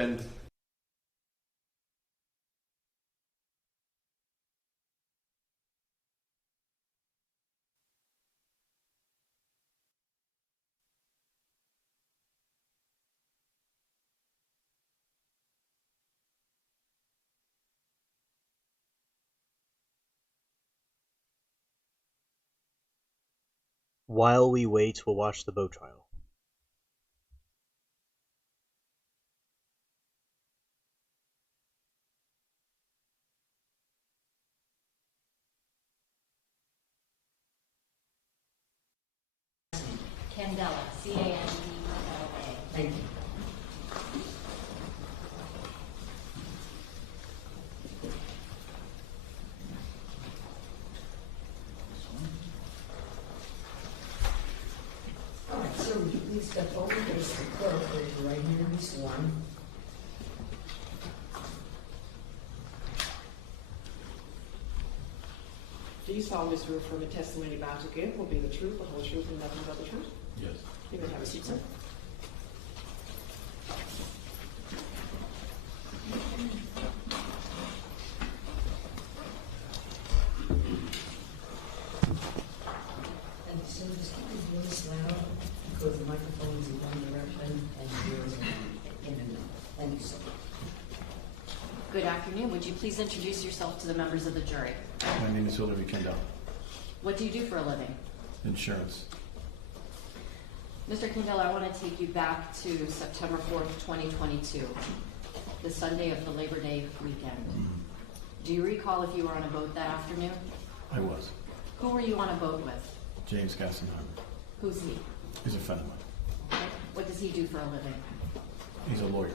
And While we wait, we'll watch the boat trial. Candela, C-A-N-D-E-L-A. Thank you. All right, sir, would you please step over, face the clerk, raise your right hand and be sworn. Do you solemnly swear affirm the testimony about to give will be the truth, the whole truth, and nothing but the truth? yes. You may have a seat, sir. And so just keep your voice loud because the microphone is in one direction and yours in another. Thank you so much. Good afternoon. Would you please introduce yourself to the members of the jury? My name is Hillary Kendall. What do you do for a living? Insurance. Mr. Kendall, I want to take you back to September 4th, 2022, the Sunday of the Labor Day weekend. Do you recall if you were on a boat that afternoon? I was. Who were you on a boat with? James Gassenheimer. Who's he? He's a friend of mine. What does he do for a living? He's a lawyer.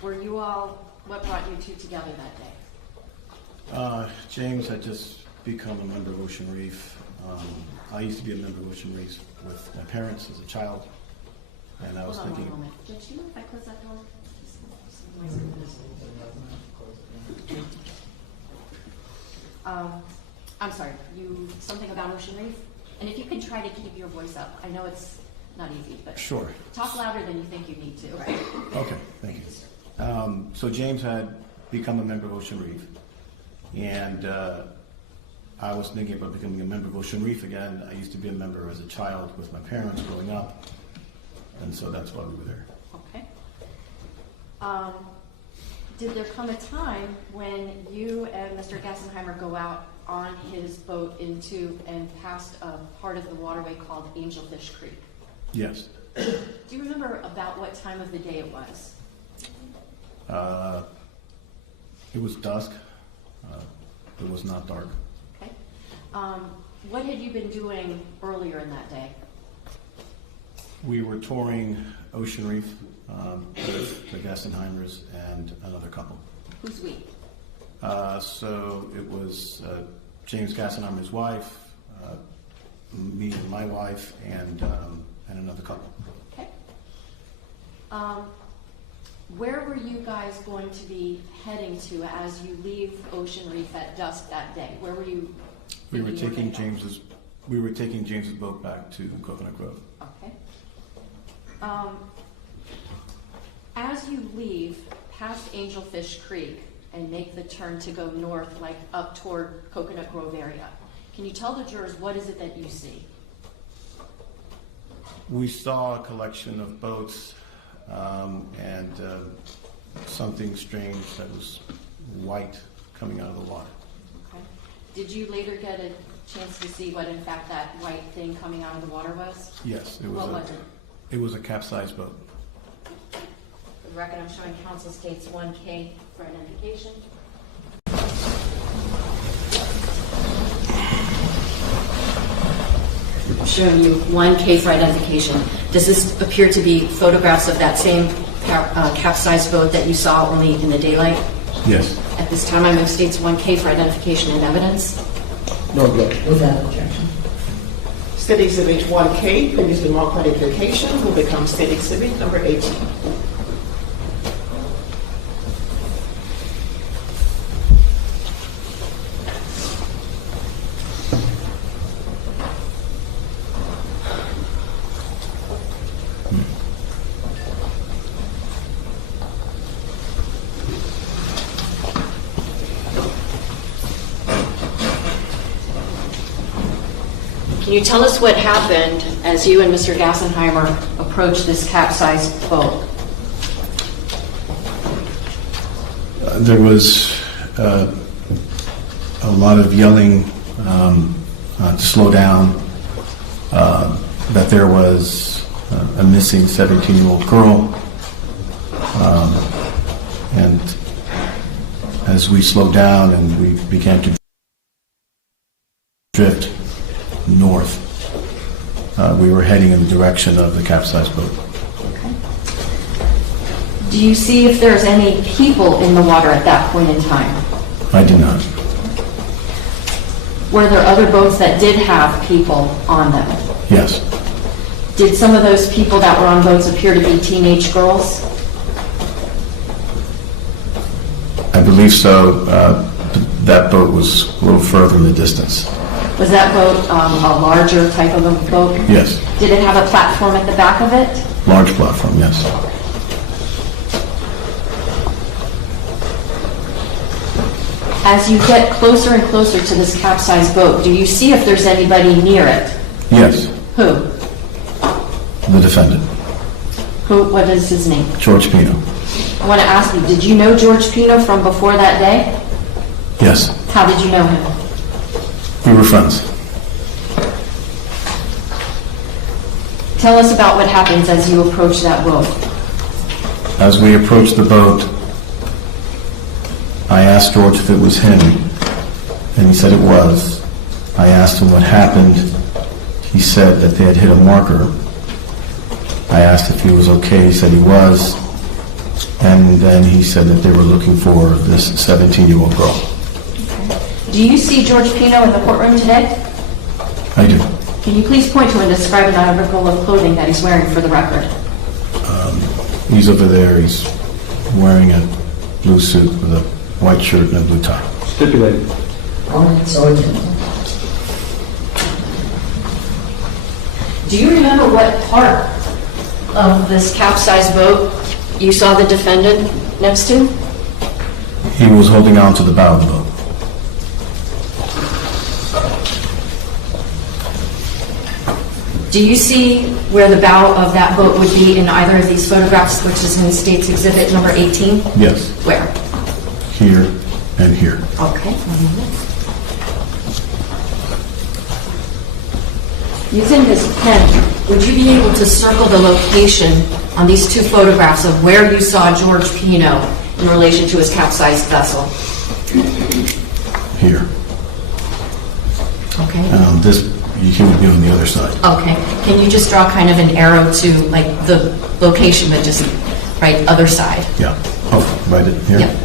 Were you all, what brought you two together that day? James had just become a member of Ocean Reef. I used to be a member of Ocean Reef with my parents as a child, and I was Hold on thinking. one moment. Did you know if I close that door? I'm sorry, something about Ocean Reef? And if you can try to keep your voice up. I know it's not easy, but Sure. talk louder than you think you need to. Okay, thank you. So James had become a member of Ocean Reef, and I was thinking about becoming a member of Ocean Reef again. I used to be a member as a child with my parents growing up, and so that's why we were there. Okay. Did there come a time when you and Mr. Gassenheimer go out on his boat into and past a part of the waterway called Angelfish Creek? Yes. Do you remember about what time of the day it was? It was dusk. It was not dark. Okay. What had you been doing earlier in that day? We were touring Ocean Reef with the Gassenheimers and another couple. Who's we? So it was James Gassenheimer's wife, me and my wife, and another couple. Okay. Where were you guys going to be heading to as you leave Ocean Reef at dusk that day? Where were you? We were thinking you taking going? James's boat back to Coconut Grove. Okay. As you leave past Angelfish Creek and make the turn to go north, like up toward Coconut Grove area, can you tell the jurors what is it that you see? We saw a collection of boats and something strange that was white coming out of the water. Okay. Did you later get a chance to see what, in fact, that white thing coming out of the water was? Yes, it was. What was it? It was a capsized boat. For the record, I'm showing counsel states 1K for identification. I'm showing you 1K for identification. Does this appear to be photographs of that same capsized boat that you saw only in the daylight? Yes. At this time, I move states 1K for identification and evidence. No good. Without objection. State Exhibit 1K, previously marked identification, will become State Exhibit number 18. Can you tell us what happened as you and Mr. Gassenheimer approached this capsized boat? There was a lot of yelling to slow down, that there was a missing 17-year-old girl, and as we slowed down and we began to drift north, we were heading in the direction of the capsized boat. Okay. Do you see if there's any people in the water at that point in time? I do not. Were there other boats that did have people on them? Yes. Did some of those people that were on boats appear to be teenage girls? I believe so. That boat was a little further in the distance. Was that boat a larger type of a boat? Yes. Did it have a platform at the back of it? Large platform, yes. As you get closer and closer to this capsized boat, do you see if there's anybody near it? Yes. Who? The defendant, What is his name? George Pino. I want to ask you, did you know George Pino from before that day? Yes. How did you know him? We were friends. Tell us about what happens as you approach that boat. As we approached the boat, I asked George if it was him, and he said it was. I asked him what happened. He said that they had hit a marker. I asked if he was okay. He said he was. And then he said that they were looking for this 17-year-old girl. Okay. Do you see George Pino in the courtroom today? I do. Can you please point to and describe an article of clothing that he's wearing for the record? He's over there. He's wearing a blue suit with a white shirt and a blue tie. Stipulated. Sergeant. Do you remember what part of this capsized boat you saw the defendant next to? He was holding on to the bow of the boat. Do you see where the bow of that boat would be in either of these photographs, which is in State's Exhibit number 18? Yes. Where? Here and here. Okay. Using this pen, would you be able to circle the location on these two photographs of where you saw George Pino in relation to his capsized vessel? Here. Okay. He would be on the other side. Okay. Can you just draw kind of an arrow to like the location, but just right other side? Yeah. Oh, right here? Yep.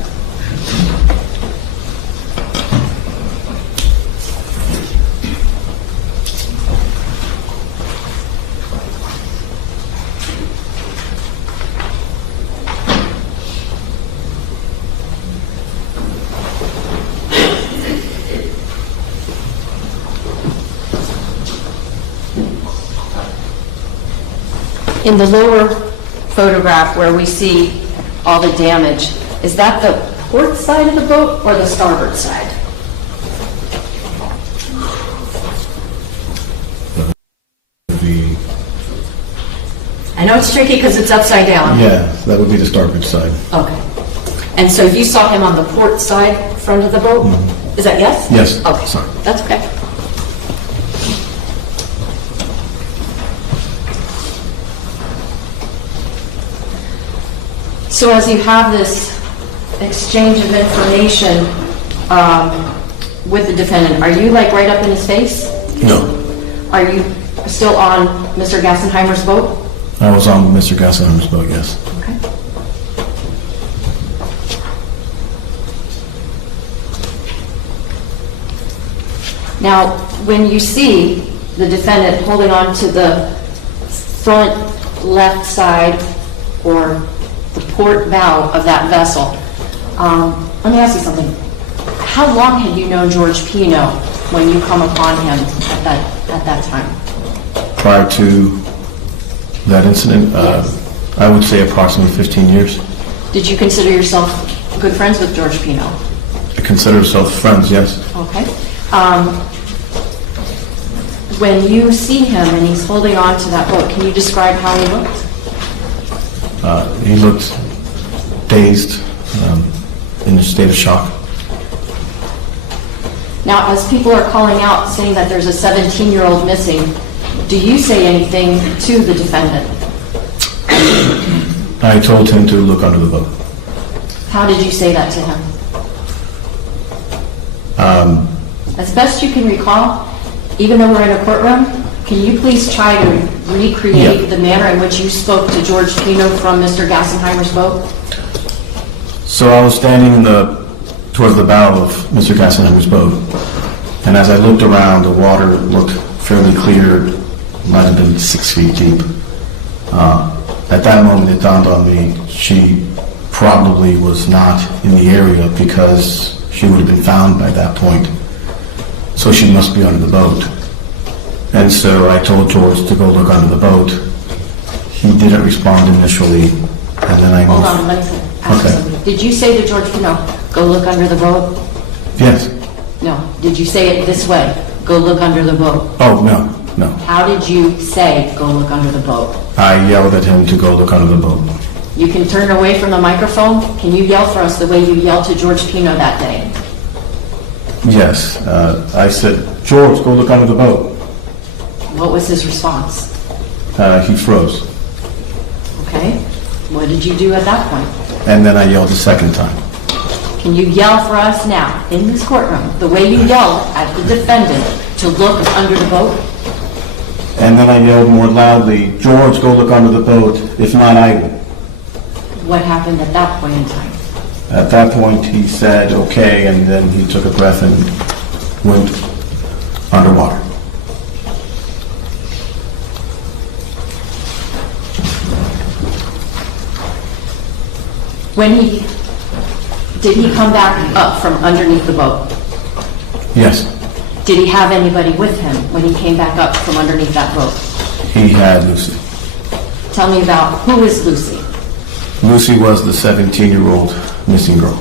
In the lower photograph where we see all the damage, is that the port side of the boat or the starboard side? I know it's tricky because it's upside down. Yeah, that would be the starboard side. Okay. And so you saw him on the port side front of the boat? Mm-hmm. Is that yes? Yes. Okay. Sorry. That's okay. So as you have this exchange of information with the defendant, are you like right up in his face? No. Are you still on Mr. Gassenheimer's boat? I was on Mr. Gassenheimer's boat, yes. Okay. Now, when you see the defendant holding on to the front left side or the port bow of that vessel, let me ask you something. How long had you known George Pino when you come upon him at that time? Prior to that incident, Yes. I would say approximately 15 years. Did you consider yourself good friends with George Pino? I consider ourselves friends, yes. Okay. When you see him and he's holding on to that boat, can you describe how he looked? He looked dazed, in a state of shock. Now, as people are calling out saying that there's a 17-year-old missing, do you say anything to the defendant? I told him to look under the boat. How did you say that to him? As best you can recall, even though we're in a courtroom, can you please try to recreate the manner in which you spoke to George Pino from Mr. Gassenheimer's boat? So I was standing towards the bow of Mr. Gassenheimer's boat, and as I looked around, the water looked fairly clear, might have been 6 feet deep. At that moment, it dawned on me she probably was not in the area because she would have been found by that point. So she must be under the boat. And so I told George to go look under the boat. He didn't respond initially, and then I Hold on, let me ask you something. Did you say to George Pino, go look under the boat? Yes. No. Did you say it this way, go look under the boat? Oh, no. How did you say, go look under the boat? I yelled at him to go look under the boat. You can turn away from the microphone. Can you yell for us the way you yelled to George Pino that day? Yes. I said, George, go look under the boat. What was his response? He froze. Okay. What did you do at that point? And then I yelled a second time. Can you yell for us now, in this courtroom, the way you yelled at the defendant to look under the boat? And then I yelled more loudly, George, go look under the boat. If not, I will. What happened at that point in time? At that point, he said, okay, and then he took a breath and went underwater. Did he come back up from underneath the boat? Yes, Did he have anybody with him when he came back up from underneath that boat? he had Lucy. Tell me about, who is Lucy? Lucy was the 17-year-old missing girl.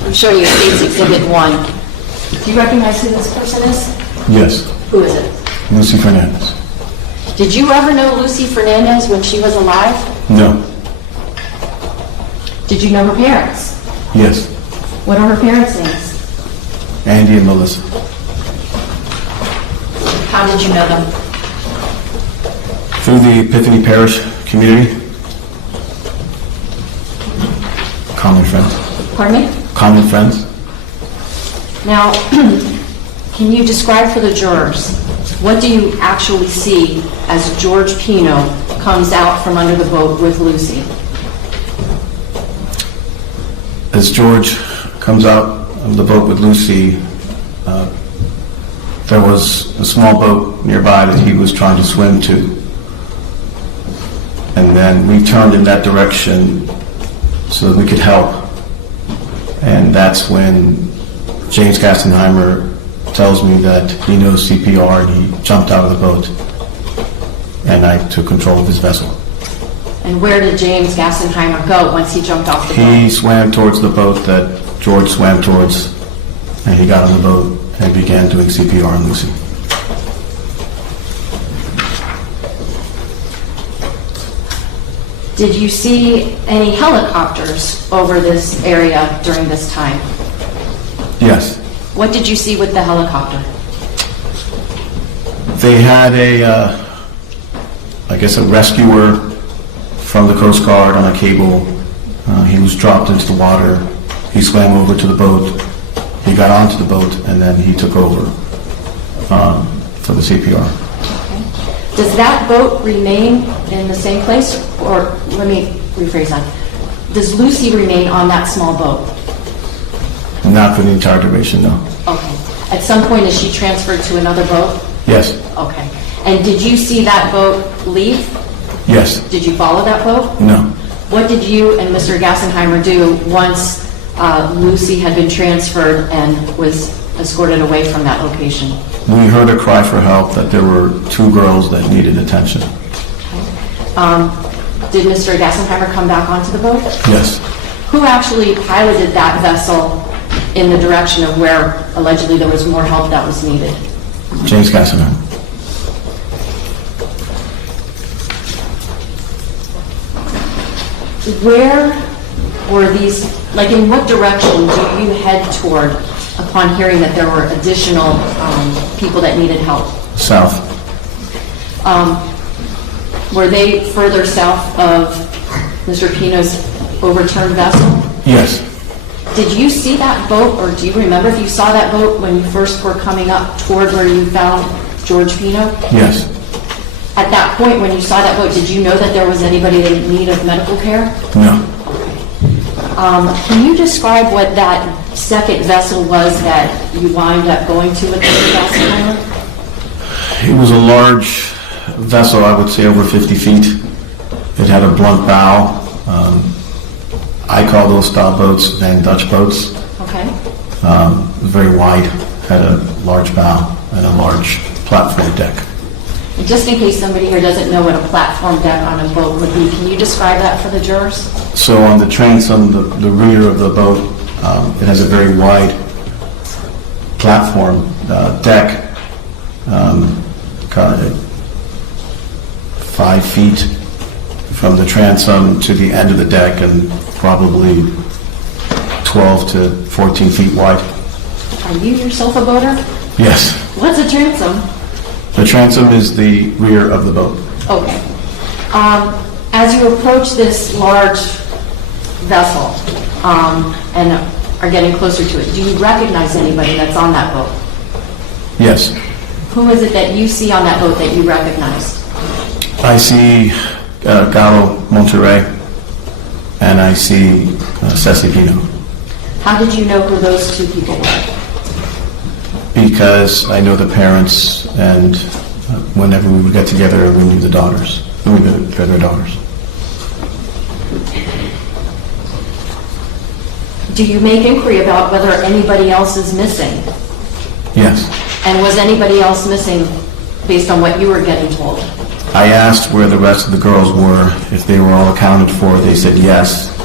I'm showing you State's Exhibit 1. Do you recognize who this person is? Yes, Who is it? Lucy Fernandez. Did you ever know Lucy Fernandez when she was alive? No. Did you know her parents? Yes, What are her parents' names? Andy and Melissa. How did you know them? Through the Epiphany Parish community. Common friends. Pardon me? Common friends. Now, can you describe for the jurors, what do you actually see as George Pino comes out from under the boat with Lucy? As George comes out of the boat with Lucy, there was a small boat nearby that he was trying to swim to. And then we turned in that direction so that we could help. And that's when James Gassenheimer tells me that he knows CPR, and he jumped out of the boat. And I took control of his vessel. And where did James Gassenheimer go once he jumped off the boat? He swam towards the boat that George swam towards, and he got on the boat and began doing CPR on Lucy. Did you see any helicopters over this area during this time? Yes. What did you see with the helicopter? They had I guess a rescuer from the Coast Guard on a cable. He was dropped into the water. he swam over to the boat, he got onto the boat, and then he took over for the CPR. Okay. Does that boat remain in the same place? Or let me rephrase that. Does Lucy remain on that small boat? Not for the entire duration, no. Okay. At some point, is she transferred to another boat? Yes, Okay. And did you see that boat leave? yes, Did you follow that boat? no. What did you and Mr. Gassenheimer do once Lucy had been transferred and was escorted away from that location? We heard a cry for help that there were 2 girls that needed attention. Did Mr. Gassenheimer come back onto the boat? Yes, Who actually piloted that vessel in the direction of where allegedly there was more help that was needed? James Gassenheimer. Where were these, like in what direction do you head toward upon hearing that there were additional people that needed help? South. Were they further south of Mr. Pino's overturned vessel? Yes, Did you see that boat, or do you remember if you saw that boat when you first were coming up toward where you found George Pino? yes. At that point, when you saw that boat, did you know that there was anybody in need of medical care? No. Can you describe what that second vessel was that you wind up going to with Mr. Gassenheimer? It was a large vessel, I would say over 50 feet. It had a blunt bow. I call those style boats Van Dutch boats. Okay. Very wide, had a large bow and a large platform deck. And just in case somebody here doesn't know what a platform deck on a boat would be, can you describe that for the jurors? So on the transom, the rear of the boat, it has a very wide platform deck, kind of 5 feet from the transom to the end of the deck, and probably 12 to 14 feet wide. Are you yourself a boater? Yes. What's a transom? The transom is the rear of the boat. Okay. As you approach this large vessel and are getting closer to it, do you recognize anybody that's on that boat? Yes. Who is it that you see on that boat that you recognize? I see Gallo Monterey, and I see Ceci Pino, How did you know who those 2 people were? because I know the parents, and whenever we would get together, we knew the daughters. We knew their daughters. Do you make inquiry about whether anybody else is missing? Yes. And was anybody else missing based on what you were getting told? I asked where the rest of the girls were, if they were all accounted for. They said yes.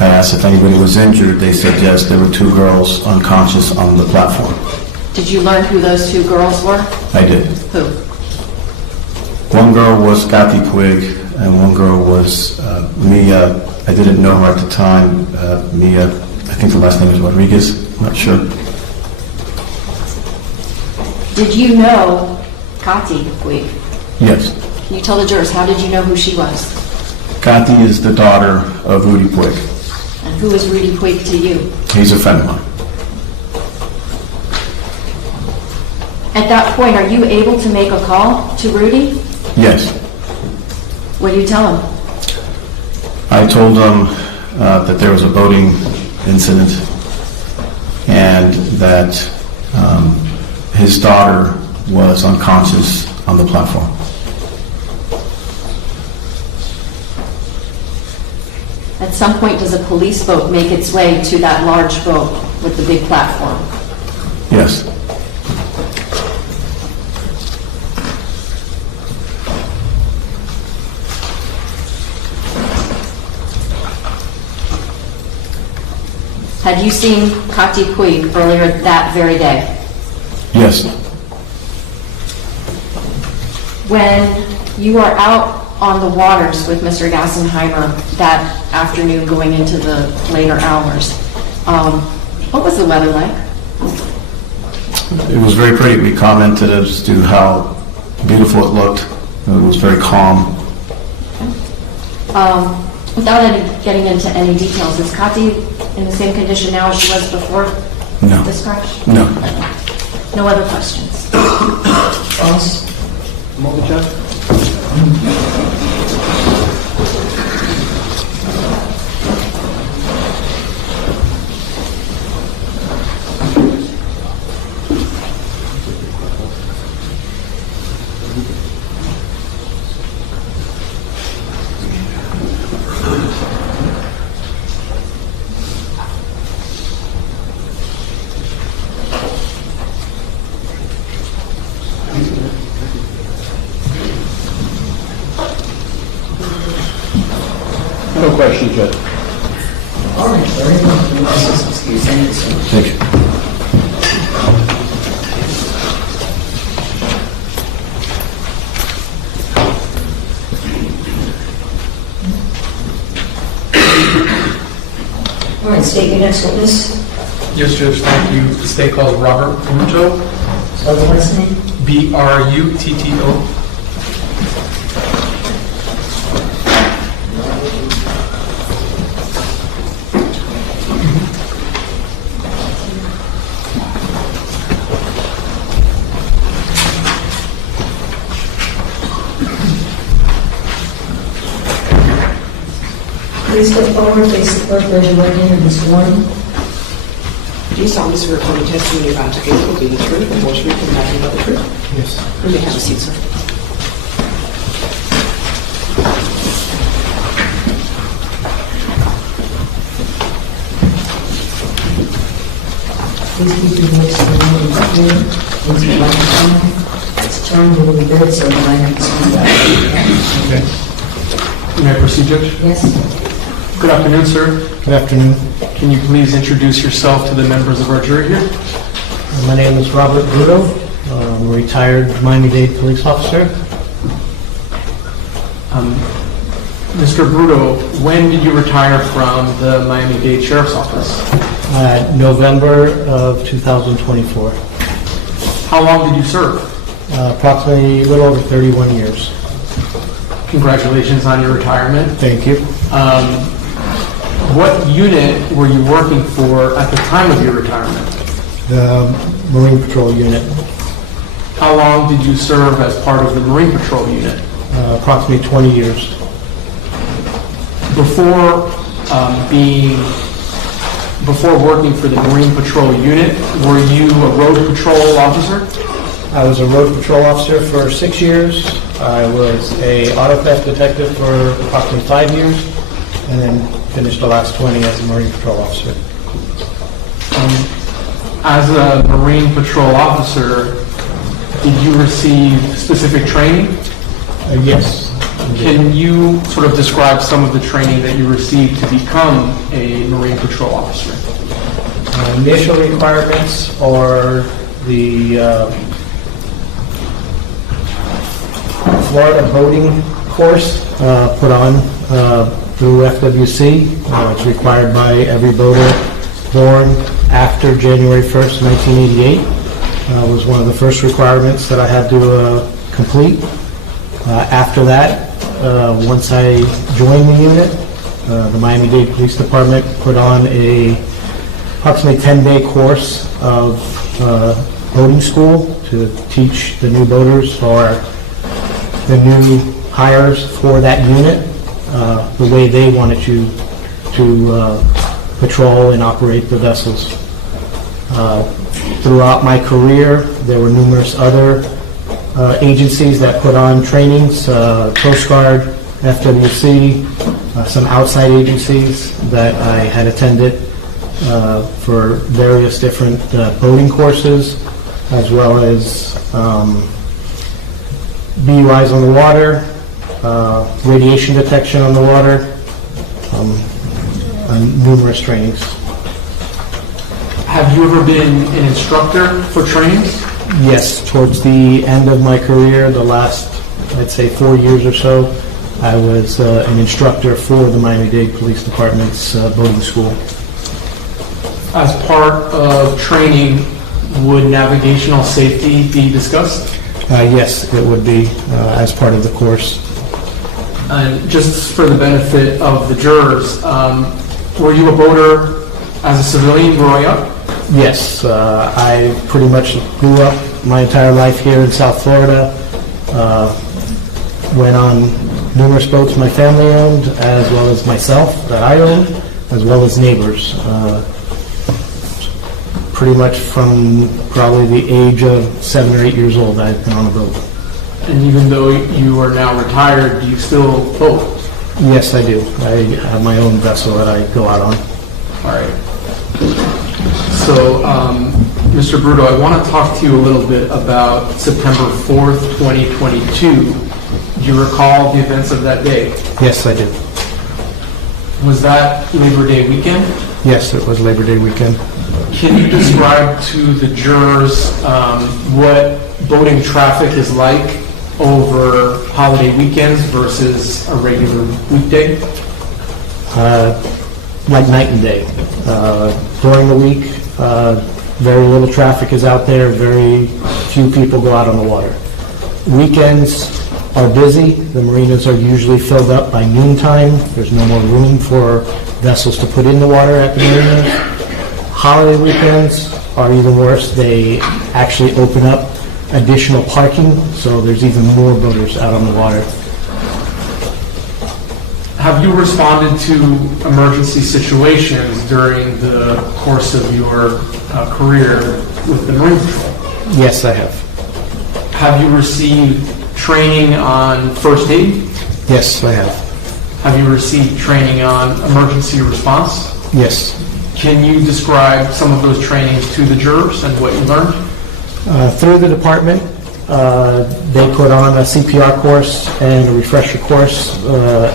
I asked if anybody was injured. They said yes. There were 2 girls unconscious on the platform. Did you learn who those 2 girls were? I did. Who? One girl was Kathy Puig, and one girl was Mia. I didn't know her at the time. Mia, I think the last name is Rodriguez. I'm not sure. Did you know Kati Puig? Yes. Can you tell the jurors, how did you know who she was? Kathy is the daughter of Rudy Puig. And who is Rudy Puig to you? He's a friend of mine. At that point, are you able to make a call to Rudy? Yes. What do you tell him? I told him that there was a boating incident and that his daughter was unconscious on the platform. At some point, does a police boat make its way to that large boat with the big platform? Yes. Had you seen Kati Puig earlier that very day? Yes. When you are out on the waters with Mr. Gassenheimer that afternoon going into the later hours, what was the weather like? It was very pretty. We commented as to how beautiful it looked. It was very calm. Without getting into any details, is Kati in the same condition now as she was before No. this crash? No. No other questions? Boles? No questions, Judge. All right, very well. Excuse me. Thank you. All right, state your next witness. Yes, Judge, thank you. The state calls Robert Brutto, Spell the last name. Brutto. Please step forward, face the clerk, raise your right hand and be sworn. Do you solemnly swear upon the testimony you're about to give will be the truth, the whole truth, and nothing but the truth? Yes. You may have a seat, sir. Please keep your voice low and clear into the microphone. It's turned a little bit so that I have to speak. Okay. May I proceed, Judge? Yes? Good afternoon, sir. Good afternoon. Can you please introduce yourself to the members of our jury here? My name is Robert Brutto. I'm a retired Miami-Dade police officer. Mr. Brutto, when did you retire from the Miami-Dade Sheriff's Office? November of 2024. How long did you serve? Approximately a little over 31 years. Congratulations on your retirement. Thank you. What unit were you working for at the time of your retirement? The Marine Patrol unit, How long did you serve as part of the Marine Patrol unit? approximately 20 years. Before before working for the Marine Patrol unit, were you a road patrol officer? I was a road patrol officer for 6 years. I was a auto theft detective for approximately 5 years, and then finished the last 20 as a Marine Patrol officer. As a Marine Patrol officer, did you receive specific training? Yes. Can you sort of describe some of the training that you received to become a Marine Patrol officer? Initial requirements are the Florida boating course put on through FWC. It's required by every boater born after January 1st, 1988. Was one of the first requirements that I had to complete. After that, once I joined the unit, the Miami-Dade Police Department put on approximately 10-day course of boating school to teach the new boaters or the new hires for that unit the way they wanted you to patrol and operate the vessels. Throughout my career, there were numerous other agencies that put on trainings, Coast Guard, FWC, some outside agencies that I had attended for various different boating courses, as well as BUIs on the water, radiation detection on the water, and numerous trainings. Have you ever been an instructor for trainings? Yes, towards the end of my career, the last, I'd say 4 years or so, I was an instructor for the Miami-Dade Police Department's boating school. As part of training, would navigational safety be discussed? Yes, it would be as part of the course. And just for the benefit of the jurors, were you a boater as a civilian growing up? Yes, I pretty much grew up my entire life here in South Florida. Went on numerous boats my family owned, as well as myself that I owned, as well as neighbors. Pretty much from probably the age of 7 or 8 years old, I've been on a boat. And even though you are now retired, do you still boat? Yes, I do. I have my own vessel that I go out on. All right. So, Mr. Bruto, I want to talk to you a little bit about September 4th, 2022. Do you recall the events of that day? Yes, I do. Was that Labor Day weekend? Yes, it was Labor Day weekend. Can you describe to the jurors what boating traffic is like over holiday weekends versus a regular weekday? Like night and day. During the week, very little traffic is out there, very few people go out on the water. Weekends are busy. The marinas are usually filled up by noontime. There's no more room for vessels to put in the water at the marinas. Holiday weekends are even worse. They actually open up additional parking, so there's even more boaters out on the water. Have you responded to emergency situations during the course of your career with the Marine Patrol? Yes, I have. Have you received training on first aid? Yes, I have. Have you received training on emergency response? Yes. Can you describe some of those trainings to the jurors and what you learned? Through the department, they put on a CPR course and a refresher course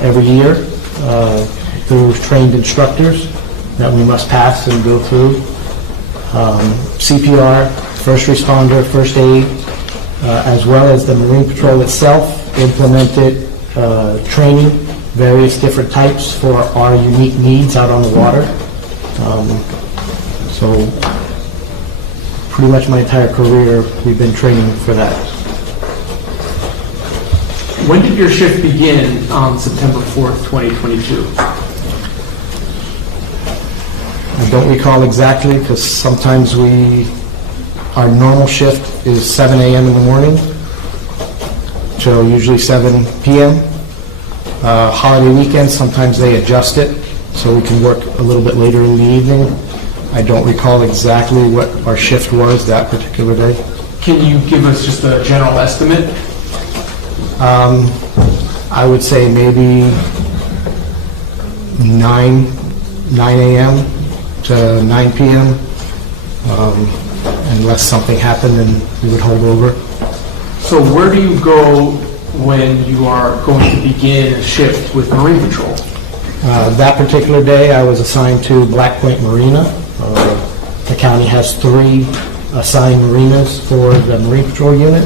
every year through trained instructors that we must pass and go through. CPR, first responder, first aid, as well as the Marine Patrol itself implemented training, various different types for our unique needs out on the water. So pretty much my entire career, we've been training for that. When did your shift begin on September 4th, 2022? I don't recall exactly because sometimes our normal shift is 7 a.m. in the morning till usually 7 p.m. Holiday weekends, sometimes they adjust it so we can work a little bit later in the evening. I don't recall exactly what our shift was that particular day. Can you give us just a general estimate? I would say maybe 9 a.m. to 9 p.m. Unless something happened, then we would hold over. So where do you go when you are going to begin a shift with Marine Patrol? That particular day, I was assigned to Black Point Marina. The county has 3 assigned marinas for the Marine Patrol unit.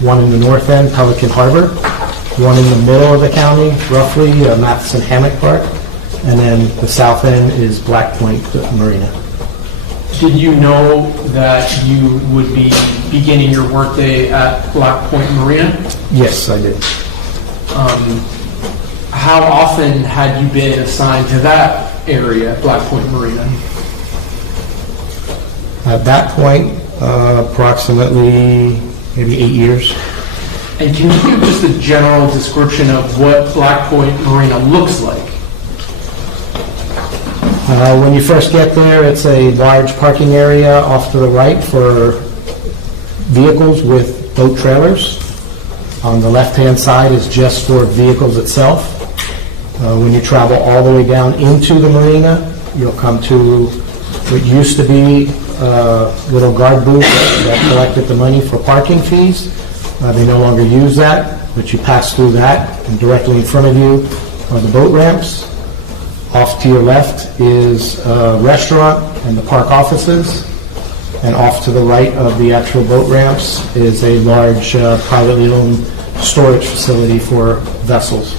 One in the north end, Pelican Harbor. One in the middle of the county, roughly, Matheson Hammock Park. And then the south end is Black Point Marina. Did you know that you would be beginning your workday at Black Point Marina? Yes, I did. How often had you been assigned to that area, Black Point Marina? At that point, approximately maybe 8 years. And can you give just a general description of what Black Point Marina looks like? When you first get there, it's a large parking area off to the right for vehicles with boat trailers. On the left-hand side is just for vehicles itself. When you travel all the way down into the marina, you'll come to what used to be a little guard booth that collected the money for parking fees. They no longer use that, but you pass through that, and directly in front of you are the boat ramps. Off to your left is a restaurant and the park offices, and off to the right of the actual boat ramps is a large privately owned storage facility for vessels.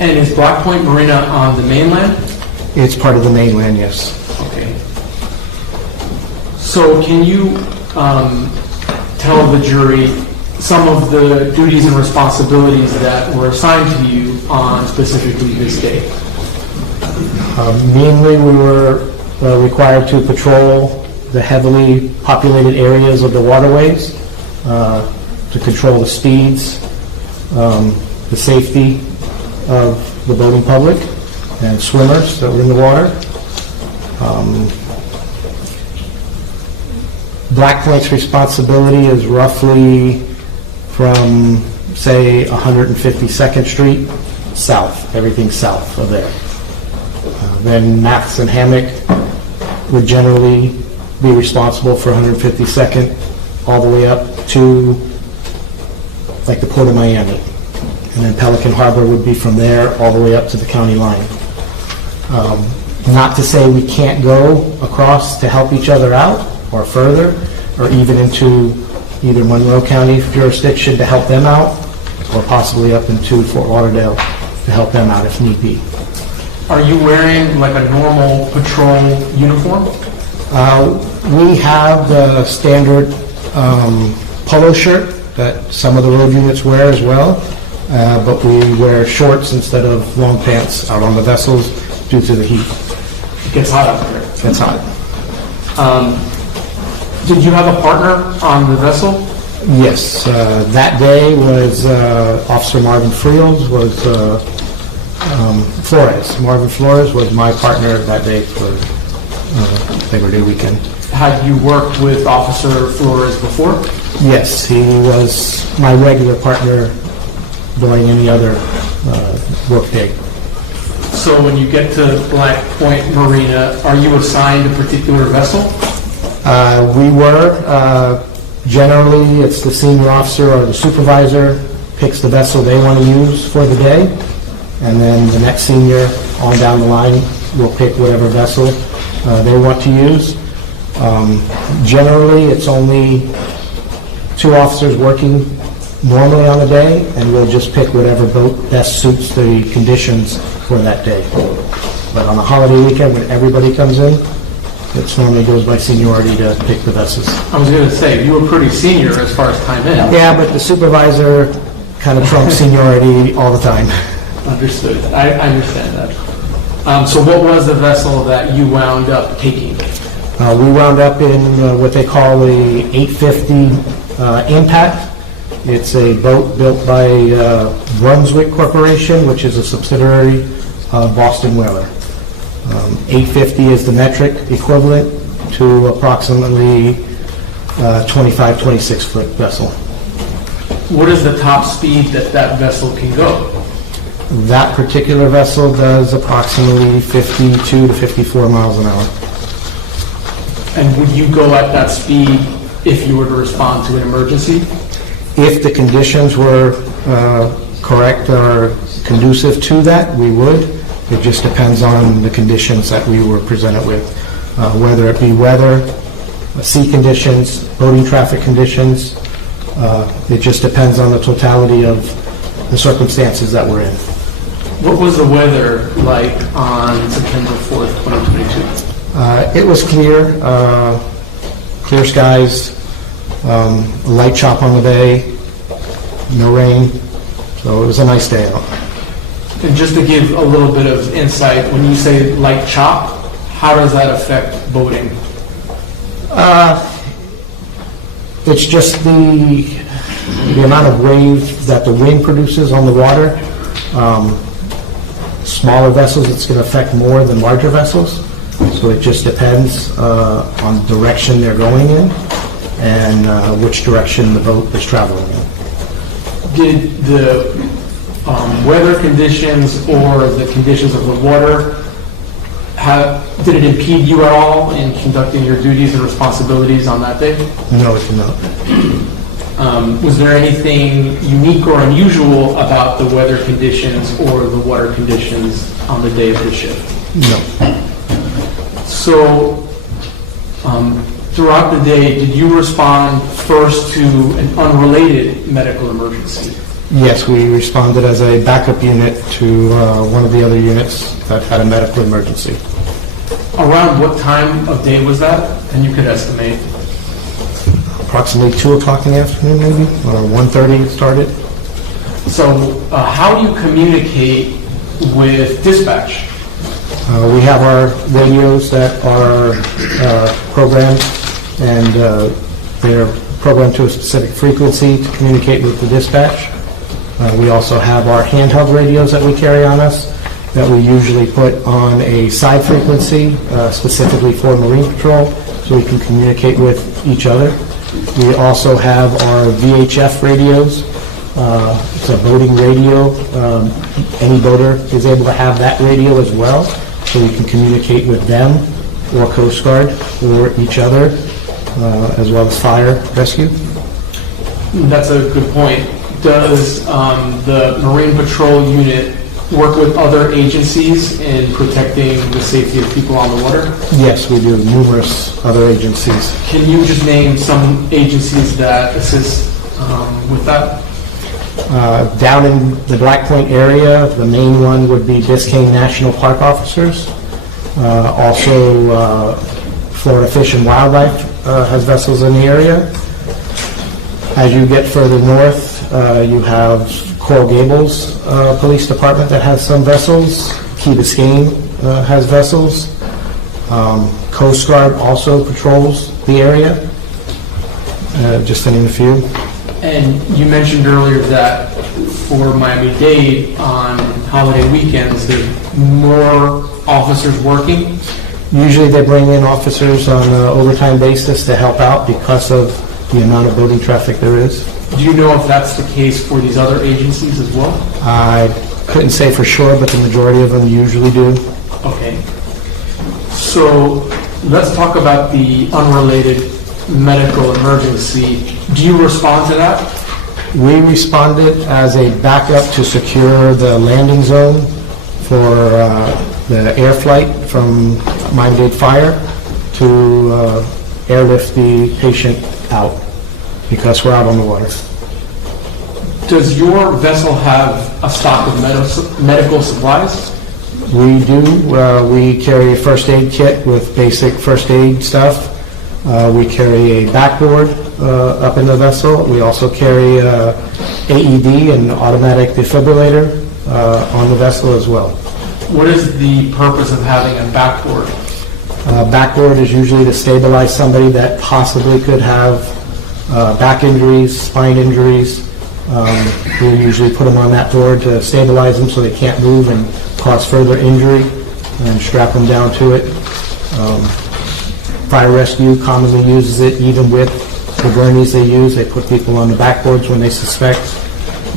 And is Black Point Marina on the mainland? It's part of the mainland, yes. Okay. So can you tell the jury some of the duties and responsibilities that were assigned to you on specifically this day? Mainly, we were required to patrol the heavily populated areas of the waterways, to control the speeds, the safety of the boating public and swimmers that were in the water. Black Point's responsibility is roughly from, say, 152nd Street south, everything south of there. Then Maths and Hammock would generally be responsible for 152nd all the way up to like the Port of Miami. And then Pelican Harbor would be from there all the way up to the county line. Not to say we can't go across to help each other out or further, or even into either Monroe County jurisdiction to help them out, or possibly up into Fort Lauderdale to help them out if need be. Are you wearing like a normal patrol uniform? We have the standard polo shirt that some of the road units wear as well, but we wear shorts instead of long pants out on the vessels due to the heat. It gets hot out there. It gets hot. Did you have a partner on the vessel? Yes, that day was Officer Marvin Fields was Flores. Marvin Flores was my partner that day for Labor Day weekend. Had you worked with Officer Flores before? Yes, he was my regular partner during any other work day. So when you get to Black Point Marina, are you assigned a particular vessel? We were. Generally, it's the senior officer or the supervisor picks the vessel they want to use for the day, and then the next senior on down the line will pick whatever vessel they want to use. Generally, it's only 2 officers working normally on the day, and we'll just pick whatever boat best suits the conditions for that day. But on a holiday weekend, when everybody comes in, it normally goes by seniority to pick the vessels. I was going to say, you were pretty senior as far as time in. Yeah, but the supervisor kind of trumps seniority all the time. Understood. I understand that. So what was the vessel that you wound up taking? We wound up in what they call the 850 Impact. It's a boat built by Brunswick Corporation, which is a subsidiary of Boston Whaler. 850 is the metric equivalent to approximately 25, 26-foot vessel. What is the top speed that that vessel can go? That particular vessel does approximately 52 to 54 miles an hour. And would you go at that speed if you were to respond to an emergency? If the conditions were correct or conducive to that, we would. It just depends on the conditions that we were presented with, whether it be weather, sea conditions, boating traffic conditions. It just depends on the totality of the circumstances that we're in. What was the weather like on September 4th, 2022? It was clear, clear skies, a light chop on the bay, no rain, so it was a nice day out. And just to give a little bit of insight, when you say light chop, how does that affect boating? It's just the amount of wave that the wind produces on the water. Smaller vessels, it's going to affect more than larger vessels. So it just depends on the direction they're going in and which direction the boat is traveling in. Did the weather conditions or the conditions of the water, did it impede you at all in conducting your duties and responsibilities on that day? No, it did not. Was there anything unique or unusual about the weather conditions or the water conditions on the day of the shift? No. So, throughout the day, did you respond first to an unrelated medical emergency? Yes, we responded as a backup unit to one of the other units that had a medical emergency. Around what time of day was that? And you could estimate. approximately 2 o'clock in the afternoon, maybe, or 1:30 it started. So how do you communicate with dispatch? We have our radios that are programmed, and they're programmed to a specific frequency to communicate with the dispatch. We also have our handheld radios that we carry on us that we usually put on a side frequency specifically for Marine Patrol so we can communicate with each other. We also have our VHF radios. It's a boating radio. Any boater is able to have that radio as well, so we can communicate with them or Coast Guard or each other, as well as fire rescue. That's a good point. Does the Marine Patrol unit work with other agencies in protecting the safety of people on the water? Yes, we do. Numerous other agencies. Can you just name some agencies that assist with that? Down in the Black Point area, the main one would be Biscayne National Park officers. Also, Florida Fish and Wildlife has vessels in the area. As you get further north, you have Coral Gables Police Department that has some vessels. Key Biscayne has vessels. Coast Guard also patrols the area, just to name a few. And you mentioned earlier that for Miami-Dade on holiday weekends, there's more officers working. Usually they bring in officers on an overtime basis to help out because of the amount of boating traffic there is. Do you know if that's the case for these other agencies as well? I couldn't say for sure, but the majority of them usually do. Okay. So let's talk about the unrelated medical emergency. Do you respond to that? We responded as a backup to secure the landing zone for the air flight from Miami-Dade Fire to airlift the patient out because we're out on the water. Does your vessel have a stock of medical supplies? We do. We carry a first aid kit with basic first aid stuff. We carry a backboard up in the vessel. We also carry AED, an automatic defibrillator, on the vessel as well. What is the purpose of having a backboard? Backboard is usually to stabilize somebody that possibly could have back injuries, spine injuries. We usually put them on that board to stabilize them so they can't move and cause further injury, and strap them down to it. Fire rescue commonly uses it, even with the gurneys they use. They put people on the backboards when they suspect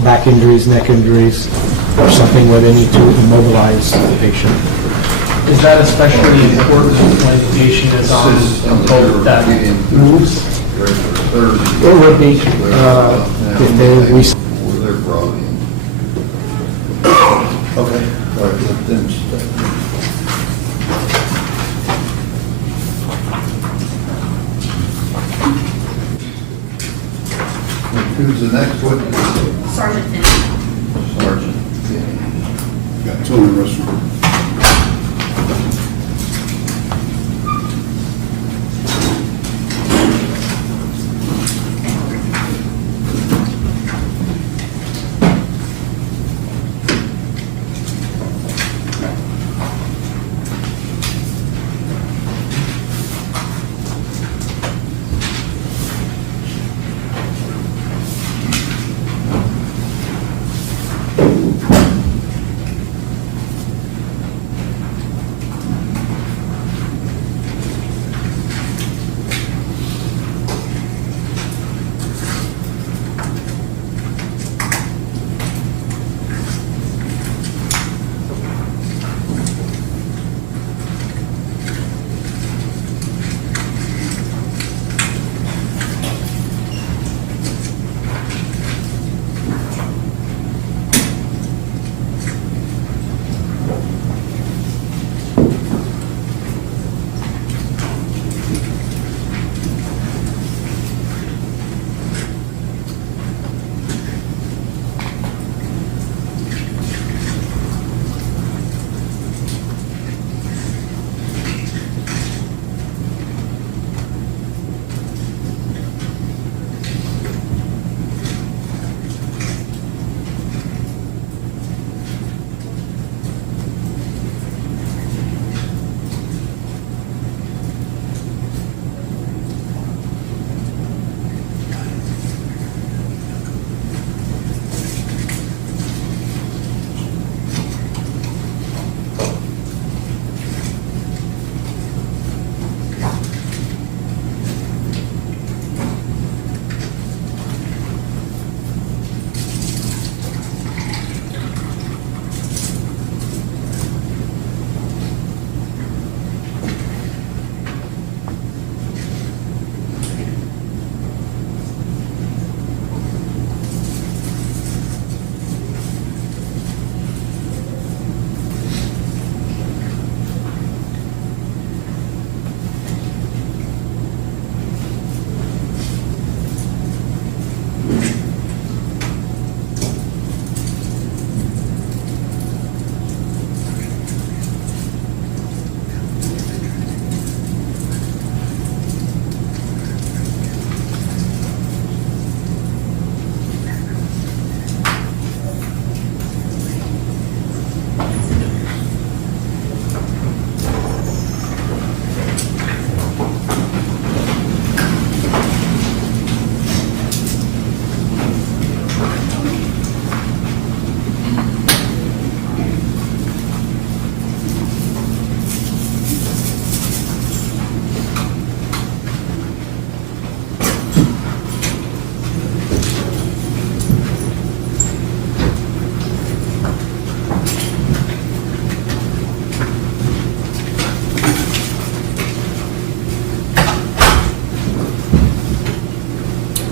back injuries, neck injuries, or something where they need to immobilize the patient. Is that especially important when the patient is on a boat that moves? It would be if they They're brought in. Okay, all right, let them stay. Who's the next witness? Sergeant Finney. Sergeant Finney. Got two in the restroom.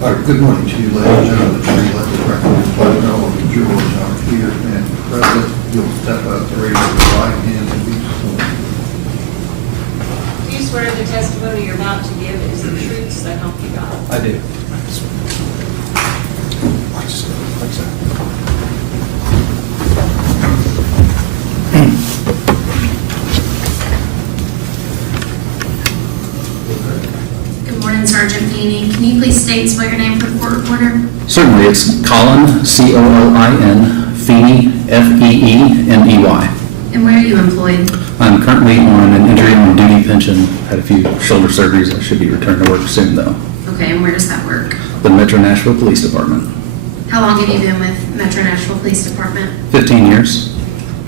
Good morning to you, ladies and gentlemen. Let the record reflect all of the jurors are here and present. You'll step up, raise your right hand and be sworn. Do you swear the testimony you're about to give is the truth, so help you God? I do. Good morning, Sergeant Feeney. Can you please state and spell your name for the court reporter? Certainly, it's Colin, C-O-L-I-N, Feeney, F-E-E-N-E-Y. And where are you employed? I'm currently on an injury on duty pension. Had a few shoulder surgeries. I should be returned to work soon, though. Okay, and where does that work? The Metro Nashville Police Department. How long have you been with Metro Nashville Police Department? 15 years.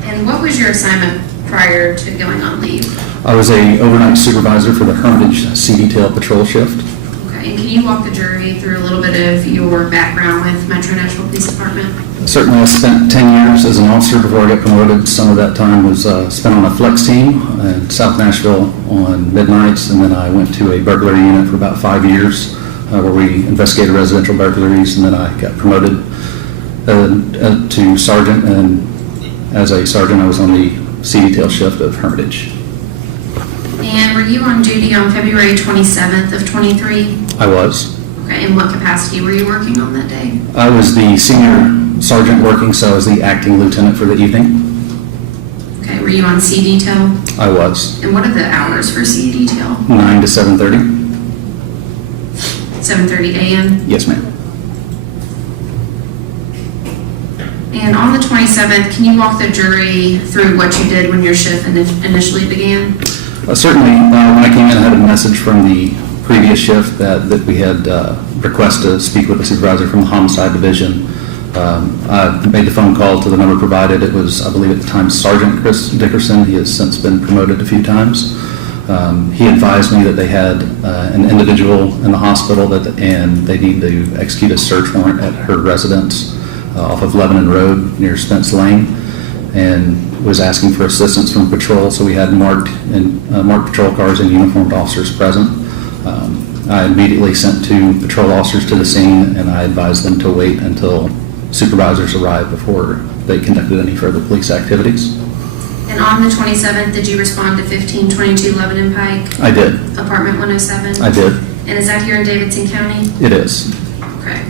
And what was your assignment prior to going on leave? I was a overnight supervisor for the Hermitage Sea Detail Patrol Shift. Okay, and can you walk the jury through a little bit of your background with Metro Nashville Police Department? Certainly, I spent 10 years as an officer before I got promoted. Some of that time was spent on a flex team in South Nashville on midnights, and then I went to a burglary unit for about 5 years where we investigated residential burglaries, and then I got promoted to sergeant, and as a sergeant I was on the sea detail shift of Hermitage. And were you on duty on February 27th of 23? I was. Okay, in what capacity were you working on that day? I was the senior sergeant working, so I was the acting lieutenant for the evening. Okay, were you on sea detail? I was. And what are the hours for sea detail? 9 to 7:30. 7:30 a.m.? Yes, ma'am. And on the 27th, can you walk the jury through what you did when your shift initially began? Certainly, when I came in, I had a message from the previous shift that we had request to speak with the supervisor from the homicide division. I made the phone call to the number provided. It was, I believe at the time, Sergeant Chris Dickerson. He has since been promoted a few times. He advised me that they had an individual in the hospital and they need to execute a search warrant at her residence off of Lebanon Road near Spence Lane, and was asking for assistance from patrol. So we had marked patrol cars and uniformed officers present. I immediately sent 2 patrol officers to the scene, and I advised them to wait until supervisors arrived before they conducted any further police activities. And on the 27th, did you respond to 1522 Lebanon Pike? I did. Apartment 107? I did. And is that here in Davidson County? It is. Okay.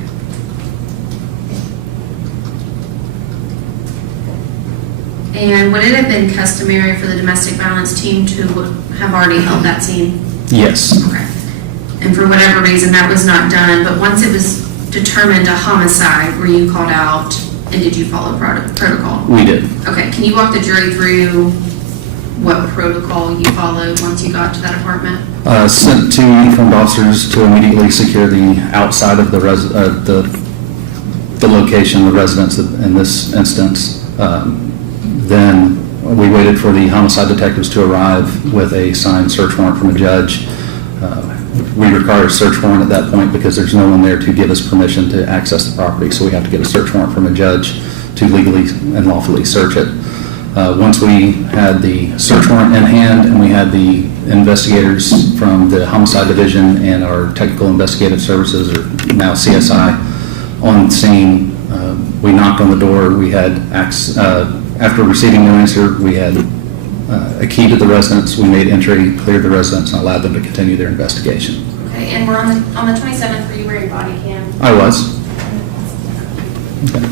And would it have been customary for the domestic violence team to have already held that scene? Yes. Okay. And for whatever reason, that was not done, but once it was determined a homicide, were you called out and did you follow protocol? We did. Okay, can you walk the jury through what protocol you followed once you got to that apartment? Sent 2 uniformed officers to immediately secure the outside of the location, the residence in this instance. Then we waited for the homicide detectives to arrive with a signed search warrant from a judge. We require a search warrant at that point because there's no one there to give us permission to access the property, so we have to get a search warrant from a judge to legally and lawfully search it. Once we had the search warrant in hand and we had the investigators from the homicide division and our technical investigative services, or now CSI, on scene, we knocked on the door. We had after receiving no answer, we had a key to the residence. We made entry, cleared the residence, and allowed them to continue their investigation. Okay, and we're on the 27th, were you wearing body cam? I was. Okay.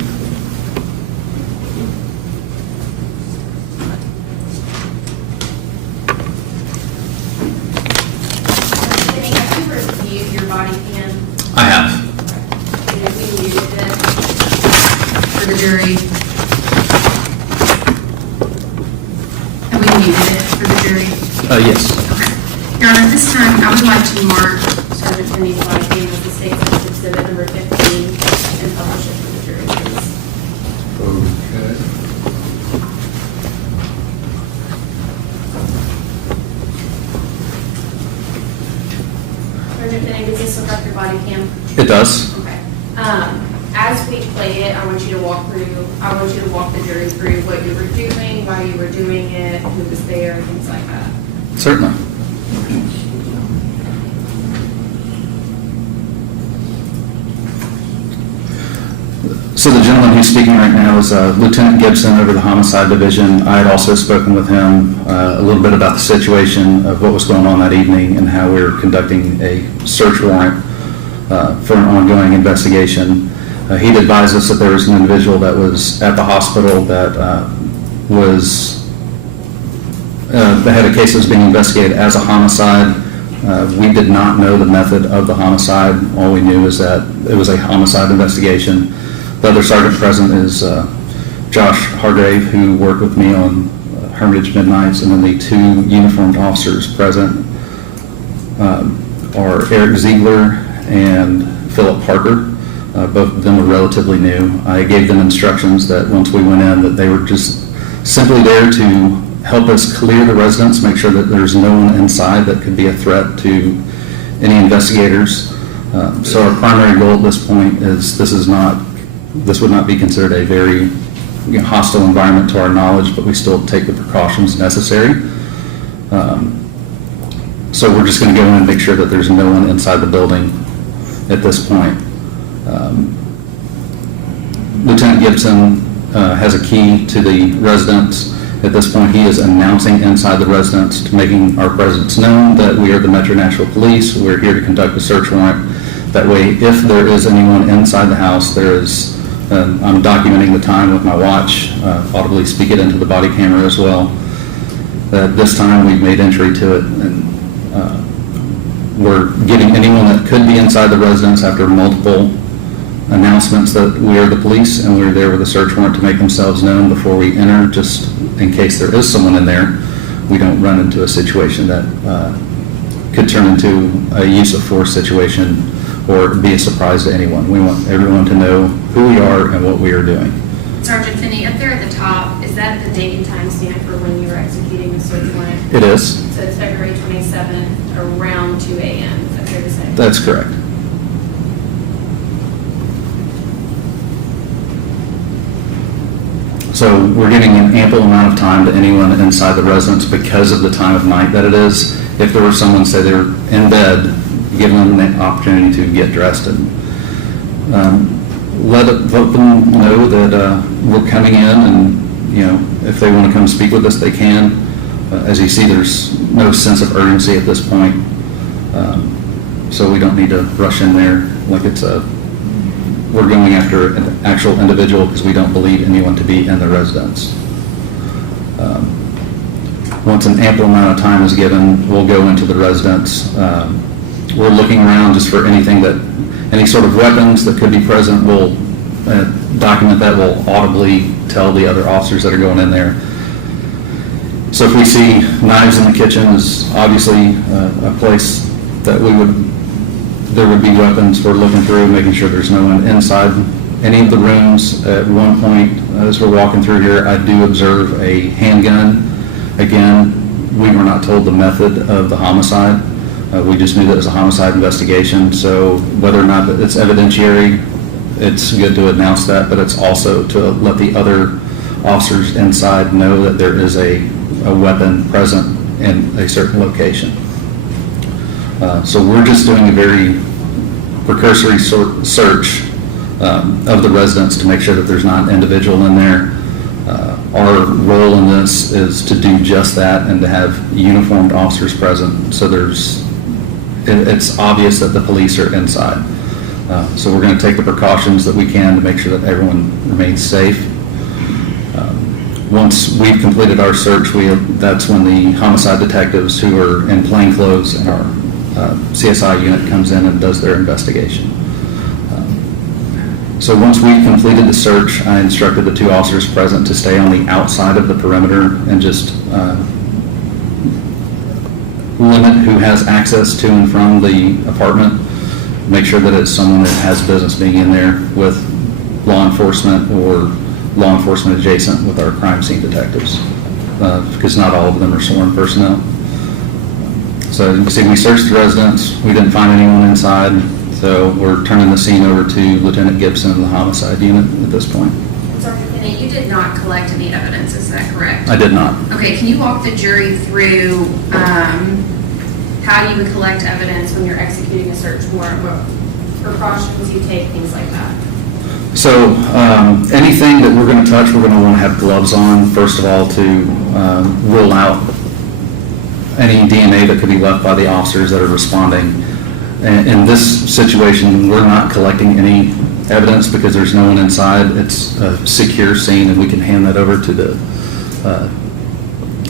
Have you reviewed your body cam? I have. And if we muted it for the jury? Have we muted it for the jury? Yes. Okay. Your Honor, at this time, I would like to mark Sergeant Finney's body cam with the state's exhibit number 15 and publish it for the jury, please. Okay. Sergeant Finney, does this look like your body cam? It does. Okay. As we play it, I want you to walk the jury through what you were doing, why you were doing it, who was there, things like that. Certainly. So the gentleman who's speaking right now is Lieutenant Gibson over the Homicide Division. I had also spoken with him a little bit about the situation of what was going on that evening and how we were conducting a search warrant for an ongoing investigation. He'd advised us that there was an individual that was at the hospital that that had a case that was being investigated as a homicide. We did not know the method of the homicide. All we knew is that it was a homicide investigation. The other sergeant present is Josh Hargrave, who worked with me on Hermitage Midnights, and then the two uniformed officers present are Eric Ziegler and Philip Parker. Both of them were relatively new. I gave them instructions that once we went in, that they were just simply there to help us clear the residence, make sure that there's no one inside that could be a threat to any investigators. So our primary goal at this point is this would not be considered a very hostile environment to our knowledge, but we still take the precautions necessary. So we're just going to go in and make sure that there's no one inside the building at this point. Lieutenant Gibson has a key to the residence. At this point, he is announcing inside the residence, to making our presence known that we are the Metro Nashville Police. We're here to conduct a search warrant. That way, if there is anyone inside the house, I'm documenting the time with my watch, audibly speak it into the body camera as well. This time, we've made entry to it, and we're giving anyone that could be inside the residence after multiple announcements that we are the police and we're there with a search warrant to make themselves known before we enter, just in case there is someone in there. We don't run into a situation that could turn into a use of force situation or be a surprise to anyone. We want everyone to know who we are and what we are doing. Sergeant Finney, up there at the top, is that the date and time stamp for when you were executing the search warrant? It is. So it's February 27th, around 2 a.m., is that fair to say? That's correct. So we're giving an ample amount of time to anyone inside the residence because of the time of night that it is. If there were someone, say they're in bed, give them the opportunity to get dressed and let them know that we're coming in, and if they want to come speak with us, they can. As you see, there's no sense of urgency at this point, so we don't need to rush in there like we're going after an actual individual because we don't believe anyone to be in the residence. Once an ample amount of time is given, we'll go into the residence. We're looking around just for any sort of weapons that could be present. We'll document that. We'll audibly tell the other officers that are going in there. So if we see knives in the kitchen, is obviously a place that there would be weapons. We're looking through, making sure there's no one inside any of the rooms. At one point, as we're walking through here, I do observe a handgun. Again, we were not told the method of the homicide. We just knew that it was a homicide investigation. So whether or not it's evidentiary, it's good to announce that, but it's also to let the other officers inside know that there is a weapon present in a certain location. So we're just doing a very precursory search of the residence to make sure that there's not an individual in there. Our role in this is to do just that and to have uniformed officers present. So it's obvious that the police are inside. So we're going to take the precautions that we can to make sure that everyone remains safe. Once we've completed our search, that's when the homicide detectives who are in plain clothes and our CSI unit comes in and does their investigation. So once we completed the search, I instructed the two officers present to stay on the outside of the perimeter and just limit who has access to and from the apartment. Make sure that it's someone that has business being in there with law enforcement or law enforcement adjacent with our crime scene detectives, because not all of them are sworn personnel. So you can see we searched the residence. We didn't find anyone inside. So we're turning the scene over to Lieutenant Gibson of the homicide unit at this point. Sergeant Finney, you did not collect any evidence, is that correct? I did not. Okay, can you walk the jury through how you would collect evidence when you're executing a search warrant, what precautions you take, things like that? So anything that we're going to touch, we're going to want to have gloves on, first of all, to rule out any DNA that could be left by the officers that are responding. In this situation, we're not collecting any evidence because there's no one inside. It's a secure scene, and we can hand that over to the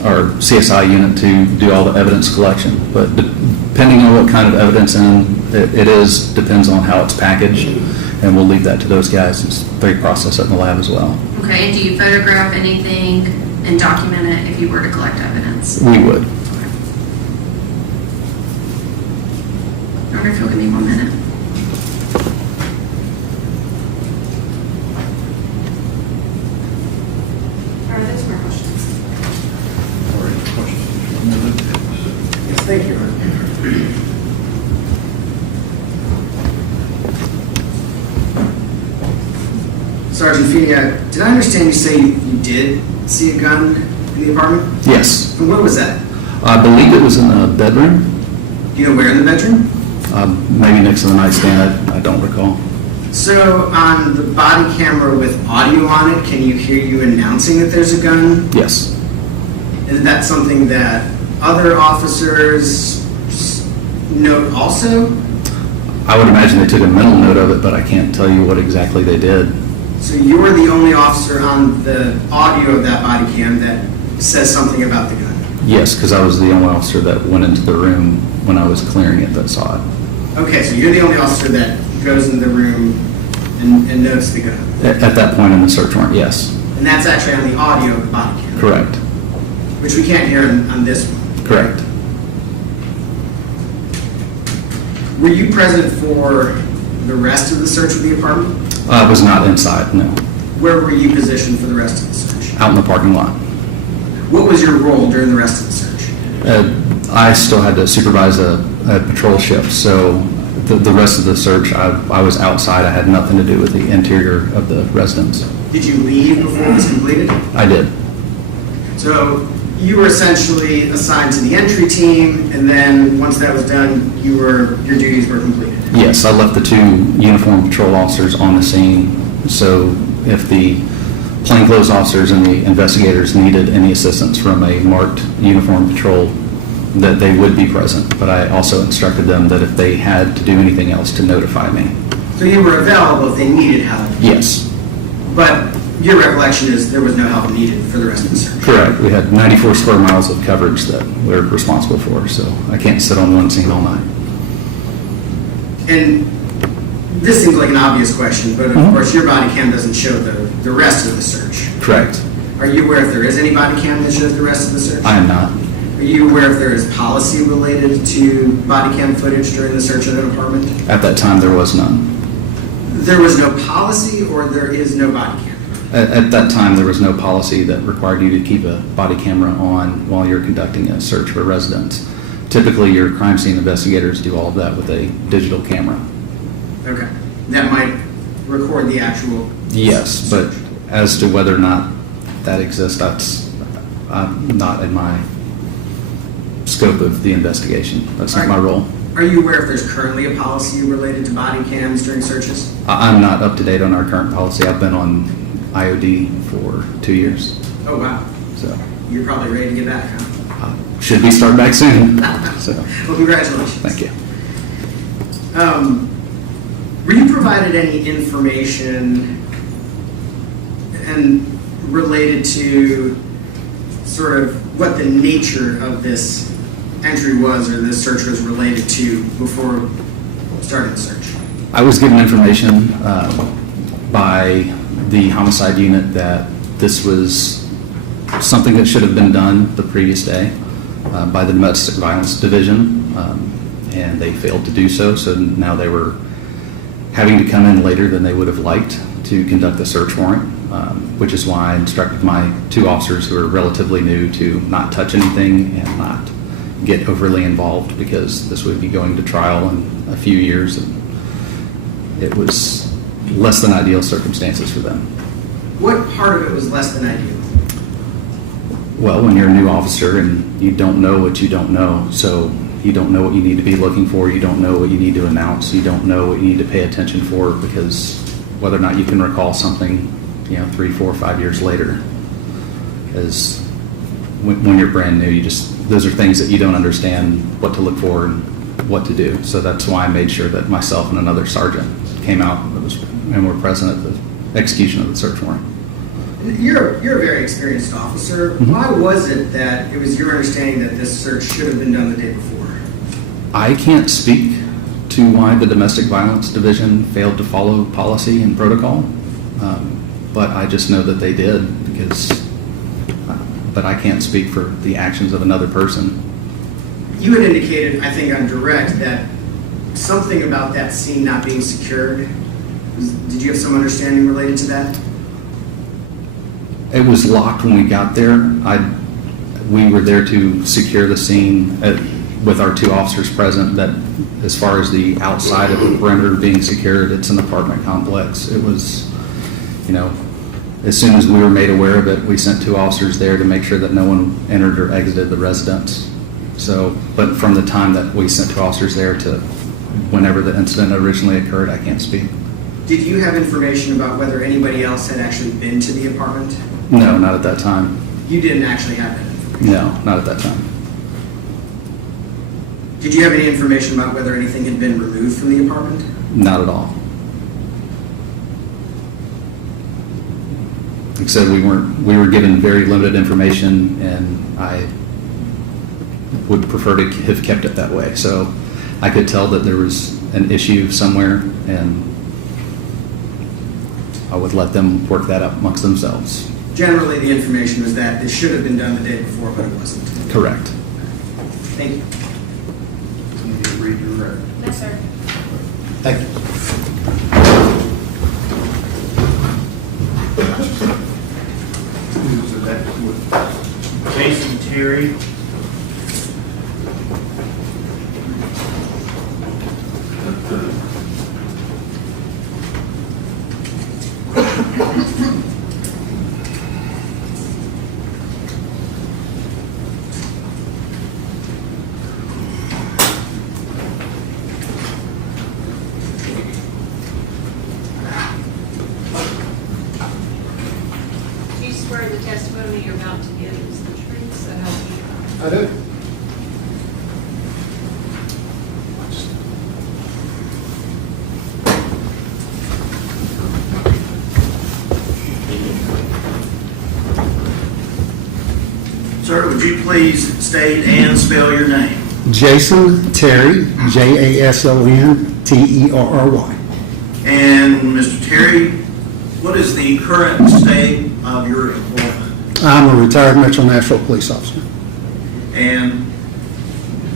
our CSI unit to do all the evidence collection. But depending on what kind of evidence depends on how it's packaged, and we'll leave that to those guys as they process it in the lab as well. Okay, and do you photograph anything and document it if you were to collect evidence? We would. I wonder if you'll give me 1 minute. Are there some more questions? Or any questions? Yes, thank you. Sergeant Feeney, did I understand you say you did see a gun in the apartment? Yes. And where was that? I believe it was in the bedroom, Do you know where in the bedroom? maybe next to the nightstand. I don't recall. So on the body camera with audio on it, can you hear you announcing that there's a gun? Yes. Is that something that other officers note also? I would imagine they took a mental note of it, but I can't tell you what exactly they did. So you're the only officer on the audio of that body cam that says something about the gun? Yes, because I was the only officer that went into the room when I was clearing it that saw it. Okay, so you're the only officer that goes in the room and notes the gun? At that point in the search warrant, yes. And that's actually on the audio of the body cam? Correct. Which we can't hear on this one? Correct. Were you present for the rest of the search of the apartment? I was not inside, no. Where were you positioned for the rest of the search? Out in the parking lot. What was your role during the rest of the search? I still had to supervise a patrol shift, so the rest of the search, I was outside. I had nothing to do with the interior of the residence. Did you leave before it was completed? I did. So you were essentially assigned to the entry team, and then once that was done, your duties were completed? Yes, I left the 2 uniformed patrol officers on the scene, so if the plainclothes officers and the investigators needed any assistance from a marked uniformed patrol, that they would be present. But I also instructed them that if they had to do anything else, to notify me. So you were available if they needed help? Yes. But your recollection is there was no help needed for the rest of the search? Correct. We had 94 square miles of coverage that we're responsible for, so I can't sit on one scene all night. And this seems like an obvious question, but of course your body cam doesn't show the rest of the search. Correct. Are you aware if there is any body cam that shows the rest of the search? I am not. Are you aware if there is policy related to body cam footage during the search of an apartment? At that time, there was none. There was no policy, or there is no body cam? At that time, there was no policy that required you to keep a body camera on while you're conducting a search for a residence. Typically, your crime scene investigators do all of that with a digital camera. Okay. That might record the actual Yes, but as to whether or not that exists, that's not in my scope of the investigation. That's not my role. Are you aware if there's currently a policy related to body cams during searches? I'm not up to date on our current policy. I've been on IOD for 2 years. Oh, wow. So You're probably ready to get back, huh? should be starting back soon. So Well, congratulations. thank you. Were you provided any information and related to sort of what the nature of this entry was or this search was related to before starting the search? I was given information by the homicide unit that this was something that should have been done the previous day by the domestic violence division, and they failed to do so. So now they were having to come in later than they would have liked to conduct the search warrant, which is why I instructed my 2 officers who are relatively new to not touch anything and not get overly involved, because this would be going to trial in a few years, and it was less than ideal circumstances for them. What part of it was less than ideal? Well, when you're a new officer and you don't know what you don't know, so you don't know what you need to be looking for, you don't know what you need to announce, you don't know what you need to pay attention for, because whether or not you can recall something, 3, 4, 5 years later. As when you're brand new, those are things that you don't understand what to look for and what to do. So that's why I made sure that myself and another sergeant came out and were present at the execution of the search warrant. You're a very experienced officer. Mm-hmm. Why was it that it was your understanding that this search should have been done the day before? I can't speak to why the Domestic Violence Division failed to follow policy and protocol, but I just know that they did but I can't speak for the actions of another person. You had indicated, I think on direct, that something about that scene not being secured. Did you have some understanding related to that? It was locked when we got there. We were there to secure the scene with our 2 officers present. That as far as the outside of the perimeter being secured, it's an apartment complex. It was, as soon as we were made aware of it, we sent 2 officers there to make sure that no one entered or exited the residence. But from the time that we sent 2 officers there to whenever the incident originally occurred, I can't speak. Did you have information about whether anybody else had actually been to the apartment? No, not at that time. You didn't actually have that information? No, not at that time. Did you have any information about whether anything had been removed from the apartment? Not at all. Like I said, we were given very limited information, and I would prefer to have kept it that way. So I could tell that there was an issue somewhere, and I would let them work that out amongst themselves. Generally, the information was that this should have been done the day before, but it wasn't. Correct. Thank you. You need to read your record. No, sir. Thank you. Who's the next witness? Jason Terry. Do you swear the testimony you're about to give is the truth, so help you? I do. Sir, would you please state and spell your name? Jason Terry, JASON TERRY. And Mr. Terry, what is the current state of your employment? I'm a retired Metro Nashville police officer. And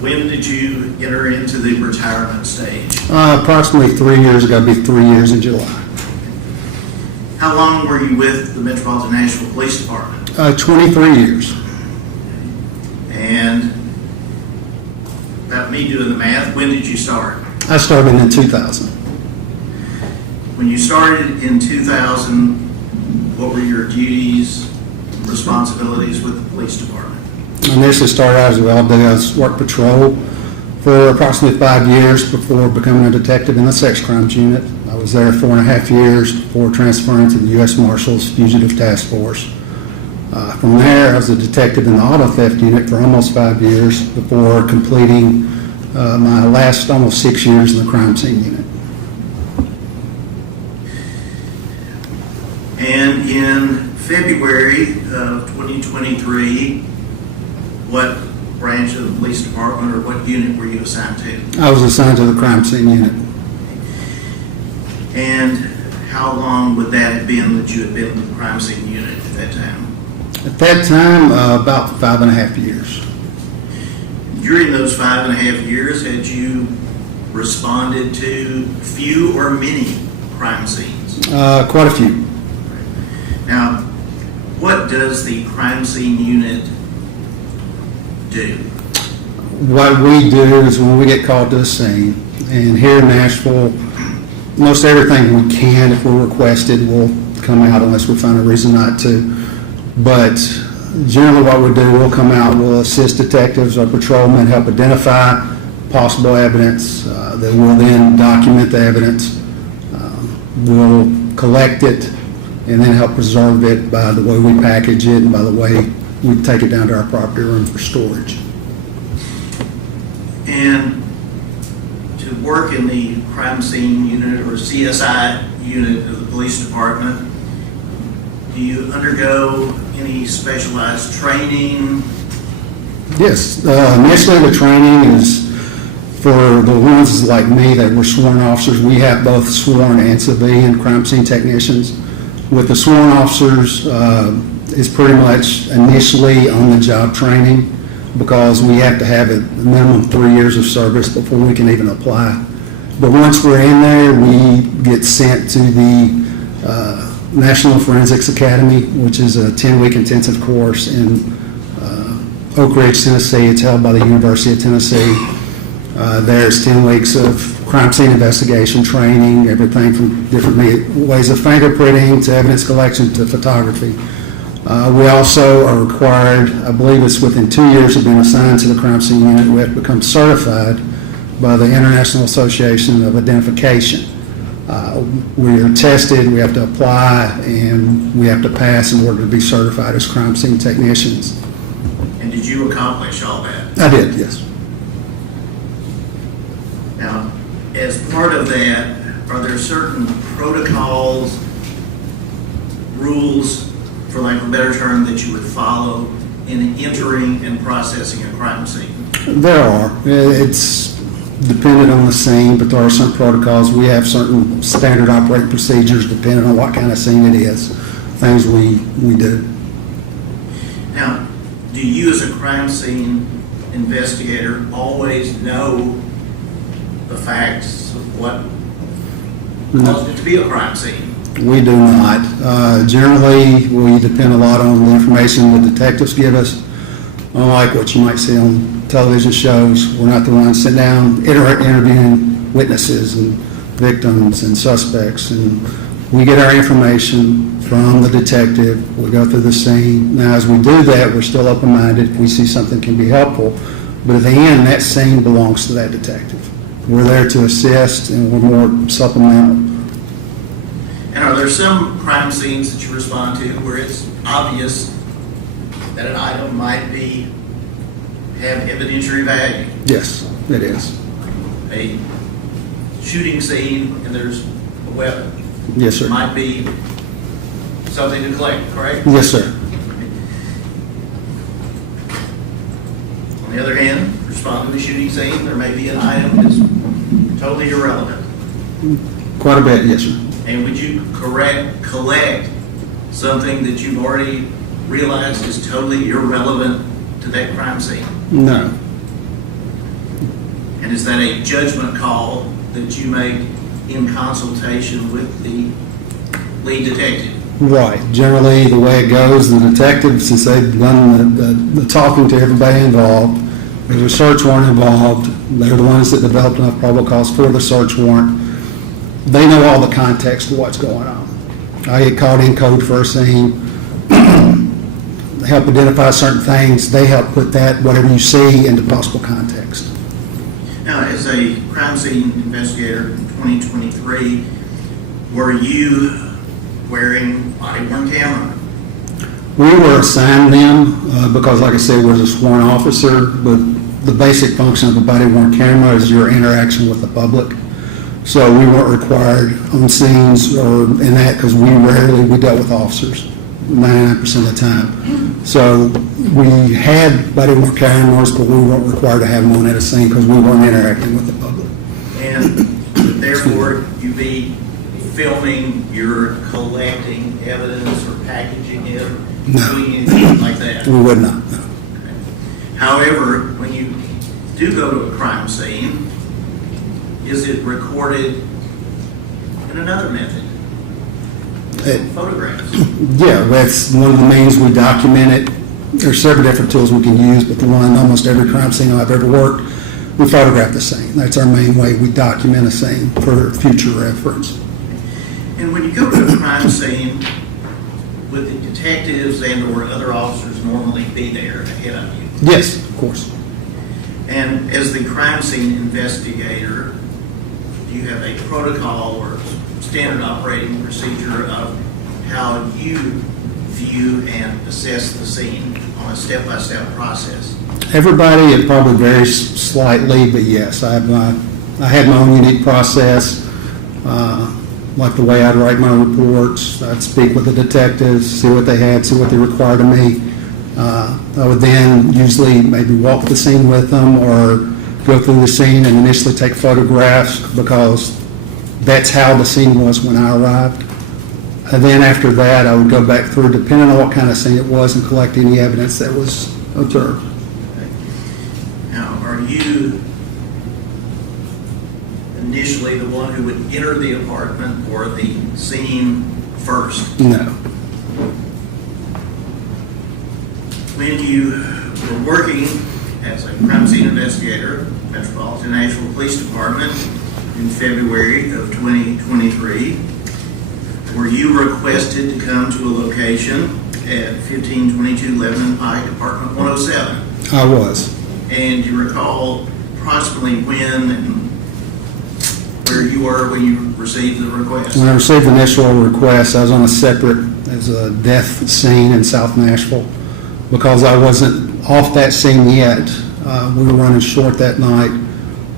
when did you enter into the retirement stage? Approximately 3 years ago, it'll be 3 years in July. How long were you with the Metropolitan Nashville Police Department? 23 years. And about me doing the math, when did you start? I started in 2000. When you started in 2000, what were your duties, responsibilities with the police department? I initially started out as a well-does work patrol for approximately 5 years before becoming a detective in the sex crimes unit. I was there 4.5 years before transferring to the U.S. Marshals Fugitive Task Force. From there, I was a detective in the auto theft unit for almost 5 years before completing my last almost 6 years in the crime scene unit. And in February of 2023, what branch of the police department or what unit were you assigned to? I was assigned to the crime scene unit. And how long would that have been that you had been in the crime scene unit at that time? At that time, about 5.5 years. During those 5.5 years, had you responded to few or many crime scenes? Quite a few. Now, what does the crime scene unit do? What we do is when we get called to a scene, and here in Nashville, most everything we can, if we're requested, will come out unless we find a reason not to. But generally what we do, we'll come out, we'll assist detectives or patrolmen, help identify possible evidence, that we'll then document the evidence. We'll collect it and then help preserve it by the way we package it and by the way we take it down to our property room for storage. And to work in the crime scene unit or CSI unit of the police department, do you undergo any specialized training? Yes, initially the training is for the ones like me that were sworn officers. We have both sworn and civilian crime scene technicians. With the sworn officers, it's pretty much initially on the job training because we have to have a minimum 3 years of service before we can even apply. But once we're in there, we get sent to the National Forensics Academy, which is a 10-week intensive course in Oak Ridge, Tennessee. It's held by the University of Tennessee. There's 10 weeks of crime scene investigation training, everything from different ways of fingerprinting to evidence collection to photography. We also are required, I believe it's within 2 years of being assigned to the crime scene unit, we have to become certified by the International Association of Identification. We are tested, we have to apply, and we have to pass in order to be certified as crime scene technicians. And did you accomplish all that? I did, yes. Now, as part of that, are there certain protocols, rules, for lack of a better term, that you would follow in entering and processing a crime scene? There are. It's dependent on the scene, but there are some protocols. We have certain standard operating procedures depending on what kind of scene it is, things we do. Now, do you as a crime scene investigator always know the facts of what caused it to be a crime scene? We do not. Generally, we depend a lot on the information the detectives give us. Unlike what you might see on television shows, we're not the ones sitting down interviewing witnesses and victims and suspects. And we get our information from the detective. We go through the scene. Now, as we do that, we're still open-minded if we see something can be helpful. But at the end, that scene belongs to that detective. We're there to assist, and we're more supplemental. And are there some crime scenes that you respond to where it's obvious that an item might have evidentiary value? Yes, it is. A shooting scene and there's a weapon. Yes, sir. Might be something to collect, correct? Yes, sir. On the other hand, respond to the shooting scene, there may be an item that's totally irrelevant. Quite a bit, yes, sir. And would you collect something that you've already realized is totally irrelevant to that crime scene? No. And is that a judgment call that you make in consultation with the lead detective? Right. Generally, the way it goes, the detectives, since they've done the talking to everybody involved, there's a search warrant involved, they're the ones that developed enough probable cause for the search warrant. They know all the context of what's going on. I get called in code for a scene, help identify certain things, they help put that, whatever you see, into possible context. Now, as a crime scene investigator in 2023, were you wearing body-worn camera? We were assigned them because, like I said, we're a sworn officer, but the basic function of a body-worn camera is your interaction with the public. So we weren't required on scenes or in that because we dealt with officers 99% of the time. So we had body-worn cameras, but we weren't required to have them on at a scene because we weren't interacting with the public. And therefore, you be filming, you're collecting evidence or packaging it, or doing anything like that? We would not, no. Okay. However, when you do go to a crime scene, is it recorded in another method? Photographs? Yeah, that's one of the means we document it. There's several different tools we can use, but the one in almost every crime scene I've ever worked, we photograph the scene. That's our main way we document a scene for future reference. And when you go to a crime scene, would the detectives and or other officers normally be there ahead of you? Yes, of course. And as the crime scene investigator, do you have a protocol or standard operating procedure of how you view and assess the scene on a step-by-step process? Everybody, it probably varies slightly, but yes, I had my own unique process, like the way I'd write my reports. I'd speak with the detectives, see what they had, see what they required of me. I would then usually maybe walk the scene with them or go through the scene and initially take photographs because that's how the scene was when I arrived. And then after that, I would go back through, depending on what kind of scene it was, and collect any evidence that was observed. Now, are you initially the one who would enter the apartment or the scene first? No. When you were working as a crime scene investigator, Metropolitan Nashville Police Department, in February of 2023, were you requested to come to a location at 1522 Lebanon Pike, Apartment 107? I was. And you recall approximately when and where you were when you received the request? When I received the initial request, I was on a separate, as a death scene in South Nashville. Because I wasn't off that scene yet, we were running short that night.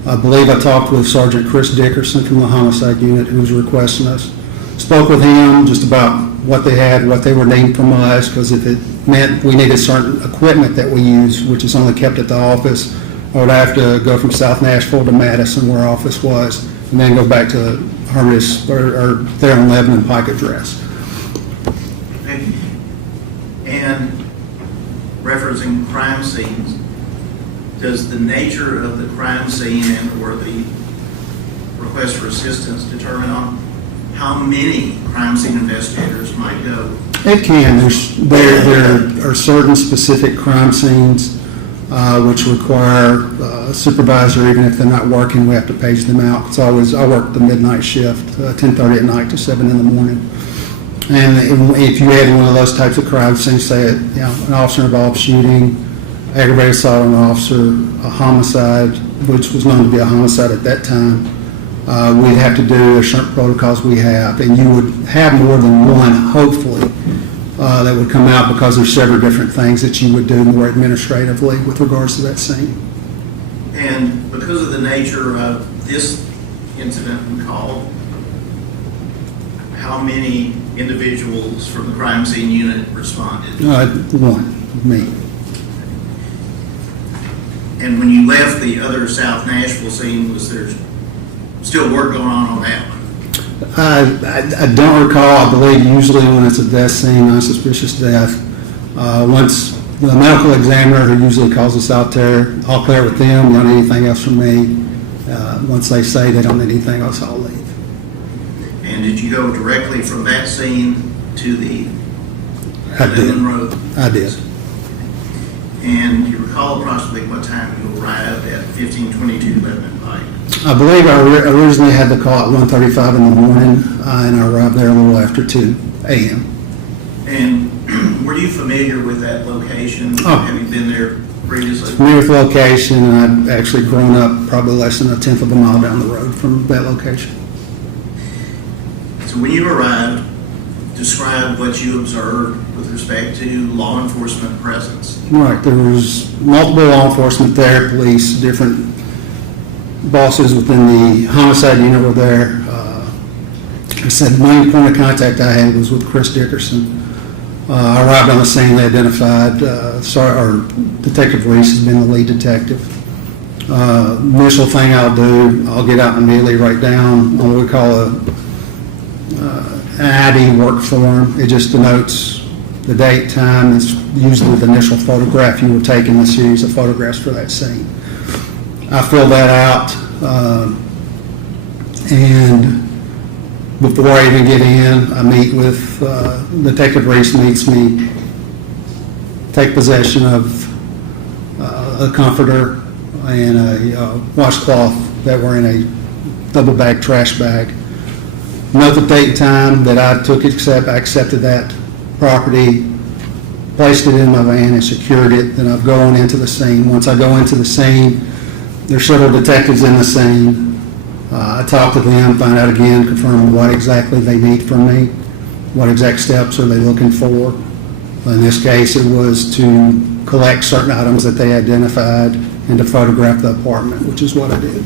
I believe I talked with Sergeant Chris Dickerson from the homicide unit who was requesting us. Spoke with him just about what they had, what they were needing from us, because if it meant we needed certain equipment that we use, which is only kept at the office, I would have to go from South Nashville to Madison, where our office was, and then go back to Hermes or there on Lebanon Pike address. Okay. And referencing crime scenes, does the nature of the crime scene and or the request for assistance determine on how many crime scene investigators might go? It can. There are certain specific crime scenes which require a supervisor, even if they're not working, we have to page them out. It's always, I work the midnight shift, 10:30 at night to 7 in the morning. And if you had one of those types of crime scenes, say an officer involved shooting, aggravated assault on an officer, a homicide, which was known to be a homicide at that time, we'd have to do certain protocols we have, and you would have more than one, hopefully, that would come out because there's several different things that you would do more administratively with regards to that scene. And because of the nature of this incident and call, how many individuals from the crime scene unit responded? One, me. And when you left the other South Nashville scene, was there still work going on that one? I don't recall. I believe usually when it's a death scene, non-suspicious death, once the medical examiner who usually calls us out there, I'll clear with them. You don't need anything else from me. Once they say they don't need anything else, I'll leave. And did you go directly from that scene to the Lebanon Road? I did. And you recall approximately what time you arrived at 1522 Lebanon Pike? I believe I originally had the call at 1:35 in the morning, and I arrived there a little after 2 a.m. And were you familiar with that location? Oh. Have you been there previously? Familiar with the location, and I'd actually grown up probably less than 1/10 of a mile down the road from that location. So when you arrived, describe what you observed with respect to law enforcement presence. Right, there was multiple law enforcement there, police, different bosses within the homicide unit were there. I said the main point of contact I had was with Chris Dickerson. I arrived on the scene, they identified, Detective Reese has been the lead detective. Initial thing I'll do, I'll get out and immediately write down on what we call an ID work form. It just denotes the date, time. It's usually the initial photograph you were taking, the series of photographs for that scene. I fill that out, and before I even get in, I meet with, Detective Reese meets me, take possession of a comforter and a washcloth that were in a double bag trash bag. Note the date and time that I accepted that property, placed it in my van and secured it. Then I'll go on into the scene. Once I go into the scene, there's several detectives in the scene. I talked to them, find out again, confirm what exactly they need from me, what exact steps are they looking for. In this case, it was to collect certain items that they identified and to photograph the apartment, which is what I did.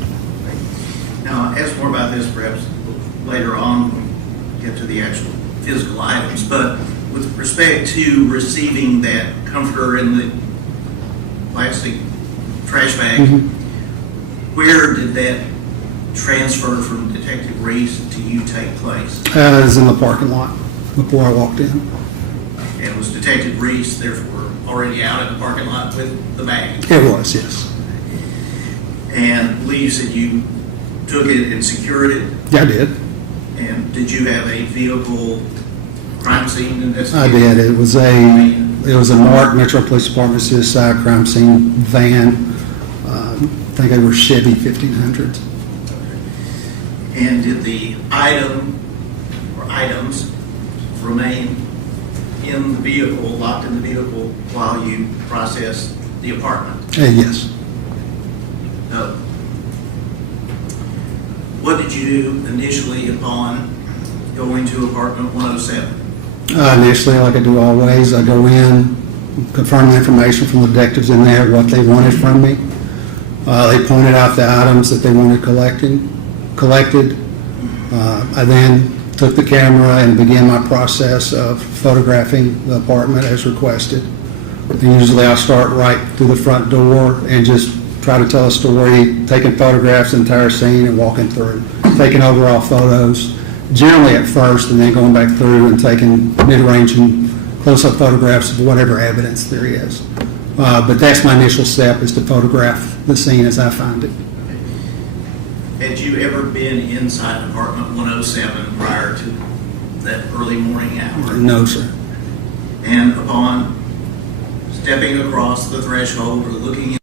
Now, I'll ask more about this perhaps later on when we get to the actual physical items, but with respect to receiving that comforter in the plastic trash bag, where did that transfer from Detective Reese to you take place? It was in the parking lot before I walked in. And was Detective Reese therefore already out in the parking lot with the bag? It was, yes. And Lee, you said you took it and secured it? Yeah, I did. And did you have a vehicle crime scene investigation? I did. It was a Newark Metro Police Department suicide crime scene van. I think they were Chevy 1500s. And did the item or items remain in the vehicle, locked in the vehicle, while you processed the apartment? Yes. No. What did you do initially upon going to apartment 107? Initially, like I do always, I go in, confirm the information from the detectives in there, what they wanted from me. They pointed out the items that they wanted collected. I then took the camera and began my process of photographing the apartment as requested. Usually I start right through the front door and just try to tell a story, taking photographs of the entire scene and walking through, taking overall photos, generally at first, and then going back through and taking mid-range and close-up photographs of whatever evidence there is. But that's my initial step, is to photograph the scene as I find it. Had you ever been inside apartment 107 prior to that early morning hour? No, sir. And upon stepping across the threshold or looking in,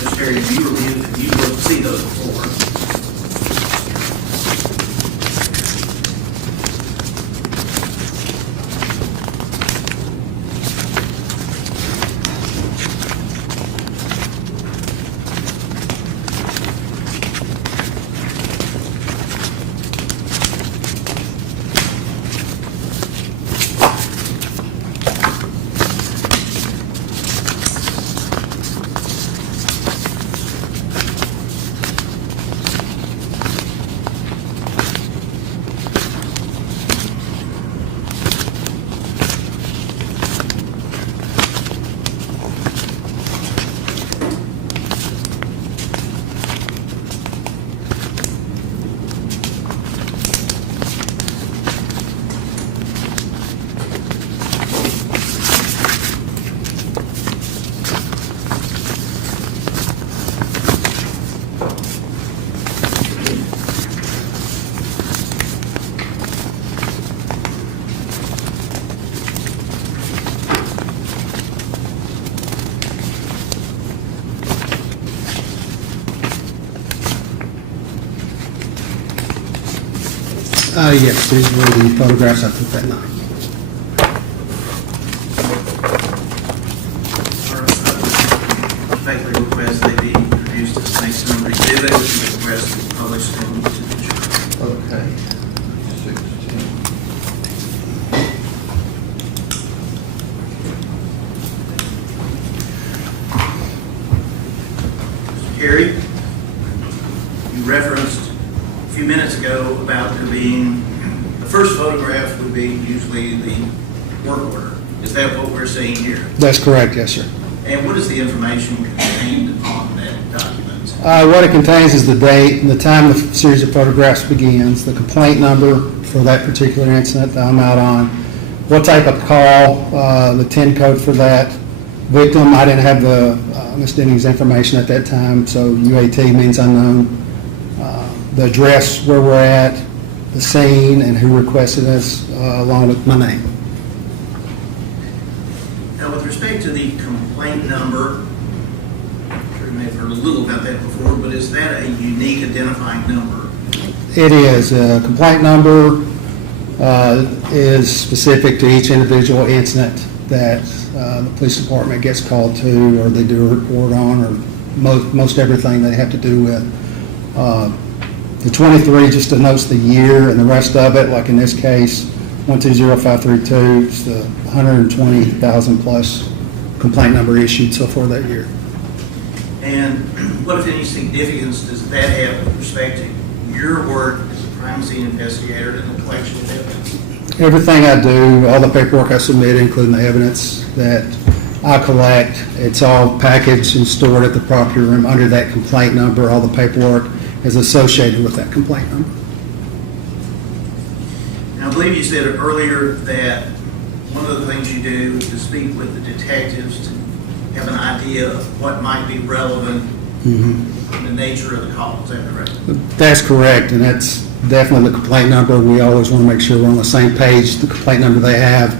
Mr. Perry, did you review that you will see those before? Yes, these were the photographs I took that night. Respectfully request they be introduced as the next number exhibit, which is request to be published in the journal. Okay. 16. Mr. Carey, you referenced a few minutes ago about there being, the first photograph would be usually the work order. Is that what we're seeing here? That's correct, yes, sir. And what is the information contained on that document? What it contains is the date and the time the series of photographs begins, the complaint number for that particular incident that I'm out on, what type of call, the 10 code for that. Victim, I didn't have the Ms. Denning's information at that time, so UAT means unknown. The address where we're at, the scene, and who requested us, along with my name. Now, with respect to the complaint number, I'm sure you may have heard a little about that before, but is that a unique identifying number? It is. A complaint number is specific to each individual incident that the police department gets called to, or they do a report on, or most everything they have to do with. The 23 just denotes the year, and the rest of it, like in this case, 120532, it's the 120,000 plus complaint number issued so far that year. And what, if any, significance does that have with respect to your work as a crime scene investigator and the collection of evidence? Everything I do, all the paperwork I submit, including the evidence that I collect, it's all packaged and stored at the property room under that complaint number. All the paperwork is associated with that complaint number. And I believe you said earlier that one of the things you do is to speak with the detectives to have an idea of what might be relevant in the nature of the call. Is that correct? That's correct, and that's definitely the complaint number. We always want to make sure we're on the same page, the complaint number they have,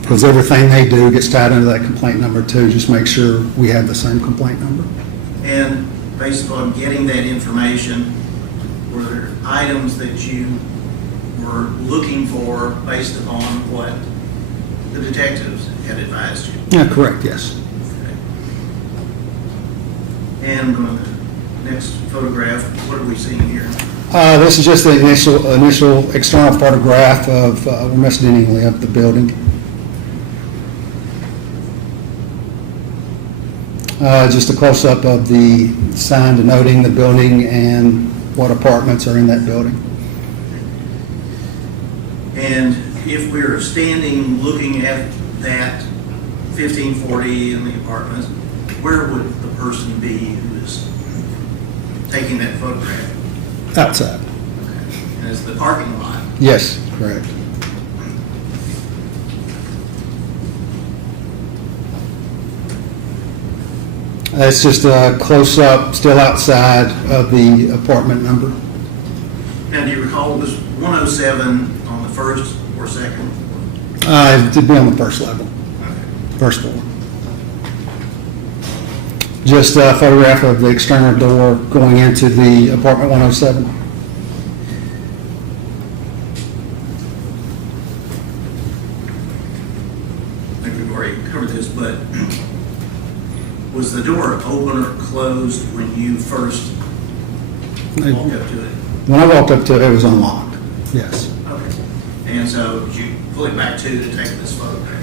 because everything they do gets tied into that complaint number too. Just make sure we have the same complaint number. And based upon getting that information, were there items that you were looking for based upon what the detectives had advised you? Yeah, correct, yes. Okay. And on the next photograph, what are we seeing here? This is just the initial external photograph of where Ms. Denning lived, the building. Just a close-up of the sign denoting the building and what apartments are in that building. And if we're standing looking at that 1540 in the apartment, where would the person be who is taking that photograph? Outside. Okay. And is the parking lot? Yes, correct. It's just a close-up, still outside of the apartment number. Now, do you recall, was 107 on the first or second? It'd be on the first level, first floor. Just a photograph of the external door going into the apartment 107. I think we've already covered this, but was the door open or closed when you first walked up to it? When I walked up to it, it was unlocked, yes. Okay. And so did you pull it back to take this photograph?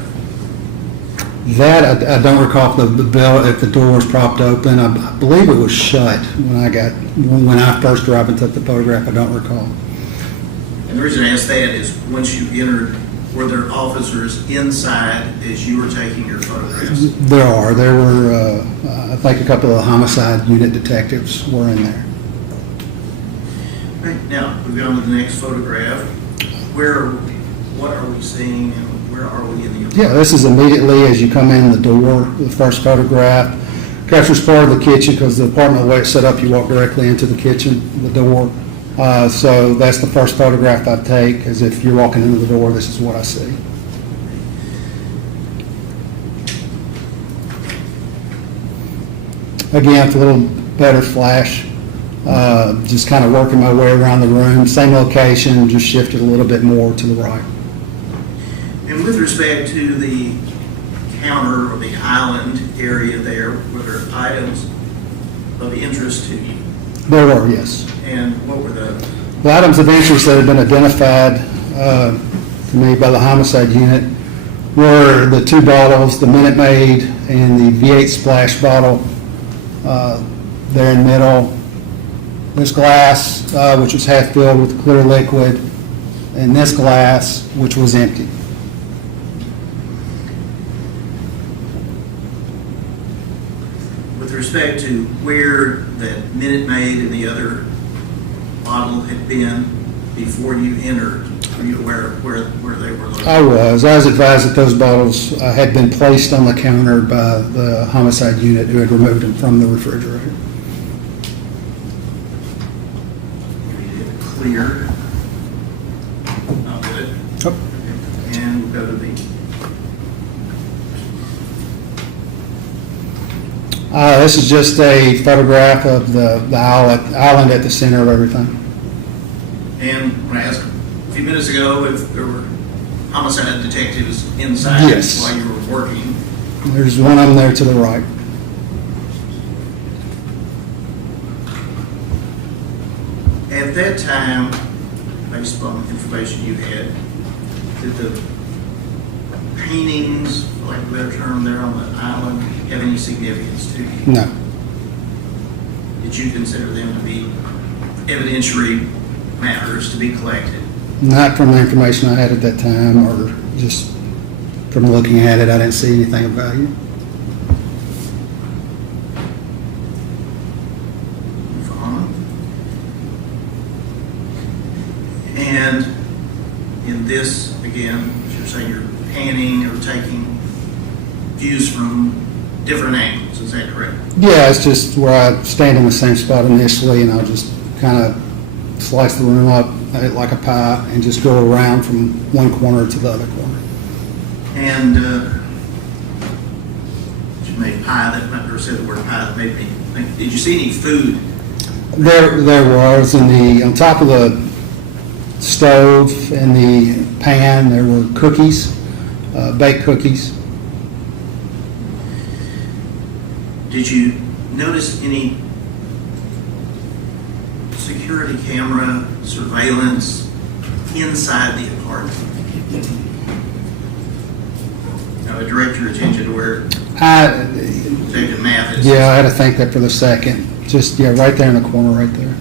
That, I don't recall if if the door was propped open. I believe it was shut when I first arrived and took the photograph. I don't recall. And the reason I ask that is once you entered, were there officers inside as you were taking your photographs? There were, I think a couple of homicide unit detectives were in there. Right. Now, moving on to the next photograph. What are we seeing and where are we in the apartment? Yeah, this is immediately as you come in the door, the first photograph. Captures part of the kitchen because the apartment, the way it's set up, you walk directly into the kitchen, the door. So that's the first photograph I take, as if you're walking into the door, this is what I see. Again, for a little better flash, just kind of working my way around the room. Same location, just shifted a little bit more to the right. And with respect to the counter or the island area there, were there items of interest to you? There were, yes. And what were those? The items of interest that have been identified to me by the homicide unit were the two bottles, the Minute Maid and the V8 splash bottle there in the middle. This glass, which was half filled with clear liquid, and this glass, which was empty. respect to where that Minute Maid and the other bottle had been before you entered, are you aware of where they were located? I was advised that those bottles had been placed on the counter by the homicide unit who had removed them from the refrigerator. Clear. Not good. Oh. And we'll go to the, This is just a photograph of the island at the center of everything. and when I asked a few minutes ago if there were homicide detectives inside Yes. while you were working, There's one of them there to the right. at that time, based upon the information you had, did the paintings, for lack of a better term, there on the island have any significance to you? No. Did you consider them to be evidentiary matters to be collected? Not from the information I had at that time, or just from looking at it, I didn't see anything of value. Move on. And in this, again, you're saying you're panning or taking views from different angles, is that correct? Yeah, it's just where I stand in the same spot initially, and I'll just kind of slice the room up like a pie and just go around from one corner to the other corner. And you made pie, that or said the word pie, that made me think, did you see any food? There was on top of the stove and the pan, there were cookies, baked cookies. Did you notice any security camera surveillance inside the apartment? Now, I direct your attention to where Detective Mathis. Yeah, I had to think that for the second. Just, yeah, right there in the corner, right there.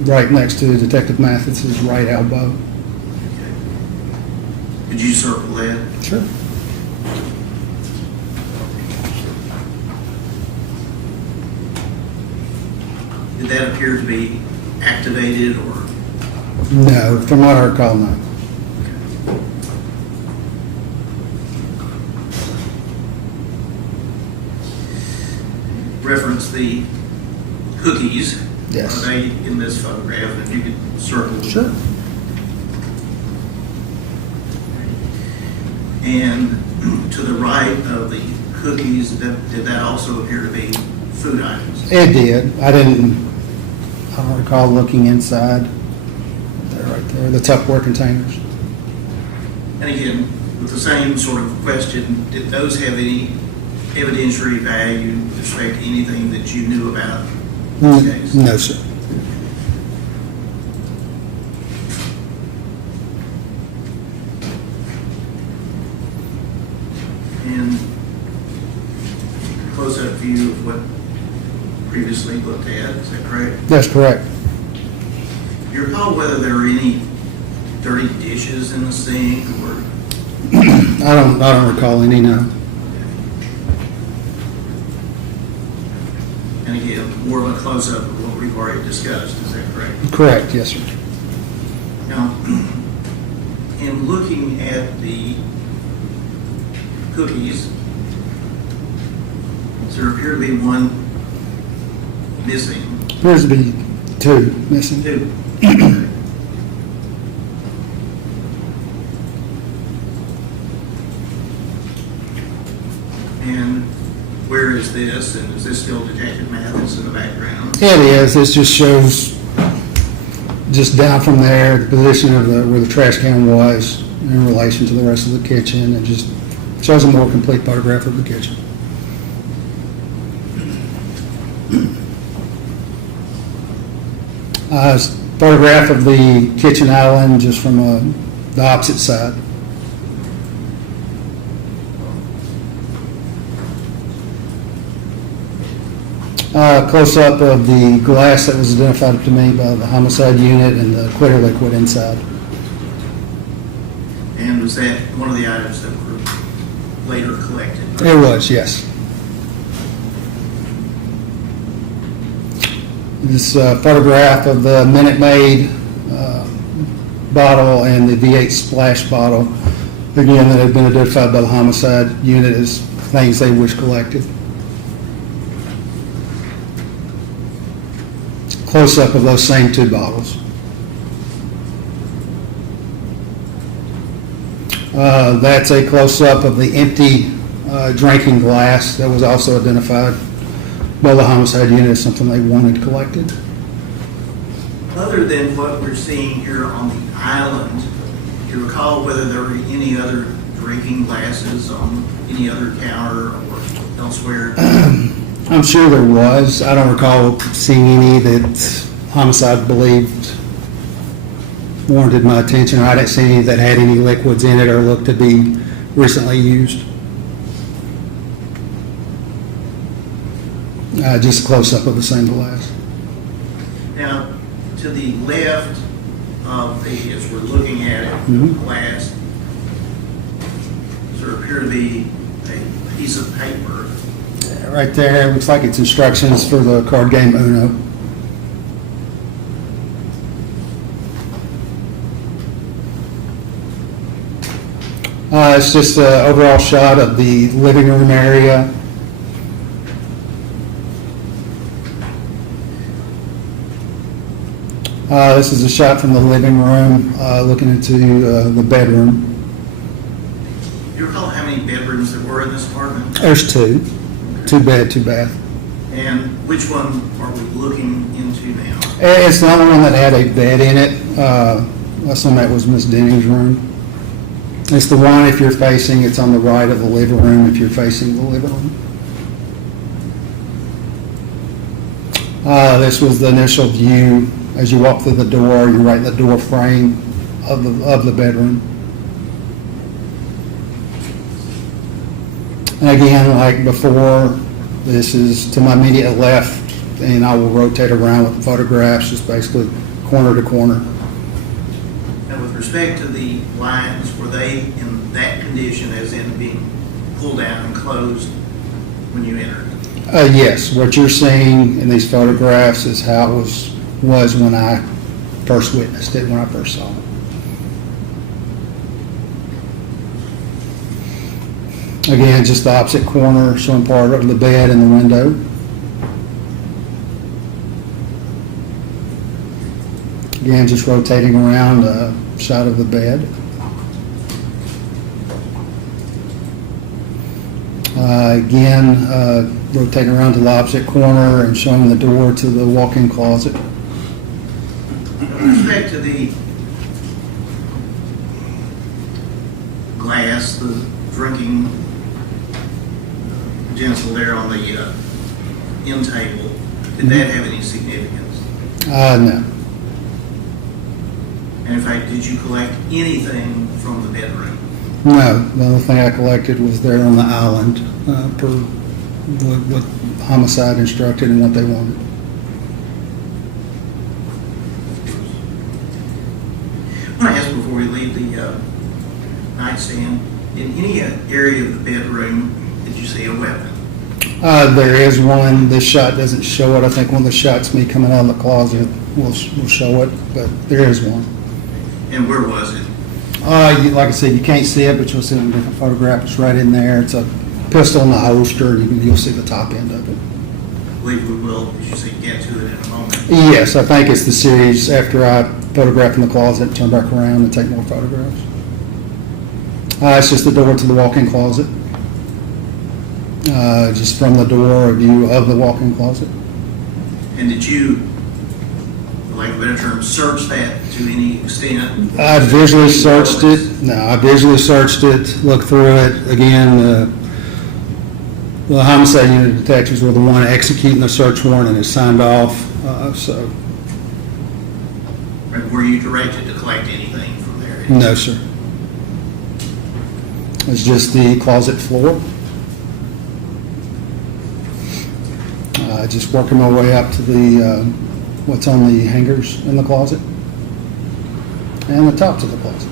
Right next to Detective Mathis's right elbow. Could you circle that? Sure. Did that appear to be activated or? No, from what I recall, no. Reference the cookies. Yes. Are they in this photograph? If you could circle. Sure. And to the right of the cookies, did that also appear to be food items? It did. I don't recall looking inside. There, right there, the Tupperware containers. And again, with the same sort of question, did those have any evidentiary value with respect to anything that you knew about this case? No, sir. And close-up view of what previously looked at, is that correct? That's correct. Do you recall whether there were any dirty dishes in the sink or? I don't recall any, no. And again, more of a close-up of what we've already discussed, is that correct? Correct, yes, sir. Now, in looking at the cookies, does there appear to be one missing? Appears to be two missing. Two. And where is this? And is this still Detective Mathis in the background? It is. This just shows just down from there, the position of where the trash can was in relation to the rest of the kitchen. It just shows a more complete photograph of the kitchen. Photograph of the kitchen island just from the opposite side. Close-up of the glass that was identified to me by the homicide unit and the clear liquid inside. And was that one of the items that were later collected? It was, yes. This photograph of the Minute Maid bottle and the V8 splash bottle, again, that have been identified by the homicide unit as things they wish collected. Close-up of those same two bottles. That's a close-up of the empty drinking glass that was also identified by the homicide unit as something they wanted collected. Other than what we're seeing here on the island, do you recall whether there were any other drinking glasses on any other counter or elsewhere? I'm sure there was. I don't recall seeing any that homicide believed warranted my attention. I didn't see any that had any liquids in it or looked to be recently used. Just a close-up of the same glass. Now, to the left of the, as we're looking at it, the glass, does there appear to be a piece of paper? Right there, it looks like it's instructions for the card game Uno. It's just an overall shot of the living room area. This is a shot from the living room, looking into the bedroom. Do you recall how many bedrooms there were in this apartment? There's two. Two bed, two bath. And which one are we looking into now? It's the only one that had a bed in it. Last one that was Miss Denning's room. It's the one, if you're facing, it's on the right of the living room if you're facing the living room. This was the initial view. As you walk through the door, you're right in the door frame of the bedroom. And again, like before, this is to my immediate left, and I will rotate around with the photographs, just basically corner to corner. And with respect to the blinds, were they in that condition as in being pulled down and closed when you entered? Yes, what you're seeing in these photographs is how it was when I first witnessed it, when I first saw it. Again, just the opposite corner, showing part of the bed and the window. Again, just rotating around a shot of the bed. Again, rotating around to the opposite corner and showing the door to the walk-in closet. With respect to the glass, the drinking utensil there on the end table, did that have any significance? No. And in fact, did you collect anything from the bedroom? No, the only thing I collected was there on the island, per what homicide instructed and what they wanted. I want to ask before we leave the nightstand, in any area of the bedroom, did you see a weapon? There is one. This shot doesn't show it. I think one of the shots me coming out of the closet will show it, but there is one. And where was it? Like I said, you can't see it, but you'll see it in a different photograph. It's right in there. It's a pistol in the holster, and you'll see the top end of it. I believe we will, as you say, get to it in a moment. Yes, I think it's the series after I photograph in the closet, turn back around and take more photographs. It's just the door to the walk-in closet. Just from the door, a view of the walk-in closet. And did you, for lack of a better term, search that to any extent? I visually searched it. No, I visually searched it, looked through it. Again, the homicide unit detectives were the one executing the search warrant and it signed off, so. And were you directed to collect anything from there? No, sir. It's just the closet floor. Just working my way up to the, what's on the hangers in the closet and the tops of the closet.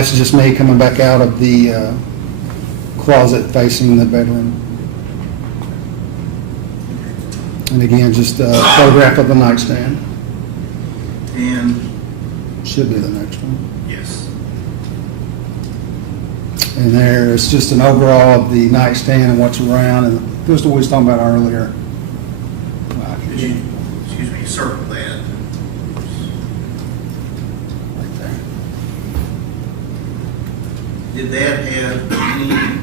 It's just me coming back out of the closet facing the bedroom. And again, just a photograph of the nightstand. And, Should be the next one. yes, And there is just an overall of the nightstand and what's around, and just what we was talking about earlier. could you, excuse me, circle that? Right there. Did that have any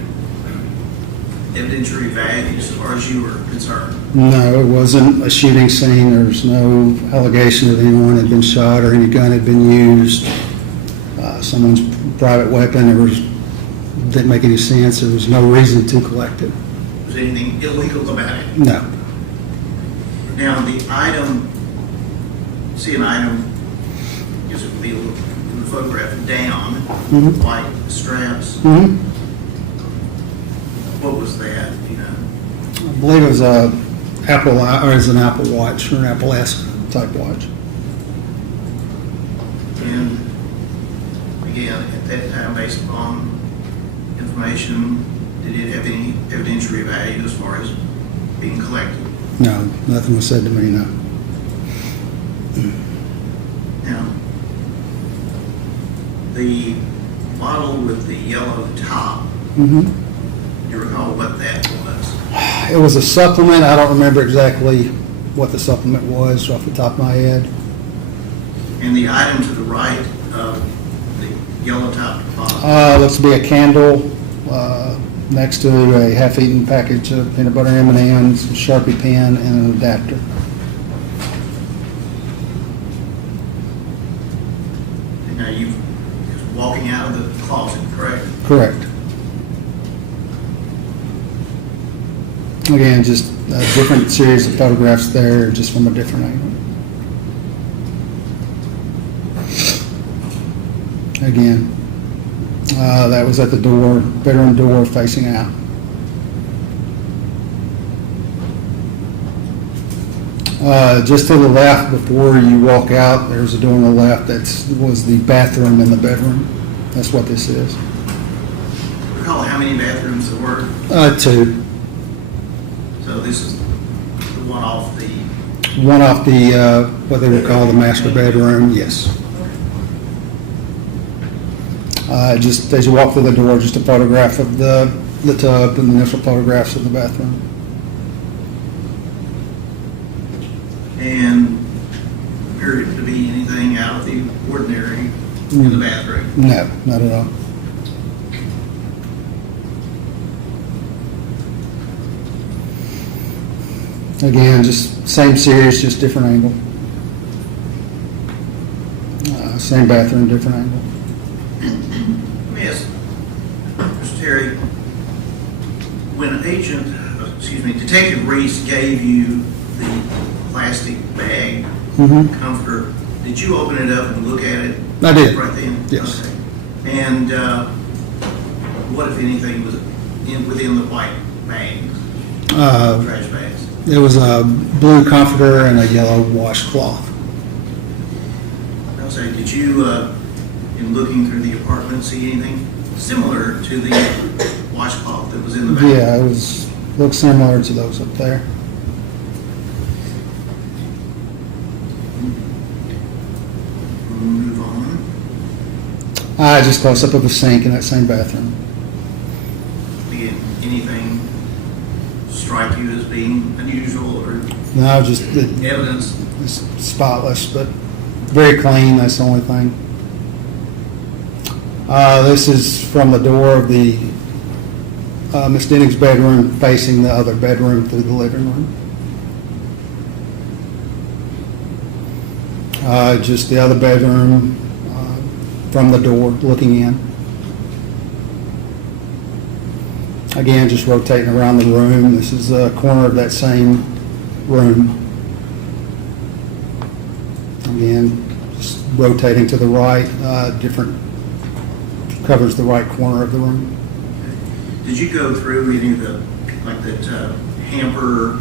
evidentiary value as far as you were concerned? No, it wasn't a shooting scene. There was no allegation that anyone had been shot or any gun had been used. Someone's private weapon, didn't make any sense. There was no reason to collect it. Was anything illegal about it? No. Now, the item, see an item, I guess it would be a little, in the photograph, down, Mhm. white straps. Mm-hmm. What was that, you know? I believe it was a Apple, or is an Apple Watch, or an Apple-esque type watch. And again, at that time, based upon information, did it have any evidentiary value as far as being collected? No, nothing was said to me, no. Now, the bottle with the yellow top, Mm-hmm. do you recall what that was? It was a supplement. I don't remember exactly what the supplement was off the top of my head. And the item to the right of the yellow top bottle? Looks to be a candle next to a half-eaten package of peanut butter M&Ms, a Sharpie pen, and an adapter. And now you walking out of the closet, correct? Correct. Again, just a different series of photographs there, just from a different angle. Again, that was at the door, bedroom door facing out. Just to the left, before you walk out, there's a door on the left that was the bathroom in the bedroom. That's what this is. Recall how many bathrooms there were? 2. So this is the one off the, One off the, what they would call the master bedroom, yes. Just as you walk through the door, just a photograph of the tub and the initial photographs of the bathroom. and appeared to be anything out of the ordinary in the bathroom. No, not at all. Again, just same series, just different angle. Same bathroom, different angle. Let me ask, Mr. Terry, when Detective Reese gave you the plastic bag comforter, did you open it up and look at it? I did. Right then? Yes. Okay. And what, if anything, was within the white bags, trash bags? It was a blue comforter and a yellow washcloth. I'll say, did you, in looking through the apartment, see anything similar to the washcloth that was in the bag? Yeah, it looked similar to those up there. Move on. Just close up of the sink in that same bathroom. Again, anything strike you as being unusual or No, just evidence? it's spotless, but very clean. That's the only thing. This is from the door of the Miss Denning's bedroom facing the other bedroom through the living room. Just the other bedroom from the door looking in. Again, just rotating around the room. This is the corner of that same room. Again, just rotating to the right, covers the right corner of the room. Did you go through any of the, like that hamper or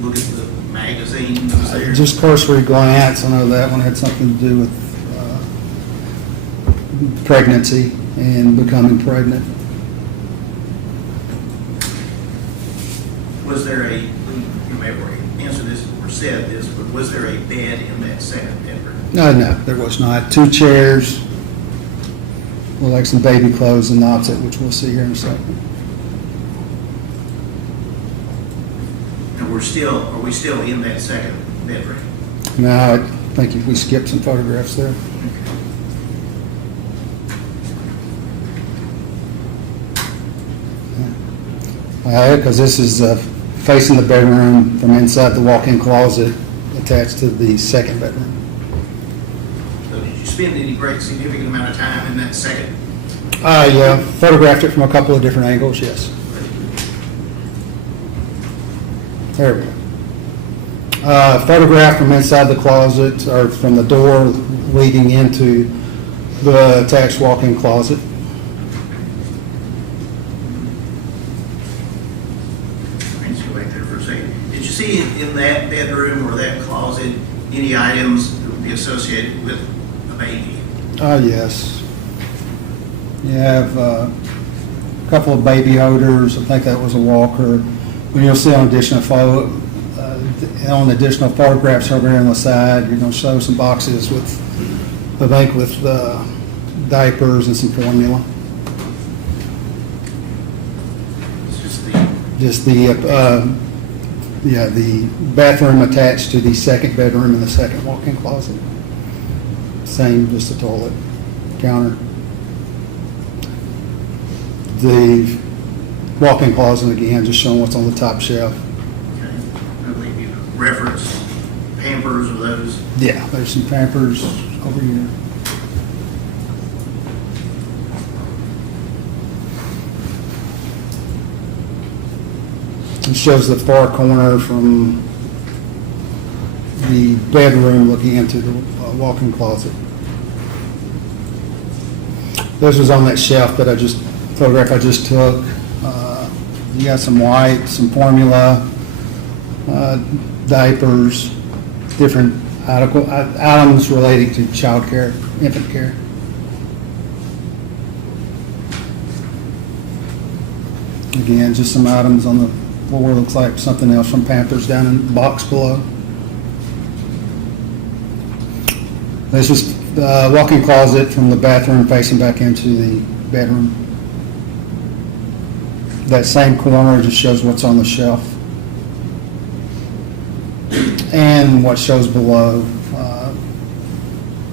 look at the magazine that was there? Just cursory glance. I know that one had something to do with pregnancy and becoming pregnant. Was there a you may have already answered this or said this, but was there a bed in that second bedroom? No, there was not. 2 chairs, well, like some baby clothes and opposite, which we'll see here in a second. And are we still in that second bedroom? Now, I think if we skipped some photographs there. Because this is facing the bedroom from inside the walk-in closet attached to the second bedroom. So did you spend any great significant amount of time in that second? Yeah, photographed it from a couple of different angles, yes. There we go. Photograph from inside the closet, or from the door leading into the attached walk-in closet. Let's go back there for a second. Did you see in that bedroom or that closet any items that would be associated with a baby? Yes. You have a couple of baby odors. I think that was a walker. When you'll see on additional photographs over here on the side, you're going to show some boxes with, I think, with diapers and some formula. Just the bathroom attached to the second bedroom and the second walk-in closet. Same, just a toilet, counter. The walk-in closet, again, just showing what's on the top shelf. Okay. I believe you referenced Pampers or those. Yeah, there's some Pampers over here. It shows the far corner from the bedroom looking into the walk-in closet. This was on that shelf that photograph I just took. You got some white, some formula, diapers, different items relating to child care, infant care. Again, just some items on the floor. Looks like something else from Pampers down in the box below. This is the walk-in closet from the bathroom facing back into the bedroom. That same corner just shows what's on the shelf. And what shows below.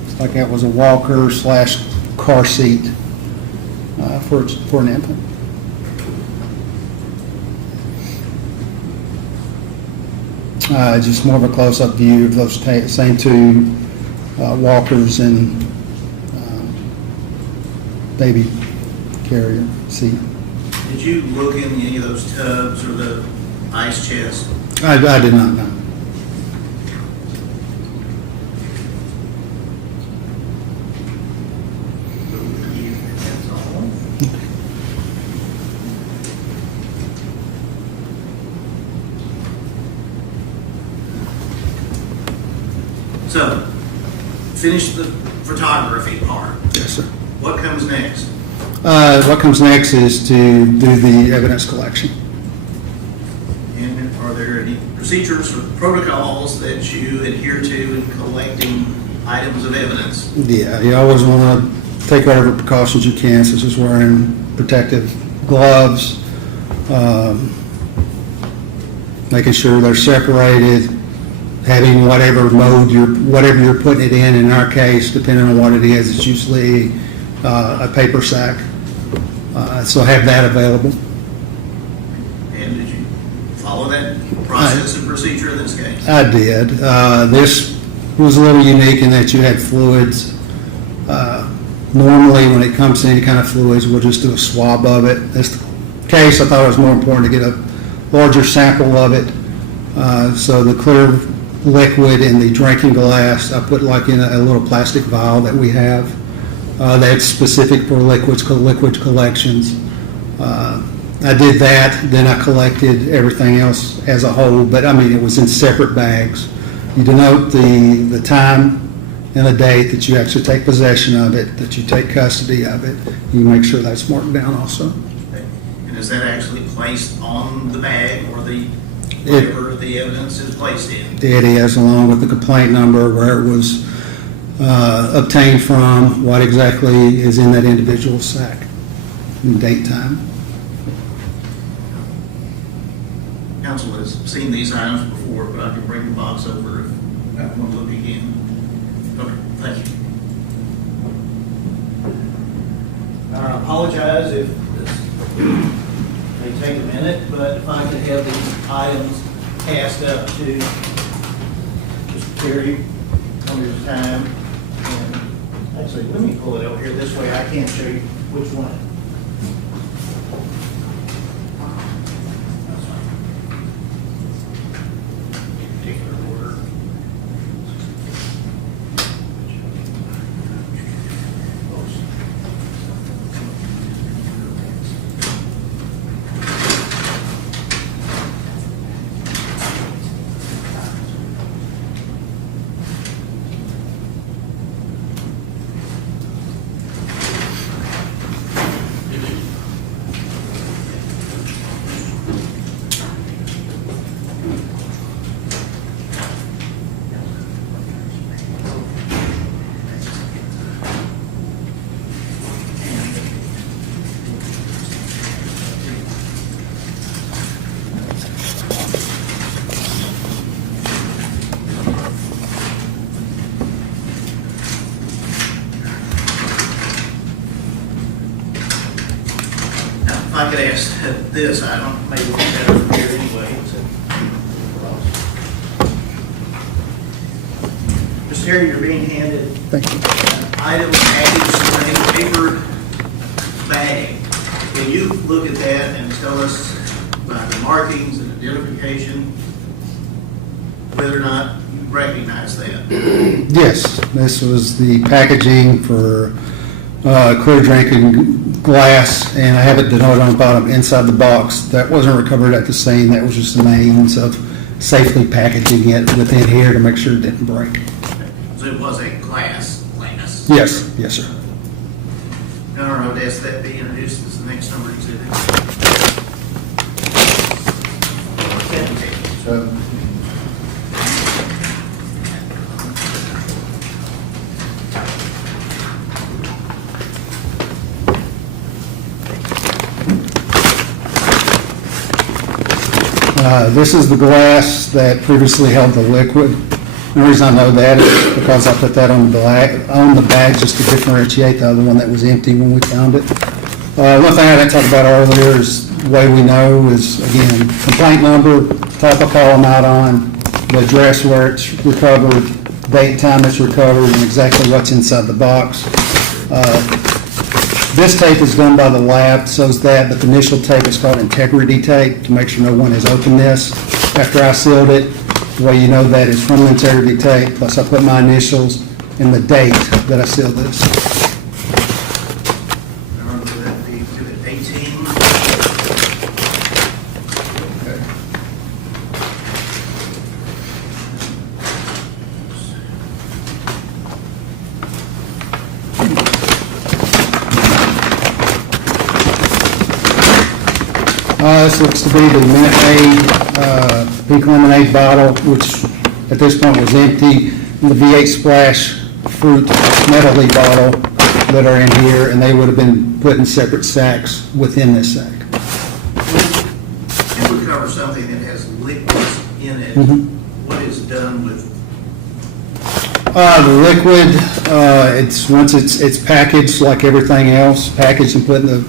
It's like that was a walker / car seat for an infant. Just more of a close-up view of those same 2 walkers and baby carrier seat. Did you look in any of those tubs or the ice chest? I did not know. So, finish the photography part. Yes, sir. What comes next? What comes next is to do the evidence collection. And are there any procedures or protocols that you adhere to in collecting items of evidence? Yeah, you always want to take whatever precautions you can, such as wearing protective gloves, making sure they're separated, having whatever mode you're putting it in. In our case, depending on what it is, it's usually a paper sack. So have that available. And did you follow that process and procedure in this case? I did. This was a little unique in that you had fluids. Normally, when it comes to any kind of fluids, we'll just do a swab of it. In this case, I thought it was more important to get a larger sample of it. So the clear liquid in the drinking glass, I put like in a little plastic vial that we have. That's specific for liquid collections. I did that, then I collected everything else as a whole, but I mean, it was in separate bags. You denote the time and the date that you actually take possession of it, that you take custody of it. You make sure that's marked down also. And is that actually placed on the bag or the whatever the evidence is placed in. It is, along with the complaint number, where it was obtained from, what exactly is in that individual's sack, and date, time. Council has seen these items before, but I can bring the box over if I want to look again. Okay, thank you. I apologize if this may take a minute, but if I could have these items passed up to Mr. Terry one at a time. And actually, let me pull it over here. This way I can show you which one. That's fine. Particular order. If I could ask this, I don't, maybe we'll get over here anyway. Mr. Terry, you're being handed Thank you. an item package in a paper bag. Can you look at that and tell us by the markings and identification whether or not you recognize that? Yes, this was the packaging for clear drinking glass, and I have it denoted on the bottom inside the box. That wasn't recovered at the scene. That was just the means of safely packaging it within here to make sure it didn't break. So it was a glass. Yes, yes, sir. Your Honor, I would ask that be introduced as the next number exhibit. So, This is the glass that previously held the liquid. The reason I know that is because I put that on the bag just to differentiate the other one that was empty when we found it. One thing I didn't talk about earlier is the way we know is, again, complaint number, type of call I'm out on, the address where it's recovered, date and time it's recovered, and exactly what's inside the box. This tape is done by the lab, so is that, but the initial tape is called integrity tape to make sure no one has opened this. After I sealed it, the way you know that is from the integrity tape, plus I put my initials and the date that I sealed this. Remember that be exhibit 18. This looks to be the Minute Maid pink lemonade bottle, which at this point was empty, and the V8 Splash fruit medley bottle that are in here, and they would have been put in separate sacks within this sack. You recover something that has liquids in it. What is done with? The liquid, it's once it's packaged like everything else, packaged and put in the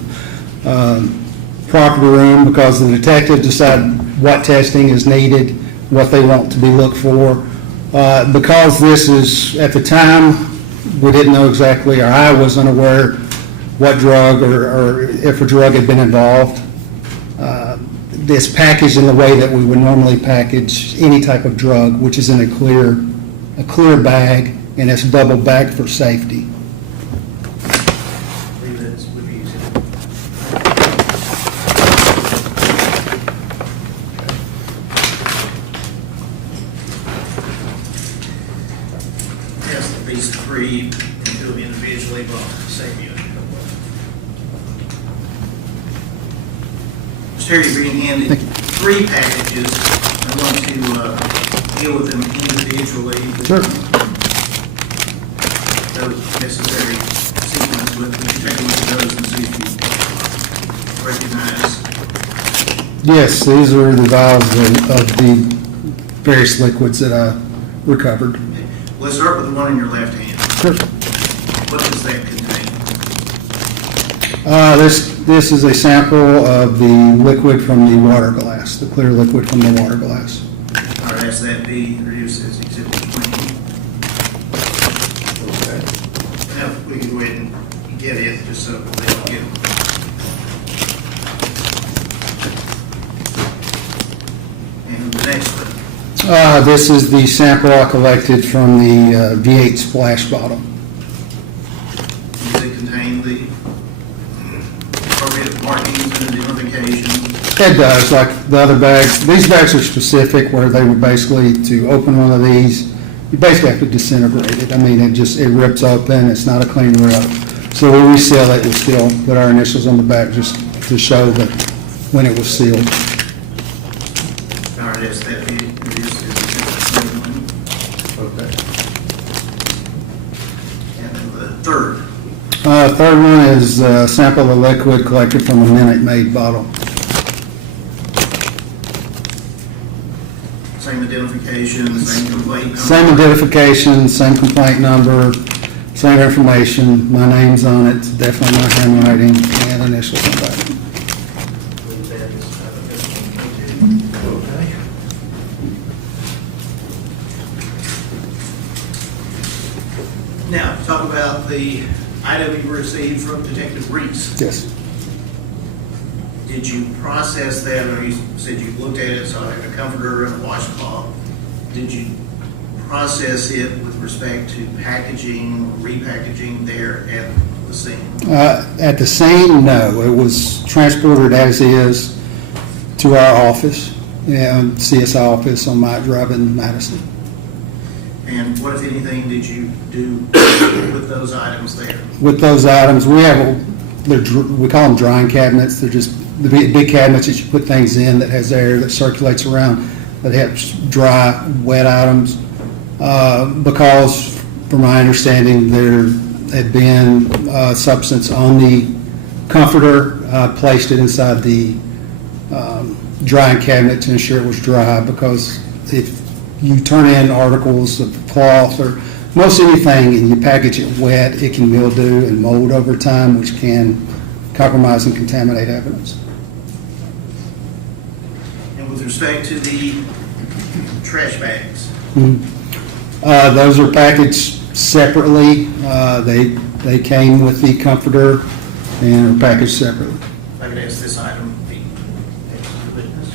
proper room, because the detective decide what testing is needed, what they want to be looked for. Because this is, at the time, we didn't know exactly, or I was unaware what drug or if a drug had been involved. It's packaged in the way that we would normally package any type of drug, which is in a clear bag, and it's double bagged for safety. I believe that would be exhibit. Yes, these three, and do them individually, but same unit. Mr. Terry, you're being handed three packages want to deal with them individually. Sure. No necessary sequence, but we can take a look at those and see if you recognize. Yes, these are the vials of the various liquids that I recovered. Let's start with the one in your left hand. Sure. What does that contain? This is a sample of the liquid from the water glass, the clear liquid from the water glass. All right, ask that be introduced as Exhibit 20. Okay. Now, we can go ahead and get it, just so they don't get it. And the next one. This is the sample I collected from the V8 splash bottle. Does it contain the appropriate markings and identification? It does, like the other bags. These bags are specific where they would basically, to open one of these, you basically have to disintegrate it. I mean, it rips open, it's not a clean rip. So when we seal it, we still put our initials on the back just to show that when it was sealed. All right, ask that be introduced as Exhibit 21. Okay. And then the third. Third one is a sample of liquid collected from a Minute Maid bottle. Same identification, same complaint number. Same identification, same complaint number, same information. My name's on it, definitely my handwriting and initials on that. Okay. Now, talk about the item you received from Detective Reese. Yes. Did you process that, or you said you looked at it, saw a comforter and a washcloth? Did you process it with respect to packaging, repackaging there at the scene? At the scene, no. It was transported as is to our office, CSI office on Mott Drive in Madison. And what, if anything, did you do with those items there? With those items, we call them drying cabinets. They're just the big cabinets that you put things in that has air that circulates around, that helps dry wet items. Because, from my understanding, there had been substance on the comforter, placed it inside the drying cabinet to ensure it was dry, because if you turn in articles of cloth or most anything and you package it wet, it can mildew and mold over time, which can compromise and contaminate evidence. And with respect to the trash bags? Those are packaged separately. They came with the comforter and are packaged separately. If I could ask this item be next to the witness.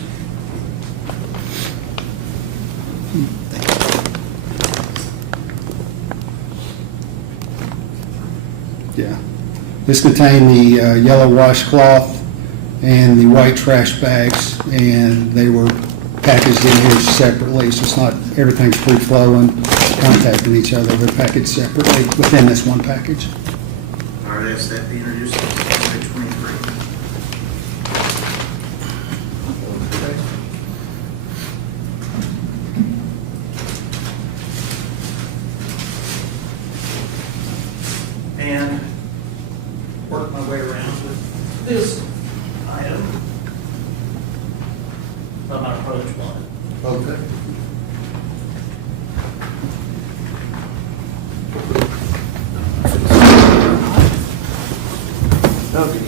Yeah. This contained the yellow washcloth and the white trash bags, and they were packaged in here separately, so it's not, everything's free-flowing, contacting each other. They're packaged separately within this one package. All right, ask that be introduced as Exhibit 23. And work my way around with this item. I'm not approach one. Okay. Okay.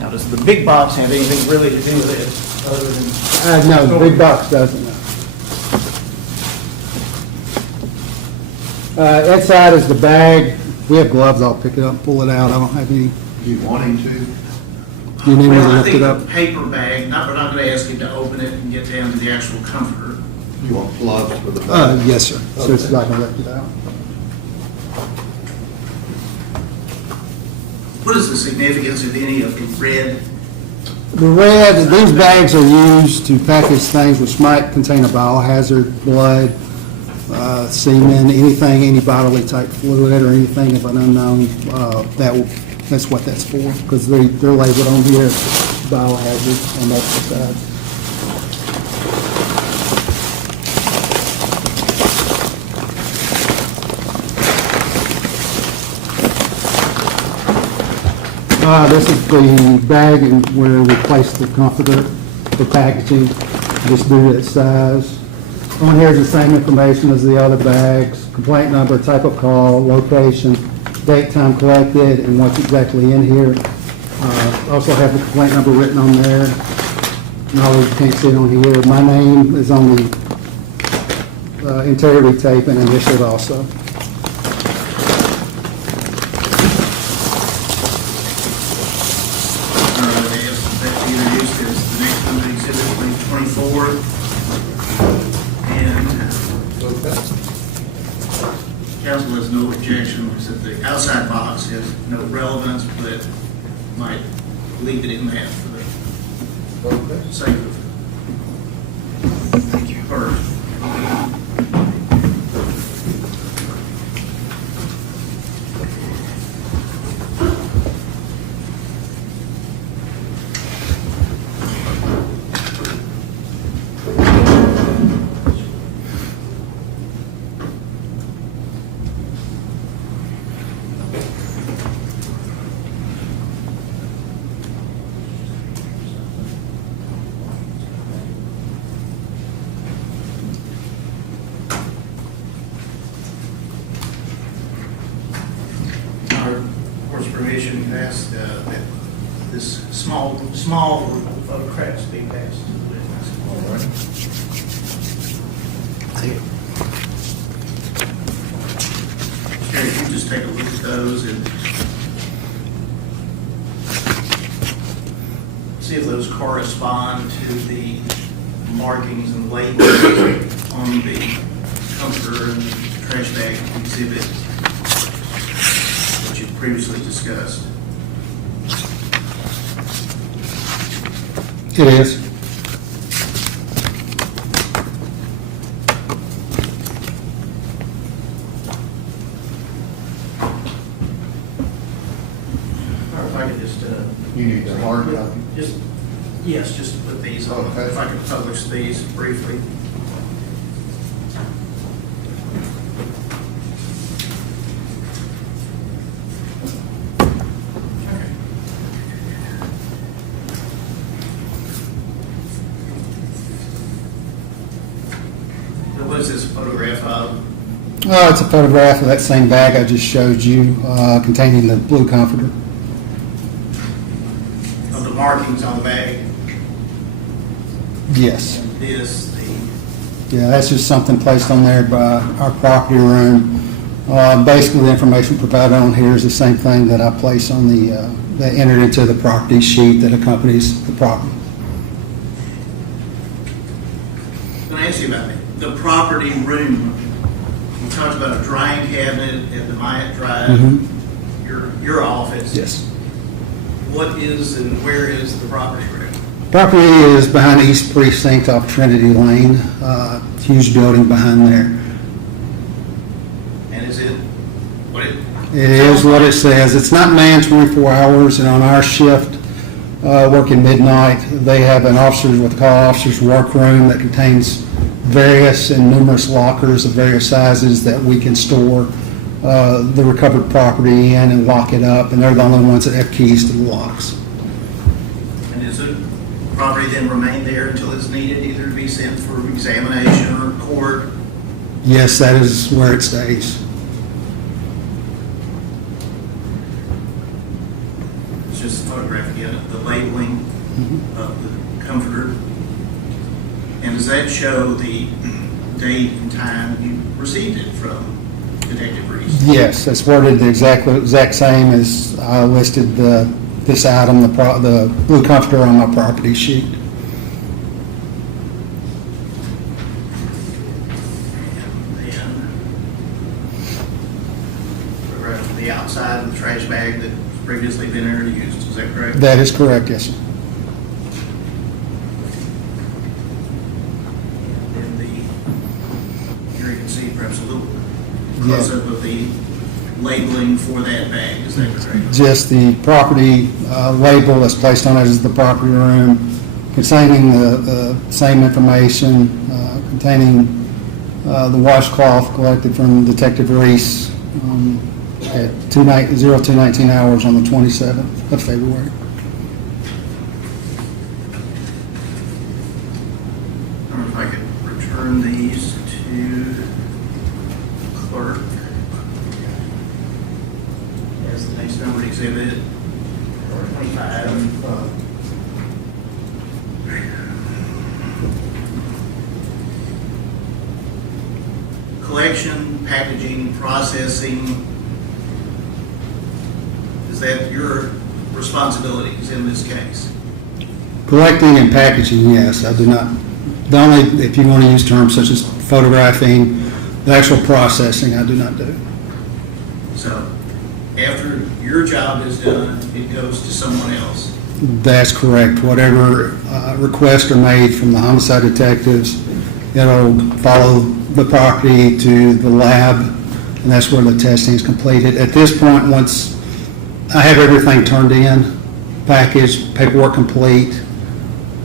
Now, does the big box have anything really to do with it, other than? No, the big box doesn't. Inside is the bag. We have gloves. I'll pick it up, pull it out. I don't have any. Do you want him to? Do you need me to Well, I lift think it the up? paper bag, we're not going to ask you to open it and get down to the actual comforter. You want gloves for the bag? Yes, sir. So it's not going to lift it out. What is the significance of any of the red? The red, these bags are used to package things which might contain a biohazard, blood, semen, anything, any bodily type fluid or anything of an unknown, that's what that's for, because they're labeled on here, biohazard on that side. This is the bag and where we place the comforter, the packaging, just due to its size. On here is the same information as the other bags, complaint number, type of call, location, date, time collected, and what's exactly in here. Also have the complaint number written on there. No, you can't see it on here. My name is on the integrity tape and initialed also. Introduced as the next one, Exhibit 24. And council has no objection, that the outside box has no relevance, but might leave it in that for the sake of her. Permission asked that this small photographs be passed to the witness. All right. Sherry, if you just take a look at those and see if those correspond to the markings and labels on the comforter and trash bag exhibit that you previously discussed. It is. Or if I could just, You need the hard copy? Yes, just to put these on, Okay. if I could publish these briefly. What is this photograph of? It's a photograph of that same bag I just showed you, containing the blue comforter. Of the markings on the bag? Yes. This, Yeah, that's just something placed on there by our property room. Basically, the information provided on here is the same thing that I place on that entered into the property sheet that accompanies the property. Can I ask you about the property room? You talked about a drying cabinet at the Myatt Drive, your office. Yes. What is and where is the property room? Property is behind East Precinct off Trinity Lane, huge building behind there. And is it what it? It is what it says. It's not manned 24 hours, and on our shift, working midnight, they have an officer's, what they call officer's workroom that contains various and numerous lockers of various sizes that we can store the recovered property in and lock it up, and they're the only ones that have keys to the locks. And is the property then remain there until it's needed, either to be sent for examination or court? Yes, that is where it stays. It's just a photograph again of the labeling of the comforter. And does that show the date and time you received it from Detective Reese? Yes, it's worded the exact same as I listed this item, the blue comforter on my property sheet. And then photograph of the outside of the trash bag that's previously been introduced, is that correct? That is correct, yes, sir. And here you can see perhaps a little close-up of the labeling for that bag, is that correct? Just the property label that's placed on it is the property room, containing the same information, containing the washcloth collected from Detective Reese, at 02:19 hours on the 27th of February. I don't know if I could return these to clerk. There's the next numbered exhibit, 25. Collection, packaging, processing, is that your responsibilities in this case? Collecting and packaging, yes, I do not, the only, if you want to use terms such as photographing, the actual processing, I do not do. So after your job is done, it goes to someone else? That's correct. Whatever requests are made from the homicide detectives, it'll follow the property to the lab, and that's where the testing is completed. At this point, once I have everything turned in, packaged, paperwork complete,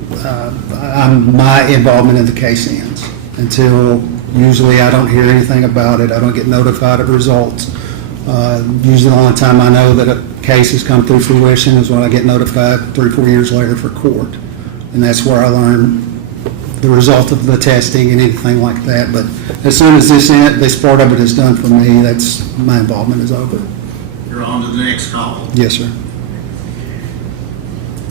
my involvement in the case ends until usually I don't hear anything about it. I don't get notified of results. Usually the only time I know that a case has come through fruition is when I get notified 3 or 4 years later for court. And that's where I learn the result of the testing and anything like that. But as soon as this part of it is done for me, that's, my involvement is over. You're on to the next call. Yes, sir.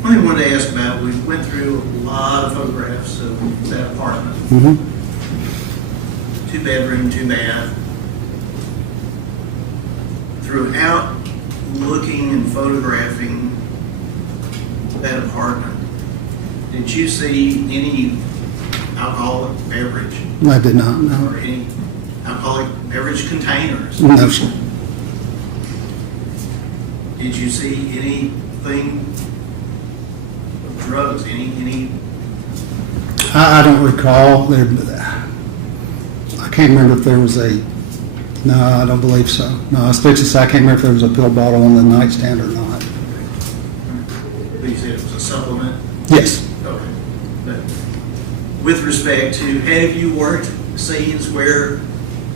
One thing I wanted to ask about, we went through a lot of photographs of that apartment. Mm-hmm. 2-bedroom, 2-bath. Throughout looking and photographing that apartment, did you see any alcoholic beverage? I did not, no. Or any alcoholic beverage containers? No, sir. Did you see anything of drugs, any? I don't recall. I can't remember if there was no, I don't believe so. No, I was fixing to say I can't remember if there was a pill bottle on the nightstand or not. You said it was a supplement? Yes. Okay. But with respect to, have you worked scenes where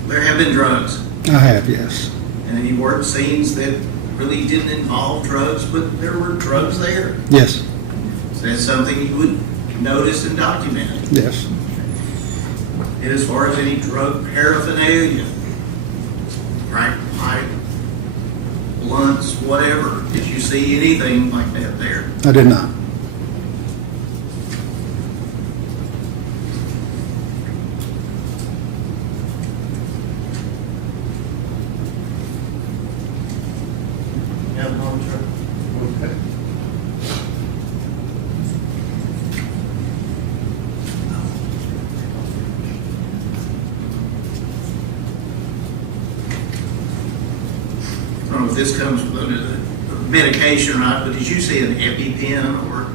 there have been drugs? I have, yes. And have you worked scenes that really didn't involve drugs, but there were drugs there? Yes. So that's something you would notice and document? Yes. And as far as any drug paraphernalia, crack pipe, blunts, whatever, did you see anything like that there? I did not. Yeah, no, sure. Okay. I don't know if this comes under the medication or not, but did you see an EpiPen or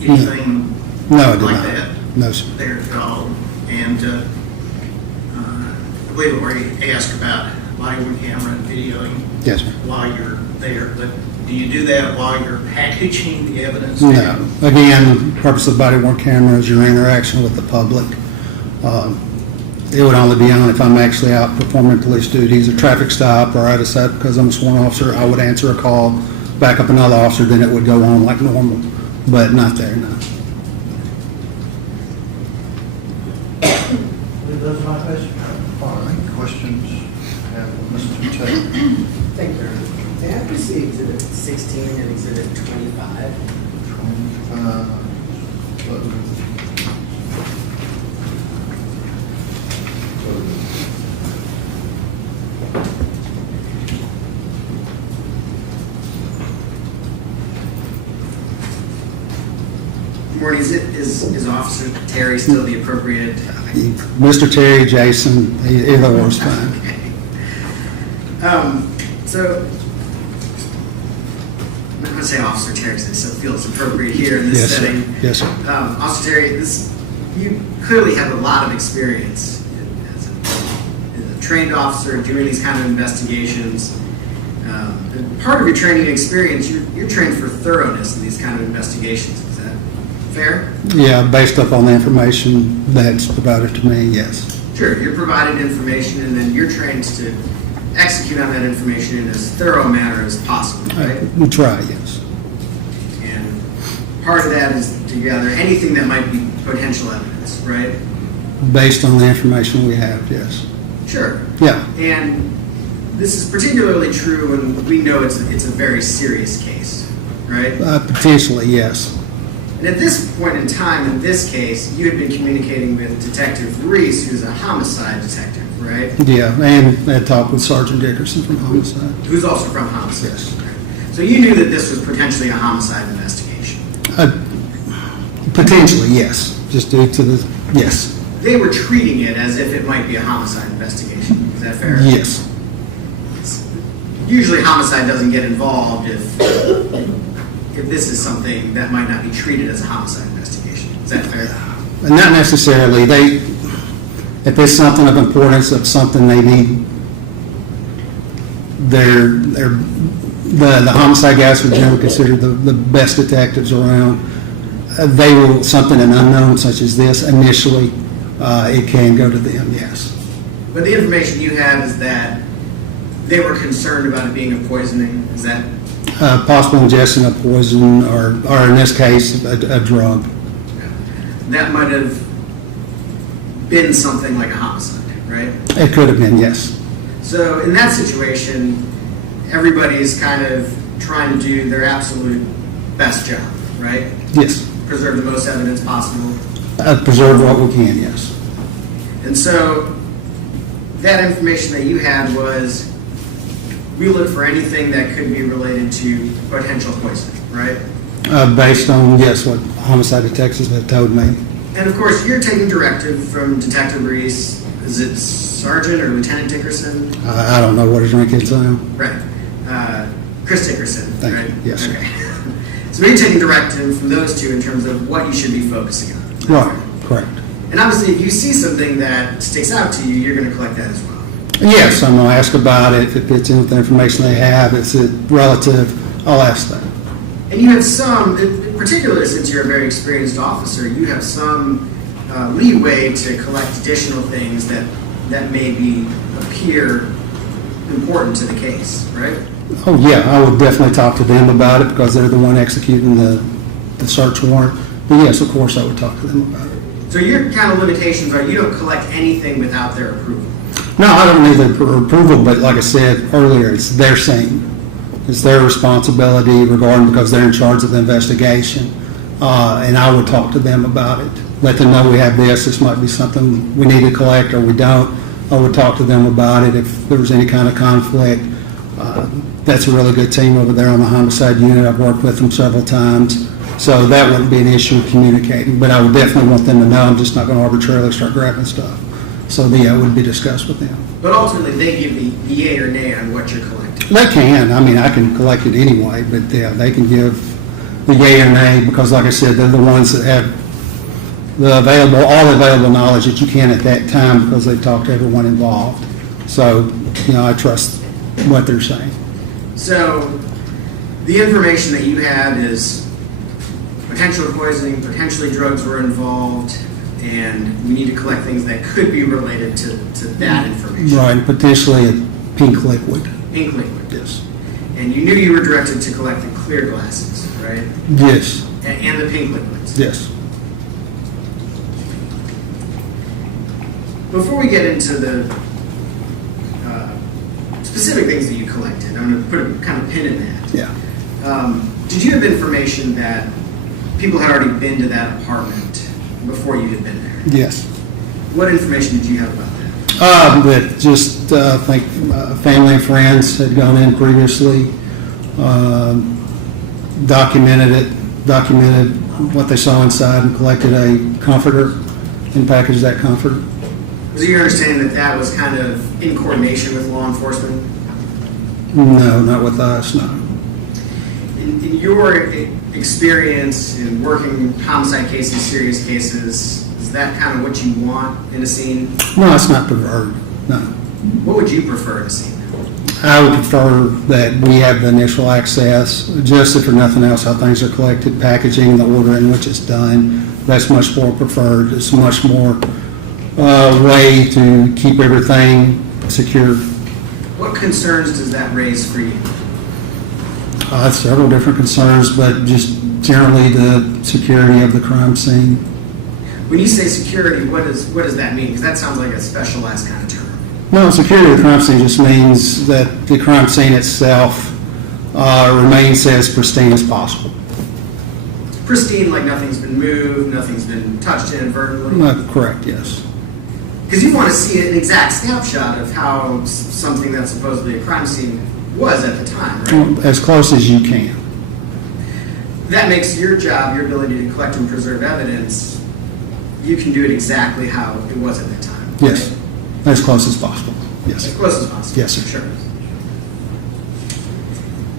anything No, I did like not. that No, sir. there at all? And I believe where you asked about body-worn camera and videoing Yes, sir. while you're there, but do you do that while you're packaging the evidence? No. Again, the purpose of body-worn camera is your interaction with the public. It would only be on if I'm actually out performing police duties, a traffic stop, or I decide because I'm a sworn officer, I would answer a call, back up another officer, then it would go on like normal, but not there, no. Those are my questions. All right, questions? Have Mr. Taylor. Thank you. May I please see Exhibit 16 and Exhibit 25? 25. Morning, is Officer Terry still the appropriate? Mr. Terry, Jason, either or is fine. So, I'm going to say Officer Terry because it still feels appropriate here in this Yes, sir. setting. Yes, sir. Officer Terry, you clearly have a lot of experience as a trained officer doing these kind of investigations. And part of your training experience, you're trained for thoroughness in these kind of investigations. Is that fair? Yeah, based upon the information that's provided to me, yes. Sure, you're provided information and then you're trained to execute on that information in as thorough a manner as possible, right? We try, yes. And part of that is to gather anything that might be potential evidence, right? Based on the information we have, yes. Sure. Yeah. And this is particularly true when we know it's a very serious case, right? Potentially, yes. And at this point in time, in this case, you had been communicating with Detective Reese, who's a homicide detective, right? Yeah, and I talked with Sergeant Dickerson from homicide. Who's also from homicide. Yes. Okay. So you knew that this was potentially a homicide investigation. Potentially, yes. Just due to the, yes. They were treating it as if it might be a homicide investigation. Is that fair? Yes. Usually homicide doesn't get involved if this is something that might not be treated as a homicide investigation. Is that fair? Not necessarily. If it's something of importance, of something they need, the homicide guys are generally considered the best detectives around. They will, something an unknown such as this, initially, it can go to them, yes. But the information you have is that they were concerned about it being a poisoning. Is that? Possible ingestion of poison, or in this case, a drug. That might have been something like a homicide, right? It could have been, yes. So in that situation, everybody's kind of trying to do their absolute best job, right? Yes. Preserve the most evidence possible. Preserve what we can, yes. And so that information that you had was, we look for anything that could be related to potential poisoning, right? Based on, yes, what homicide detectives have told me. And of course, you're taking directive from Detective Reese. Is it Sergeant or Lieutenant Dickerson? I don't know what his rank is now. Right. Chris Dickerson, Thank right? you. Yes. Okay. So you're taking directive from those two in terms of what you should be focusing on. Right, correct. And obviously, if you see something that sticks out to you, you're going to collect that as well. Yes, I'm going to ask about it. If it fits in with the information they have, it's a relative, I'll ask them. And you have some, particularly since you're a very experienced officer, you have some leeway to collect additional things that maybe appear important to the case, right? Oh, yeah, I would definitely talk to them about it because they're the one executing the search warrant. But yes, of course, I would talk to them about it. So your kind of limitations are you don't collect anything without their approval. No, I don't need their approval, but like I said earlier, it's their scene. It's their responsibility regarding, because they're in charge of the investigation. And I would talk to them about it. Let them know we have this might be something we need to collect or we don't. I would talk to them about it if there was any kind of conflict. That's a really good team over there on the homicide unit. I've worked with them several times. So that wouldn't be an issue of communicating. But I would definitely want them to know I'm just not going to arbitrarily start grabbing stuff. So yeah, it would be discussed with them. But ultimately, they give the yay or nay on what you're collecting. They can. I mean, I can collect it anyway, but yeah, they can give the yay or nay because, like I said, they're the ones that have all the available knowledge that you can at that time because they've talked to everyone involved. So, I trust what they're saying. So, the information that you have is potential poisoning, potentially drugs were involved, and we need to collect things that could be related to that information. Right, and potentially a pink liquid. Pink liquid. Yes. And you knew you were directed to collect the clear glasses, right? Yes. And the pink liquids. Yes. Before we get into the specific things that you collected, I'm going to put a kind of pin in that. Yeah. Did you have information that people had already been to that apartment before you had been there? Yes. What information did you have about That just, I think, family and friends had gone in previously, documented what they saw inside and collected a comforter and packaged that comforter. Was it your understanding that that was kind of in coordination with law enforcement? No, not with us, no. In your experience in working homicide cases, serious cases, is that kind of what you want in a scene? No, it's not preferred, no. What would you prefer in a scene? I would prefer that we have the initial access, just if for nothing else, how things are collected, packaging, the order in which it's done. That's much more preferred. It's much more way to keep everything secure. What concerns does that raise for you? Several different concerns, but just generally the security of the crime scene. When you say security, what does that mean? Because that sounds like a specialized kind of term. No, security of the crime scene just means that the crime scene itself remains as pristine as possible. Pristine, like nothing's been moved, nothing's been touched inadvertently? Correct, yes. Because you want to see an exact snapshot of how something that's supposedly a crime scene was at the time, right? As close as you can. That makes your job, your ability to collect and preserve evidence, you can do it exactly how it was at the time. Yes, as close as possible, yes. As close as possible? Yes, sir. Sure.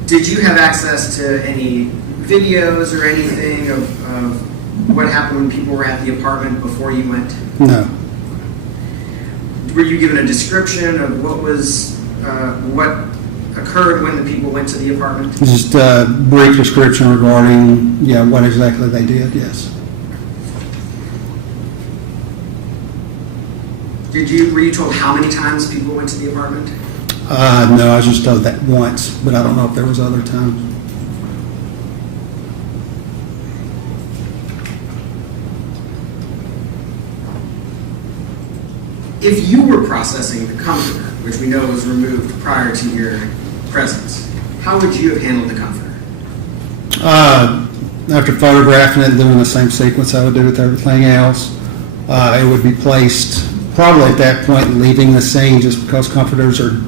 Did you have access to any videos or anything of what happened when people were at the apartment before you went? No. Were you given a description of what occurred when the people went to the apartment? Just a brief description regarding, what exactly they did, yes. Were you told how many times people went to the apartment? No, I was just told that once, but I don't know if there was other times. If you were processing the comforter, which we know was removed prior to your presence, how would you have handled the comforter? After photographing it and doing the same sequence I would do with everything else, it would be placed probably at that point leaving the scene, just because comforters are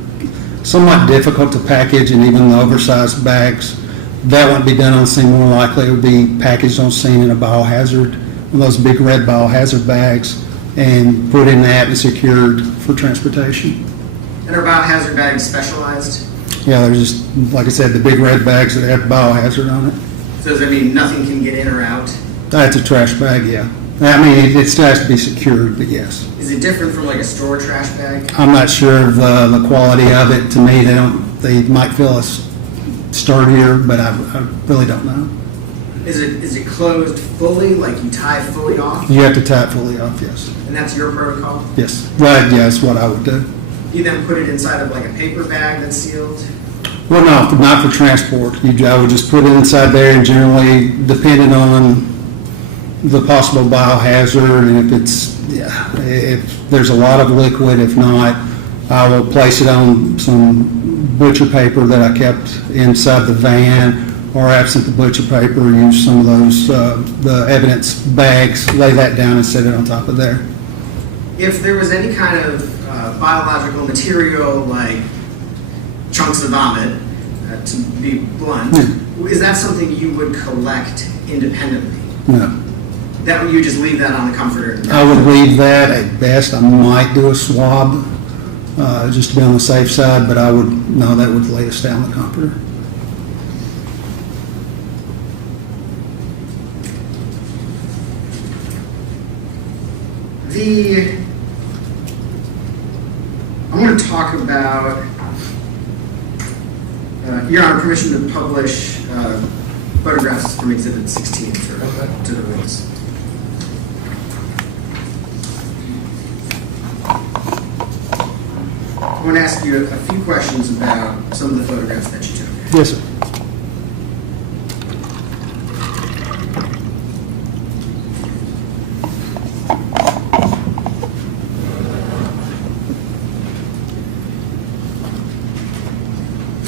somewhat difficult to package, and even the oversized bags, that wouldn't be done on scene. More likely it would be packaged on scene in a biohazard, one of those big red biohazard bags, and put in that and secured for transportation. And are biohazard bags specialized? Yeah, they're just, like I said, the big red bags that have biohazard on it. So does that mean nothing can get in or out? That's a trash bag, yeah. I mean, it still has to be secured, but yes. Is it different from like a store trash bag? I'm not sure of the quality of it. To me, they might feel sturdier, but I really don't know. Is it closed fully, like you tie it fully off? You have to tie it fully off, yes. And that's your protocol? Yes. Right, yeah, that's what I would do. You then put it inside of like a paper bag that's sealed? Well, no, not for transport. I would just put it inside there, and generally, depending on the possible biohazard, and if there's a lot of liquid, if not, I will place it on some butcher paper that I kept inside the van, or absent the butcher paper, use some of those, the evidence bags, lay that down and set it on top of there. If there was any kind of biological material, like chunks of vomit, to be blunt, is that something you would collect independently? No. That you just leave that on the comforter? I would leave that. At best, I might do a swab, just to be on the safe side, but that would lay us down the comforter. I want to talk about your Honor, permission to publish photographs from Exhibit 16 to the rules. I want to ask you a few questions about some of the photographs that you took. Yes, sir.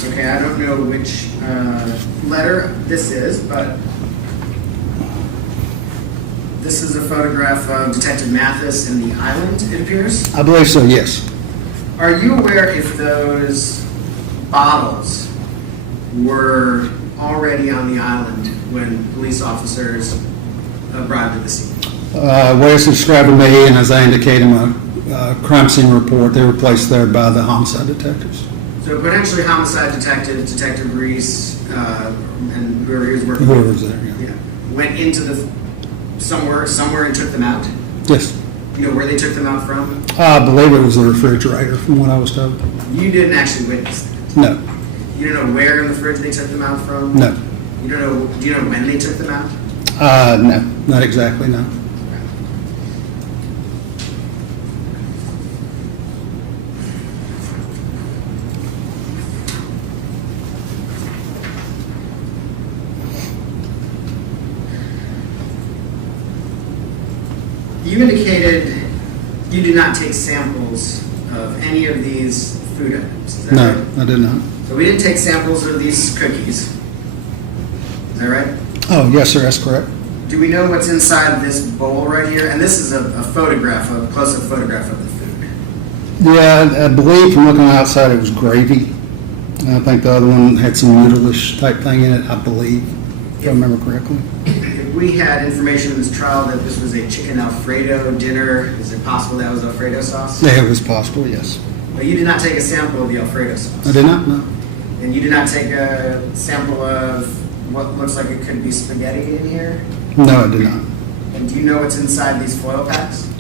Okay, I don't know which letter this is, but this is a photograph of Detective Mathis in the island, it appears? I believe so, yes. Are you aware if those bottles were already on the island when police officers arrived at the scene? What it's described to me, and as I indicated in my crime scene report, they were placed there by the homicide detectives. So potentially homicide detective, Detective Reese, and whoever he was working Whoever with. was there, yeah. Went into the somewhere and took them out? Yes. You know where they took them out from? I believe it was the refrigerator, from what I was told. You didn't actually witness that? No. You don't know where in the fridge they took them out from? No. You don't know, do you know when they took them out? No, not exactly, no. You indicated you did not take samples of any of these food items. Is that No, right? I did not. So we didn't take samples of these cookies. Is that right? Oh, yes, sir, that's correct. Do we know what's inside this bowl right here? And this is a photograph, a close-up photograph of the food. Yeah, I believe from looking outside it was gravy. And I think the other one had some noodle-ish type thing in it, I believe, if I remember correctly. If we had information in this trial that this was a chicken Alfredo dinner, is it possible that was Alfredo sauce? Yeah, it was possible, yes. But you did not take a sample of the Alfredo sauce. I did not, no. And you did not take a sample of what looks like it could be spaghetti in here? No, I did not. And do you know what's inside these foil packs?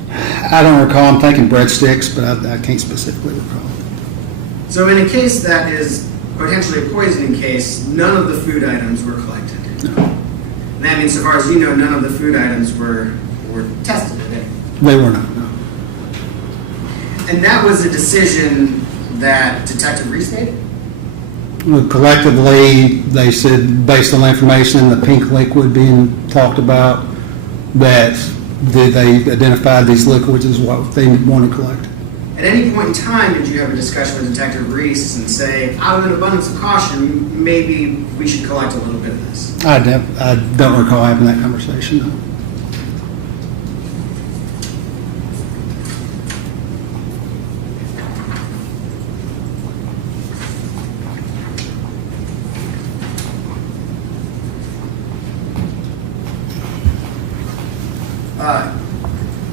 I don't recall. I'm thinking breadsticks, but I can't specifically recall. So in a case that is potentially a poisoning case, none of the food items were collected. No. And that means, so far as you know, none of the food items were tested today. They were not, no. And that was a decision that Detective Reese made? Well, collectively, they said, based on the information and the pink liquid being talked about, that they identified these liquids as what they wanted collected. At any point in time, did you have a discussion with Detective Reese and say, out of an abundance of caution, maybe we should collect a little bit of this? I don't recall having that conversation, no.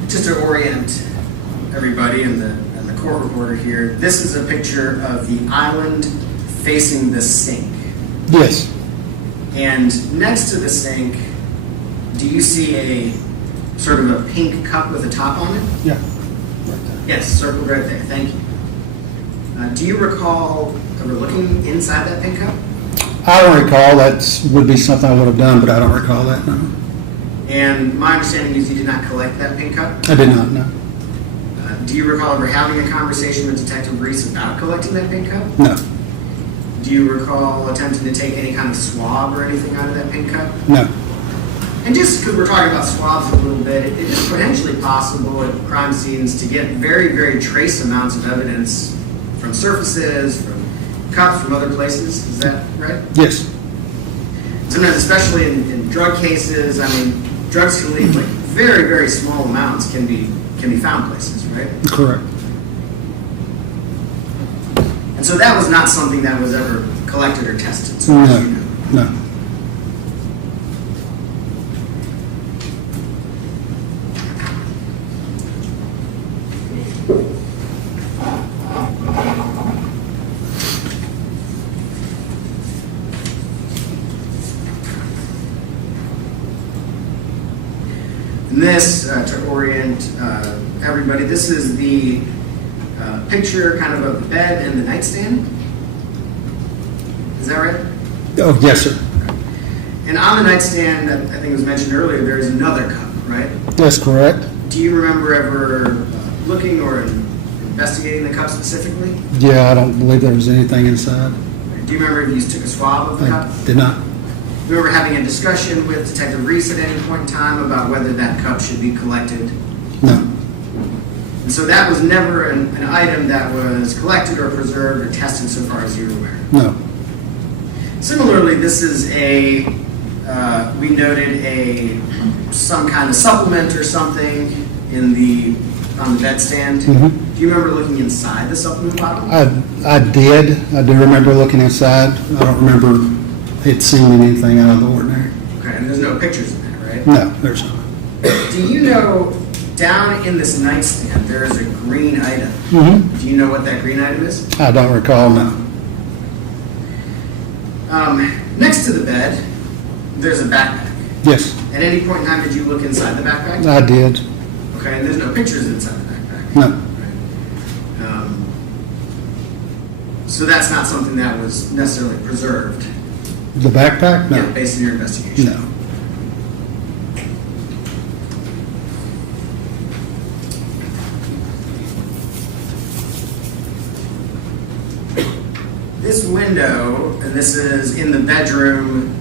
Just to orient everybody and the court reporter here, this is a picture of the island facing the sink. Yes. And next to the sink, do you see a sort of a pink cup with a top on it? Yeah. Yes, circled right there. Thank you. Do you recall ever looking inside that pink cup? I don't recall. That would be something I would have done, but I don't recall that, no. And my understanding is you did not collect that pink cup? I did not, no. Do you recall ever having a conversation with Detective Reese about collecting that pink cup? No. Do you recall attempting to take any kind of swab or anything out of that pink cup? No. And just because we're talking about swabs a little bit, it is potentially possible at crime scenes to get very, very trace amounts of evidence from surfaces, from cups, from other places. Is that right? Yes. Sometimes, especially in drug cases, I mean, drugs can leave like very, very small amounts can be found places, right? Correct. And so that was not something that was ever collected or tested, so as you know. No. And this, to orient everybody, this is the picture kind of the bed and the nightstand. Is that right? Oh, yes, sir. And on the nightstand, I think it was mentioned earlier, there is another cup, right? That's correct. Do you remember ever looking or investigating the cup specifically? Yeah, I don't believe there was anything inside. Do you remember if you took a swab of the cup? I did not. Do you remember having a discussion with Detective Reese at any point in time about whether that cup should be collected? No. And so that was never an item that was collected or preserved or tested so far as you're aware? No. Similarly, this is we noted some kind of supplement or something on the bedstand. Mm-hmm. Do you remember looking inside the supplement bottle? I did. I do remember looking inside. I don't remember it seeing anything out of the ordinary. Okay, and there's no pictures in there, right? No, there's not. Do you know, down in this nightstand, there is a green item. Mm-hmm. Do you know what that green item is? I don't recall, no. Next to the bed, there's a backpack. Yes, At any point in time, did you look inside the backpack? I did. Okay, and there's no pictures inside the backpack? No. So that's not something that was necessarily preserved? The backpack? No. Yeah, based on your investigation? No. This window, and this is in the bedroom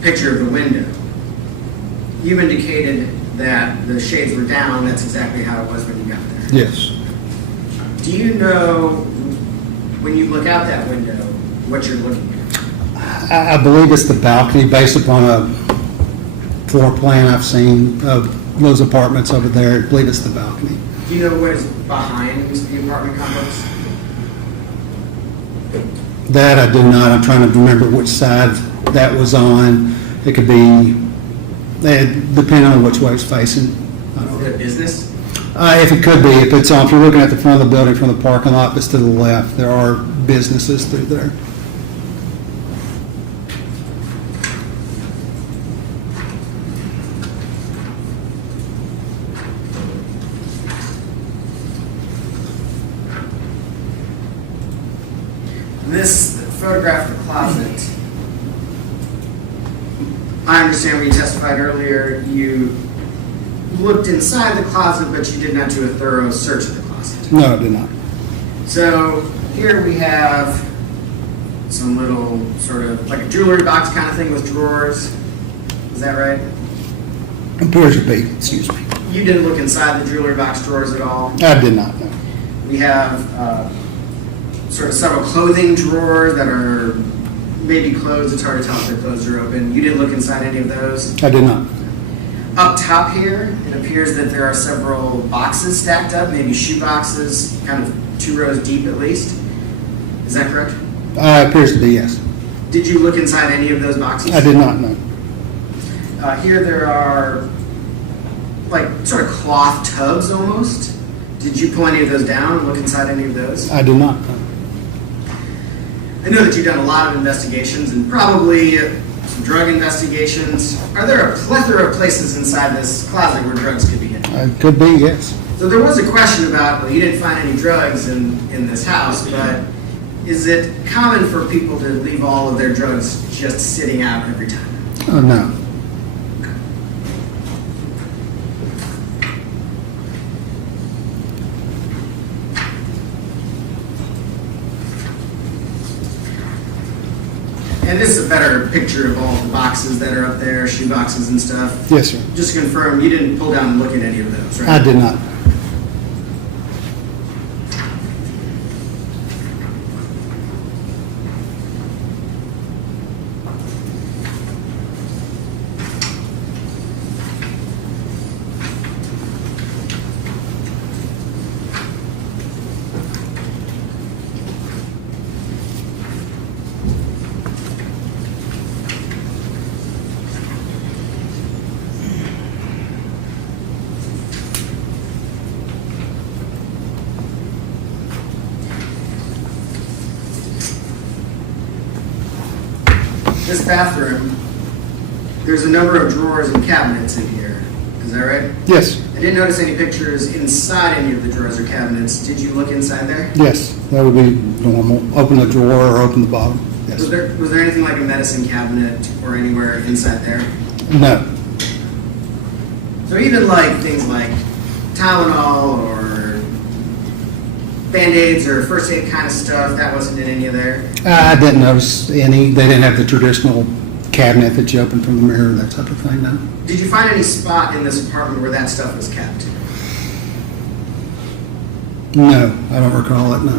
picture of the window, you indicated that the shades were down, that's exactly how it was when you got there. Yes. Do you know, when you look out that window, what you're looking at? I believe it's the balcony based upon a floor plan I've seen of those apartments over there. I believe it's the balcony. Do you know what is behind the apartment complex? That I do not. I'm trying to remember which side that was on. It could be, depending on which way it's facing. I don't Is it a business? If it could be, if it's on, if you're looking at the front of the building from the parking lot, if it's to the left, there are businesses through there. This photograph of the closet, I understand when you testified earlier, you looked inside the closet, but you did not do a thorough search of the closet. No, it did not. So here we have some little sort of like a jewelry box kind of thing with drawers. Is that right? Appears to be, excuse me. You didn't look inside the jewelry box drawers at all? I did not, no. We have sort of several clothing drawers that are maybe closed. It's hard to tell if they're closed or open. You didn't look inside any of those? I did not. Up top here, it appears that there are several boxes stacked up, maybe shoe boxes, kind of 2 rows deep at least. Is that correct? Appears to be, yes. Did you look inside any of those boxes? I did not, no. Here there are like sort of cloth tubs almost. Did you pull any of those down and look inside any of those? I did not, no. I know that you've done a lot of investigations and probably some drug investigations. Are there a plethora of places inside this closet where drugs could be hidden? It could be, yes. So there was a question about, well, you didn't find any drugs in this house, but is it common for people to leave all of their drugs just sitting out every time? Oh, no. And this is a better picture of all the boxes that are up there, shoe boxes and stuff. Yes, sir. Just to confirm, you didn't pull down and look at any of those, right? I did not. This bathroom, there's a number of drawers and cabinets in here. Is that right? Yes. I didn't notice any pictures inside any of the drawers or cabinets. Did you look inside there? Yes, that would be normal. Open the drawer or open the bottom. Yes. Was there anything like a medicine cabinet or anywhere inside there? No. So even like things like Tylenol or Band-Aids or first aid kind of stuff, that wasn't in any of there? I didn't notice any. They didn't have the traditional cabinet that you open from the mirror, that type of thing, no. Did you find any spot in this apartment where that stuff was kept? No, I don't recall it, no.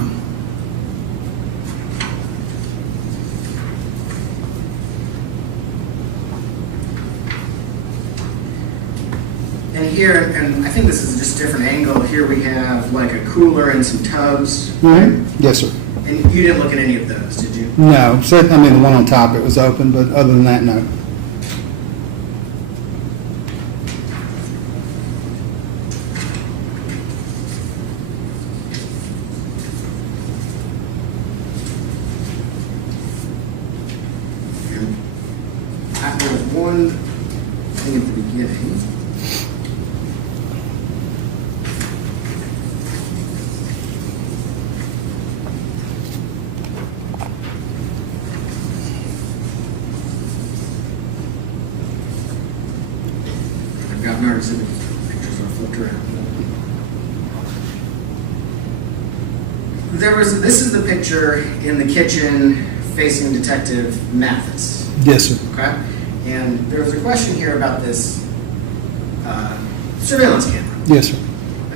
And here, and I think this is just a different angle, here we have like a cooler and some tubs. Mm-hmm. Yes, sir. And you didn't look at any of those, did you? No, so, I mean, the one on top, it was open, but other than that, no. There was one thing at the beginning. I've got no exhibit pictures I flipped around. This is the picture in the kitchen facing Detective Mathis. Yes, sir. Okay? And there was a question here about this surveillance camera. Yes, sir.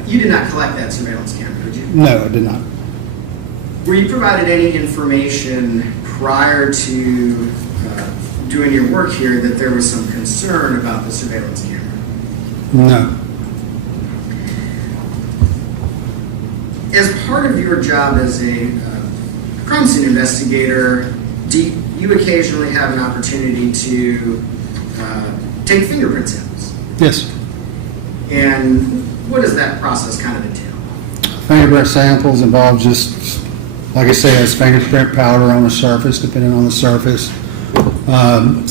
You did not collect that surveillance camera, did you? No, I did not. Were you provided any information prior to doing your work here that there was some concern about the surveillance camera? No. As part of your job as a crime scene investigator, do you occasionally have an opportunity to take fingerprint samples? Yes. And what does that process kind of entail? Fingerprint samples involve just, like I said, it's fingerprint powder on the surface, depending on the surface.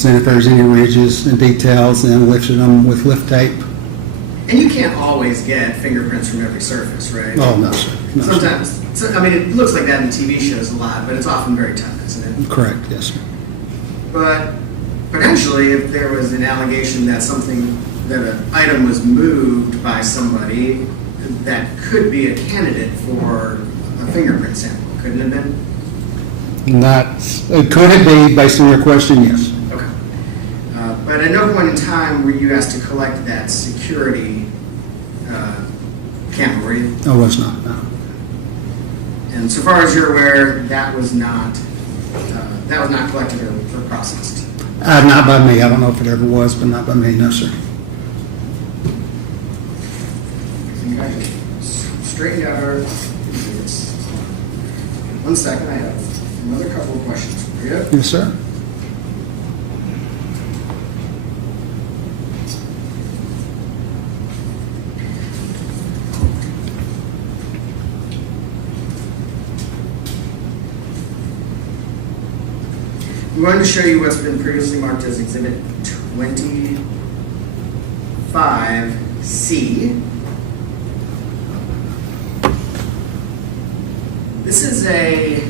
Seeing if there's any ridges and details, and lifting them with lift tape. And you can't always get fingerprints from every surface, right? Oh, no, sir. No, sir. Sometimes, I mean, it looks like that in TV shows a lot, but it's often very tough, isn't it? Correct, yes, sir. But potentially, if there was an allegation that that an item was moved by somebody, that could be a candidate for a fingerprint sample, couldn't it have been? Could it be, based on your question, yes. Okay. But at no point in time were you asked to collect that security camera, were you? I was not, no. And so far as you're aware, that was not collected or processed. Not by me. I don't know if it ever was, but not by me, no, sir. I think I straightened out our. One second, I have another couple of questions for you. Yes, sir. I'm going to show you what's been previously marked as Exhibit 25C. This is a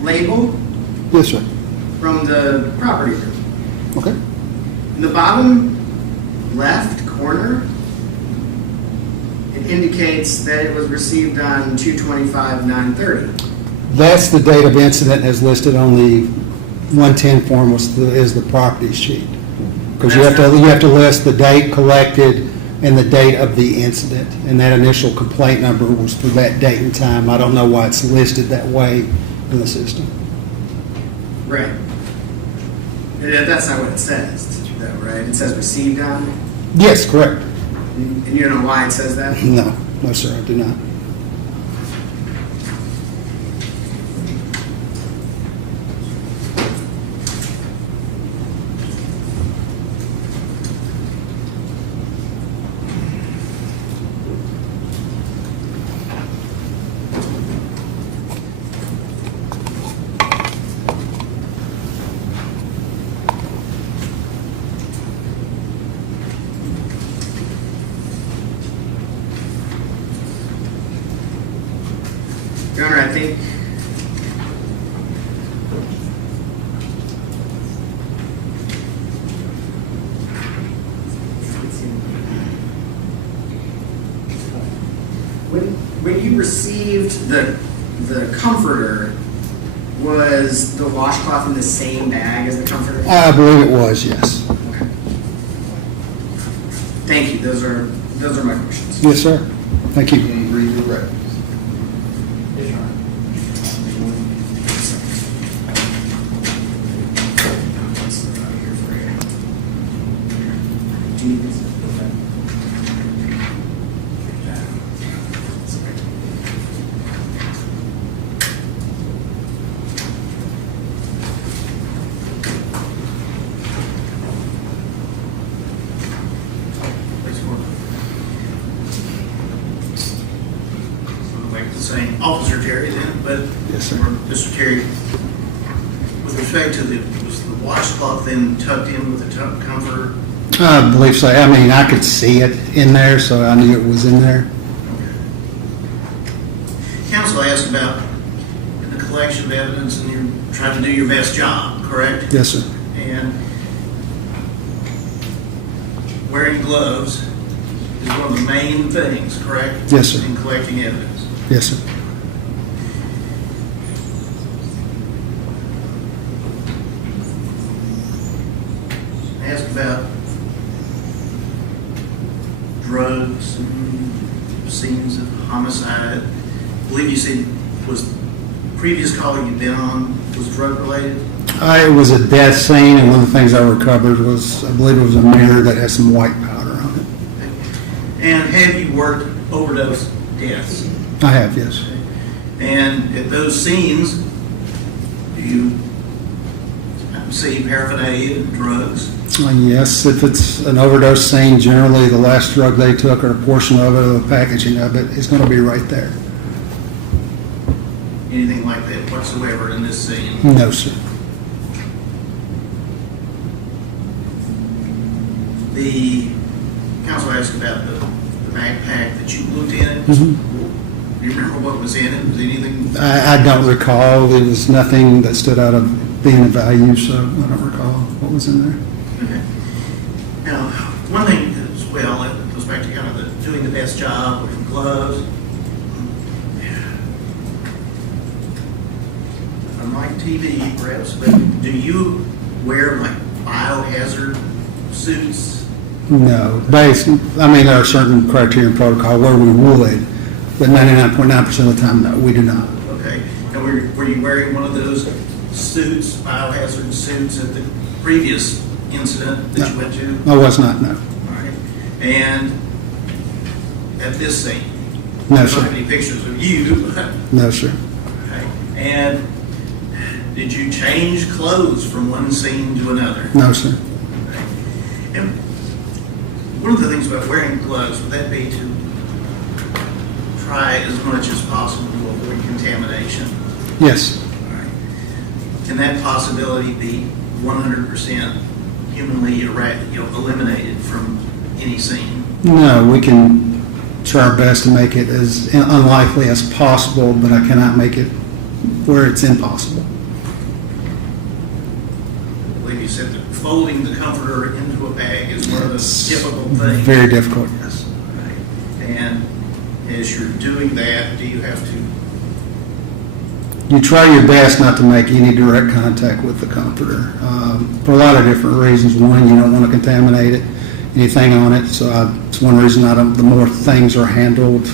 label Yes, sir. from the property room. Okay. In the bottom left corner, it indicates that it was received on 2/25/9/30. That's the date of incident as listed on the 110 form is the property sheet. Because you have to list the date collected and the date of the incident. And that initial complaint number was for that date and time. I don't know why it's listed that way in the system. Right. That's not what it says, though, right? It says received on? Yes, correct. And you don't know why it says that? No, sir, I do not. Your Honor, I think when you received the comforter, was the washcloth in the same bag as the comforter? I believe it was, yes. Okay. Thank you. Those are my questions. Yes, sir. Thank you. Can you read your records? Yes, Your Honor. Do you need this? Like the same Officer Terry then, but Yes, sir. or Mr. Terry, with respect to was the washcloth then tucked in with the comforter? I believe so. I mean, I could see it in there, so I knew it was in there. Counsel asked about the collection of evidence, and you're trying to do your best job, correct? Yes, sir. And wearing gloves is one of the main things, correct? Yes, sir. In collecting evidence. Yes, sir. Ask about drugs some scenes of homicide. I believe you said was previous call you'd been on was drug related? It was a death scene, and one of the things I recovered was, I believe it was a mirror that had some white powder on it. And have you worked overdose deaths? I have, yes. And at those scenes, do you see paraphernalia and drugs? Yes, if it's an overdose scene, generally the last drug they took or a portion of it or the packaging of it is going to be right there. Anything like that whatsoever in this scene? No, sir. The counsel asked about the backpack that you looked in. Do you remember what was in it? Was anything? I don't recall. There was nothing that stood out of being of value, so I don't recall what was in there. Okay. Now, one thing as well, it goes back to kind of doing the best job with gloves. Unlike TV, perhaps, but do you wear like biohazard suits? No. I mean, there are certain criteria and protocol where we would, but 99.9% of the time, no, we do not. Okay. And were you wearing one of those suits, biohazard suits, at the previous incident that you went to? I was not, no. All right. And at this scene? No, I don't sir. have any pictures of you. No, sir. Okay. And did you change clothes from one scene to another? No, sir. Okay. And one of the things about wearing gloves, would that be to try as much as possible to avoid contamination? Yes. All right. Can that possibility be 100% humanly eliminated from any scene? No, we can try our best to make it as unlikely as possible, but I cannot make it where it's impossible. I believe you said that folding the comforter into a bag is one of those difficult things. Very difficult, yes. Right. And as you're doing that, do you have to? You try your best not to make any direct contact with the comforter for a lot of different reasons. One, you don't want to contaminate it, anything on it. So it's one reason the more things are handled,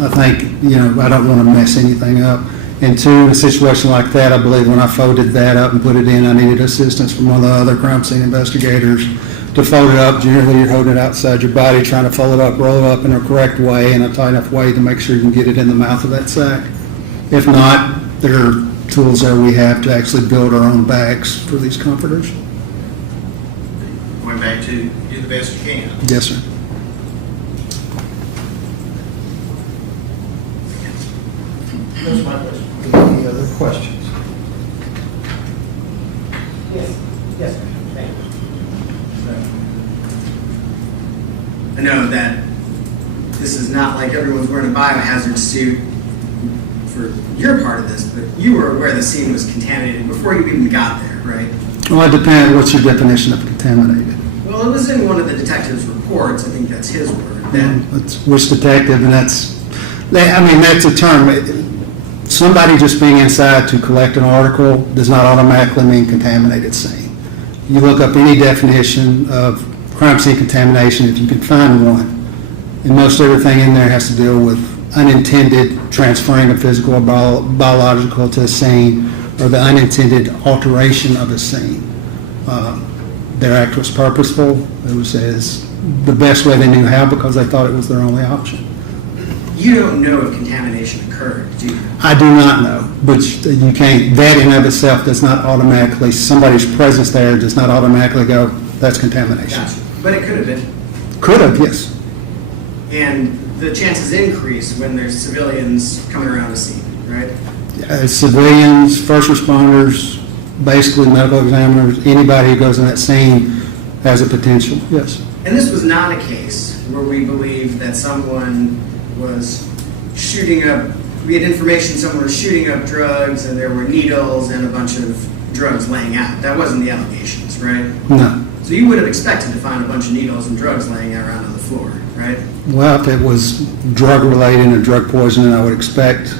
I think, I don't want to mess anything up. And two, in a situation like that, I believe when I folded that up and put it in, I needed assistance from one of the other crime scene investigators to fold it up. Generally, you're holding it outside your body, trying to fold it up, roll it up in a correct way, in a tight enough way to make sure you can get it in the mouth of that sack. If not, there are tools there we have to actually build our own bags for these comforters. Going back to do the best you can. Yes, sir. That's my question. Any other questions? Yes, yes, sir. Thank you. I know that this is not like everyone's wearing a biohazard suit for your part of this, but you were aware the scene was contaminated before you even got there, right? Well, it depends. What's your definition of contaminated? Well, it was in one of the detective's reports. I think that's his word. That It's which detective, and that's a term. Somebody just being inside to collect an article does not automatically mean contaminated scene. You look up any definition of crime scene contamination, if you can find one, and most everything in there has to deal with unintended transferring of physical or biological to a scene, or the unintended alteration of a scene. Their act was purposeful. It was as the best way they knew how because they thought it was their only option. you don't know if contamination occurred, do you? I do not know, but you can't, that in of itself does not automatically, somebody's presence there does not automatically go, that's contamination. Gotcha. But it could have been. Could have, yes. And the chances increase when there's civilians coming around the scene, right? Civilians, first responders, basically medical examiners, anybody who goes in that scene has a potential, yes. And this was not a case where we believe that someone was shooting up, we had information someone was shooting up drugs and there were needles and a bunch of drugs laying out. That wasn't the allegations, right? No. So you would have expected to find a bunch of needles and drugs laying around on the floor, right? Well, if it was drug-related and drug poisoning, I would expect,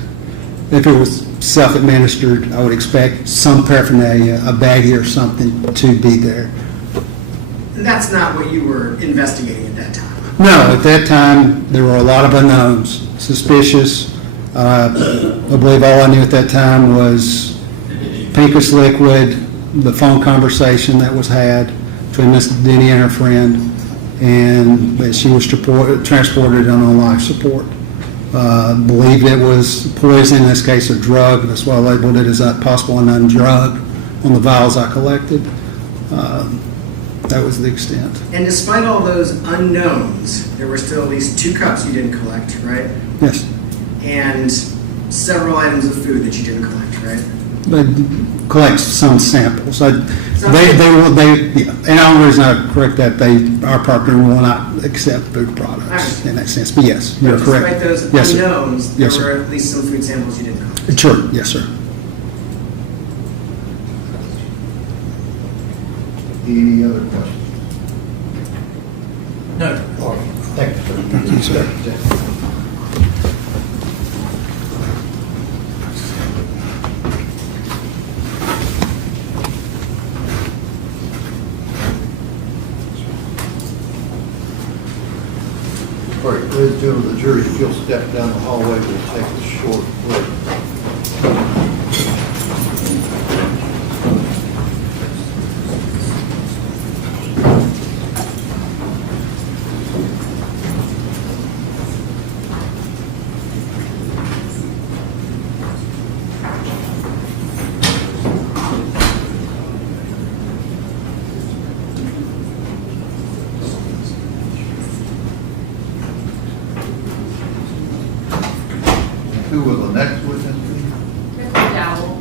if it was self-administered, I would expect some paraphernalia, a baggie or something to be there. That's not what you were investigating at that time. No, at that time, there were a lot of unknowns, suspicious. I believe all I knew at that time was pinkish liquid, the phone conversation that was had between Miss Denny and her friend, and that she was transported on life support. Believed it was poison, in this case a drug. That's why I labeled it as a possible unknown drug on the vials I collected. That was the extent. And despite all those unknowns, there were still at least 2 cups you didn't collect, right? Yes. And several items of food that you didn't collect, right? They collect some samples. Yeah. And the only reason I correct that, our partner will not accept food products in that sense. But yes, you're correct. Despite those Yes, sir. unknowns, there Yes, sir. were at least some food samples you didn't collect. Sure, yes, sir. Any other questions? No. Thank you, sir. Thank you, sir. All right, ladies and gentlemen of the jury, if you'll step down the hallway, we'll take a short break. Who will the next witness be? Nicole Dowell.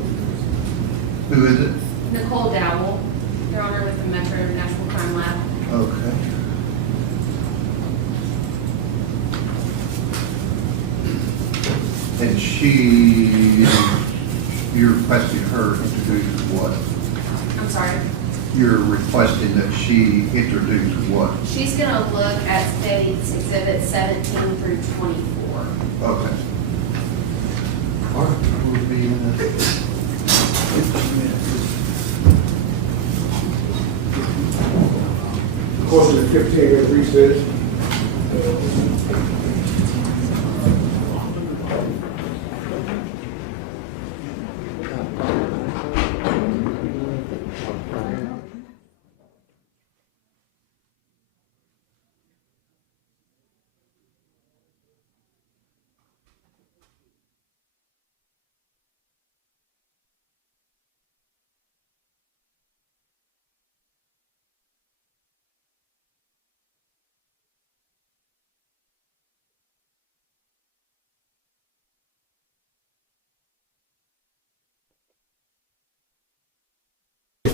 Who is it? Nicole Dowell, Your Honor, with the Metro National Crime Lab. Okay. And you're requesting her introduce what? I'm sorry. You're requesting that she introduce what? She's going to look at State's Exhibit 17 through 24. Okay. All right, we'll be in 15 minutes. Court is 15-minute recess.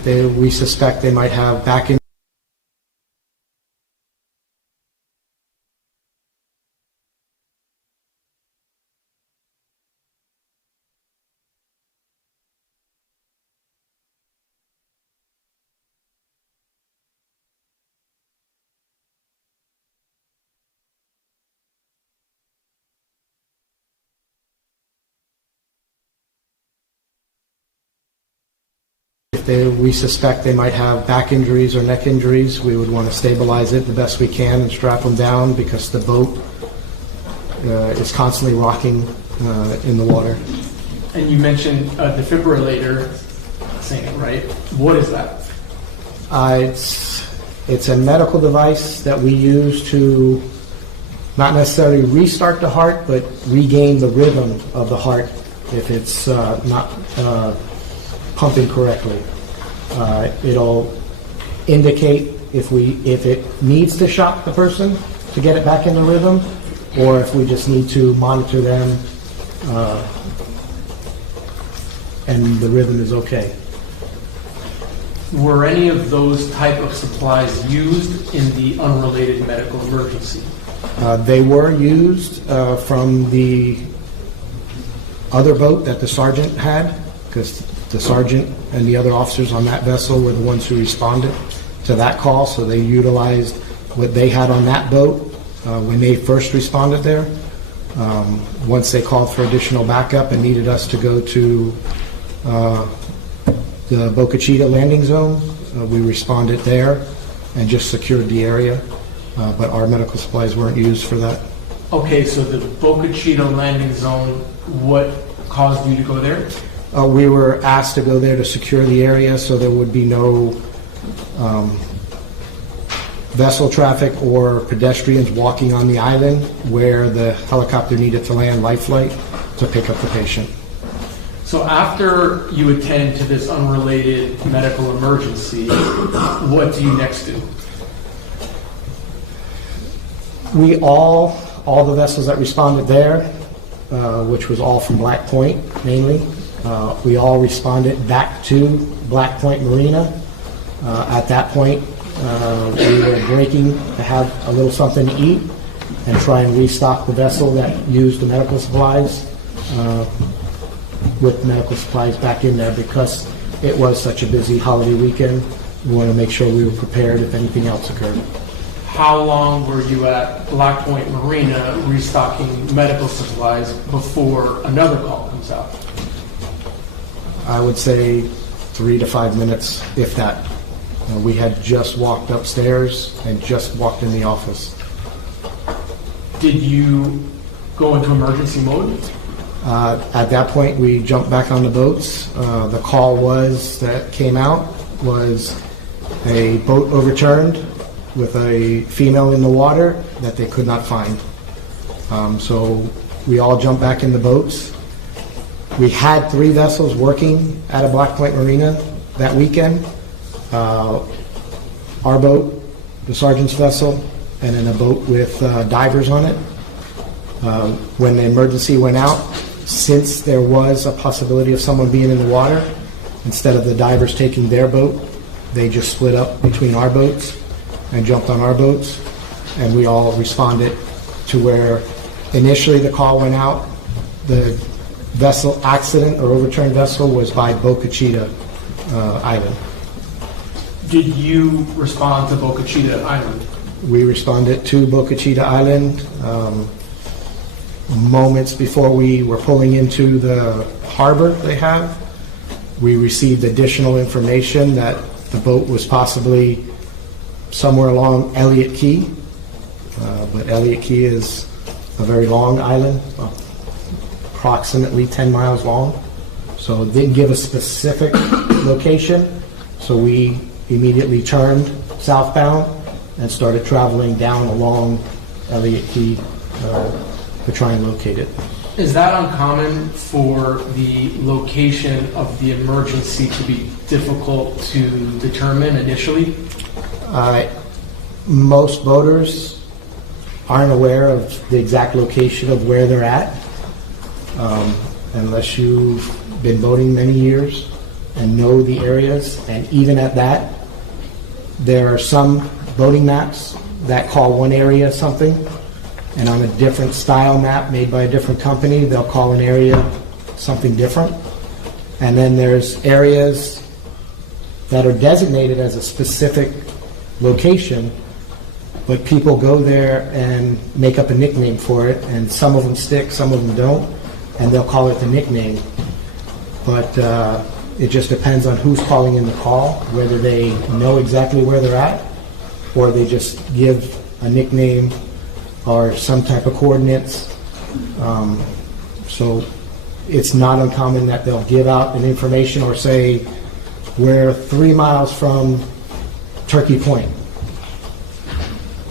We suspect they might have back in. We suspect they might have back injuries or neck injuries. We would want to stabilize it the best we can and strap them down because the boat is constantly rocking in the water. And you mentioned a defibrillator thing, right? What is that? It's a medical device that we use to not necessarily restart the heart, but regain the rhythm of the heart if it's not pumping correctly. It'll indicate if it needs to shock the person to get it back in the rhythm, or if we just need to monitor them and the rhythm is okay. Were any of those type of supplies used in the unrelated medical emergency? They were used from the other boat that the sergeant had, because the sergeant and the other officers on that vessel were the ones who responded to that call, so they utilized what they had on that boat when they first responded there. Once they called for additional backup and needed us to go to the Boca Chica landing zone, we responded there. and just secured the area, but our medical supplies weren't used for that. Okay, so the Boca Chica landing zone, what caused you to go there? We were asked to go there to secure the area so there would be no vessel traffic or pedestrians walking on the island where the helicopter needed to land life flight to pick up the patient. So after you attend to this unrelated medical emergency, what do you next do? We all the vessels that responded there, which was all from Black Point mainly, we all responded back to Black Point Marina. At that point, we were breaking to have a little something to eat and try and restock the vessel that used the medical supplies with medical supplies back in there because it was such a busy holiday weekend. We want to make sure we were prepared if anything else occurred. How long were you at Black Point Marina restocking medical supplies before another call comes out? I would say 3 to 5 minutes, if that. We had just walked upstairs and just walked in the office. Did you go into emergency mode? At that point, we jumped back on the boats. The call that came out was a boat overturned with a female in the water that they could not find. So we all jumped back in the boats. We had 3 vessels working at a Black Point Marina that weekend. Our boat, the sergeant's vessel, and then a boat with divers on it. When the emergency went out, since there was a possibility of someone being in the water, instead of the divers taking their boat, they just split up between our boats and jumped on our boats, and we all responded to where initially the call went out. The vessel accident or overturned vessel was by Boca Chica Island. Did you respond to Boca Chica Island? We responded to Boca Chica Island moments before we were pulling into the harbor they have. We received additional information that the boat was possibly somewhere along Elliott Key, but Elliott Key is a very long island, approximately 10 miles long. So it didn't give a specific location, so we immediately turned southbound and started traveling down along Elliott Key to try and locate it. Is that uncommon for the location of the emergency to be difficult to determine initially? Most boaters aren't aware of the exact location of where they're at unless you've been boating many years and know the areas. And even at that, there are some boating maps that call one area something, and on a different style map made by a different company, they'll call an area something different. And then there's areas that are designated as a specific location, but people go there and make up a nickname for it, and some of them stick, some of them don't, and they'll call it the nickname. But it just depends on who's calling in the call, whether they know exactly where they're at, or they just give a nickname or some type of coordinates. So it's not uncommon that they'll give out an information or say, we're 3 miles from Turkey Point,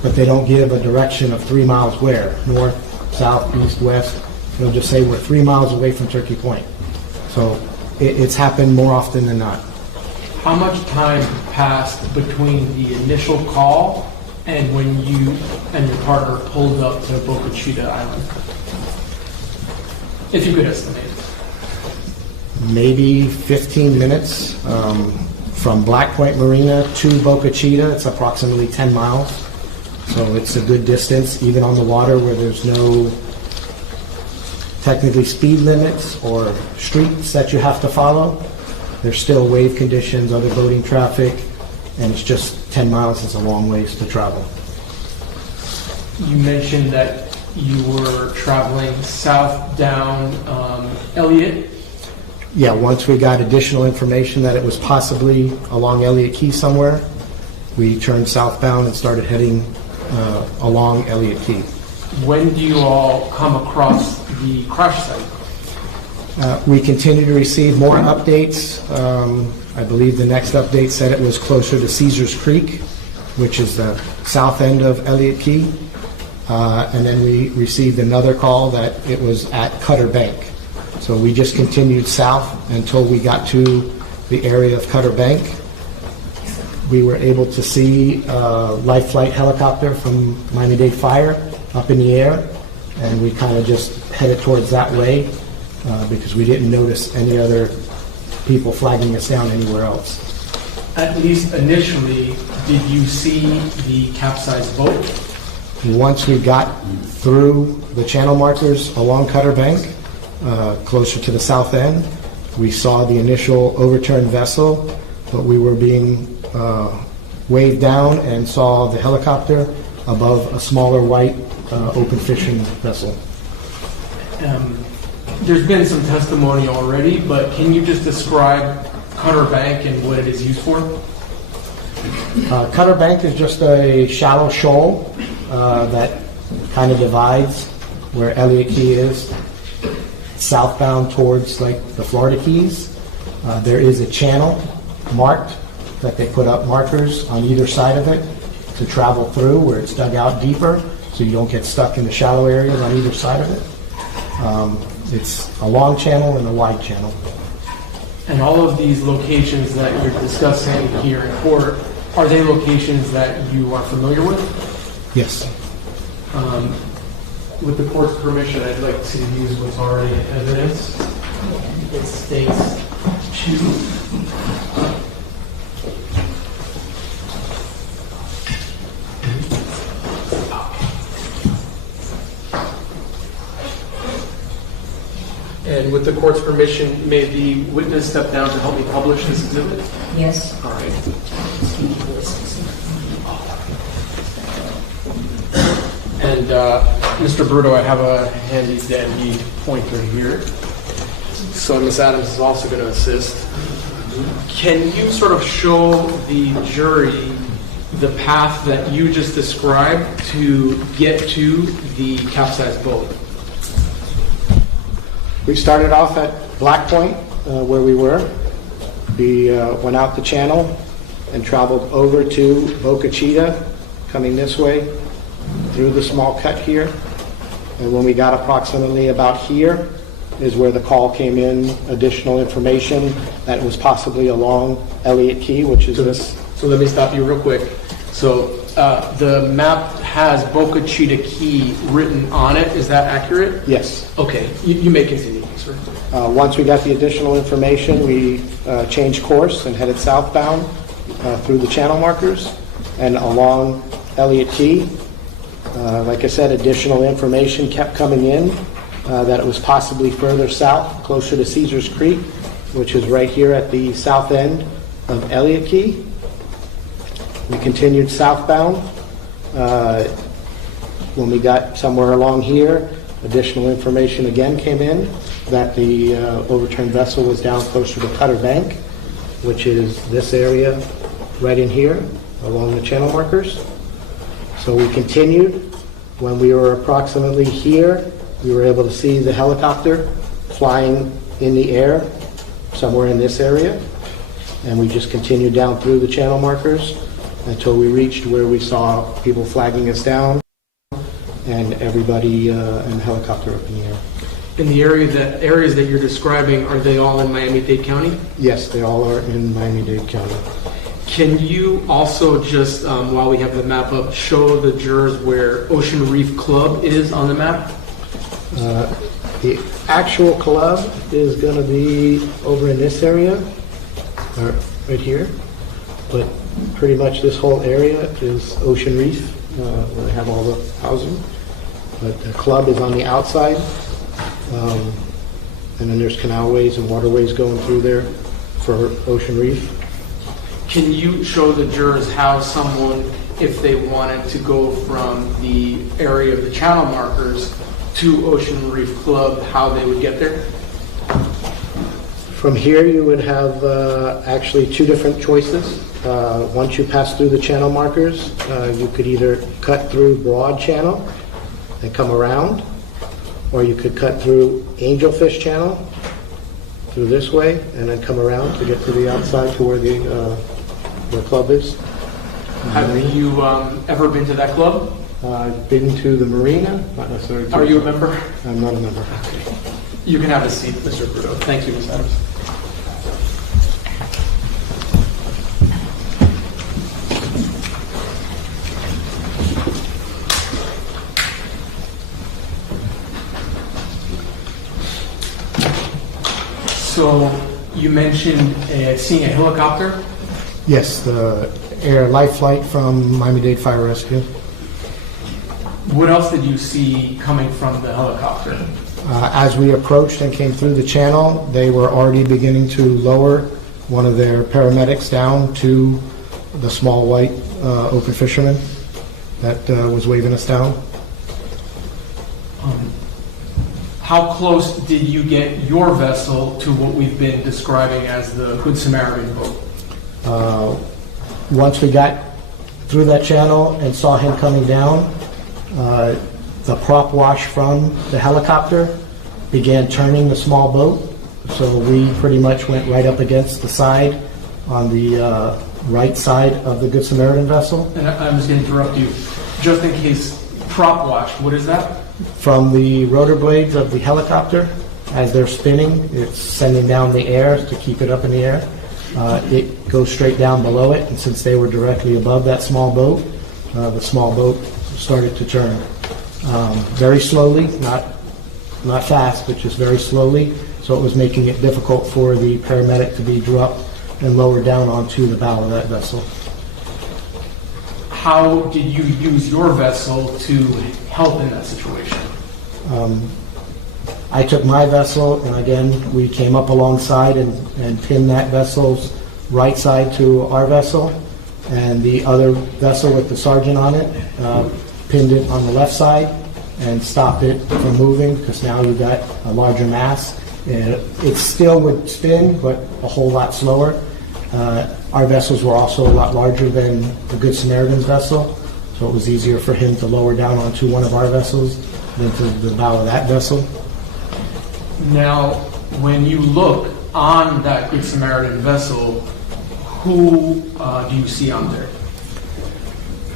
but they don't give a direction of 3 miles where, north, south, east, west. They'll just say we're 3 miles away from Turkey Point. So it's happened more often than not. How much time passed between the initial call and when you and your partner pulled up to Boca Chica Island? If you could estimate. Maybe 15 minutes from Black Point Marina to Boca Chica. It's approximately 10 miles. So it's a good distance, even on the water where there's no technically speed limits or streets that you have to follow. There's still wave conditions, other boating traffic, and it's just 10 miles is a long ways to travel. You mentioned that you were traveling south down Elliott. Yeah, once we got additional information that it was possibly along Elliott Key somewhere, we turned southbound and started heading along Elliott Key. When do you all come across the crash site? We continue to receive more updates. I believe the next update said it was closer to Caesars Creek, which is the south end of Elliott Key. And then we received another call that it was at Cutter Bank. So we just continued south until we got to the area of Cutter Bank. We were able to see a life flight helicopter from Miami-Dade Fire up in the air, and we kind of just headed towards that way because we didn't notice any other people flagging us down anywhere else. At least initially, did you see the capsized boat? Once we got through the channel markers along Cutter Bank, closer to the south end, we saw the initial overturned vessel, but we were being waved down and saw the helicopter above a smaller white open fishing vessel. There's been some testimony already, but can you just describe Cutter Bank and what it is used for? Cutter Bank is just a shallow shoal that kind of divides where Elliott Key is, southbound towards like the Florida Keys. There is a channel marked that they put up markers on either side of it to travel through where it's dug out deeper so you don't get stuck in the shallow areas on either side of it. It's a long channel and a wide channel. And all of these locations that you're discussing here in court, are they locations that you are familiar with? Yes. With the court's permission, I'd like to use what's already in evidence. It states And with the court's permission, may the witness step down to help me publish this exhibit? Yes. All right. And Mr. Bruto, I have a handy dandy pointer here. So Ms. Adams is also going to assist. Can you sort of show the jury the path that you just described to get to the capsized boat? We started off at Black Point, where we were. We went out the channel and traveled over to Boca Chica, coming this way, through the small cut here. And when we got approximately about here is where the call came in, additional information that it was possibly along Elliott Key, which is this. So let me stop you real quick. So the map has Boca Chica Key written on it. Is that accurate? Yes. Okay. You may continue, sir. Once we got the additional information, we changed course and headed southbound through the channel markers and along Elliott Key. Like I said, additional information kept coming in that it was possibly further south, closer to Caesars Creek, which is right here at the south end of Elliott Key. We continued southbound. When we got somewhere along here, additional information again came in that the overturned vessel was down closer to Cutter Bank, which is this area right in here along the channel markers. So we continued. When we were approximately here, we were able to see the helicopter flying in the air somewhere in this area. And we just continued down through the channel markers until we reached where we saw people flagging us down and everybody in the helicopter up in the air. In the areas that you're describing, are they all in Miami-Dade County? Yes, they all are in Miami-Dade County. Can you also just, while we have the map up, show the jurors where Ocean Reef Club is on the map? The actual club is going to be over in this area, right here. But pretty much this whole area is Ocean Reef, where they have all the housing. But the club is on the outside. And then there's canalways and waterways going through there for Ocean Reef. Can you show the jurors how someone, if they wanted to go from the area of the channel markers to Ocean Reef Club, how they would get there? From here, you would have actually two different choices. once you pass through the channel markers, you could either cut through Broad Channel and come around, or you could cut through Angelfish Channel through this way and then come around to get to the outside to where the club is. Have you ever been to that club? I've been to the marina, not necessarily. Are you a member? I'm not a member. You can have a seat, Mr. Bruto. Thank you, Ms. Adams. So you mentioned seeing a helicopter. Yes, the air life flight from Miami-Dade Fire Rescue. What else did you see coming from the helicopter? As we approached and came through the channel, they were already beginning to lower one of their paramedics down to the small white open fisherman that was waving us down. How close did you get your vessel to what we've been describing as the Good Samaritan boat? Once we got through that channel and saw him coming down, the prop wash from the helicopter began turning the small boat. So we pretty much went right up against the side on the right side of the Good Samaritan vessel. And I'm just going to interrupt you. Just in case, prop wash, what is that? From the rotor blades of the helicopter, as they're spinning, it's sending down the air to keep it up in the air. It goes straight down below it, and since they were directly above that small boat, the small boat started to turn. Very slowly, not fast, but just very slowly, so it was making it difficult for the paramedic to be dropped and lowered down onto the bow of that vessel. How did you use your vessel to help in that situation? I took my vessel, and again, we came up alongside and pinned that vessel's right side to our vessel, and the other vessel with the sergeant on it pinned it on the left side and stopped it from moving, because now you've got a larger mass. It still would spin, but a whole lot slower. Our vessels were also a lot larger than the Good Samaritan's vessel, so it was easier for him to lower down onto one of our vessels than to the bow of that vessel. Now, when you look on that Good Samaritan vessel, who do you see on there?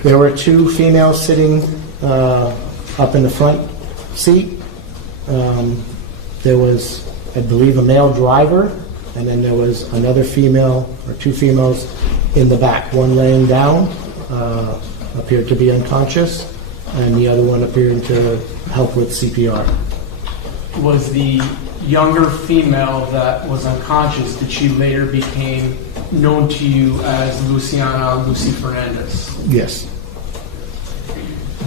There were two females sitting up in the front seat. There was, I believe, a male driver, and then there was another female or two females in the back. One laying down, appeared to be unconscious, and the other one appearing to help with CPR. Was the younger female that was unconscious, did she later became known to you as Lucy Fernandez? Yes.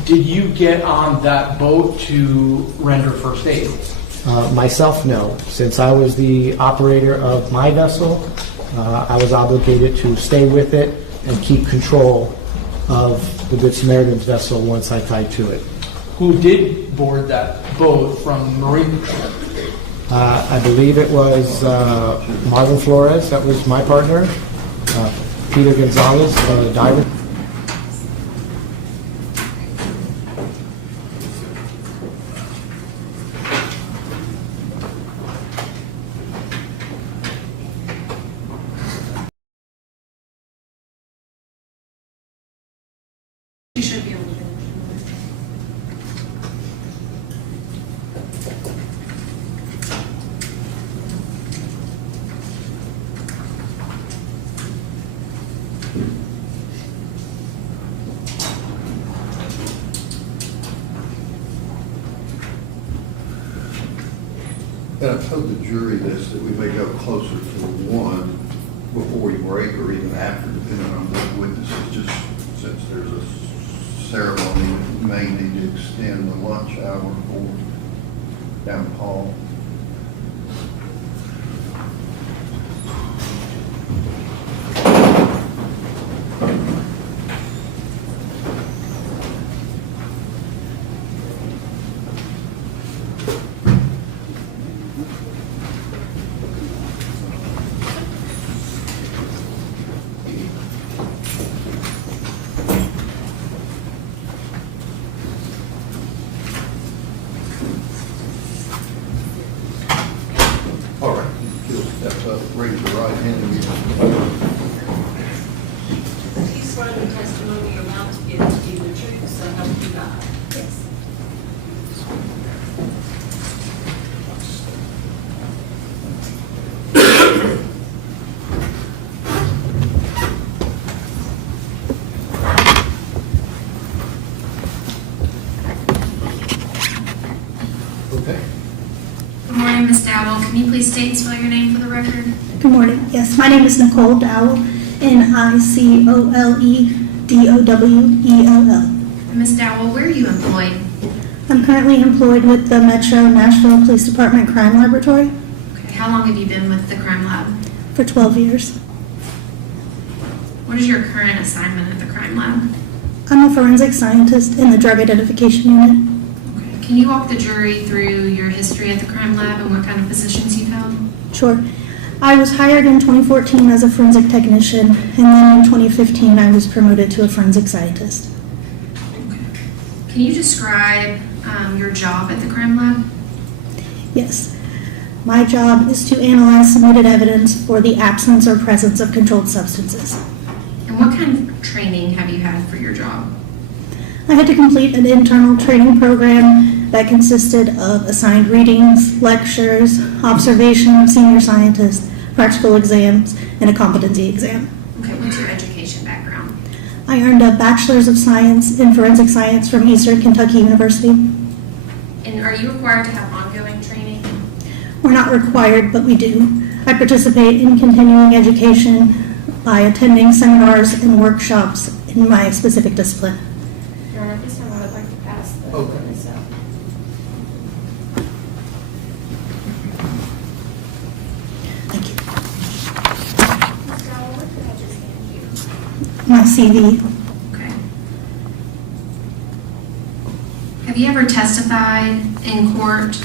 Did you get on that boat to render first aid? Myself, no. Since I was the operator of my vessel, I was obligated to stay with it and keep control of the Good Samaritan's vessel once I tied to it. Who did board that boat from Marine Patrol? I believe it was Marvin Flores, that was my partner, Peter Gonzalez, the diver. You should be able to. And I've told the jury this, that we may go closer to one before we break or even after, depending on what witnesses, just since there's a ceremony that may need to extend the lunch hour or down the hall. You swear the testimony you're about to give is the truth, so help you God. Yes. Okay. Good morning, Ms. Dowell. Can you please state and spell your name for the record? Good morning. Yes, my name is Nicole Dowell, Nicoledowell. Ms. Dowell, where are you employed? I'm currently employed with the Metro Nashville Police Department Crime Laboratory Okay, how long have you been with the crime lab? for 12 years. What is your current assignment at the crime lab? I'm a forensic scientist in the Drug Identification Unit. Okay. Can you walk the jury through your history at the crime lab and what kind of positions you've held? Sure. I was hired in 2014 as a forensic technician, and then in 2015 I was promoted to a forensic scientist. Can you describe your job at the crime lab? Yes. My job is to analyze submitted evidence for the absence or presence of controlled substances. And what kind of training have you had for your job? I had to complete an internal training program that consisted of assigned readings, lectures, observation of senior scientists, practical exams, and a competency exam. Okay, what's your education background? I earned a Bachelor's of Science in Forensic Science from Eastern Kentucky University. And are you required to have ongoing training? We're not required, but we do. I participate in continuing education by attending seminars and workshops in my specific discipline. Your Honor, at this time I would like to pass the witness out. Thank you. Ms. Dowell, what did I just hand you? My CV. Okay. Have you ever testified in court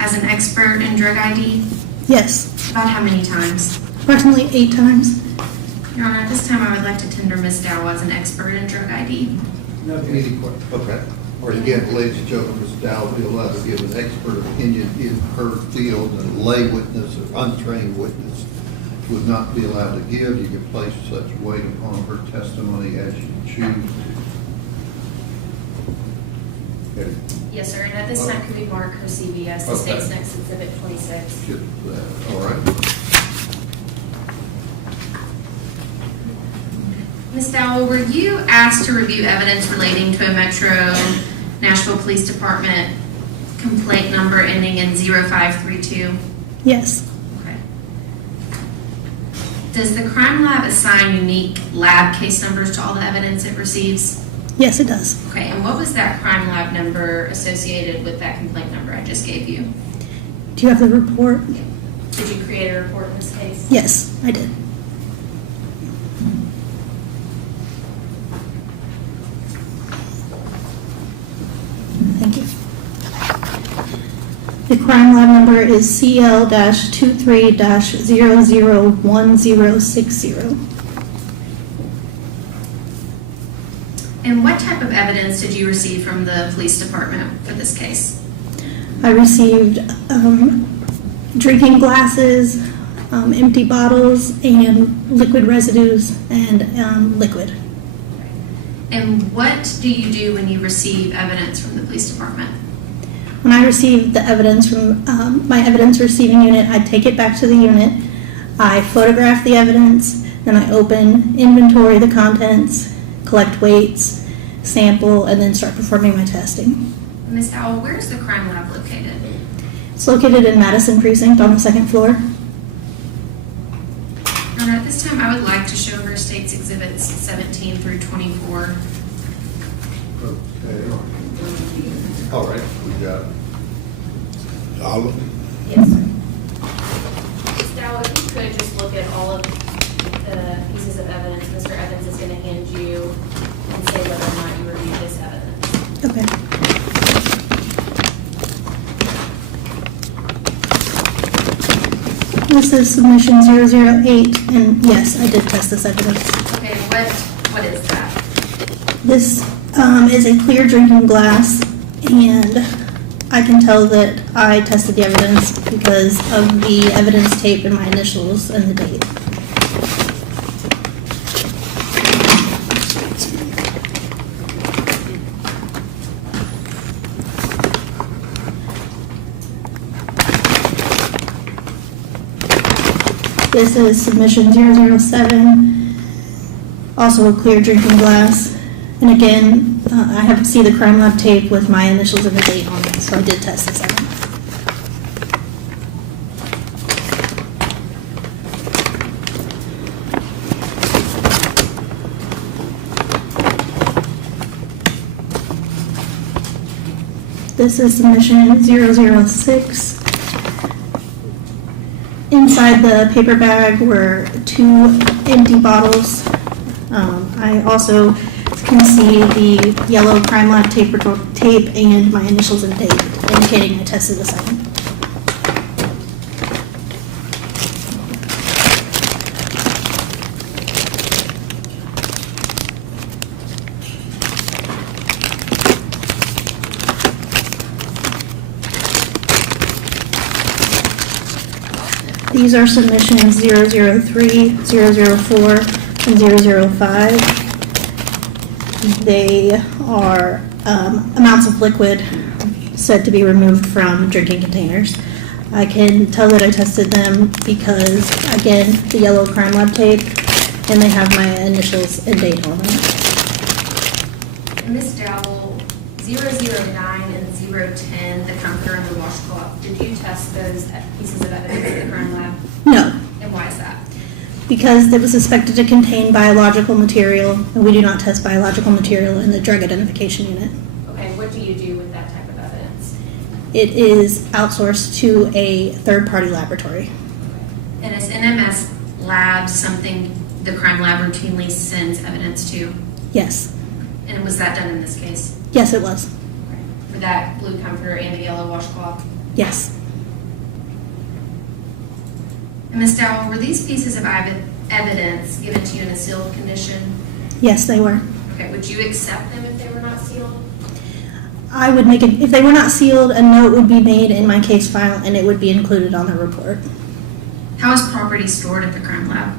as an expert in drug ID? Yes, About how many times? approximately 8 times. Your Honor, at this time I would like to tender Ms. Dowell as an expert in drug ID. Any question? Okay. Or again, ladies and gentlemen, Ms. Dow will be allowed to give an expert opinion in her field, and a lay witness or untrained witness would not be allowed to give. You can place such weight upon her testimony as you choose. Okay. Yes, sir, and at this time, could we mark her CV as the Okay. state's next exhibit 26? Get that. All right. Ms. Dowell, were you asked to review evidence relating to a Metro Nashville Police Department complaint number ending in 0532? Yes, Okay. Does the crime lab assign unique lab case numbers to all the evidence it receives? yes, it does. Okay, and what was that crime lab number associated with that complaint number I just gave you? Do you have the report? Did you create a report in this case? Yes, I did. Thank you. The crime lab number is CL-23-001060. And what type of evidence did you receive from the police department for this case? I received drinking glasses, empty bottles, and liquid residues and liquid. And what do you do when you receive evidence from the police department? When I receive the evidence from my evidence receiving unit, I take it back to the unit, I photograph the evidence, then I open, inventory the contents, collect weights, sample, and then start performing my testing. Ms. Howell, where is the crime lab located? It's located in Madison Precinct on the 2nd floor. Your Honor, at this time, I would like to show her state's exhibits 17 through 24. Okay. All right, we got all of them. Yes, sir. Ms. Dowell, if you could just look at all of the pieces of evidence Mr. Evans is going to hand you and say whether or not you reviewed this evidence. Okay. This is submission 008, and yes, I did test this evidence. Okay, what is that? This is a clear drinking glass, and I can tell that I tested the evidence because of the evidence tape and my initials and the date. This is submission 007, also a clear drinking glass. And again, I have to see the crime lab tape with my initials and the date on it, so I did test this out. This is submission 006. Inside the paper bag were 2 empty bottles. I also can see the yellow crime lab tape and my initials and date, indicating I tested this item. These are submissions 003, 004, and 005. They are amounts of liquid said to be removed from drinking containers. I can tell that I tested them because, again, the yellow crime lab tape, and they have my initials and date on them. Ms. Dowell, 009 and 010, the comforter and the washcloth, did you test those pieces of evidence at the crime lab? No, And why is that? because it was suspected to contain biological material, and we do not test biological material in the drug identification unit. Okay, what do you do with that type of evidence? It is outsourced to a third-party laboratory. And is NMS Labs something the crime lab routinely sends evidence to? Yes. And was that done in this case? Yes, it was. For that blue comforter and the yellow washcloth? Yes. And Ms. Dowell, were these pieces of evidence given to you in a sealed condition? Yes, they were. Okay, would you accept them if they were not sealed? I would make it, if they were not sealed, a note would be made in my case file and it would be included on the report. How is property stored at the crime lab?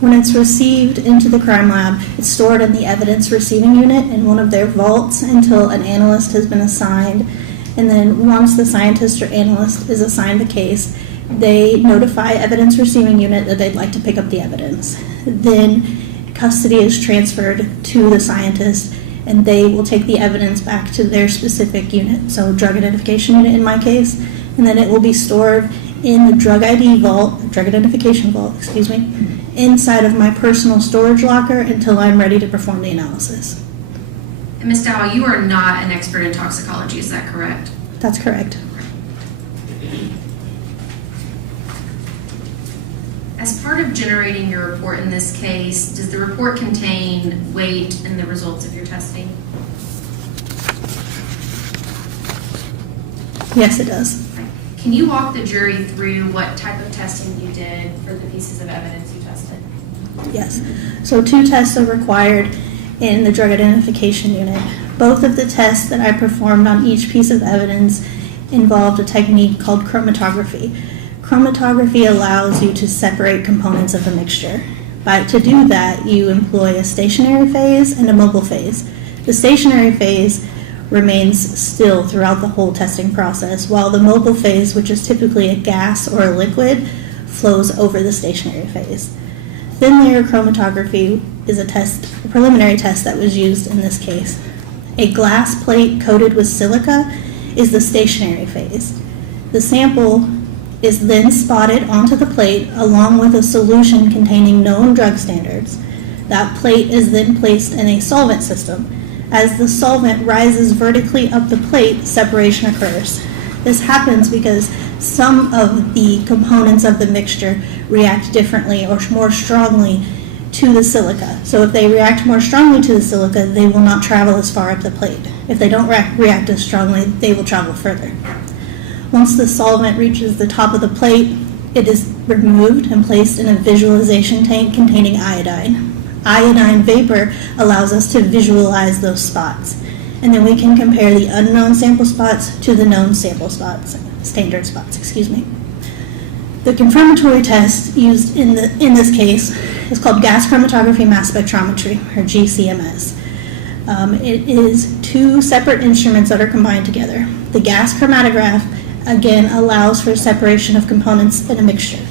When it's received into the crime lab, it's stored in the evidence receiving unit in one of their vaults until an analyst has been assigned. And then once the scientist or analyst is assigned the case, they notify evidence receiving unit that they'd like to pick up the evidence. Then custody is transferred to the scientist and they will take the evidence back to their specific unit, so drug identification unit in my case, and then it will be stored in the drug identification vault, inside of my personal storage locker until I'm ready to perform the analysis. And Ms. Dowell, you are not an expert in toxicology, is that correct? That's correct. As part of generating your report in this case, does the report contain weight and the results of your testing? Yes, it does. Can you walk the jury through what type of testing you did for the pieces of evidence you tested? Yes. So 2 tests are required in the drug identification unit. Both of the tests that I performed on each piece of evidence involved a technique called chromatography. Chromatography allows you to separate components of a mixture. But to do that, you employ a stationary phase and a mobile phase. The stationary phase remains still throughout the whole testing process, while the mobile phase, which is typically a gas or a liquid, flows over the stationary phase. Thin layer chromatography is a preliminary test that was used in this case. A glass plate coated with silica is the stationary phase. The sample is then spotted onto the plate along with a solution containing known drug standards. That plate is then placed in a solvent system. As the solvent rises vertically up the plate, separation occurs. This happens because some of the components of the mixture react differently or more strongly to the silica. So if they react more strongly to the silica, they will not travel as far up the plate. If they don't react as strongly, they will travel further. Once the solvent reaches the top of the plate, it is removed and placed in a visualization tank containing iodine. Iodine vapor allows us to visualize those spots. And then we can compare the unknown sample spots to the known sample spots, standard spots, The confirmatory test used in this case is called gas chromatography mass spectrometry, or GCMS. It is 2 separate instruments that are combined together. The gas chromatograph, again, allows for separation of components in a mixture.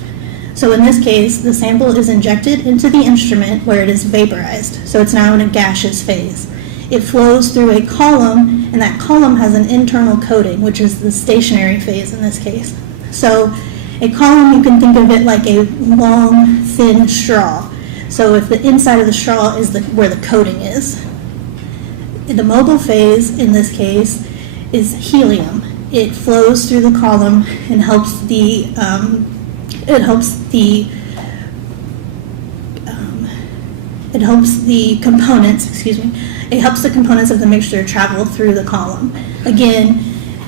So in this case, the sample is injected into the instrument where it is vaporized. So it's now in a gaseous phase. It flows through a column, and that column has an internal coating, which is the stationary phase in this case. So a column, you can think of it like a long, thin straw. So if the inside of the straw is where the coating is. The mobile phase, in this case, is helium. It flows through the column and helps the components, it helps the components of the mixture travel through the column. Again,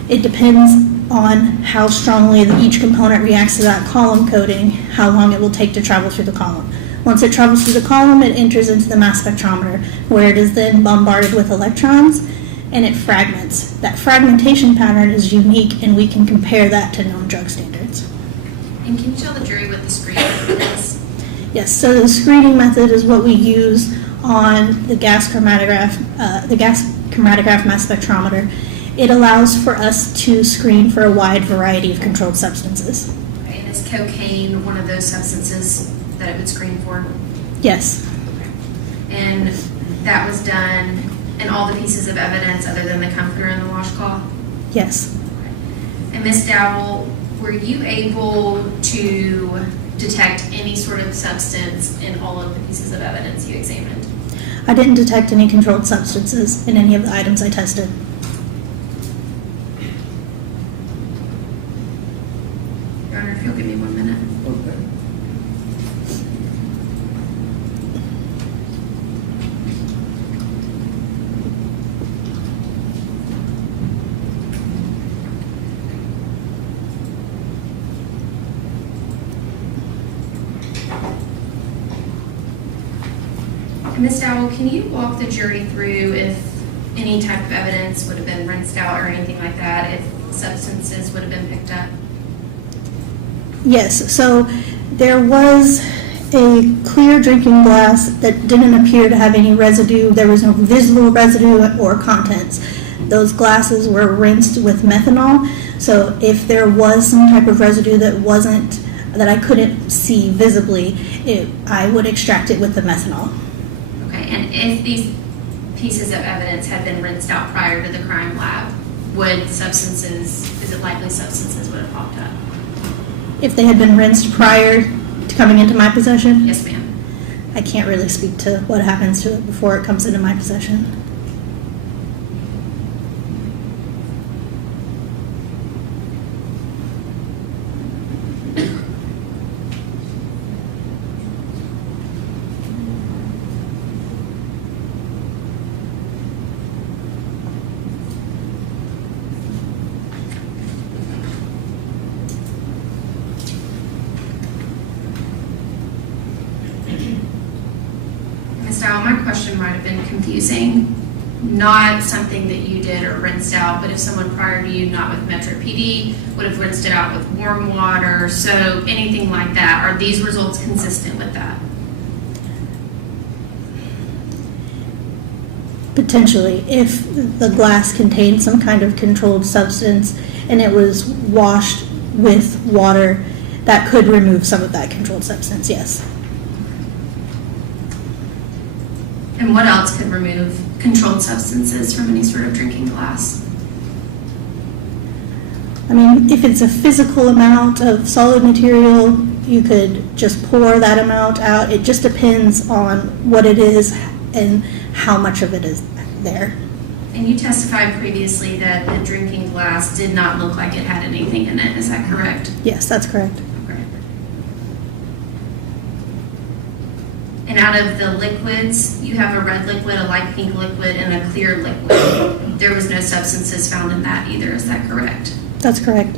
it depends on how strongly each component reacts to that column coating, how long it will take to travel through the column. Once it travels through the column, it enters into the mass spectrometer, where it is then bombarded with electrons, and it fragments. That fragmentation pattern is unique, and we can compare that to known drug standards. And can you tell the jury what the screening method is? Yes, so the screening method is what we use on the gas chromatograph mass spectrometer. It allows for us to screen for a wide variety of controlled substances. Okay, and is cocaine one of those substances that it would screen for? Yes. Okay. And that was done in all the pieces of evidence other than the comforter and the washcloth? Yes. Okay. And Ms. Dowell, were you able to detect any sort of substance in all of the pieces of evidence you examined? I didn't detect any controlled substances in any of the items I tested. Your Honor, if you'll give me 1 minute. Okay. Ms. Dowell, can you walk the jury through if any type of evidence would have been rinsed out or anything like that, if substances would have been picked up? Yes, so there was a clear drinking glass that didn't appear to have any residue. There was no visible residue or contents. Those glasses were rinsed with methanol, so if there was some type of residue that I couldn't see visibly, I would extract it with the methanol. Okay, and if these pieces of evidence had been rinsed out prior to the crime lab, is it likely substances would have popped up? If they had been rinsed prior to coming into my possession? Yes, ma'am. I can't really speak to what happens to it before it comes into my possession. Ms. Dowell, my question might have been confusing. Not something that you did or rinsed out, but if someone prior to you, not with Metro PD, would have rinsed it out with warm water, so anything like that, are these results consistent with that? Potentially, if the glass contained some kind of controlled substance and it was washed with water, that could remove some of that controlled substance, yes. And what else could remove controlled substances from any sort of drinking glass? I mean, if it's a physical amount of solid material, you could just pour that amount out. It just depends on what it is and how much of it is there. And you testified previously that the drinking glass did not look like it had anything in it. Is that correct? Yes, that's correct. Okay. And out of the liquids, you have a red liquid, a light pink liquid, and a clear liquid. There was no substances found in that either. Is that correct? That's correct.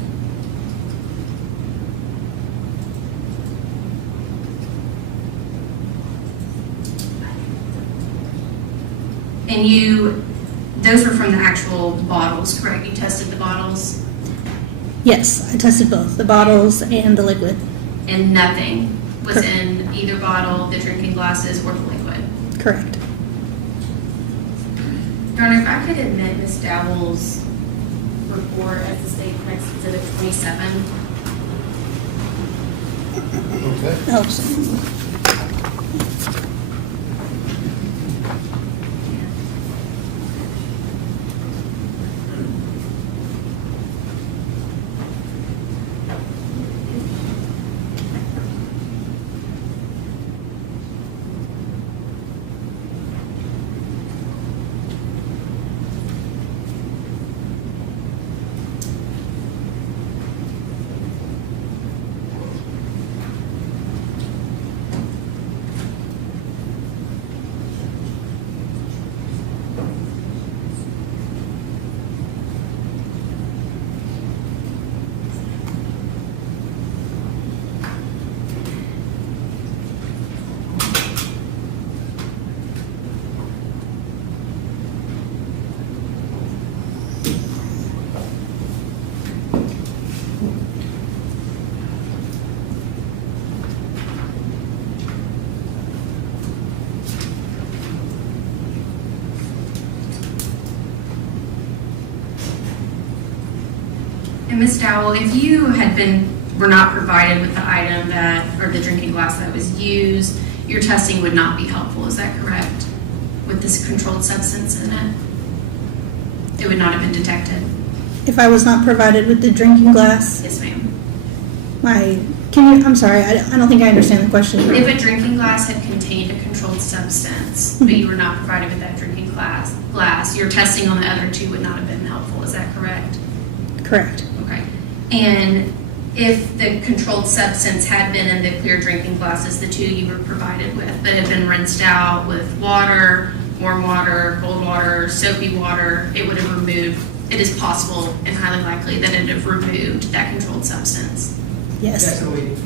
And those were from the actual bottles, correct? You tested the bottles? Yes, I tested both, the bottles and the liquid. And nothing was in either bottle, the drinking glasses, or the liquid? Correct. Your Honor, if I could admit Ms. Dowell's report as the State Next Exhibit 27. Okay. Helps. And Ms. Dowell, if you were not provided with the item or the drinking glass that was used, your testing would not be helpful, is that correct? With this controlled substance in it? It would not have been detected? If I was not provided with the drinking glass, Yes, ma'am. I'm sorry, I don't think I understand the question. If a drinking glass had contained a controlled substance, but you were not provided with that drinking glass, your testing on the other two would not have been helpful, is that correct? Correct. Okay. And if the controlled substance had been in the clear drinking glasses, the two you were provided with, that had been rinsed out with water, warm water, cold water, soapy water, it would have removed, it is possible and highly likely that it would have removed that controlled substance. Yes. All right,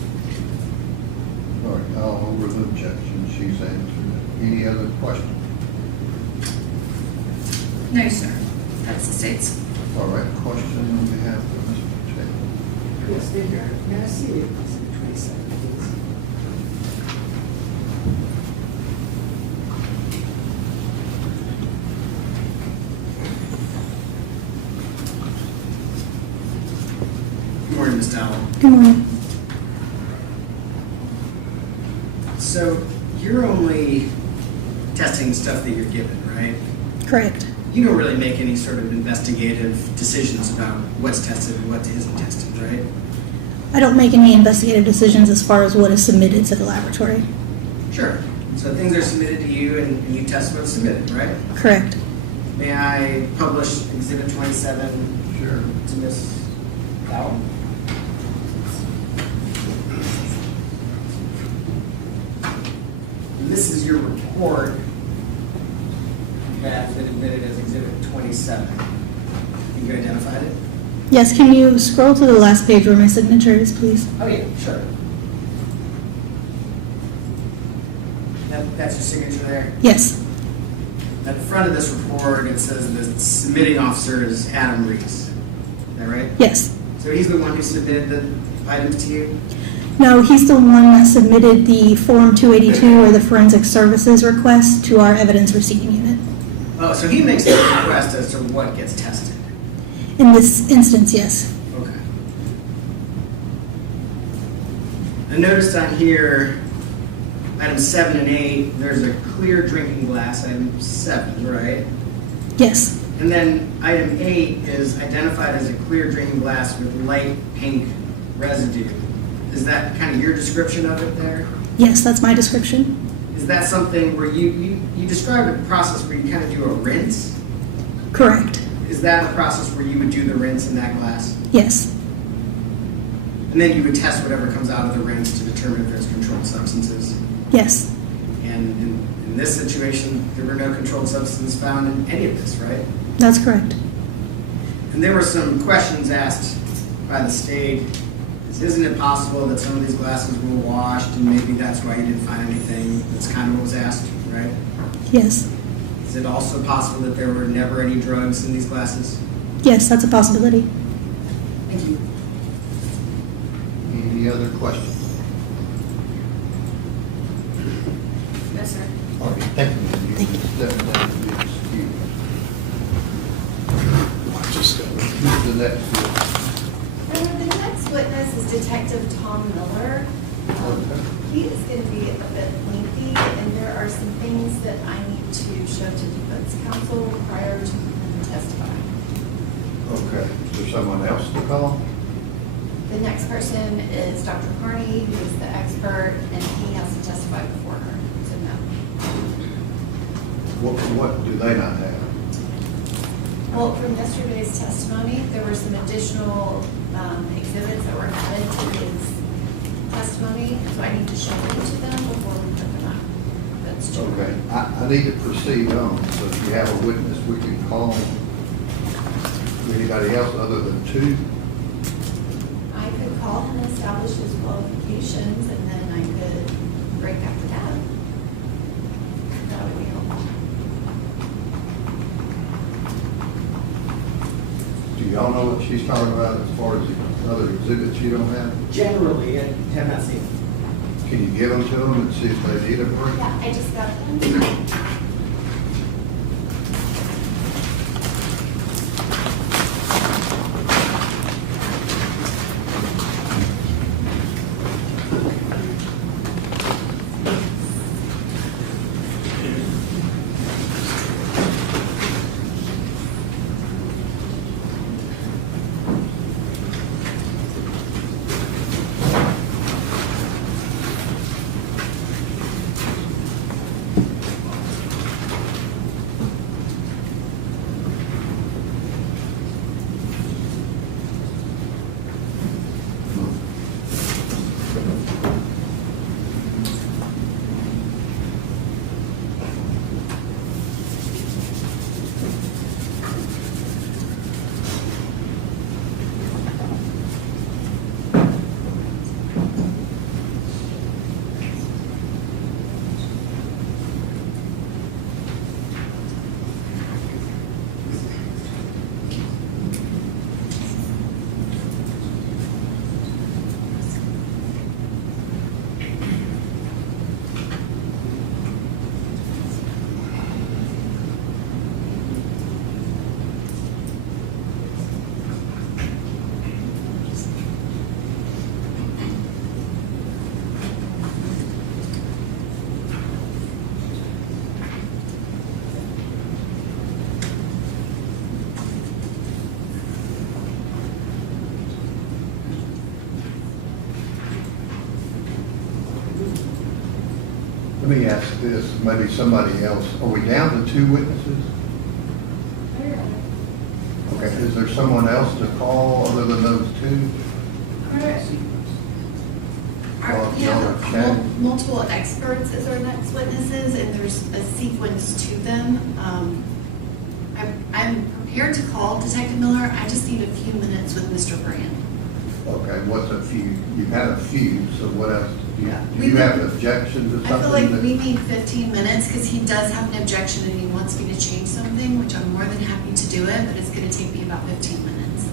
I'll overlook objection. She's answered it. Any other questions? No, sir. That's the state's. All right, question on behalf of Mr. Taylor. Yes, dear Your Honor. May I see the Exhibit 27, please? Good morning, Ms. Dowell. Good morning. So you're only testing stuff that you're given, right? Correct. You don't really make any sort of investigative decisions about what's tested and what isn't tested, right? I don't make any investigative decisions as far as what is submitted to the laboratory. Sure. So things are submitted to you and you test what's submitted, right? Correct. May I publish Exhibit 27 Sure. to Ms. Dowell? And this is your report that has been admitted as Exhibit 27. Can you identify it? Yes, can you scroll to the last page where my signature is, please? Oh, yeah, sure. That's your signature there? Yes. At the front of this report, it says the submitting officer is Adam Reese. Is that right? Yes. So he's the one who submitted the items to you? No, he's the one that submitted the Form 282 or the forensic services request to our evidence receiving unit. Oh, so he makes the request as to what gets tested? In this instance, yes. Okay. I noticed on here, items 7 and 8, there's a clear drinking glass, item 7, right? Yes. And then item 8 is identified as a clear drinking glass with light pink residue. Is that kind of your description of it there? Yes, that's my description. Is that something where you described a process where you kind of do a rinse? Correct. Is that a process where you would do the rinse in that glass? Yes. And then you would test whatever comes out of the rinse to determine if there's controlled substances? Yes. And in this situation, there were no controlled substances found in any of this, right? That's correct. And there were some questions asked by the state. Isn't it possible that some of these glasses were washed and maybe that's why you didn't find anything? That's kind of what was asked, right? Yes. Is it also possible that there were never any drugs in these glasses? Yes, that's a possibility. Thank you. Any other questions? No, sir. All right, thank you. You can step down to be excused. The next witness. The next witness is Detective Tom Miller. He is going to be a bit lengthy, and there are some things that I need to show to defense counsel prior to him testifying. Okay, is there someone else to call? The next person is Dr. Carney, who is the expert, and he has to testify before her, so no. What do they not have? Well, from yesterday's testimony, there were some additional exhibits that were added to his testimony, so I need to show them to them before we put them up. That's true. Okay, I need to proceed on, so if you have a witness, we can call anybody else other than two. I could call and establish his qualifications, and then I could break after that. That would be helpful. Do y'all know what she's talking about as far as the other exhibits you don't have? Generally, I have not seen. Can you give them to them and see if they need a break? Yeah, I just got them. Let me ask this, maybe somebody else, are we down to two witnesses? Okay, is there someone else to call other than those two? We have multiple experts as our next witnesses, and there's a sequence to them. I'm prepared to call Detective Miller. I just need a few minutes with Mr. Brand. Okay, what's a few? You've had a few, so what else? Do We you have an objection to I something? feel like that- we need 15 minutes because he does have an objection and he wants me to change something, which I'm more than happy to do it, but it's going to take me about 15 minutes.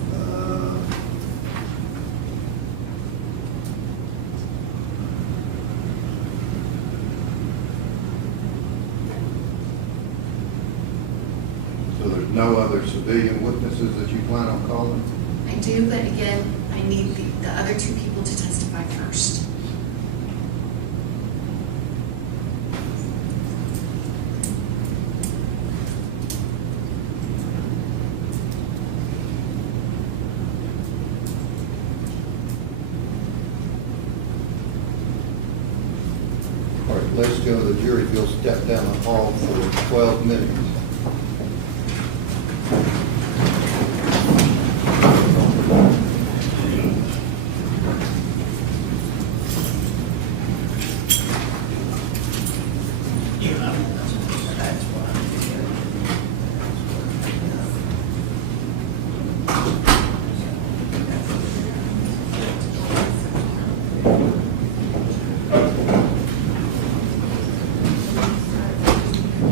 So there's no other civilian witnesses that you plan on calling? I do, but again, I need the other two people to testify first. All right, let's go to the jury. You'll step down the hall for 12 minutes.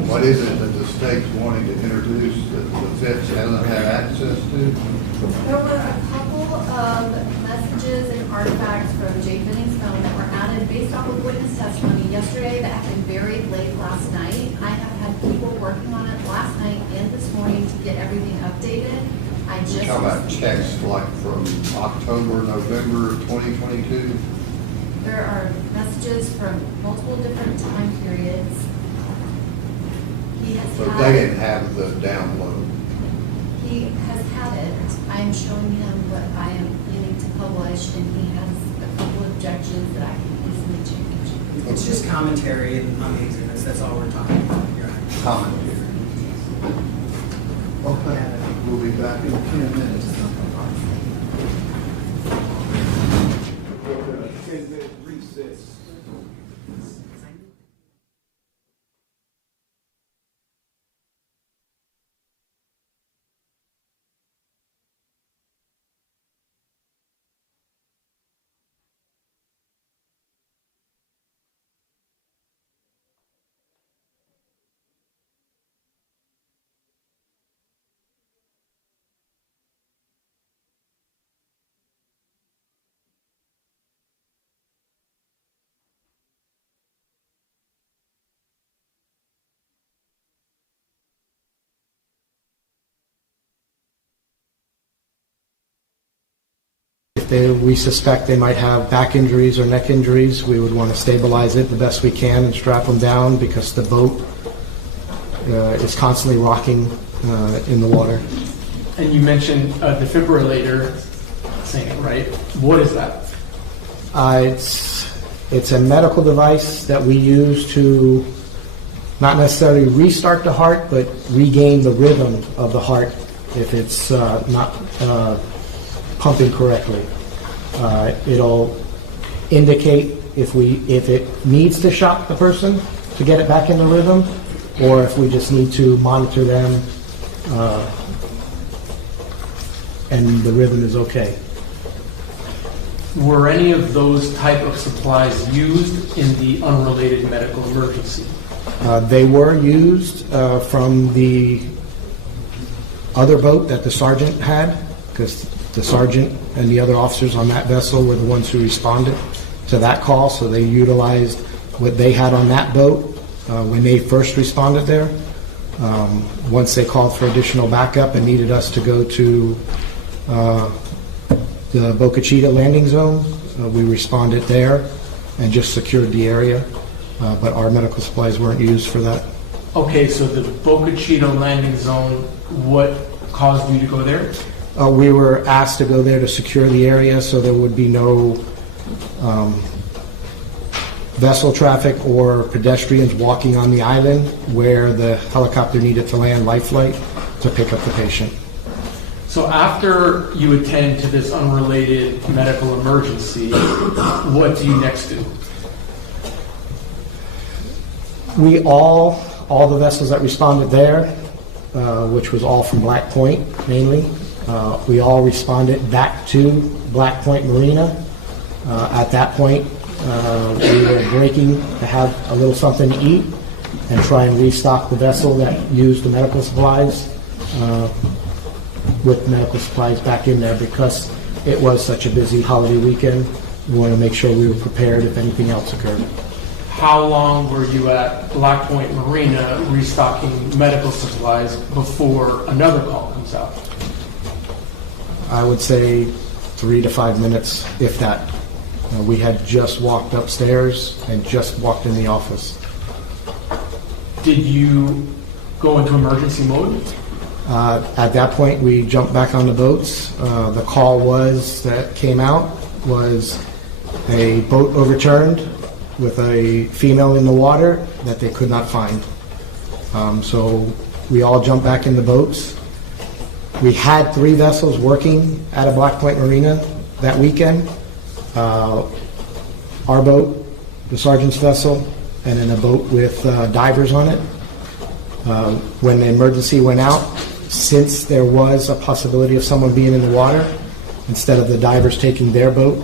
What is it that the state's wanting to introduce that the feds hasn't had access to? There were a couple of messages and artifacts from Jade Benning's phone that were added based off of witness testimony yesterday that have been buried late last night. I have had people working on it last night and this morning to get everything updated. I just. How about checks like from October, November 2022? There are messages from multiple different time periods. He has So had, they didn't have the download. he has had it. I am showing him what I am planning to publish, and he has a couple objections that I can easily change. It's just commentary on the exhibits, that's all we're talking about here. Commentary. Okay, we'll be back in 10 minutes. 10-minute recess. We suspect they might have back injuries or neck injuries, we would want to stabilize it the best we can and strap them down because the boat is constantly rocking in the water. And you mentioned a defibrillator thing, right? What is that? It's a medical device that we use to not necessarily restart the heart, but regain the rhythm of the heart if it's not pumping correctly. It'll indicate if it needs to shock the person to get it back in the rhythm, or if we just need to monitor them and the rhythm is okay. Were any of those type of supplies used in the unrelated medical emergency? They were used from the other boat that the sergeant had, because the sergeant and the other officers on that vessel were the ones who responded to that call, so they utilized what they had on that boat when they first responded there. Once they called for additional backup and needed us to go to the Boca Chica landing zone, we responded there and just secured the area, but our medical supplies weren't used for that. Okay, so the Boca Chica landing zone, what caused you to go there? We were asked to go there to secure the area so there would be no vessel traffic or pedestrians walking on the island where the helicopter needed to land life flight to pick up the patient. So after you attend to this unrelated medical emergency, what do you next do? We all the vessels that responded there, which was all from Black Point mainly, we all responded back to Black Point Marina. At that point, we were breaking to have a little something to eat and try and restock the vessel that used the medical supplies with medical supplies back in there because it was such a busy holiday weekend. We wanted to make sure we were prepared if anything else occurred. How long were you at Black Point Marina restocking medical supplies before another call comes out? I would say 3 to 5 minutes, if that. We had just walked upstairs and just walked in the office. Did you go into emergency mode? At that point, we jumped back on the boats. The call that came out was a boat overturned with a female in the water that they could not find. So we all jumped back in the boats. We had 3 vessels working at a Black Point Marina that weekend. Our boat, the sergeant's vessel, and then a boat with divers on it. When the emergency went out, since there was a possibility of someone being in the water, instead of the divers taking their boat,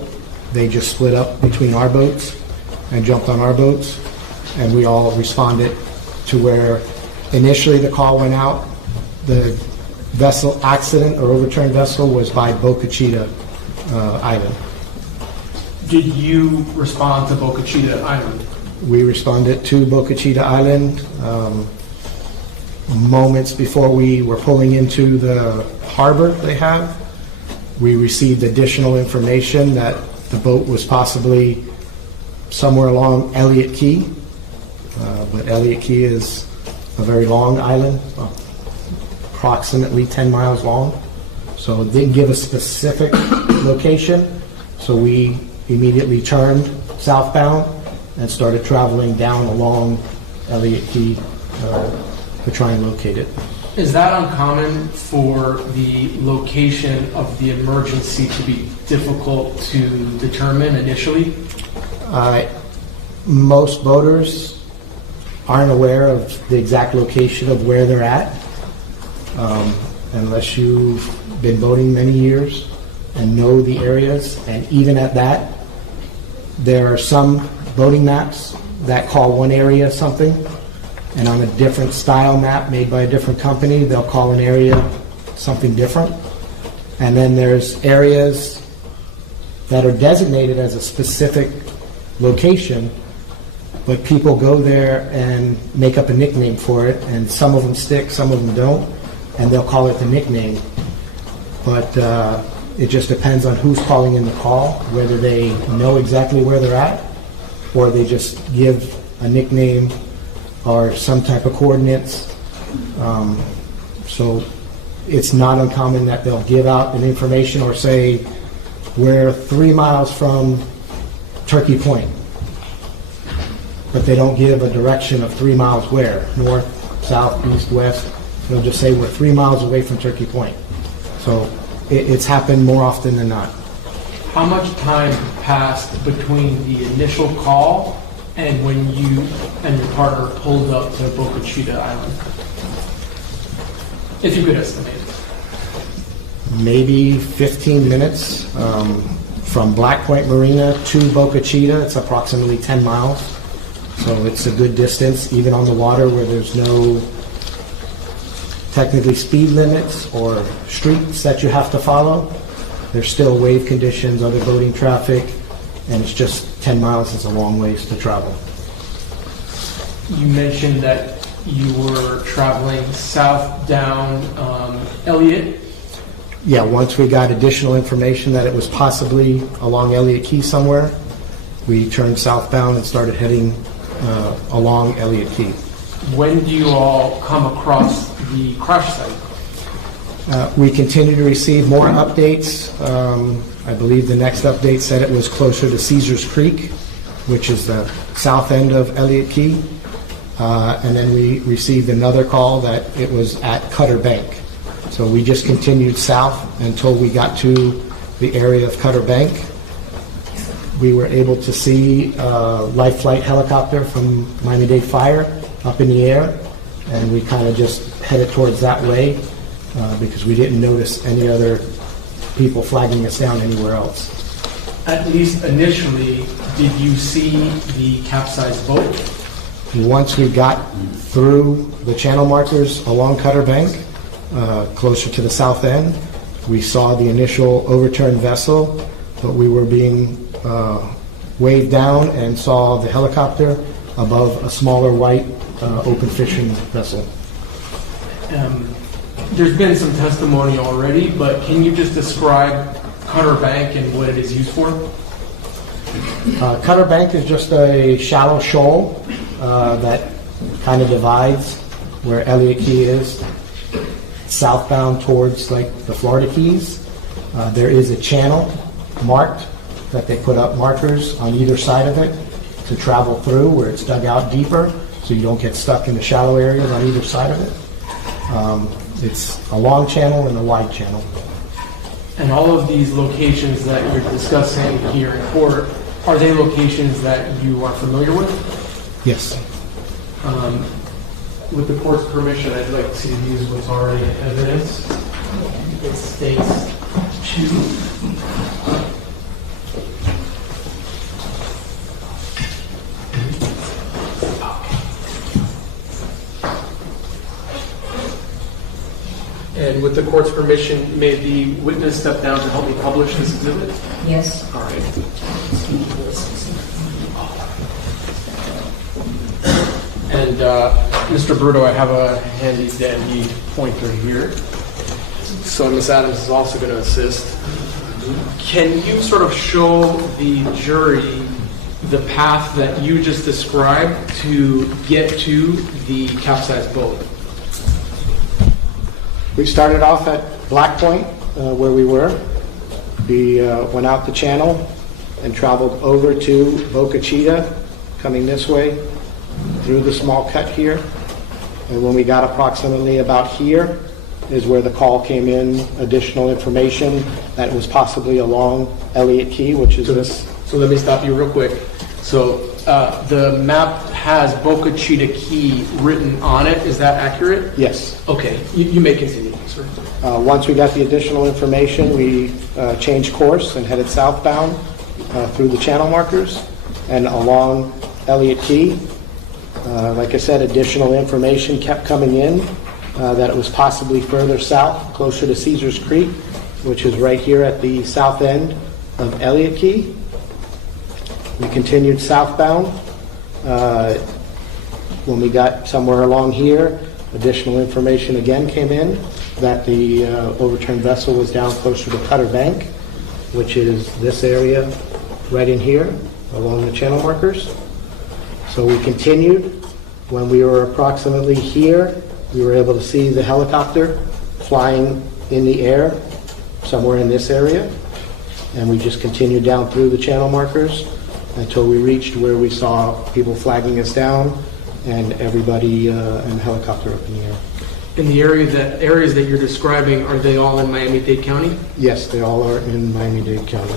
they just split up between our boats and jumped on our boats, and we all responded to where initially the call went out. The vessel accident or overturned vessel was by Boca Chica Island. Did you respond to Boca Chica Island? We responded to Boca Chica Island moments before we were pulling into the harbor they have. We received additional information that the boat was possibly somewhere along Elliott Key, but Elliott Key is a very long island, approximately 10 miles long. So it didn't give a specific location, so we immediately turned southbound and started traveling down along Elliott Key to try and locate it. Is that uncommon for the location of the emergency to be difficult to determine initially? Most boaters aren't aware of the exact location of where they're at, unless you've been boating many years and know the areas. And even at that, there are some boating maps that call one area something, and on a different style map made by a different company, they'll call an area something different. And then there's areas that are designated as a specific location, but people go there and make up a nickname for it, and some of them stick, some of them don't, and they'll call it the nickname. But it just depends on who's calling in the call, whether they know exactly where they're at, or they just give a nickname or some type of coordinates. So it's not uncommon that they'll give out an information or say, we're 3 miles from Turkey Point, but they don't give a direction of 3 miles where, north, south, east, west. They'll just say we're 3 miles away from Turkey Point. So it's happened more often than not. How much time passed between the initial call and when you and your partner pulled up to Boca Chica Island? If you could estimate it. Maybe 15 minutes from Black Point Marina to Boca Chica. It's approximately 10 miles. So it's a good distance, even on the water where there's no technically speed limits or streets that you have to follow. There's still wave conditions, other boating traffic, and it's just 10 miles is a long ways to travel. You mentioned that you were traveling south down Elliott. Yeah, once we got additional information that it was possibly along Elliott Key somewhere, we turned southbound and started heading along Elliott Key. When do you all come across the crash site? We continue to receive more updates. I believe the next update said it was closer to Caesars Creek, which is the south end of Elliott Key. And then we received another call that it was at Cutter Bank. So we just continued south until we got to the area of Cutter Bank. We were able to see a life flight helicopter from Miami-Dade Fire up in the air, and we kind of just headed towards that way because we didn't notice any other people flagging us down anywhere else. At least initially, did you see the capsized boat? Once we got through the channel markers along Cutter Bank, closer to the south end, we saw the initial overturned vessel, but we were being waved down and saw the helicopter above a smaller white open fishing vessel. There's been some testimony already, but can you just describe Cutter Bank and what it is used for? Cutter Bank is just a shallow shoal that kind of divides where Elliott Key is, southbound towards like the Florida Keys. There is a channel marked that they put up markers on either side of it to travel through where it's dug out deeper so you don't get stuck in the shallow areas on either side of it. It's a long channel and a wide channel. And all of these locations that you're discussing here in court, are they locations that you are familiar with? Yes. With the court's permission, I'd like to use what's already in evidence. It states And with the court's permission, may the witness step down to help me publish this exhibit? Yes. All right. And Mr. Bruto, I have a handy dandy pointer here. So Ms. Adams is also going to assist. Can you sort of show the jury the path that you just described to get to the capsized boat? We started off at Black Point, where we were. We went out the channel and traveled over to Boca Chica, coming this way, through the small cut here. And when we got approximately about here is where the call came in, additional information that it was possibly along Elliott Key, which is this. So let me stop you real quick. So the map has Boca Chica Key written on it. Is that accurate? Yes. Okay, you may continue, sir. Once we got the additional information, we changed course and headed southbound through the channel markers and along Elliott Key. Like I said, additional information kept coming in that it was possibly further south, closer to Caesars Creek, which is right here at the south end of Elliott Key. We continued southbound. When we got somewhere along here, additional information again came in that the overturned vessel was down closer to Cutter Bank, which is this area right in here along the channel markers. So we continued. When we were approximately here, we were able to see the helicopter flying in the air somewhere in this area. And we just continued down through the channel markers until we reached where we saw people flagging us down and everybody in helicopter up in the air. In the areas that you're describing, are they all in Miami-Dade County? Yes, they all are in Miami-Dade County.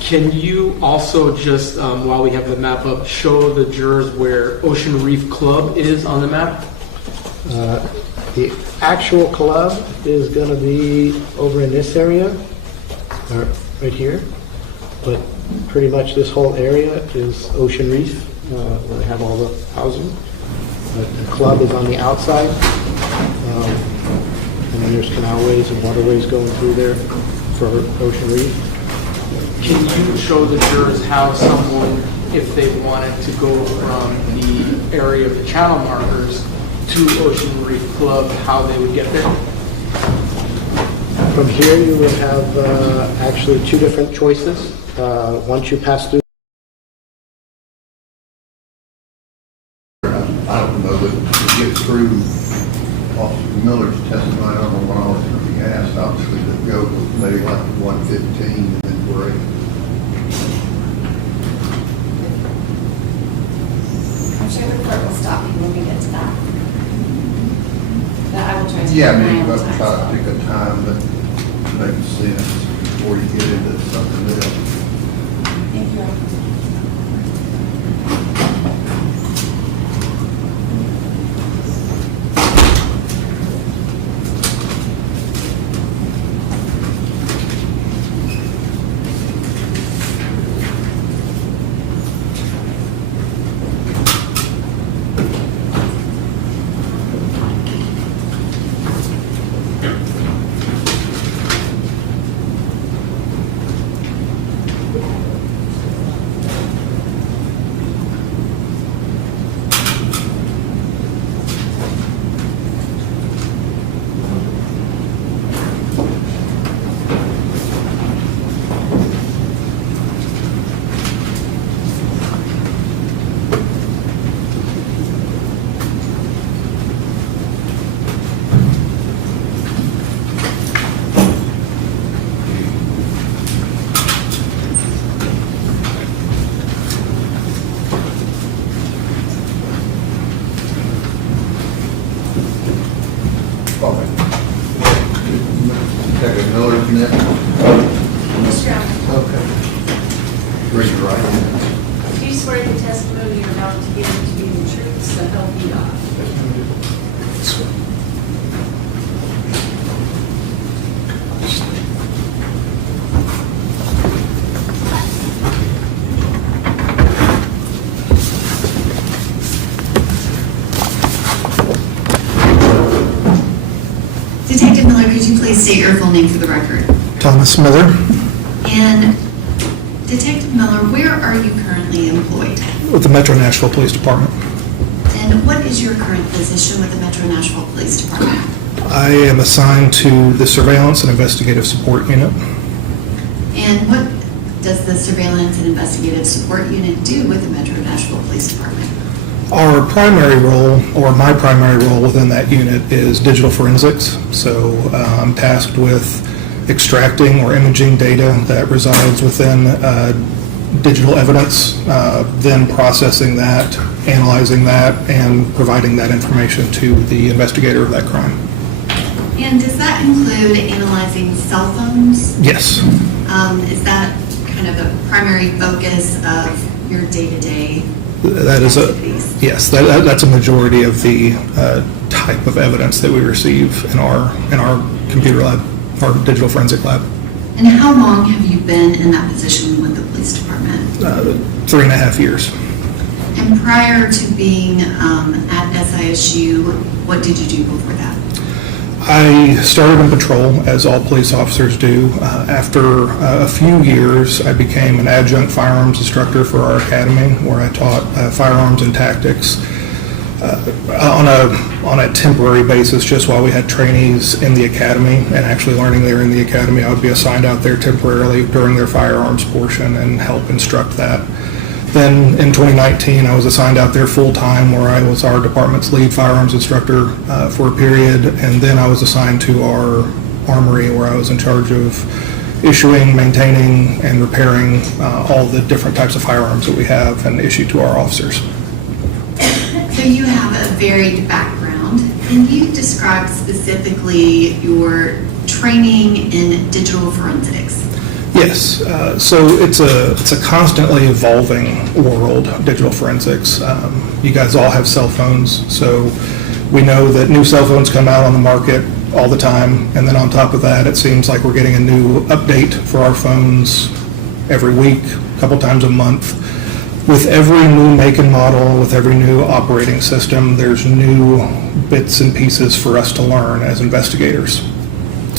Can you also just, while we have the map up, show the jurors where Ocean Reef Club is on the map? The actual club is going to be over in this area, right here. But pretty much this whole area is Ocean Reef, where they have all the housing. But the club is on the outside. And then there's canalways and waterways going through there for Ocean Reef. Can you show the jurors how someone, if they wanted to go from the area of the channel markers to Ocean Reef Club, how they would get there? From here, you would have actually two different choices. Once you pass through, I don't know that to get through Officer Miller's testimony, I don't know what all is going to be asked, obviously, to go maybe like 115 and then break. I'm sure the clerk will stop you when we get to that. But I will try to. Yeah, I mean, my but own time, try to so. pick a time that makes sense before you get into something else. Thank you. Detective Miller's next. Mr. Allen, Okay. Raise your right hand. do you swear the testimony you're about to give to be the truth, so help you God? Detective Miller, could you please state your full name for the record? Thomas Miller, And Detective Miller, where are you currently employed? with the Metro Nashville Police Department. And what is your current position with the Metro Nashville Police Department? I am assigned to the Surveillance and Investigative Support Unit. And what does the Surveillance and Investigative Support Unit do with the Metro Nashville Police Department? Our primary role, or my primary role within that unit, is digital forensics. So I'm tasked with extracting or imaging data that resides within digital evidence, then processing that, analyzing that, and providing that information to the investigator of that crime. And does that include analyzing cell phones? Yes. Is that kind of a primary focus of your day-to-day That is activities? Yes, that's a majority of the type of evidence that we receive in our computer lab, our digital forensic lab. And how long have you been in that position with the police department? 3.5 years. And prior to being at SISU, what did you do before that? I started in patrol, as all police officers do. After a few years, I became an adjunct firearms instructor for our academy, where I taught firearms and tactics on a temporary basis, just while we had trainees in the academy and actually learning there in the academy. I would be assigned out there temporarily during their firearms portion and help instruct that. Then in 2019, I was assigned out there full-time, where I was our department's lead firearms instructor for a period, and then I was assigned to our armory, where I was in charge of issuing, maintaining, and repairing all the different types of firearms that we have and issue to our officers. So you have a varied background. Can you describe specifically your training in digital forensics? Yes, so it's a constantly evolving world, digital forensics. You guys all have cell phones, so we know that new cell phones come out on the market all the time, and then on top of that, it seems like we're getting a new update for our phones every week, a couple times a month. With every new make and model, with every new operating system, there's new bits and pieces for us to learn as investigators.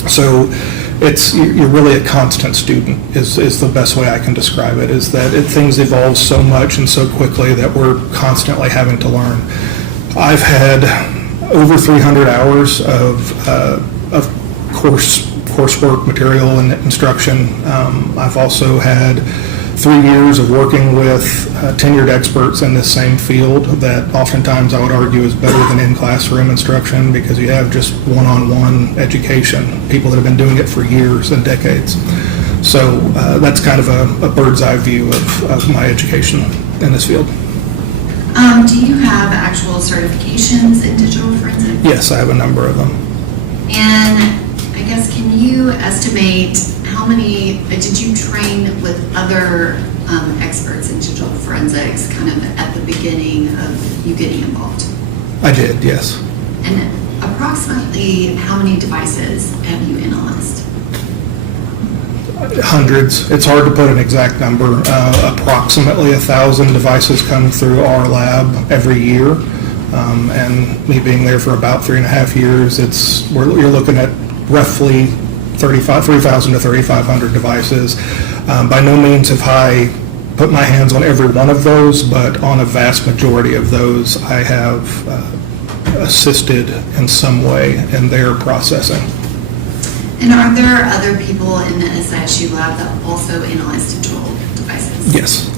So you're really a constant student is the best way I can describe it, is that things evolve so much and so quickly that we're constantly having to learn. I've had over 300 hours of coursework material and instruction. I've also had 3 years of working with tenured experts in this same field that oftentimes I would argue is better than in-classroom instruction, because you have just one-on-one education, people that have been doing it for years and decades. So that's kind of a bird's eye view of my education in this field. Do you have actual certifications in digital forensics? Yes, I have a number of them. And I guess, can you estimate how many, did you train with other experts in digital forensics kind of at the beginning of you getting involved? I did, yes. And approximately how many devices have you analyzed? Hundreds. It's hard to put an exact number. Approximately 1,000 devices come through our lab every year. And me being there for about 3.5 years, you're looking at roughly 3,000 to 3,500 devices. By no means have I put my hands on every one of those, but on a vast majority of those, I have assisted in some way in their processing. And are there other people in the SISU lab that also analyze digital devices? Yes.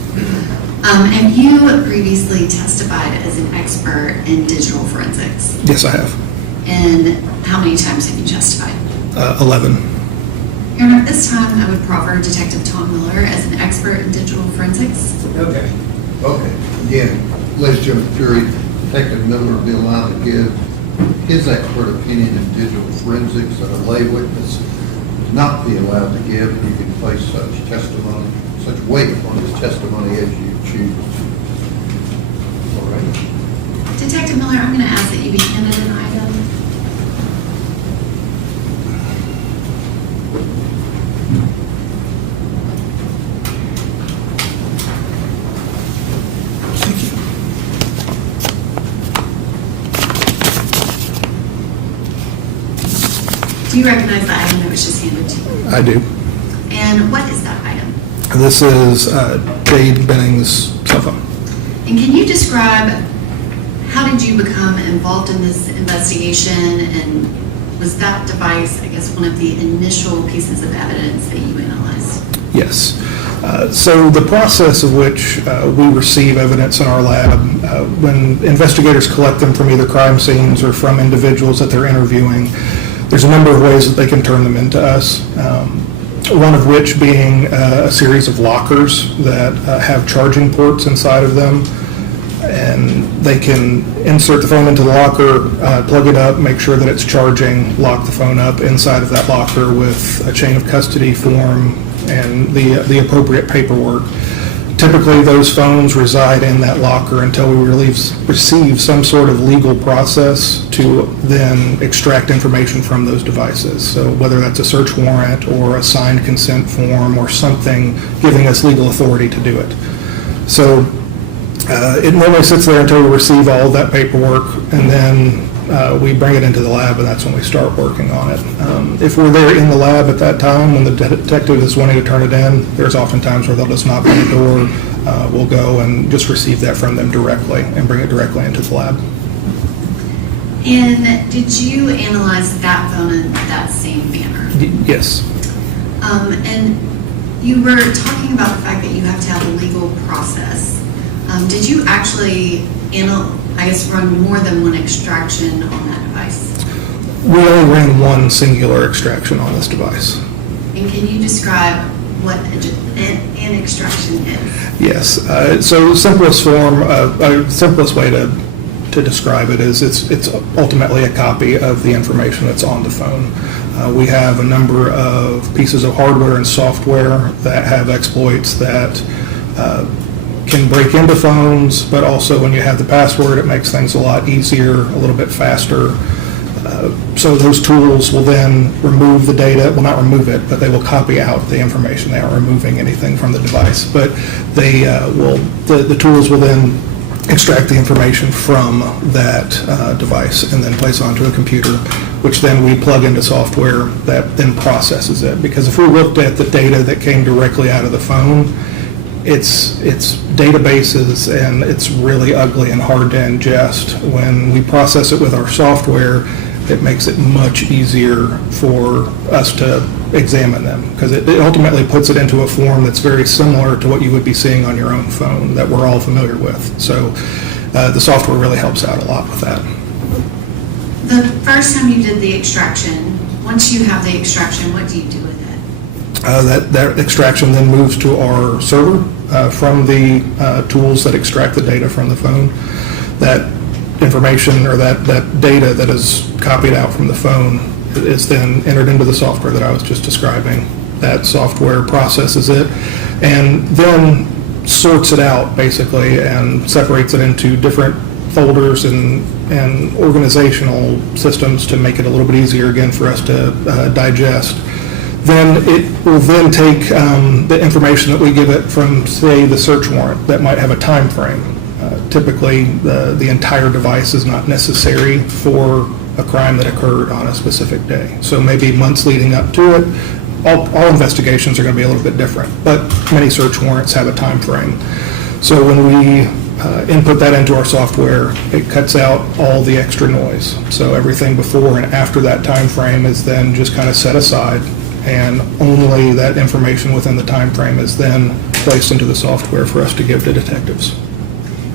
Have you previously testified as an expert in digital forensics? Yes, I have. And how many times have you testified? 11. And at this time, I would proffer Detective Tom Miller as an expert in digital forensics. Okay. Again, ladies and gentlemen, jury, Detective Miller will be allowed to give his expert opinion in digital forensics that a lay witness would not be allowed to give. You can place such testimony, such weight upon his testimony as you choose. All right. Detective Miller, I'm going to ask that you be handed an item. Do you recognize the item that was just handed to you? I do. And what is that item? This is Jade Benning's cell phone. And can you describe, how did you become involved in this investigation, and was that device, I guess, one of the initial pieces of evidence that you analyzed? Yes. So the process of which we receive evidence in our lab, when investigators collect them from either crime scenes or from individuals that they're interviewing, there's a number of ways that they can turn them into us. One of which being a series of lockers that have charging ports inside of them. And they can insert the phone into the locker, plug it up, make sure that it's charging, lock the phone up inside of that locker with a chain of custody form and the appropriate paperwork. Typically, those phones reside in that locker until we receive some sort of legal process to then extract information from those devices. So whether that's a search warrant or a signed consent form or something giving us legal authority to do it. So it normally sits there until we receive all of that paperwork, and then we bring it into the lab, and that's when we start working on it. If we're there in the lab at that time, when the detective is wanting to turn it in, there's often times where they'll just knock on the door. We'll go and just receive that from them directly and bring it directly into the lab. And did you analyze that phone in that same manner? Yes. And you were talking about the fact that you have to have a legal process. Did you actually, run more than one extraction on that device? We only ran one singular extraction on this device. And can you describe what an extraction is? Yes. So simplest way to describe it is it's ultimately a copy of the information that's on the phone. We have a number of pieces of hardware and software that have exploits that can break into phones, but also when you have the password, it makes things a lot easier, a little bit faster. So those tools will then remove the data, well, not remove it, but they will copy out the information. They aren't removing anything from the device, but they the tools will then extract the information from that device and then place it onto a computer, which then we plug into software that then processes it. Because if we looked at the data that came directly out of the phone, it's databases, and it's really ugly and hard to ingest. When we process it with our software, it makes it much easier for us to examine them, because it ultimately puts it into a form that's very similar to what you would be seeing on your own phone that we're all familiar with. So the software really helps out a lot with that. The first time you did the extraction, once you have the extraction, what do you do with it? That extraction then moves to our server from the tools that extract the data from the phone. That information or that data that is copied out from the phone is then entered into the software that I was just describing. That software processes it and then sorts it out basically and separates it into different folders and organizational systems to make it a little bit easier again for us to digest. Then it will then take the information that we give it from, say, the search warrant that might have a time frame. Typically, the entire device is not necessary for a crime that occurred on a specific day. So maybe months leading up to it, all investigations are going to be a little bit different, but many search warrants have a time frame. So when we input that into our software, it cuts out all the extra noise. So everything before and after that time frame is then just kind of set aside, and only that information within the time frame is then placed into the software for us to give to detectives.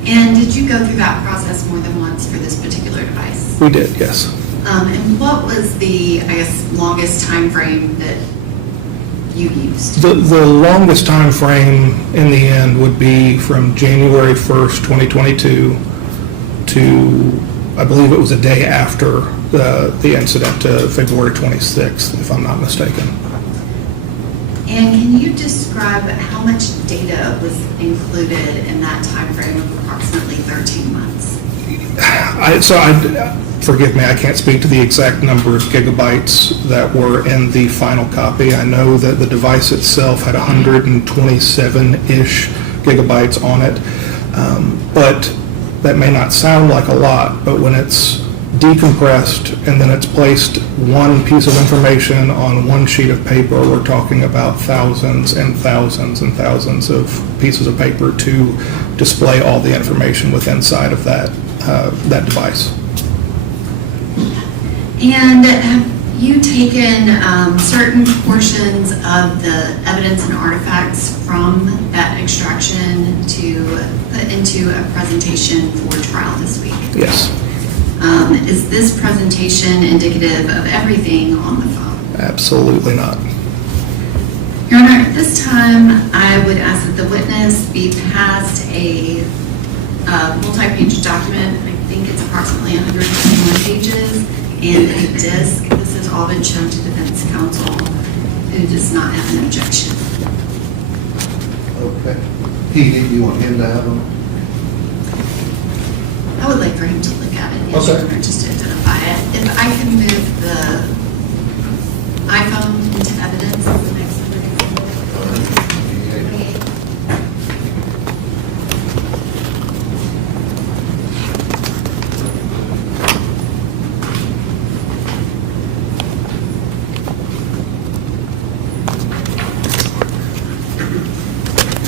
And did you go through that process more than once for this particular device? We did, yes. And what was the, longest time frame that you used? The longest time frame in the end would be from January 1st, 2022 to, I believe it was a day after the incident, February 26th, if I'm not mistaken. And can you describe how much data was included in that time frame of approximately 13 months? Forgive me, I can't speak to the exact number of gigabytes that were in the final copy. I know that the device itself had 127-ish gigabytes on it, but that may not sound like a lot, but when it's decompressed and then it's placed one piece of information on one sheet of paper, we're talking about thousands and thousands and thousands of pieces of paper to display all the information within inside of that device. And you taken certain portions of the evidence and artifacts from that extraction to put into a presentation for trial this week? Yes. Is this presentation indicative of everything on the phone? Absolutely not. Your Honor, at this time, I would ask that the witness be passed a multi-page document. I think it's approximately 121 pages, and a disc. This has all been shown to defense counsel, who does not have an objection. Okay. Petey, do you want him to have them? I would like for him to look at it, yes, Your Okay. Honor, just to identify it. If I can move the iPhone into evidence as the next one.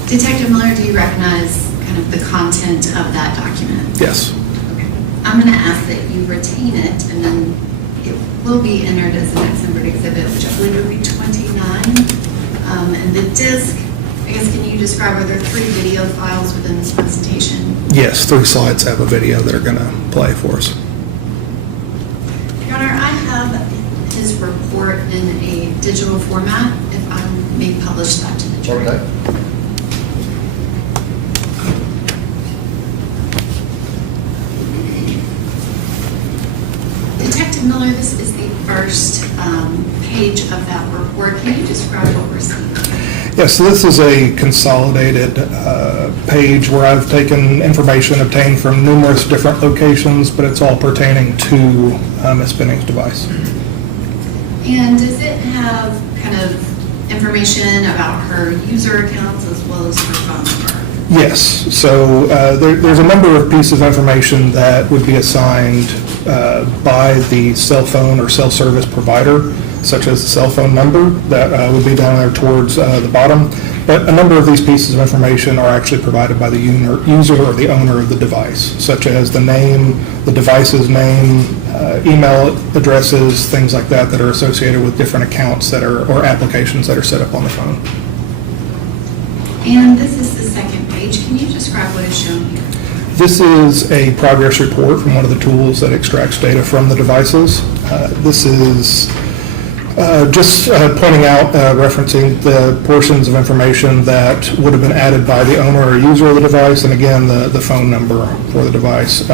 Detective Miller, do you recognize kind of the content of that document? Yes. I'm going to ask that you retain it, and then it will be entered as an exempt exhibit, which I believe would be 29. And the disc, I guess, can you describe, are there 3 video files within this presentation? Yes, 3 slides have a video that are going to play for us. Your Honor, I have his report in a digital format, if I may publish that to the jury. Okay. Detective Miller, this is the first page of that report. Can you describe what we're seeing? Yes, so this is a consolidated page where I've taken information obtained from numerous different locations, but it's all pertaining to Ms. Benning's device. And does it have kind of information about her user accounts as well as her phone number? Yes, so there's a number of pieces of information that would be assigned by the cell phone or cell service provider, such as the cell phone number that would be down there towards the bottom. But a number of these pieces of information are actually provided by the user or the owner of the device, such as the name, the device's name, email addresses, things like that that are associated with different accounts that are, or applications that are set up on the phone. And this is the second page. Can you describe what is shown here? This is a progress report from one of the tools that extracts data from the devices. This is just pointing out, referencing the portions of information that would have been added by the owner or user of the device, and again, the phone number for the device.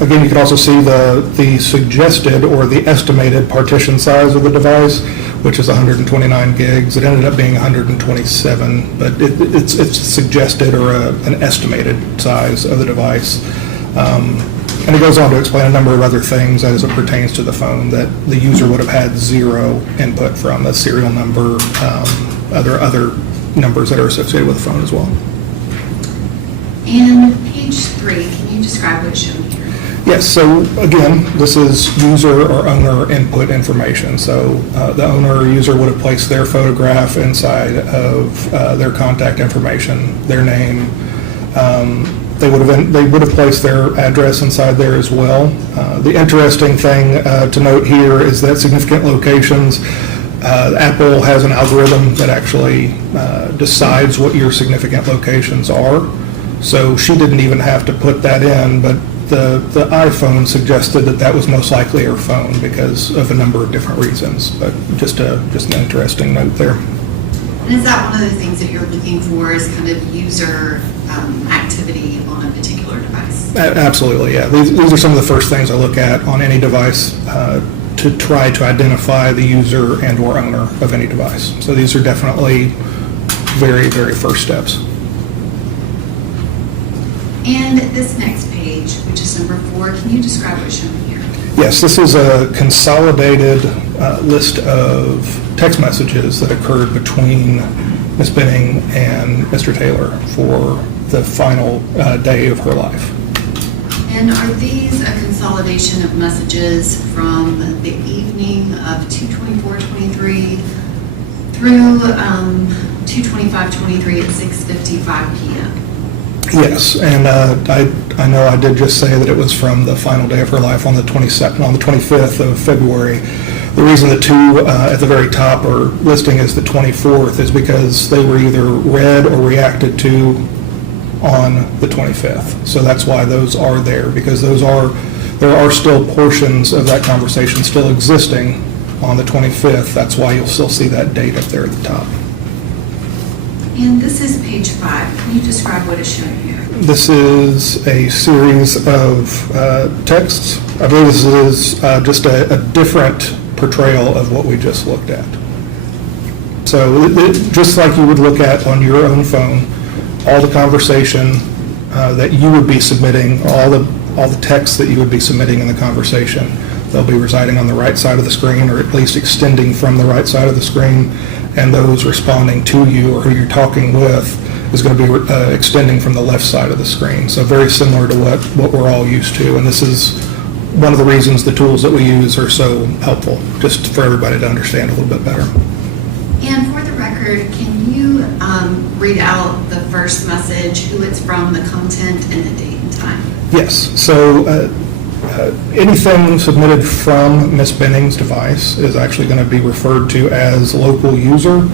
Again, you can also see the suggested or the estimated partition size of the device, which is 129 gigs. It ended up being 127, but it's suggested or an estimated size of the device. And it goes on to explain a number of other things as it pertains to the phone that the user would have had 0 input from, the serial number, other numbers that are associated with the phone as well. And page 3, can you describe what's shown here? Yes, so again, this is user or owner input information. So the owner or user would have placed their photograph inside of their contact information, their name. They would have placed their address inside there as well. The interesting thing to note here is that significant locations, Apple has an algorithm that actually decides what your significant locations are. So she didn't even have to put that in, but the iPhone suggested that that was most likely her phone because of a number of different reasons. But just an interesting note there. And is that one of the things that you're looking for, is kind of user activity on a particular device? Absolutely, yeah. These are some of the first things I look at on any device to try to identify the user and or owner of any device. So these are definitely very, very first steps. And this next page, which is number 4, can you describe what's shown here? Yes, this is a consolidated list of text messages that occurred between Ms. Benning and Mr. Taylor for the final day of her life. And are these a consolidation of messages from the evening of 2/24/23 through 2/25/23 at 6:55 p.m.? Yes, and I know I did just say that it was from the final day of her life on the 25th of February. The reason the two at the very top are listing as the 24th is because they were either read or reacted to on the 25th. So that's why those are there, because there are still portions of that conversation still existing on the 25th. That's why you'll still see that date up there at the top. And this is page 5. Can you describe what is shown here? This is a series of texts. I believe this is just a different portrayal of what we just looked at. So just like you would look at on your own phone, all the conversation that you would be submitting, all the text that you would be submitting in the conversation, they'll be residing on the right side of the screen, or at least extending from the right side of the screen, and those responding to you or who you're talking with is going to be extending from the left side of the screen. So very similar to what we're all used to, and this is one of the reasons the tools that we use are so helpful, just for everybody to understand a little bit better. And for the record, can you read out the first message, who it's from, the content, and the date and time? Yes. So anything submitted from Ms. Benning's device is actually going to be referred to as local user,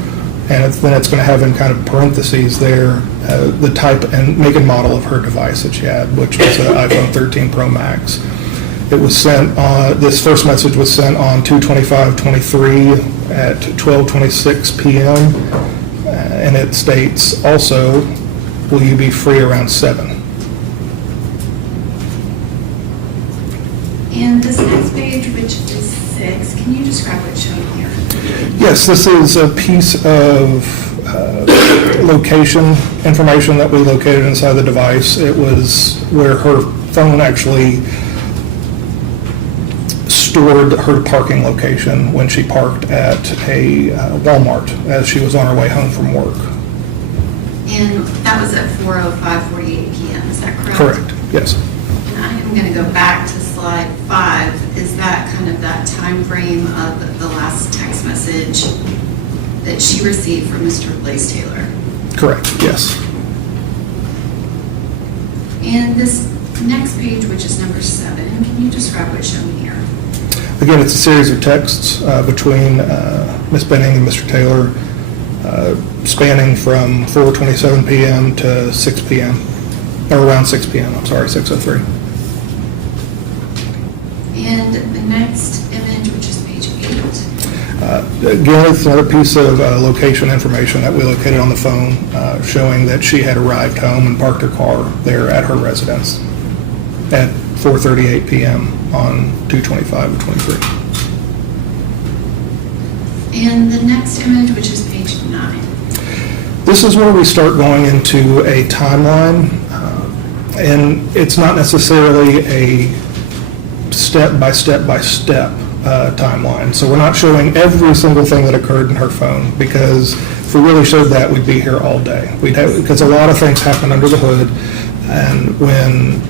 and then it's going to have in kind of parentheses there the type and make and model of her device that she had, which was an iPhone 13 Pro Max. It was sent this first message was sent on 2/25/23 at 12:26 p.m. And it states also, will you be free around 7? And this next page, which is 6, can you describe what's shown here? Yes, this is a piece of location information that we located inside the device. It was where her phone actually stored her parking location when she parked at a Walmart as she was on her way home from work. And that was at 4:05:48 p.m., is that correct? Correct, yes. And I am going to go back to slide 5. Is that kind of that time frame of the last text message that she received from Mr. Blaise Taylor? Correct, yes. And this next page, which is number 7, can you describe what's shown here? Again, it's a series of texts between Ms. Benning and Mr. Taylor, spanning from 4:27 p.m. to 6 p.m., or around 6 p.m., I'm sorry, 6:03. And the next image, which is page 8. Again, it's another piece of location information that we located on the phone, showing that she had arrived home and parked her car there at her residence at 4:38 p.m. on 2/25/23. And the next image, which is page 9. This is where we start going into a timeline, and it's not necessarily a step-by-step-by-step timeline. So we're not showing every single thing that occurred in her phone, because if we really showed that, we'd be here all day. Because a lot of things happen under the hood, and when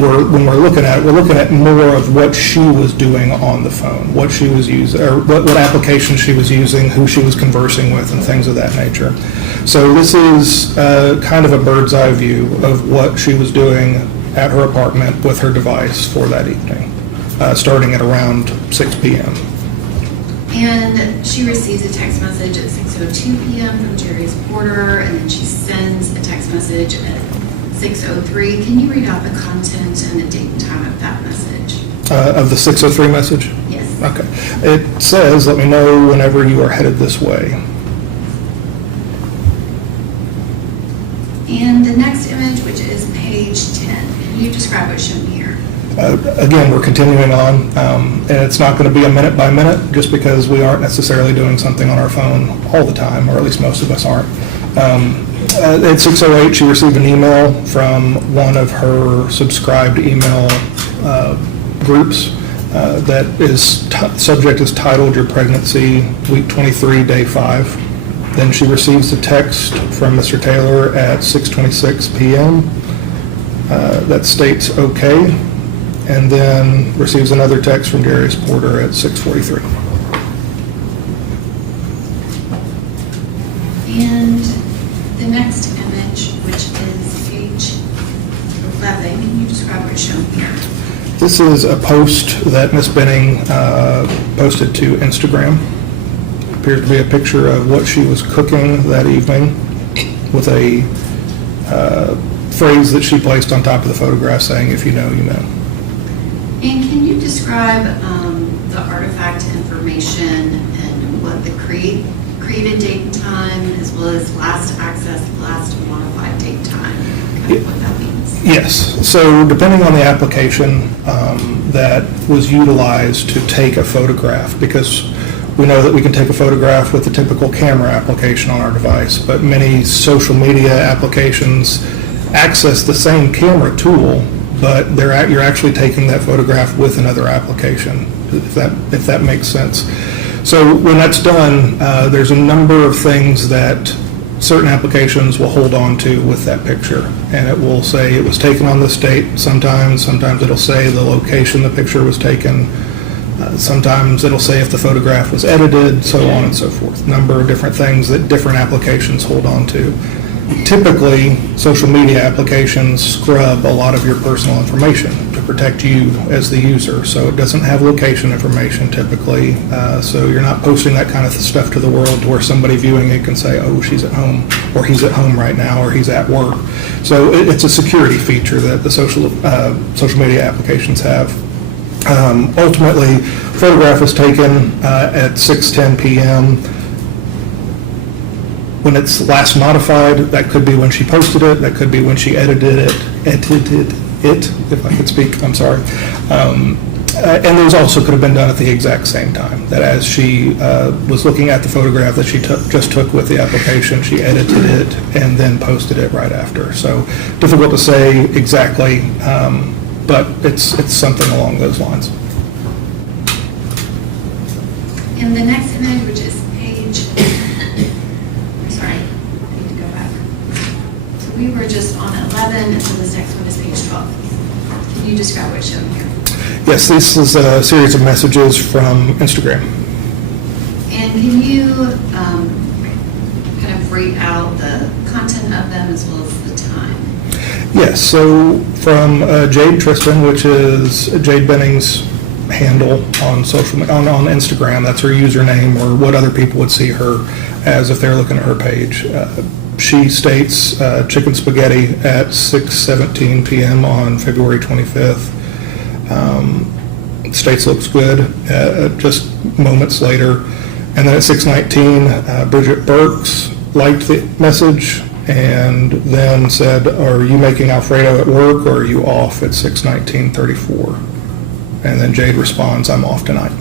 we're looking at it, we're looking at more of what she was doing on the phone, what she was using, or what application she was using, who she was conversing with, and things of that nature. So this is kind of a bird's eye view of what she was doing at her apartment with her device for that evening, starting at around 6 p.m. And she receives a text message at 6:02 p.m. from Jerry's Porter, and then she sends a text message at 6:03. Can you read out the content and the date and time of that message? Of the 6:03 message? Yes. Okay. It says, let me know whenever you are headed this way. And the next image, which is page 10, can you describe what's shown here? Again, we're continuing on, and it's not going to be a minute by minute, just because we aren't necessarily doing something on our phone all the time, or at least most of us aren't. At 6:08, she received an email from one of her subscribed email groups that is subject is titled "Your Pregnancy, Week 23, Day 5." Then she receives a text from Mr. Taylor at 6:26 p.m. That states "Okay," and then receives another text from Jerry's Porter at 6:43. And the next image, which is page 11, can you describe what's shown here? This is a post that Ms. Benning posted to Instagram. Appears to be a picture of what she was cooking that evening with a phrase that she placed on top of the photograph saying, "If you know, you know." And can you describe the artifact information and what the created date and time, as well as last access, last modified date time, kind of what that means? Yes. So depending on the application that was utilized to take a photograph, because we know that we can take a photograph with the typical camera application on our device, but many social media applications access the same camera tool, but you're actually taking that photograph with another application, if that makes sense. So when that's done, there's a number of things that certain applications will hold on to with that picture, and it will say it was taken on this date. Sometimes it'll say the location the picture was taken. Sometimes it'll say if the photograph was edited, so on and so forth. Number of different things that different applications hold on to. Typically, social media applications scrub a lot of your personal information to protect you as the user. So it doesn't have location information typically. So you're not posting that kind of stuff to the world to where somebody viewing it can say, oh, she's at home, or he's at home right now, or he's at work. So it's a security feature that the social media applications have. Ultimately, photograph was taken at 6:10 p.m. When it's last modified, that could be when she posted it, that could be when she edited it, if I could speak, I'm sorry. And those also could have been done at the exact same time, that as she was looking at the photograph that she just took with the application, she edited it and then posted it right after. So difficult to say exactly, but it's something along those lines. And the next image, which is page, sorry, I need to go back. So we were just on 11, and so this next one is page 12. Can you describe what's shown here? Yes, this is a series of messages from Instagram. And can you kind of rate out the content of them as well as the time? Yes, so from Jade Tristan, which is Jade Benning's handle on on Instagram, that's her username, or what other people would see her as if they're looking at her page. She states chicken spaghetti at 6:17 p.m. on February 25th. States looks good just moments later. And then at 6:19, Bridget Burks liked the message and then said, are you making Alfredo at work, or are you off at 6:19:34? And then Jade responds, I'm off tonight.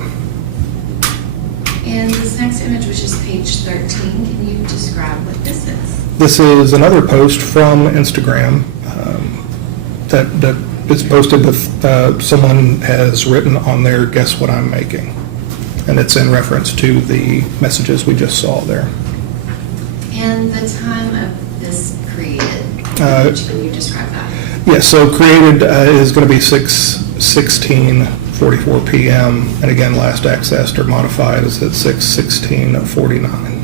And this next image, which is page 13, can you describe what this is? This is another post from Instagram that is posted with someone has written on there, guess what I'm making. And it's in reference to the messages we just saw there. And the time of this created, can you describe that? Yes, so created is going to be 6:16:44 p.m. And again, last accessed or modified is at 6:16:49.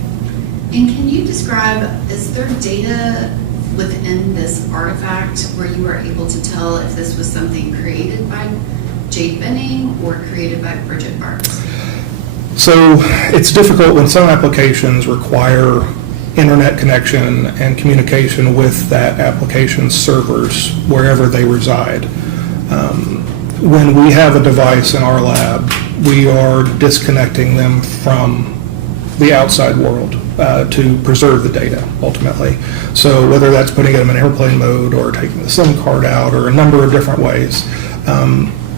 And can you describe, is there data within this artifact where you are able to tell if this was something created by Jade Benning or created by Bridget Burks? So it's difficult when some applications require internet connection and communication with that application's servers wherever they reside. When we have a device in our lab, we are disconnecting them from the outside world to preserve the data, ultimately. So whether that's putting them in airplane mode or taking the SIM card out or a number of different ways,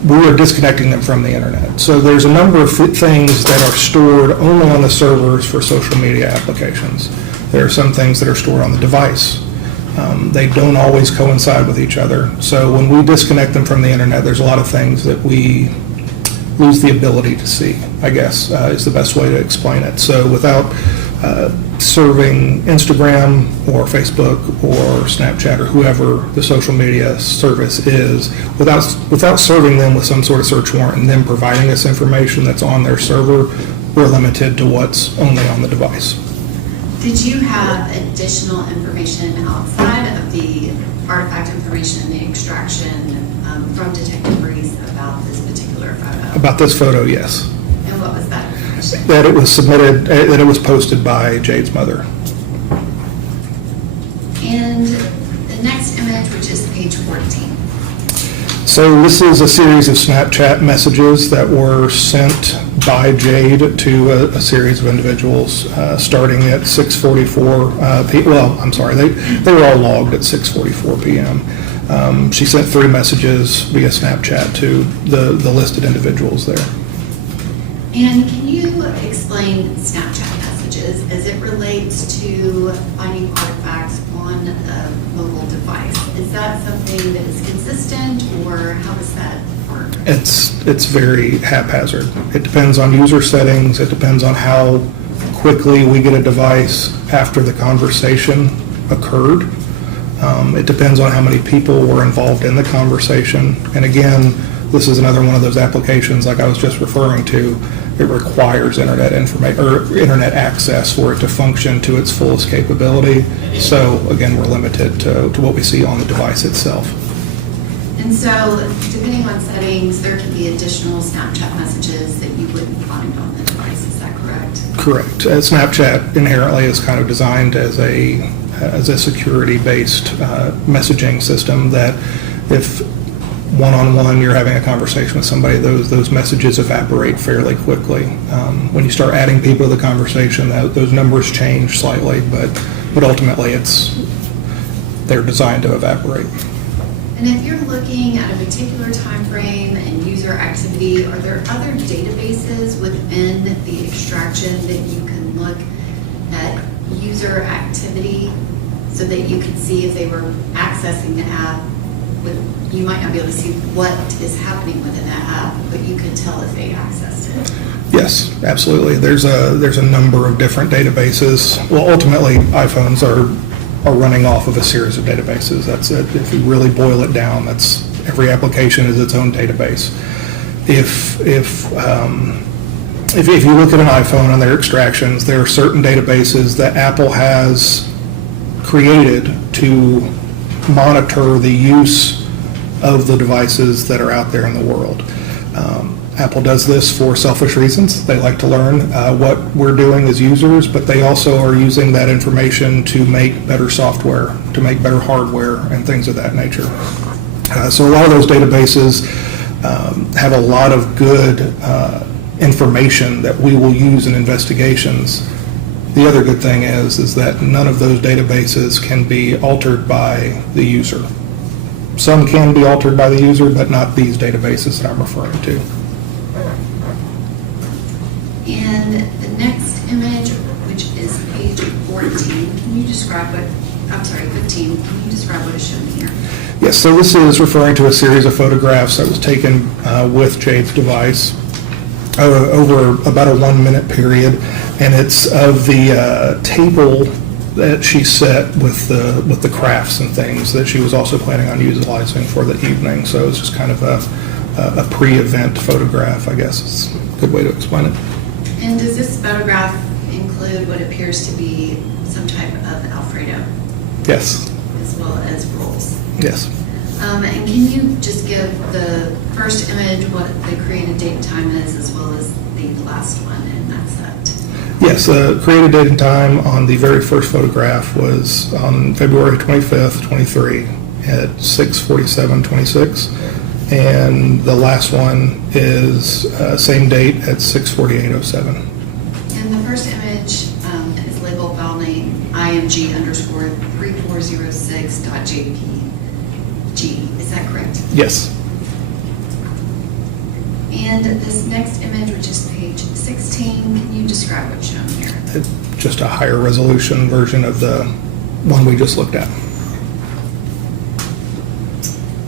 we are disconnecting them from the internet. So there's a number of things that are stored only on the servers for social media applications. There are some things that are stored on the device. They don't always coincide with each other. So when we disconnect them from the internet, there's a lot of things that we lose the ability to see, I guess, is the best way to explain it. So without serving Instagram or Facebook or Snapchat or whoever the social media service is, without serving them with some sort of search warrant and then providing us information that's on their server, we're limited to what's only on the device. Did you have additional information outside of the artifact information and the extraction from Detective Reese about this particular photo? About this photo, yes. And what was that information? That it was submitted, that it was posted by Jade's mother. And the next image, which is page 14. So this is a series of Snapchat messages that were sent by Jade to a series of individuals, starting at 6:44 p.m. Well, I'm sorry, they were all logged at 6:44 p.m. She sent 3 messages via Snapchat to the listed individuals there. And can you explain Snapchat messages as it relates to finding artifacts on a mobile device? Is that something that is consistent, or how does that work? It's very haphazard. It depends on user settings. It depends on how quickly we get a device after the conversation occurred. It depends on how many people were involved in the conversation. And again, this is another one of those applications like I was just referring to. It requires internet access for it to function to its fullest capability. So again, we're limited to what we see on the device itself. And so, depending on settings, there can be additional Snapchat messages that you wouldn't find on the device. Is that correct? Correct. Snapchat inherently is kind of designed as a security-based messaging system that if one-on-one you're having a conversation with somebody, those messages evaporate fairly quickly. When you start adding people to the conversation, those numbers change slightly, but ultimately they're designed to evaporate. And if you're looking at a particular time frame and user activity, are there other databases within the extraction that you can look at user activity so that you can see if they were accessing the app? You might not be able to see what is happening within that app, but you can tell if they accessed it. Yes, absolutely. There's a number of different databases. Well, ultimately, iPhones are running off of a series of databases. That's it. If you really boil it down, that's every application is its own database. If you look at an iPhone and their extractions, there are certain databases that Apple has created to monitor the use of the devices that are out there in the world. Apple does this for selfish reasons. They like to learn what we're doing as users, but they also are using that information to make better software, to make better hardware, and things of that nature. So a lot of those databases have a lot of good information that we will use in investigations. The other good thing is that none of those databases can be altered by the user. Some can be altered by the user, but not these databases that I'm referring to. And the next image, which is page 14, can you describe 15, can you describe what is shown here? Yes, so this is referring to a series of photographs that was taken with Jade's device over about a 1-minute period, and it's of the table that she set with the crafts and things that she was also planning on utilizing for the evening. So it's just kind of a pre-event photograph, I guess is a good way to explain it. And does this photograph include what appears to be some type of Alfredo? Yes. As well as rolls? Yes. And can you just give the first image what the created date and time is, as well as the last one in that set? Yes, created date and time on the very first photograph was on February 25th, 23 at 6:47:26. And the last one is same date at 6:48:07. And the first image is labeled file name img_3406.jpg. Is that correct? Yes. And this next image, which is page 16, can you describe what's shown here? It's just a higher resolution version of the one we just looked at.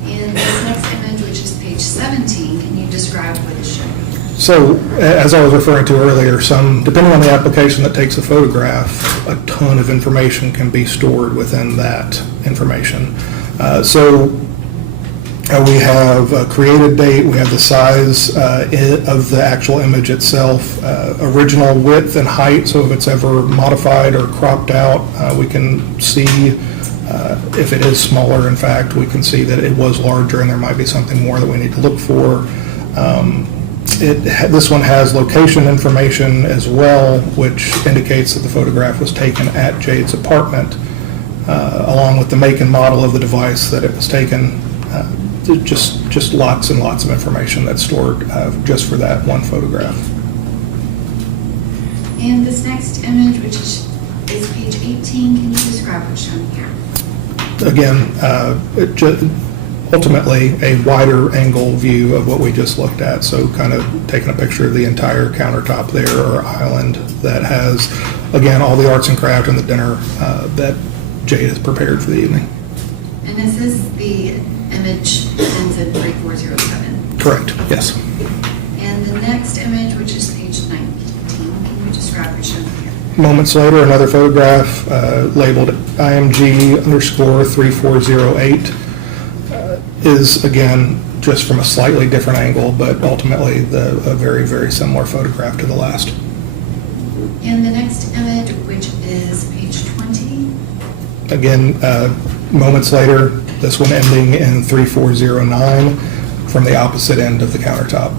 And this next image, which is page 17, can you describe what is shown? So, as I was referring to earlier, depending on the application that takes a photograph, a ton of information can be stored within that information. We have a created date, we have the size of the actual image itself, original width and height, so if it's ever modified or cropped out, we can see If it is smaller, in fact, we can see that it was larger and there might be something more that we need to look for. This one has location information as well, which indicates that the photograph was taken at Jade's apartment, along with the make and model of the device that it was taken. Just lots and lots of information that's stored just for that one photograph. And this next image, which is page 18, can you describe what's shown here? Again, ultimately a wider angle view of what we just looked at. So kind of taking a picture of the entire countertop there or island that has, again, all the arts and craft and the dinner that Jade has prepared for the evening. And is this the image that ends in 3407? Correct, yes. And the next image, which is page 19, can you describe what's shown here? Moments later, another photograph labeled IMG_3408 is, again, just from a slightly different angle, but ultimately a very, very similar photograph to the last. And the next image, which is page 20. Again, moments later, this one ending in 3409 from the opposite end of the countertop,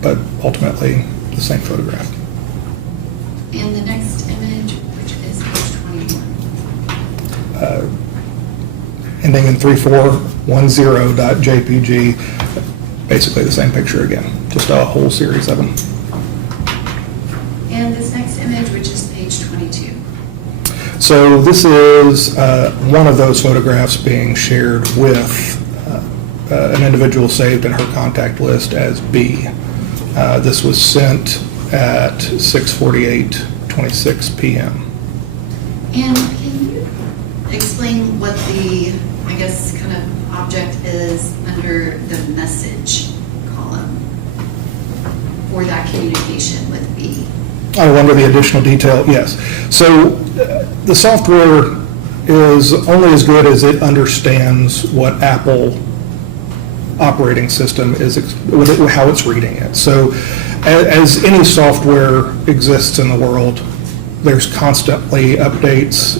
but ultimately the same photograph. And the next image, which is page 21. Ending in 3410.jpg, basically the same picture again, just a whole series of them. And this next image, which is page 22. So this is one of those photographs being shared with an individual saved in her contact list as B. This was sent at 6:48:26 p.m. And can you explain what the, I guess, kind of object is under the message column for that communication with B? Oh, under the additional detail, yes. So the software is only as good as it understands what Apple operating system is, how it's reading it. So as any software exists in the world, there's constantly updates,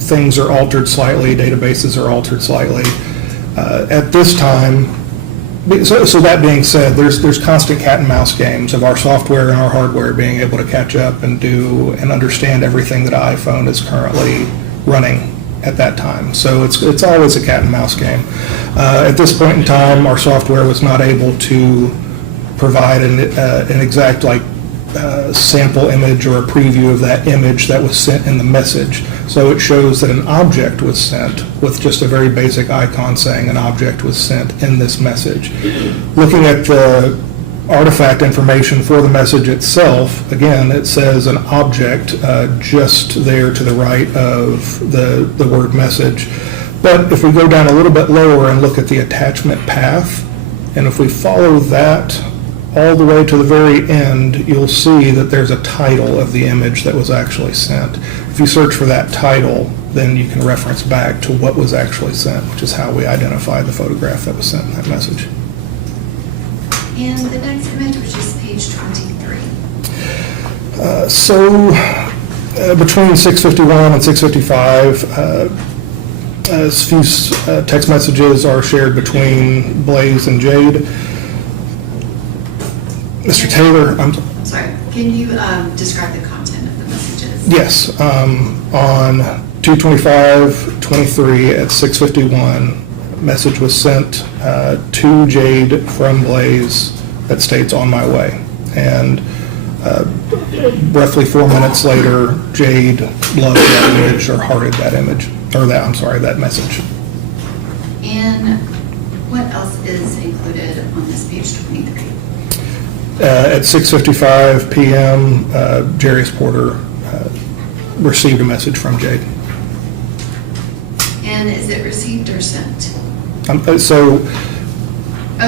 things are altered slightly, databases are altered slightly. At this time, so that being said, there's constant cat and mouse games of our software and our hardware being able to catch up and do and understand everything that an iPhone is currently running at that time. So it's always a cat and mouse game. At this point in time, our software was not able to provide an exact sample image or a preview of that image that was sent in the message. So it shows that an object was sent with just a very basic icon saying an object was sent in this message. Looking at the artifact information for the message itself, again, it says an object just there to the right of the word message. But if we go down a little bit lower and look at the attachment path, and if we follow that all the way to the very end, you'll see that there's a title of the image that was actually sent. If you search for that title, then you can reference back to what was actually sent, which is how we identify the photograph that was sent in that message. And the next image, which is page 23. Between 6:51 and 6:55, a few text messages are shared between Blaise and Jade. Mr. Taylor, Sorry, can you describe the content of the messages? yes, on 2/25/23 at 6:51, message was sent to Jade from Blaise that states "on my way," and roughly 4 minutes later, Jade loved that image or hearted that image, or that message. And what else is included on this page 23? At 6:55 p.m., Jarius Porter received a message from Jade. And is it received or sent? Oh,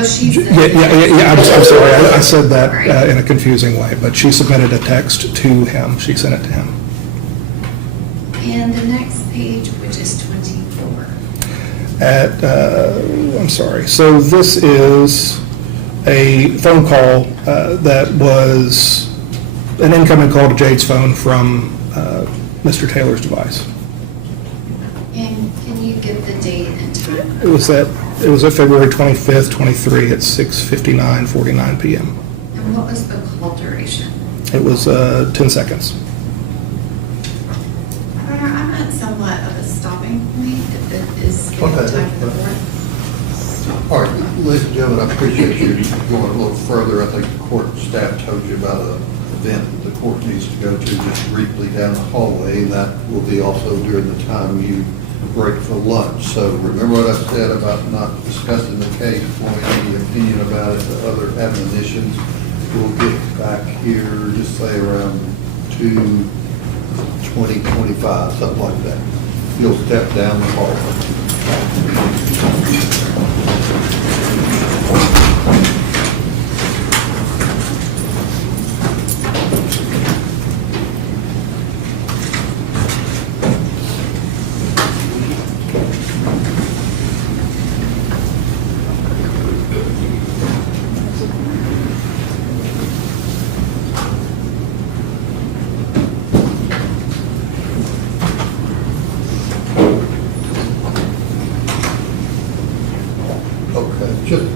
she sent it. Yeah, I'm sorry, I said that in a confusing way, but she submitted a text to him, she sent it to him. And the next page, which is 24. So this is a phone call that was an incoming call to Jade's phone from Mr. Taylor's device. And can It was at February 25th, 23 at 6:59:49 p.m. And what was the call duration? It was 10 seconds. I'm at somewhat of a stopping point if it is getting Okay. time for the board. All right, ladies and gentlemen, I appreciate you going a little further. I think the court staff told you about an event that the court needs to go to just briefly down the hallway, and that will be also during the time you break for lunch. So remember what I said about not discussing the case, forming any opinion about it, the other admonitions. We'll get back here, just say around 2:20, 25, something like that. You'll step down the hallway. Okay, just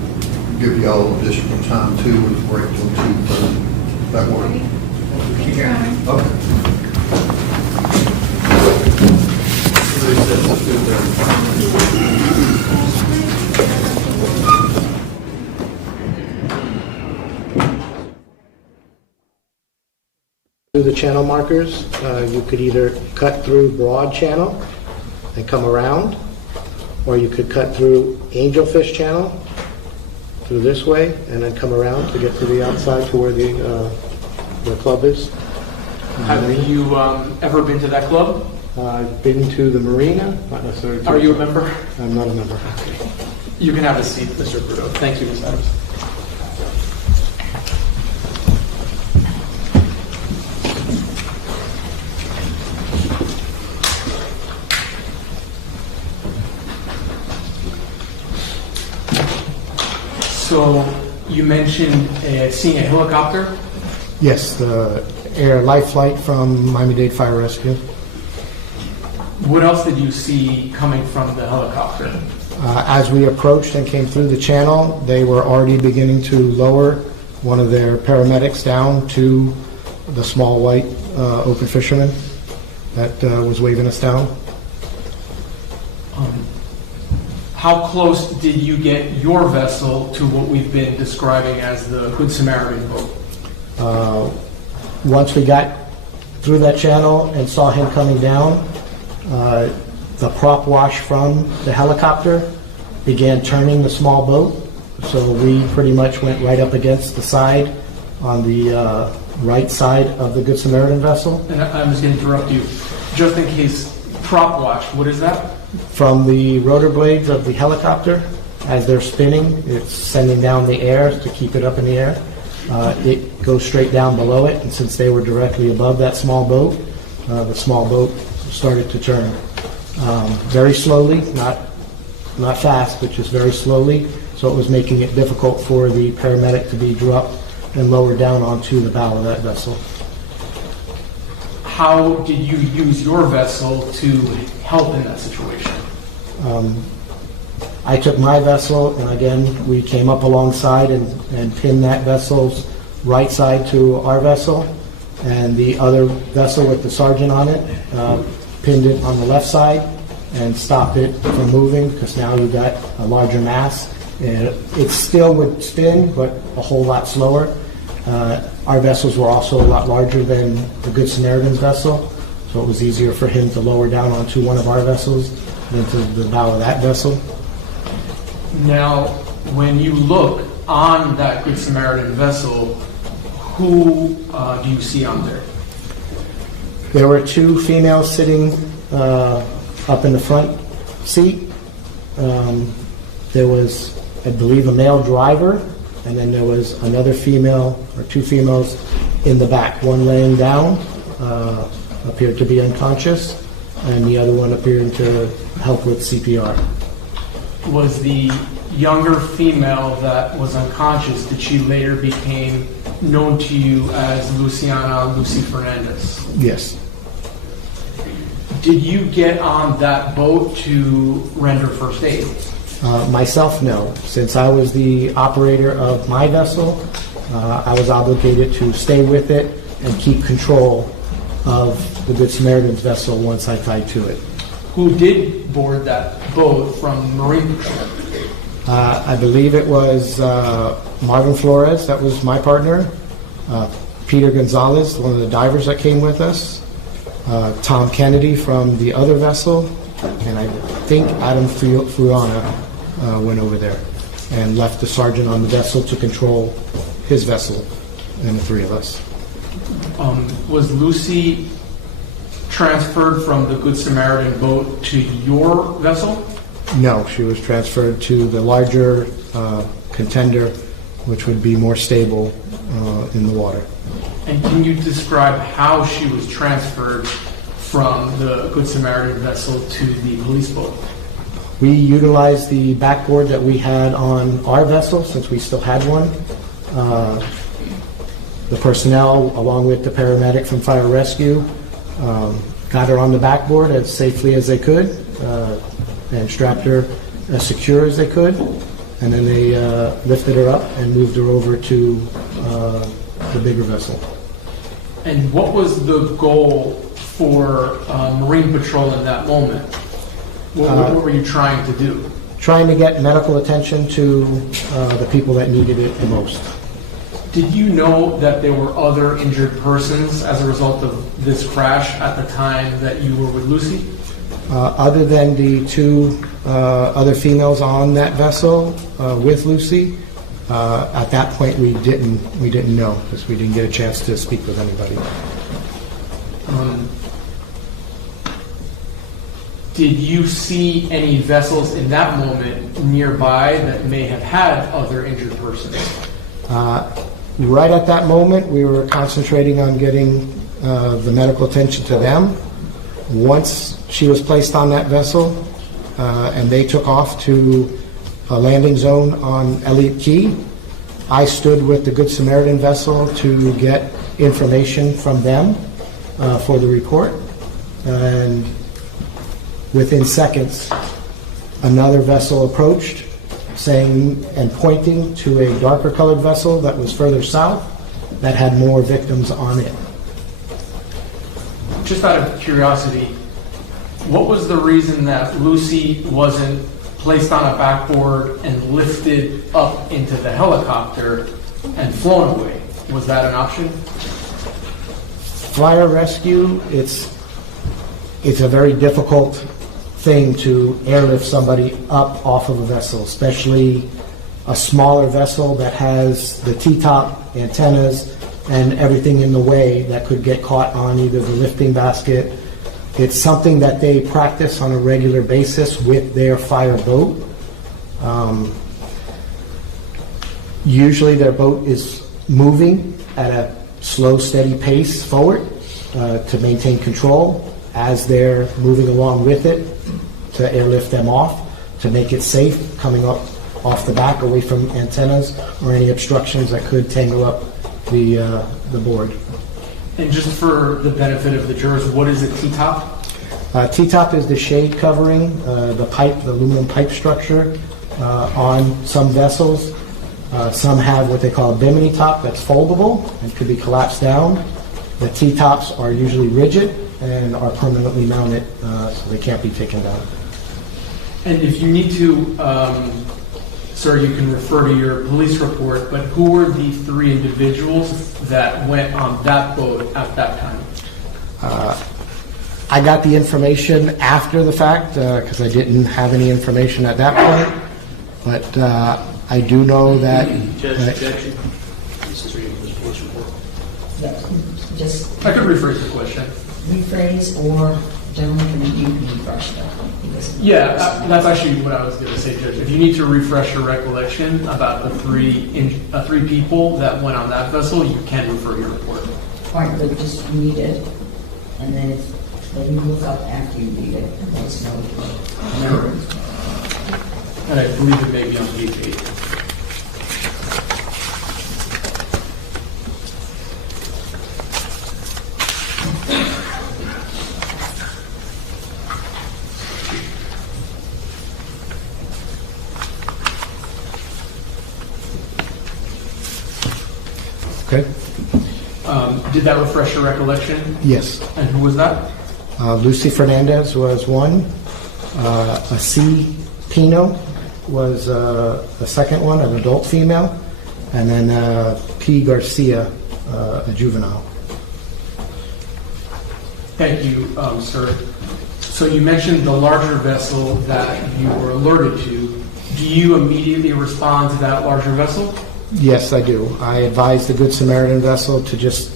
give y'all additional time too, with break till 2:30. That work? Thank you, Your Honor. Okay. Let's do that. Through the channel markers, you could either cut through Broad Channel and come around, or you could cut through Angelfish Channel through this way and then come around to get to the outside to where the club is. Have you ever been to that club? I've been to the marina, not necessarily. Are you a member? I'm not a member. You can have a seat, Mr. Bruto. Thank you, Ms. Adams. So you mentioned seeing a helicopter. Yes, the air life flight from Miami-Dade Fire Rescue. What else did you see coming from the helicopter? As we approached and came through the channel, they were already beginning to lower one of their paramedics down to the small white open fisherman that was waving us down. How close did you get your vessel to what we've been describing as the Good Samaritan boat? Once we got through that channel and saw him coming down, the prop wash from the helicopter began turning the small boat. So we pretty much went right up against the side on the right side of the Good Samaritan vessel. And I'm just going to interrupt you. Just in case, prop wash, what is that? From the rotor blades of the helicopter, as they're spinning, it's sending down the air to keep it up in the air. It goes straight down below it, and since they were directly above that small boat, the small boat started to turn very slowly, not fast, but just very slowly. So it was making it difficult for the paramedic to be dropped and lowered down onto the bow of that vessel. How did you use your vessel to help in that situation? I took my vessel, and again, we came up alongside and pinned that vessel's right side to our vessel, and the other vessel with the sergeant on it, pinned it on the left side and stopped it from moving, because now you've got a larger mass. And it still would spin, but a whole lot slower. Our vessels were also a lot larger than the Good Samaritan's vessel, so it was easier for him to lower down onto one of our vessels than to the bow of that vessel. Now, when you look on that Good Samaritan vessel, who do you see on there? There were two females sitting up in the front seat. There was, I believe, a male driver, and then there was another female, or two females, in the back. One laying down, appeared to be unconscious, and the other one appearing to help with CPR. Was the younger female that was unconscious, did she later became known to you as Lucy Fernandez? Yes. Did you get on that boat to render first aid? Myself, no. Since I was the operator of my vessel, I was obligated to stay with it and keep control of the Good Samaritan's vessel once I tied to it. Who did board that boat from Marine Patrol? I believe it was Marvin Flores, that was my partner, Peter Gonzalez, one of the divers that came with us, Tom Kennedy from the other vessel, and I think Adam Fruana went over there and left the sergeant on the vessel to control his vessel and the three of us. Was Lucy transferred from the Good Samaritan boat to your vessel? No, she was transferred to the larger contender, which would be more stable in the water. And can you describe how she was transferred from the Good Samaritan vessel to the police boat? We utilized the backboard that we had on our vessel, since we still had one. The personnel, along with the paramedic from Fire Rescue, got her on the backboard as safely as they could and strapped her as secure as they could. And then they lifted her up and moved her over to the bigger vessel. And what was the goal for Marine Patrol in that moment? What were you trying to do? Trying to get medical attention to the people that needed it the most. Did you know that there were other injured persons as a result of this crash at the time that you were with Lucy? Other than the two other females on that vessel with Lucy, at that point we didn't know, because we didn't get a chance to speak with anybody. Did you see any vessels in that moment nearby that may have had other injured persons? Right at that moment, we were concentrating on getting the medical attention to them. Once she was placed on that vessel and they took off to a landing zone on Elliott Key, I stood with the Good Samaritan vessel to get information from them for the report. And within seconds, another vessel approached, saying and pointing to a darker colored vessel that was further south that had more victims on it. Just out of curiosity, what was the reason that Lucy wasn't placed on a backboard and lifted up into the helicopter and flown away? Was that an option? Fire rescue, it's a very difficult thing to airlift somebody up off of a vessel, especially a smaller vessel that has the T-top, antennas, and everything in the way that could get caught on either the lifting basket. It's something that they practice on a regular basis with their fire boat. Usually their boat is moving at a slow, steady pace forward to maintain control as they're moving along with it, to airlift them off, to make it safe coming up off the back away from antennas or any obstructions that could tangle up the board. And just for the benefit of the jurors, what is a T-top? T-top is the shade covering, the aluminum pipe structure on some vessels. Some have what they call a bimini top that's foldable and could be collapsed down. The T-tops are usually rigid and are permanently mounted, so they can't be taken down. And if you need to, sir, you can refer to your police report, but who were the three individuals that went on that boat at that time? I got the information after the fact because I didn't have any information at that point, but I do know that... Objection. This is reading the police report. Just I could rephrase the question. rephrase, or gentlemen, you can refresh that. Yeah, that's actually what I was going to say, Judge. If you need to refresh your recollection about the three people that went on that vessel, you can refer your report. All right, but just read it, and then you look up after you read it, and let us know. And I believe it may be on page 8. Okay? Did that refresh your recollection? Yes. And who was that? Lucy Fernandez was one. A C. Pino was a second one, an adult female. And then P. Garcia, a juvenile. Thank you, sir. So you mentioned the larger vessel that you were alerted to. Do you immediately respond to that larger vessel? Yes, I do. I advised the Good Samaritan vessel to just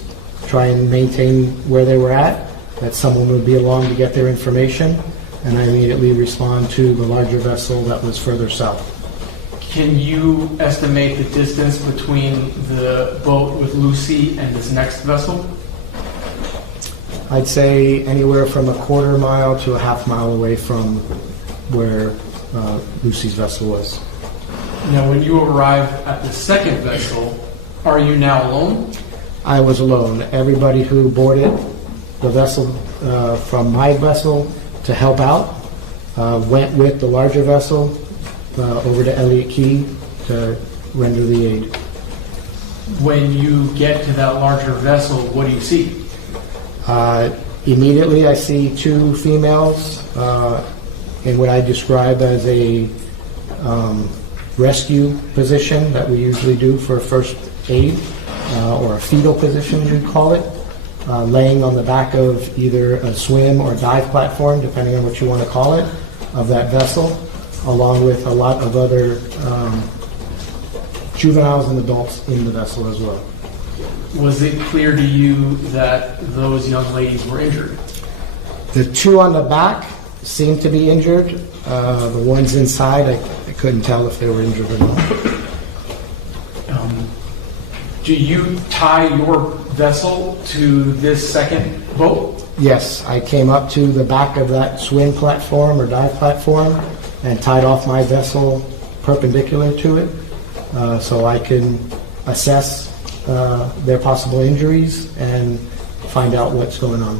try and maintain where they were at, that someone would be along to get their information, and I immediately respond to the larger vessel that was further south. Can you estimate the distance between the boat with Lucy and this next vessel? I'd say anywhere from a quarter mile to a half mile away from where Lucy's vessel was. Now, when you arrive at the second vessel, are you now alone? I was alone. Everybody who boarded the vessel from my vessel to help out went with the larger vessel over to Elliott Key to render the aid. When you get to that larger vessel, what do you see? Immediately I see two females in what I describe as a rescue position that we usually do for first aid, or a fetal position you'd call it, laying on the back of either a swim or dive platform, depending on what you want to call it, of that vessel, along with a lot of other juveniles and adults in the vessel as well. Was it clear to you that those young ladies were injured? The two on the back seemed to be injured. The ones inside, I couldn't tell if they were injured or not. Do you tie your vessel to this second boat? Yes, I came up to the back of that swim platform or dive platform and tied off my vessel perpendicular to it so I can assess their possible injuries and find out what's going on.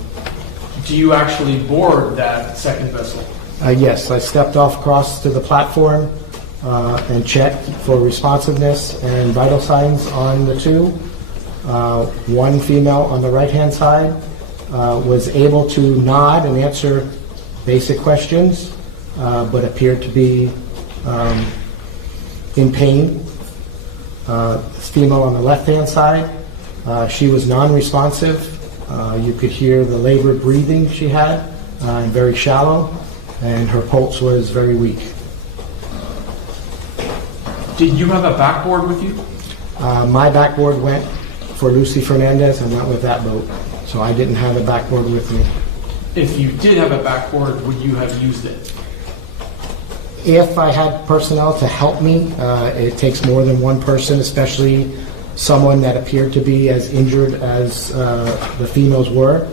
Do you actually board that second vessel? Yes, I stepped off across to the platform and checked for responsiveness and vital signs on the two. One female on the right-hand side was able to nod and answer basic questions, but appeared to be in pain. This female on the left-hand side, she was non-responsive. You could hear the labored breathing she had, and very shallow, and her pulse was very weak. Did you have a backboard with you? My backboard went for Lucy Fernandez and went with that boat, so I didn't have a backboard with me. If you did have a backboard, would you have used it? If I had personnel to help me, it takes more than one person, especially someone that appeared to be as injured as the females were.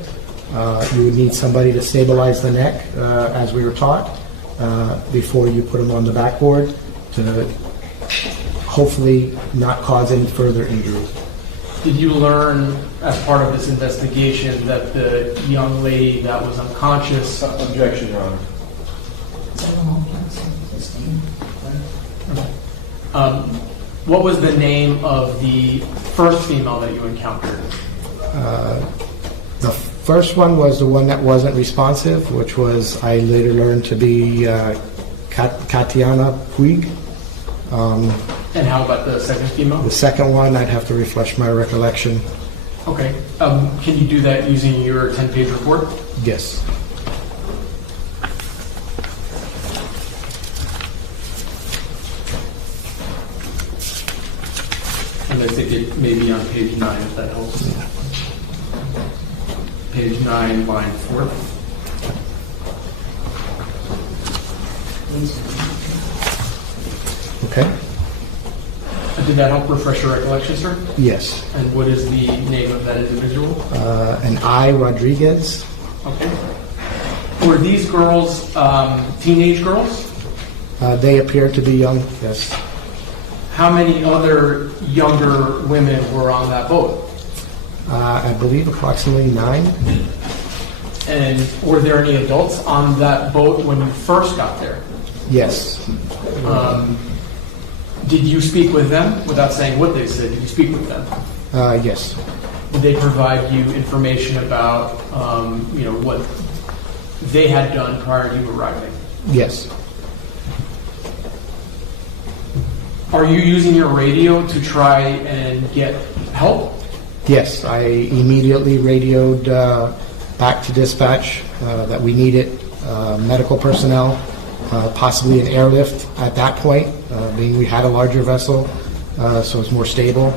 You would need somebody to stabilize the neck, as we were taught, before you put them on the backboard to hopefully not cause any further injury. Did you learn as part of this investigation that the young lady that was unconscious... Objection, Your Honor. What was the name of the first female that you encountered? The first one was the one that wasn't responsive, which was, I later learned to be Katiana Puig. And how about the second female? The second one, I'd have to refresh my recollection. Okay. Can you do that using your 10-page report? Yes. And I think it may be on page 9, if that helps. Yeah. Page 9, line 4. Okay. Did that help refresh your recollection, sir? Yes. And what is the name of that individual? An I. Rodriguez. Okay. Were these girls teenage girls? They appeared to be young, yes. How many other younger women were on that boat? I believe approximately 9. And were there any adults on that boat when you first got there? Yes. Did you speak with them without saying what they said? Did you speak with them? Yes. Did they provide you information about, what they had done prior to you arriving? Yes. Are you using your radio to try and get help? Yes, I immediately radioed back to dispatch that we needed medical personnel, possibly an airlift at that point, being we had a larger vessel, so it's more stable,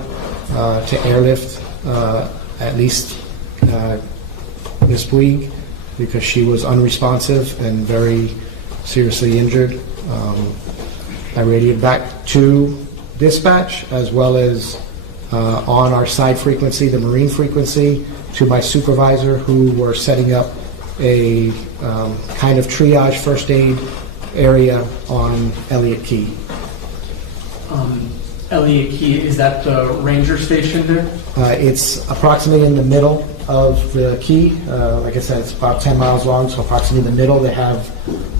to airlift at least Ms. Puig, because she was unresponsive and very seriously injured. I radioed back to dispatch as well as on our side frequency, the marine frequency, to my supervisor who were setting up a kind of triage first aid area on Elliott Key. Elliott Key, is that the ranger station there? It's approximately in the middle of the key. Like I said, it's about 10 miles long, so approximately in the middle they have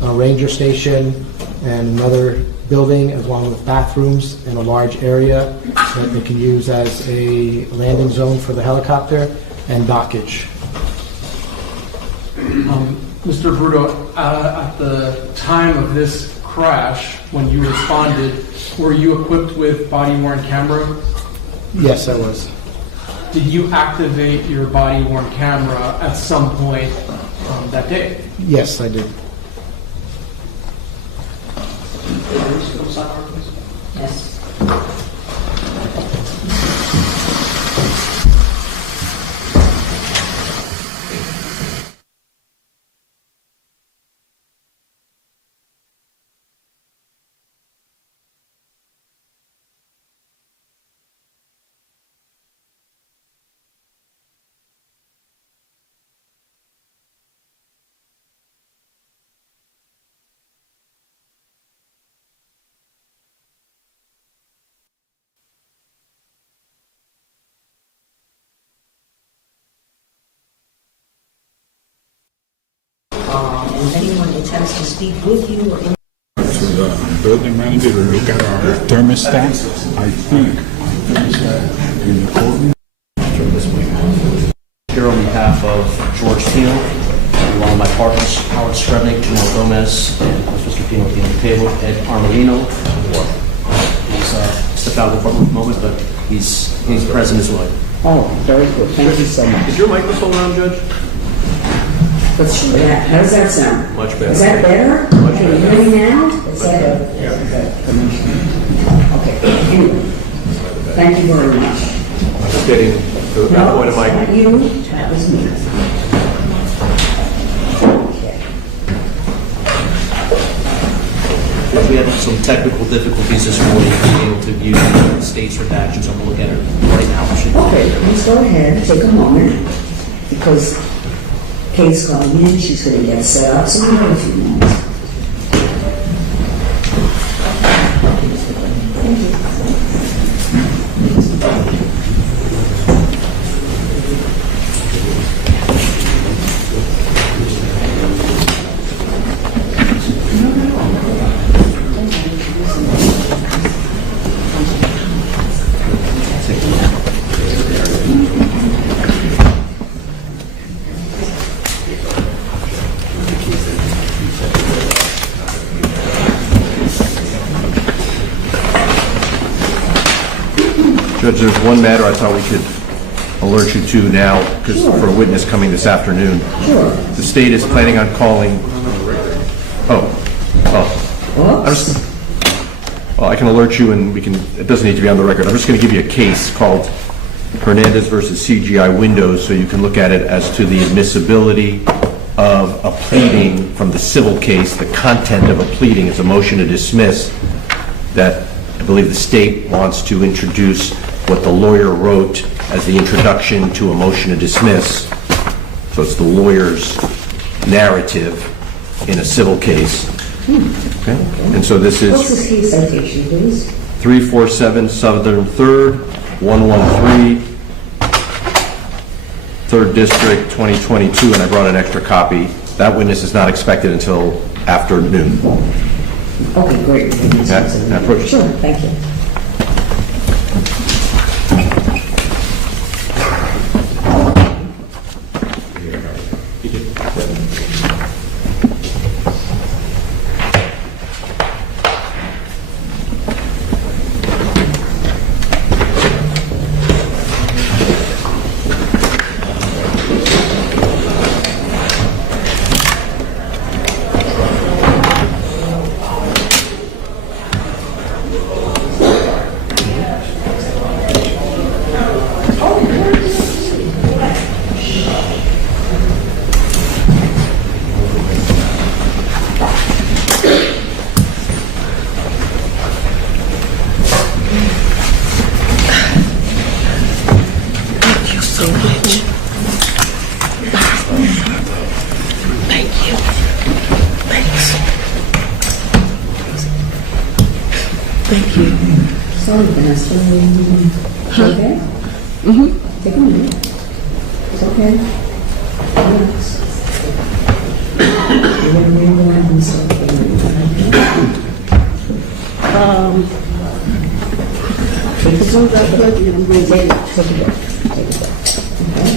a ranger station and another building along with bathrooms and a large area that they can use as a landing zone for the helicopter and dockage. Mr. Bruto, at the time of this crash, when you responded, were you equipped with body-worn camera? Yes, I was. Did you activate your body-worn camera at some point that day? Yes, I did. Yes. And if anyone attempts to speak with you or in To the building manager to look at our thermostat, I think, in the courtroom. Here on behalf of George Pino, along with my partners, Howard Strebnick, Jamal Gomez, and Mr. Pino at the table, Ed Armelino. He's stepped out of the courtroom for a moment, but he's present as well. Oh, very good. Thank you so much. Is your microphone on, Judge? Let's try that. How does that sound? Much better. Is that better? Much Can you hear me now? Is that a... Okay, anyway. Thank you very much. I'm just getting to that point of my... Not you, that was me. We had some technical difficulties this morning being able to view the state's redactions. I'm going to look at it right now. Okay, please go ahead, take a moment, because Kate's coming in, she's going to get set up, so we have a few minutes. Judge, there's one matter I thought we could alert you to now, because for a witness coming this afternoon. Sure. The state is planning on calling... Well, I can alert you, and we can. It doesn't need to be on the record. I'm just going to give you a case called Hernandez versus CGI Windows, so you can look at it as to the admissibility of a pleading from the civil case. The content of a pleading is a motion to dismiss that I believe the state wants to introduce what the lawyer wrote as the introduction to a motion to dismiss. So it's the lawyer's narrative in a civil case. Okay? And so this is... What's this case citation, please? 347 Southern 3rd, 113, 3rd District, 2022, and I brought an extra copy. That witness is not expected until after noon. Okay, great. Sure, thank you. Thank you so much. Thank you. Thanks. Thank you. Sorry, Vanessa. Okay? Mm-hmm. Take a minute. It's okay. Relax. You're gonna read the line and stuff. Take the tools out of it, you're gonna bring it, take it back. Take it back. Okay?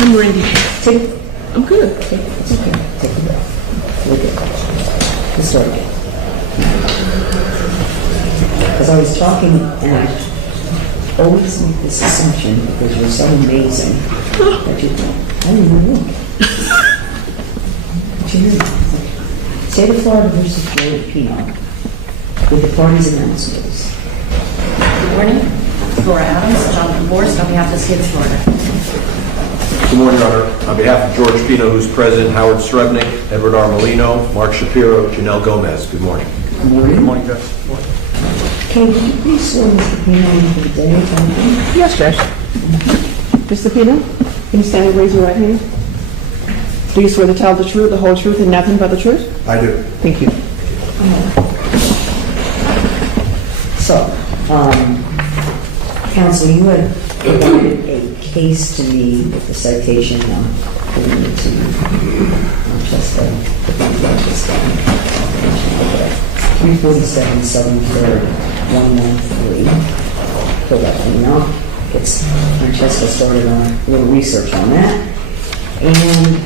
I'm ready. Take it. I'm good. Take it. It's okay. Take it back. Look at it. Let's start again. Because I was talking, and I always make this assumption, because you're so amazing, that you think, I don't even look. But you know, State of Florida versus Jolee Pino, with the parties announcements. Good morning. Laura Adams, John Boles, on behalf of the state of Florida. Good morning, Your Honor. On behalf of George Pino, who's present, Howard Srebnick, Edward R. Molino, Mark Shapiro, Janelle Gomez. Good morning. Good morning. Good morning, Judge. Okay, would you please swear Mr. Pino in for the day? Thank you. Yes, Judge. Mr. Pino, can you stand and raise your right hand? Do you swear to tell the truth, the whole truth, and nothing but the truth? I do. Thank you. So, counsel, you had provided a case to me with the citation putting it to Manchester, the Pakistan, 347 7 3rd 113. Pull that thing up. It's Francesca started on a little research on that, and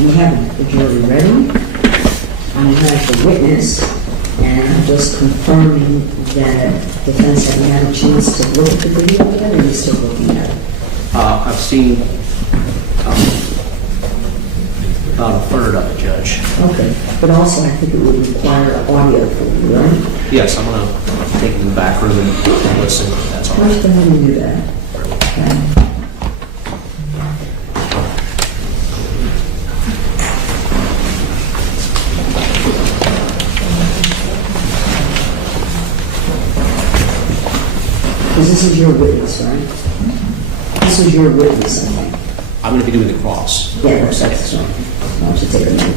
we have the jury ready, and we have the witness, and I'm just confirming that defense hasn't had a chance to look at the video yet, or are you still looking at it? I've seen about a third of it, Judge. Okay, but also I think it would require audio from you, right? Yes, I'm going to take it in the back room and listen. That's all right. First, go ahead and do that. Okay. Because this is your witness, right? This is your witness, I think. I'm going to be doing the cross. Yeah, that's right. Why don't you take a minute?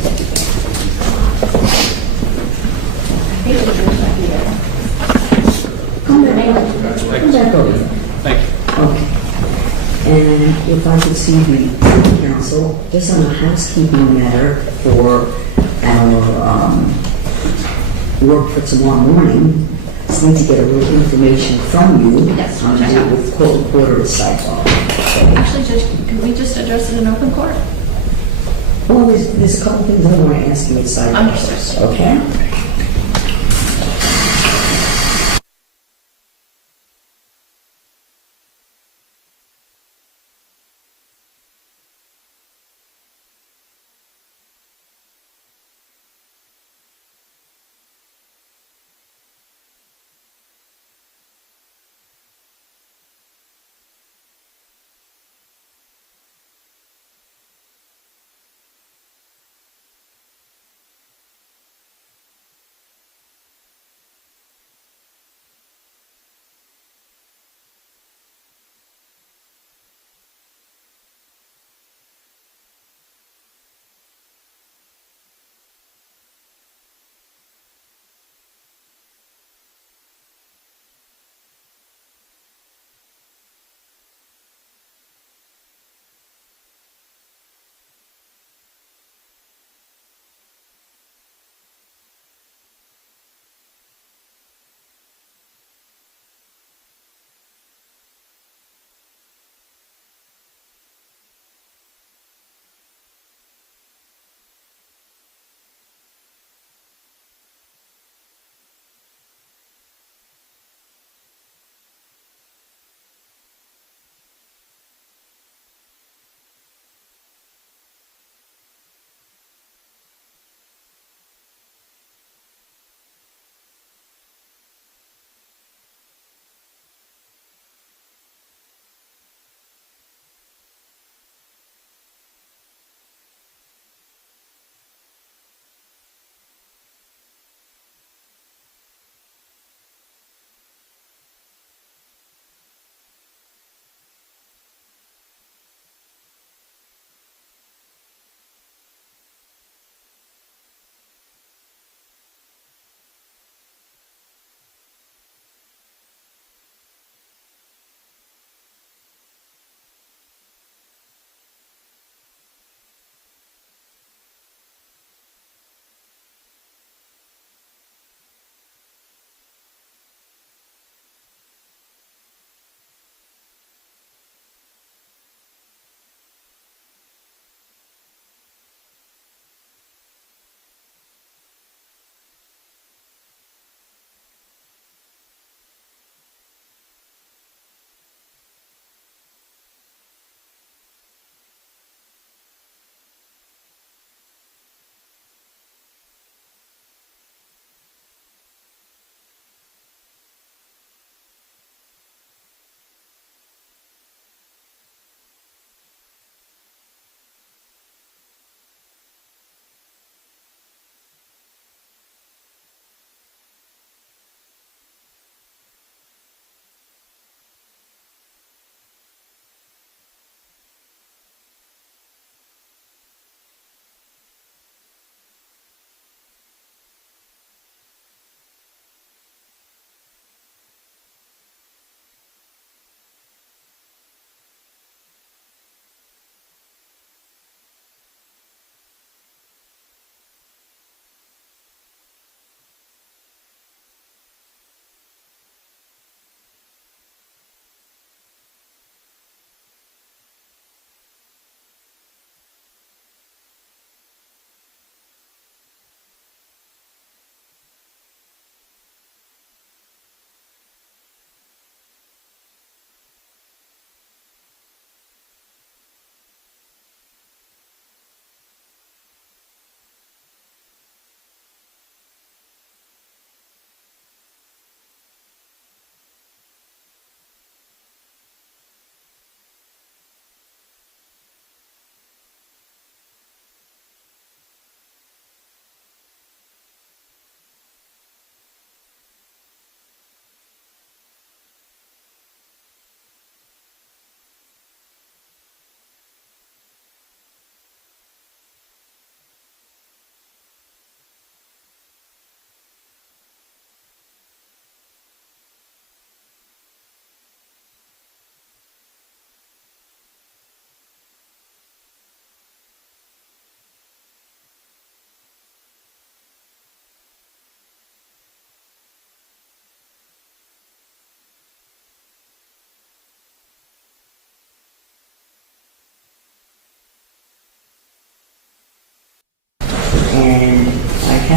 Come back over here. Thank you. Okay. And if I could see the counsel, just on a housekeeping matter for our work for tomorrow morning, just need to get a little information from you. Yes, on Judge, I have. with court reporter to sidebar. Actually, Judge, can we just address it in open court? Well, there's a couple things I want to ask you at sidebar. Understood. Okay?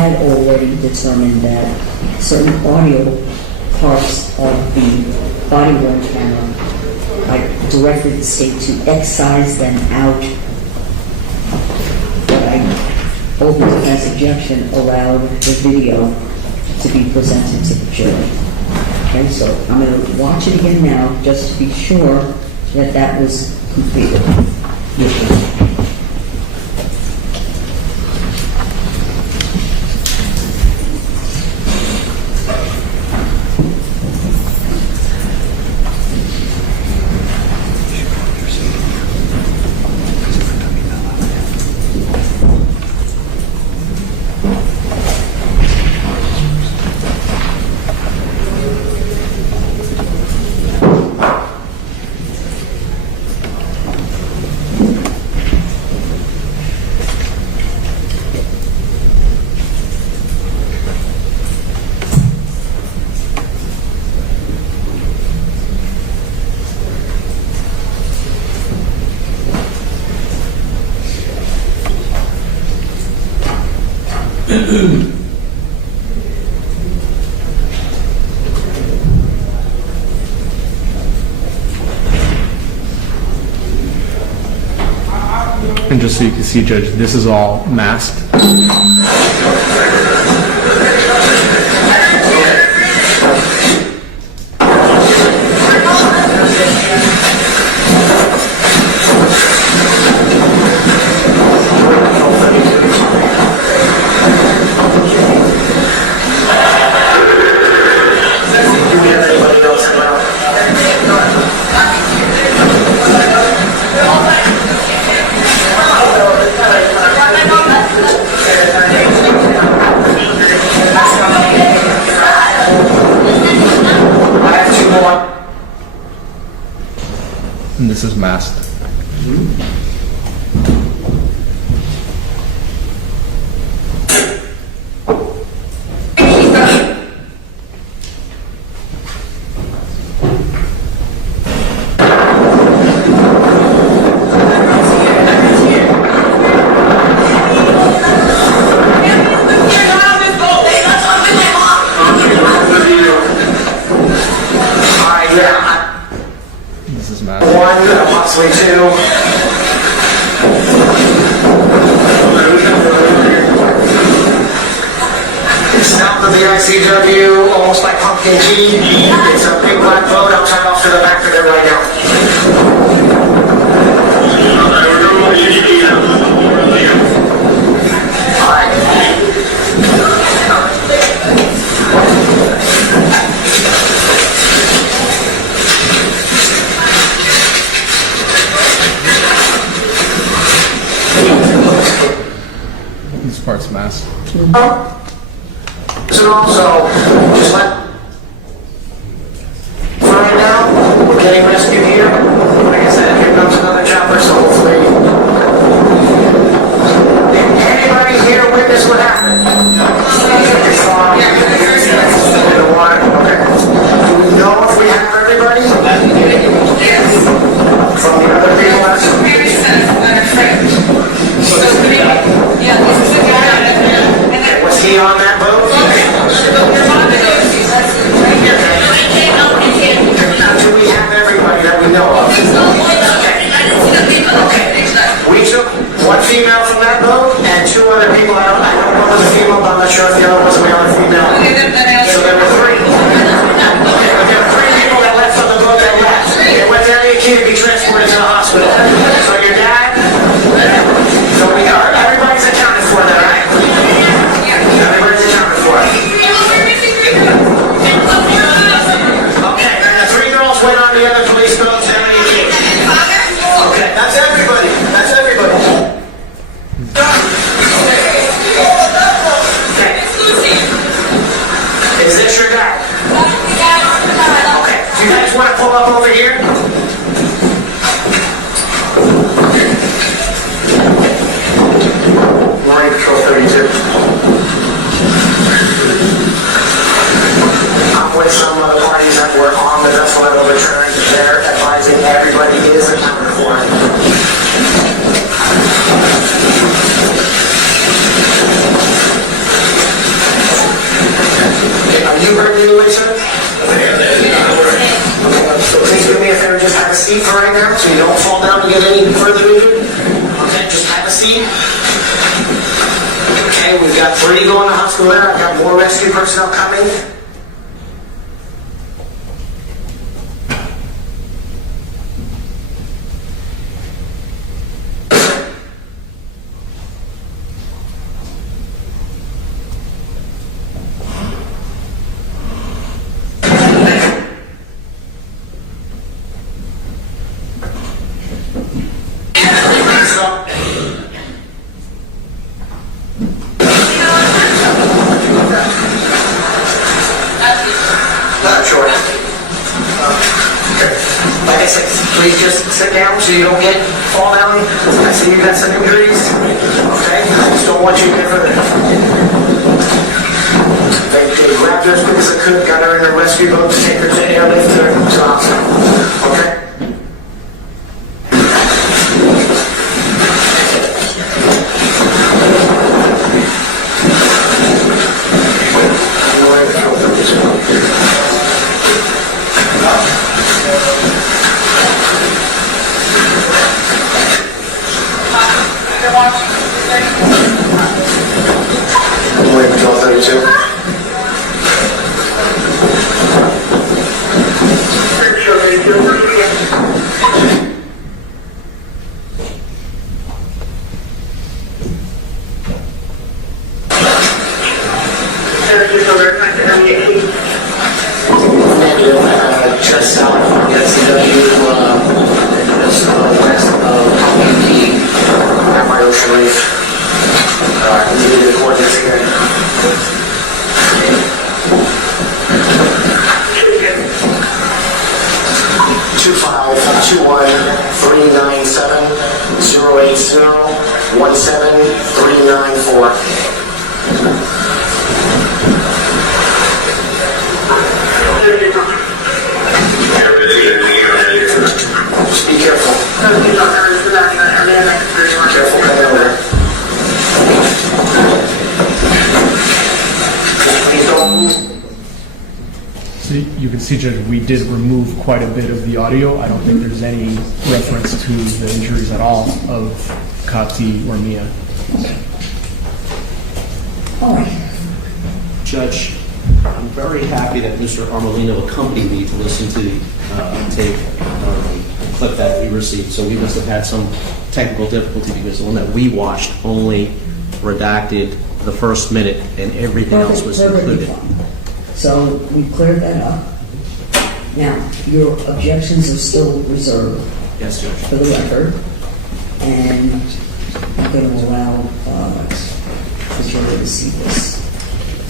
had already determined that certain audio parts of the body-worn camera, I directed the state to excise them out. But I, over defense objection, allowed the video to be presented to the jury. Okay, so I'm going to watch it again now, just to be sure that that was completed. Yes, sir. And just so you can see, Judge, this is all masked. And this is masked. This is masked. One, possibly two. South of the ICW, almost like Pumpkin Key. It's a big black boat. I'll turn off to the back of it right now. This part's masked. So also, just let, for right now, we're getting rescued here. Like I said, here comes another chopper, so hopefully. Did anybody here witness what happened? In the water? Okay. Do we know if we have everybody? Yes. From the other people? Was he on that boat? Do we have everybody that we further needed? Okay, just have a seat. Okay, we've got 3 going to hospital there. I've got more rescue personnel coming. Sure. Like I said, please just sit down so you don't fall down. I see you got some injuries. Okay? I just don't want you to get further. They grabbed her as quick as they could, got her in a rescue boat to take her to airlift her to the hospital. Okay? Wait until 32. Just south of the SCW, just west of Pumpkin at my Ocean Reef. Let me give you the coordinates here. Two five 214-397-080-17394. Just be careful. Careful coming over. Please don't move. So you can see, Judge, we did remove quite a bit of the audio. I don't think there's any reference to the injuries at all of Kati or Mia. All right. Judge, I'm very happy that Mr. Armolino accompanied me to listen to the tape, the clip that we received. So we must have had some technical difficulty because the one that we watched only redacted the first minute and everything else was included. So we cleared that up. Now, your objections are still reserved. Yes, Judge. For the record. And I'm going to allow the jury to see this.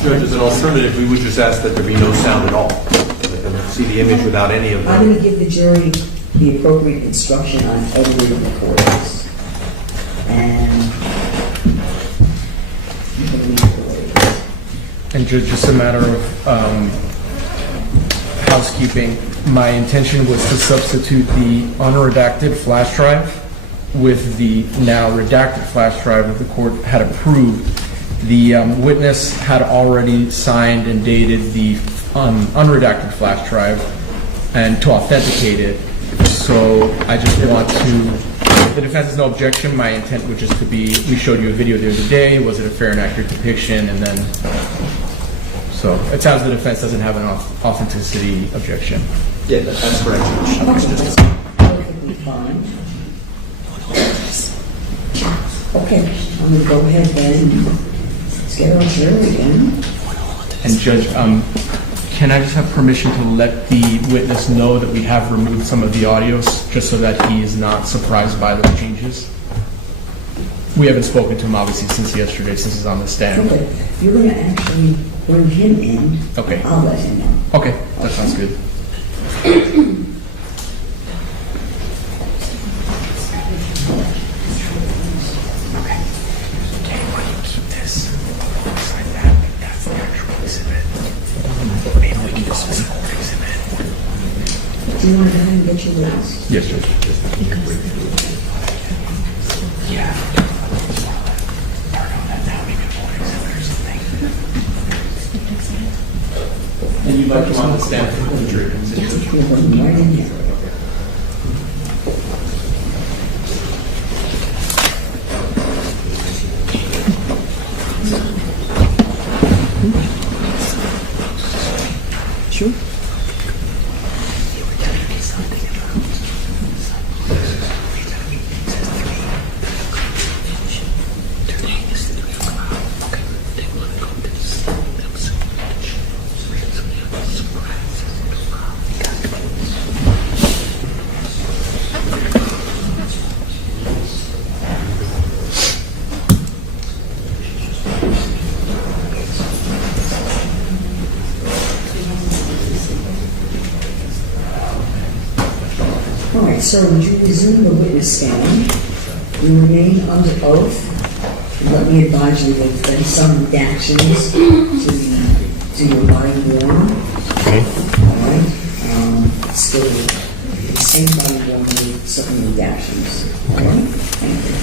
Judge, as an alternative, we would just ask that there be no sound at all. Let them see the image without any of I'm them. going to give the jury the appropriate instruction on editing the recordings. And Judge, just a matter of housekeeping. My intention was to substitute the unredacted flash drive with the now redacted flash drive that the court had approved. The witness had already signed and dated the unredacted flash drive and to authenticate it. So I just want to, if the defense has no objection, my intent would just to be, we showed you a video the other day, was it a fair and accurate depiction, and then, so it sounds the defense doesn't have an authenticity objection. Yeah, that's correct, Judge. perfectly fine. Okay, I'm going to go ahead and let's get our jury in. And Judge, can I just have permission to let the witness know that we have removed some of the audios, just so that he is not surprised by those changes? We haven't spoken to him, obviously, since yesterday, since he's on the stand. Okay, you're going to actually bring him in. Okay. I'll let him know. Okay, that sounds good. Do you want to go ahead and get your witness? Yes, Judge. Yeah. And you'd like to on the stand for the jury? We'll bring him right in here. Sir, would you resume the witness stand? You remain under oath. And let me advise you that there been some reactions to your body worn. Okay. All right. Still, the same body worn with some reactions. All right. Thank you.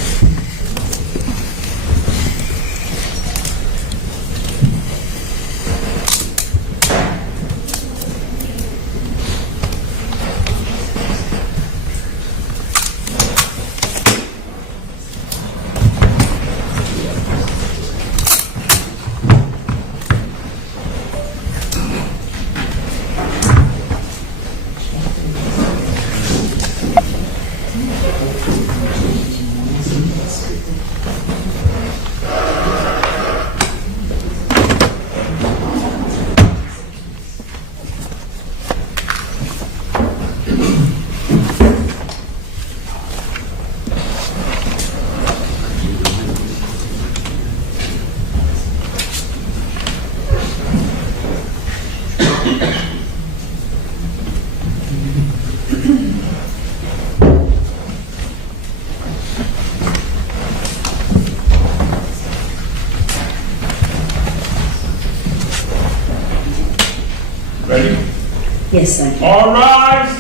Ready? Yes, thank you. All rise.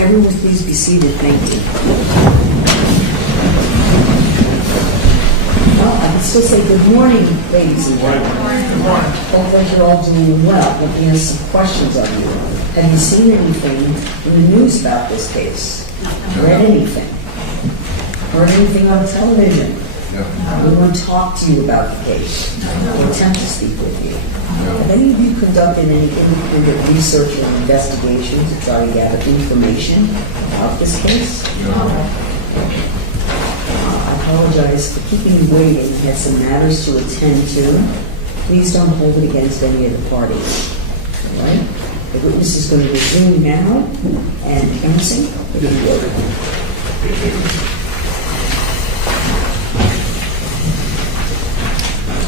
Everyone, please be seated. Thank you. Well, I can still say good morning, ladies and gentlemen. Good morning. Hope that you're all doing well. Let me ask some questions of you. Have you seen anything in the news about this case? Read anything? Heard anything on television? No. Anyone talk to you about the case? Or attempt to speak with you? No. Have any of you conducted any independent research or investigations to try to gather information about this case? No. I apologize for keeping you waiting. Had some matters to attend to. Please don't hold it against any of the parties. All right? The witness is going to resume now, and Emerson, if you would.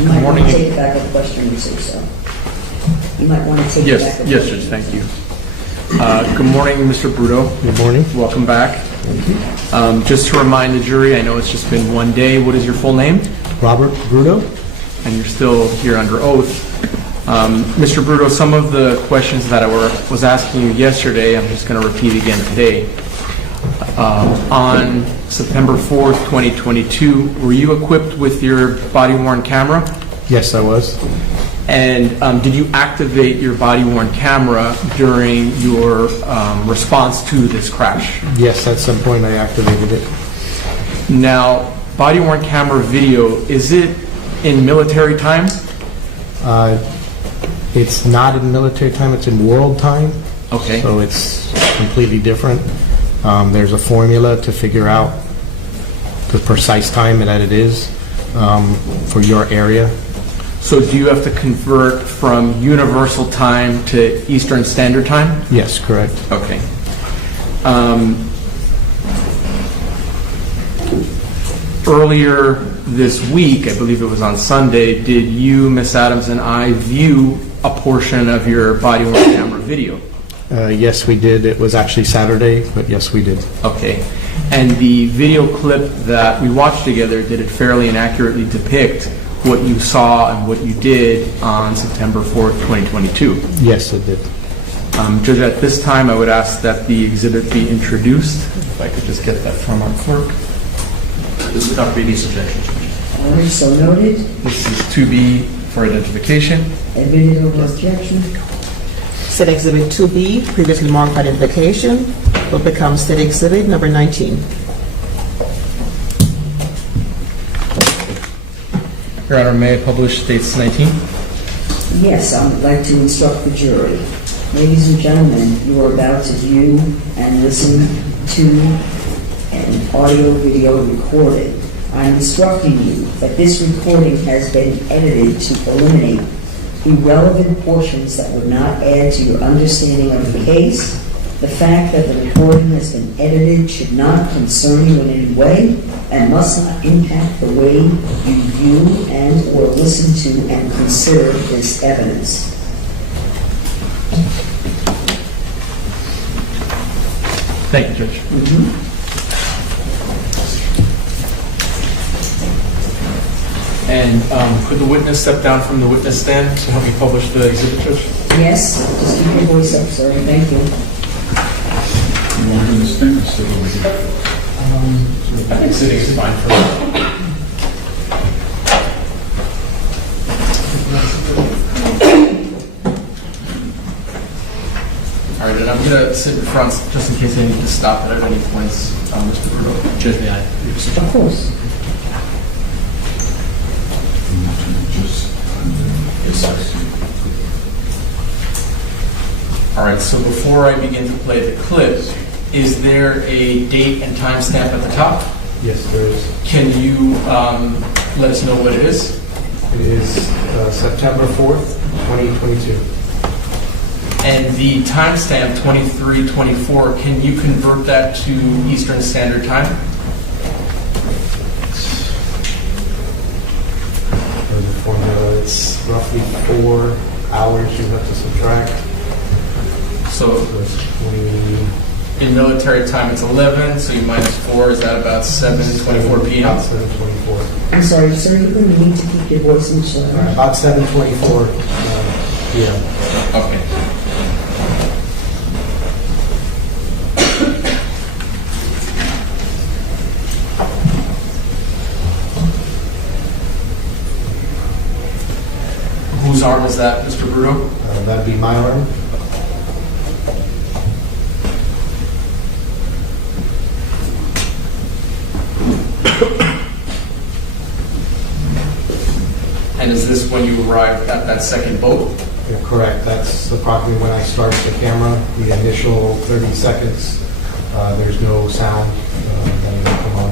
You might want to take back a question or so. You might want to take back a question. Yes, Judge, thank you. Good morning, Mr. Bruto. Good morning. Welcome back. Thank you. Just to remind the jury, I know it's just been one day. What is your full name? Robert Bruto. And you're still here under oath. Mr. Bruto, some of the questions that I was asking you yesterday, I'm just going to repeat again today. On September 4th, 2022, were you equipped with your body-worn camera? Yes, I was. And did you activate your body-worn camera during your response to this crash? Yes, at some point I activated it. Now, body-worn camera video, is it in military time? It's not in military time, it's in world time. Okay. So it's completely different. There's a formula to figure out the precise time that it is for your area. So do you have to convert from universal time to Eastern Standard Time? Yes, correct. Okay. Earlier this week, I believe it was on Sunday, did you, Ms. Adams, and I view a portion of your body-worn camera video? Yes, we did. It was actually Saturday, but yes, we did. Okay. And the video clip that we watched together, did it fairly and accurately depict what you saw and what you did on September 4th, 2022? Yes, it did. Judge, at this time, I would ask that the exhibit be introduced. If I could just get that from our clerk. This is without previous objection. All right, so noted. This is 2B for identification. Admitted over objection. Said Exhibit 2B, previously marked for identification, will become Said Exhibit number 19. Your Honor, may I publish dates 19? Yes, I would like to instruct the jury. Ladies and gentlemen, you are about to view and listen to an audio-video recording. I am instructing you that this recording has been edited to eliminate irrelevant portions that would not add to your understanding of the case. The fact that the recording has been edited should not concern you in any way and must not impact the way you view and or listen to and consider this evidence. Thank you, Judge. And could the witness step down from the witness stand to help me publish the exhibit, Judge? Yes, just keep your voice up, sir. Thank you. You want to stand or sit over here? I think sitting is fine for me. All right, and I'm going to sit in front just in case I need to stop at any points, Mr. Bruno. Judge, may I? Of course. All right, so before I begin to play the clip, is there a date and time stamp at the top? Yes, there is. Can you let us know what it is? It is September 4th, 2022. And the timestamp 2324, can you convert that to Eastern Standard Time? For the formula, it's roughly 4 hours you have to subtract. So in military time it's 11, so you minus 4, is that about 7:24 p.m.? About 7:24. I'm sorry, sir, you're going to need to keep your voice much louder. About 7:24 p.m. Okay. Whose arm is that, Mr. Bruno? That'd be my arm. And is this when you arrived at that second boat? You're correct. That's approximately when I start the camera. The initial 30 seconds, there's no sound that will come on.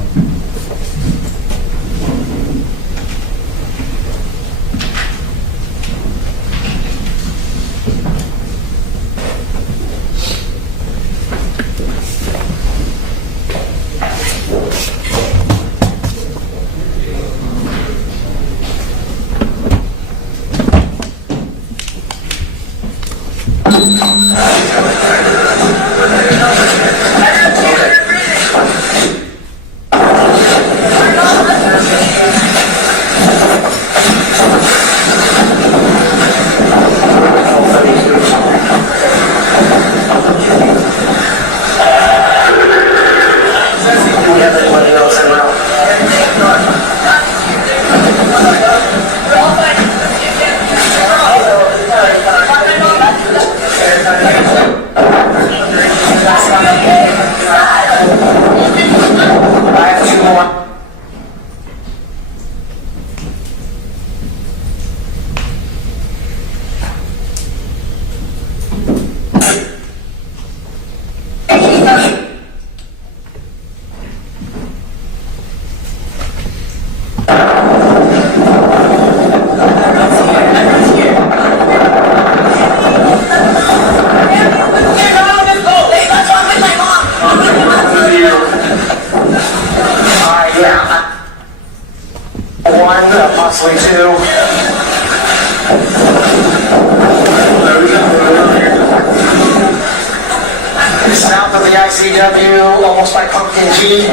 South of the ICW, almost by Pumpkin G.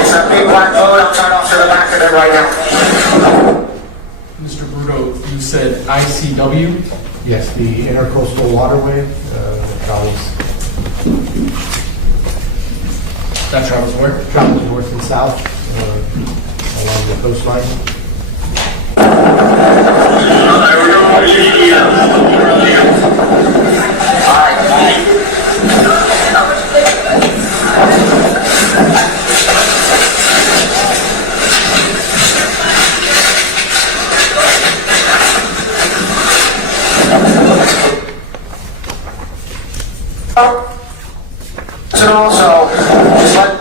It's a big black boat. I'm turned off to the back of it right now. Mr. Bruno, you said ICW? Yes, the Intercoastal Waterway travels. That travels where? Travels north and south along the coastline. And also, just let,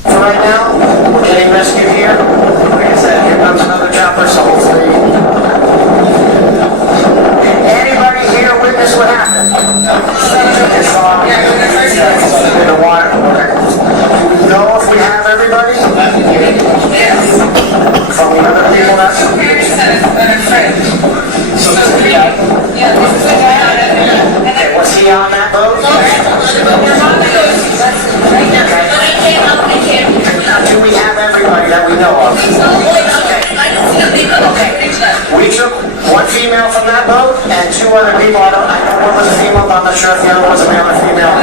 for right now, we're getting rescued here. Like I said, here comes another chopper, so hopefully. Anybody here witness what happened? Just saw in the water. Okay. Do we know if we have everybody? Yes. From the other people that's... Okay, was he on that boat? Do we have everybody that we know of? Okay. We took one female from that boat and two other people. I know one was a female, but I'm not sure if the other was a male or female.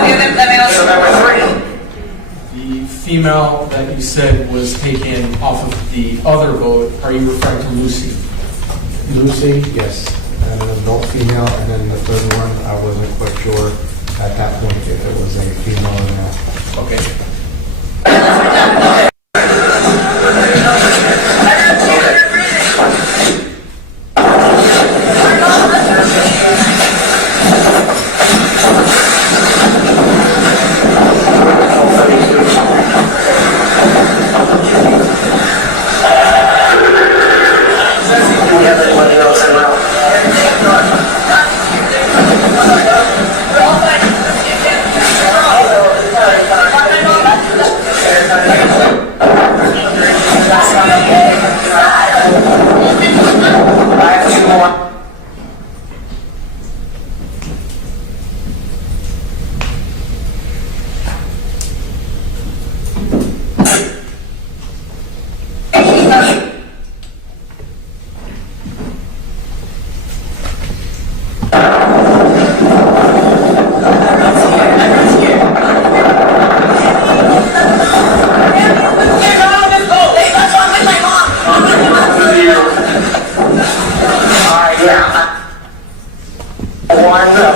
So there were three. The female that you said was taken off of the other boat, are you referring to Lucy? Lucy, yes, and an adult female, and then the third one, I wasn't quite sure at that point if it was a female or not. Okay.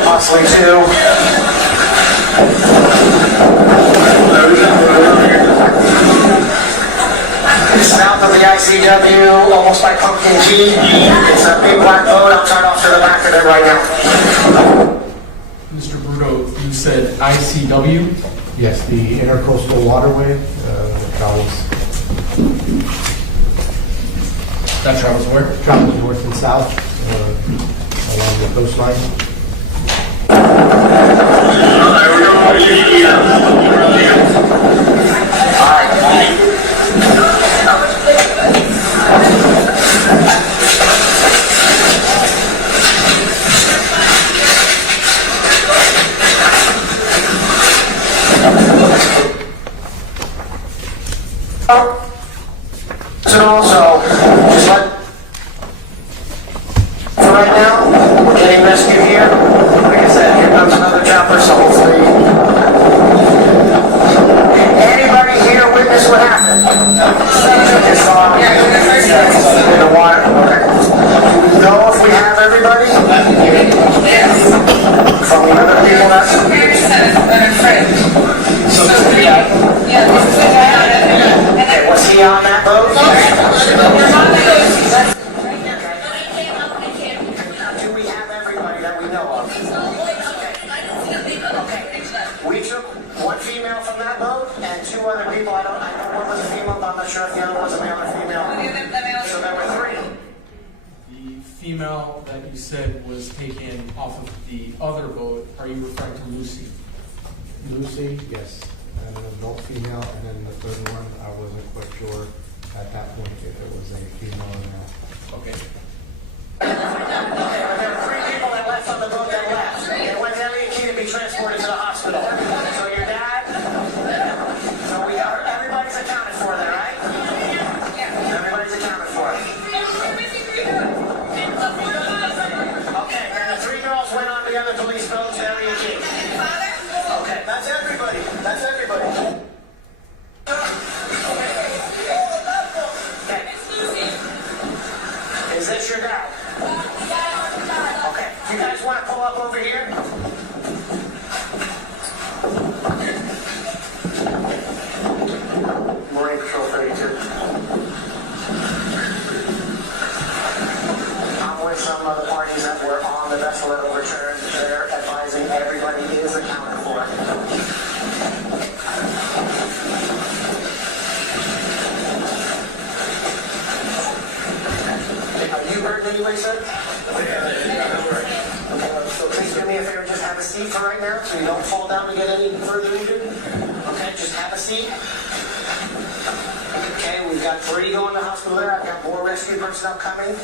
Possibly two. South of the ICW, almost by Pumpkin G. It's a big black boat. I'm trying off to the back of it right now. Mr. Bruto, you said ICW? Yes, the Intercoastal Waterway travels. That travels where? Travels north and south along the coastline. And also, just let, for right now, we're getting rescued here. Like I said, here comes another chopper, so hopefully. Anybody here witness what happened? Just saw in the water. Okay. Do we know if we have everybody? Yes. From the other people that's... Okay, was he on that boat? Do we have everybody that we know of? Okay. We took one female from that boat and two other people. I know one was a female, but I'm not sure if the other was a male or female. So there were three. The female that you said was taken off of the other boat, are you referring to Lucy? Lucy, yes, and an adult female, and then the third one, I wasn't quite sure at that point if it was a female or not. Okay. There were three people that left on the boat that left. They went to LEK to be transported to the hospital. So your dad, so we are, everybody's accounted for there, right? Yeah. Everybody's accounted for. Okay, and the three girls went on the other police boat to LEK. Okay, that's everybody. That's everybody. Okay. Is this your dad? Okay. You guys want to pull up over here? Marine Patrol 32. I'm with some of the parties that were on the vessel that overturned. They're advising Everybody is accounted for. Are you hurt in any way, sir? Okay, so please do me a favor, just have a seat for right now, so you don't fall down and get any further injured. Okay, just have a seat. Okay, we've got 3 going to the hospital there. I've got more rescue personnel coming.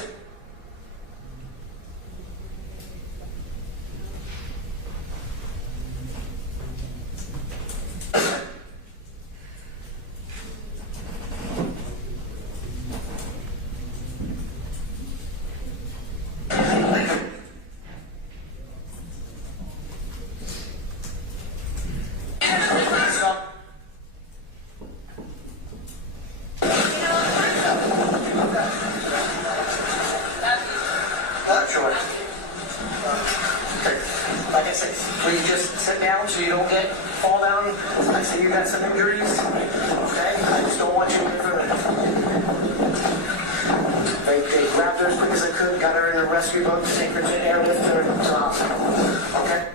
Like I said, please just sit down so you don't fall down. I see you got some injuries. Okay? I just don't want you to get further. They grabbed her as quick as they could, got her in a rescue boat, take her to airlift her to the hospital. Okay?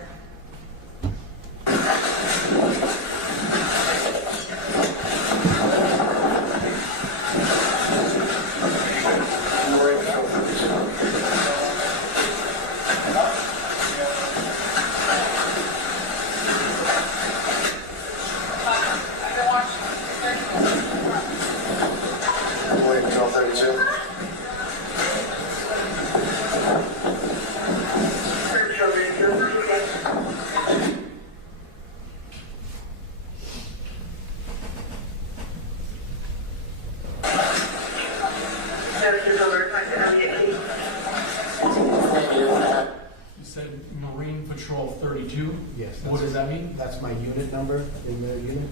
You said Marine Patrol 32? Yes. What does that mean? That's my unit number in the unit.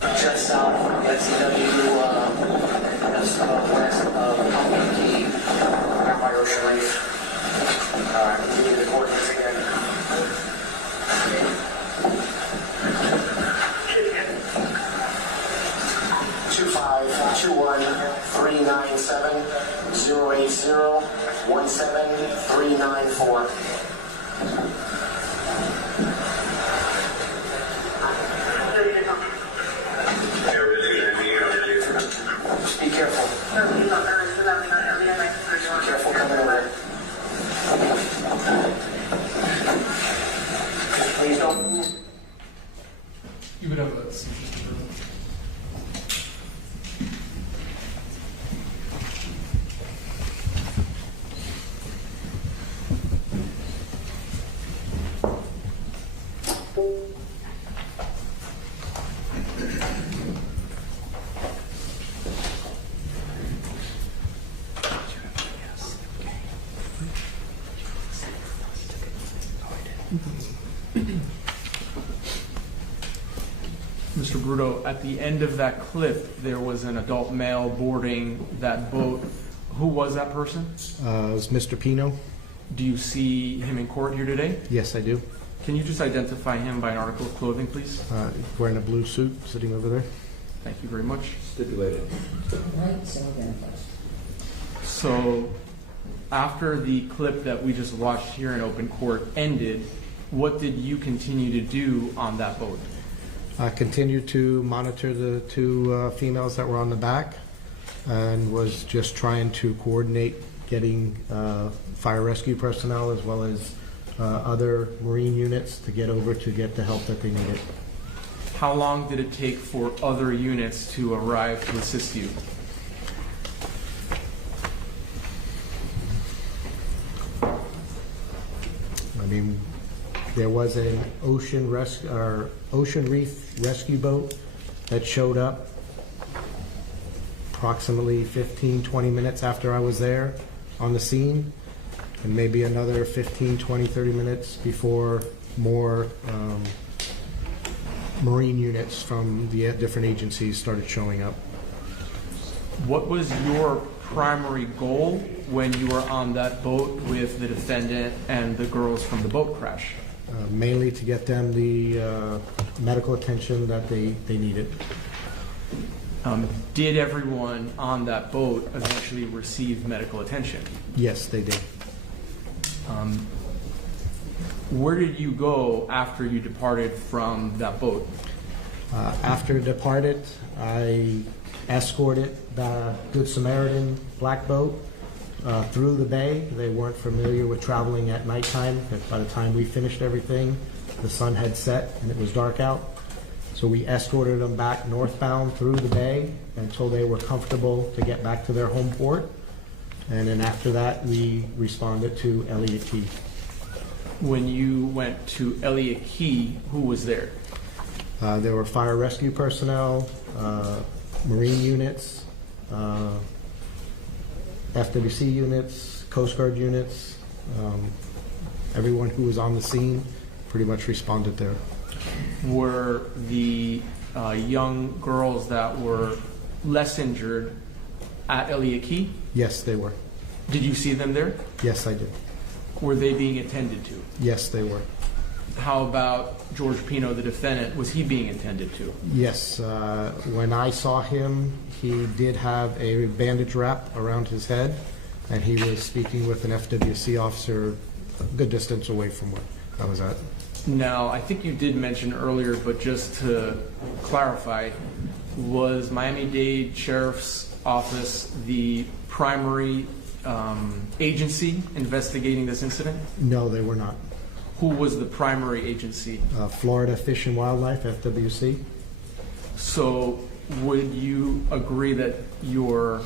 Just south from NCW, just west of Company D, down by Ocean Reef. Give me the coordinates again. 2521-397-080-17394. Just be careful. Be careful coming over. Please don't move. You would have a Mr. Bruto, at the end of that clip, there was an adult male boarding that boat. Who was that person? It was Mr. Pino. Do you see him in court here today? Yes, I do. Can you just identify him by an article of clothing, please? Wearing a blue suit, sitting over there. Thank you very much. Stipulated. Right, so then, So, after the clip that we just watched here in open court ended, what did you continue to do on that boat? I continued to monitor the 2 females that were on the back and was just trying to coordinate getting fire rescue personnel as well as other Marine units to get over to get the help that they needed. How long did it take for other units to arrive to assist you? I mean, there was an Ocean Reef rescue boat that showed up approximately 15, 20 minutes after I was there on the scene, and maybe another 15, 20, 30 minutes before more Marine units from the different agencies started showing up. What was your primary goal when you were on that boat with the defendant and the girls from the boat crash? Mainly to get them the medical attention that they needed. Did everyone on that boat eventually receive medical attention? Yes, they did. Where did you go after you departed from that boat? After it departed, I escorted the Good Samaritan black boat through the bay. They weren't familiar with traveling at nighttime. By the time we finished everything, the sun had set and it was dark out. So we escorted them back northbound through the bay until they were comfortable to get back to their home port. And then after that, we responded to Elliott Key. When you went to Elliott Key, who was there? There were fire rescue personnel, Marine units, FWC units, Coast Guard units. Everyone who was on the scene pretty much responded there. Were the young girls that were less injured at Elliott Key? Yes, they were. Did you see them there? Yes, I did. Were they being attended to? Yes, they were. How about George Pino, the defendant? Was he being attended to? Yes, when I saw him, he did have a bandage wrap around his head, and he was speaking with an FWC officer a good distance away from where I was at. Now, I think you did mention earlier, but just to clarify, was Miami-Dade Sheriff's Office the primary agency investigating this incident? No, they were not. Who was the primary agency? Florida Fish and Wildlife, FWC. So would you agree that well,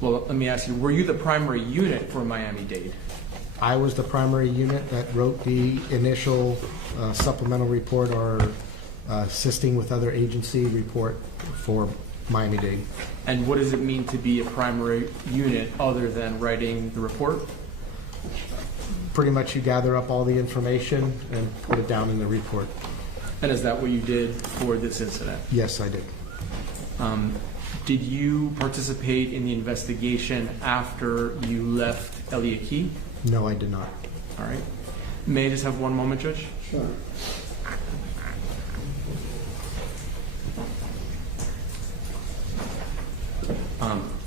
let me ask you, were you the primary unit for Miami-Dade? I was the primary unit that wrote the initial supplemental report or assisting with other agency report for Miami-Dade. And what does it mean to be a primary unit other than writing the report? Pretty much you gather up all the information and put it down in the report. And is that what you did for this incident? Yes, I did. Did you participate in the investigation after you left Elliott Key? No, I did not. All right. May I just have one moment, Judge? Sure.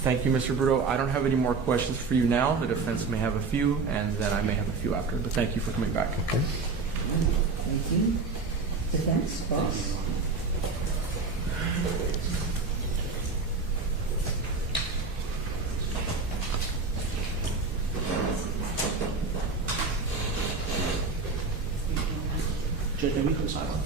Thank you, Mr. Brito. I don't have any more questions for you now. The defense may have a few, and then I may have a few after. But thank you for coming back. Okay. Thank you. Defense, boss. Judge, may we come silent?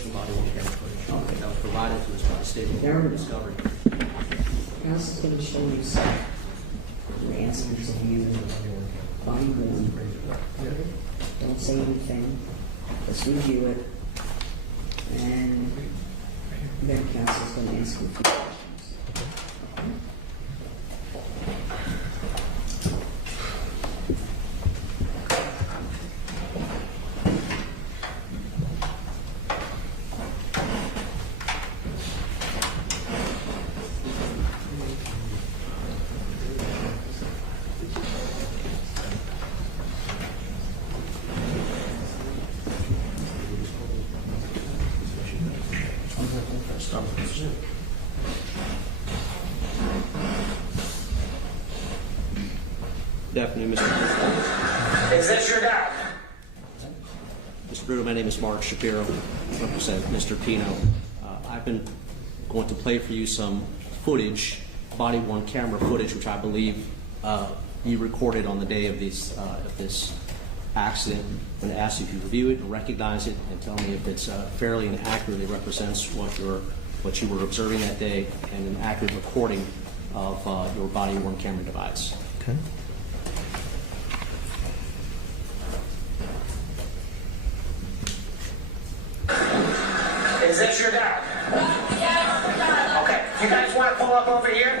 portion of body worn camera footage that was provided to us by the state of There we go. discovery. Council's going to show you some. We're asking to you, body worn. Don't say anything, just review it. And then council's going to ask you a few questions. Good afternoon, Mr. Bruto. Is this your dad? Mr. Bruto, my name is Mark Shapiro. I represent Mr. Pino. I've been going to play for you some footage, body-worn camera footage, which I believe you recorded on the day of this accident. I'm going to ask you if you review it and recognize it and tell me if it's fairly and accurately represents what you were observing that day and an accurate recording of your body-worn camera device. Okay. Is this your dad? Okay, you guys want to pull up over here?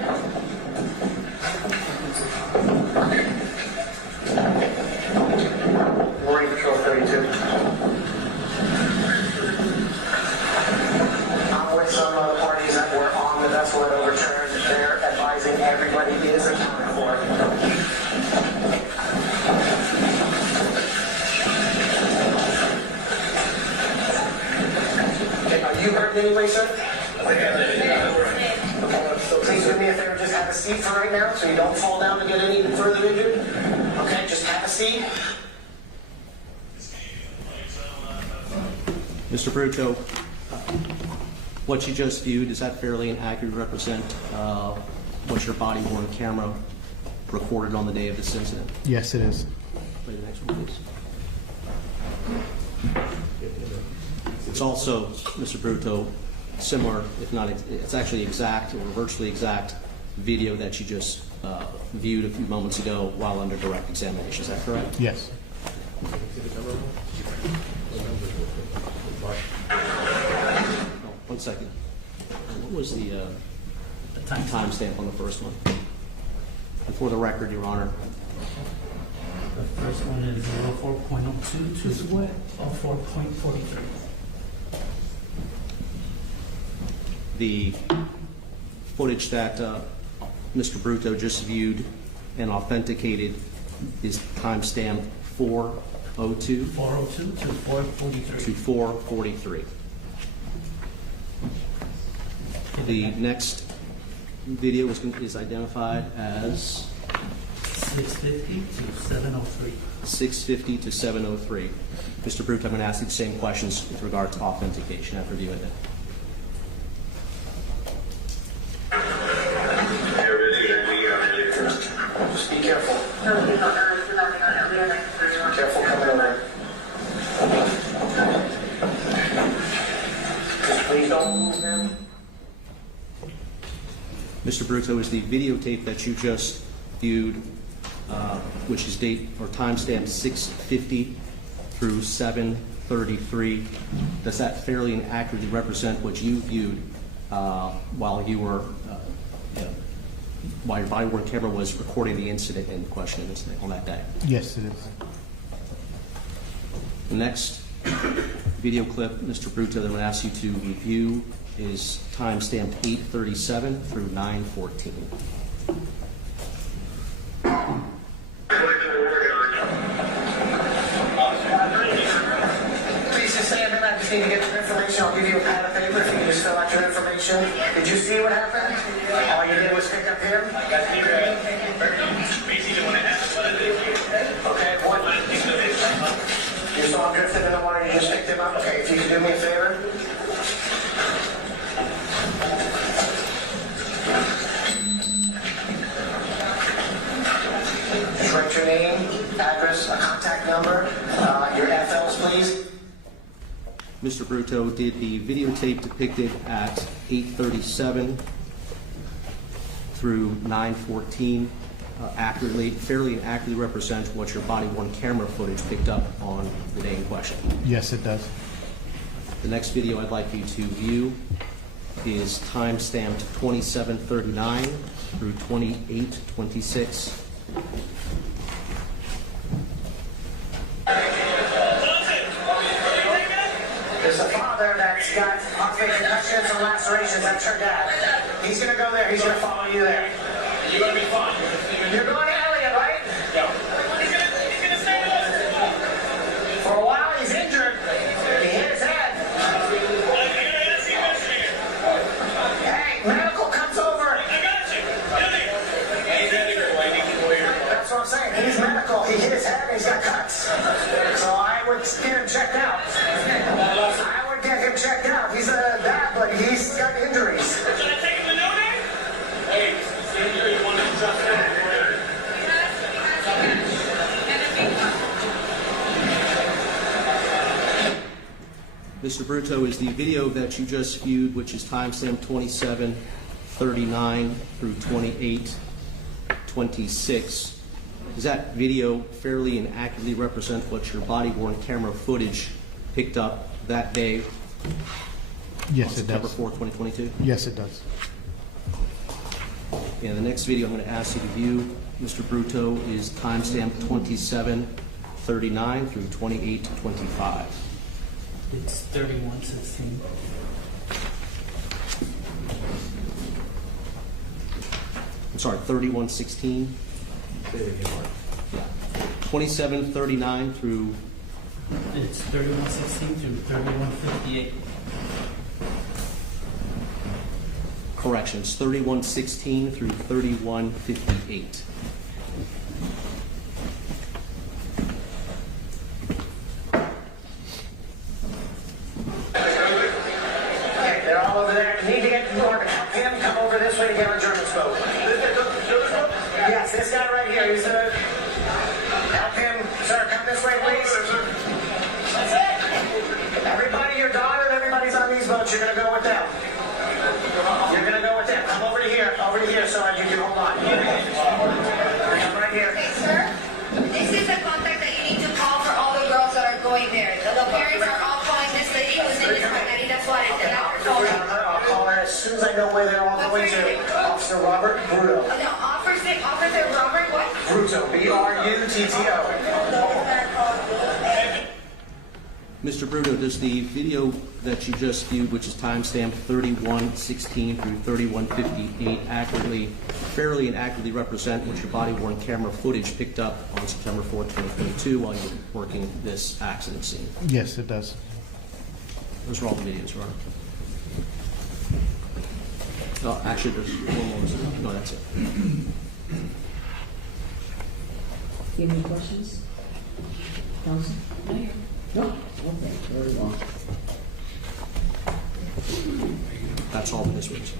Marine Patrol 32. I'm with some of the parties that were on the vessel that overturned. They're advising everybody is accounted for. Are you hurt in any way, sir? Okay, so please do me a favor, just have a seat for right now so you don't fall down and get any further injured. Okay, just have a seat. Mr. Bruto, what you just viewed, does that fairly and accurately represent what your body-worn camera recorded on the day of this incident? Yes, it is. Play the next one, please. It's also, Mr. Bruto, similar, if not, it's actually exact or virtually exact video that you just viewed a few moments ago while under direct examination. Is that correct? Yes. No, one second. What was the timestamp on the first one? And for the record, Your Honor. The first one is 04.02 to 04.43. The footage that Mr. Bruto just viewed and authenticated is timestamp 4:02 4:02 to 4:43. to 4:43. The next video is identified as 650 to 703. 650 to 703. Mr. Bruto, I'm going to ask you the same questions with regard to authentication after viewing it. Just be careful. Careful coming over. Just please don't move him. Mr. Bruto, is the videotape that you just viewed, which is date or timestamp 6:50 through 7:33, does that fairly and accurately represent what you viewed while you were, while your body-worn camera was recording the incident in question on that day? Yes, it is. The next video clip, Mr. Bruto, that I'm going to ask you to review is timestamped 8:37 through 9:14. Please just stay a minute. I just need to get your information. I'll give you a pad of paper if you can just fill out your information. Did you see what happened? All you did was pick up him? Okay, what? You saw him drifting in the water, you just picked him up? Okay, if you could do me a favor. Just write your name, address, a contact number, your FLs, please. Mr. Bruto, did the videotape depicted at 8:37 through 9:14 fairly and accurately represent what your body-worn camera footage picked up on the day in question? Yes, it does. The next video I'd like you to view is time-stamped 27:39 through 28:26. There's a father that's got possibly concussions and lacerations. That's her dad. He's going to go there. He's going to follow you there. You're going to be fine. You're going to Elliot, right? Yeah. He's going to stay with us. For a while, he's injured. He hit his head. Hey, medical comes over. I got you. That's what I'm saying. He's medical. He hit his head and he's got cuts. So I would get him checked out. I would get him checked out. He's a dad, but he's got injuries. Should I take him to know that? Hey, you want to trust him? Mr. Bruto, is the video that you just viewed, which is timestamp 27:39 through 28:26, does that video fairly and accurately represent what your body-worn camera footage picked up that day? Yes, on it September does. 4th, 2022? Yes, it does. And the next video I'm going to ask you to view, Mr. Bruto, is timestamp 27:39 through 28:25. It's 31:16. I'm sorry, 31:16. Yeah. 27:39 through. It's 31:16 through 31:58. Corrections, 31:16 through 31:58. Okay, they're all over there. Need to get Morgan. Help him come over this way to get on German spoke. Yes, this guy right here. He's the. Help him, sir. Come this way, please. Everybody, your daughter, and everybody's on these boats. You're gonna go with them. You're gonna go with them. Come over to here, so you can hold on. Right here. Okay, sir. This is the contact that you need to call for all the girls that are going there. The parents are all calling this lady whose name is Margarita Suarez. And now we're calling her. I'll call her as soon as I know where they're all going to. Officer Robert Bruto. No, Officer Robert what? Bruto. B-R-U-T-T-O. Mr. Bruto, does the video that you just viewed, which is timestamped 31:16 through 31:58, fairly and accurately represent what your body-worn camera footage picked up on September 4th, 2022 while you were working this accident scene? Yes, it does. Those are all the videos, right? No, actually, there's one more. No, that's it. You have any questions? Counsel? No? Okay, very well. That's all the districts.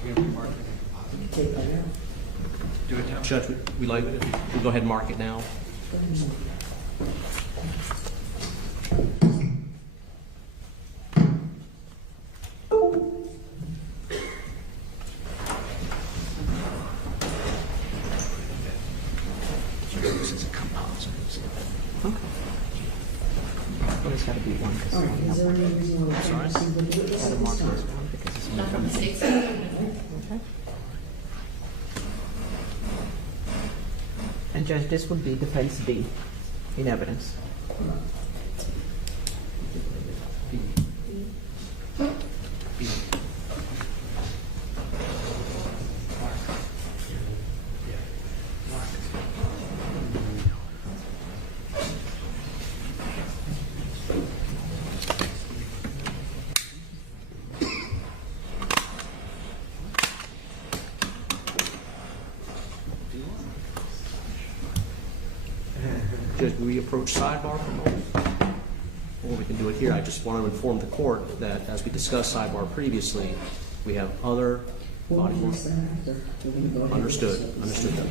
Take that out. Do it now. Judge, we'll go ahead and mark it now. But it's got to be one. All right, is there any reason why we can't proceed with the witness at this time? Not from the state. Okay. And Judge, this would be defense B in evidence. Judge, will we approach sidebar for a moment? Or we can do it here. I just want to inform the court that as we discussed sidebar previously, we have other body worn. Understood. Understood, Judge.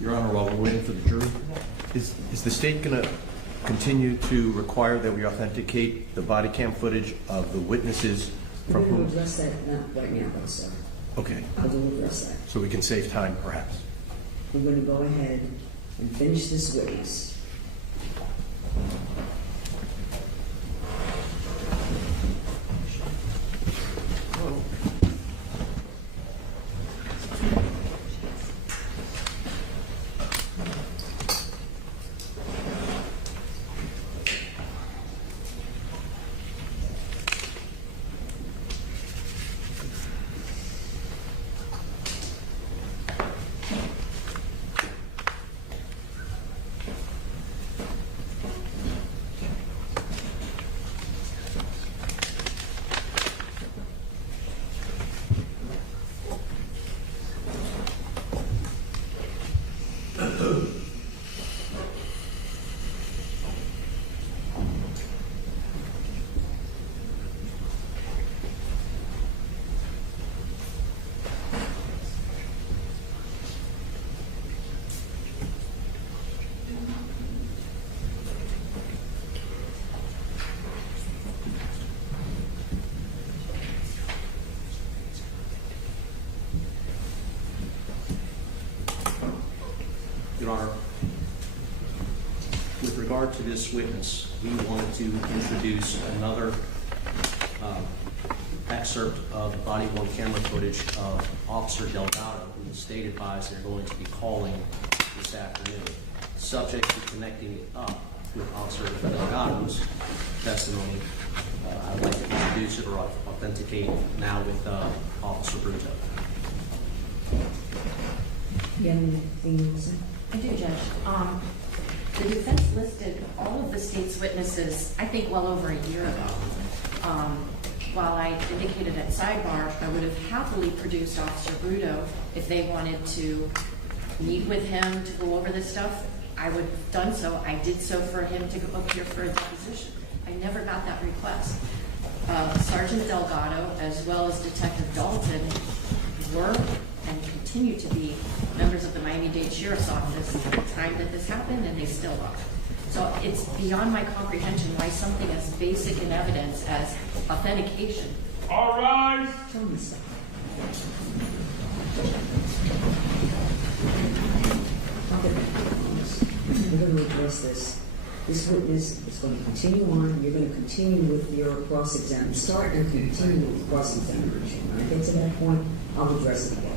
Your Honor, while we're waiting for the jury, is the state going to continue to require that we authenticate the body cam footage of the witnesses from We're going whom? to address that not right now, though, sir. Okay, I will address that. so we can save time, perhaps. We're going to go ahead and finish this witness. Your Honor, with regard to this witness, we wanted to introduce another excerpt of body-worn camera footage of Officer Delgado, who the state advised they're going to be calling this afternoon. Subject to connecting it up with Officer Delgado's testimony, I'd like to introduce it or authenticate now with Officer Bruto. You have anything you want to say? I do, Judge. The defense listed all of the state's witnesses, I think, well over a year ago. While I indicated at sidebar, I would have happily produced Officer Bruto if they wanted to meet with him to go over this stuff. I would have done so. I did so for him to go up here for a deposition. I never got that request. Sergeant Delgado, as well as Detective Dalton, were and continue to be members of the Miami-Dade Sheriff's Office at the time that this happened, and they still are. So it's beyond my comprehension why something as basic in evidence as authentication. All rise. Tell me something. We're going to address this. This witness is going to continue on. You're going to continue with your cross-examination. Start and continue with cross-examination. When I get to that point, I'll address it again.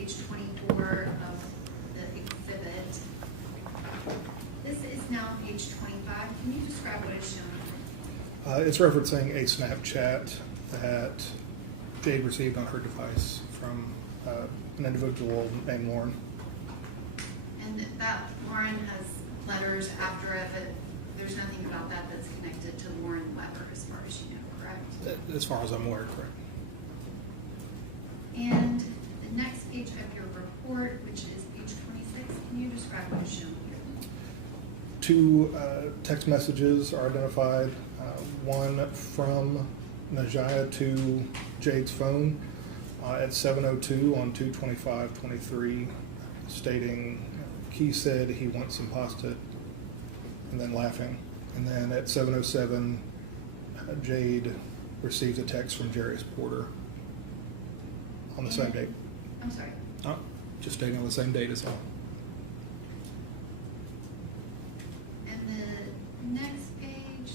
page 24 of the exhibit. This is now page 25. Can you describe what is shown? It's referencing a Snapchat that Jade received on her device from an individual named Lauren. And that Lauren has letters after it, but there's nothing about that that's connected to Lauren Weber as far as you know, correct? As far as I'm aware, correct. And the next page of your report, which is page 26, can you describe what is shown here? 2 text messages are identified, one from Najaya to Jade's phone at 7:02 on 2/25/23, stating Key said he wants some pasta, and then laughing. And then at 7:07, Jade receives a text from Jarius Porter on the same date. I'm sorry. Just stating on the same date as well. And the next page,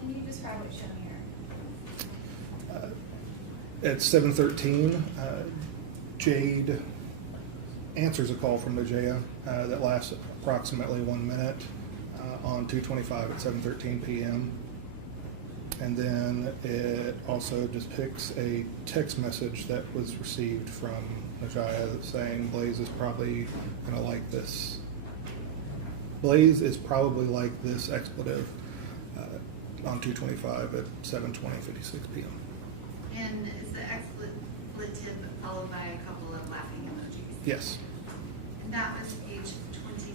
Can you describe what's shown here? At 7:13, Jade answers a call from Najaya that lasts approximately 1 minute on 2/25 at 7:13 p.m. And then it also depicts a text message that was received from Najaya saying Blaise is probably going to like this. Blaise is probably like this expletive on 2/25 at 7:56 p.m. and is the expletive followed by a couple of laughing emojis? Yes. And that was page 27.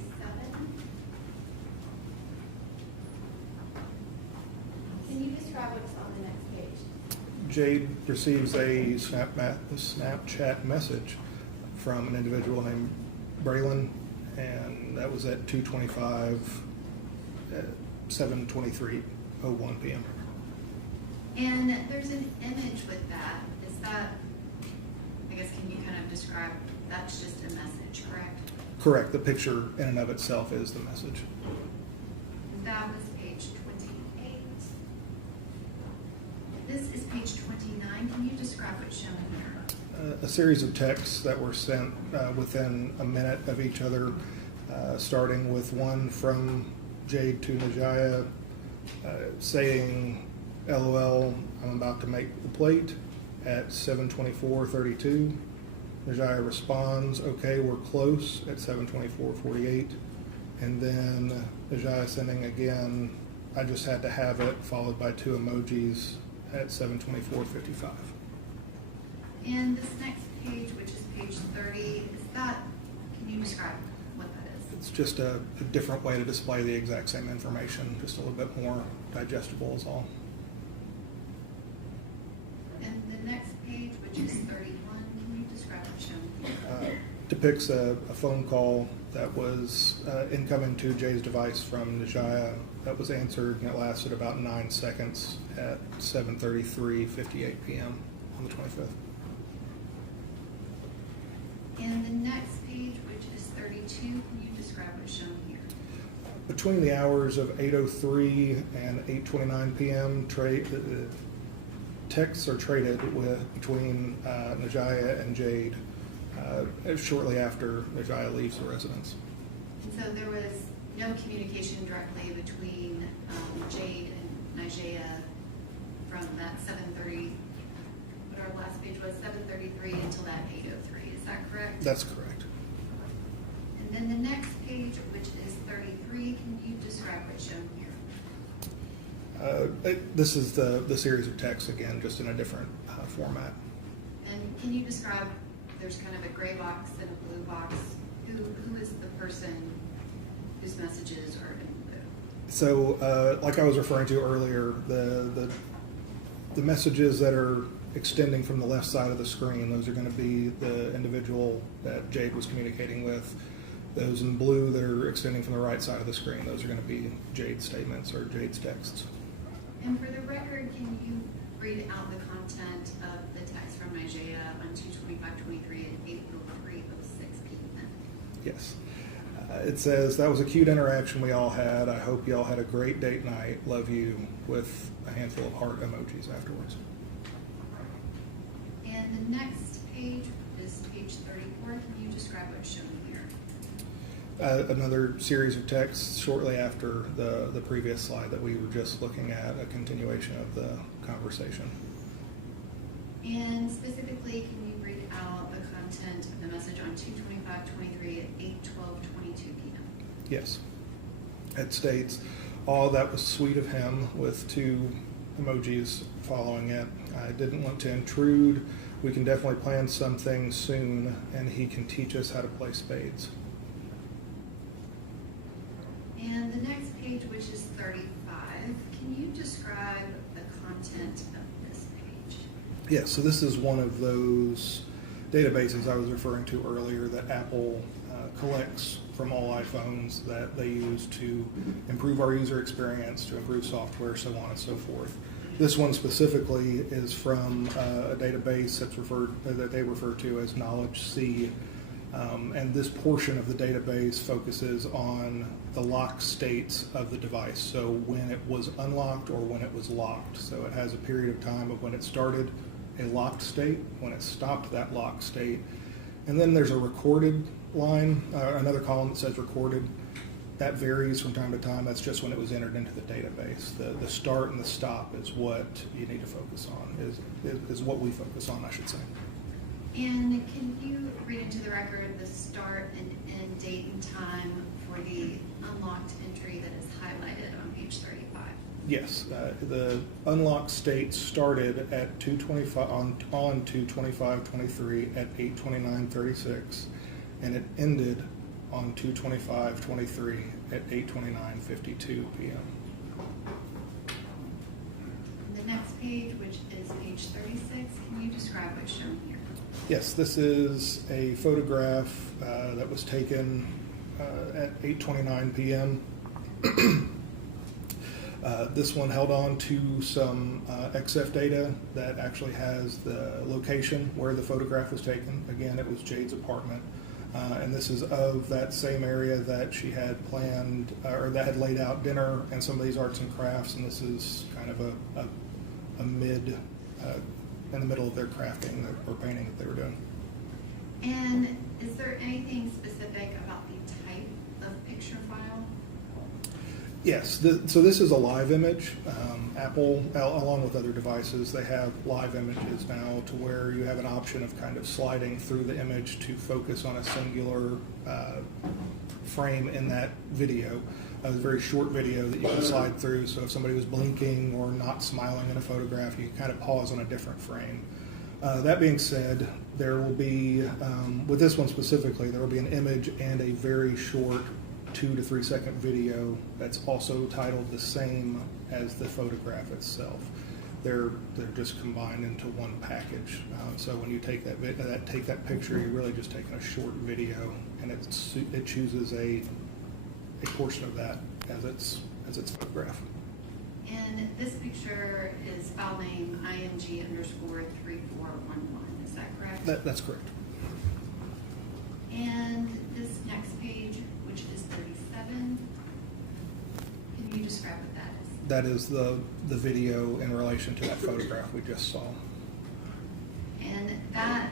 Can you describe what's on the next page? Jade receives a Snapchat message from an individual named Braylon, and that was at 2:25 at 7:23:01 p.m. And there's an image with that. Is that, I guess, can you kind of describe, that's just a message, correct? Correct. The picture in and of itself is the message. That was page 28. This is page 29. Can you describe what's shown here? A series of texts that were sent within a minute of each other, starting with one from Jade to Najaya saying, LOL, I'm about to make the plate at 7:24:32. Najaya responds, okay, we're close at 7:24:48. And then Najaya sending again, I just had to have it, followed by 2 emojis at 7:24:55. And this next page, which is page 30, is that, can you describe what that is? It's just a different way to display the exact same information, just a little bit more digestible is all. And the next page, which is 31, can you describe what's shown here? Depicts a phone call that was incoming to Jay's device from Najaya that was answered, and it lasted about 9 seconds at 7:33:58 p.m. on the 25th. And the next page, which is 32, can you describe what's shown here? Between the hours of 8:03 and 8:29 p.m., texts are traded between Najaya and Jade shortly after Najaya leaves the residence. And so there was no communication directly between Jade and Najaya from that 7:30, what our last page was, 7:33 until that 8:03, is that correct? That's correct. And then the next page, which is 33, can you describe what's shown here? This is the series of texts again, just in a different format. And can you describe, there's kind of a gray box and a blue box. Who is the person whose messages are in blue? So, like I was referring to earlier, the messages that are extending from the left side of the screen, those are going to be the individual that Jade was communicating with. Those in blue that are extending from the right side of the screen, those are going to be Jade's statements or Jade's texts. And for the record, can you read out the content of the text from Najaya on 2/25/23 and 8:03:06 p.m.? Yes. It says, "That was a cute interaction we all had. I hope you all had a great date night. Love you," with a handful of heart emojis afterwards. And the next page is page 34. Can you describe what's shown here? Another series of texts shortly after the previous slide that we were just looking at, a continuation of the conversation. And specifically, can you read out the content of the message on 2/25/23 at 8:12:22 p.m.? Yes. It states, "Oh, that was sweet of him," with 2 emojis following it. "I didn't want to intrude. We can definitely plan something soon, and he can teach us how to play spades." And the next page, which is 35, can you describe the content of this page? Yeah, so this is one of those databases I was referring to earlier that Apple collects from all iPhones that they use to improve our user experience, to improve software, so on and so forth. This one specifically is from a database that they refer to as Knowledge C, and this portion of the database focuses on the locked states of the device. So when it was unlocked or when it was locked. So it has a period of time of when it started a locked state, when it stopped that locked state, and then there's a recorded line, another column that says recorded. That varies from time to time. That's just when it was entered into the database. The start and the stop is what you need to focus on, is what we focus on, I should say. And can you read into the record the start and end date and time for the unlocked entry that is highlighted on page 35? Yes, the unlocked state started at 2:25 on 2/25/23 at 8:29:36, and it ended on 2/25/23 at 8:29:52 p.m. The next page, which is page 36, can you describe what's shown here? Yes, this is a photograph that was taken at 8:29 p.m. This one held on to some XF data that actually has the location where the photograph was taken. Again, it was Jade's apartment. And this is of that same area that she had planned, or that had laid out dinner and some of these arts and crafts. And this is kind of a mid, in the middle of their crafting or painting that they were doing. And is there anything specific about the type of picture file? Yes, so this is a live image. Apple, along with other devices, they have live images now to where you have an option of kind of sliding through the image to focus on a singular frame in that video. A very short video that you can slide through, so if somebody was blinking or not smiling in a photograph, you can kind of pause on a different frame. That being said, there will be, with this one specifically, there will be an image and a very short 2 to 3 second video that's also titled the same as the photograph itself. They're just combined into one package. So when you take that picture, you're really just taking a short video, and it chooses a portion of that as its photograph. And this picture is file name IMG_3411. Is that correct? That's correct. And this next page, which is 37, can you describe what that is? That is the video in relation to that photograph we just saw. And that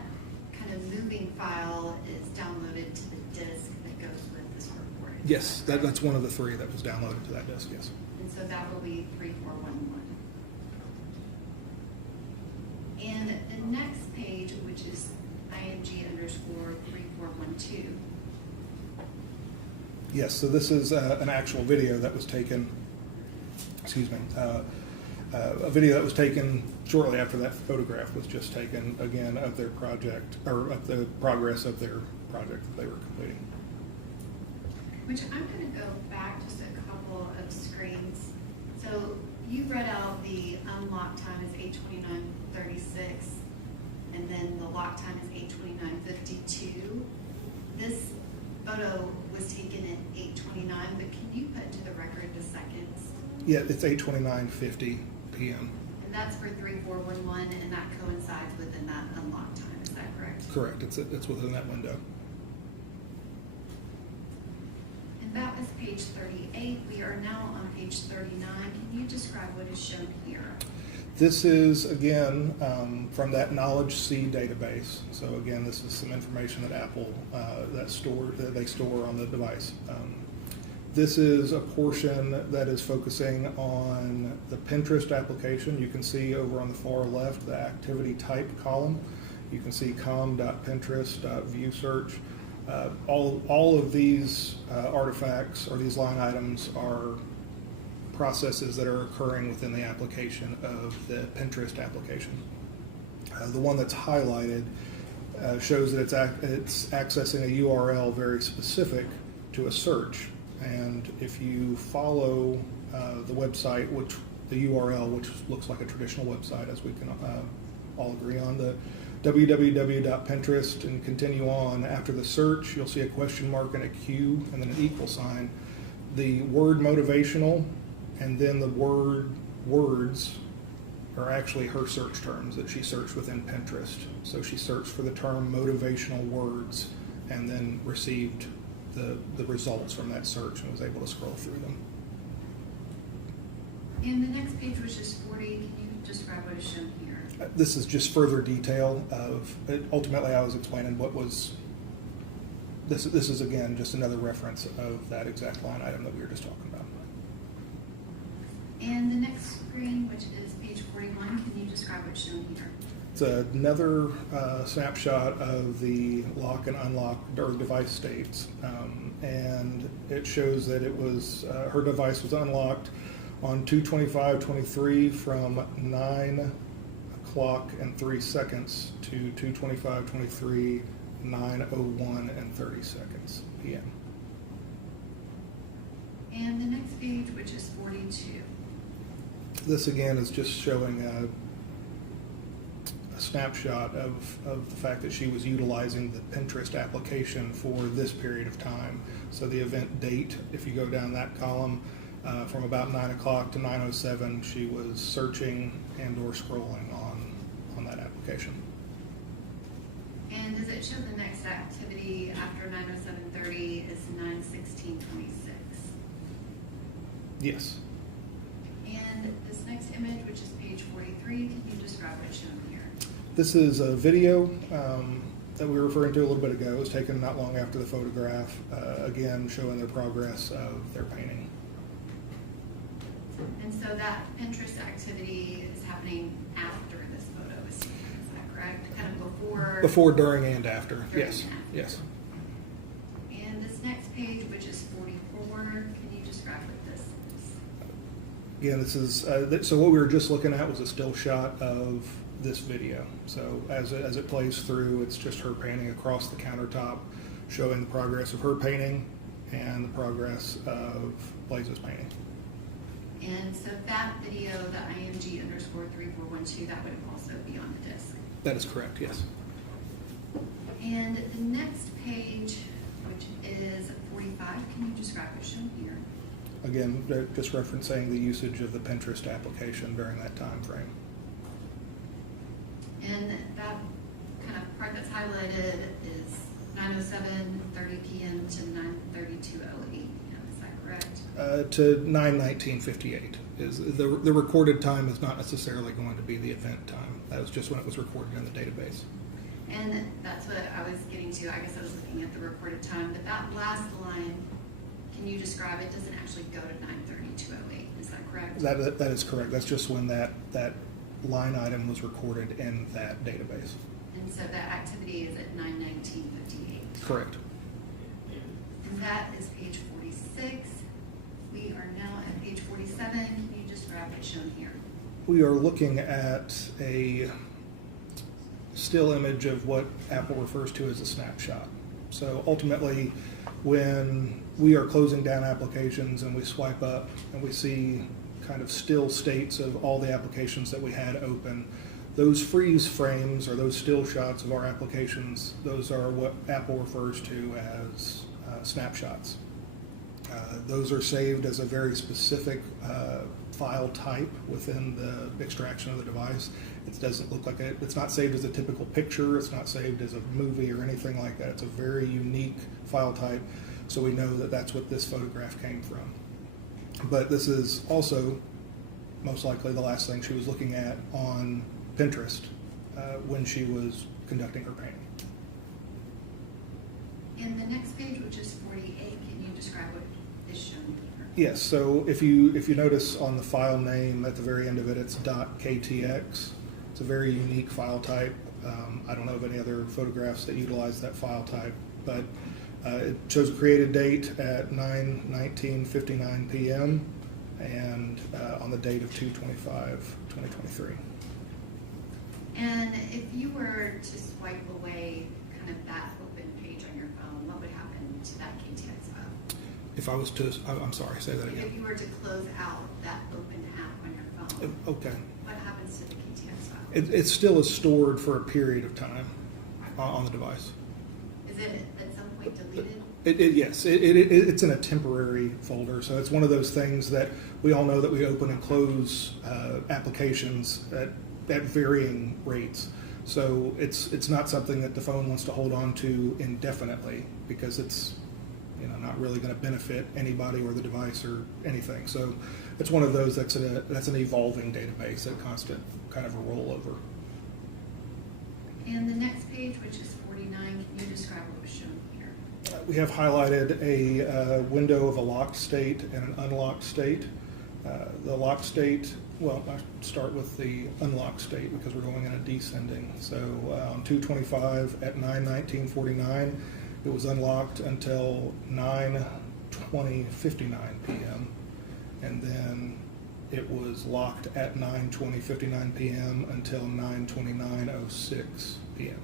kind of moving file is downloaded to the disk that goes with this report. Yes, that's one of the 3 that was downloaded to that disk, yes. And so that will be 3411. And the next page, which is IMG_3412. Yes, so this is an actual video that was taken, a video that was taken shortly after that photograph was just taken, again, of their project, or of the progress of their project that they were completing. Which I'm going to go back just a couple of screens. So you read out the unlock time is 8:29:36, and then the lock time is 8:29:52. This photo was taken at 8:29, but can you put into the record the seconds? Yeah, it's 8:29:50 p.m. And that's for 3411, and that coincides within that unlock time. Is that correct? Correct. It's within that window. that was page 38. We are now on page 39. Can you describe what is shown here? This is, again, from that Knowledge C database. So again, this is some information that Apple, that they store on the device. This is a portion that is focusing on the Pinterest application. You can see over on the far left, the activity type column. You can see com.pinterest.viewsearch. All of these artifacts or these line items are processes that are occurring within the application of the Pinterest application. The one that's highlighted shows that it's accessing a URL very specific to a search. And if you follow the website, the URL, which looks like a traditional website, as we can all agree on, the www.pinterest, and continue on, after the search, you'll see a question mark and a Q and then an equal sign. The word motivational and then the words are actually her search terms that she searched within Pinterest. So she searched for the term motivational words and then received the results from that search and was able to scroll through them. And the next page, which is 40, can you describe what is shown here? This is just further detail of, ultimately I was explaining what was, this is again just another reference of that exact line item that we were just talking about. And the next screen, which is page 41, can you describe what's shown here? It's another snapshot of the lock and unlock or device states, and it shows that it was her device was unlocked on 2/25/23 from 9 o'clock and 3 seconds to 2/25/23 9:01 and 30 seconds p.m. And the next page, which is 42. This again is just showing a snapshot of the fact that she was utilizing the Pinterest application for this period of time. So the event date, if you go down that column, from about 9 o'clock to 9:07, she was searching and or scrolling on that application. And does it show the next activity after 9:07:30 is 9:16:26? Yes. And this next image, which is page 43, can you describe what's shown here? This is a video that we were referring to a little bit ago. It was taken not long after the photograph, again showing the progress of their painting. And so that Pinterest activity is happening after this photo is taken, is that correct? Kind of before? Before, during, and after. During Yes. and after. Yes. And this next page, which is 44, can you describe what this is? Again, this is so what we were just looking at was a still shot of this video. So as it plays through, it's just her painting across the countertop, showing the progress of her painting and the progress of Blaise's painting. And so that video, the IMG_3412, that would also be on the disc. That is correct, yes. And the next page, which is 45, can you describe what's shown here? Again, just referencing the usage of the Pinterest application during that time frame. And that kind of part that's highlighted is 9:07:30 p.m. to 9:32:08 p.m. Is that correct? To 9:19:58 is the recorded time is not necessarily going to be the event time. That was just when it was recorded in the database. And that's what I was getting to. I guess I was looking at the recorded time, but that last line, can you describe it? Doesn't actually go to 9:32:08. Is that correct? That is correct. That's just when that line item was recorded in that database. And so that activity is at 9:19:58. Correct. And that is page 46. We are now at page 47. Can you describe what's shown here? We are looking at a still image of what Apple refers to as a snapshot. So ultimately, when we are closing down applications and we swipe up and we see kind of still states of all the applications that we had open, those freeze frames or those still shots of our applications, those are what Apple refers to as snapshots. Those are saved as a very specific file type within the extraction of the device. It doesn't look like it's not saved as a typical picture. It's not saved as a movie or anything like that. It's a very unique file type. so we know that that's what this photograph came from. But this is also most likely the last thing she was looking at on Pinterest when she was conducting her painting. In the next page, which is 48, can you describe what is shown here? Yes, so if you notice on the file name at the very end of it, it's .ktx. It's a very unique file type. I don't know of any other photographs that utilize that file type, but it shows a created date at 9/19:59 p.m. and on the date of 2/25/2023. And if you were to swipe away kind of that open page on your phone, what would happen to that KTX file? If I was to, I'm sorry, say that If again. you were to close out that open app on your phone, Okay. what happens to the KTX file? It still is stored for a period of time on the device. Is it at some point deleted? Yes, it's in a temporary folder, so it's one of those things that we all know that we open and close applications at varying rates. So it's not something that the phone wants to hold on to indefinitely because it's not really going to benefit anybody or the device or anything. So it's one of those that's an evolving database, a constant kind of a rollover. And the next page, which is 49, can you describe what was shown here? We have highlighted a window of a locked state and an unlocked state. The locked state, well, I start with the unlocked state because we're going in a descending. So on 2/25 at 9/19:49, it was unlocked until 9/20:59 p.m. And then it was locked at 9/20:59 p.m. until 9/29:06 p.m.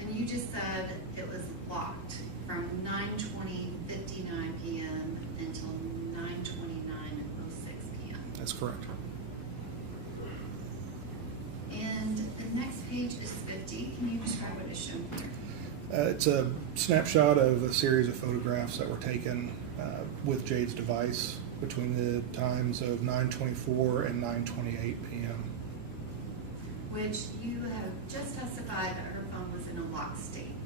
And you just said it was locked from 9:20:59 p.m. until 9:29:06 p.m. That's correct. And the next page is 50. Can you describe what is shown here? It's a snapshot of a series of photographs that were taken with Jade's device between the times of 9:24 and 9:28 p.m. Which you have just testified that her phone was in a locked state.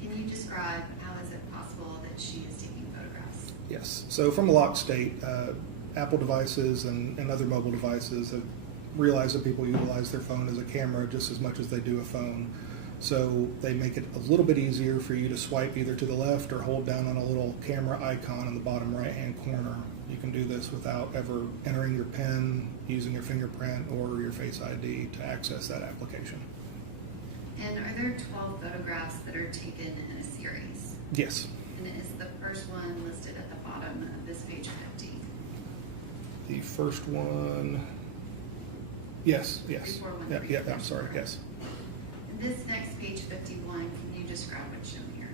Can you describe how is it possible that she is taking photographs? Yes. So from a locked state, Apple devices and other mobile devices have realized that people utilize their phone as a camera just as much as they do a phone. So they make it a little bit easier for you to swipe either to the left or hold down on a little camera icon in the bottom right-hand corner. You can do this without ever entering your PIN, using your fingerprint or your Face ID to access that application. And are there 12 photographs that are taken in a series? Yes. And is the first one listed at the bottom of this page 50? The first one, yes. Before one, Yeah, I'm sorry, yes. And this next page 51, can you describe what's shown here?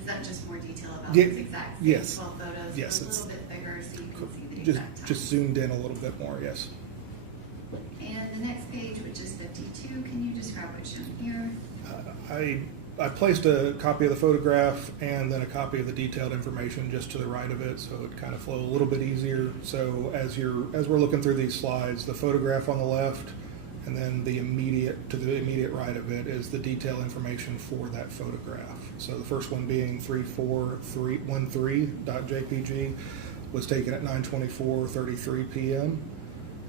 Is that just more detail about these exact same yes. 12 photos? Yes, A it's little bit bigger so you can see the exact time. just zoomed in a little bit more, yes. And the next page, which is 52, can you describe what's shown here? I placed a copy of the photograph and then a copy of the detailed information just to the right of it, so it kind of flow a little bit easier. So as we're looking through these slides, the photograph on the left, and then the immediate right of it is the detailed information for that photograph. So the first one being 34313.jpg was taken at 9:24:33 p.m.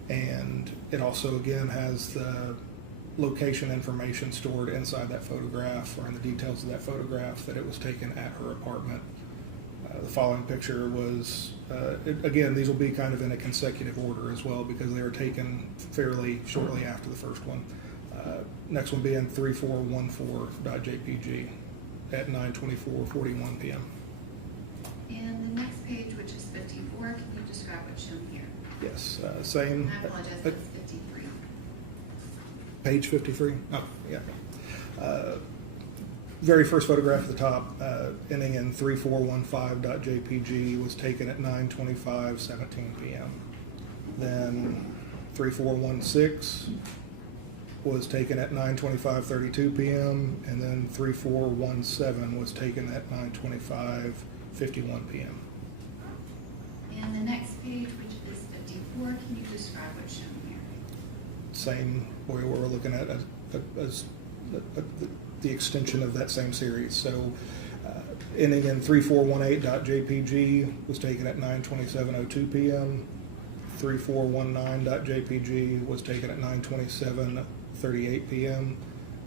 and it also again has the location information stored inside that photograph or in the details of that photograph that it was taken at her apartment. The following picture was, again, these will be kind of in a consecutive order as well because they were taken fairly shortly after the first one. Next one being 3414.jpg at 9:24:41 p.m. And the next page, which is 54, can you describe what's shown here? Yes, same. I apologize, that's 53. Page 53? Oh, yeah. Very first photograph at the top, ending in 3415.jpg, was taken at 9:25:17 p.m. Then 3416 was taken at 9:25:32 p.m. and then 3417 was taken at 9:25:51 p.m. And the next page, which is 54, can you describe what's shown here? Same way we're looking at the extension of that same series. So ending in 3418.jpg was taken at 9:27:02 p.m. 3419.jpg was taken at 9:27:38 p.m.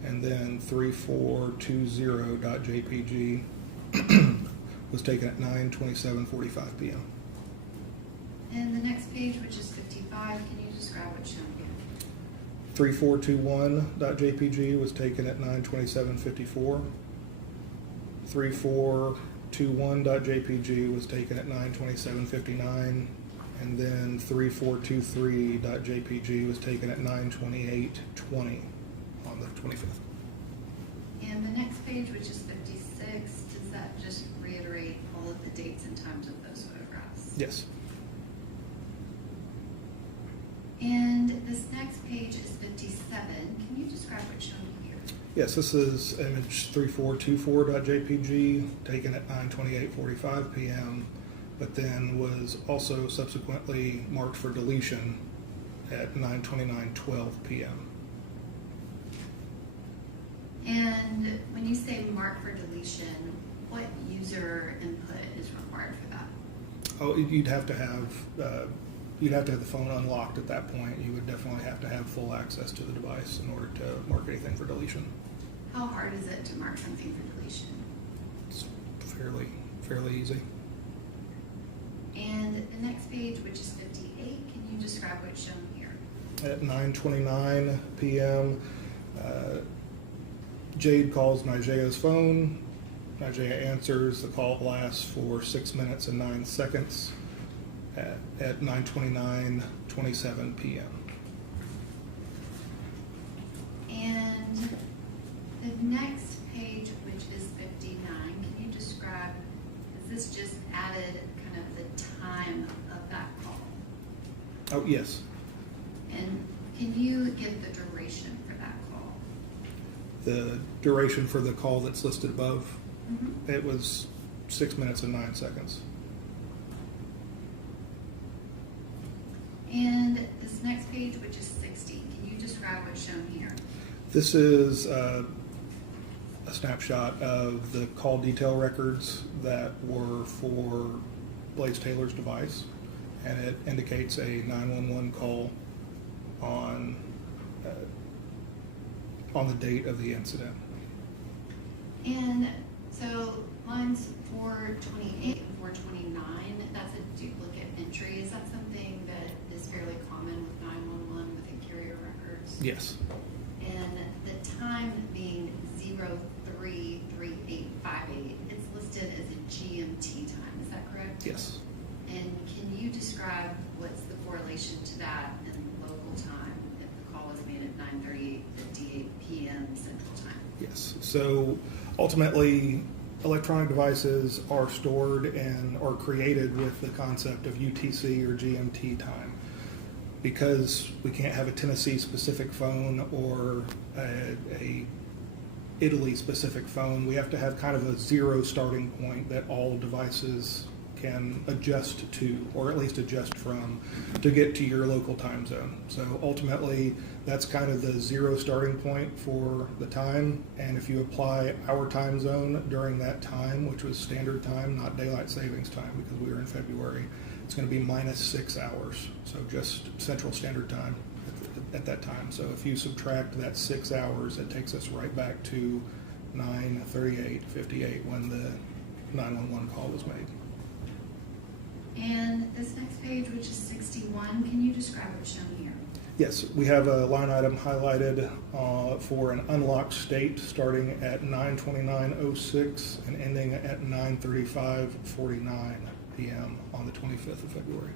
and then 3420.jpg was taken at 9:27:45 p.m. And the next page, which is 55, can you describe what's shown here? 3421.jpg was taken at 9:27:54. 3421.jpg was taken at 9:27:59, and then 3423.jpg was taken at 9:28:20 on the 25th. And the next page, which is 56, does that just reiterate all of the dates and times of those photographs? Yes. And this next page is 57. Can you describe what's shown here? Yes, this is image 3424.jpg taken at 9:28:45 p.m., but then was also subsequently marked for deletion at 9:29:12 p.m. And when you say mark for deletion, what user input is required for that? Oh, you'd have to have the phone unlocked at that point. You would definitely have to have full access to the device in order to mark anything for deletion. How hard is it to mark something for deletion? It's fairly easy. And the next page, which is 58, can you describe what's shown here? At 9:29 p.m., Jade calls Nigea's phone. Nigea answers. The call lasts for 6 minutes and 9 seconds at 9:29:27 p.m. And the next page, which is 59, can you describe, is this just added kind of the time of that call? Oh, yes. And can you give the duration for that call? The duration for the call that's listed above, Mm-hmm. it was 6 minutes and 9 seconds. And this next page, which is 60, can you describe what's shown here? This is a snapshot of the call detail records that were for Blaise Taylor's device, and it indicates a 911 call on the date of the incident. And so lines 428 and 429, that's a duplicate entry. Is that something that is fairly common with 911 within carrier records? Yes. And the time being 033858, it's listed as a GMT time, is that correct? Yes. And can you describe what's the correlation to that in local time if the call was made at 9:38:58 p.m. Central Time? Yes. So ultimately, electronic devices are stored and are created with the concept of UTC or GMT time. Because we can't have a Tennessee-specific phone or a Italy-specific phone, we have to have kind of a zero starting point that all devices can adjust to, or at least adjust from, to get to your local time zone. So ultimately, that's kind of the zero starting point for the time, and if you apply our time zone during that time, which was standard time, not daylight savings time, because we were in February, it's going to be minus 6 hours, so just Central Standard Time at that time. So if you subtract that 6 hours, it takes us right back to 9:38:58 when the 911 call was made. And this next page, which is 61, can you describe what's shown here? Yes, we have a line item highlighted for an unlocked state starting at 9:29:06 and ending at 9:35:49 p.m. on the 25th of February.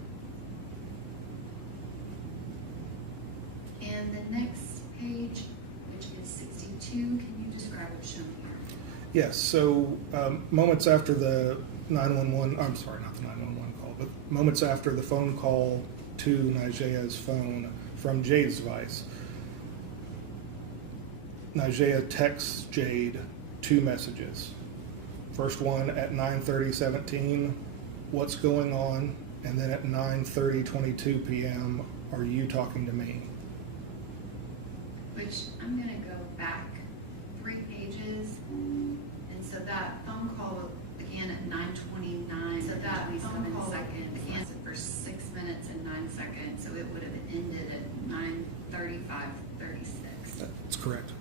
And the next page, which is 62, can you describe what's shown here? Yes, so moments after the 911, I'm sorry, not the 911 call, but moments after the phone call to Nigea's phone from Jade's device, Nigea texts Jade 2 messages. First one at 9:30:17, what's going on? And then at 9:30:22 p.m., are you talking to me? Which I'm going to go back 3 pages pages. And so that phone call began at 9:29. So that phone call began for 6 minutes and 9 seconds. So it would have ended at 9:35:36. That's correct.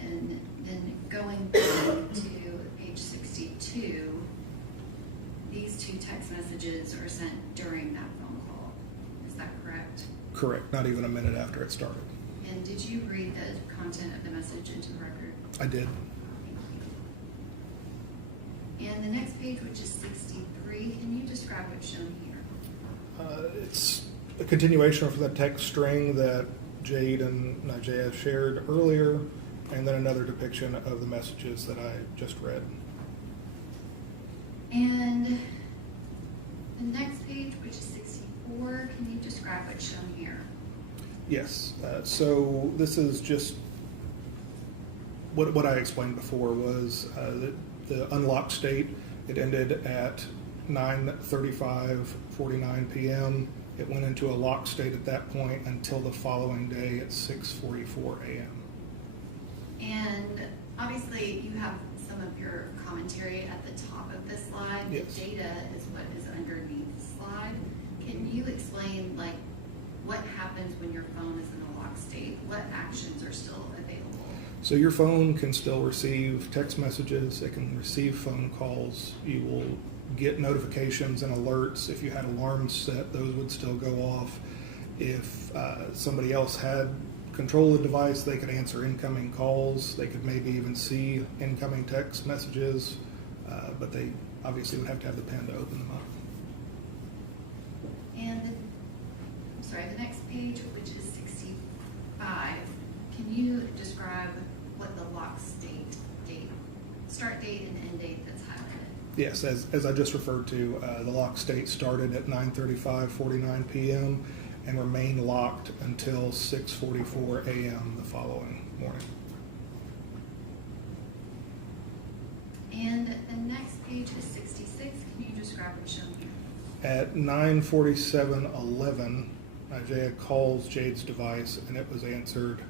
And then going back to page 62, these two text messages are sent during that phone call. Is that correct? Correct, not even a minute after it started. And did you read the content of the message into the record? I did. And the next page, which is 63, can you describe what's shown here? It's a continuation of that text string that Jade and Najee shared earlier, and then another depiction of the messages that I just read. And the next page, which is 64, can you describe what's shown here? Yes, so this is just what I explained before was the unlocked state. It ended at 9:35:49 p.m. It went into a locked state at that point until the following day at 6:44 a.m. And obviously, you have some of your commentary at the top of this slide. Yes. The data is what is underneath the slide. Can you explain, like, what happens when your phone is in a locked state? What actions are still available? So your phone can still receive text messages. It can receive phone calls. You will get notifications and alerts. If you had alarms set, those would still go off. If somebody else had control of the device, they could answer incoming calls. They could maybe even see incoming text messages, but they obviously would have to have the pen to open them up. And the next page, which is 65, can you describe what the lock state date, start date and end date that's highlighted? Yes, as I just referred to, the lock state started at 9:35:49 p.m. and remained locked until 6:44 a.m. the following morning. And the next page is 66. Can you describe what's shown here? At 9:47:11, Najee calls Jade's device, and it was answered,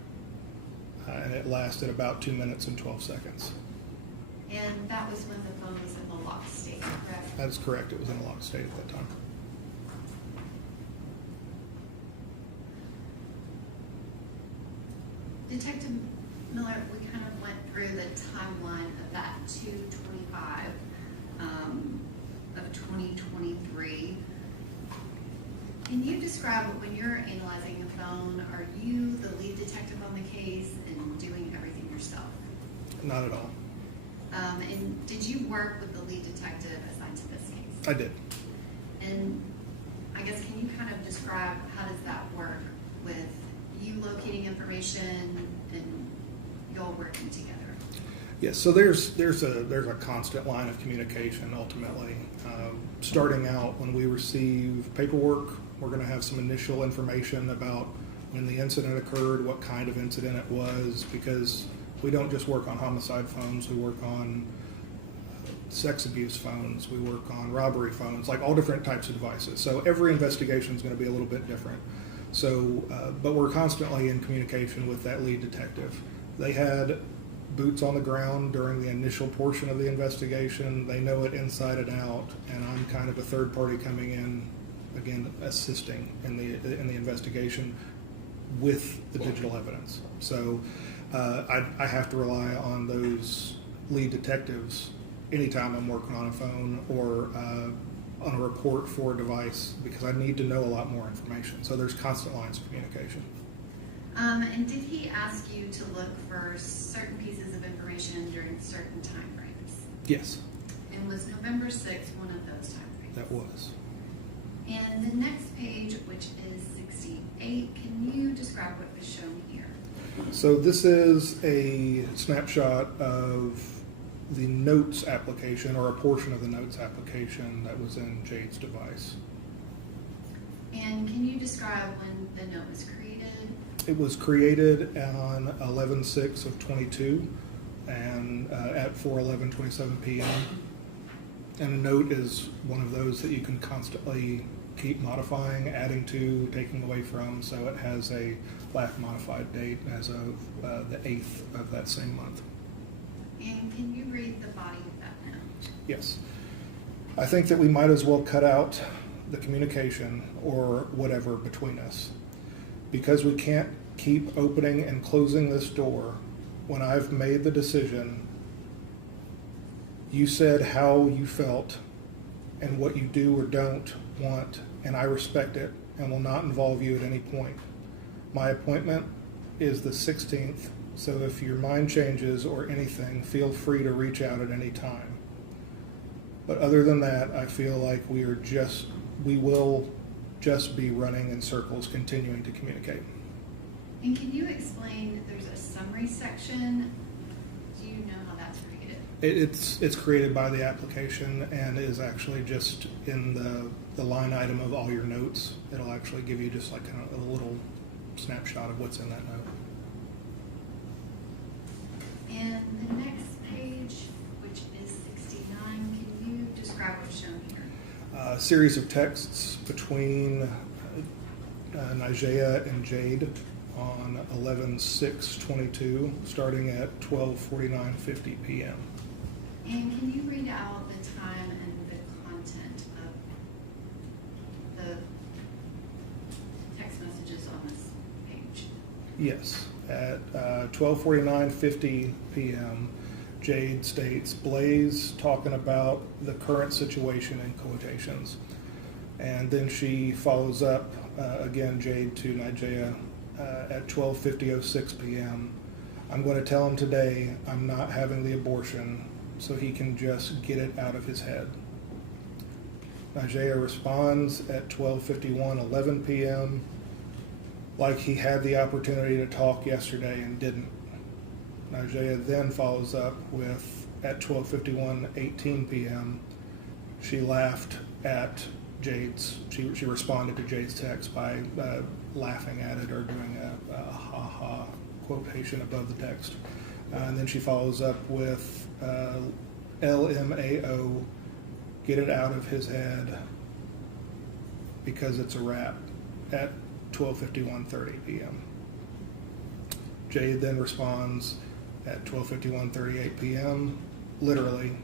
and it lasted about 2 minutes and 12 seconds. And that was when the phone was in the locked state, correct? That's correct. It was in a locked state at that time. Detective Miller, we kind of went through the timeline of that 2/25 of 2023. Can you describe when you're analyzing a phone, are you the lead detective on the case and doing everything yourself? Not at all. And did you work with the lead detective assigned to this case? I did. And I guess, can you kind of describe how does that work with you locating information and y'all working together? Yes, so there's a constant line of communication ultimately. Starting out, when we receive paperwork, we're going to have some initial information about when the incident occurred, what kind of incident it was, because we don't just work on homicide phones, we work on sex abuse phones, we work on robbery phones, like all different types of devices. So every investigation is going to be a little bit different. So, but we're constantly in communication with that lead detective. They had boots on the ground during the initial portion of the investigation. They know it inside and out, and I'm kind of a third party coming in, again, assisting in the investigation with the digital evidence. So I have to rely on those lead detectives anytime I'm working on a phone or on a report for a device, because I need to know a lot more information. So there's constant lines of communication. And did he ask you to look for certain pieces of information during certain time frames? Yes, And was November 6th one of those time frames? that was. And the next page, which is 68, can you describe what was shown here? So this is a snapshot of the notes application, or a portion of the notes application that was in Jade's device. And can you describe when the note was created? It was created on 11/6 of 22 and at 4:11:27 p.m. And a note is one of those that you can constantly keep modifying, adding to, taking away from. So it has a last modified date as of the 8th of that same month. And can you read the body of that note? Yes. I think that we might as well cut out the communication or whatever between us, because we can't keep opening and closing this door when I've made the decision. You said how you felt and what you do or don't want, and I respect it and will not involve you at any point. My appointment is the 16th, so if your mind changes or anything, feel free to reach out at any time. But other than that, I feel like we will just be running in circles, continuing to communicate. And can you explain, there's a summary section, do you know how that's created? It's created by the application and is actually just in the line item of all your notes. It'll actually give you just like a little snapshot of what's in that note. And the next page, which is 69, can you describe what's shown here? A series of texts between Nigea and Jade on 11/6/22, starting at 12:49:50 p.m. And can you read out the time and the content of the text messages on this page? Yes. At 12:49:50 p.m., Jade states, Blaise talking about the current situation in quotations. And then she follows up, again, Jade to Nigea at 12:50:06 p.m. I'm going to tell him today I'm not having the abortion so he can just get it out of his head. Nigea responds at 12:51:11 p.m. like he had the opportunity to talk yesterday and didn't. Nigea then follows up with, at 12:51:18 p.m., she laughed at Jade's, she responded to Jade's text by laughing at it or doing a ha-ha quotation above the text. And then she follows up with LMAO, get it out of his head because it's a wrap, at 12:51:30 p.m. Jade then responds at 12:51:38 p.m., literally,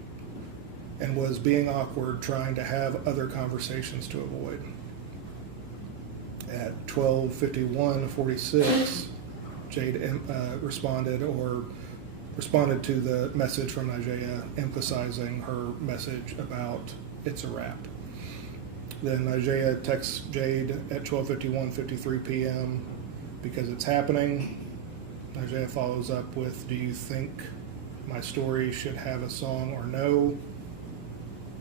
and was being awkward, trying to have other conversations to avoid. At 12:51:46, Jade responded to the message from Nigea, emphasizing her message about it's a wrap. Then Nigea texts Jade at 12:51:53 p.m. because it's happening. Nigea follows up with, do you think my story should have a song or no?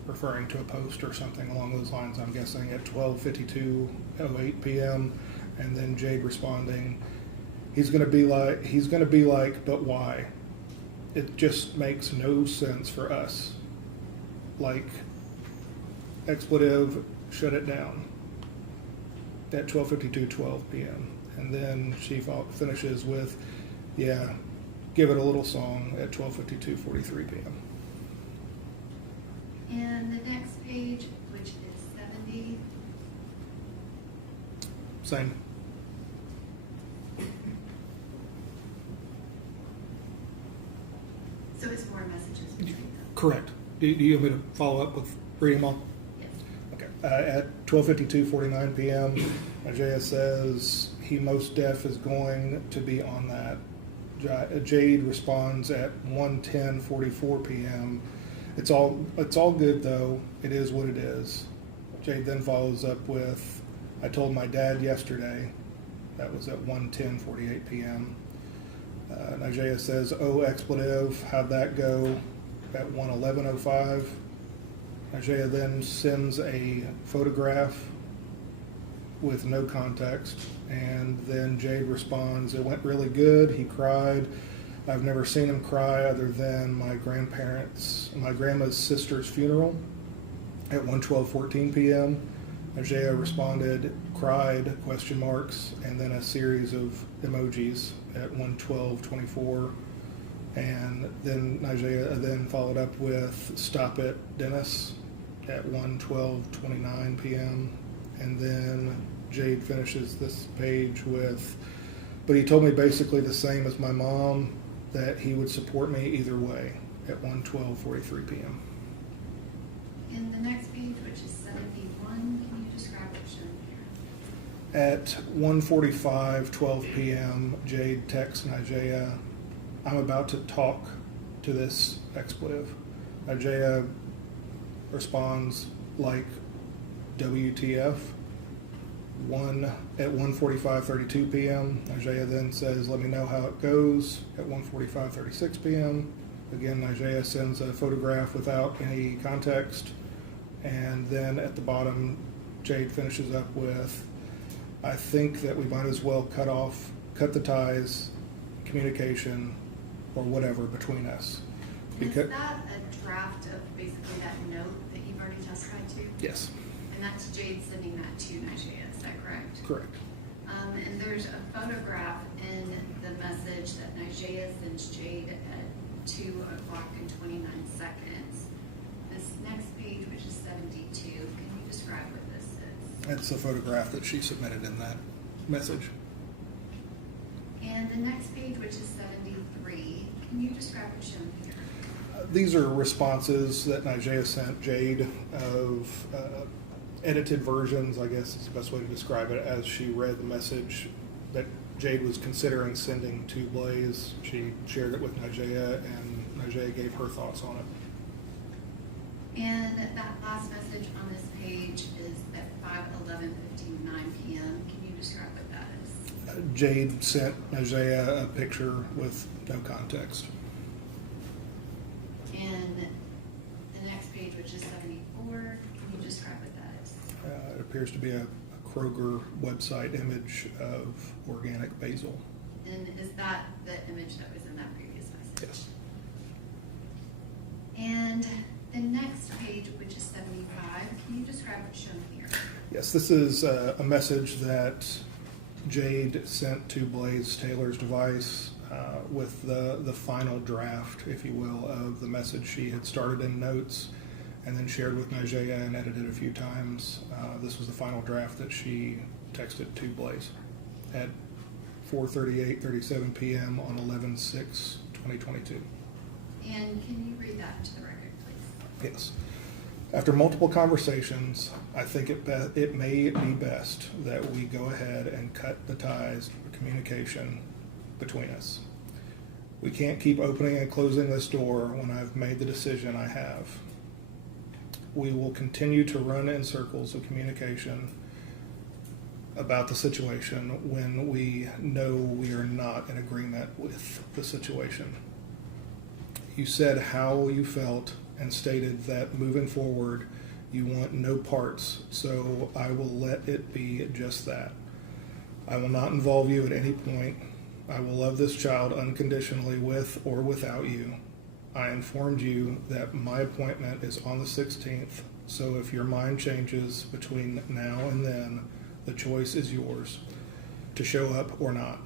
Referring to a post or something along those lines, I'm guessing, at 12:52:08 p.m. And then Jade responding, he's going to be like, but why? It just makes no sense for us. Like, expletive, shut it down. At 12:52:12 p.m. And then she finishes with, yeah, give it a little song at 12:52:43 p.m. And the next page, which is 70. Same. So it's more messages between them. Correct. Do you want me to follow up with reading them all? Yes. Okay. At 12:52:49 p.m., Nigea says he most def is going to be on that. Jade responds at 1:10:44 p.m. It's all good though. It is what it is. Jade then follows up with, I told my dad yesterday. That was at 1:10:48 p.m. Nigea says, oh, expletive, how'd that go? At 1:11:05. Nigea then sends a photograph with no context, and then Jade responds, it went really good, he cried. I've never seen him cry other than my grandma's sister's funeral at 1:12:14 p.m. Nigea responded, cried, question marks, and then a series of emojis at 1:12:24. And then Nigea then followed up with, stop it, Dennis, at 1:12:29 p.m. And then Jade finishes this page with, but he told me basically the same as my mom, that he would support me either way. at 1:12:43 p.m. In the next page, which is 71, can you describe what's shown here? At 1:45:12 p.m., Jade texts Nigea, "I'm about to talk to this expletive." Nigea responds like, "WTF?" At 1:45:32 p.m., Nigea then says, "Let me know how it goes." At 1:45:36 p.m., again, Nigea sends a photograph without any context. And then at the bottom, Jade finishes up with, "I think that we might as well cut the ties, communication, or whatever between us." Is that a draft of basically that note that you've already testified to? Yes, And that's Jade sending that to Nigea, is that correct? correct. And there's a photograph in the message that Nigea sends Jade at 2:29. This next page, which is 72, can you describe what this is? That's a photograph that she submitted in that message. And the next page, which is 73, can you describe what's shown here? These are responses that Nigea sent Jade of edited versions, I guess is the best way to describe it, as she read the message that Jade was considering sending to Blaise. She shared it with Nigea, and Nigea gave her thoughts on it. And that last message on this page is at 5:11:59 p.m. Can you describe what that is? Jade sent Nigea a picture with no context. And the next page, which is 74, can you describe what that is? It appears to be a Kroger website image of organic basil. And is that the image that was in that previous message? Yes. And the next page, which is 75, can you describe what's shown here? Yes, this is a message that Jade sent to Blaise Taylor's device with the final draft, if you will, of the message she had started in notes and then shared with Nigea and edited a few times. This was the final draft that she texted to Blaise at 4:37 p.m. on 11/6/2022. And can you read that into the record, please? Yes. After multiple conversations, I think it may be best that we go ahead and cut the ties of communication between us. We can't keep opening and closing this door when I've made the decision I have. We will continue to run in circles of communication about the situation when we know we are not in agreement with the situation. You said how you felt and stated that moving forward, you want no parts, so I will let it be just that. I will not involve you at any point. I will love this child unconditionally with or without you. I informed you that my appointment is on the 16th, so if your mind changes between now and then, the choice is yours to show up or not.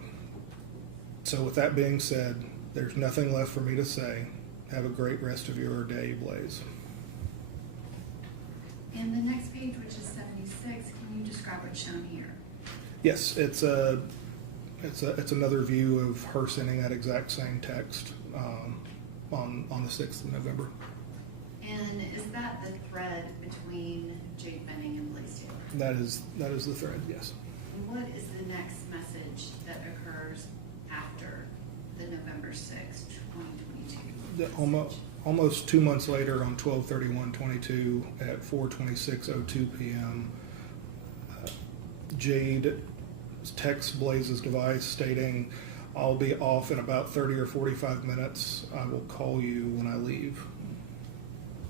So with that being said, there's nothing left for me to say. Have a great rest of your day, Blaise. And the next page, which is 76, can you describe what's shown here? Yes, it's another view of her sending that exact same text on the 6th of November. And is that the thread between Jade Benning and Blaise Taylor? That is the thread, yes. And what is the next message that occurs after the November 6, 2022? Almost 2 months later, on 12/31/22 at 4:26:02 p.m., Jade texts Blaise's device stating, "I'll be off in about 30 or 45 minutes. I will call you when I leave."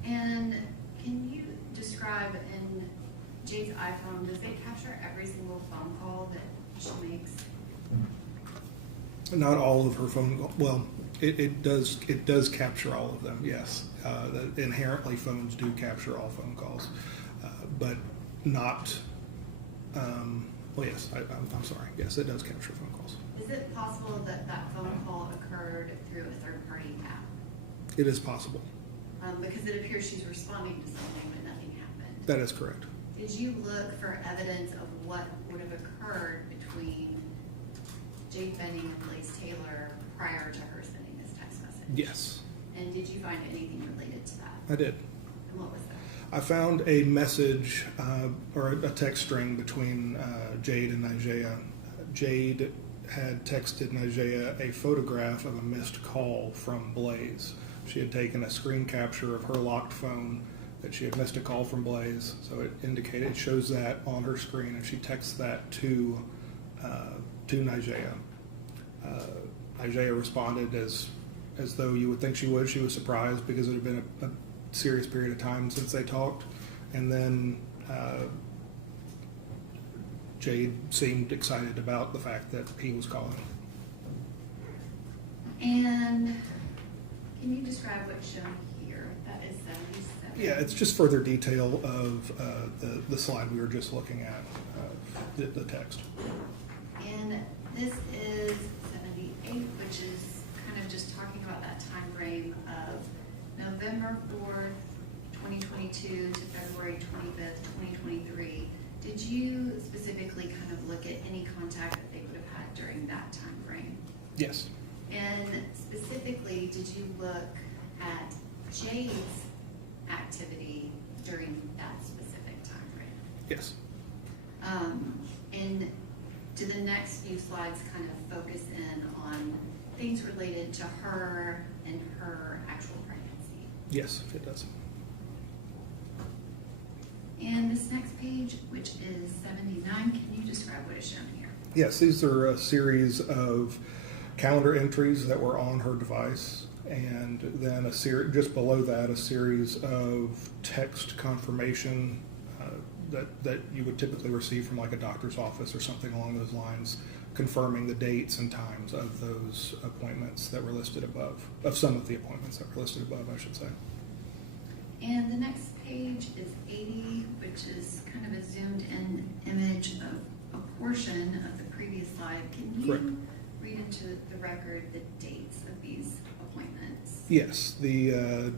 And can you describe in Jade's iPhone, does it capture every single phone call that she makes? Not all of her phone calls. Well, it does capture all of them, yes. Inherently, phones do capture all phone calls, but not, well, yes, I'm sorry. Yes, it does capture phone calls. Is it possible that that phone call occurred through a third-party app? It is possible. Because it appears she's responding to something, but nothing happened. That is correct. Did you look for evidence of what would have occurred between Jade Benning and Blaise Taylor prior to her sending this text message? Yes. And did you find anything related to that? I did. And what was that? I found a message or a text string between Jade and Nigea. Jade had texted Nigea a photograph of a missed call from Blaise. She had taken a screen capture of her locked phone that she had missed a call from Blaise, so it shows that on her screen, and she texts that to Nigea. Nigea responded as though you would think she would. She was surprised because it had been a serious period of time since they talked, and then Jade seemed excited about the fact that he was calling. And can you describe what's shown here? That is 77. Yeah, it's just further detail of the slide we were just looking at, the text. And this is 78, which is kind of just talking about that time frame of November 4th, 2022 to February 25th, 2023. Did you specifically kind of look at any contact that they would have had during that time frame? Yes. And specifically, did you look at Jade's activity during that specific time frame? Yes. And do the next few slides kind of focus in on things related to her and her actual pregnancy? Yes, it does. And this next page, which is 79, can you describe what is shown here? Yes, these are a series of calendar entries that were on her device, and then just below that, a series of text confirmation that you would typically receive from like a doctor's office or something along those lines, confirming the dates and times of those appointments that were listed above, of some of the appointments that were listed above, I should say. And the next page is 80, which is kind of a zoomed in image of a portion of the previous slide. Can you Correct. read into the record the dates of these appointments? Yes, the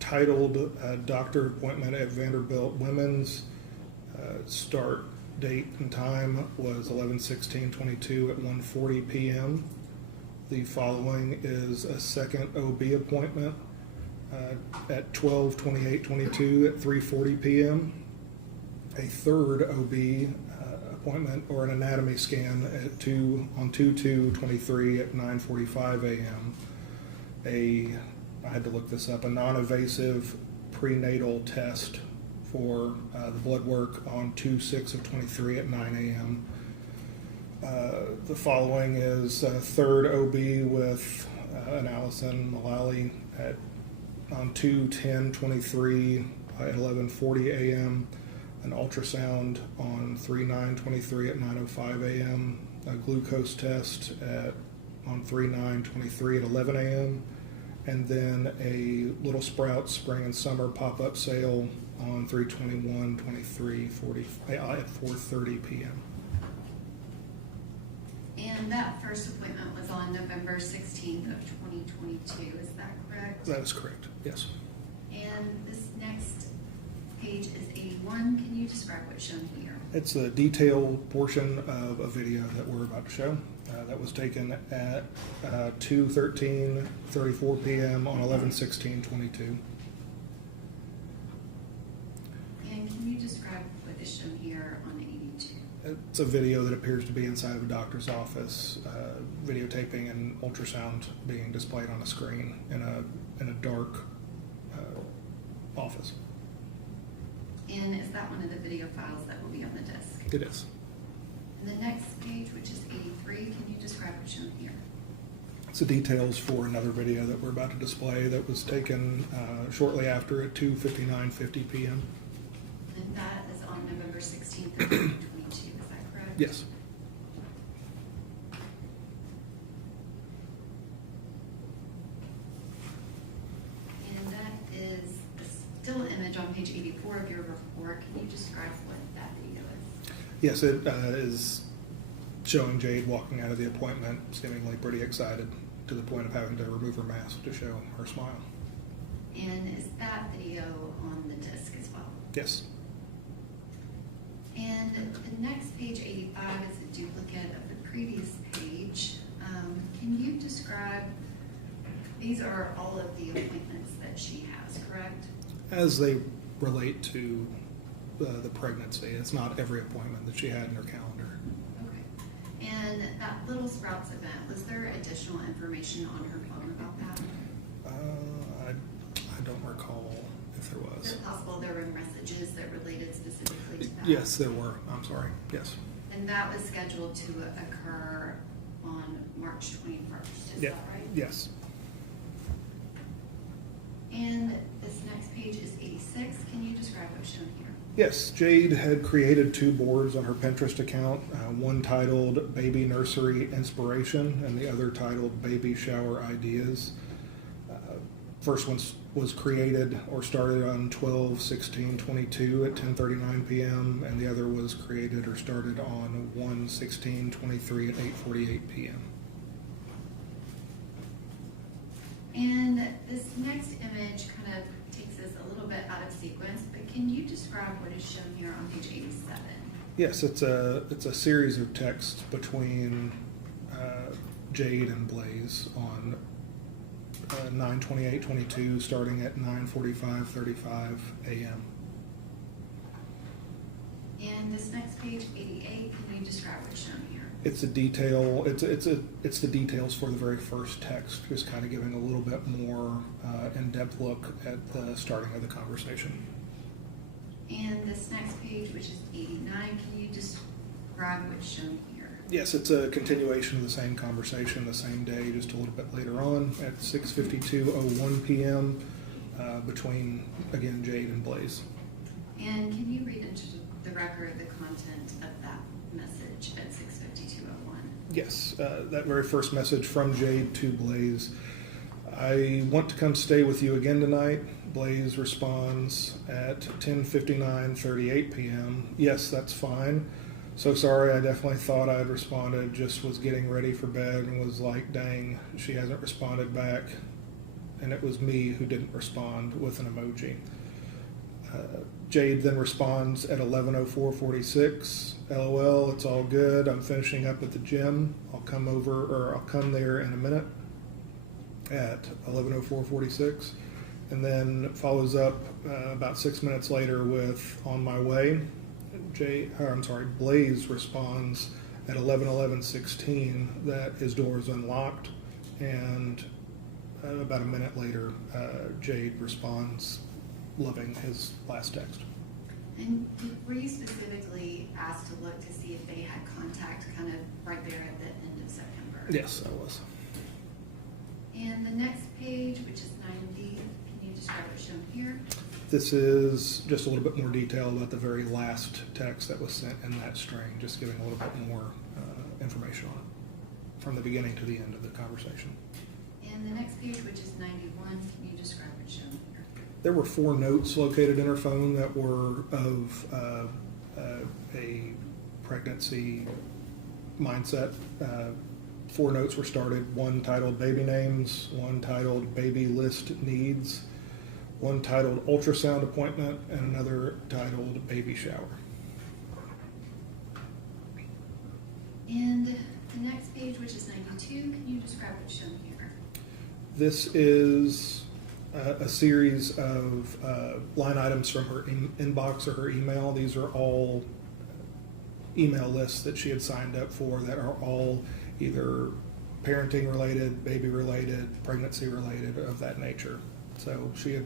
titled doctor appointment at Vanderbilt Women's start date and time was 11/16/22 at 1:40 p.m. The following is a second OB appointment at 12/28/22 at 3:40 p.m. A third OB appointment or an anatomy scan at 2/2/23 at 9:45 a.m. I had to look this up, a non-invasive prenatal test for the blood work on 2/6/23 at 9 a.m. The following is a third OB with an Allison Mullally on 2/10/23 at 11:40 a.m. An ultrasound on 3/9/23 at 9:05 a.m. A glucose test on 3/9/23 at 11 a.m. And then a Little Sprouts spring and summer pop-up sale on 3/21/23 at 4:30 p.m. And that first appointment was on November 16th of 2022, is that correct? That is correct, yes. And this next page is 81. Can you describe what's shown here? It's a detailed portion of a video that we're about to show that was taken at 2:13:34 p.m. on 11/16/22. And can you describe what is shown here on 82? It's a video that appears to be inside of a doctor's office, videotaping an ultrasound being displayed on a screen in a dark office. And is that one of the video files that will be on the disk? It is. And the next page, which is 83, can you describe what's shown here? It's the details for another video that we're about to display that was taken shortly after at 2:59:50 p.m. And that is on November 16th of 2022, is that correct? Yes. And that is a still image on page 84 of your report. Can you describe what that video is? Yes, it is showing Jade walking out of the appointment, seemingly pretty excited to the point of having to remove her mask to show her smile. And is that video on the disc as well? Yes. And the next page, 85, is a duplicate of the previous page. Can you describe the these are all of the appointments that she has, correct? As they relate to the pregnancy, it's not every appointment that she had in her calendar. Okay. And that Little Sprouts event, was there additional information on her phone about that? I don't recall if there Is was. it possible there were messages that related specifically to that? Yes, there were. I'm sorry. Yes. And that was scheduled to occur on March 21st, is Yeah. that right? Yes. And this next page is 86. Can you describe what's shown here? Yes, Jade had created 2 boards on her Pinterest account, one titled Baby Nursery Inspiration and the other titled Baby Shower Ideas. First one was created or started on 12/16/22 at 10:39 p.m. and the other was created or started on 1/16/23 at 8:48 p.m. And this next image kind of takes us a little bit out of sequence, but can you describe what is shown here on page 87? Yes, it's a series of texts between Jade and Blaise on 9/28/22, starting at 9:45:35 a.m. And this next page, 88, can you describe what's shown here? It's a detail. It's the details for the very first text, just kind of giving a little bit more in-depth look at the starting of the conversation. And this next page, which is 89, can you describe what's shown here? Yes, it's a continuation of the same conversation the same day, just a little bit later on at 6:52:01 p.m. Between, again, Jade and Blaise. And can you read into the record the content of that message at 6:52:01? Yes, that very first message from Jade to Blaise. I want to come stay with you again tonight. Blaise responds at 10:59:38 p.m. Yes, that's fine. So sorry, I definitely thought I'd responded, just was getting ready for bed and was like, dang, she hasn't responded back. And it was me who didn't respond with an emoji. Jade then responds at 11:04:46. LOL, it's all good. I'm finishing up at the gym. I'll come there in a minute at 11:04:46. And then follows up about 6 minutes later with on my way. Blaise responds at 11:11:16 that his door is unlocked. And about a minute later, Jade responds loving his last text. And were you specifically asked to look to see if they had contact kind of right there at the end of September? Yes, I was. And the next page, which is 90, can you describe what's shown here? This is just a little bit more detail about the very last text that was sent in that string, just giving a little bit more information on it from the beginning to the end of the conversation. And the next page, which is 91, can you describe what's shown here? There were 4 notes located in her phone that were of a pregnancy mindset. 4 notes were started, one titled Baby Names, one titled Baby List Needs, one titled Ultrasound Appointment, and another titled Baby Shower. And the next page, which is 92, can you describe what's shown here? This is a series of line items from her inbox or her email. These are all email lists that she had signed up for that are all either parenting related, baby related, pregnancy related, of that nature. So she had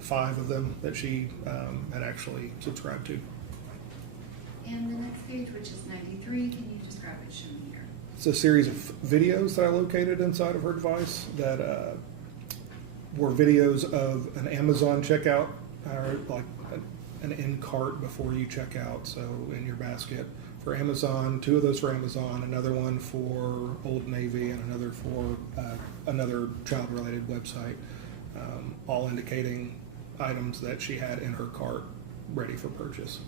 5 of them that she had actually subscribed to. And the next page, which is 93, can you describe what's shown here? It's a series of videos that I located inside of her device that were videos of an Amazon checkout, or like an in cart before you check out, so in your basket for Amazon, 2 of those for Amazon, another one for Old Navy, and another for another child-related website, all indicating items that she had in her cart ready for purchase.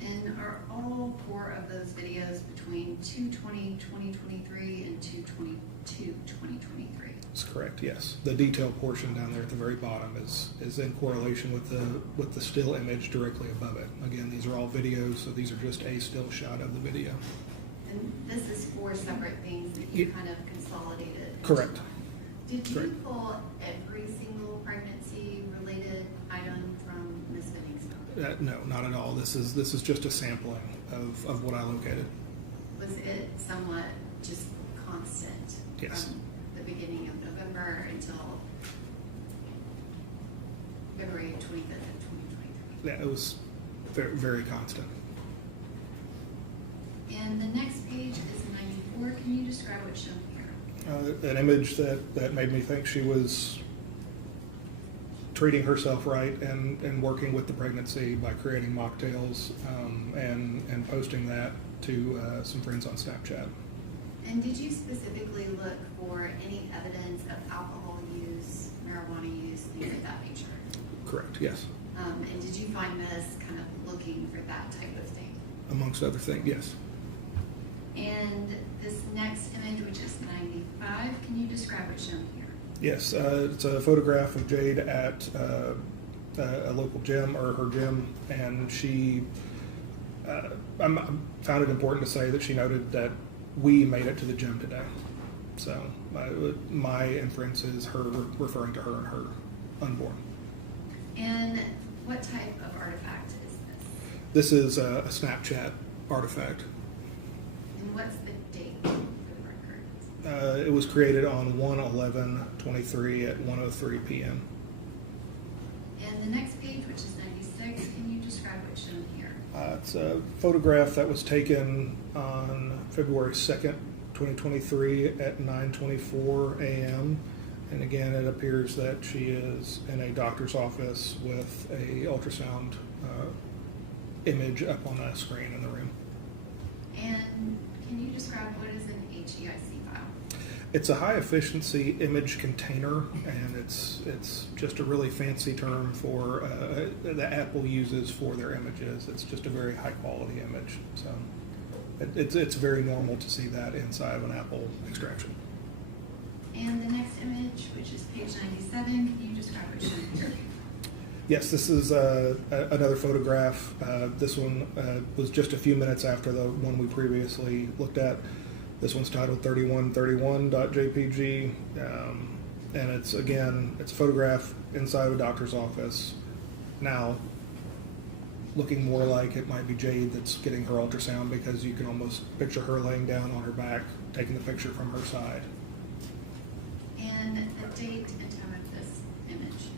And are all 4 of those videos between 2/20/2023 and 2/22/2023? That's correct, yes. The detail portion down there at the very bottom is in correlation with the still image directly above it. Again, these are all videos, so these are just a still shot of the video. And this is four separate things that you Yeah. kind of consolidated. into Correct. one. Did you Correct. pull every single pregnancy-related item from Ms. Benning's phone? No, not at all. This is just a sampling of what I located. Was it somewhat just constant? Yes. From the beginning of November until February 25th of 2023? Yeah, it was very, very constant. And the next page is 94. Can you describe what's shown here? An image that made me think she was treating herself right and working with the pregnancy by creating mocktails and posting that to some friends on Snapchat. And did you specifically look for any evidence of alcohol use, marijuana use, things of that nature? Correct, yes. And did you find this kind of looking for that type of thing? Amongst other things, yes. And this next image, which is 95, can you describe what's shown here? Yes, it's a photograph of Jade at a local gym, or her gym, and she, I found it important to say that she noted that we made it to the gym today. So my inference is her referring to her and her unborn. And what type of artifact is This this? is a Snapchat artifact. And what's the date for the record? It was created on 1/11/23 at 1:03 p.m. And the next page, which is 96, can you describe what's shown here? It's a photograph that was taken on February 2nd, 2023 at 9:24 a.m. And again, it appears that she is in a doctor's office with a ultrasound image up on that screen in the room. And can you describe what is an HEIC file? It's a high efficiency image container, and it's just a really fancy term for that Apple uses for their images. It's just a very high quality image. So it's very normal to see that inside of an Apple extraction. And the next image, which is page 97, can you describe what's shown here? Yes, this is another photograph. This one was just a few minutes after the one we previously looked at. This one's titled 3131.jpg, and it's a photograph inside of a doctor's office. Now, looking more like it might be Jade that's getting her ultrasound, because you can almost picture her laying down on her back, taking the picture from her side. And the date and time of this image?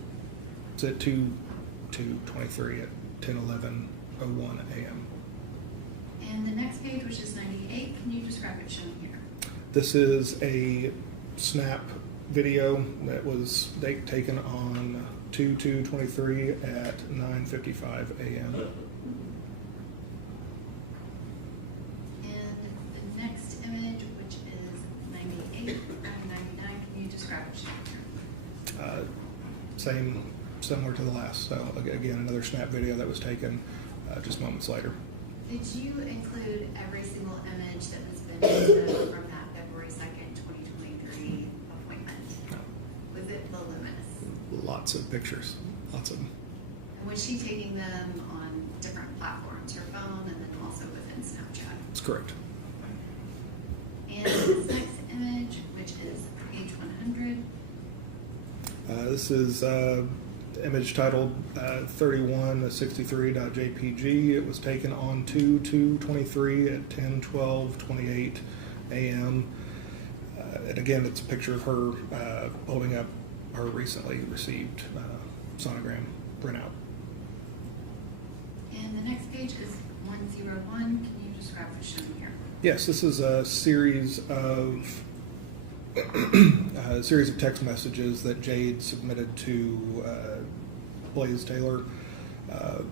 It's at 2/23 at 10:11:01 a.m. And the next page, which is 98, can you describe what's shown here? This is a snap video that was taken on 2/2/23 at 9:55 a.m. And the next image, which is 98 and 99, can you describe what's shown here? Similar to the last. So again, another snap video that was taken just moments later. Did you include every single image that has been taken from that February 2nd, 2023 appointment? No. Was it voluminous? Lots of pictures, lots of them. And was she taking them on different platforms, her phone, and then also within Snapchat? That's correct. And this next image, which is page 100, This is image titled 3163.jpg. It was taken on 2/2/23 at 10:12:28 a.m. And again, it's a picture of her holding up her recently received sonogram printout. and the next page is 101. Can you describe what's shown here? Yes, this is a series of text messages that Jade submitted to Blaise Taylor.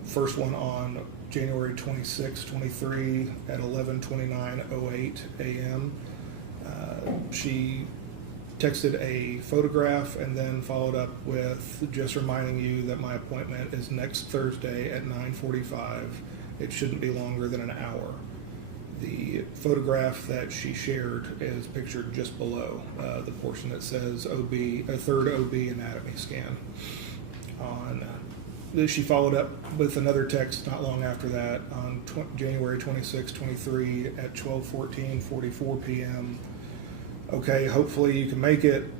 First one on January 26, 23 at 11:29:08 a.m. She texted a photograph and then followed up with just reminding you that my appointment is next Thursday at 9:45. It shouldn't be longer than an hour. The photograph that she shared is pictured just below the portion that says OB, a third OB anatomy scan. On She followed up with another text not long after that on January 26, 23 at 12:44 p.m. Okay, hopefully you can make it.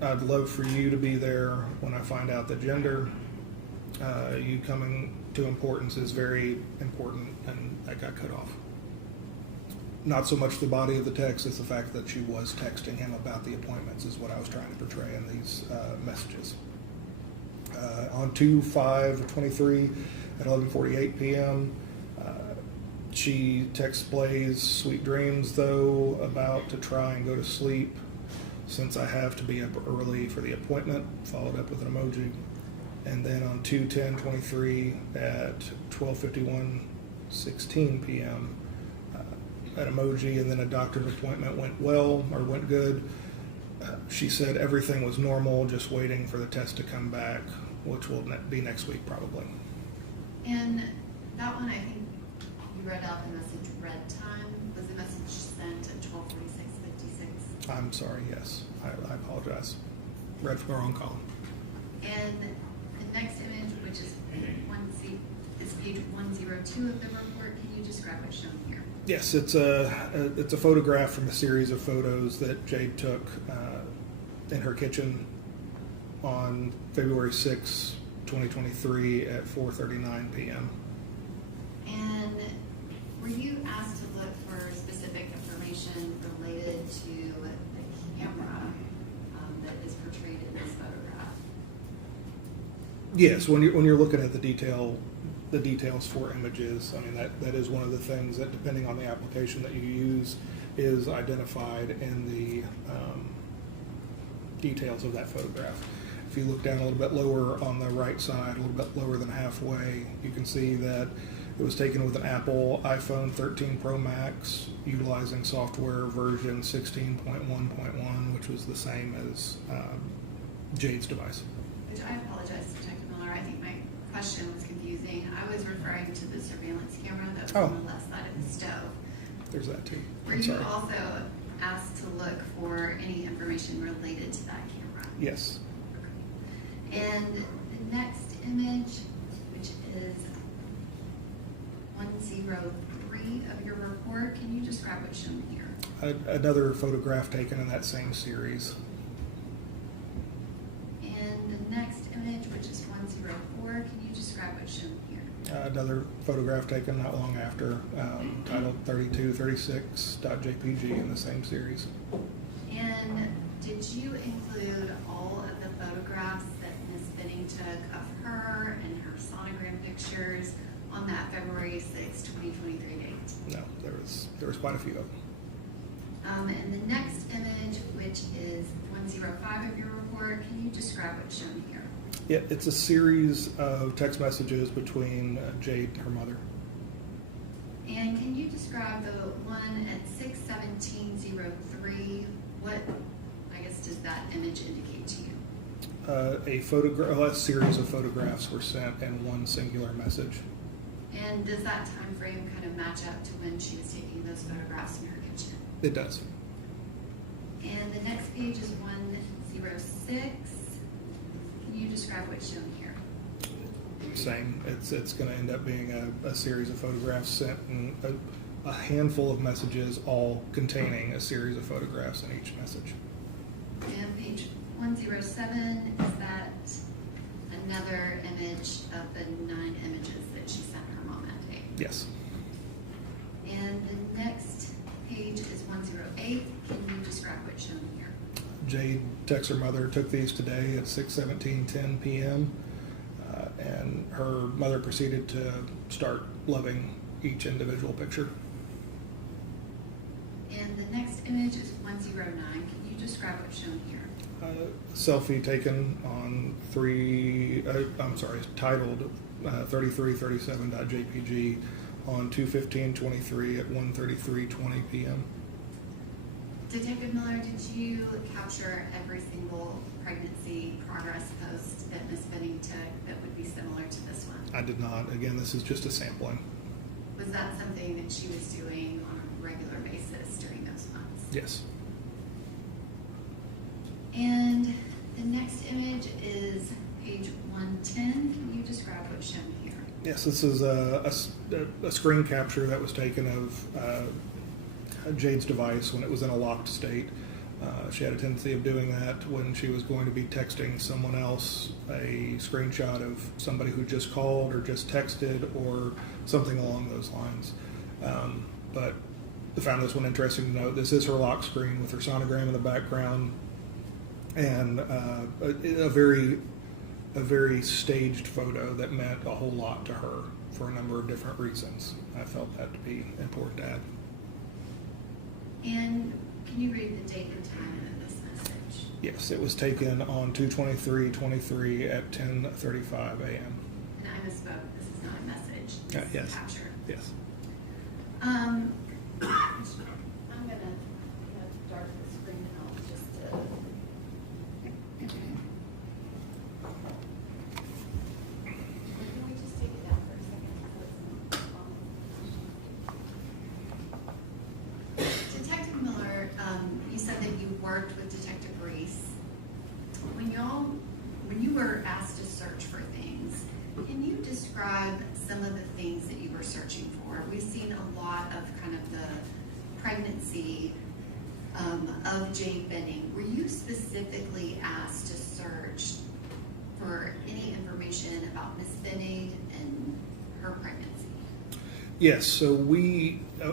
I'd love for you to be there when I find out the gender. You coming to importance is very important, and that got cut off. Not so much the body of the text as the fact that she was texting him about the appointments is what I was trying to portray in these messages. On 2/5/23 at 11:48 p.m., she texts Blaise, "Sweet dreams, though, about to try and go to sleep since I have to be up early for the appointment," followed up with an emoji. And then on 2/10/23 at 12:51:16 p.m., an emoji, and then a doctor's appointment went good. She said everything was normal, just waiting for the test to come back, which will be next week probably. And that one, I think you read out the message red time. Was the message sent at 12:46:56? I'm sorry, yes. I apologize. Read from the wrong column. And the next image, which is page 102 of the report, can you describe what's shown here? Yes, it's a photograph from a series of photos that Jade took in her kitchen on February 6, 2023 at 4:39 p.m. And were you asked to look for specific information related to the camera that is portrayed in this photograph? Yes, when you're looking at the details for images, I mean that is one of the things that, depending on the application that you use, is identified in the details of that photograph. If you look down a little bit lower on the right side, a little bit lower than halfway, you can see that it was taken with an Apple iPhone 13 Pro Max utilizing software version 16.1.1, which was the same as Jade's device. Which I apologize to Detective Miller. I think my question was confusing. I was referring to the surveillance camera that was on the left side of the stove. There's that too. Were you also asked to look for any information related to that camera? Yes. And the next image, which is 103 of your report, can you describe what's shown here? Another photograph taken in that same series. And the next image, which is 104, can you describe what's shown here? Another photograph taken not long after, titled 3236.jpg in the same series. And did you include all of the photographs that Ms. Benning took of her and her sonogram pictures on that February 6, 2023 date? No, there was quite a few of them. And the next image, which is 105 of your report, can you describe what's shown here? Yeah, it's a series of text messages between Jade and her mother. And can you describe the one at 6/17/03? What, I guess, does that image indicate to you? A series of photographs were sent in one singular message. And does that time frame kind of match up to when she was taking those photographs in her kitchen? It does. And the next page is 106. Can you describe what's shown here? Same. It's going to end up being a series of photographs sent and a handful of messages, all containing a series of photographs in each message. And page 107, is that another image of the 9 images that she sent her mom that day? Yes. And the next page is 108. Can you describe what's shown here? Jade texts her mother, took these today at 6:17:10 p.m. And her mother proceeded to start loving each individual picture. And the next image is 109. Can you describe what's shown here? Selfie taken on titled 3337.jpg on 2/15/23 at 1:33:20 p.m. Detective Miller, did you capture every single pregnancy progress post that Ms. Benning took that would be similar to this one? I did not. Again, this is just a sampling. Was that something that she was doing on a regular basis during those months? Yes. And the next image is page 110. Can you describe what's shown here? Yes, this is a screen capture that was taken of Jade's device when it was in a locked state. She had a tendency of doing that when she was going to be texting someone else a screenshot of somebody who just called or just texted or something along those lines. But I found this one interesting to note. This is her lock screen with her sonogram in the background and a very staged photo that meant a whole lot to her for a number of different reasons. I felt that to be important to add. And can you read the date and time of this message? Yes, it was taken on 2/23/23 at 10:35 a.m. And I misspoke. This is not a message. This is Yes. a capture. Yes. Um, I'm gonna darken the screen out just to. Can we just take it down for a second? Detective Miller, you said that you worked with Detective Reese. When you were asked to search for things, can you describe some of the things that you were searching for? We've seen a lot of kind of the pregnancy of Jade Benning. Were you specifically asked to search for any information about Miss Benning and her pregnancy? Yes, so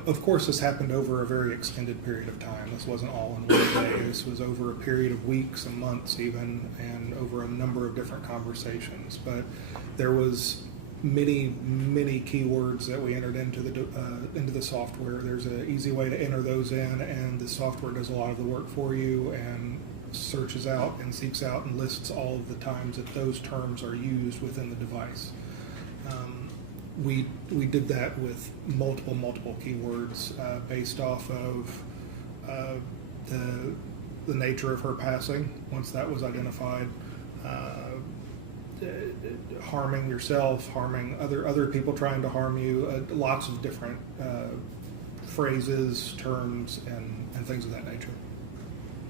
of course, this happened over a very extended period of time. This wasn't all in one day. This was over a period of weeks and months even, and over a number of different conversations. But there was many keywords that we entered into the software. There's an easy way to enter those in, and the software does a lot of the work for you and searches out and seeks out and lists all of the times that those terms are used within the device. We did that with multiple keywords based off of the nature of her passing. Once that was identified, harming yourself, harming other people trying to harm you, lots of different phrases, terms, and things of that nature.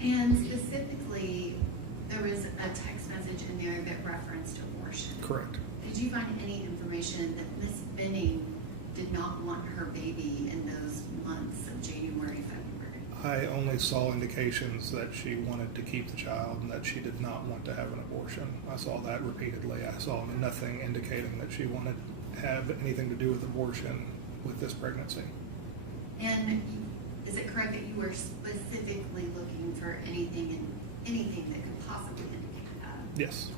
And specifically, there was a text message in there that referenced abortion. Correct. Did you find any information that Miss Benning did not want her baby in those months of January, February? I only saw indications that she wanted to keep the child and that she did not want to have an abortion. I saw that repeatedly. I saw nothing indicating that she wanted to have anything to do with abortion with this pregnancy. And is it correct that you were specifically looking for anything that could possibly indicate that? Yes.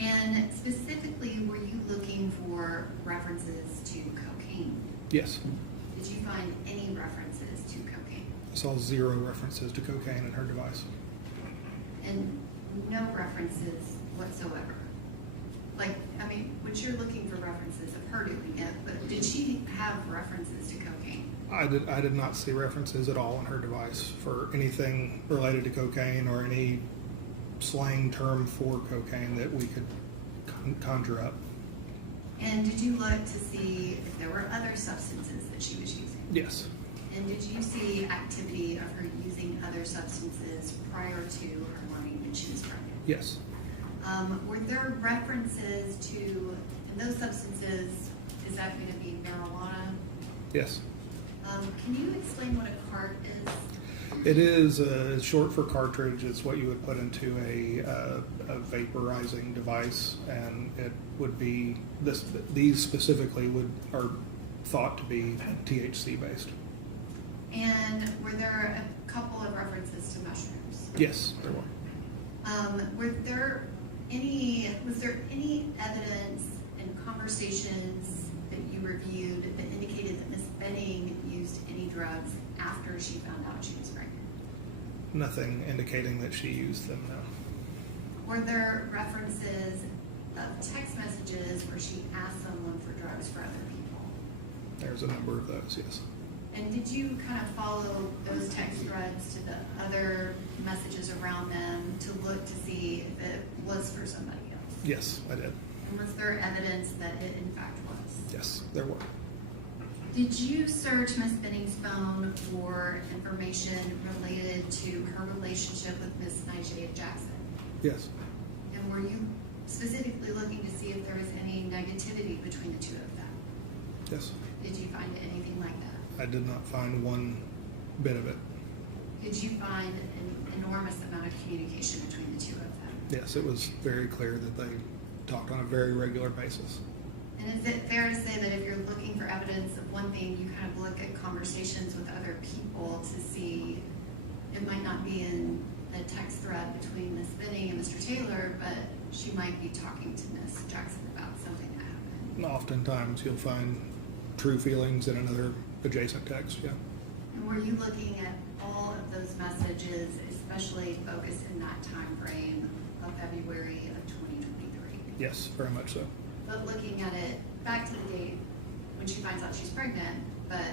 And specifically, were you looking for references to cocaine? Yes. Did you find any references to cocaine? I saw 0 references to cocaine in her device. And no references whatsoever? When you're looking for references of her doing it, but did she have references to cocaine? I did not see references at all in her device for anything related to cocaine or any slang term for cocaine that we could conjure up. And did you look to see if there were other substances that she was using? Yes. And did you see activity of her using other substances prior to her learning that she was pregnant? Yes. Were there references to, and those substances, is that going to be marijuana? Yes. Can you explain what a cart is? It is short for cartridge. It's what you would put into a vaporizing device, and it would be these specifically are thought to be THC based. And were there a couple of references to mushrooms? Yes, there were. Was there any evidence in conversations that you reviewed that indicated that Miss Benning used any drugs after she found out she was pregnant? Nothing indicating that she used them, no. Were there references of text messages where she asked someone for drugs for other people? There's a number of those, yes. And did you kind of follow those text threads to the other messages around them to look to see if it was for somebody else? Yes, I did. And was there evidence that it in fact was? Yes, there were. Did you search Miss Benning's phone for information related to her relationship with Miss Nigel Jackson? Yes. And were you specifically looking to see if there was any negativity between the two of them. Yes. Did you find anything like that? I did not find one bit of it. Did you find an enormous amount of communication between the two of them? Yes, it was very clear that they talked on a very regular basis. And is it fair to say that if you're looking for evidence of one thing, you kind of look at conversations with other people to see, it might not be in a text thread between Ms. Benning and Mr. Taylor, but she might be talking to Ms. Jackson about something that happened? And oftentimes you'll find true feelings in another adjacent text, yeah. And were you looking at all of those messages, especially focused in that time frame of February of 2023? Yes, very much so. But looking at it back to the date when she finds out she's pregnant, but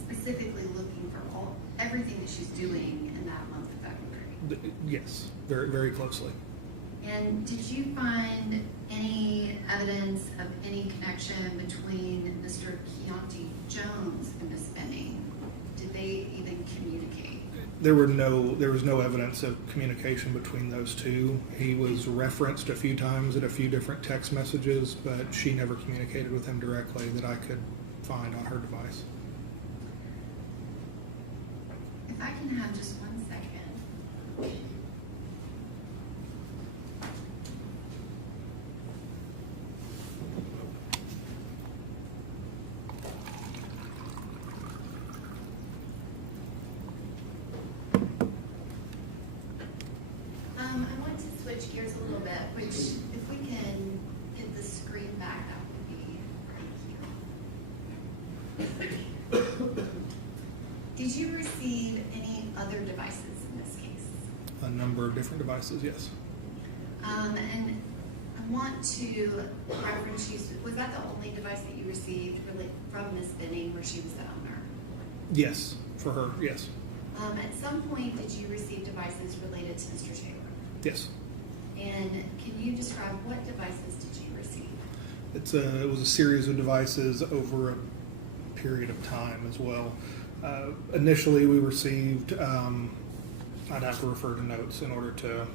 specifically looking for everything that she's doing in that month of February. Yes, very, very closely. And did you find any evidence of any connection between Mr. Keontae Jones and Ms. Benning? Did they even communicate? There was no evidence of communication between those two. He was referenced a few times in a few different text messages, but she never communicated with him directly that I could find on her device. If I can have just 1 second. I want to switch gears a little bit, which if we can get the screen back, that would be great. Did you receive any other devices in this case? A number of different devices, yes. And I want to reference you, was that the only device that you received really from Ms. Benning where she was the owner? Yes, for her, yes. At some point, did you receive devices related to Mr. Taylor? Yes. And can you describe what devices did you receive? It was a series of devices over a period of time as well. Initially, we received, I'd have to refer to notes in order to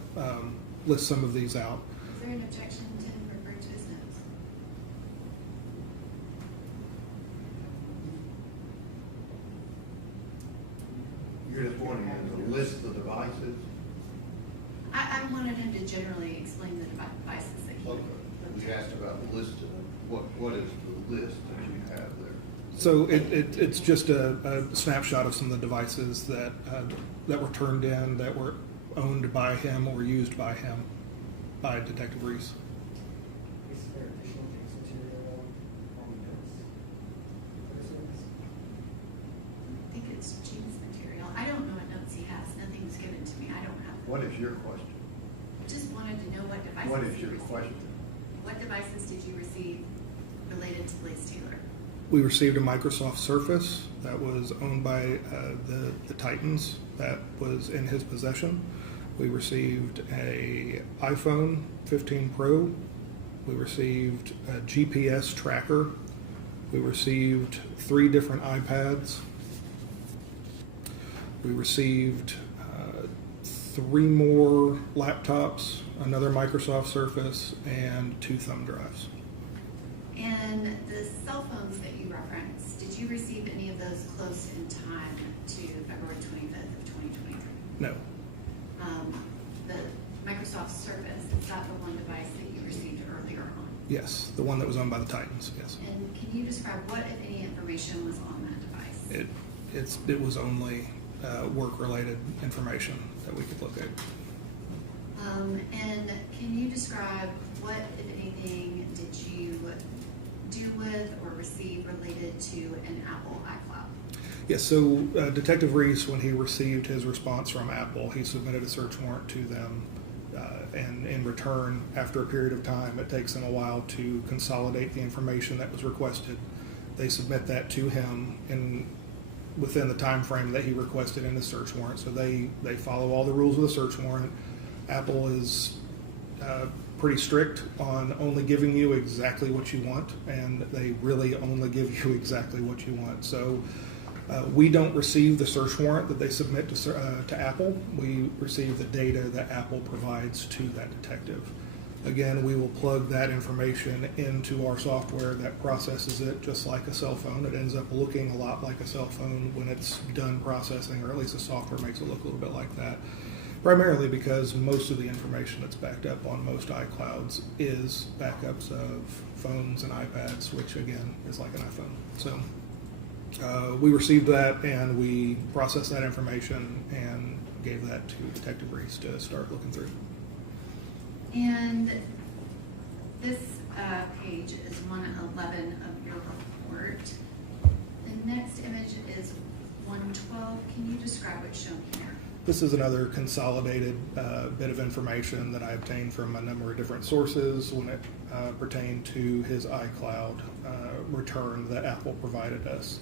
list some of these out. Is there an objection to him referring to his notes? You're just wanting him to list the devices? I wanted him to generally explain the devices that he. Okay. We asked about the list of, what is the list that you have there? So it's just a snapshot of some of the devices that were turned in, that were owned by him or used by him, by Detective Reese. Is there additional case material on the notes? I think it's Gene's material. I don't know what notes he has. Nothing was given to me. I don't have. What is your question? Just wanted to know what devices. What is you your received. question? What devices did you receive related to Blaise Taylor? We received a Microsoft Surface that was owned by the Titans that was in his possession. We received a iPhone 15 Pro. We received a GPS tracker. We received 3 different iPads. We received 3 more laptops, another Microsoft Surface, and 2 thumb drives. And the cell phones that you referenced, did you receive any of those close in time to February 25th of 2023? No. The Microsoft Surface, is that the one device that you received earlier on? Yes, the one that was owned by the Titans, yes. And can you describe what, if any, information was on that device? It was only work-related information that we could look at. And can you describe what, if anything, did you do with or receive related to an Apple iCloud? Yes, so Detective Reese, when he received his response from Apple, he submitted a search warrant to them, and in return, after a period of time, it takes them a while to consolidate the information that was requested. They submit that to him within the time frame that he requested in the search warrant, so they follow all the rules of the search warrant. Apple is pretty strict on only giving you exactly what you want, and they really only give you exactly what you want. So we don't receive the search warrant that they submit to Apple. We receive the data that Apple provides to that detective. Again, we will plug that information into our software that processes it just like a cell phone. It ends up looking a lot like a cell phone when it's done processing, or at least the software makes it look a little bit like that. Primarily because most of the information that's backed up on most iClouds is backups of phones and iPads, which again is like an iPhone. So we received that and we processed that information and gave that to Detective Reese to start looking through. And this page is 111 of your report. The next image is 112. Can you describe what's shown here? This is another consolidated bit of information that I obtained from a number of different sources when it pertained to his iCloud return that Apple provided us.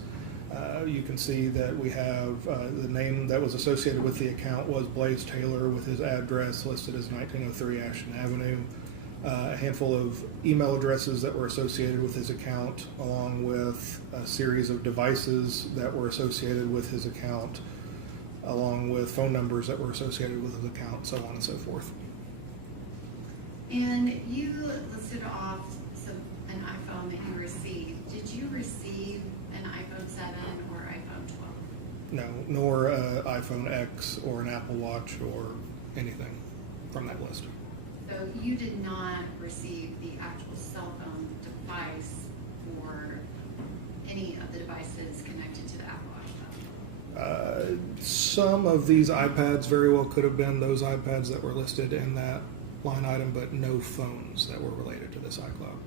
You can see that we have the name that was associated with the account was Blaise Taylor, with his address listed as 1903 Ashton Avenue. A handful of email addresses that were associated with his account, along with a series of devices that were associated with his account, along with phone numbers that were associated with his account, so on and so forth. And you listed off an iPhone that you received. Did you receive an iPhone 7 or iPhone 12? No, nor iPhone X or an Apple Watch or anything from that list. So you did not receive the actual cell phone device or any of the devices connected to the Apple iPhone? Some of these iPads very well could have been those iPads that were listed in that line item, but no phones that were related to this iCloud.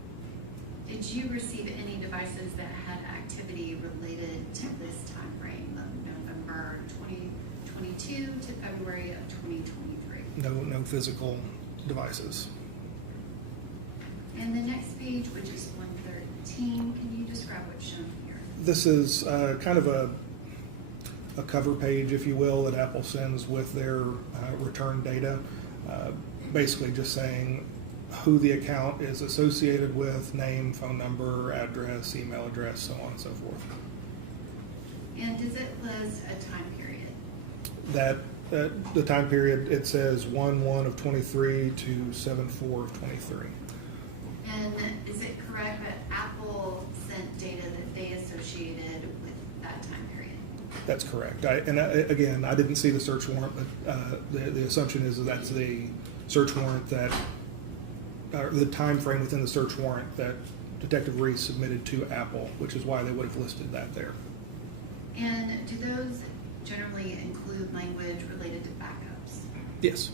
Did you receive any devices that had activity related to this time frame of November 2022 to February of 2023? No physical devices. And the next page, which is 113, can you describe what's shown here? This is kind of a cover page, if you will, that Apple sends with their return data. Basically just saying who the account is associated with, name, phone number, address, email address, so on and so forth. And does it list a time period? That the time period, it says 1/1 of 23 to 7/4 of 23. And is it correct that Apple sent data that they associated with that time period? That's correct. Again, I didn't see the search warrant, but the assumption is that's the search warrant that, the time frame within the search warrant that Detective Reese submitted to Apple, which is why they would have listed that there. And do those generally include language related to backups? Yes.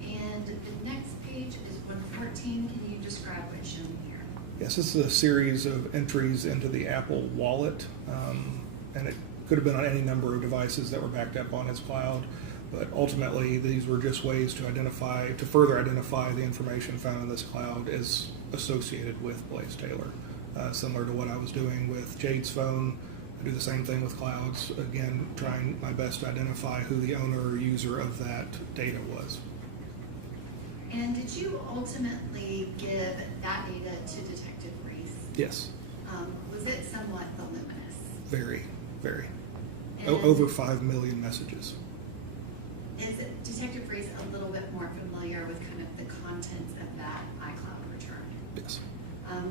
And the next page is 114. Can you describe what's shown here? Yes, this is a series of entries into the Apple wallet, and it could have been on any number of devices that were backed up on his cloud. But ultimately, these were just ways to further identify the information found in this cloud as associated with Blaise Taylor. Similar to what I was doing with Jade's phone, I do the same thing with clouds. Again, trying my best to identify who the owner or user of that data was. And did you ultimately give that data to Detective Reese? Yes. Was it somewhat voluminous? Very, very. And Over 5 million messages. Is Detective Reese a little bit more familiar with kind of the contents of that iCloud return? Yes.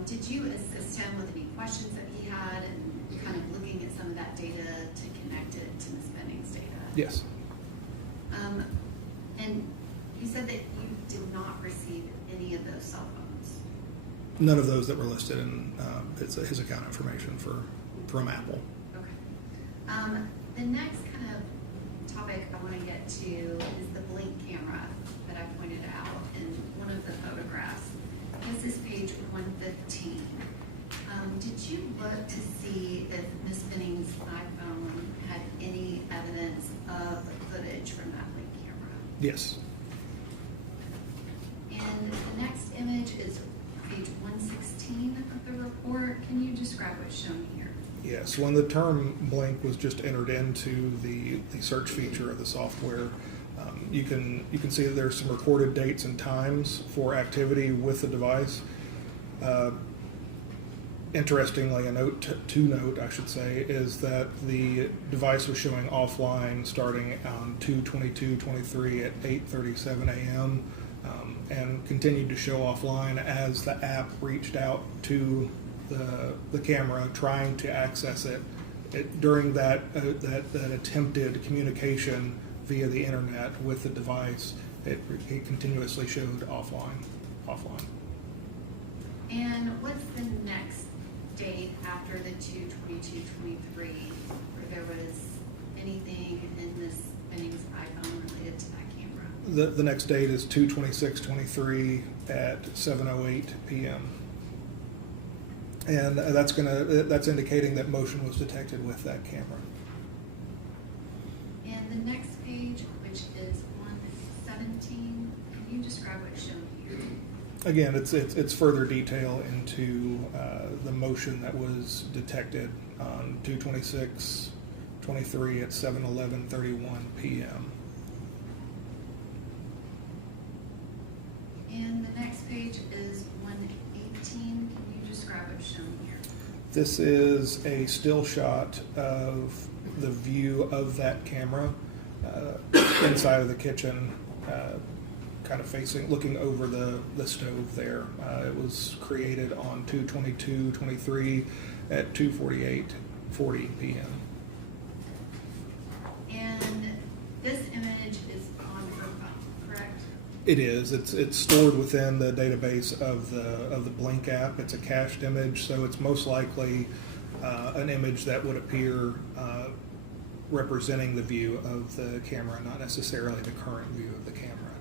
Did you assist him with any questions that he had and kind of looking at some of that data to connect it to Ms. Benning's data? Yes. And you said that you did not receive any of those cell phones. None of those that were listed in his account information from Apple. Okay. The next kind of topic I want to get to is the blink camera that I pointed out in one of the photographs. This is page 115. Did you look to see if Ms. Benning's iPhone had any evidence of footage from that blink camera? Yes. And the next image is page 116 of the report. Can you describe what's shown here? Yes, when the term blink was just entered into the search feature of the software, you can see that there's some recorded dates and times for activity with the device. Interestingly, a note to note, I should say, is that the device was showing offline starting on 2/22/23 at 8:37 a.m. and continued to show offline as the app reached out to the camera trying to access it. During that attempted communication via the internet with the device, it continuously showed offline. And what's the next date after the 2/22/23 where there was anything in Ms. Benning's iPhone related to that camera? The next date is 2/26/23 at 7:08 p.m. And that's indicating that motion was detected with that camera. And the next page, which is 117, can you describe what's shown here? Again, it's further detail into the motion that was detected on 2/26/23 at 7:11:31 p.m. And the next page is 118. Can you describe what's shown here? This is a still shot of the view of that camera inside of the kitchen, kind of looking over the stove there. It was created on 2/22/23 at 2:48:40 p.m. And this image is on her phone, correct? It is. It's stored within the database of the Blink app. It's a cached image, so it's most likely an image that would appear representing the view of the camera, not necessarily the current view of the camera.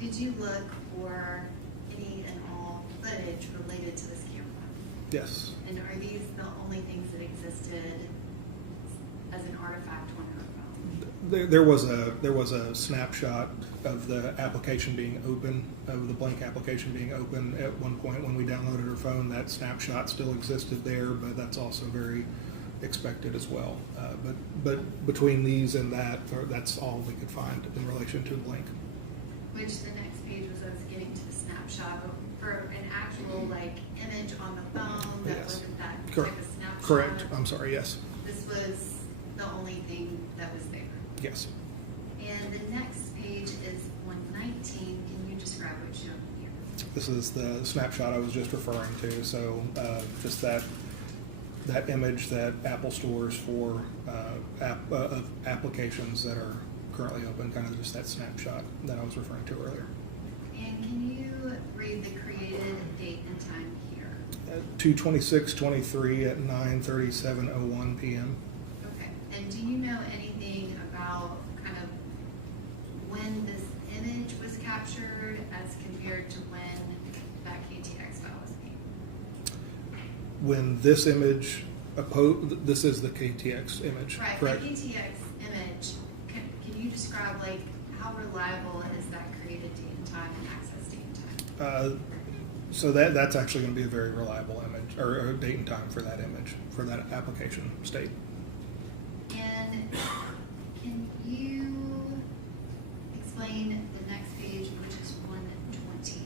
Did you look for any and all footage related to this camera? Yes. And are these the only things that existed as an artifact on her phone? There was a snapshot of the application being open, of the Blink application being open at one point when we downloaded her phone. That snapshot still existed there, but that's also very expected as well. But between these and that's all we could find in relation to Blink. Which the next page was us getting to the snapshot for an actual image on the phone that Yes. wasn't that Correct. type of snapshot. Correct. I'm sorry. Yes. This was the only thing that was there. Yes. And the next page is 119. Can you describe what's shown here? This is the snapshot I was just referring to. So just that image that Apple stores for of applications that are currently open, kind of just that snapshot that I was referring to earlier. And can you read the created date and time here? 2/26/23 at 9:37:01 p.m. Okay. And do you know anything about kind of when this image was captured as compared to when that KTX file was made? When this image, this is the KTX image, Right. correct? The KTX image, can you describe how reliable is that created date and time and access date and time? So that's actually going to be a very reliable image, or date and time for that image, for that application state. And can you explain the next page, which is 120?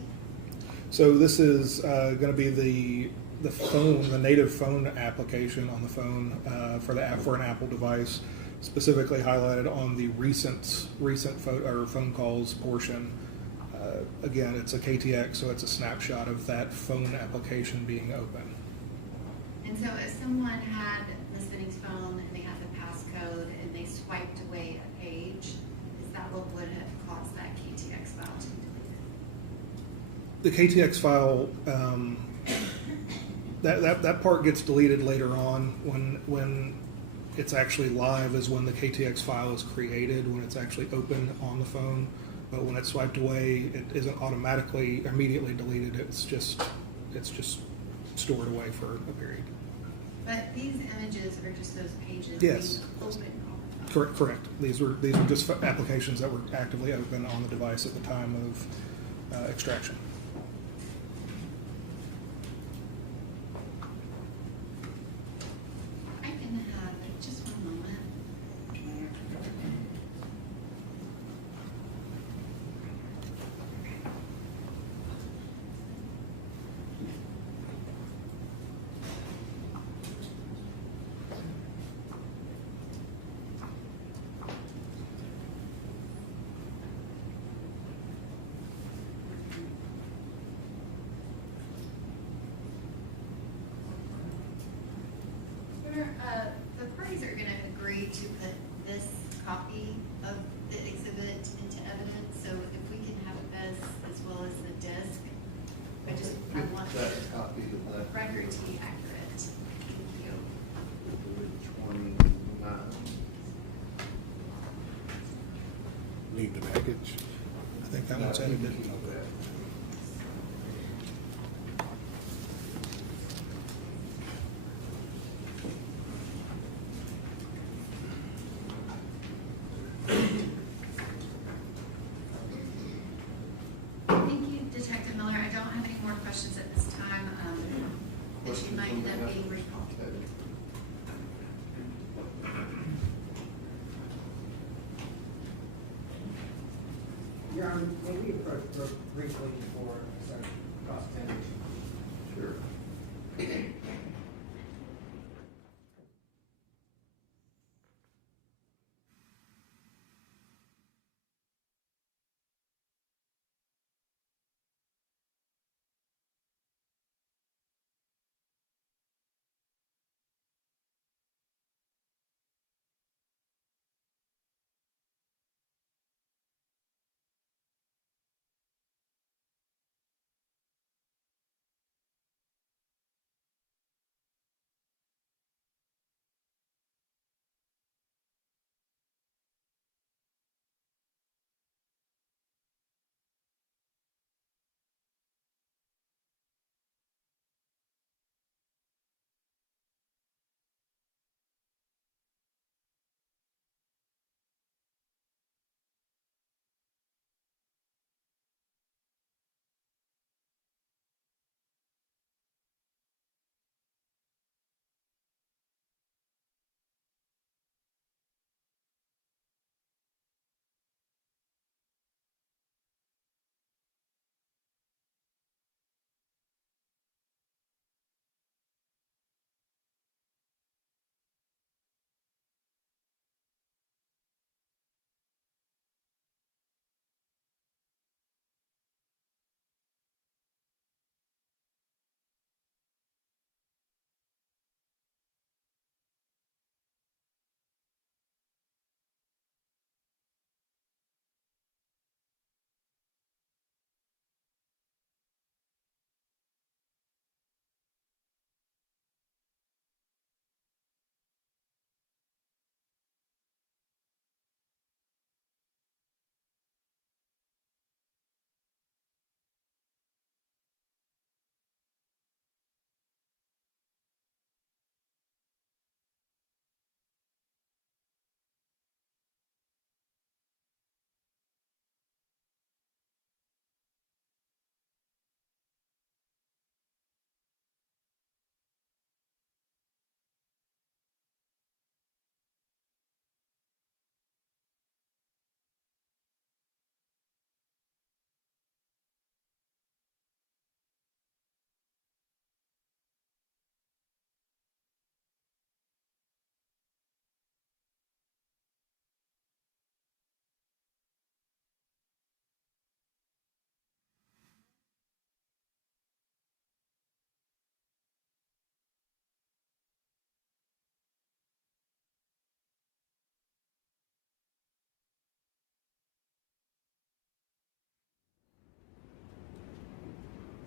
So this is going to be the phone, the native phone application on the phone for an Apple device, specifically highlighted on the recent phone calls portion. Again, it's a KTX, so it's a snapshot of that phone application being open. And so if someone had Ms. Benning's phone and they had the passcode and they swiped away a page, is that what would have caused that KTX file to be deleted? The KTX file, that part gets deleted later on when it's actually live is when the KTX file is created, when it's actually open on the phone. But when it's swiped away, it isn't automatically immediately deleted. It's just stored away for a period. But these images are just those pages Yes. being open. Correct. These were just applications that were actively open on the device at the time of extraction. I can have just one moment. agreed to put this copy of the exhibit into evidence, so if we can have this as well as the disc, I want That the copy of that. record to be accurate. Thank you. 29. Need the package. I think that one's edited. Thank you, Detective Miller. I don't have any more questions at this time. That you might end up being recalled. Your Honor, may we approach briefly for cross-examination? Sure.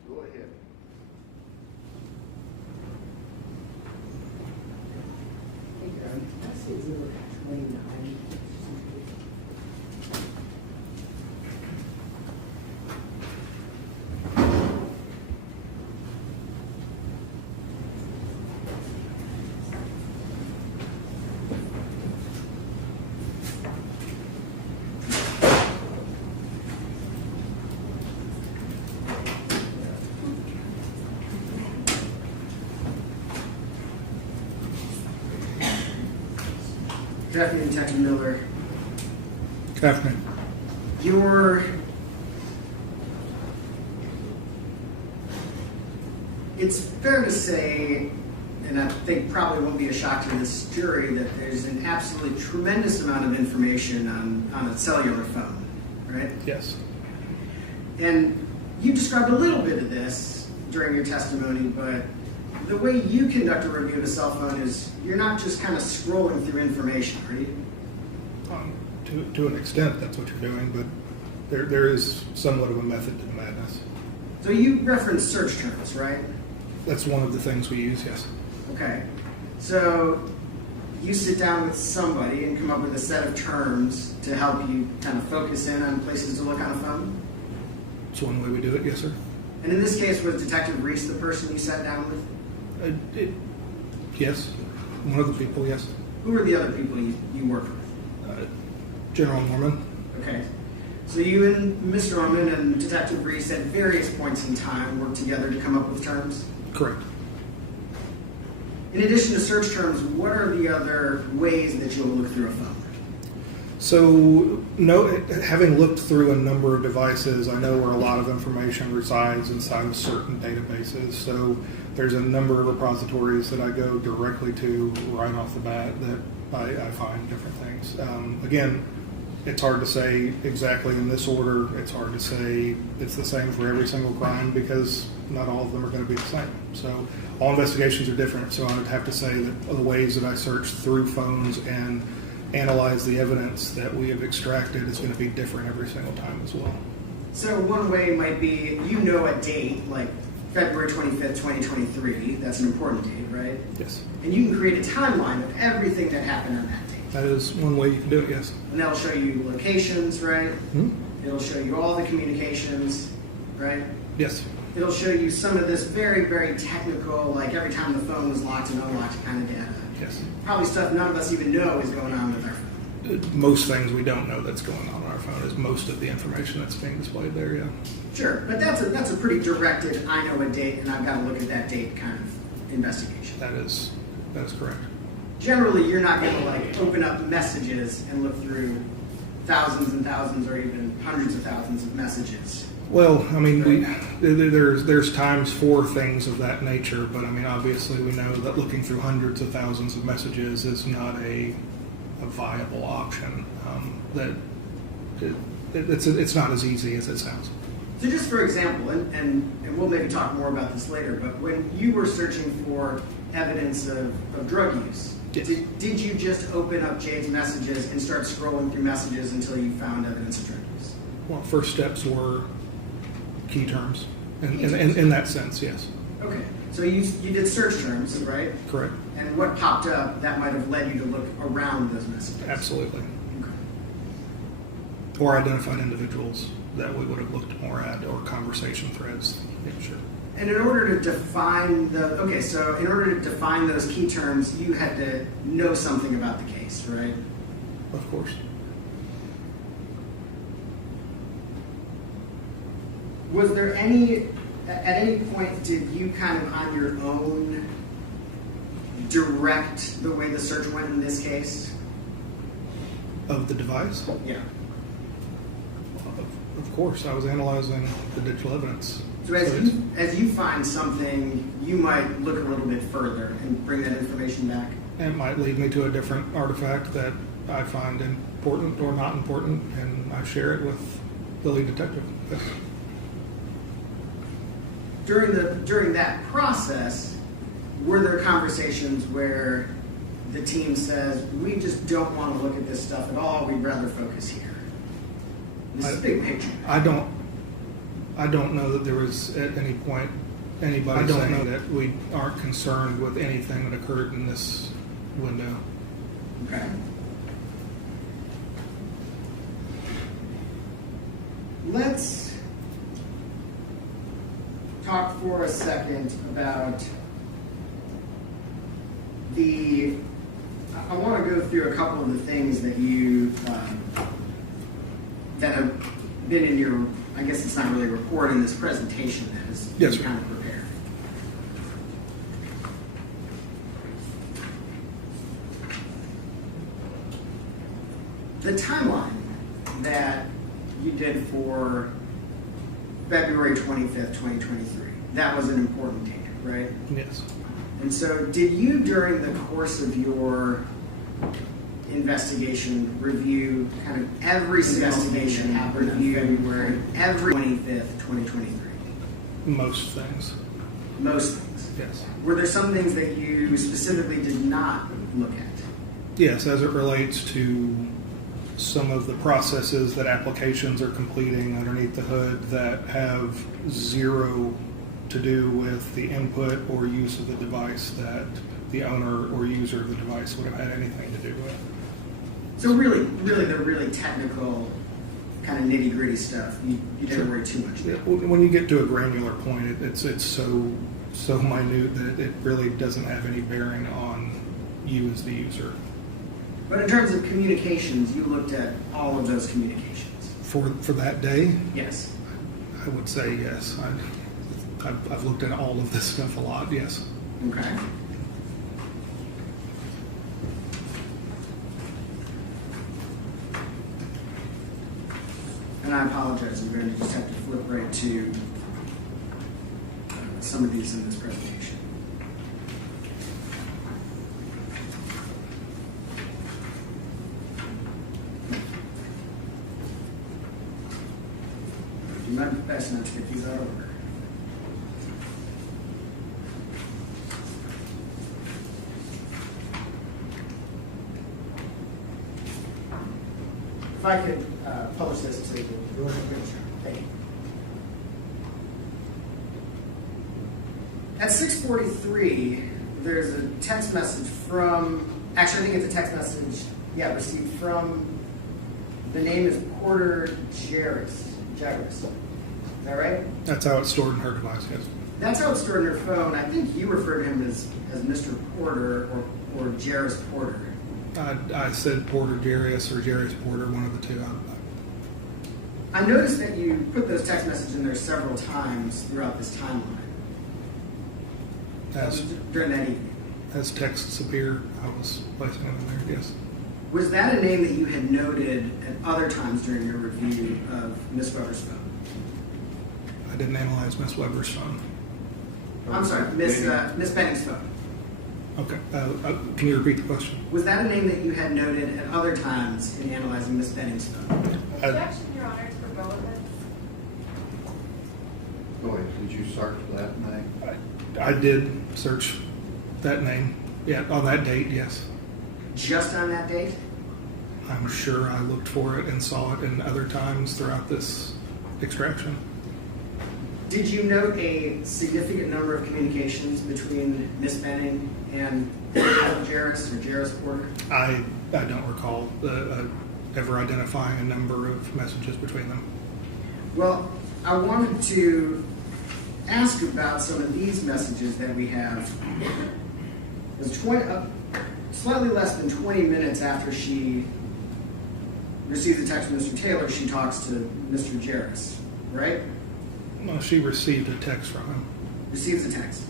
Go ahead. I see we were 29. Good afternoon, Detective Miller. Good afternoon. It's fair to say, and I think probably won't be a shock to this jury, that there's an absolutely tremendous amount of information on a cellular phone, right? Yes. And you described a little bit of this during your testimony, but The way you conduct a review of a cell phone is you're not just kind of scrolling through information, are you? To an extent, that's what you're doing, but there is somewhat of a method to the madness. So you reference search terms, right? That's one of the things we use, yes. Okay. So you sit down with somebody and come up with a set of terms to help you kind of focus in on places to look on a phone? It's one way we do it, yes, sir. And in this case, was Detective Reese the person you sat down with? Yes, one of the people, yes. Who were the other people you worked with? General Norman. Okay. So you and Mr. Norman and Detective Reese at various points in time worked together to come up with terms? Correct. In addition to search terms, what are the other ways that you'll look through a phone? So, having looked through a number of devices, I know where a lot of information resides inside of certain databases. So there's a number of repositories that I go directly to right off the bat that I find different things. Again, it's hard to say exactly in this order. It's hard to say it's the same for every single crime because not all of them are going to be the same. So all investigations are different. So I would have to say that the ways that I search through phones and analyze the evidence that we have extracted is going to be different every single time as well. So one way might be, you know, a date like February 25th, 2023. That's an important date, right? Yes. And you can create a timeline of everything that happened on that date. That is one way you can do it, yes. And that'll show you locations, right? Hmm? It'll show you all the communications, right? Yes. It'll show you some of this very, very technical, like every time the phone was locked and unlocked kind of data. Yes. Probably stuff none of us even know is going on with our phone. Most things we don't know that's going on our phone is most of the information that's being displayed there, yeah. Sure, but that's a pretty directed, I know a date and I've got to look at that date kind of investigation. That is correct. Generally, you're not going to like open up messages and look through thousands and thousands or even hundreds of thousands of messages. Well, I mean, there's times for things of that nature, but I mean, obviously we know that looking through hundreds of thousands of messages is not a viable option. It's not as easy as it sounds. So just for example, and we'll maybe talk more about this later, but when you were searching for evidence of drug use, yes. did you just open up Jade's messages and start scrolling through messages until you found evidence of drug use? Well, first steps were key terms. In that sense, yes. Okay, so you did search terms, right? Correct. And what popped up that might have led you to look around those messages? Absolutely. Okay. Or identified individuals that we would have looked more at, or conversation threads. Yeah, sure. And in order to define in order to define those key terms, you had to know something about the case, right? Of course. Was there at any point, did you kind of on your own direct the way the search went in this case? Of the device? Yeah. Of course, I was analyzing the digital evidence. So as you find something, you might look a little bit further and bring that information back? And it might lead me to a different artifact that I find important or not important, and I share it with the lead detective. Yes. During that process, were there conversations where the team says, we just don't want to look at this stuff at all, we'd rather focus here? This is big picture. I don't know that there was at any point anybody saying that we aren't concerned with anything that occurred in this window. Okay. Let's talk for a second about I want to go through a couple of the things that you that have been in your, I guess it's not really a report in this presentation that is yes, kind of prepared. The timeline that you did for February 25th, 2023, that was an important date, right? Yes. And so did you, during the course of your investigation, review kind of every investigation happened in February, every 25th, 2023? Most things. most things. Yes. Were there some things that you specifically did not look at? Yes, as it relates to some of the processes that applications are completing underneath the hood that have zero to do with the input or use of the device that the owner or user of the device would have had anything to do with. So really, the really technical, kind of nitty gritty stuff, you didn't worry too much about. When you get to a granular point, it's so minute that it really doesn't have any bearing on you as the user. But in terms of communications, you looked at all of those communications. For that day, Yes. I would say yes. I've looked at all of this stuff a lot, yes. Okay. And I apologize, I'm going to just have to flip right to some of these in this presentation. Do my best not to get these out of order. If I could publish this to the thank you. At 6:43, there's a text message from, actually I think it's a text message, received from, the name is Porter Jairus. Is that right? That's how it's stored in her device, yes. That's how it's stored in her phone. I think you refer to him as Mr. Porter or Jairus Porter. I said Porter Jairus or Jairus Porter, one of the two. I noticed that you put those text messages in there several times throughout this timeline. During that evening. As texts appear, I was placing them in there, yes. Was that a name that you had noted at other times during your review of Ms. Weber's phone? I didn't analyze Ms. Weber's phone. I'm sorry, Ms. Benning's phone. Okay, can you repeat the question? Was that a name that you had noted at other times in analyzing Ms. Benning's phone? Objection, Your Honor, to irrelevance. Go ahead, did you search that name? I did search that name, on that date, yes. Just on that date? I'm sure I looked for it and saw it in other times throughout this extraction. Did you note a significant number of communications between Ms. Benning and Jairus or Jairus Porter? I don't recall ever identifying a number of messages between them. Well, I wanted to ask about some of these messages that we have. It was slightly less than 20 minutes after she receives a text from Mr. Taylor, she talks to Mr. Jairus, right? No, she received a text from him. Receives a text.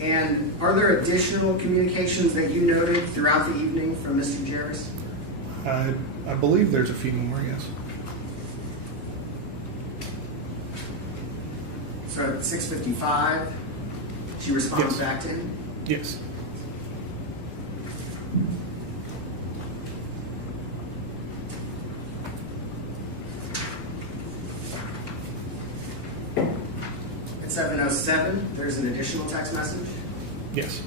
And are there additional communications that you noted throughout the evening from Mr. Jairus? I believe there's a few more, yes. So at 6:55, she responds back to him? Yes. At 7:07, there's an additional text message? Yes.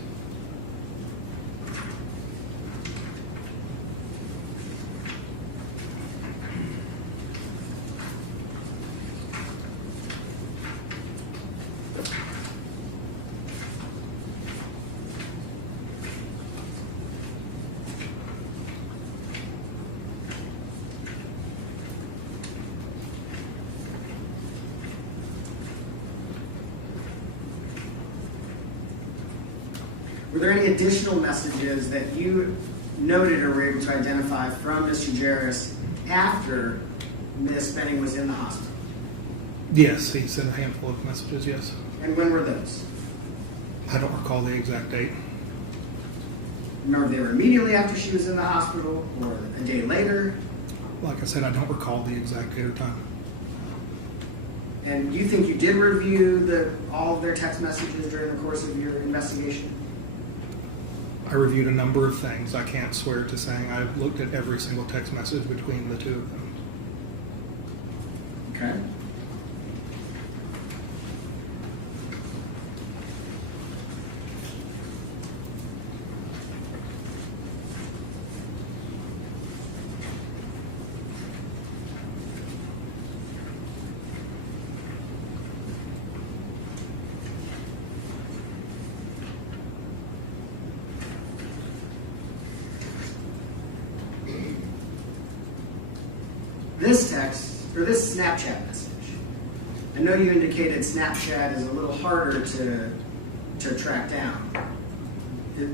Were there any additional messages that you noted or were able to identify from Mr. Jairus after Ms. Benning was in the hospital? Yes, he sent a handful of messages, yes. And when were those? I don't recall the exact date. Remember they were immediately after she was in the hospital or a day later? Like I said, I don't recall the exact date or time. And you think you did review all of their text messages during the course of your investigation? I reviewed a number of things. I can't swear to saying I've looked at every single text message between the two of them. Okay. this text, or this Snapchat message. I know you indicated Snapchat is a little harder to track down.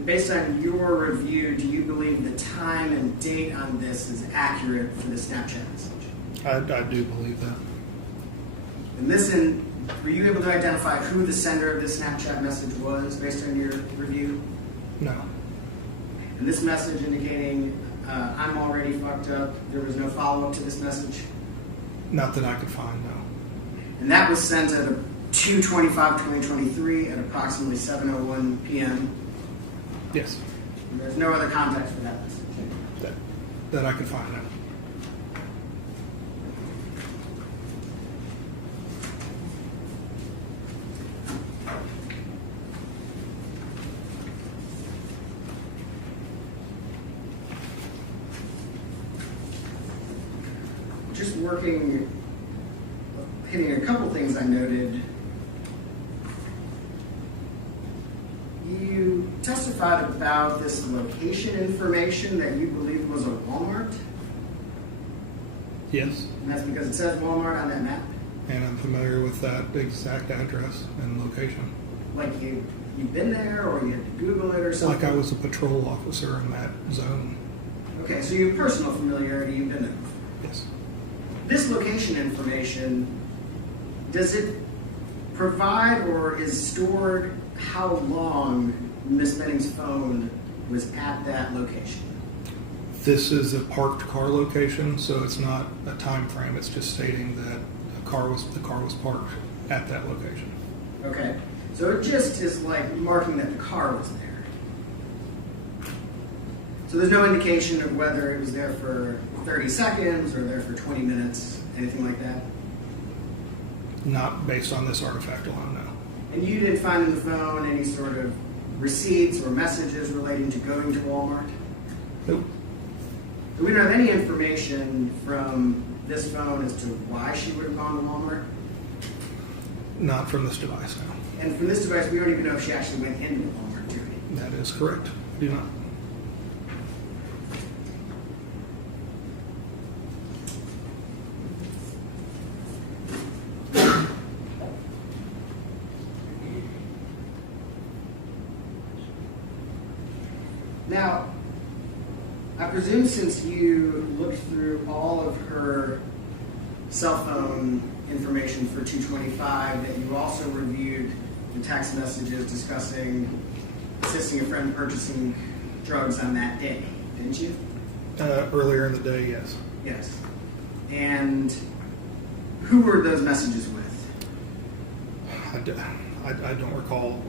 Based on your review, do you believe the time and date on this is accurate for the Snapchat message? I do believe that. And were you able to identify who the sender of this Snapchat message was based on your review? No. And this message indicating, I'm already fucked up, there was no follow-up to this message? Not that I could find, no. And that was sent at 2/25/2023 at approximately 7:01 p.m. Yes. And there's no other context for that message? That I could find out. Just hitting a couple things I noted. You testified about this location information that you believe was a Walmart, Yes. and that's because it says Walmart on that map? And I'm familiar with that exact address and location. Like you've been there, or you had to Google it or something? Like I was a patrol officer in that zone. Okay, so you have personal familiarity, you've been there before. Yes. This location information, does it provide or is stored how long Ms. Benning's phone was at that location? This is a parked car location, so it's not a time frame. It's just stating that the car was parked at that location. Okay, so it just is like marking that the car was there. So there's no indication of whether it was there for 30 seconds or there for 20 minutes, anything like that? Not based on this artifact alone, no. And you didn't find in the phone any sort of receipts or messages relating to going to Walmart? Nope. We don't have any information from this phone as to why she would have gone to Walmart? Not from this device, no. And from this device, we don't even know if she actually went into Walmart, do we? That is correct. I do not. Now, I presume since you looked through all of her cell phone information for 225, that you also reviewed the text messages discussing assisting a friend purchasing drugs on that day, didn't you? Earlier in the day, yes. Yes. And who were those messages with? I don't recall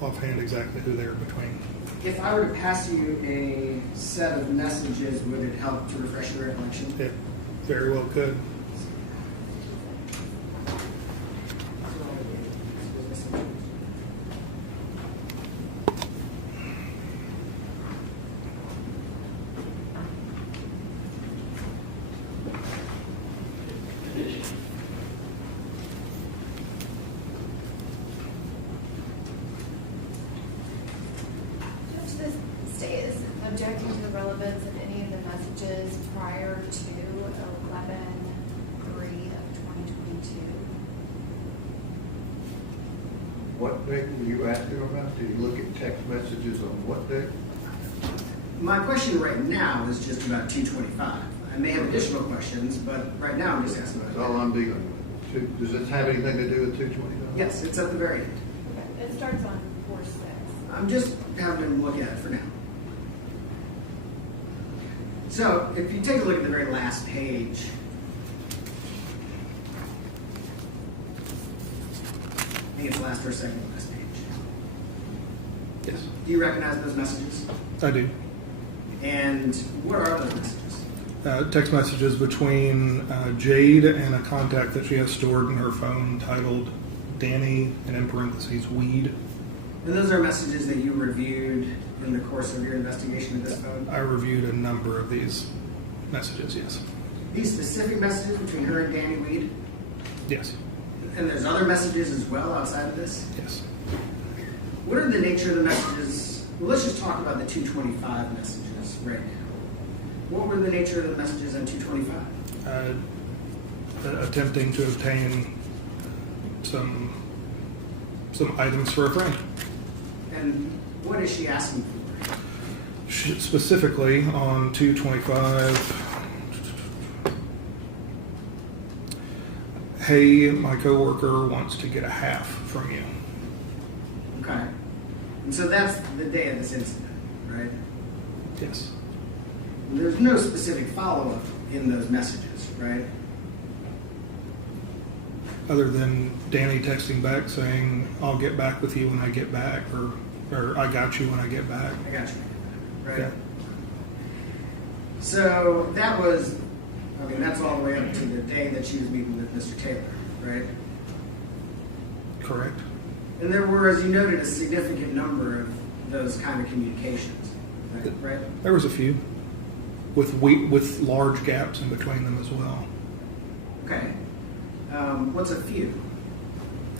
offhand exactly who they were between. If I were to pass you a set of messages, would it help to refresh your recollection? It very well could. The state is objecting to the relevance of any of the messages prior to 11/3 of 2022. What date were you asking about? Did you look at text messages on what date? My question right now is just about 225. I may have additional questions, but right now I'm just asking about That's all I'm dealing with. Does this have anything to do with 225? Yes, it's at the very end. It starts on 4/6. I'm just having them look at it for now. So, if you take a look at the very last page, I think it's the last or second to last page. Yes. Do you recognize those messages? I do. And what are those messages? Text messages between Jade and a contact that she has stored in her phone titled Danny, and in parentheses, weed. And those are messages that you reviewed in the course of your investigation of this phone? I reviewed a number of these messages, yes. These specific messages between her and Danny Weed? Yes. And there's other messages as well outside of this? Yes. What are the nature of the messages? Well, let's just talk about the 225 messages right now. What were the nature of the messages on 225? attempting to obtain some items for a friend. And what is she asking for? Specifically on 225, hey, my coworker wants to get a half from you. Okay. And so that's the day of this incident, right? Yes. And there's no specific follow-up in those messages, right? Other than Danny texting back saying, I'll get back with you when I get back, or I got you when I get back. I got you. Right? Yeah. So that was, I mean, that's all the way up to the day that she was meeting with Mr. Taylor, right? Correct. And there were, as you noted, a significant number of those kind of communications, right? There was a few, with large gaps in between them as well. Okay. What's a few?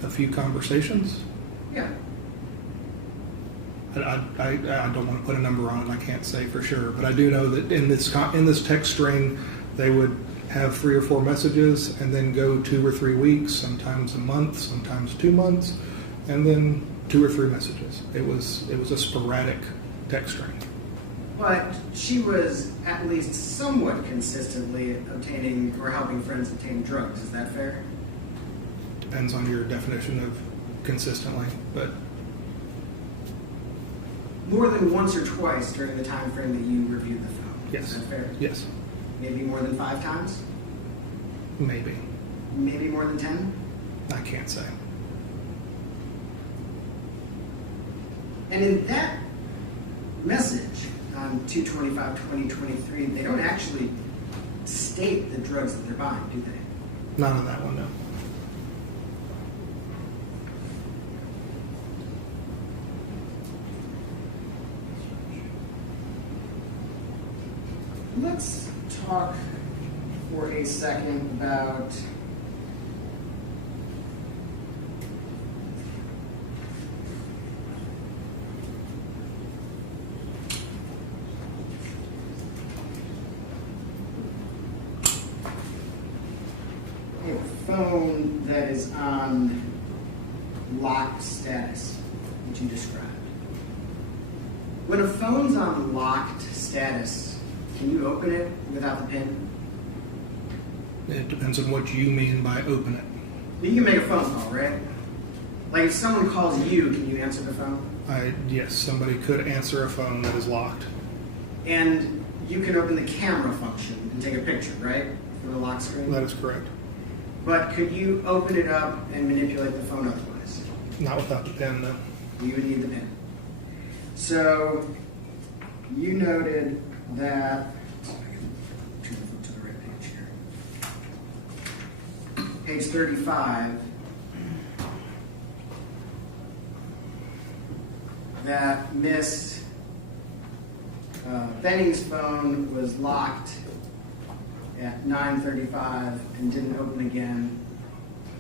A few conversations. Yeah. I don't want to put a number on it. I can't say for sure, but I do know that in this text string, they would have 3 or 4 messages and then go 2 or 3 weeks, sometimes a month, sometimes 2 months, and then 2 or 3 messages. It was a sporadic text string. But she was at least somewhat consistently obtaining or helping friends obtain drugs. Is that fair? Depends on your definition of consistently, but more than once or twice during the time frame that you reviewed the phone. yes. Is that fair? Yes. Maybe more than 5 times? Maybe. Maybe more than 10? I can't say. And in that message on 2/25/2023, they don't actually state the drugs that they're buying, do they? Not on that one, no. Let's talk for a second about a phone that is on lock status, which you described. When a phone's on locked status, can you open it without the PIN? It depends on what you mean by open it. You can make a phone call, right? Like if someone calls you, can you answer the phone? Yes, somebody could answer a phone that is locked. And you can open the camera function and take a picture, right? From the lock screen? That is correct. But could you open it up and manipulate the phone otherwise? Not without the PIN, no. You would need the PIN. So you noted that, turn to the right page here. Page 35, that Miss Benning's phone was locked at 9:35 and didn't open again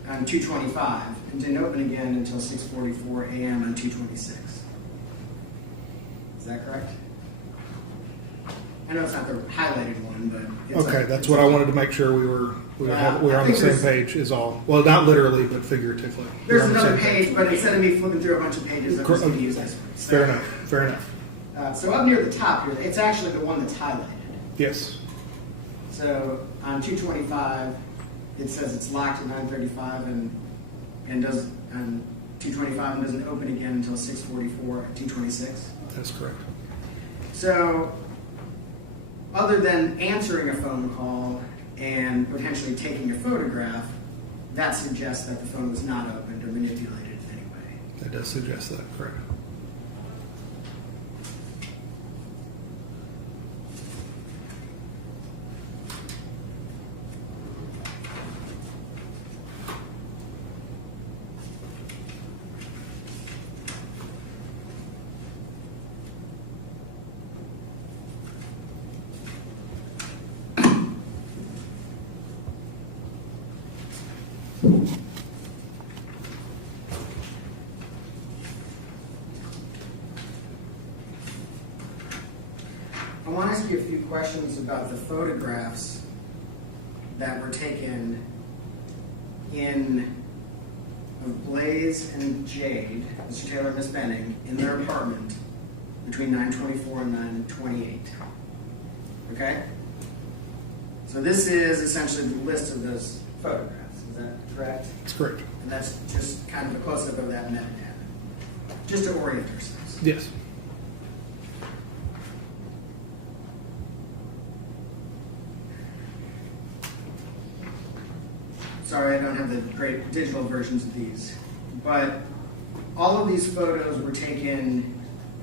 on 2:25 and didn't open again until 6:44 a.m. on 2:26. Is that correct? I know it's not the highlighted one, but it's Okay, that's what I wanted to make sure we were on the same page is all. Well, not literally, but figuratively. There's another page, but instead of me flipping through a bunch of pages, I'm just going to use this one. Fair enough, fair enough. So up near the top here, it's actually the one that's highlighted. Yes. So on 2:25, it says it's locked at 9:35 and does on 2:25 and doesn't open again until 6:44 at 2:26. That's correct. So other than answering a phone call and potentially taking a photograph, that suggests that the phone was not opened or manipulated in any way. That does suggest that, correct. I want to ask you a few questions about the photographs that were taken of Blaise and Jade, Mr. Taylor and Ms. Benning, in their apartment between 9:24 and 9:28. Okay? So this is essentially the list of those photographs. Is that correct? That's correct. And that's just kind of a close-up of that metadata. Just to orient ourselves. Yes. Sorry, I don't have the great digital versions of these. But all of these photos were taken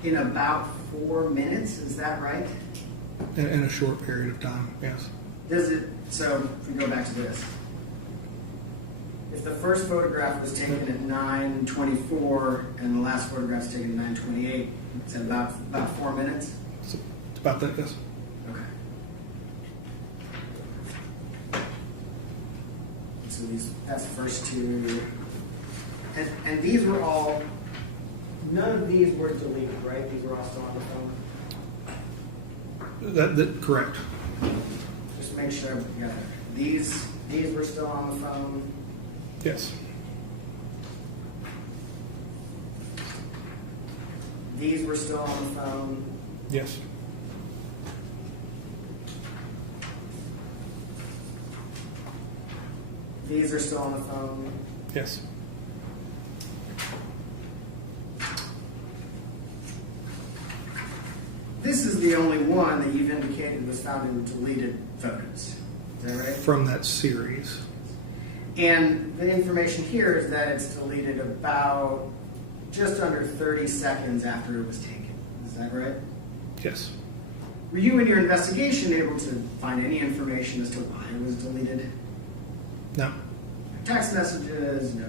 in about 4 minutes, is that right? In a short period of time, yes. So if we go back to this. If the first photograph was taken at 9:24 and the last photograph was taken at 9:28, is that about 4 minutes? It's about that, yes. Okay. So that's the first two. And these were all, none of these were deleted, right? These were all still on the phone? That correct. Just make sure we got it. These were still on the phone? Yes. These were still on the phone? Yes. These are still on the phone? Yes. This is the only one that you've indicated was found in deleted photos. Is that right? From that series. And the information here is that it's deleted about just under 30 seconds after it was taken. Is that right? Yes. Were you in your investigation able to find any information as to why it was deleted? No. Text messages, no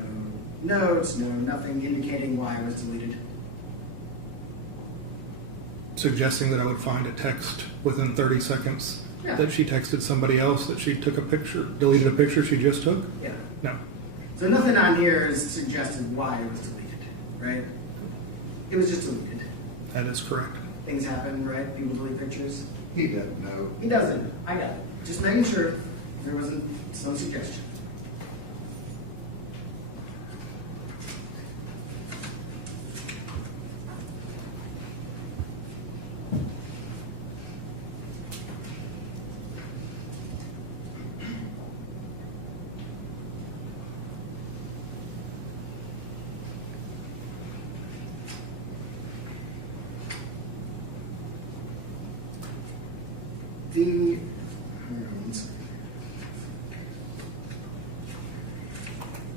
notes, no nothing indicating why it was deleted. Suggesting that I would find a text within 30 seconds Yeah. that she texted somebody else that she took a picture, deleted a picture she just took? Yeah. No. So nothing on here is suggested why it was deleted, right? It was just deleted. That is correct. Things happen, right? People delete pictures. He doesn't know. He doesn't. I got it. Just making sure there wasn't some suggestion.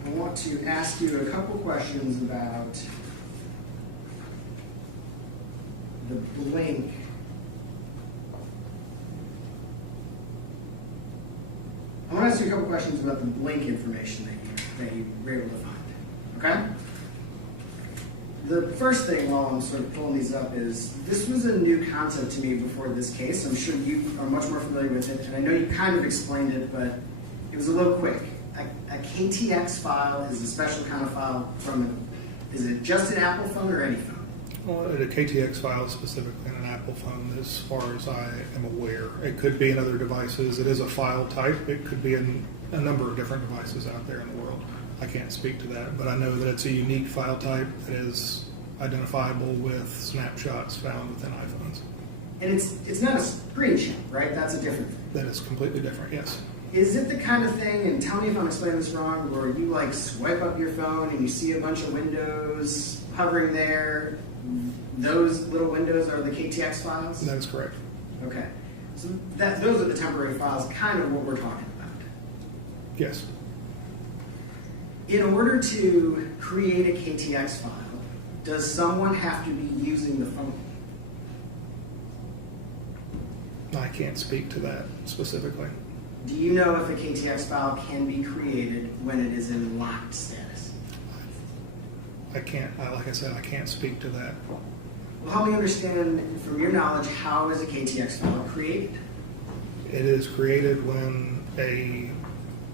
I want to ask you a couple questions about the blink. I want to ask you a couple questions about the blink information that you were able to find. Okay? The first thing while I'm sort of pulling these up is, this was a new concept to me before this case. I'm sure you are much more familiar with it, and I know you kind of explained it, but it was a little quick. A KTX file is a special kind of file is it just an Apple phone or any phone? Well, a KTX file is specifically in an Apple phone as far as I am aware. It could be in other devices. It is a file type. It could be in a number of different devices out there in the world. I can't speak to that, but I know that it's a unique file type that is identifiable with snapshots found within iPhones. And it's not a screenshot, right? That's a different thing. That is completely different, yes. Is it the kind of thing, and tell me if I'm explaining this wrong, where you like swipe up your phone and you see a bunch of windows hovering there? Those little windows are the KTX files? That is correct. Okay. So those are the temporary files, kind of what we're talking about. Yes. In order to create a KTX file, does someone have to be using the phone? I can't speak to that specifically. Do you know if a KTX file can be created when it is in locked status? I can't, like I said, I can't speak to that. Well, help me understand, from your knowledge, how is a KTX file created? It is created when a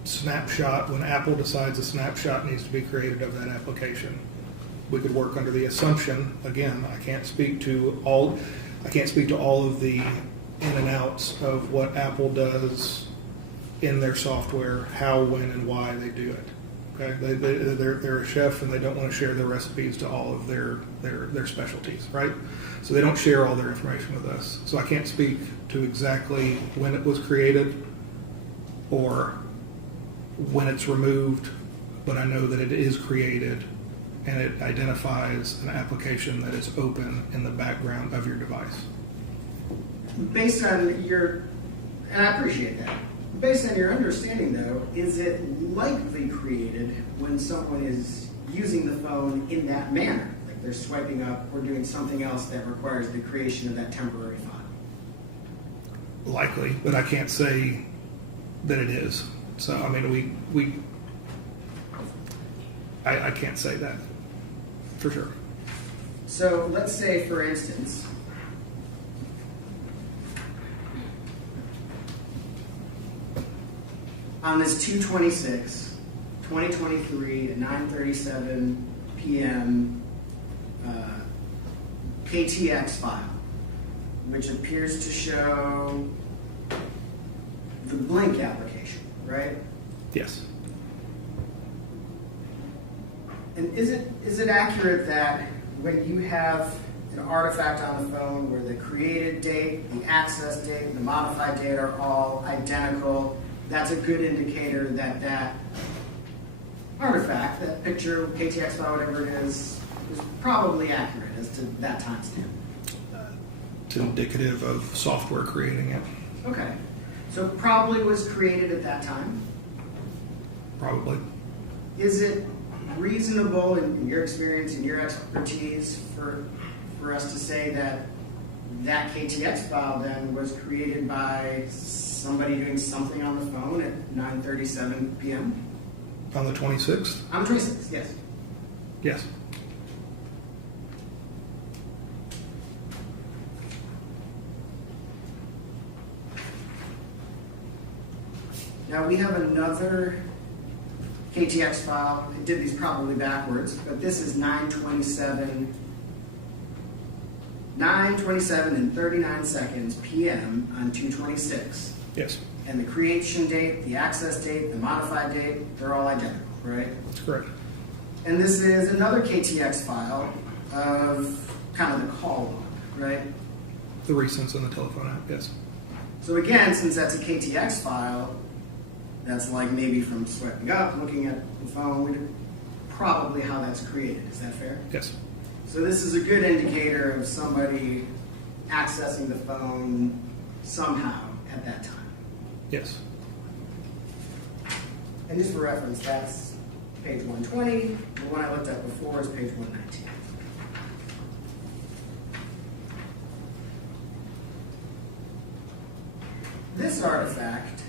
snapshot, when Apple decides a snapshot needs to be created of that application. We could work under the assumption, again, I can't speak to all of the in and outs of what Apple does in their software, how, when, and why they do it. Okay, they're a chef and they don't want to share their recipes to all of their specialties, right? So they don't share all their information with us. So I can't speak to exactly when it was created or when it's removed, but I know that it is created and it identifies an application that is open in the background of your device. Based on your, and I appreciate that. Based on your understanding, though, is it likely created when someone is using the phone in that manner? Like they're swiping up or doing something else that requires the creation of that temporary file? Likely, but I can't say that it is. So, I mean, I can't say that for sure. So let's say, for instance, on this 2/26/2023 at 9:37 p.m. KTX file, which appears to show the Blink application, right? Yes. And is it accurate that when you have an artifact on the phone where the created date, the access date, the modified date are all identical, that's a good indicator that that artifact, that picture, KTX file, whatever it is probably accurate as to that timestamp? It's indicative of software creating it. Okay. So probably was created at that time. Probably. Is it reasonable in your experience and your expertise for us to say that that KTX file then was created by somebody doing something on the phone at 9:37 p.m.? On the 26th? On the 26th, yes. Yes. Now we have another KTX file. I did these probably backwards, but this is 9:27 and 39 seconds p.m. on 2/26. Yes. And the creation date, the access date, the modified date, they're all identical, right? That's correct. And this is another KTX file of kind of the call log, right? The recents in the telephone app, yes. So again, since that's a KTX file, that's like maybe from swiping up, looking at the phone, probably how that's created. Is that fair? Yes. So this is a good indicator of somebody accessing the phone somehow at that time. Yes. And just for reference, that's page 120. The one I looked at before is page 119. This artifact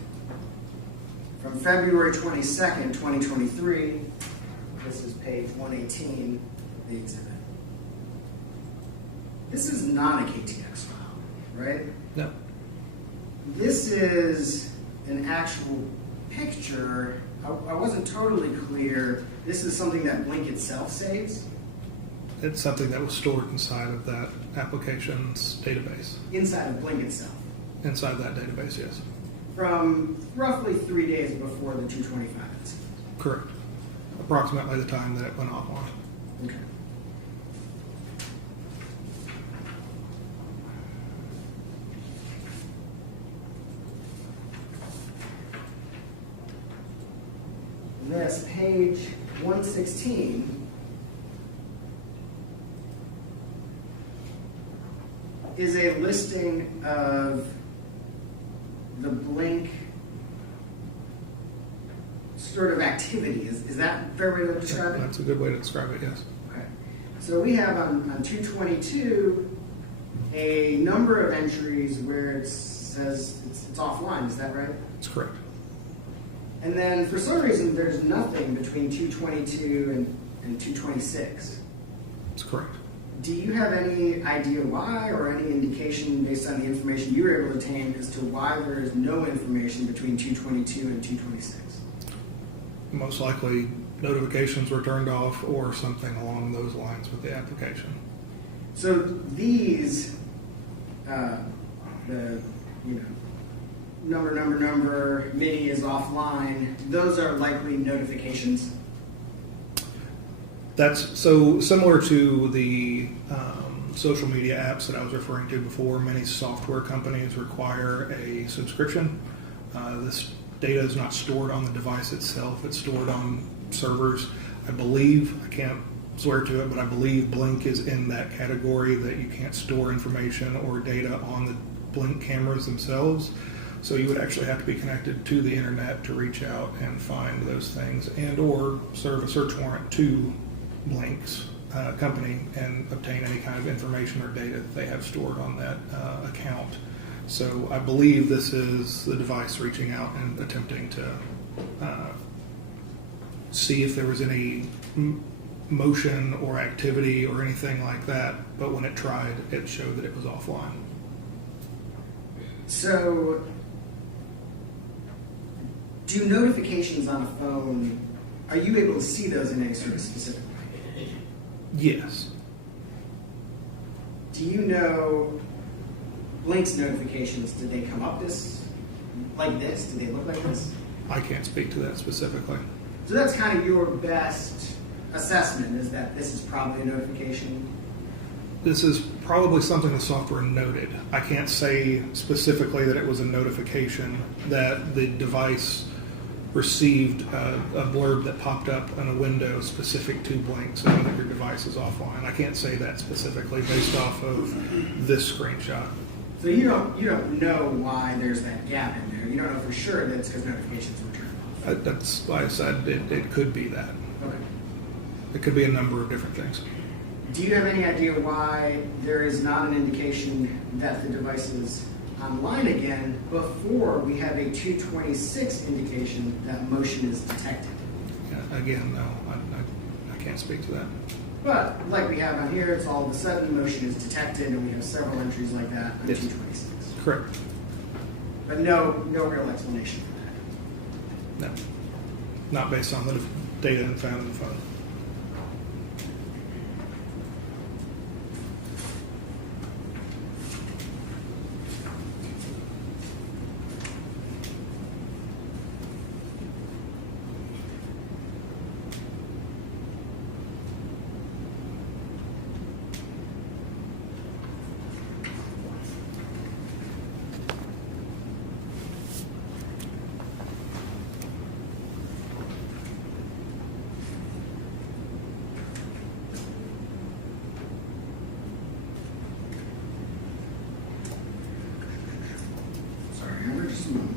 from February 22nd, 2023, this is page 118 of the exhibit. This is not a KTX file, right? No. This is an actual picture. I wasn't totally clear. This is something that Blink itself saves? It's something that was stored inside of that application's database. Inside of Blink itself? Inside that database, yes. From roughly 3 days before the 225 incident? Correct. Approximately the time that it went offline. Okay. This page 116 is a listing of the Blink sort of activity. Is that a fair way to describe it? That's a good way to describe it, yes. Okay. So we have on 222 a number of entries where it says it's offline. Is that right? That's correct. And then for some reason, there's nothing between 222 and 226. That's correct. Do you have any idea why or any indication based on the information you were able to obtain as to why there is no information between 222 and 226? Most likely notifications were turned off or something along those lines with the application. So these, number, MIDI is offline, those are likely notifications? That's so similar to the social media apps that I was referring to before. Many software companies require a subscription. This data is not stored on the device itself. It's stored on servers. I believe, I can't swear to it, but I believe Blink is in that category that you can't store information or data on the Blink cameras themselves. So you would actually have to be connected to the internet to reach out and find those things and or serve a search warrant to Blink's company and obtain any kind of information or data that they have stored on that account. So I believe this is the device reaching out and attempting to see if there was any motion or activity or anything like that, but when it tried, it showed that it was offline. So, do notifications on a phone, are you able to see those in any sort of specific way? Yes. Do you know Blink's notifications, did they come up like this? Did they look like this? I can't speak to that specifically. So that's kind of your best assessment, is that this is probably a notification? This is probably something the software noted. I can't say specifically that it was a notification that the device received a blurb that popped up on a window specific to Blink saying that your device is offline. I can't say that specifically based off of this screenshot. So you don't know why there's that gap in there. You don't know for sure that it's because notifications were turned off. That's why I said it could be that. Okay. It could be a number of different things. Do you have any idea why there is not an indication that the device is online again before we have a 226 indication that motion is detected? Yeah, again, no, I can't speak to that. But like we have on here, it's all of a sudden motion is detected, and we have several entries like that on Yes. 226. Correct. But no real explanation for that. No. Not based on the data found in the phone. Sorry, I'm just a moment.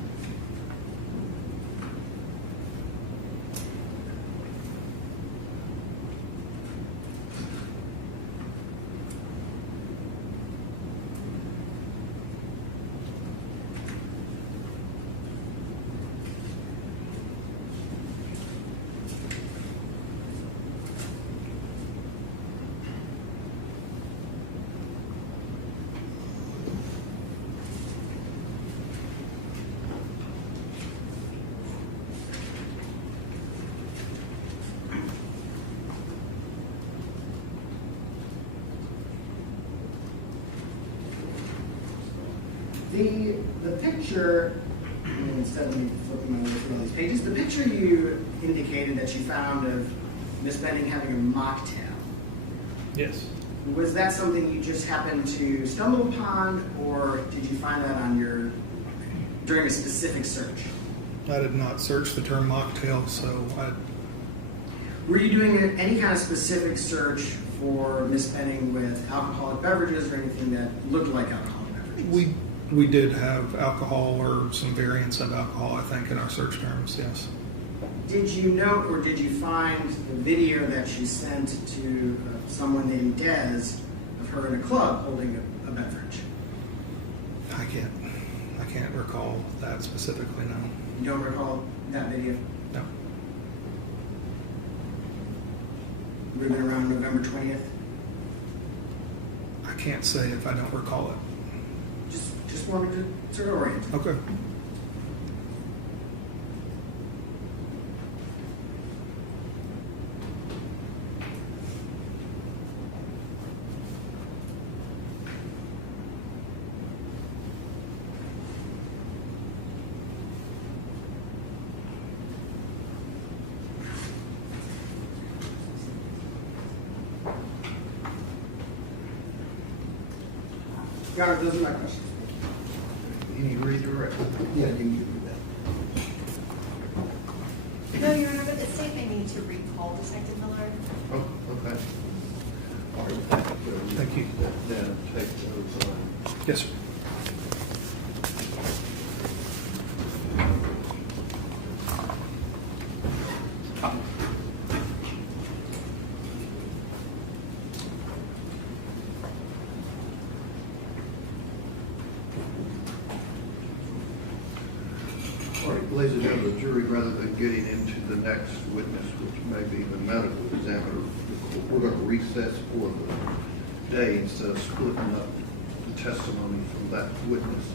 The picture, and instead of me flipping my way through all these pages, the picture you indicated that you found of Miss Benning having a mocktail, Yes. was that something you just happened to stumble upon, or did you find that on during a specific search? I did not search the term mocktail, so Were you doing any kind of specific search for Miss Benning with alcoholic beverages or anything that looked like alcoholic beverages? we did have alcohol or some variants of alcohol, I think, in our search terms, yes. Did you note or did you find the video that she sent to someone named Dez of her in a club holding a beverage? I can't recall that specifically, no. You don't recall that video? No. Would have been around November 20th? I can't say if I don't recall it. Just wanted to sort of orient. Okay. Your Honor, those are my questions. Any redirect? Yeah, you can do that. No, Your Honor, but the state may need to recall Detective Miller. Oh, okay. All right, Thank you. Then take those, Yes, sir. all right, ladies and gentlemen, the jury, rather than getting into the next witness, which may be the medical examiner, we're going to recess for the day instead of splitting up the testimony from that witness.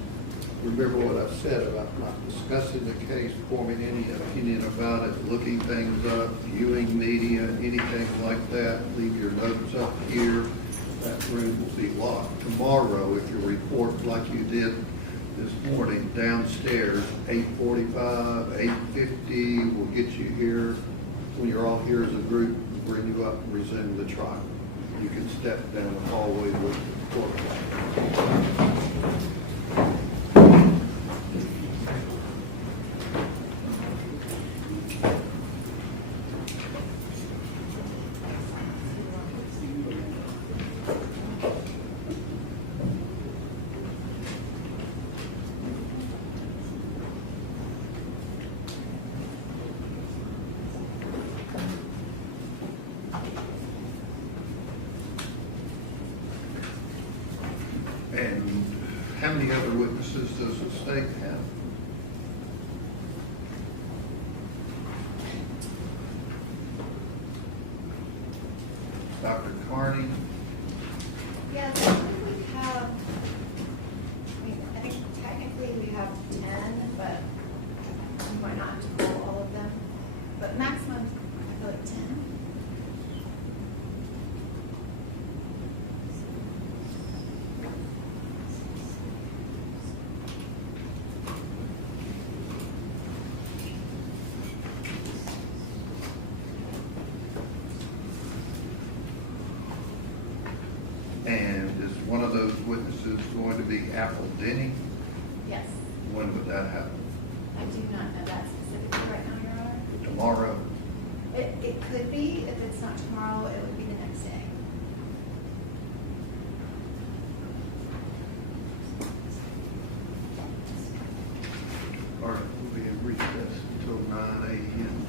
Remember what I said about not discussing the case, forming any opinion about it, looking things up, viewing media, anything like that. Leave your notes up here. That room will be locked. Tomorrow, if you report like you did this morning downstairs, 8:45, 8:50, we'll get you here. When you're all here as a group, we'll bring you up and resume the trial. You can step down the hallway with the court. And how many other witnesses does the state have? Dr. Carney? Yes, I think we have, I think technically we have 10, but we might not have to call all of them. But maximum, I feel like 10. And is one of those witnesses going to be Apple Denny? Yes. When would that happen? I do not know that specifically right now, Your Honor. Tomorrow? It could be, if it's not tomorrow, it would be the next day. All right, we'll be in recess until 9 a.m.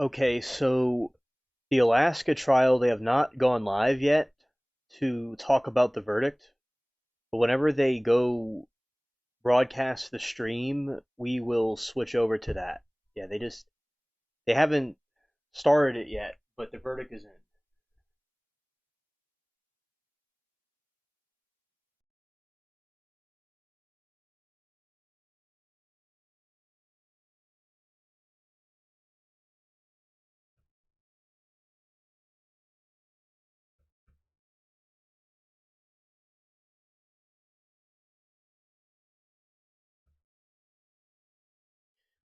Okay, so the Alaska trial, they have not gone live yet to talk about the verdict. But whenever they go broadcast the stream, we will switch over to that. Yeah, they haven't started it yet, but the verdict is in.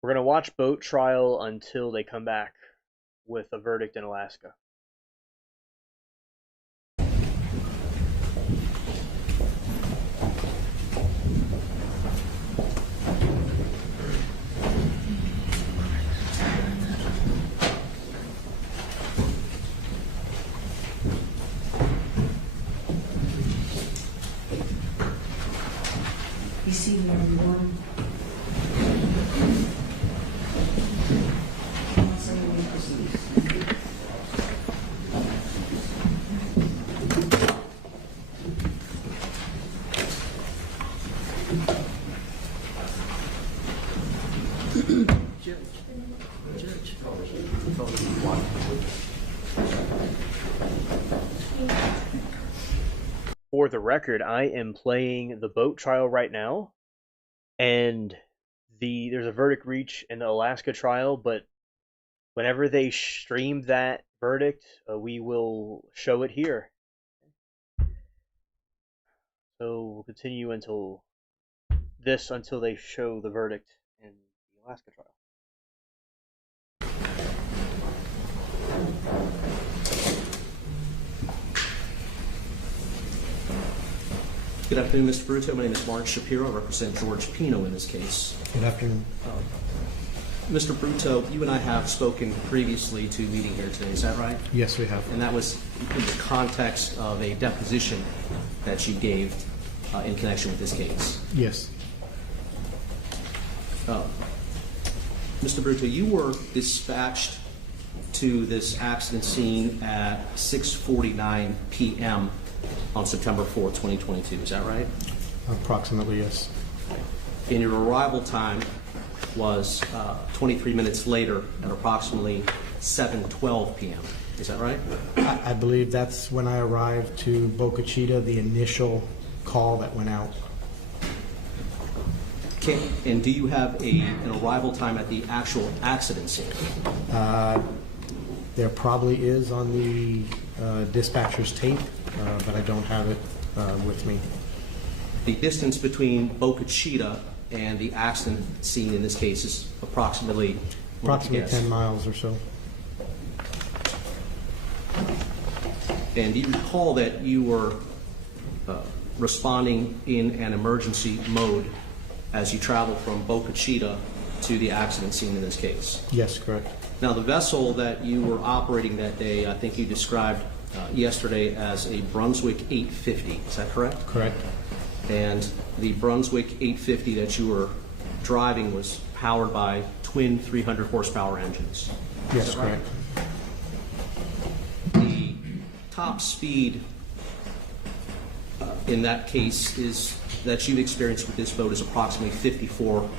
We're going to watch boat trial until they come back with a verdict in Alaska. You see everyone? For the record, I am playing the boat trial right now, and there's a verdict reach in the Alaska trial, but whenever they stream that verdict, we will show it here. So we'll continue until they show the verdict in the Alaska trial. Good afternoon, Mr. Bruto. My name is Mark Shapiro. I represent George Pino in this case. Good afternoon. Mr. Bruto, you and I have spoken previously to a meeting here today. Is that right? Yes, we have. And that was in the context of a deposition that you gave in connection with this case. Yes. Mr. Bruto, you were dispatched to this accident scene at 6:49 p.m. on September 4th, 2022. Is that right? Approximately, yes. And your arrival time was 23 minutes later at approximately 7:12 p.m. Is that right? I believe that's when I arrived to Boca Chica, the initial call that went out. And do you have an arrival time at the actual accident scene? There probably is on the dispatcher's tape, but I don't have it with me. The distance between Boca Chica and the accident scene in this case is approximately 10 miles or so. And do you recall that you were responding in an emergency mode as you traveled from Boca Chica to the accident scene in this case? Yes, correct. Now, the vessel that you were operating that day, I think you described yesterday as a Brunswick 850. Is that correct? Correct. And the Brunswick 850 that you were driving was powered by twin 300 horsepower engines. Yes, correct. The top speed in that case is that you've experienced with this boat is approximately 54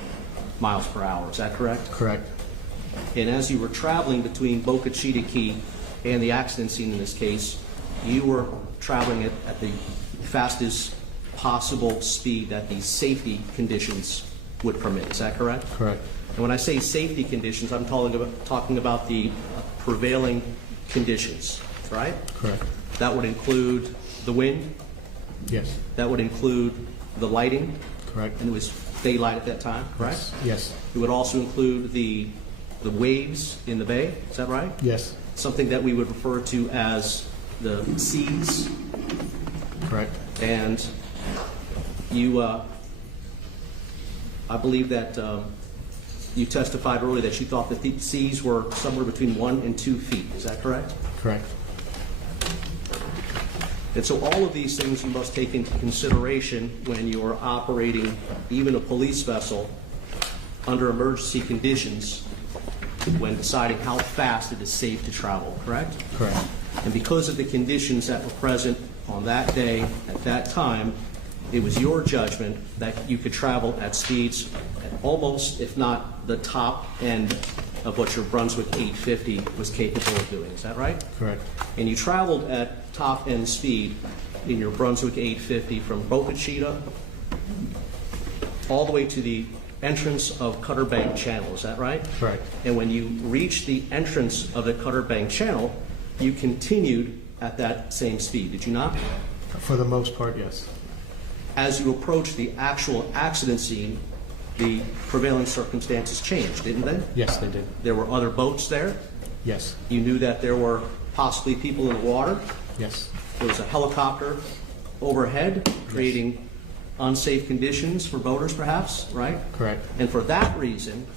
miles per hour. Is that correct? Correct. And as you were traveling between Boca Chica Key and the accident scene in this case, you were traveling at the fastest possible speed that the safety conditions would permit. Is that correct? Correct. And when I say safety conditions, I'm talking about the prevailing conditions, right? Correct. That would include the wind? Yes. That would include the lighting? Correct. And it was daylight at that time, correct? Yes. It would also include the waves in the bay, is that right? Yes. Something that we would refer to as the seas. Correct. And you, I believe that you testified earlier that you thought that the seas were somewhere between 1 and 2 feet. Is that correct? Correct. And so all of these things you must take into consideration when you are operating even a police vessel under emergency conditions when deciding how fast it is safe to travel, correct? Correct. And because of the conditions that were present on that day, at that time, it was your judgment that you could travel at speeds at almost, if not the top end of what your Brunswick 850 was capable of doing. Is that right? Correct. And you traveled at top end speed in your Brunswick 850 from Boca Chica all the way to the entrance of Cutter Bank Channel. Is that right? Correct. And when you reached the entrance of the Cutter Bank Channel, you continued at that same speed, did you not? For the most part, yes. As you approached the actual accident scene, the prevailing circumstances changed, didn't they? Yes, they did. There were other boats there. Yes, You knew that there were possibly people in the water. yes, There was a helicopter overhead creating unsafe conditions for boaters, perhaps, right? correct. And for that reason,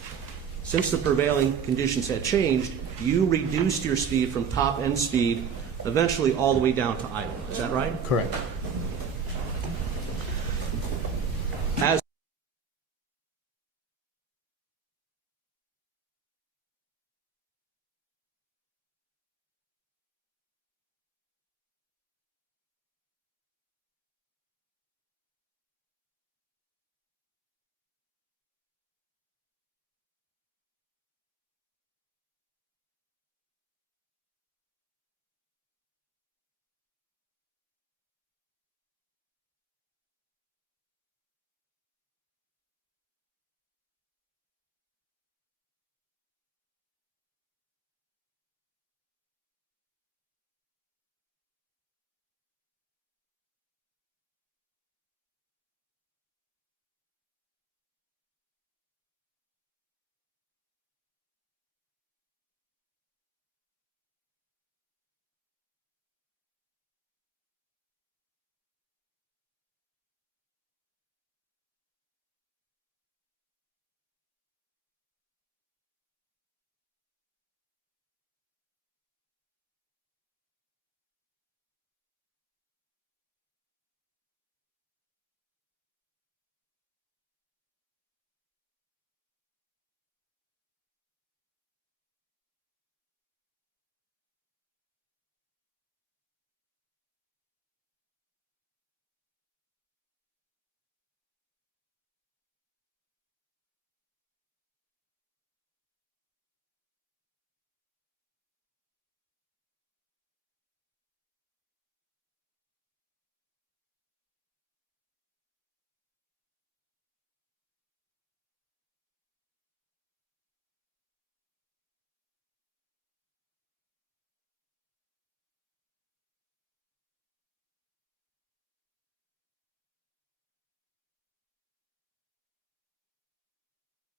since the prevailing conditions had changed, you reduced your speed from top end speed eventually all the way down to idle. Is that right? Correct.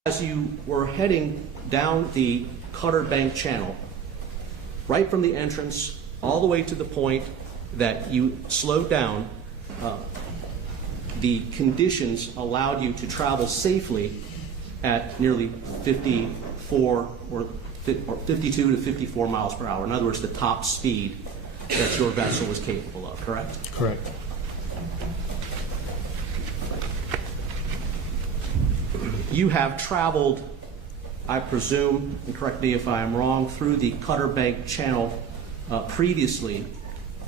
As you were heading down the Cutter Bank Channel, right from the entrance all the way to the point that you slowed down, the conditions allowed you to travel safely at nearly 54 or 52 to 54 miles per hour. In other words, the top speed that your vessel was capable of, correct? Correct. You have traveled, I presume, and correct me if I am wrong, through the Cutter Bank Channel previously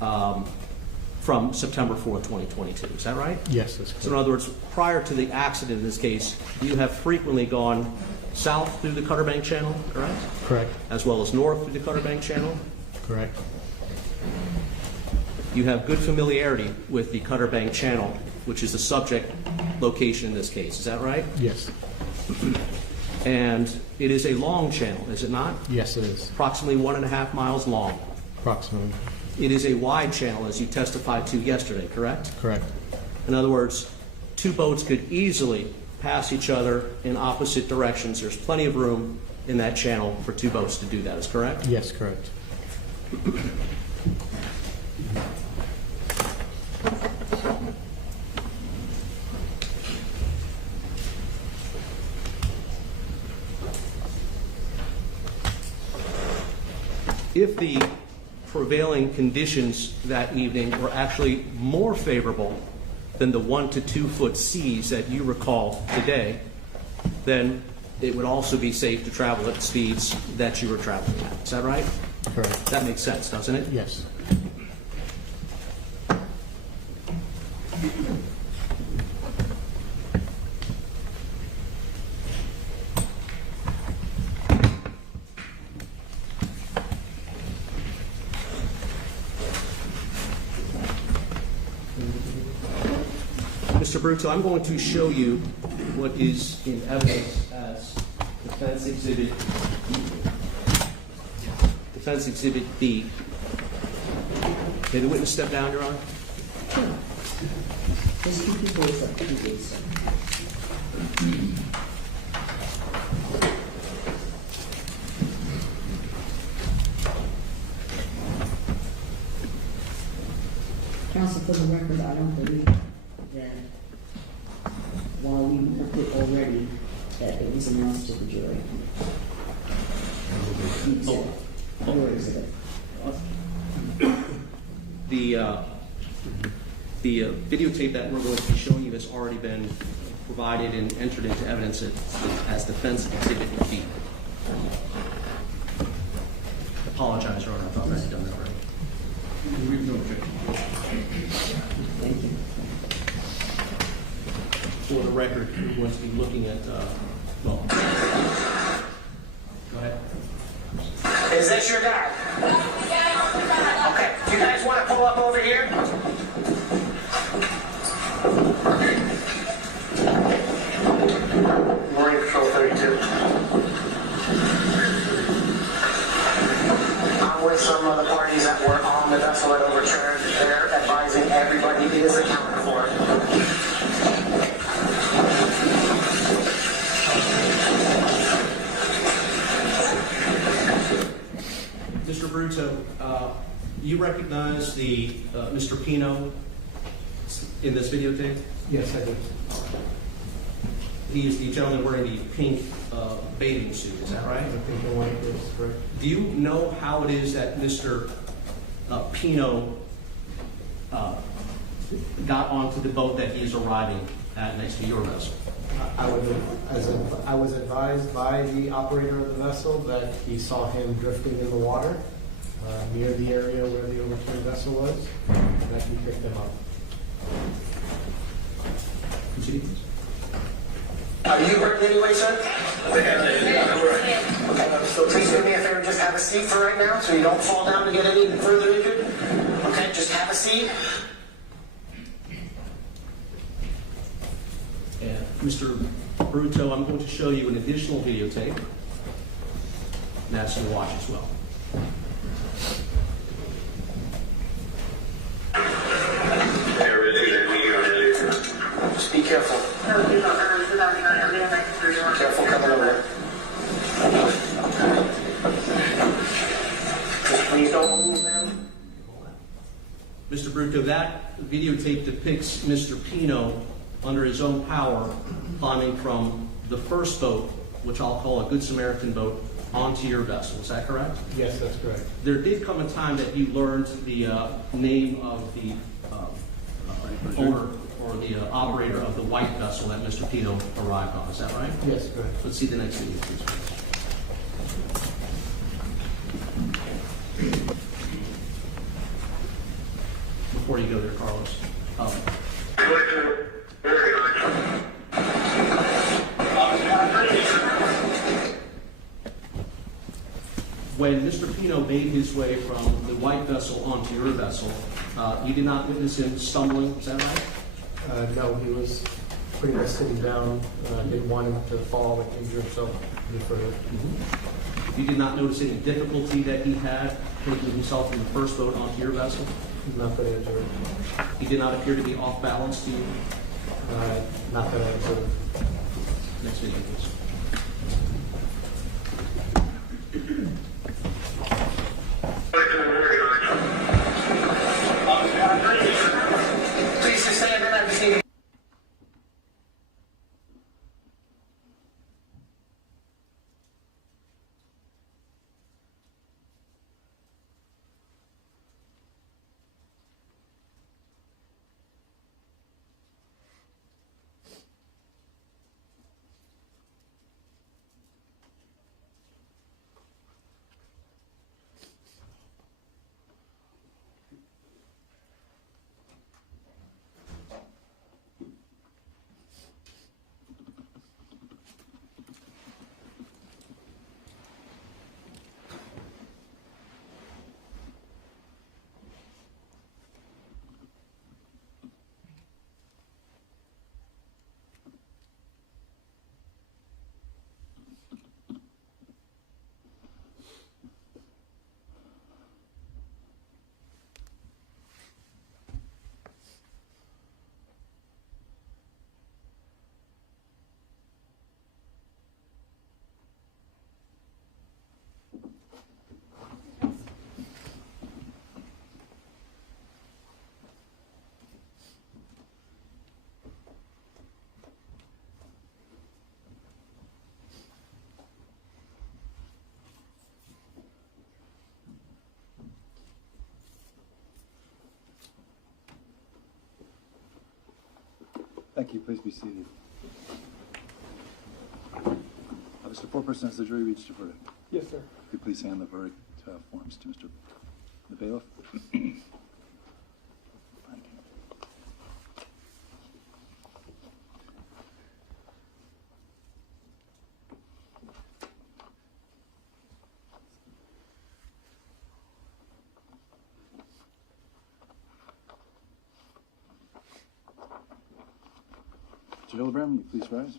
from September 4th, 2022. Is that right? Yes, that's correct. So in other words, prior to the accident in this case, you have frequently gone south through the Cutter Bank Channel, correct? Correct. As well as north through the Cutter Bank Channel? Correct. You have good familiarity with the Cutter Bank Channel, which is the subject location in this case. Is that right? Yes. And it is a long channel, is it not? Yes, it is. Approximately 1.5 miles long. Approximately. It is a wide channel, as you testified to yesterday, correct? Correct. In other words, two boats could easily pass each other in opposite directions. There's plenty of room in that channel for two boats to do that, is correct? Yes, correct. If the prevailing conditions that evening were actually more favorable than the 1 to 2 foot seas that you recall today, then it would also be safe to travel at the speeds that you were traveling at. Is that right? Correct. That makes sense, doesn't it? Yes. Mr. Bruto, I'm going to show you what is in evidence as Defense Exhibit B. May the witness step down, Your Honor? Just keep your voice up, please. Counsel, for the record, I don't believe that while we marked it already, that it was announced to the jury. Your exhibit. The videotape that we're going to be showing you has already been provided and entered into evidence as defense exhibit B. Apologize, Your Honor, I thought I had done that already. Thank you. For the record, we're going to be looking at, well, go ahead. Is this your guy? Okay, do you guys want to pull up over here? Morning Patrol 32. I'm with some of the parties that were on the vessel that overturned. They're advising everybody is accounted for. Mr. Bruto, you recognize the Mr. Pino in this videotape? Yes, I do. He is the gentleman wearing the pink bathing suit, is that right? I think the one is correct. Do you know how it is that Mr. Pino got onto the boat that he is arriving at next to your vessel? I was advised by the operator of the vessel that he saw him drifting in the water near the area where the overturned vessel was, and that he picked him up. Continue, please. Are you hurt in any way, sir? Okay, so please do me a favor, just have a seat for right now so you don't fall down and get any further injured. Okay, just have a seat. And Mr. Bruto, I'm going to show you an additional videotape. And that's to watch as well. Just be careful. Careful coming over. Just please don't move him. Mr. Bruto, that videotape depicts Mr. Pino under his own power climbing from the first boat, which I'll call a Good Samaritan boat, onto your vessel. Is that correct? Yes, that's correct. There did come a time that you learned the name of the owner or the operator of the white vessel that Mr. Pino arrived on. Is that right? Yes, correct. Let's see the next video, please. Before you go there, Carlos. When Mr. Pino made his way from the white vessel onto your vessel, you did not witness him stumbling, is that right? No, he was pretty much sitting down, didn't want him to fall and injure himself any further. You did not notice any difficulty that he had taking himself from the first boat onto your vessel? Not that I observed. He did not appear to be off balance to you? Not that I observed. Next video, please. Please just stand in. I just need Thank you. Please be seated. Mr. Foreperson, has the jury reached a verdict? Yes, sir. Could you please hand the verdict forms to Mr. the bailiff? Thank you. Mr. Hildebrand, will you please rise?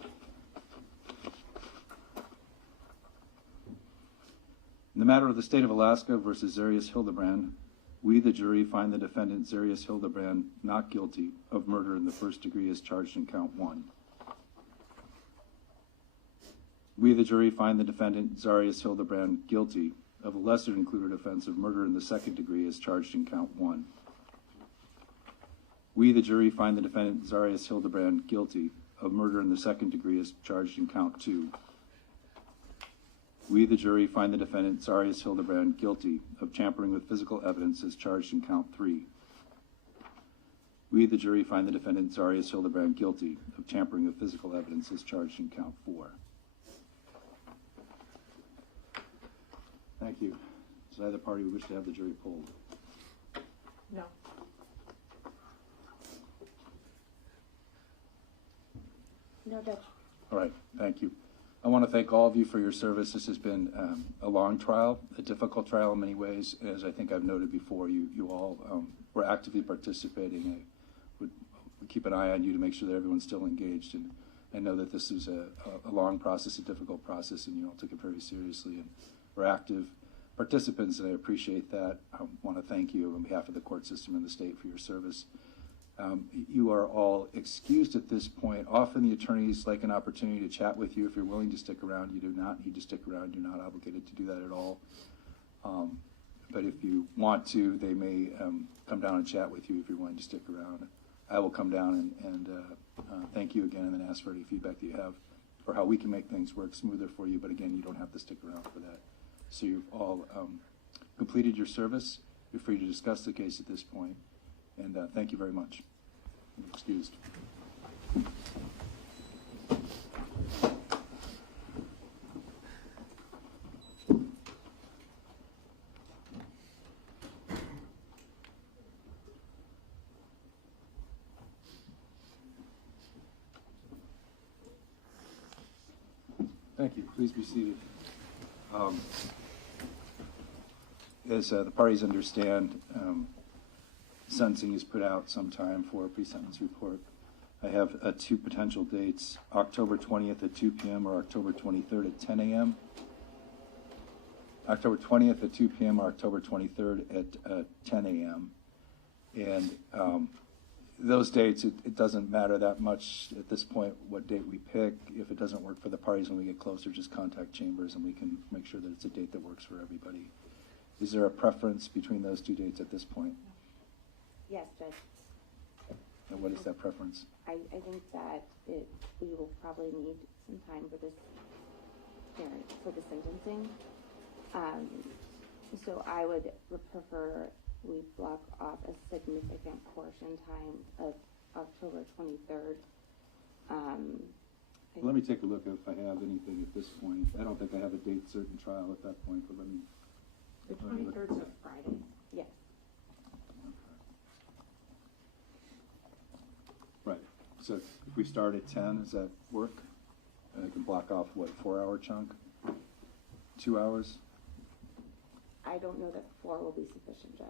In the matter of the State of Alaska versus Zarius Hildebrand, we, the jury, find the defendant Zarius Hildebrand not guilty of murder in the first degree as charged in count 1. We, the jury, find the defendant Zarius Hildebrand guilty of a lesser included offense of murder in the second degree as charged in count 1. We, the jury, find the defendant Zarius Hildebrand guilty of murder in the second degree as charged in count 2. We, the jury, find the defendant Zarius Hildebrand guilty of tampering with physical evidence as charged in count 3. We, the jury, find the defendant Zarius Hildebrand guilty of tampering with physical evidence as charged in count 4. Thank you. Does either party wish to have the jury polled? No. No, Judge. All right, thank you. I want to thank all of you for your service. This has been a long trial, a difficult trial in many ways. As I think I've noted before, you all were actively participating. I would keep an eye on you to make sure that everyone's still engaged, and I know that this is a long process, a difficult process, and you all took it very seriously and were active participants, and I appreciate that. I want to thank you on behalf of the court system and the state for your service. You are all excused at this point. Often the attorneys like an opportunity to chat with you. If you're willing to stick around, you do not need to stick around. You're not obligated to do that at all. But if you want to, they may come down and chat with you if you're willing to stick around. I will come down and thank you again and then ask for any feedback that you have for how we can make things work smoother for you. But again, you don't have to stick around for that. So you've all completed your service. You're free to discuss the case at this point. And thank you very much. You're excused. Thank you. Please be seated. As the parties understand, sentencing is put out sometime for a pre-sentence report. I have 2 potential dates, October 20th at 2 p.m. or October 23rd at 10 a.m. October 20th at 2 p.m. or October 23rd at 10 a.m. And those dates, it doesn't matter that much at this point what date we pick. If it doesn't work for the parties when we get closer, just contact Chambers and we can make sure that it's a date that works for everybody. Is there a preference between those 2 dates at this point? Yes, Judge. And what is that preference? I think that we will probably need some time for this hearing, for the sentencing. So I would prefer we block off a significant portion time of October 23rd. Let me take a look if I have anything at this point. I don't think I have a date certain trial at that point, but let me... The 23rd is a Friday. Yes. Right. So if we start at 10, does that work? And I can block off, what, 4-hour chunk? 2 hours? I don't know that 4 will be sufficient, Judge.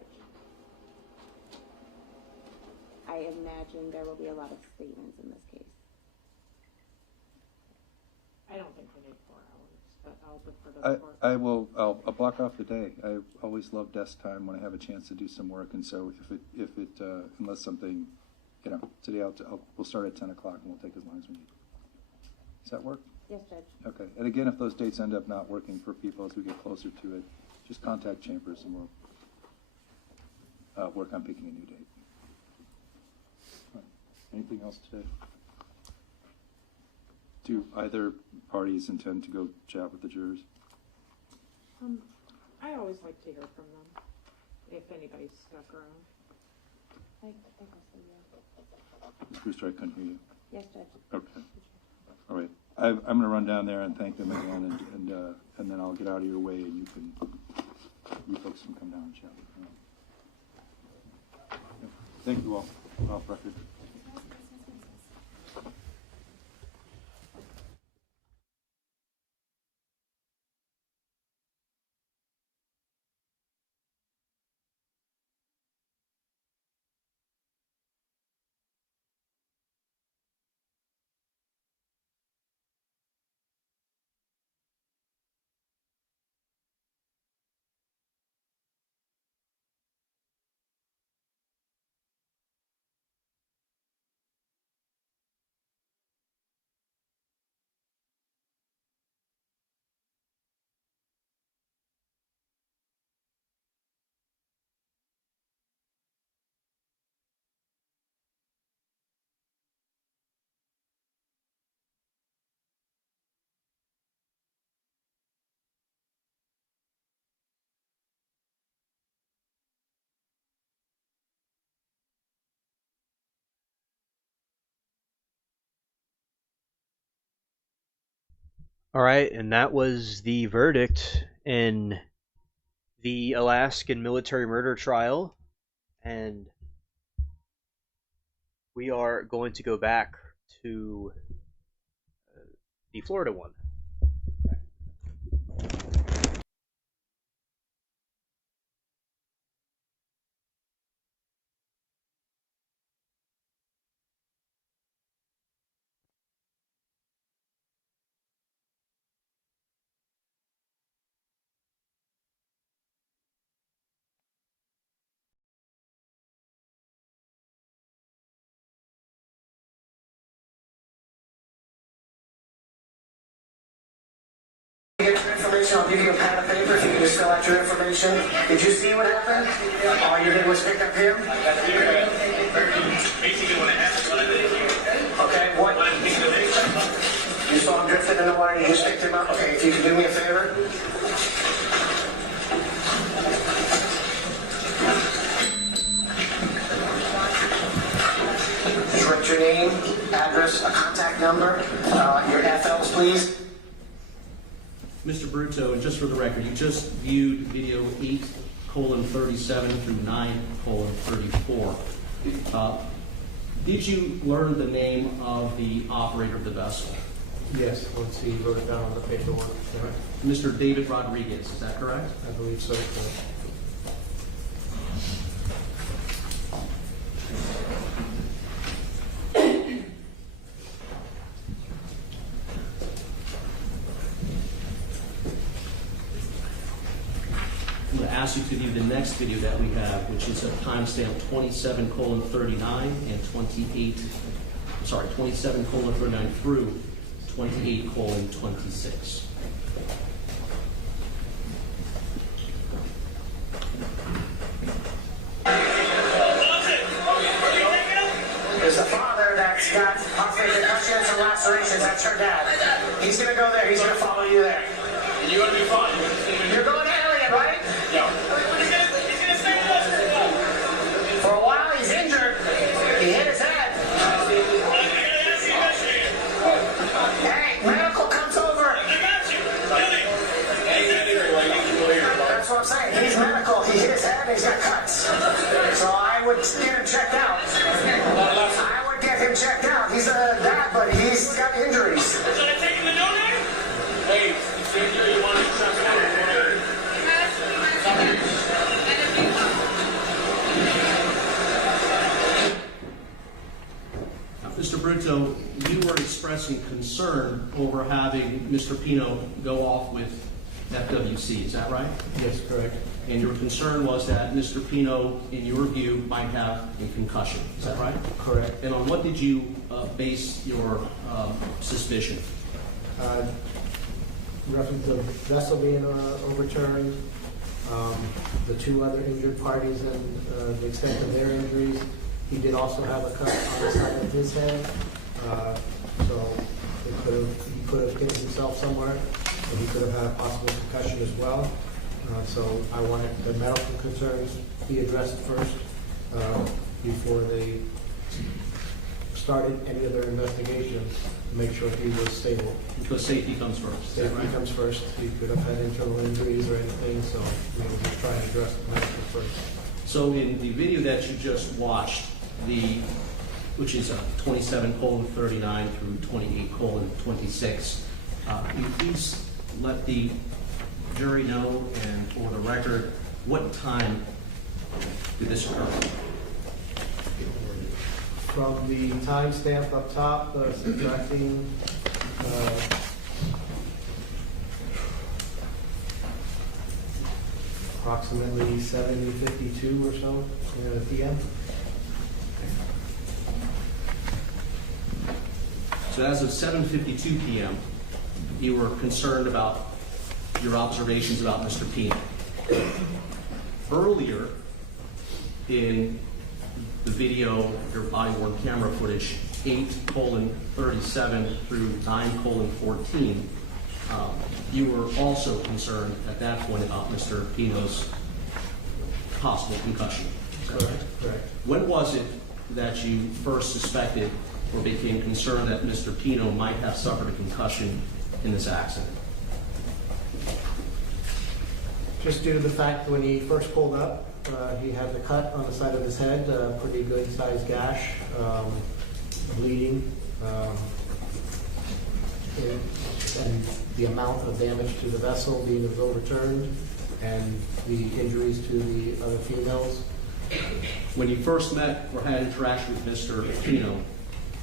I imagine there will be a lot of statements in this case. I don't think we need 4 hours, but I'll defer to the court. I'll block off the day. I always love desk time when I have a chance to do some work, and so if it unless something, today we'll start at 10 o'clock and we'll take as long as we need. Does that work? Yes, Judge. Okay. And again, if those dates end up not working for people as we get closer to it, just contact Chambers and we'll work on picking a new date. All right. Anything else today? Do either parties intend to go chat with the jurors? I always like to hear from them, if anybody's stuck around. I guess so, yeah. Ms. Brewster, I couldn't hear you. Yes, Judge. Okay. All right. I'm going to run down there and thank them again, and then I'll get out of your way, and you folks can come down and chat. Thank you all. Off record. All right, and that was the verdict in the Alaskan military murder trial, and we are going to go back to the Florida one. Get your information, I'll give you a pad of paper if you can just fill out your information. Did you see what happened? All you did was pick up him? Okay, what? You saw him drifting in the water, you just picked him up? Okay, if you could do me a favor. Just write your name, address, a contact number, your FLs, please. Mr. Bruto, and just for the record, you just viewed video 8:37 through 9:34. Did you learn the name of the operator of the vessel? Yes, once he wrote it down on the paperwork. Mr. David Rodriguez, is that correct? I believe so. I'm going to ask you to view the next video that we have, which is a timestamp 27:39 and 27:39 through 28:26. There's a father that's got possibly concussions and lacerations. That's her dad. He's going to go there. He's going to follow you there. You're going to be fine. You're going to Elliot, right? Yeah. He's going to stay with us for a while. He's injured. He hit his head. Hey, medical comes over. That's what I'm saying. He's medical. He hit his head and he's got cuts. So I would get him checked out. I would get him checked out. He's a dad, but he's got injuries. Should I take him to donate? Hey, you want to Mr. Bruto, you were expressing concern over having Mr. Pino go off with FWC, is that right? Yes, correct. And your concern was that Mr. Pino, in your view, might have a concussion, is that right? Correct. And on what did you base your suspicion? Reference to the vessel being overturned, the two other injured parties and the extent of their injuries. He did also have a cut on the side of his head, so he could have hit himself somewhere, and he could have had a possible concussion as well. So I wanted the medical concerns be addressed first before they started any other investigations to make sure he was stable. Because safety comes first. Is that Safety right? comes first. He could have had internal injuries or anything, so we were just trying to address the medical first. So in the video that you just watched, which is 27:39 through 28:26, can you please let the jury know, and for the record, what time did this occur? From the timestamp up top, subtracting approximately 7:52 or so p.m. So as of 7:52 p.m., you were concerned about your observations about Mr. Pino. Earlier in the video, your body-worn camera footage, 8:37 through 9:14, you were also concerned at that point about Mr. Pino's possible concussion. Is that right? Correct. When was it that you first suspected or became concerned that Mr. Pino might have suffered a concussion in this accident? Just due to the fact that when he first pulled up, he had the cut on the side of his head, a pretty good sized gash, bleeding, and the amount of damage to the vessel being overturned, and the injuries to the other females. When you first met or had interaction with Mr. Pino,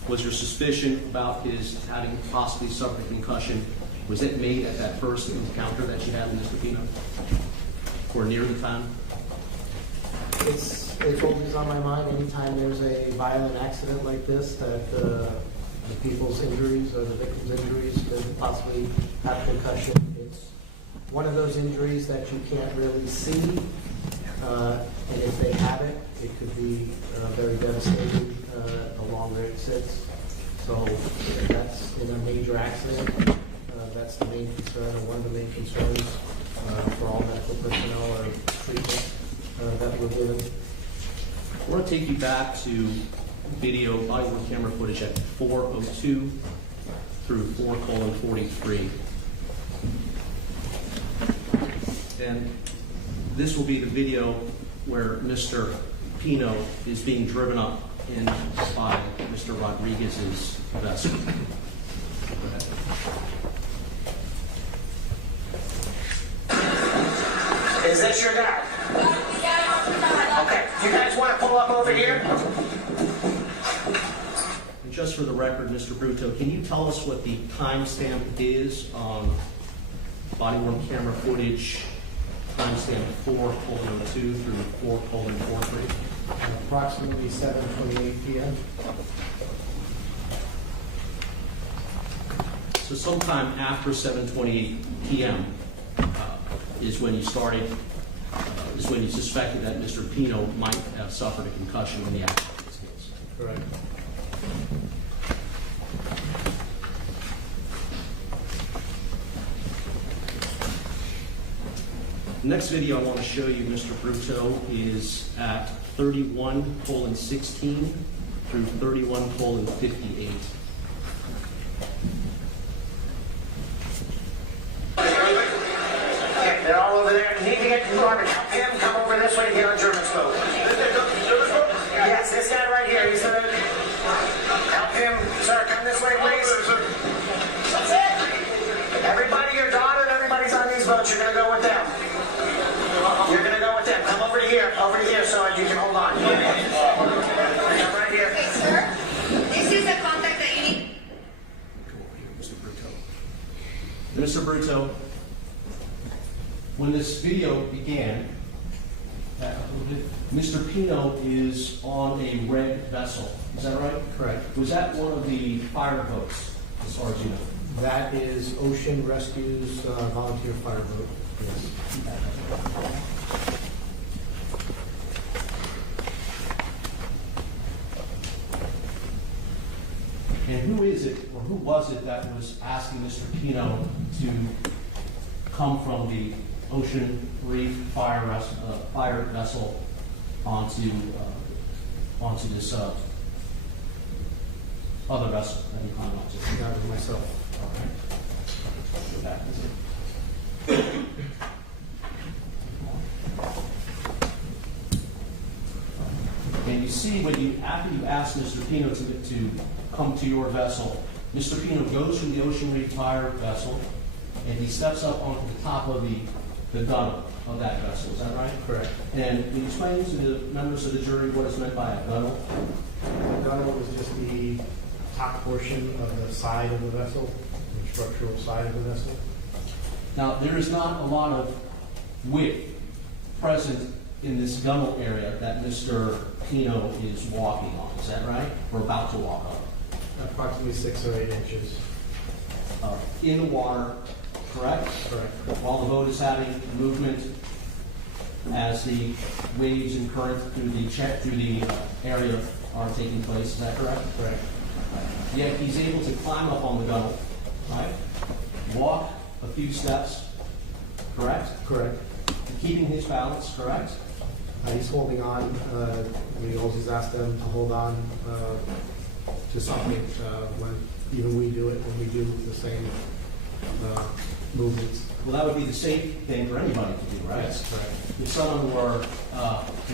was your suspicion about his having possibly suffered a concussion, was it made at that first encounter that you had with Mr. Pino? Or near the time? It's always on my mind anytime there's a violent accident like this, that the people's injuries or the victim's injuries could possibly have concussion. It's one of those injuries that you can't really see, and if they have it, it could be very devastating the longer it sits. So if that's in a major accident, that's the main concern, or one of the main concerns for all medical personnel or treatment that we're given. I want to take you back to video body-worn camera footage at 4:02 through 4:43. And this will be the video where Mr. Pino is being driven up in by Mr. Rodriguez's vessel. Go ahead. Is this your dad? Okay, you guys want to pull up over here? And just for the record, Mr. Bruto, can you tell us what the timestamp is on body-worn camera footage, timestamp 4:02 through 4:43? Approximately 7:28 p.m. So sometime after 7:28 p.m. Is when you started, is when you suspected that Mr. Pino might have suffered a concussion in the accident in this case. Correct. The next video I want to show you, Mr. Bruto, is at 31:16 through 31:58. They're all over there. You need to get the garbage. Help him come over this way and get on German's boat. Yes, this guy right here. He's gonna help him. Sir, come this way, please. That's it. Everybody, your daughter and everybody's on these boats. You're gonna go with them. You're gonna go with them. Come over to here so you can hold on. Come right here. Okay, sir, this is the contact that you need. Come over here, Mr. Bruto. Mr. Bruto, when this video began, Mr. Pino is on a red vessel. Is that right? Correct. Was that one of the fire boats, as far as you know? That is Ocean Rescue's volunteer fireboat. Yes. And who is it, or who was it that was asking Mr. Pino to come from the Ocean Reef fire vessel onto this other vessel that you climbed onto? That was myself. Okay. Go back. And you see when you, after you ask Mr. Pino to come to your vessel, Mr. Pino goes from the Ocean Reef Fire vessel and he steps up onto the top of the gunwale of that vessel. Is that right? Correct. And can you explain to the members of the jury what is meant by a gunwale? The gunwale was just the top portion of the side of the vessel, the structural side of the vessel. Now, there is not a lot of width present in this gunwale area that Mr. Pino is walking on. Is that right? Or about to walk on? Approximately 6 or 8 inches. In the water, correct? Correct. While the boat is having movement as the waves and current through the area are taking place. Is that correct? Correct. Yet he's able to climb up on the gunwale, right? Walk a few steps, correct? Correct. Keeping his balance, correct? He's holding on. We always ask them to hold on to something when even we do it, when we do the same movements. Well, that would be the safe thing for anybody to do, right? Yes, correct. If someone were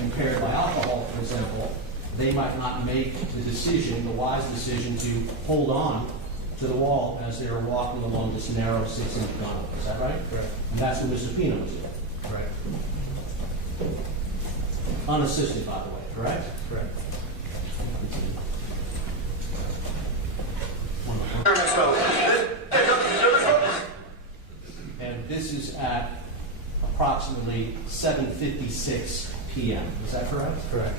impaired by alcohol, for example, they might not make the decision, the wise decision, to hold on to the wall as they are walking along this narrow 6-inch gunwale. Is that right? Correct. And that's what Mr. Pino is doing. Correct. Unassisted, by the way, correct? Correct. And this is at approximately 7:56 p.m. Is that correct? Correct.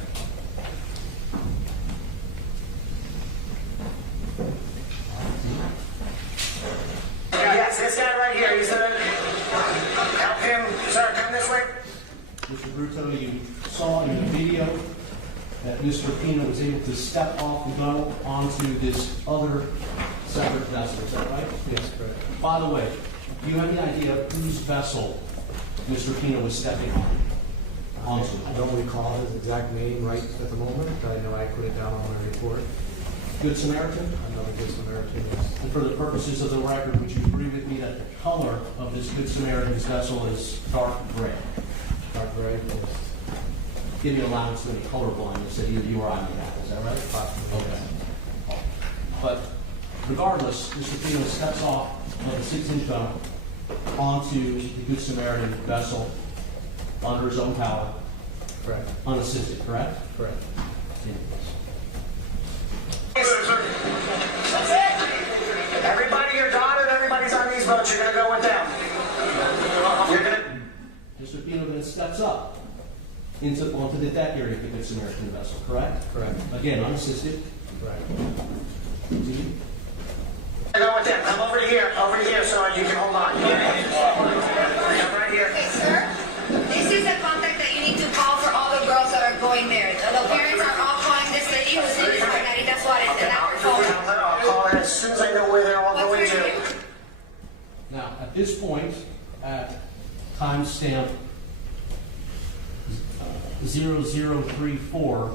Yes, this guy right here, he's gonna help him, sir, come this way. Mr. Bruto, you saw in the video that Mr. Pino was able to step off the gunwale onto this other separate vessel. Is that right? Yes, correct. By the way, do you have any idea whose vessel Mr. Pino was stepping onto? I don't recall his exact name right at the moment. I know I put it down on my report. Good Samaritan? Another Good Samaritan, yes. And for the purposes of the record, would you agree with me that the color of this Good Samaritan's vessel is dark gray? Dark gray, yes. Give me allowance for any color blindness that either you or I may have. Is that right? Okay. But regardless, Mr. Pino steps off of the 6-inch gunwale onto the Good Samaritan vessel under his own power. Correct. Unassisted, correct? Correct. That's it. Everybody, you're dotted, everybody's on these boats, you're gonna go with them. You're gonna... Mr. Pino then steps up onto the deck area of the Good Samaritan vessel, correct? Correct. Again, unassisted. Correct. Continue. Go with them, come over to here so you can hold on. Come right here. Okay, sir, this is the contact that you need to call for all the girls that are going there. The parents are all calling this lady whose name is Margarita Suarez, and now we're calling. I'll call her as soon as I know where they're all going to. Now, at this point, at timestamp 0034,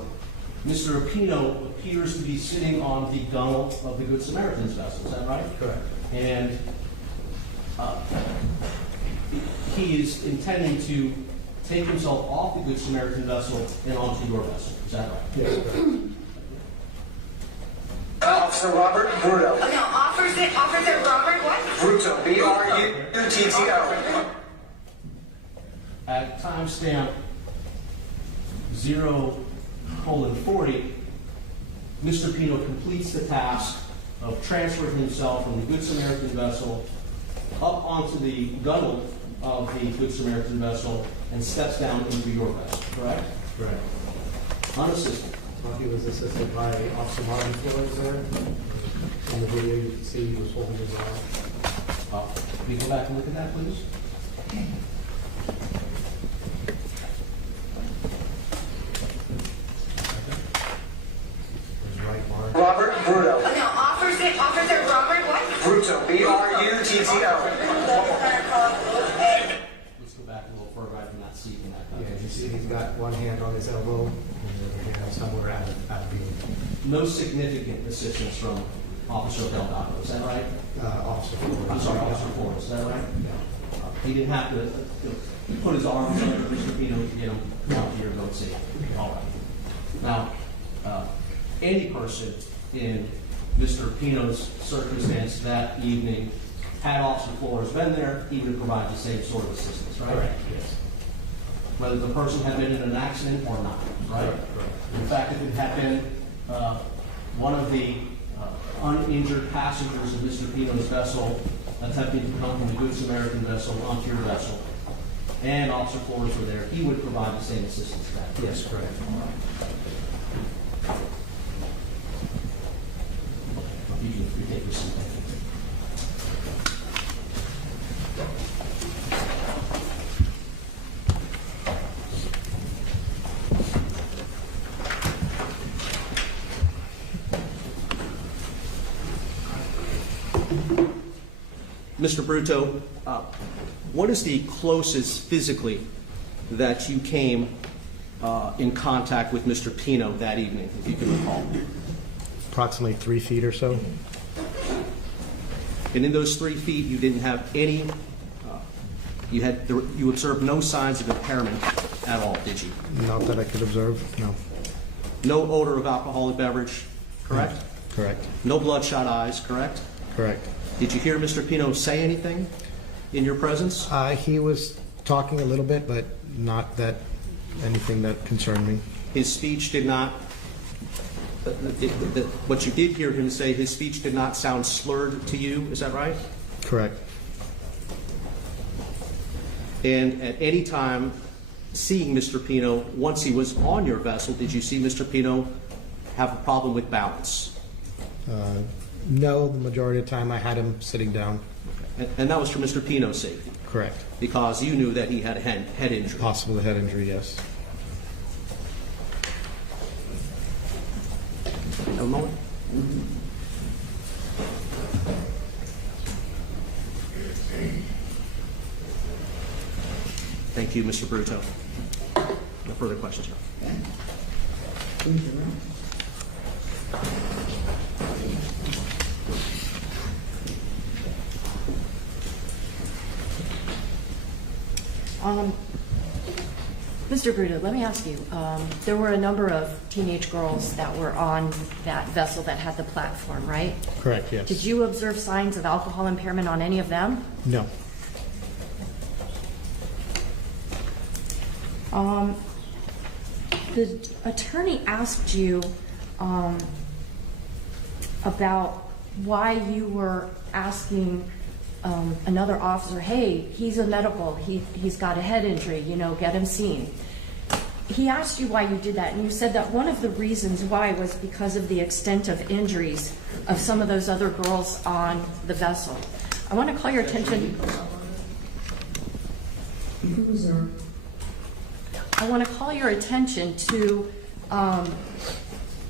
Mr. Pino appears to be sitting on the gunwale of the Good Samaritan's vessel. Is that right? Correct. And he is intending to take himself off the Good Samaritan vessel and onto your vessel. Is that right? Yes, correct. Officer Robert Bruto. Oh, no, Officer Robert what? Bruto, B-R-U-T-T-O. At timestamp 0:40, Mr. Pino completes the task of transferring himself from the Good Samaritan vessel up onto the gunwale of the Good Samaritan vessel and steps down into your vessel, correct? Correct. Unassisted. He was assisted by Officer Martin Flores there. In the video, you can see he was holding his arm. Can you go back and look at that, please? His right arm. Robert Bruto. Oh, no, Officer Robert what? Bruto, B-R-U-T-T-O. Let's go back a little further. I cannot see from that. Yeah, you see he's got one hand on his elbow and the other hand somewhere out of view. No significant assistance from Officer Delgado, is that right? Officer Ford. I'm sorry, Officer Ford, is that right? He didn't have to put his arms under Mr. Pino to get him out to your boat safe. All right. Now, any person in Mr. Pino's circumstance that evening, had Officer Flores been there, he would provide the same sort of assistance, right? Correct, yes. Whether the person had been in an accident or not, right? Correct. In fact, if it had been one of the uninjured passengers of Mr. Pino's vessel attempting to come from the Good Samaritan vessel onto your vessel, and Officer Flores were there, he would provide the same assistance to that. Yes, correct. You can take your seat. Mr. Bruto, what is the closest physically that you came in contact with Mr. Pino that evening, if you can recall? Approximately 3 feet or so. And in those 3 feet, you didn't have any, you observed no signs of impairment at all, did you? Not that I could observe, no. No odor of alcoholic beverage, correct? Correct. No bloodshot eyes, correct? Correct. Did you hear Mr. Pino say anything in your presence? He was talking a little bit, but not that anything that concerned me. His speech did not, what you did hear him say, his speech did not sound slurred to you, is that right? Correct. And at any time, seeing Mr. Pino, once he was on your vessel, did you see Mr. Pino have a problem with balance? No, the majority of the time I had him sitting down. And that was for Mr. Pino's safety? Correct. Because you knew that he had a head injury? Possible head injury, yes. A moment. Thank you, Mr. Bruto. No further questions. Mr. Bruto, let me ask you, there were a number of teenage girls that were on that vessel that had the platform, right? Correct, yes. Did you observe signs of alcohol impairment on any of them? No. The attorney asked you about why you were asking another officer, hey, he's a medical, he's got a head injury, get him seen. He asked you why you did that, and you said that one of the reasons why was because of the extent of injuries of some of those other girls on the vessel. I want to call your attention. I want to call your attention to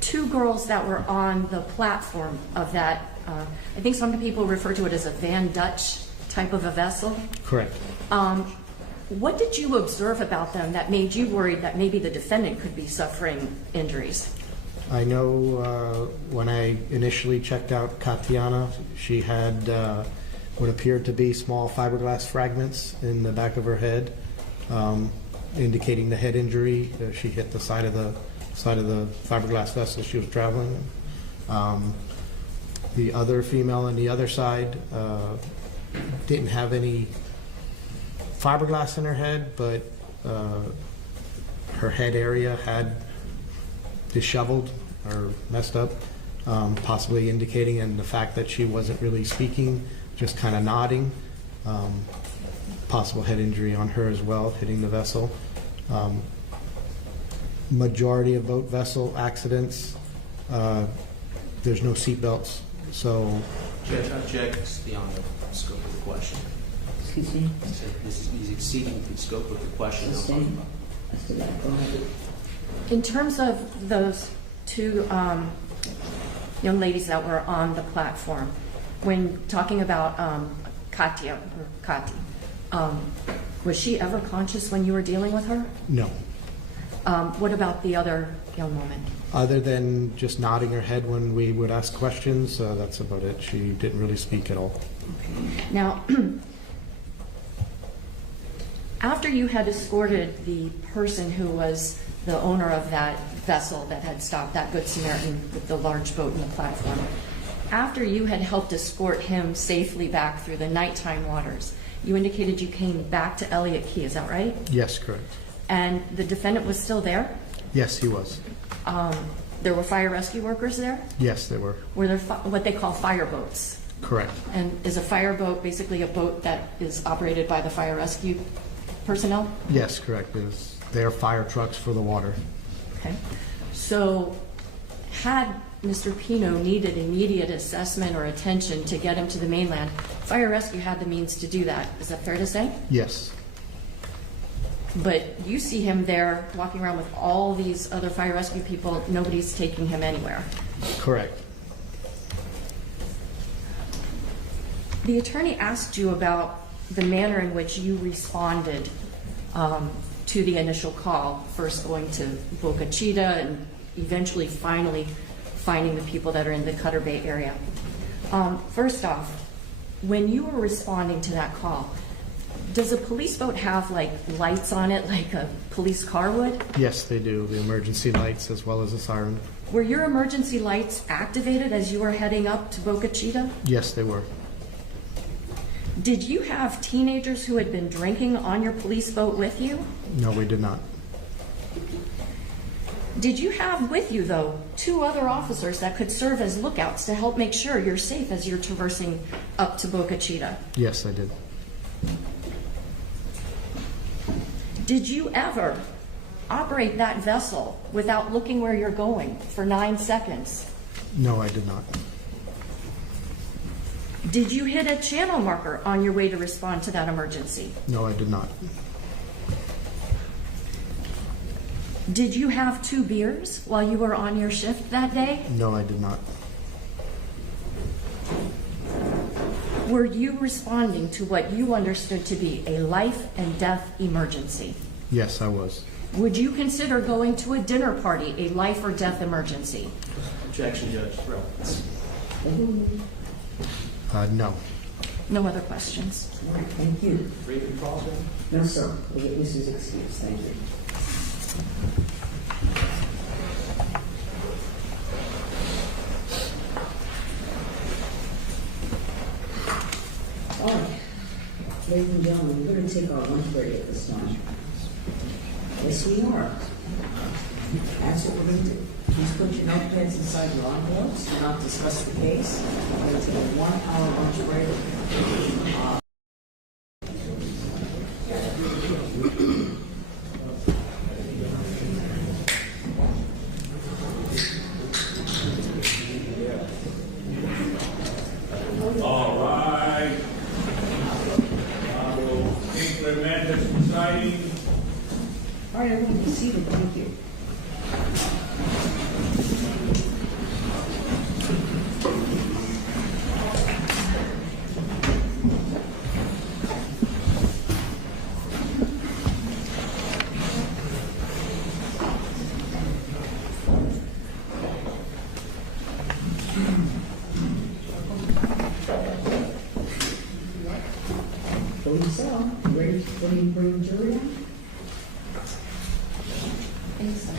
2 girls that were on the platform of that. I think some people refer to it as a Van Dutch type of a vessel. Correct. What did you observe about them that made you worried that maybe the defendant could be suffering injuries? I know when I initially checked out Katiana, she had what appeared to be small fiberglass fragments in the back of her head, indicating the head injury. She hit the side of the fiberglass vessel she was traveling in. The other female on the other side didn't have any fiberglass in her head, but her head area had disheveled or messed up, possibly indicating in the fact that she wasn't really speaking, just kind of nodding. Possible head injury on her as well, hitting the vessel. Majority of boat vessel accidents, there's no seat belts. So, Judge, objects beyond the scope of the question. Excuse me? He's exceeding the scope of the question. In terms of those 2 young ladies that were on the platform, when talking about Kati, was she ever conscious when you were dealing with her? No. What about the other young woman? Other than just nodding her head when we would ask questions, that's about it. She didn't really speak at all. Now, after you had escorted the person who was the owner of that vessel that had stopped, that Good Samaritan with the large boat and the platform, after you had helped escort him safely back through the nighttime waters, you indicated you came back to Elliott Key, is that right? Yes, correct. And the defendant was still there? Yes, he was. There were fire rescue workers there? Yes, they were. Were there what they call fire boats? Correct. And is a fire boat basically a boat that is operated by the fire rescue personnel? Yes, correct. They are fire trucks for the water. Okay. So had Mr. Pino needed immediate assessment or attention to get him to the mainland, fire rescue had the means to do that. Is that fair to say? Yes. But you see him there walking around with all these other fire rescue people. Nobody's taking him anywhere. Correct. The attorney asked you about the manner in which you responded to the initial call, first going to Boca Chica and eventually finally finding the people that are in the Cutter Bay area. First off, when you were responding to that call, does a police boat have like lights on it like a police car would? Yes, they do. The emergency lights as well as a siren. Were your emergency lights activated as you were heading up to Boca Chica? Yes, they were. Did you have teenagers who had been drinking on your police boat with you? No, we did not. Did you have with you, though, 2 other officers that could serve as lookouts to help make sure you're safe as you're traversing up to Boca Chica? Yes, I did. Did you ever operate that vessel without looking where you're going for 9 seconds? No, I did not. Did you hit a channel marker on your way to respond to that emergency? No, I did not. Did you have 2 beers while you were on your shift that day? No, I did not. Were you responding to what you understood to be a life and death emergency? Yes, I was. Would you consider going to a dinner party a life or death emergency? Objection, Judge. No. No other questions? All right, thank you. Ready for cross? No, sir. The witness is excused. Thank you. All right. Ladies and gentlemen, we're going to take our lunch break at this time. Yes, we are. That's what we're going to do. Please put your notepads inside your envelopes. Do not discuss the case. We're going to take a 1-hour lunch break. All right. I will implement this deciding. All right, everyone, be seated. Thank you. Lisa, you ready for me to bring the jury in? Thanks, Judge.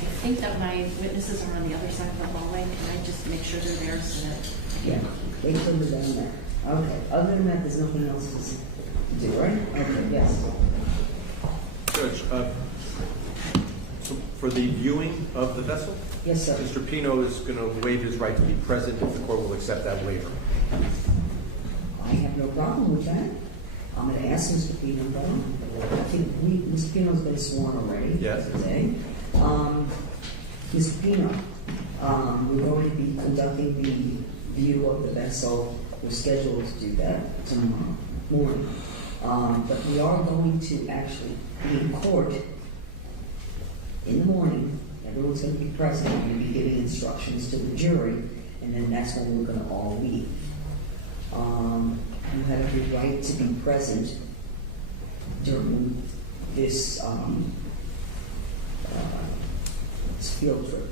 I think that my witnesses are on the other side of the hallway. Can I just make sure they're there so that... Yeah, wait till they're down there. Okay, other than that, there's nothing else to do, right? Okay, yes. Judge, so for the viewing of the vessel? Yes, sir. Mr. Pino is going to waive his right to be present if the court will accept that waiver. I have no problem with that. I'm going to ask Mr. Pino, I think Mr. Pino's been sworn already. Yes. Today. Mr. Pino, we're going to be conducting the view of the vessel. We're scheduled to do that tomorrow morning. But we are going to actually be in court in the morning. Everyone's going to be present. We're going to be giving instructions to the jury, and then that's when we're going to all leave. You have every right to be present during this It's field trip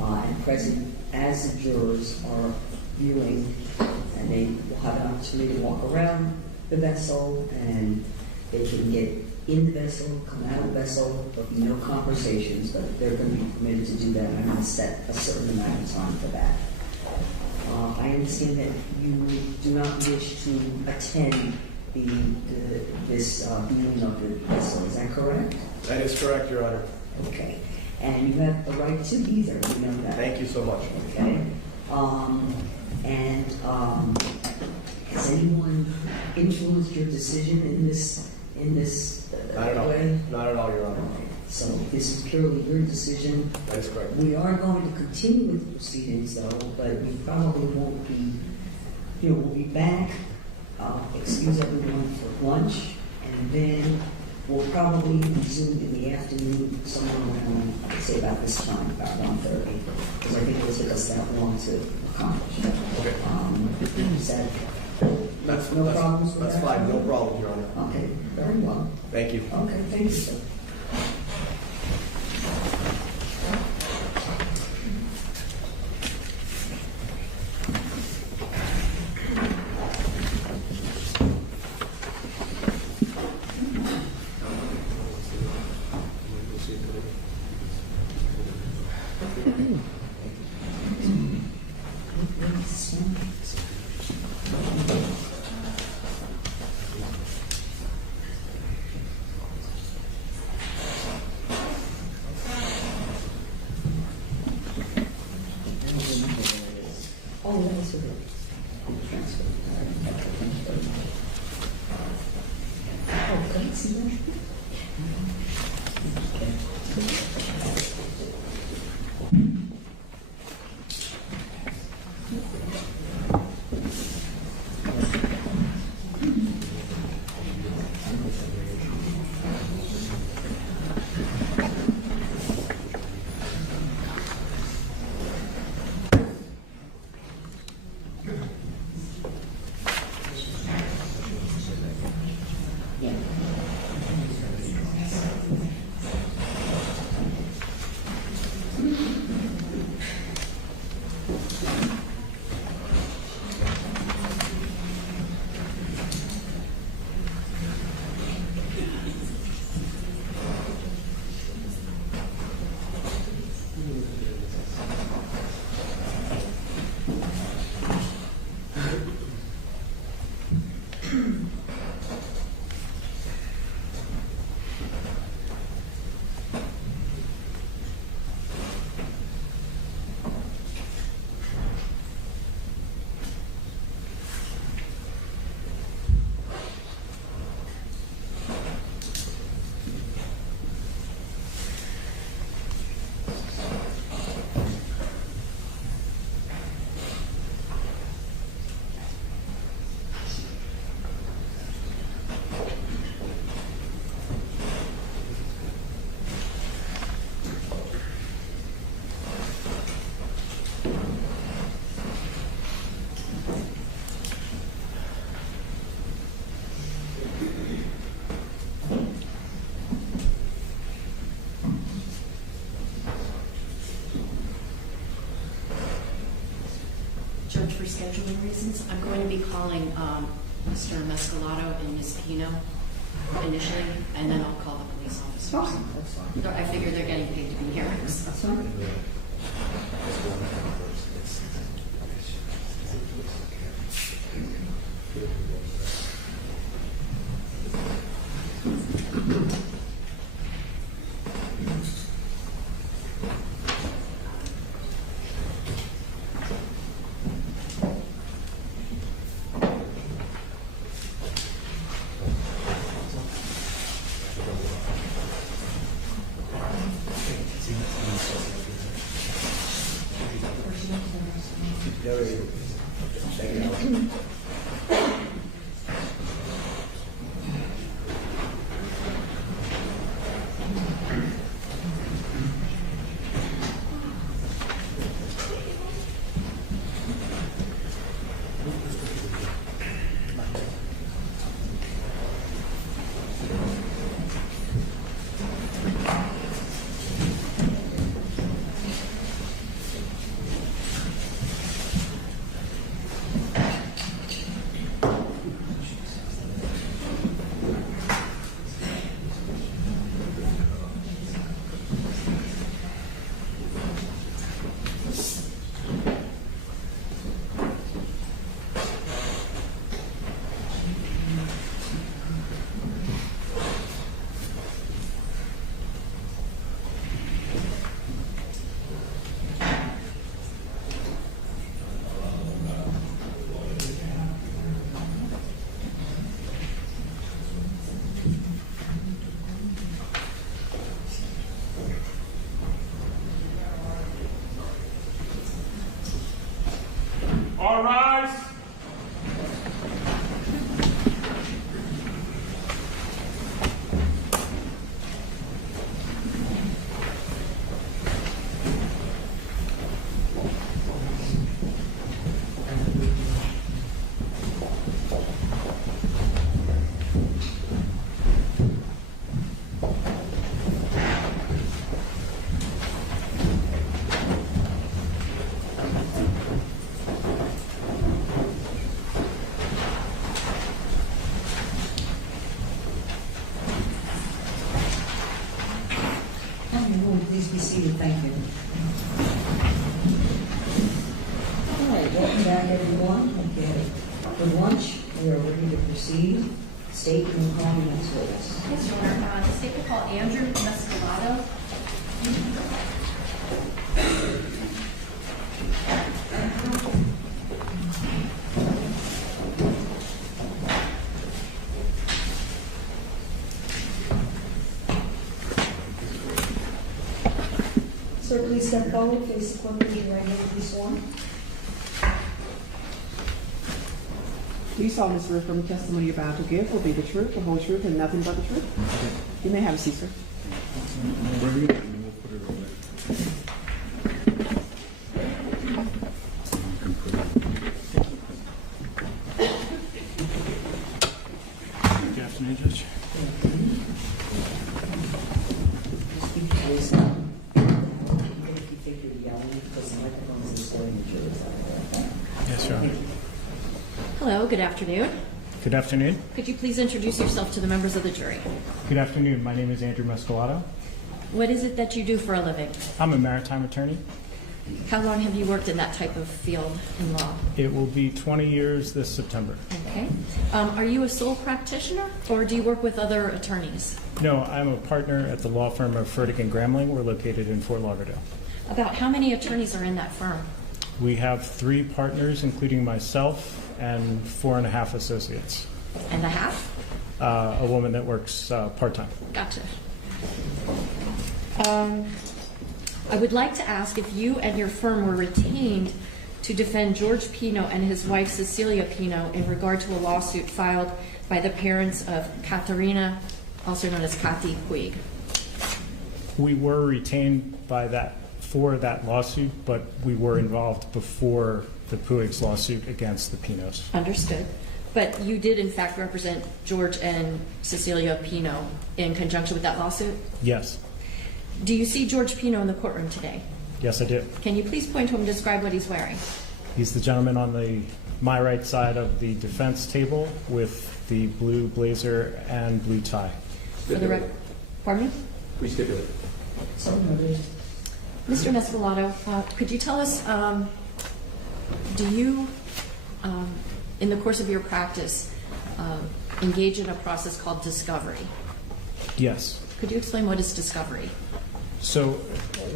and present as the jurors are viewing, and they will have an opportunity to walk around the vessel, and they can get in the vessel, come out of the vessel. There'll be no conversations, but they're going to be permitted to do that. I'm going to set a certain amount of time for that. I understand that you do not wish to attend this viewing of the vessel. Is that correct? That is correct, Your Honor. Okay. And you have the right to either. You know that. Thank you so much. Okay. Has anyone influenced your decision in this Not at all. way? Not at all, Your Honor. So this is purely your decision. That is correct. We are going to continue with the proceedings, though, but we probably won't be. We'll be back. Excuse everyone for lunch, and then we'll probably resume in the afternoon, somewhere around, I'd say about this time, about 1:30, because I think it'll take us that long to accomplish. Okay. Is that no problems with That's that? fine. No problem, Your Honor. Okay, very well. Thank you. Okay, thank you, sir. Oh, that was good. Transfer. Oh, can I see that? Judge, for scheduling reasons, I'm going to be calling Mr. Mescalato and Ms. Pino initially, and then I'll call the police officers. Okay, that's fine. I figure they're getting paid to be here. That's fine. seated, thank you. All right, welcome back, everyone. Okay, for lunch, we are ready to proceed. State and call the next witness. Yes, Your Honor. The state will call Andrew Mescalado. Sir, please step forward, face the court, raise your right hand, and be sworn. Do you solemnly swear from the testimony you're about to give will be the truth, the whole truth, and nothing but the truth? You may have a seat, sir. Good afternoon, Judge. Speak to this now. If you think you're yelling, because the microphone is disturbing the jury. Yes, Your Honor. Hello, good afternoon. Good afternoon. Could you please introduce yourself to the members of the jury? Good afternoon. My name is Andrew Mescalado. What is it that you do for a living? I'm a maritime attorney. How long have you worked in that type of field in law? It will be 20 years this September. Okay. Are you a sole practitioner, or do you work with other attorneys? No, I'm a partner at the law firm of Furtick and Gramling. We're located in Fort Lauderdale. About how many attorneys are in that firm? We have 3 partners, including myself, and 4.5 associates. And a half? A woman that works part-time. Gotcha. I would like to ask if you and your firm were retained to defend George Pino and his wife Cecilia Pino in regard to a lawsuit filed by the parents of Katarina, also known as Kati Puig. We were retained for that lawsuit, but we were involved before the Puig's lawsuit against the Pinos. Understood. But you did in fact represent George and Cecilia Pino in conjunction with that lawsuit? Yes. Do you see George Pino in the courtroom today? Yes, I do. Can you please point to him and describe what he's wearing? He's the gentleman on my right side of the defense table with the blue blazer and blue tie. For the record, pardon me? We stipulate. So noted. Mr. Mescalado, could you tell us, do you, in the course of your practice, engage in a process called discovery? Yes. Could you explain what is discovery? So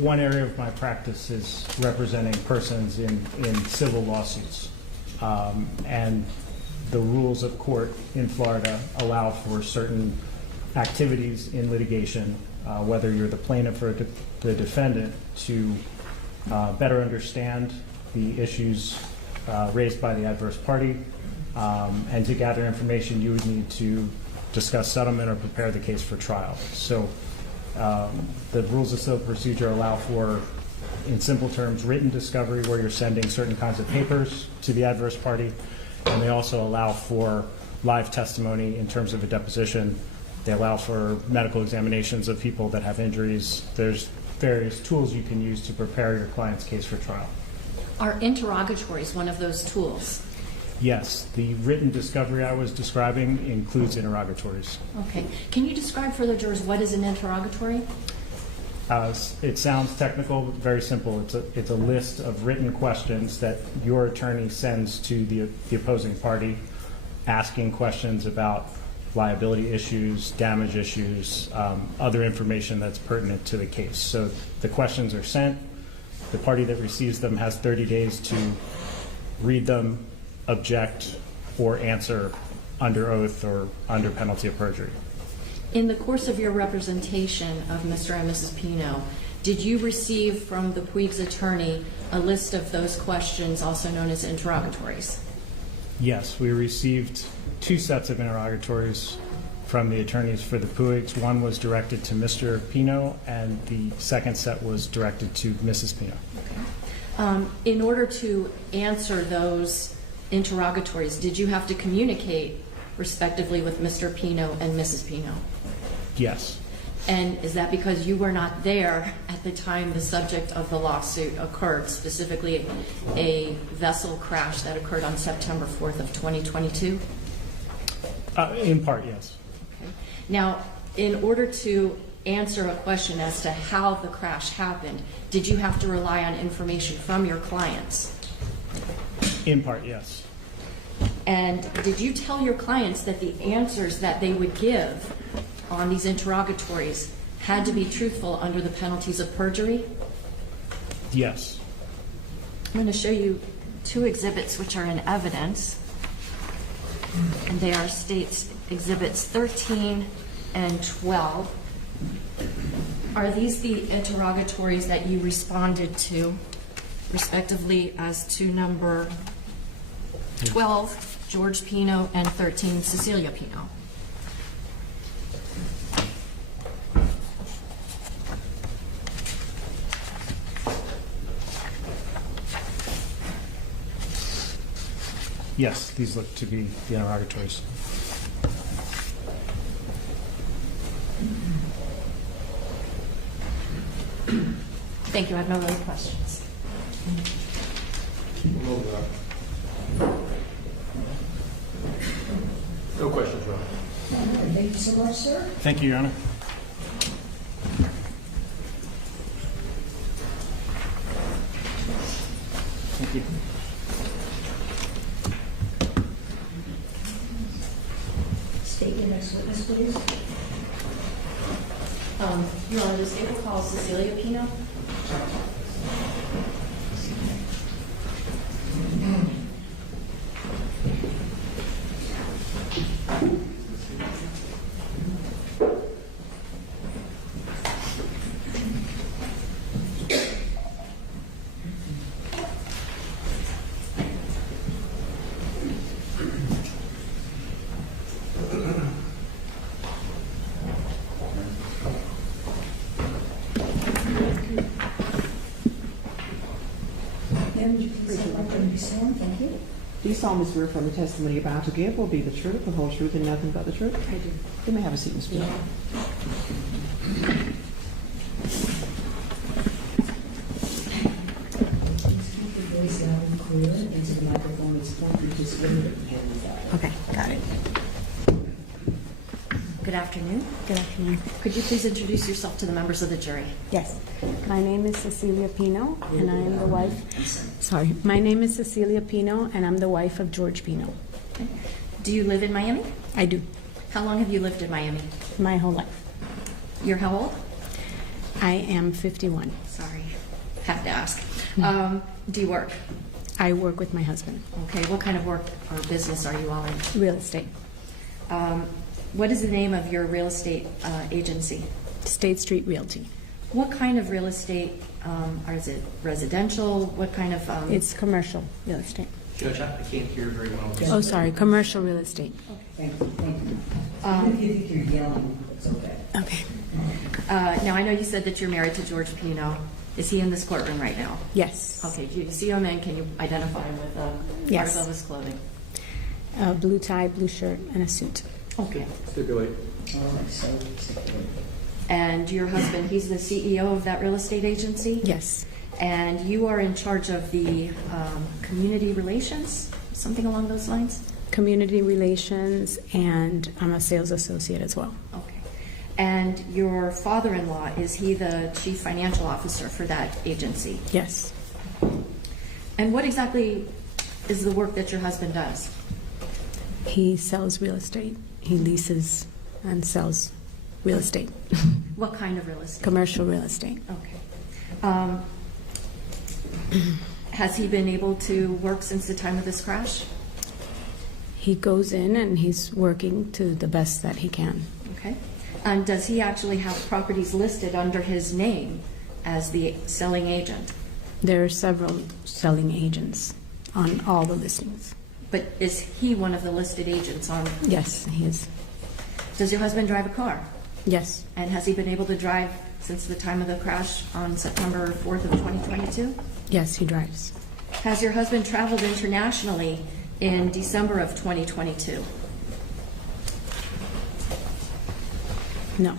one area of my practice is representing persons in civil lawsuits. And the rules of court in Florida allow for certain activities in litigation, whether you're the plaintiff or the defendant, to better understand the issues raised by the adverse party, and to gather information you would need to discuss settlement or prepare the case for trial. So the rules of civil procedure allow for, in simple terms, written discovery where you're sending certain kinds of papers to the adverse party, and they also allow for live testimony in terms of a deposition. They allow for medical examinations of people that have injuries. There's various tools you can use to prepare your client's case for trial. Are interrogatories one of those tools? Yes, the written discovery I was describing includes interrogatories. Okay. Can you describe for the jurors what is an interrogatory? It sounds technical, but very simple. It's a list of written questions that your attorney sends to the opposing party, asking questions about liability issues, damage issues, other information that's pertinent to the case. So the questions are sent. The party that receives them has 30 days to read them, object, or answer under oath or under penalty of perjury. In the course of your representation of Mr. and Mrs. Pino, did you receive from the Puig's attorney a list of those questions, also known as interrogatories? Yes, we received 2 sets of interrogatories from the attorneys for the Puigs. One was directed to Mr. Pino, and the second set was directed to Mrs. Pino. Okay. In order to answer those interrogatories, did you have to communicate respectively with Mr. Pino and Mrs. Pino? Yes. And is that because you were not there at the time the subject of the lawsuit occurred, specifically a vessel crash that occurred on September 4th of 2022? In part, yes. Okay. Now, in order to answer a question as to how the crash happened, did you have to rely on information from your clients? In part, yes. And did you tell your clients that the answers that they would give on these interrogatories had to be truthful under the penalties of perjury? Yes. I'm going to show you 2 exhibits which are in evidence, and they are State's Exhibits 13 and 12. Are these the interrogatories that you responded to, respectively, as to number 12, George Pino, and 13, Cecilia Pino? Yes, these look to be the interrogatories. Thank you. I have no other questions. No questions, Your Honor. Thank you so much, sir. Thank you, Your Honor. Thank you. State your next witness, please. Your Honor, the State will call Cecilia Pino. Ma'am, would you please stand up and be sworn? Thank you. Do you solemnly swear from the testimony you're about to give will be the truth, the whole truth, and nothing but the truth? I do. You may have a seat, Ms. Pino. Keep your voice loud and clear into the microphone. It's important to speak it. Okay, got it. Good afternoon. Good afternoon. Could you please introduce yourself to the members of the jury? Yes. My name is Cecilia Pino, and I am the wife. Sorry. My name is Cecilia Pino, and I'm the wife of George Pino. Okay. Do you live in Miami? I do. How long have you lived in Miami? My whole life. You're how old? I am 51. Sorry, have to ask. Do you work? I work with my husband. Okay, what kind of work or business are you all in? Real estate. What is the name of your real estate agency? State Street Realty. What kind of real estate, or is it residential? What kind of? It's commercial real estate. Judge, I can't hear very well. Oh, sorry, commercial real estate. Thank you, thank you. Even if you think you're yelling, it's okay. Okay. Now, I know you said that you're married to George Pino. Is he in this courtroom right now? Yes. Okay, do you see him and can you identify him with Yes. article of his clothing? Blue tie, blue shirt, and a suit. Okay. Stipulate. All right, so And your husband, he's the CEO of that real estate agency? Yes. And you are in charge of the community relations, something along those lines? Community relations, and I'm a sales associate as well. Okay. And your father-in-law, is he the chief financial officer for that agency? Yes. And what exactly is the work that your husband does? He sells real estate. He leases and sells real estate. What kind of real estate? Commercial real estate. Okay. Has he been able to work since the time of this crash? He goes in and he's working to the best that he can. Okay. And does he actually have properties listed under his name as the selling agent? There are several selling agents on all the listings. But is he one of the listed agents on? Yes, he is. Does your husband drive a car? Yes. And has he been able to drive since the time of the crash on September 4th of 2022? Yes, he drives. Has your husband traveled internationally in December of 2022? No.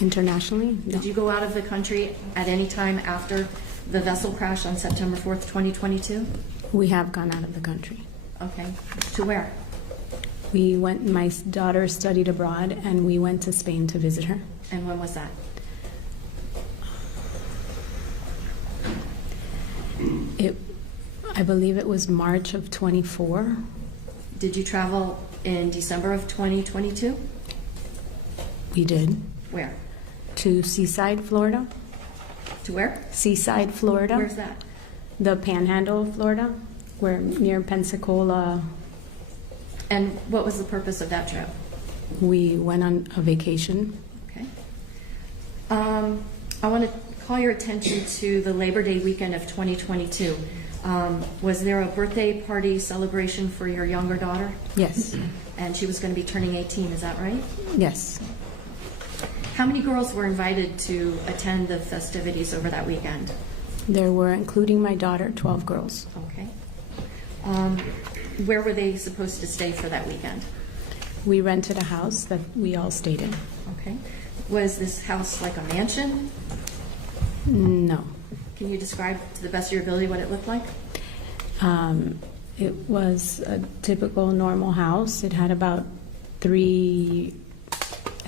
Internationally? No. Did you go out of the country at any time after the vessel crash on September 4th, 2022? We have gone out of the country. Okay. To where? My daughter studied abroad, and we went to Spain to visit her. And when was that? I believe it was March of 24. Did you travel in December of 2022? We did. Where? To Seaside, Florida. To where? Seaside, Florida. Where's that? The Panhandle of Florida, where near Pensacola. And what was the purpose of that trip? We went on a vacation. Okay. I want to call your attention to the Labor Day weekend of 2022. Was there a birthday party celebration for your younger daughter? Yes. And she was going to be turning 18, is that right? Yes. How many girls were invited to attend the festivities over that weekend? There were, including my daughter, 12 girls. Okay. Where were they supposed to stay for that weekend? We rented a house that we all stayed in. Okay. Was this house like a mansion? No. Can you describe to the best of your ability what it looked like? It was a typical normal house. It had about three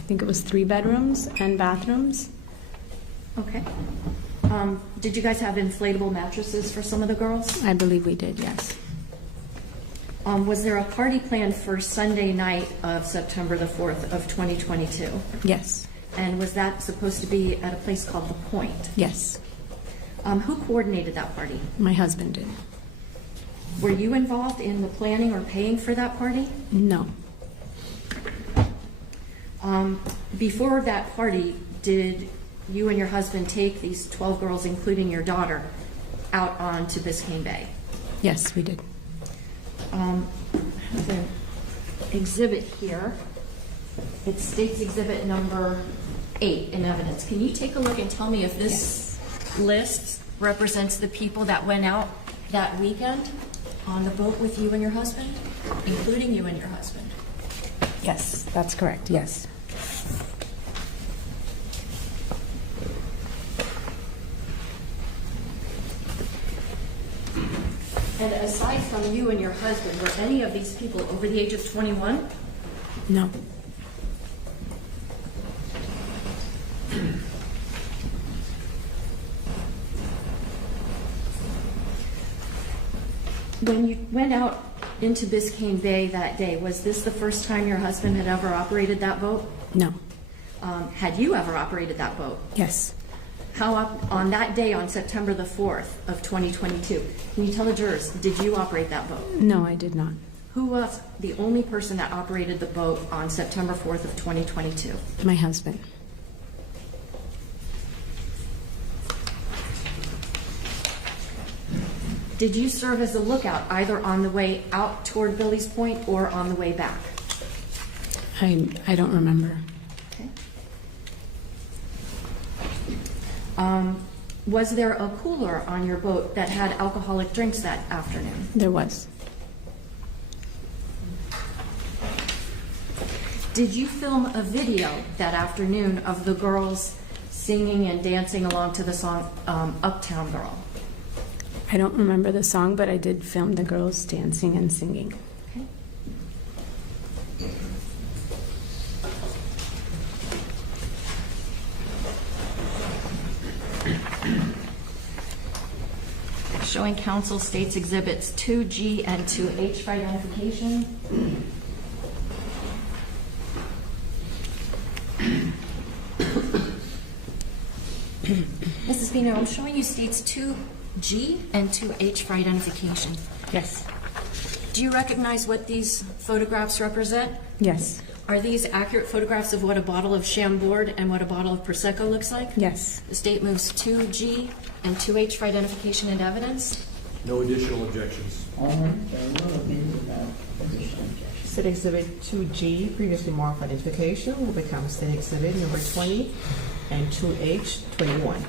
bedrooms and bathrooms. Okay. Did you guys have inflatable mattresses for some of the girls? I believe we did, yes. Was there a party planned for Sunday night of September the 4th of 2022? Yes. And was that supposed to be at a place called The Point? Yes. Who coordinated that party? My husband did. Were you involved in the planning or paying for that party? No. Before that party, did you and your husband take these 12 girls, including your daughter, out onto Biscayne Bay? Yes, we did. I have an exhibit here. It states exhibit number 8 in evidence. Can you take a look and tell me if this list represents the people that went out that weekend on the boat with you and your husband, including you and your husband? Yes, that's correct, yes. And aside from you and your husband, were any of these people over the age of 21? No. When you went out into Biscayne Bay that day, was this the first time your husband had ever operated that boat? No. Had you ever operated that boat? Yes. How up on that day on September the 4th of 2022, can you tell the jurors, did you operate that boat? No, I did not. Who was the only person that operated the boat on September 4th of 2022? My husband. Did you serve as a lookout either on the way out toward Billy's Point or on the way back? I don't remember. Okay. Was there a cooler on your boat that had alcoholic drinks that afternoon? There was. Did you film a video that afternoon of the girls singing and dancing along to the song Uptown Girl? I don't remember the song, but I did film the girls dancing and singing. Okay. Showing counsel states exhibits 2G and 2H for identification. Mrs. Pino, I'm showing you states 2G and 2H for identification. Yes. Do you recognize what these photographs represent? Yes. Are these accurate photographs of what a bottle of Chambord and what a bottle of Prosecco looks like? Yes. The state moves 2G and 2H for identification and evidence. No additional objections. State Exhibit 2G, previously marked for identification, will become State Exhibit number 20 and 2H 21.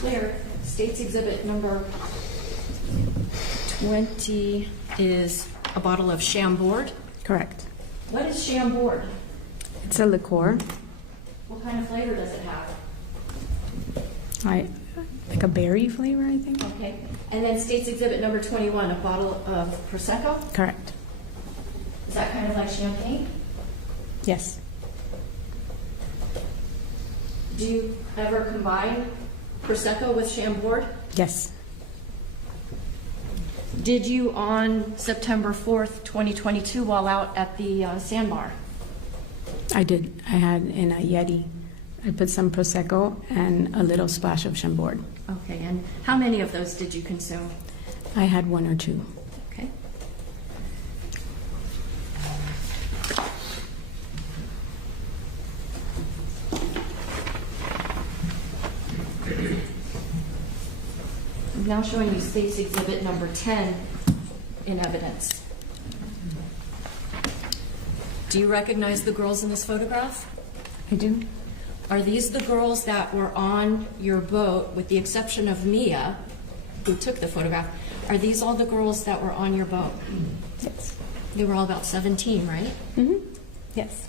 clear, State's Exhibit number 20 is a bottle of Chambord. Correct. What is Chambord? It's a liqueur. What kind of flavor does it have? Like a berry flavor, I think. Okay. And then State's Exhibit number 21, a bottle of Prosecco. Correct. Is that kind of like champagne? Yes. Do you ever combine Prosecco with Chambord? Yes. Did you on September 4th, 2022, while out at the sandbar? I did. I had in a Yeti. I put some Prosecco and a little splash of Chambord. Okay, and how many of those did you consume? I had 1 or 2. Okay. I'm now showing you State's Exhibit number 10 in evidence. Do you recognize the girls in this photograph? I do. Are these the girls that were on your boat, with the exception of Mia, who took the photograph? Are these all the girls that were on your boat? Yes. They were all about 17, right? Mm-hmm. Yes.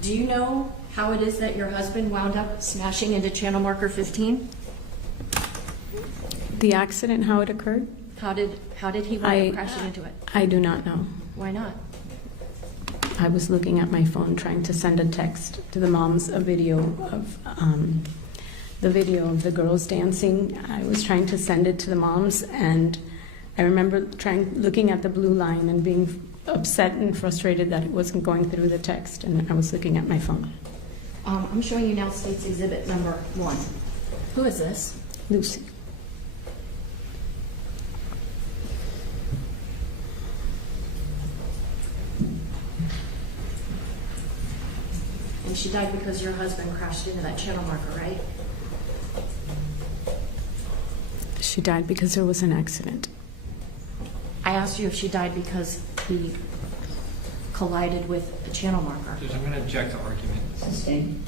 Do you know how it is that your husband wound up smashing into channel marker 15? The accident, how it occurred? How did he wind up crashing into it? I do not know. Why not? I was looking at my phone trying to send a text to the moms, a video of the girls dancing. I was trying to send it to the moms, and I remember looking at the blue line and being upset and frustrated that it wasn't going through the text, and I was looking at my phone. I'm showing you now State's Exhibit number 1. Who is this? Lucy. And she died because your husband crashed into that channel marker, right? She died because there was an accident. I asked you if she died because he collided with a channel marker. Judge, I'm going to object to argument. Sustained.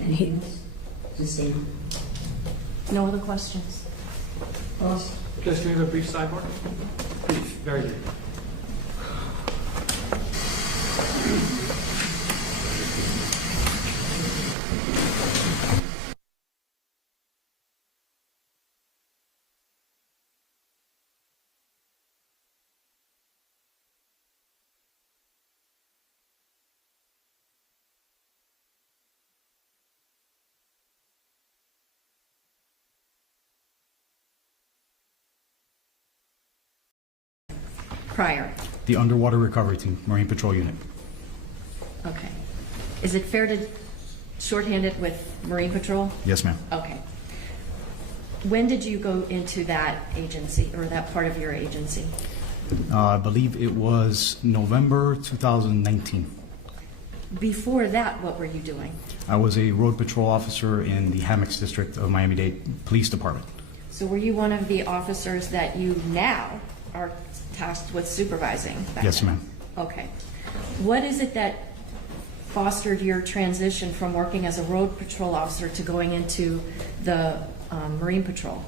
Anything else? Sustained. No other questions? Judge, can we have a brief sidebar? Brief, very brief. Prior. The Underwater Recovery Team, Marine Patrol Unit. Okay. Is it fair to shorthand it with Marine Patrol? Yes, ma'am. Okay. When did you go into that agency, or that part of your agency? I believe it was November 2019. Before that, what were you doing? I was a road patrol officer in the Hammocks District of Miami-Dade Police Department. So were you one of the officers that you now are tasked with supervising? Yes, ma'am. Okay. What is it that fostered your transition from working as a road patrol officer to going into the Marine Patrol?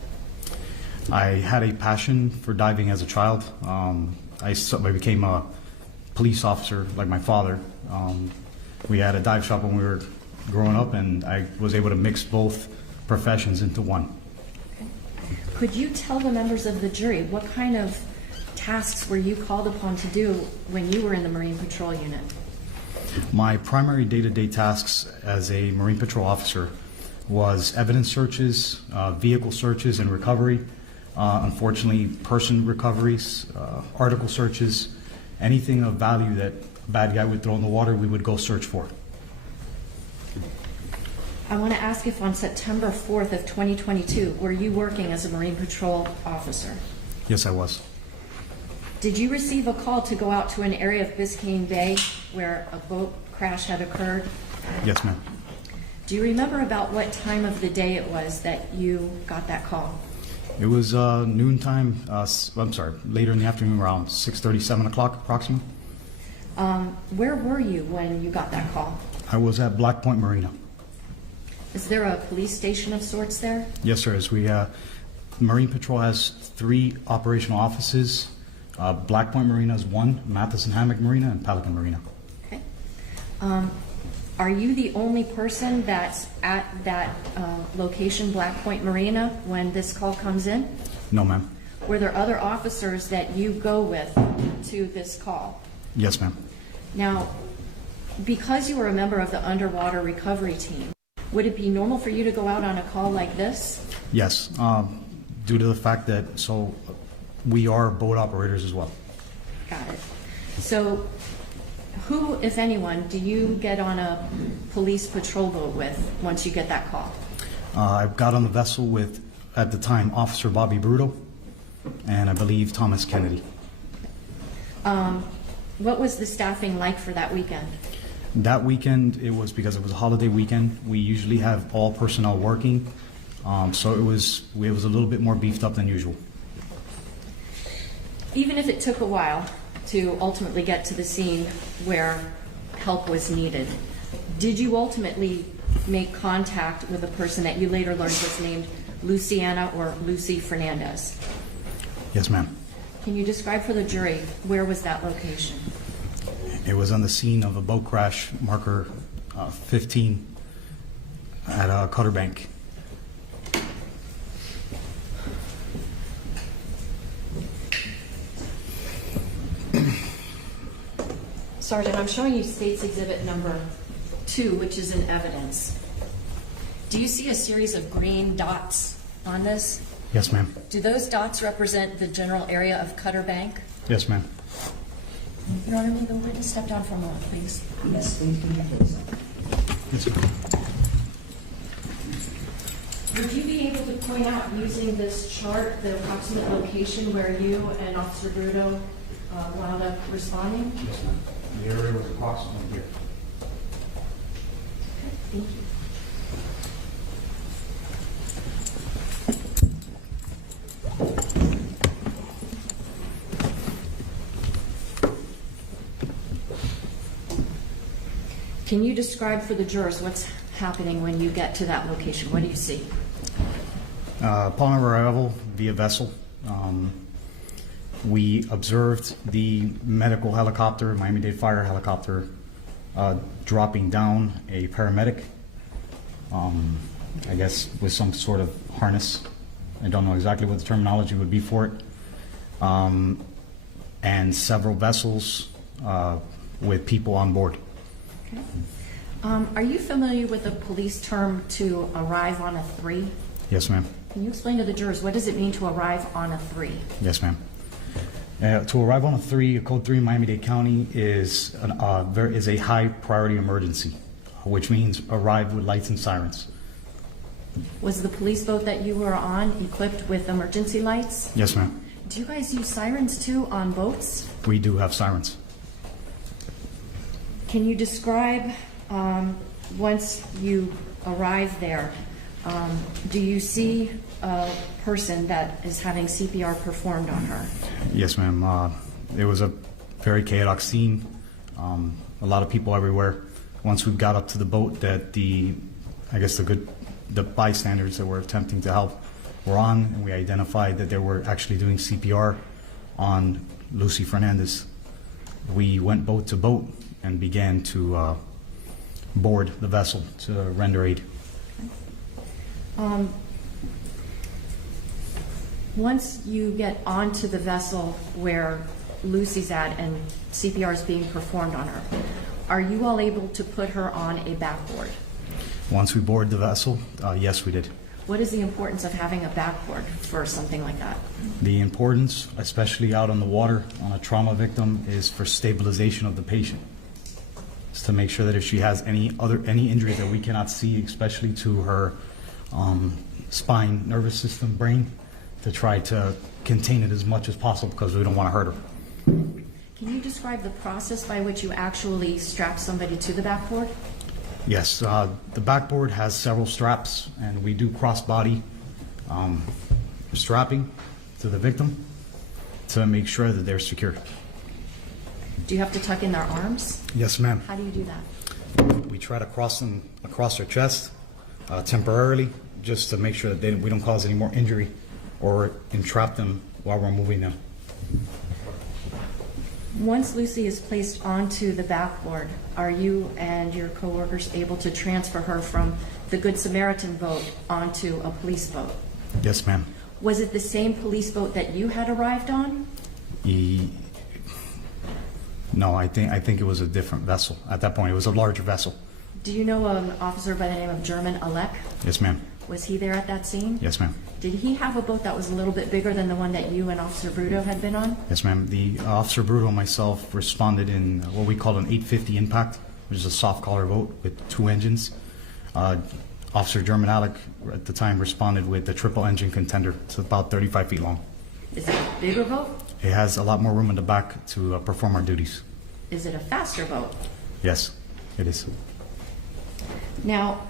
I had a passion for diving as a child. I became a police officer like my father. We had a dive shop when we were growing up, and I was able to mix both professions into one. Could you tell the members of the jury what kind of tasks were you called upon to do when you were in the Marine Patrol unit? My primary day-to-day tasks as a Marine Patrol officer was evidence searches, vehicle searches and recovery, unfortunately person recoveries, article searches, anything of value that a bad guy would throw in the water, we would go search for. I want to ask if on September 4th of 2022, were you working as a Marine Patrol officer? Yes, I was. Did you receive a call to go out to an area of Biscayne Bay where a boat crash had occurred? Yes, ma'am. Do you remember about what time of the day it was that you got that call? It was noontime, later in the afternoon, around 6:30, 7 o'clock approximately. Where were you when you got that call? I was at Black Point Marina. Is there a police station of sorts there? Yes, sir. As we, Marine Patrol has 3 operational offices. Black Point Marina is 1, Matheson Hammock Marina, and Pelican Marina. Okay. Are you the only person that's at that location, Black Point Marina, when this call comes in? No, ma'am. Were there other officers that you go with to this call? Yes, ma'am. Now, because you were a member of the underwater recovery team, would it be normal for you to go out on a call like this? Yes, due to the fact that, we are boat operators as well. Got it. So, who, if anyone, do you get on a police patrol boat with once you get that call? I got on the vessel with, at the time, Officer Bobby Bruto, and I believe Thomas Kennedy. What was the staffing like for that weekend? That weekend, it was because it was a holiday weekend. We usually have all personnel working, so it was a little bit more beefed up than usual. Even if it took a while to ultimately get to the scene where help was needed, did you ultimately make contact with a person that you later learned was named Luciana or Lucy Fernandez? Yes, ma'am. Can you describe for the jury where was that location? It was on the scene of a boat crash, marker 15 at Cutter Bank. Sergeant, I'm showing you State's Exhibit number 2, which is in evidence. Do you see a series of green dots on this? Yes, ma'am. Do those dots represent the general area of Cutter Bank? Yes, ma'am. Your Honor, may the witness step down for a moment, please? Yes, please, can you please? Yes, sir. Would you be able to point out, using this chart, the approximate location where you and Officer Bruto wound up responding? Yes, ma'am. The area was approximately here. Thank you. Can you describe for the jurors what's happening when you get to that location? What do you see? Upon arrival via vessel, we observed the medical helicopter, Miami-Dade Fire helicopter, dropping down a paramedic, I guess with some sort of harness. I don't know exactly what the terminology would be for it. And several vessels with people on board. Okay. Are you familiar with the police term to arrive on a 3? Yes, ma'am. Can you explain to the jurors what does it mean to arrive on a 3? Yes, ma'am. To arrive on a 3, Code 3 in Miami-Dade County is a high priority emergency, which means arrive with lights and sirens. Was the police boat that you were on equipped with emergency lights? Yes, ma'am. Do you guys use sirens too on boats? We do have sirens. Can you describe, once you arrive there, do you see a person that is having CPR performed on her? Yes, ma'am. It was a very chaotic scene. A lot of people everywhere. Once we got up to the boat, that the bystanders that were attempting to help were on, and we identified that they were actually doing CPR on Lucy Fernandez. We went boat to boat and began to board the vessel to render aid. Once you get onto the vessel where Lucy's at and CPR is being performed on her, are you all able to put her on a backboard? Once we board the vessel, yes, we did. What is the importance of having a backboard for something like that? The importance, especially out on the water on a trauma victim, is for stabilization of the patient. It's to make sure that if she has any injuries that we cannot see, especially to her spine, nervous system, brain, to try to contain it as much as possible because we don't want to hurt her. Can you describe the process by which you actually strap somebody to the backboard? Yes, the backboard has several straps, and we do cross-body strapping to the victim to make sure that they're secure. Do you have to tuck in their arms? Yes, ma'am. How do you do that? We try to cross them across their chest temporarily, just to make sure that we don't cause any more injury or entrap them while we're moving them. Once Lucy is placed onto the backboard, are you and your coworkers able to transfer her from the Good Samaritan boat onto a police boat? Yes, ma'am. Was it the same police boat that you had arrived on? No, I think it was a different vessel. At that point, it was a larger vessel. Do you know an officer by the name of German Alec? Yes, ma'am. Was he there at that scene? Yes, ma'am. Did he have a boat that was a little bit bigger than the one that you and Officer Bruto had been on? Yes, ma'am. The Officer Bruto and myself responded in what we call an 850 impact, which is a soft collar boat with 2 engines. Officer German Alec at the time responded with a triple engine contender. It's about 35 feet long. Is it a bigger boat? It has a lot more room in the back to perform our duties. Is it a faster boat? Yes, it is. Now,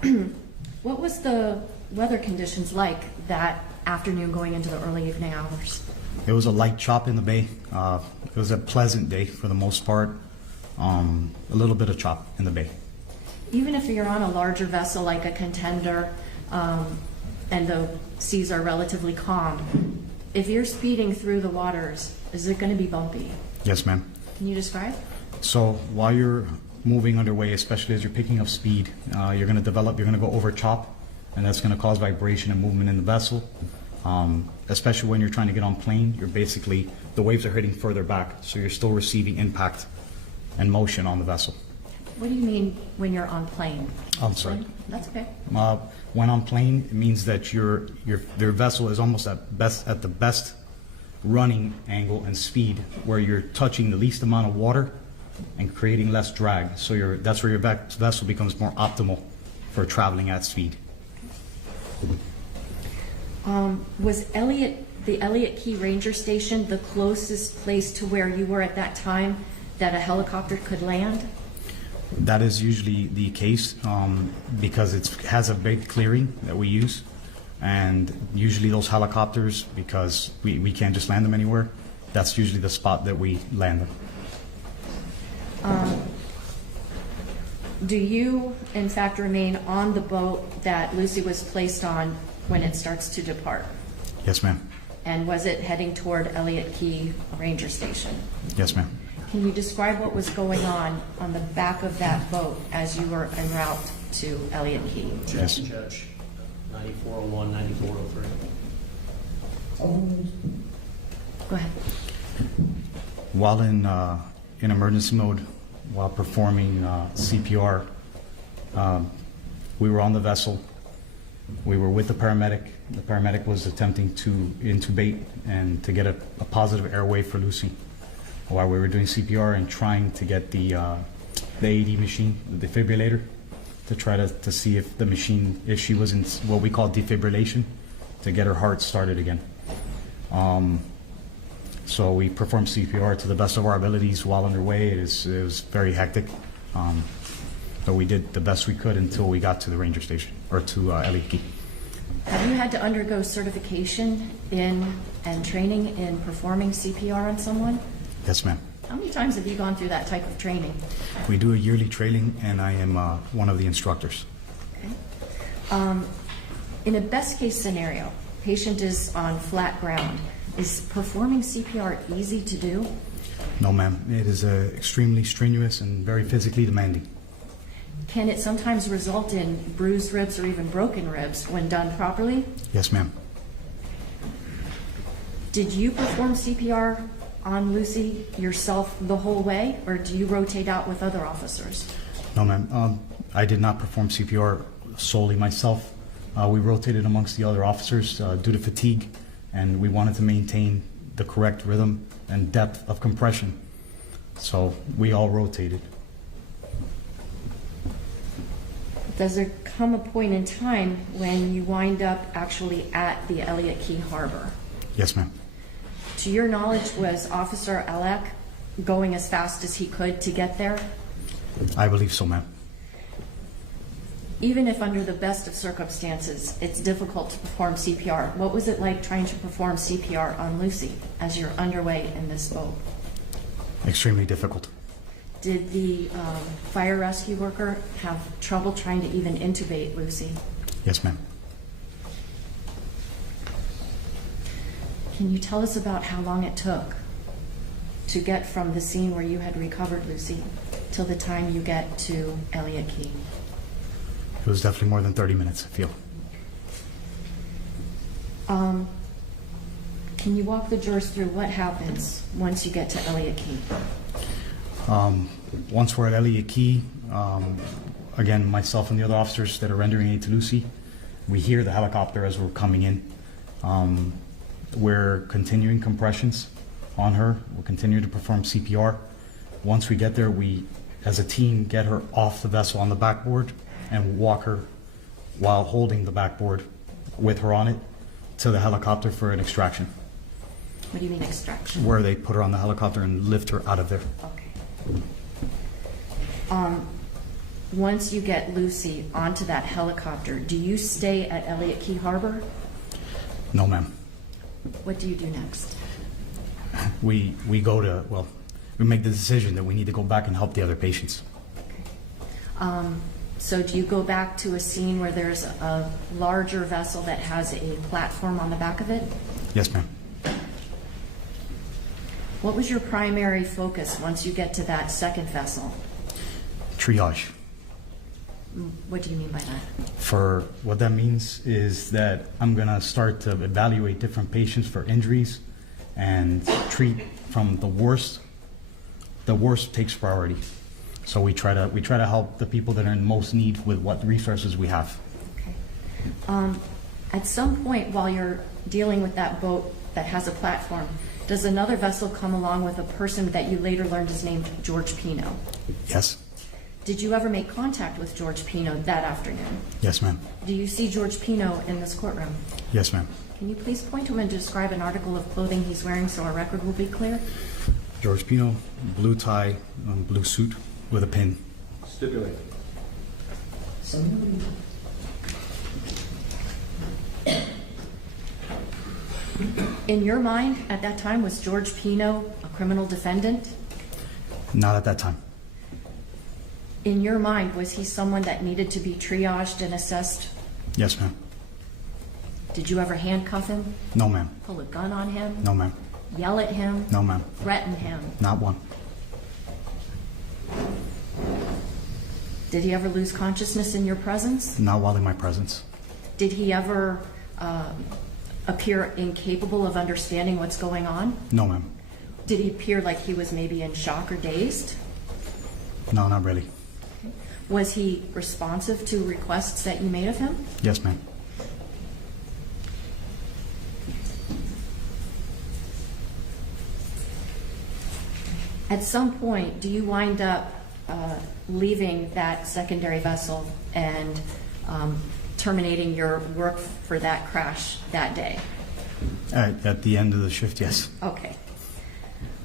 what was the weather conditions like that afternoon going into the early evening hours? It was a light chop in the bay. It was a pleasant day for the most part. A little bit of chop in the bay. Even if you're on a larger vessel like a contender and the seas are relatively calm, if you're speeding through the waters, is it going to be bumpy? Yes, ma'am. Can you describe? So while you're moving underway, especially as you're picking up speed, you're going to go over chop, and that's going to cause vibration and movement in the vessel. Especially when you're trying to get on plane, the waves are hitting further back, so you're still receiving impact and motion on the vessel. What do you mean when you're on plane? I'm sorry. That's okay. When on plane, it means that your vessel is almost at the best running angle and speed, where you're touching the least amount of water and creating less drag. So that's where your vessel becomes more optimal for traveling at speed. Was the Elliott Key Ranger Station the closest place to where you were at that time that a helicopter could land? That is usually the case because it has a big clearing that we use, and usually those helicopters, because we can't just land them anywhere, that's usually the spot that we land them. Do you, in fact, remain on the boat that Lucy was placed on when it starts to depart? Yes, ma'am. And was it heading toward Elliott Key Ranger Station? Yes, ma'am. Can you describe what was going on the back of that boat as you were en route to Elliott Key? Yes. Judge, 9401, 9403. Go ahead. While in emergency mode, while performing CPR, we were on the vessel. We were with the paramedic. The paramedic was attempting to intubate and to get a positive airway for Lucy, while we were doing CPR and trying to get the AED machine, the defibrillator, to try to see if the machine, if she was in what we call defibrillation, to get her heart started again. So we performed CPR to the best of our abilities while underway. It was very hectic, but we did the best we could until we got to the ranger station, or to Elliott Key. Have you had to undergo certification in and training in performing CPR on someone? Yes, ma'am. How many times have you gone through that type of training? We do a yearly training, and I am one of the instructors. Okay. In a best case scenario, patient is on flat ground. Is performing CPR easy to do? No, ma'am. It is extremely strenuous and very physically demanding. Can it sometimes result in bruised ribs or even broken ribs when done properly? Yes, ma'am. Did you perform CPR on Lucy yourself the whole way, or do you rotate out with other officers? No, ma'am. I did not perform CPR solely myself. We rotated amongst the other officers due to fatigue, and we wanted to maintain the correct rhythm and depth of compression. So we all rotated. Does there come a point in time when you wind up actually at the Elliott Key Harbor? Yes, ma'am. To your knowledge, was Officer Alec going as fast as he could to get there? I believe so, ma'am. Even if under the best of circumstances, it's difficult to perform CPR, what was it like trying to perform CPR on Lucy as you're underway in this boat? Extremely difficult. Did the fire rescue worker have trouble trying to even intubate Lucy? Yes, ma'am. Can you tell us about how long it took to get from the scene where you had recovered Lucy till the time you get to Elliott Key? It was definitely more than 30 minutes, I feel. Can you walk the jurors through what happens once you get to Elliott Key? Once we're at Elliott Key, again, myself and the other officers that are rendering aid to Lucy, we hear the helicopter as we're coming in. We're continuing compressions on her. We'll continue to perform CPR. Once we get there, we, as a team, get her off the vessel on the backboard and walk her while holding the backboard with her on it to the helicopter for an extraction. What do you mean extraction? Where they put her on the helicopter and lift her out of there. Okay. Once you get Lucy onto that helicopter, do you stay at Elliott Key Harbor? No, ma'am. What do you do next? We go to, well, we make the decision that we need to go back and help the other patients. So do you go back to a scene where there's a larger vessel that has a platform on the back of it? Yes, ma'am. What was your primary focus once you get to that second vessel? Triage. What do you mean by that? For what that means is that I'm gonna start to evaluate different patients for injuries and treat from the worst. The worst takes priority. So we try to help the people that are in most need with what resources we have. Okay. At some point while you're dealing with that boat that has a platform, does another vessel come along with a person that you later learned is named George Pino? Yes. Did you ever make contact with George Pino that afternoon? Yes, ma'am. Do you see George Pino in this courtroom? Yes, ma'am. Can you please point to him and describe an article of clothing he's wearing so our record will be clear? George Pino, blue tie, blue suit with a pin. Stipulate. In your mind, at that time, was George Pino a criminal defendant? Not at that time. In your mind, was he someone that needed to be triaged and assessed? Yes, ma'am. Did you ever handcuff him? No, ma'am. Pull a gun on him? No, ma'am. Yell at him? No, ma'am. Threaten him? Not one. Did he ever lose consciousness in your presence? Not while in my presence. Did he ever appear incapable of understanding what's going on? No, ma'am. Did he appear like he was maybe in shock or dazed? No, not really. Was he responsive to requests that you made of him? Yes, ma'am. At some point, do you wind up leaving that secondary vessel and terminating your work for that crash that day? At the end of the shift, yes. Okay.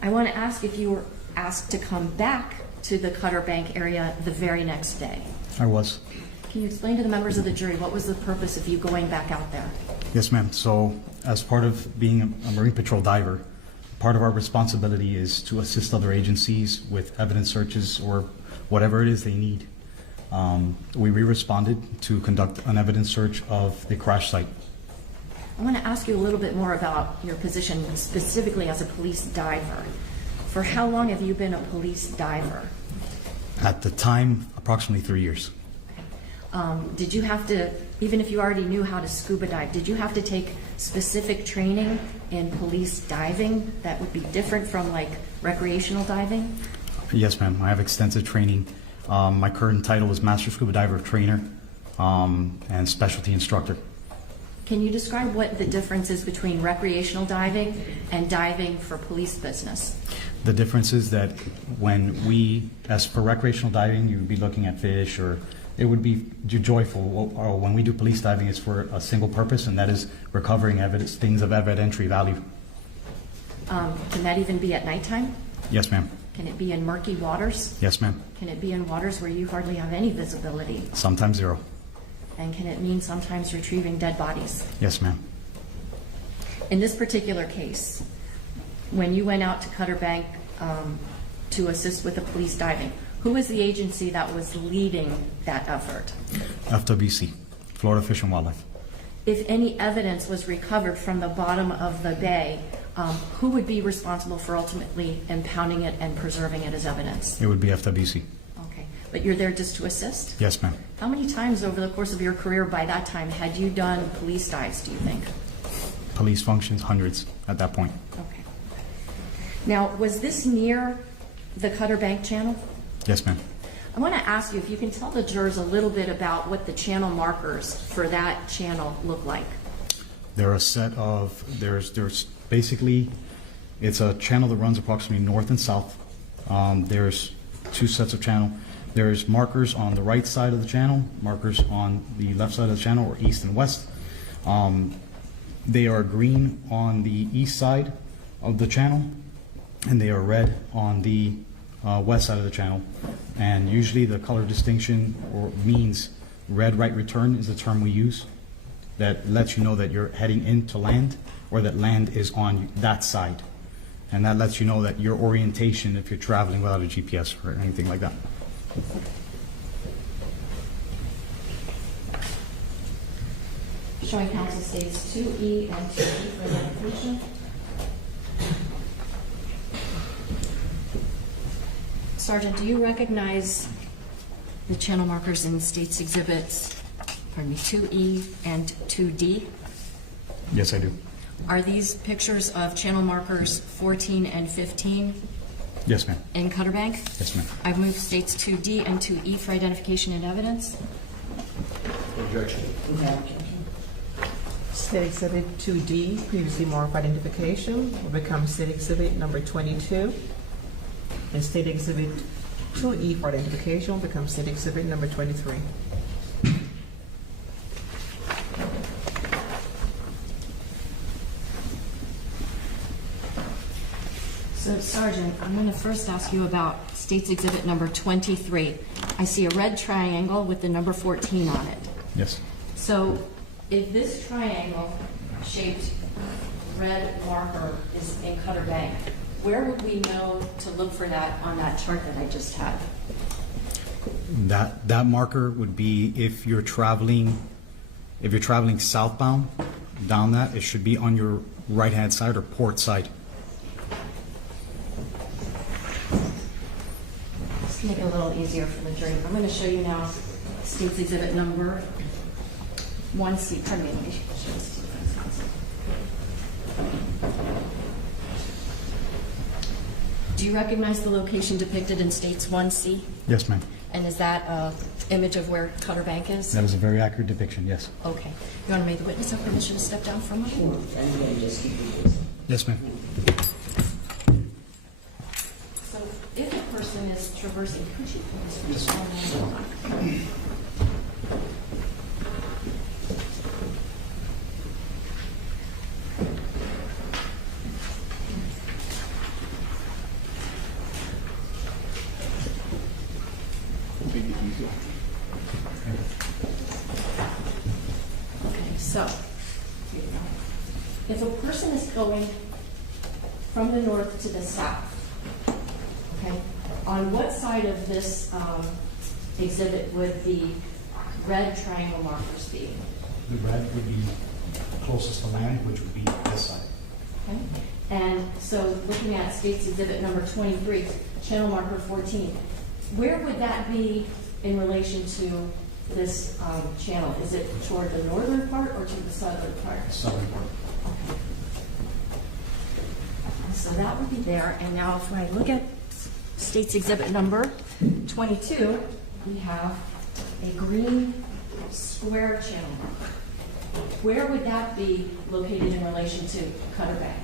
I want to ask if you were asked to come back to the Cutter Bank area the very next day. I was. Can you explain to the members of the jury what was the purpose of you going back out there? Yes, ma'am. So, as part of being a Marine Patrol diver, part of our responsibility is to assist other agencies with evidence searches or whatever it is they need. We responded to conduct an evidence search of the crash site. I want to ask you a little bit more about your position specifically as a police diver. For how long have you been a police diver? At the time, approximately 3 years. Did you have to, even if you already knew how to scuba dive, did you have to take specific training in police diving that would be different from like recreational diving? Yes, ma'am. I have extensive training. My current title is Master Scuba Diver Trainer and Specialty Instructor. Can you describe what the difference is between recreational diving and diving for police business? The difference is that when we, as for recreational diving, you would be looking at fish or it would be joyful. Or when we do police diving, it's for a single purpose, and that is recovering evidence, things of evidentiary value. Can that even be at nighttime? Yes, ma'am. Can it be in murky waters? Yes, ma'am. Can it be in waters where you hardly have any visibility? Sometimes zero. And can it mean sometimes retrieving dead bodies? Yes, ma'am. In this particular case, when you went out to Cutter Bank to assist with the police diving. Who was the agency that was leading that effort? FWC, Florida Fish and Wildlife. If any evidence was recovered from the bottom of the bay, who would be responsible for ultimately impounding it and preserving it as evidence? It would be FWC. Okay, but you're there just to assist? Yes, ma'am. How many times over the course of your career by that time had you done police dives, do you think? Police functions, hundreds at that point. Okay. Now, was this near the Cutter Bank channel? Yes, ma'am. I want to ask you if you can tell the jurors a little bit about what the channel markers for that channel look like. There are a set of, there's basically, it's a channel that runs approximately north and south. There's two sets of channel. There's markers on the right side of the channel, markers on the left side of the channel, or east and west. They are green on the east side of the channel, and they are red on the west side of the channel. And usually the color distinction or means red right return is the term we use that lets you know that you're heading into land or that land is on that side. And that lets you know that your orientation if you're traveling without a GPS or anything like that. Showing counsel states 2E and 2E for identification. Sergeant, do you recognize the channel markers in states exhibits, 2E and 2D? Yes, I do. Are these pictures of channel markers 14 and 15 Yes, ma'am. in Cutter Bank? Yes, ma'am. I've moved states 2D and 2E for identification and evidence. Objection. State Exhibit 2D, previously marked for identification, will become State Exhibit number 22. And State Exhibit 2E for identification will become State Exhibit number 23. So, Sergeant, I'm going to first ask you about State's Exhibit number 23. I see a red triangle with the number 14 on it. Yes. So, if this triangle-shaped red marker is in Cutter Bank, where would we know to look for that on that chart that I just had? That marker would be if you're traveling southbound down that, it should be on your right-hand side or port side. Just to make it a little easier for the jury, I'm going to show you now State's Exhibit number 1C. Pardon me, let me show this to you. Do you recognize the location depicted in States 1C? Yes, ma'am. And is that an image of where Cutter Bank is? That is a very accurate depiction, yes. Okay. You want to make the witness have permission to step down for a moment? Yes, ma'am. So if a person is traversing, could you please respond? Okay, so if a person is going from the north to the south, okay, on what side of this exhibit would the red triangle markers be? The red would be closest to land, which would be this side. Okay. And so looking at State's Exhibit number 23, channel marker 14, where would that be in relation to this channel? Is it toward the northern part or to the southern part? Southern part. Okay. So that would be there. And now if I look at State's Exhibit number 22, we have a green square channel marker. Where would that be located in relation to Cutter Bank?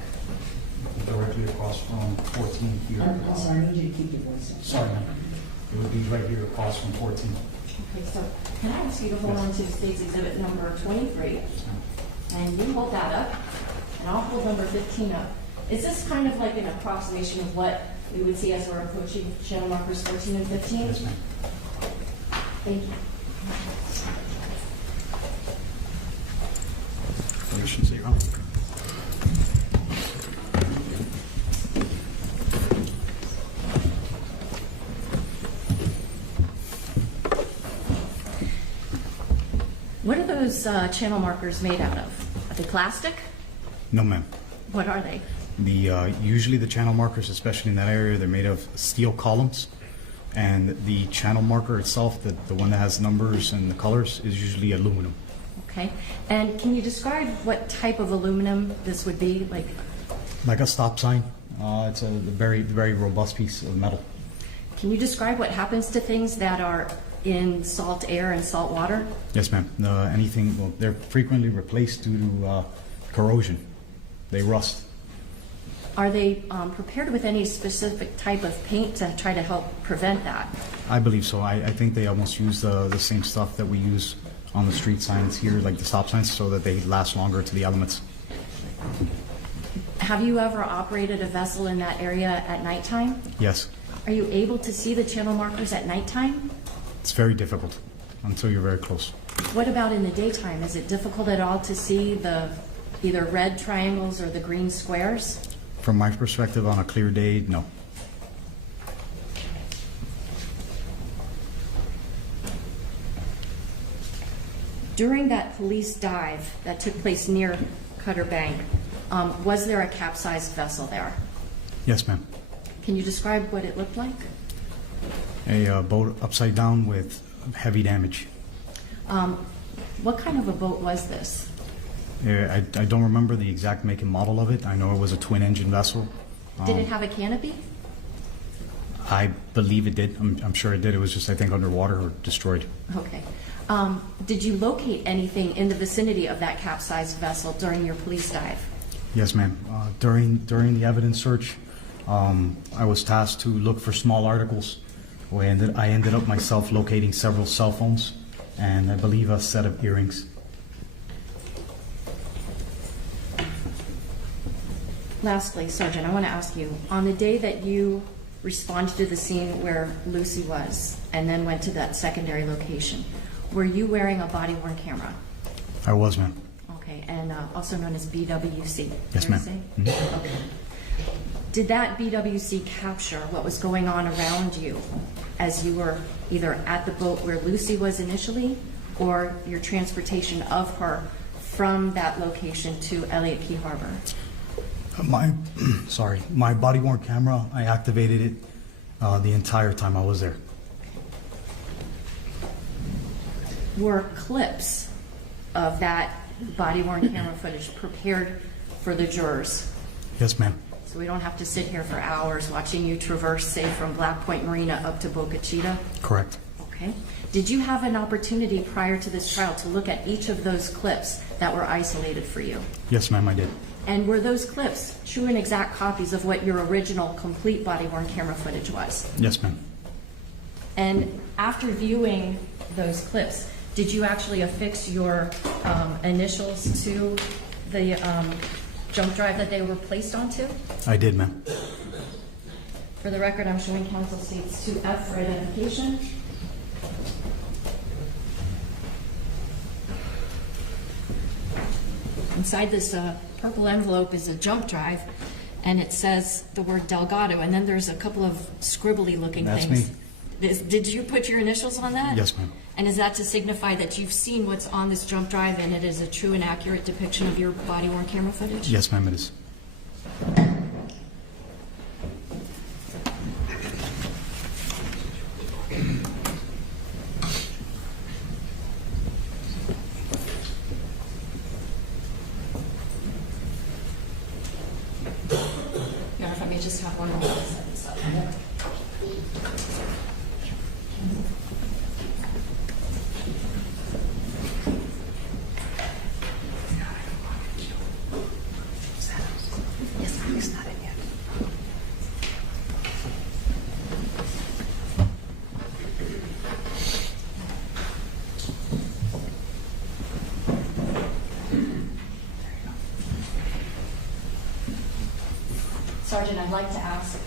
Directly across from 14 here. I'm sorry, I need you to keep your voice up. Sorry, ma'am. It would be right here across from 14. Okay, so can I ask you to hold on to State's Exhibit number 23? And you hold that up, and I'll hold number 15 up. Is this kind of like an approximation of what we would see as we're approaching channel markers 14 and 15? Yes, ma'am. Thank you. Permission to your own. What are those channel markers made out of? Are they plastic? No, ma'am. What are they? Usually the channel markers, especially in that area, they're made of steel columns. And the channel marker itself, the one that has numbers and the colors, is usually aluminum. Okay. And can you describe what type of aluminum this would be? Like a stop sign. It's a very, very robust piece of metal. Can you describe what happens to things that are in salt air and salt water? Yes, ma'am. They're frequently replaced due to corrosion. They rust. Are they prepared with any specific type of paint to try to help prevent that? I believe so. I think they almost use the same stuff that we use on the street signs here, like the stop signs, so that they last longer to the elements. Have you ever operated a vessel in that area at nighttime? Yes. Are you able to see the channel markers at nighttime? It's very difficult until you're very close. What about in the daytime? Is it difficult at all to see the either red triangles or the green squares? From my perspective, on a clear day, no. During that police dive that took place near Cutter Bank, was there a capsized vessel there? Yes, ma'am. Can you describe what it looked like? A boat upside down with heavy damage. What kind of a boat was this? I don't remember the exact make and model of it. I know it was a twin-engine vessel. Did it have a canopy? I believe it did. I'm sure it did. It was just, I think, underwater or destroyed. Okay. Did you locate anything in the vicinity of that capsized vessel during your police dive? Yes, ma'am. During the evidence search, I was tasked to look for small articles. I ended up myself locating several cell phones and I believe a set of earrings. Lastly, Sergeant, I want to ask you, on the day that you responded to the scene where Lucy was and then went to that secondary location, were you wearing a body-worn camera? I was, ma'am. Okay, and also known as BWC. Yes, ma'am. Mm-hmm. Okay. Did that BWC capture what was going on around you as you were either at the boat where Lucy was initially or your transportation of her from that location to Elliott Key Harbor? My body-worn camera, I activated it the entire time I was there. Were clips of that body-worn camera footage prepared for the jurors? Yes, ma'am. So we don't have to sit here for hours watching you traverse, say, from Black Point Marina up to Boca Chica? Correct. Okay. Did you have an opportunity prior to this trial to look at each of those clips that were isolated for you? Yes, ma'am, I did. And were those clips true and exact copies of what your original complete body-worn camera footage was? Yes, ma'am. And after viewing those clips, did you actually affix your initials to the jump drive that they were placed onto? I did, ma'am. For the record, I'm showing counsel seats 2F for identification. Inside this purple envelope is a jump drive, and it says the word Delgado, and then there's a couple of scribbly looking That's things. me. Did you put your initials on that? Yes, ma'am. And is that to signify that you've seen what's on this jump drive and it is a true and accurate depiction of your body-worn camera footage? Yes, ma'am, it is. Your Honor, if I may just have one more second. Yes, not in yet. Sergeant, I'd like to ask,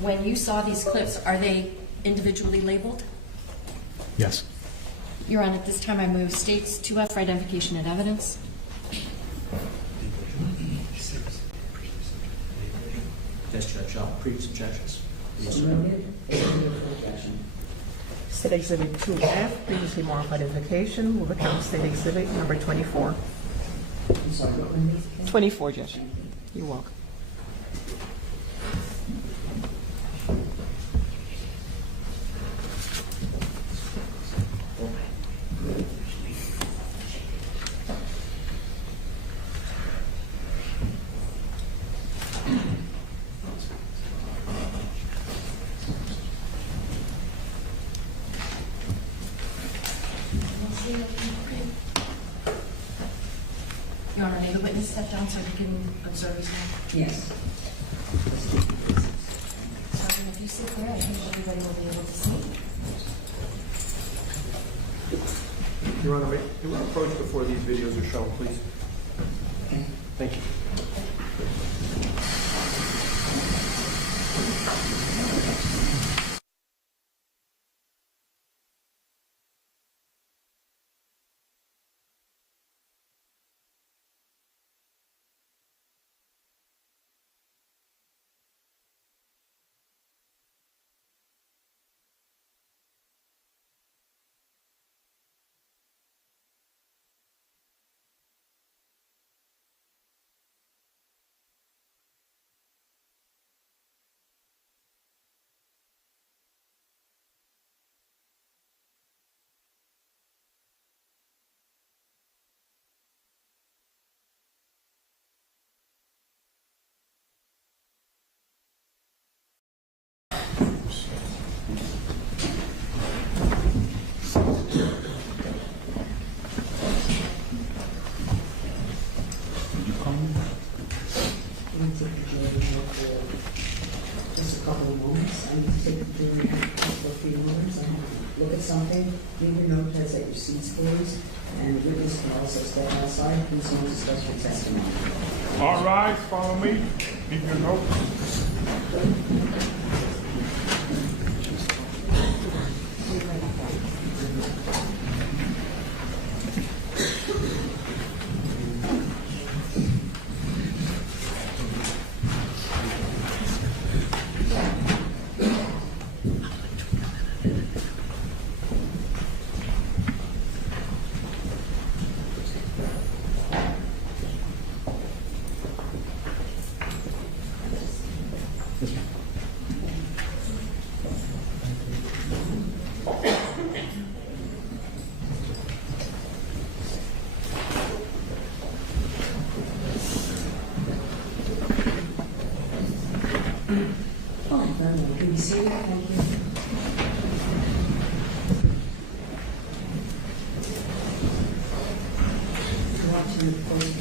when you saw these clips, are they individually labeled? Yes. Your Honor, at this time I move states 2F for identification and evidence. Yes, Judge, previous objections. State Exhibit 2F, previously marked for identification, will become State Exhibit number 24. I'm sorry, what were these again? 24, Judge. You're welcome. Your Honor, may the witness step down so we can observe his mouth? Yes. Sergeant, if you sit there, I think everybody will be able to see. Your Honor, may we approach before these videos are shown, please? Okay. Thank you. Just a couple of moments. I need to take the jury out for a few moments. I have to look at something. Leave your notepads at your seats, please. And the witness can also step outside. Please don't discuss your testimony. All right, follow me. Keep your notes. Oh, very well. Can you see it? Thank you. Watching the post.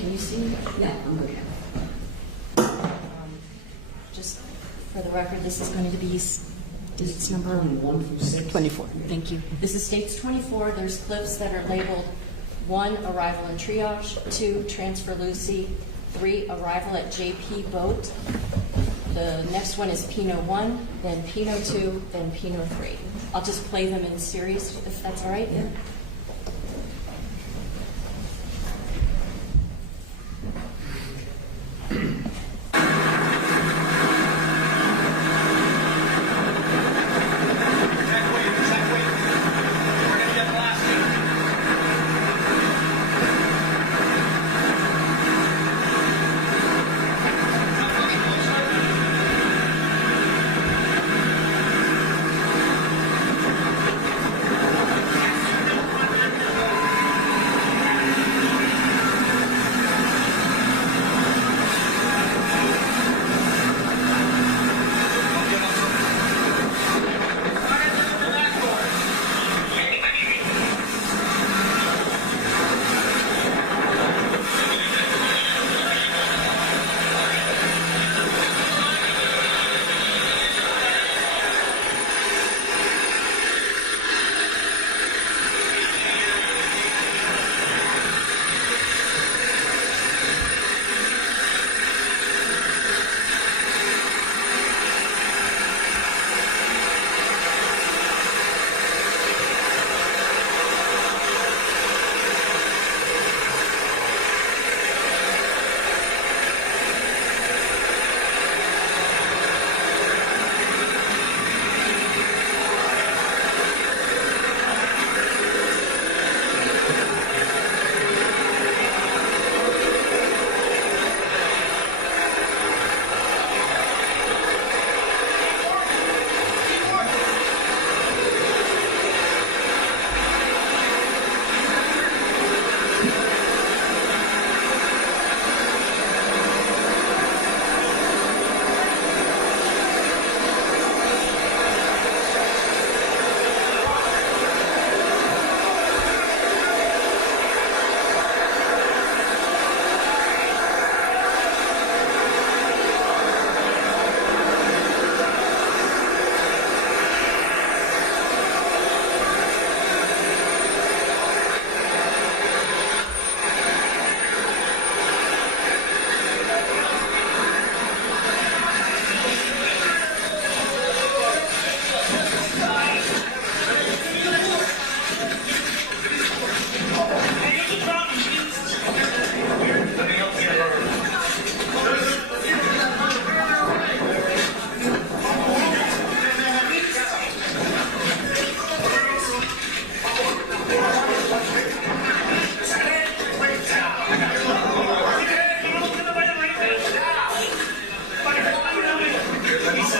Can you see? Yeah, I'm good. Just for the record, this is going to be states number 1 through 6. 24. Thank you. This is states 24. There's clips that are labeled 1, arrival and triage, 2, transfer Lucy, 3, arrival at JP boat. The next one is Pinot 1, then Pinot 2, then Pinot 3. I'll just play them in series if that's all right. Yeah.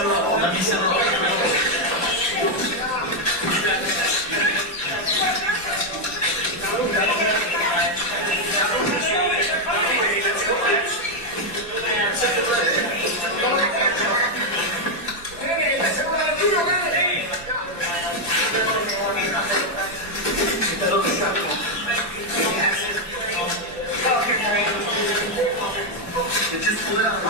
set it up. Let me set it up. Just pull it out.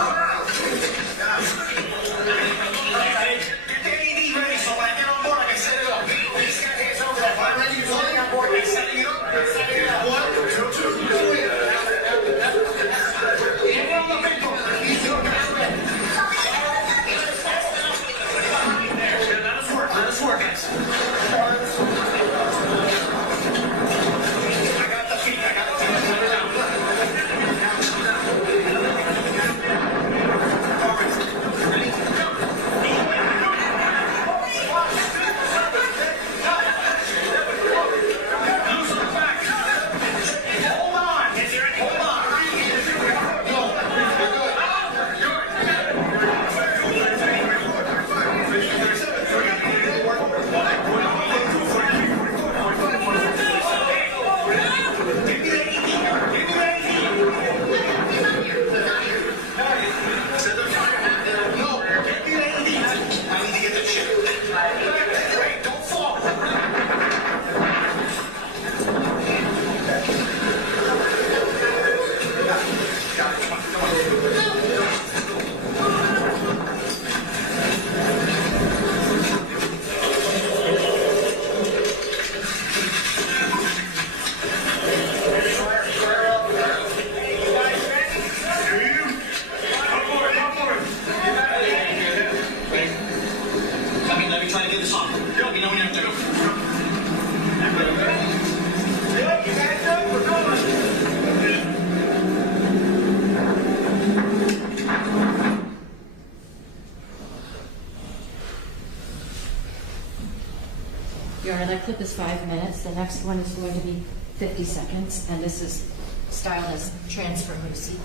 Your Honor, that clip is 5 minutes. The next one is going to be 50 seconds, and this is styled as transfer Lucy.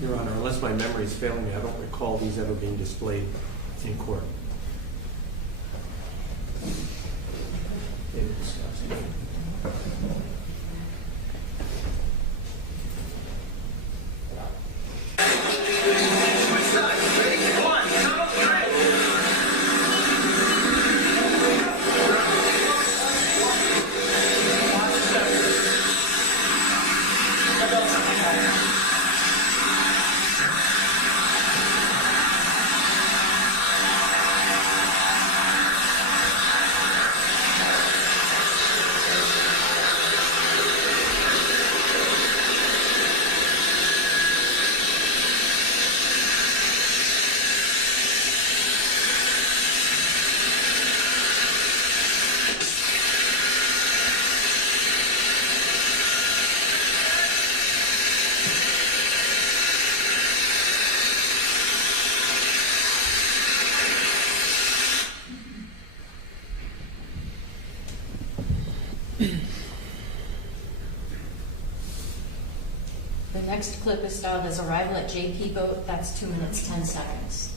Your Honor, unless my memory is failing me, I don't recall these ever being displayed in court. They were discussed. The next clip is styled as arrival at JP boat. That's 2 minutes, 10 seconds.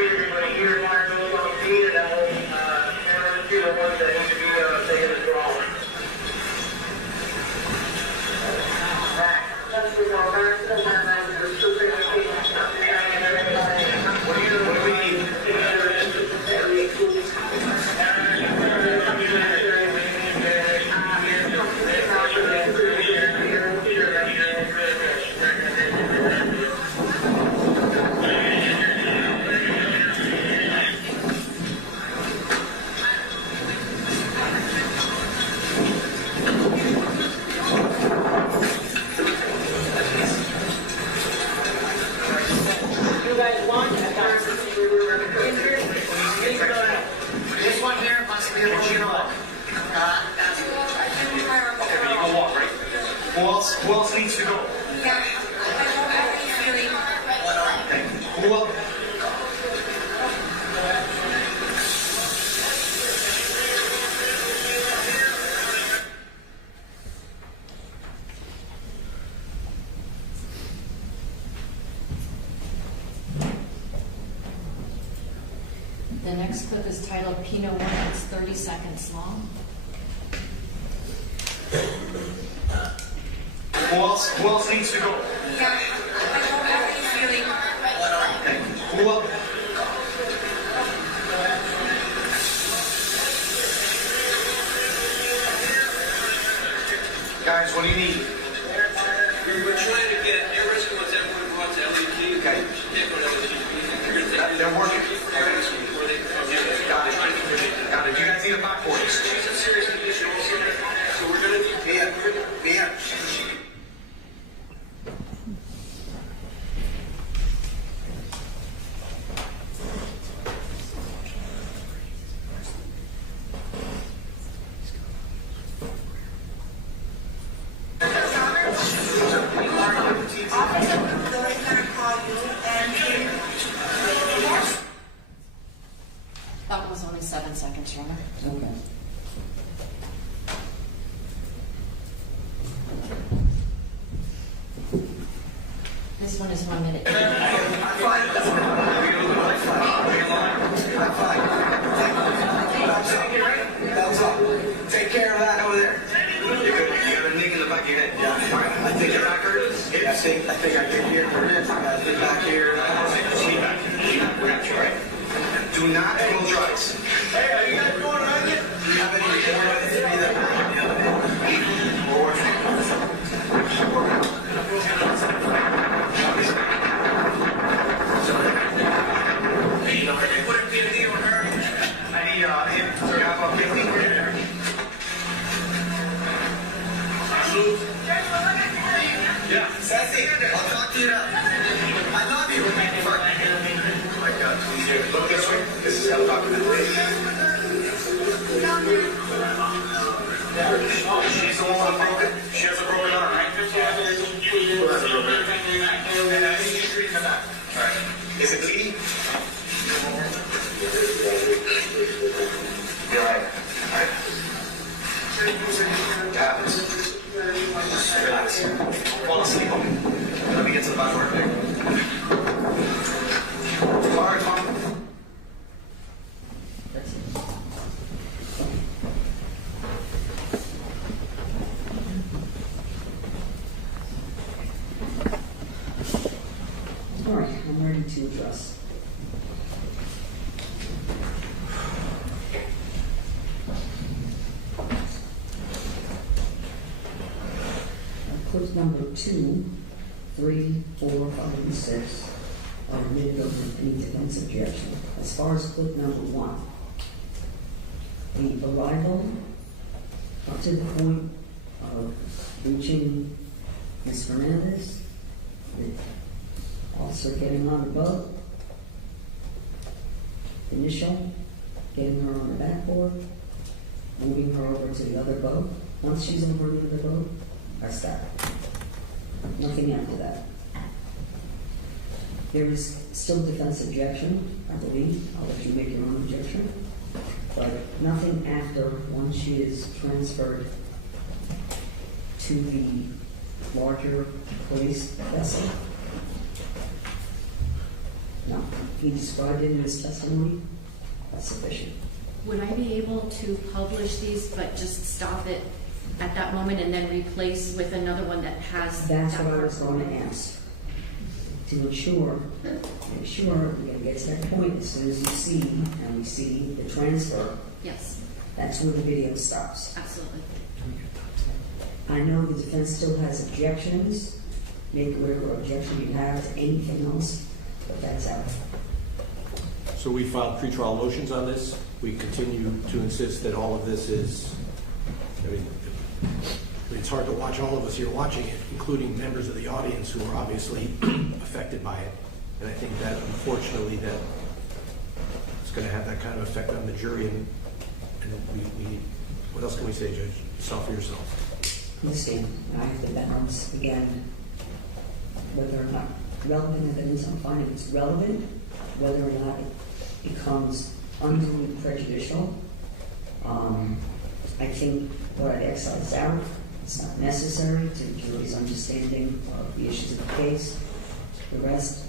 Everybody here, Mark, on the scene, and that was the ones that need to be Who else needs to go? Yeah. How are you feeling? Who else? The next clip is titled Pinot 1. It's 30 seconds long. Who else needs to go? Yeah. How are you feeling? Who else? Guys, what do you need? We're trying to get your rescue was everyone brought to LET. Okay. They're working. Got it. Got it. You guys need a back for us. She's in serious condition also, so we're going to need... Yeah. That was only 7 seconds, Your Honor. Okay. This one is 1 minute. Take care of that over there. You got a nick in the back of your head. Yeah. All right. I think your back hurt. I think I did here. I got a bit back here. Lean back. We're gonna try. Do not close your eyes. Hey, are you guys going around yet? Do you have any Hey, don't hurt me. Put a PMD on her. I need him to have a 15 here. Yeah, Sassy, I'll talk to you now. I love you. Oh my God, please look this way. This is how to talk to me. Oh, she's the one with broken. She has a broken arm, right? Who has a broken arm? And I think she's treating her back. All right. Is it bleeding? You're right. All right. It happens. Relax. Fall asleep on me. Let me get to the back work there. All right, Mom. All right, I'm ready to address. Clips number 2, 3, 4, 5, and 6 are admitted over any defense objection. As far as clip number 1, the arrival up to the point of reaching Ms. Hernandez, the officer getting on the boat, initial, getting her on the backboard, moving her over to the other boat. Once she's over in the boat, I stop. Nothing after that. There is still defense objection, I believe. I'll let you make your own objection. But nothing after, once she is transferred to the larger police vessel. No, he described it in his testimony. That's sufficient. Would I be able to publish these, but just stop it at that moment and then replace with another one that has... That's what I was going to ask. To make sure we're going to get to that point as soon as you see, and we see the transfer. Yes. That's where the video stops. Absolutely. I know the defense still has objections. Make whatever objection you have to anything else, but that's out. So we filed pretrial motions on this. We continue to insist that all of this is, I mean, it's hard to watch all of us here watching it, including members of the audience who are obviously affected by it. And I think that, unfortunately, that it's going to have that kind of effect on the jury. And we what else can we say, Judge? Solve for yourself. understand, I have to balance again whether or not relevant evidence, I'm fine if it's relevant, whether or not it becomes unduly prejudicial. I think what I've excised out, it's not necessary to the jury's understanding of the issues of the case. The rest,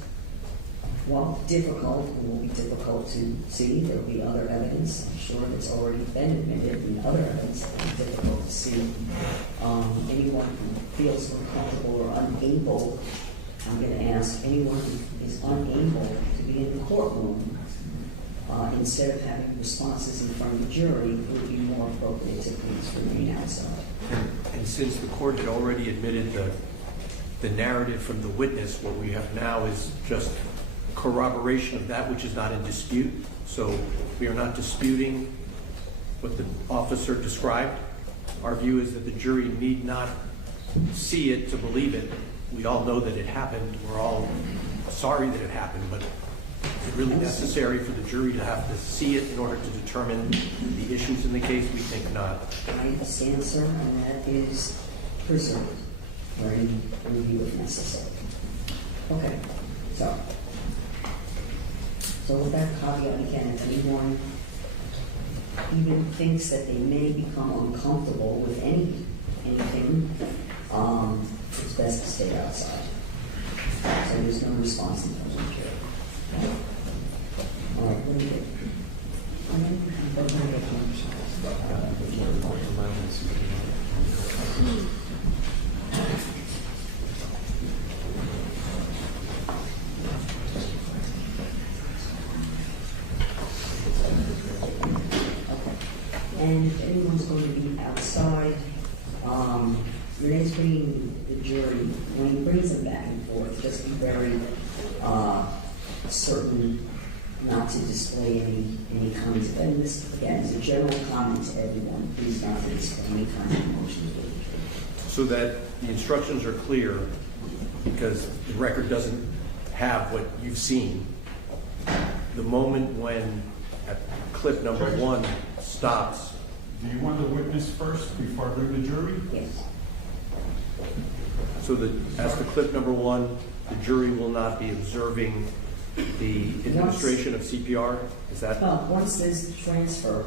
while difficult, it will be difficult to see. There will be other evidence, I'm sure, that's already been admitted, and other evidence that will be difficult to see. Anyone who feels uncomfortable or unable, I'm going to ask anyone who is unable to be in the courtroom, instead of having responses in front of the jury, it would be more appropriate to please remain outside. And since the court had already admitted the narrative from the witness, what we have now is just corroboration of that which is not in dispute. So we are not disputing what the officer described. Our view is that the jury need not see it to believe it. We all know that it happened. We're all sorry that it happened, but is it really necessary for the jury to have to see it in order to determine the issues in the case? We think not. I understand, sir, and that is preserved for any review if necessary. Okay, so with that caveat, again, if anyone even thinks that they may become uncomfortable with anything, it's best to stay outside. So there's no response in terms of the jury. All right, what do you do? And if anyone's going to be outside, Renee's bringing the jury, when he brings them back and forth, just be very certain not to display any kinds of, and this, again, is a general comment to everyone, please not to display any kind of emotions with the jury. So that the instructions are clear, because the record doesn't have what you've seen. The moment when at clip number 1 stops. Do you want the witness first before I bring the jury? Yes. So that as to clip number 1, the jury will not be observing the administration of CPR? Is that? Well, once there's transfer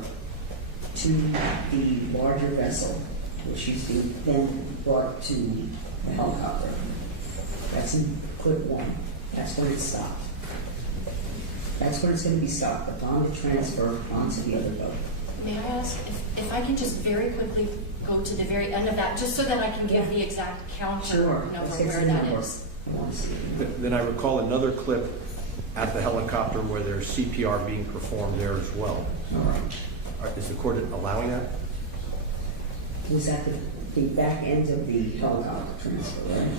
to the larger vessel, which is then brought to the helicopter, that's in clip 1. That's when it's stopped. That's when it's going to be stopped, upon the transfer onto the other boat. May I ask if I can just very quickly go to the very end of that, just so that I can give the exact counter number where that is. Then I recall another clip at the helicopter where there's CPR being performed there as well. All right. Is the court allowing that? Was at the back end of the helicopter transfer, right?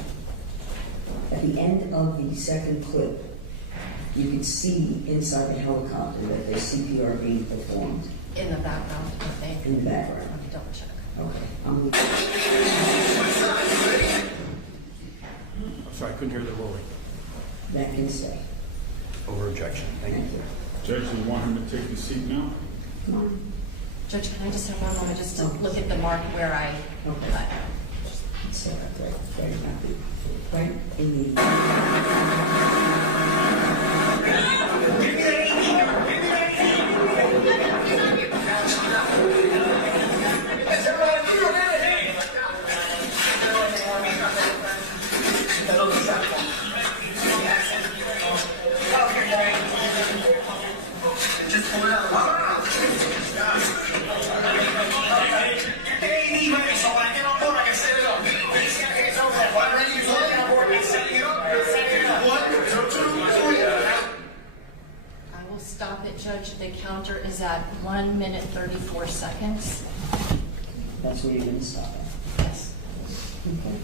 At the end of the second clip, you can see inside the helicopter that there's CPR being performed. In the background, I think. In the background. Let me double check. Okay. I'm sorry, I couldn't hear the rolling. That can stay. Over objection. Thank you. Judge, you want him to take the seat now? Come on. Judge, can I just have one moment just to look at the mark where I... Okay. So that's very happy. Right in the... I will stop it, Judge. The counter is at 1 minute 34 seconds. That's where you're going to stop it. Yes. Okay.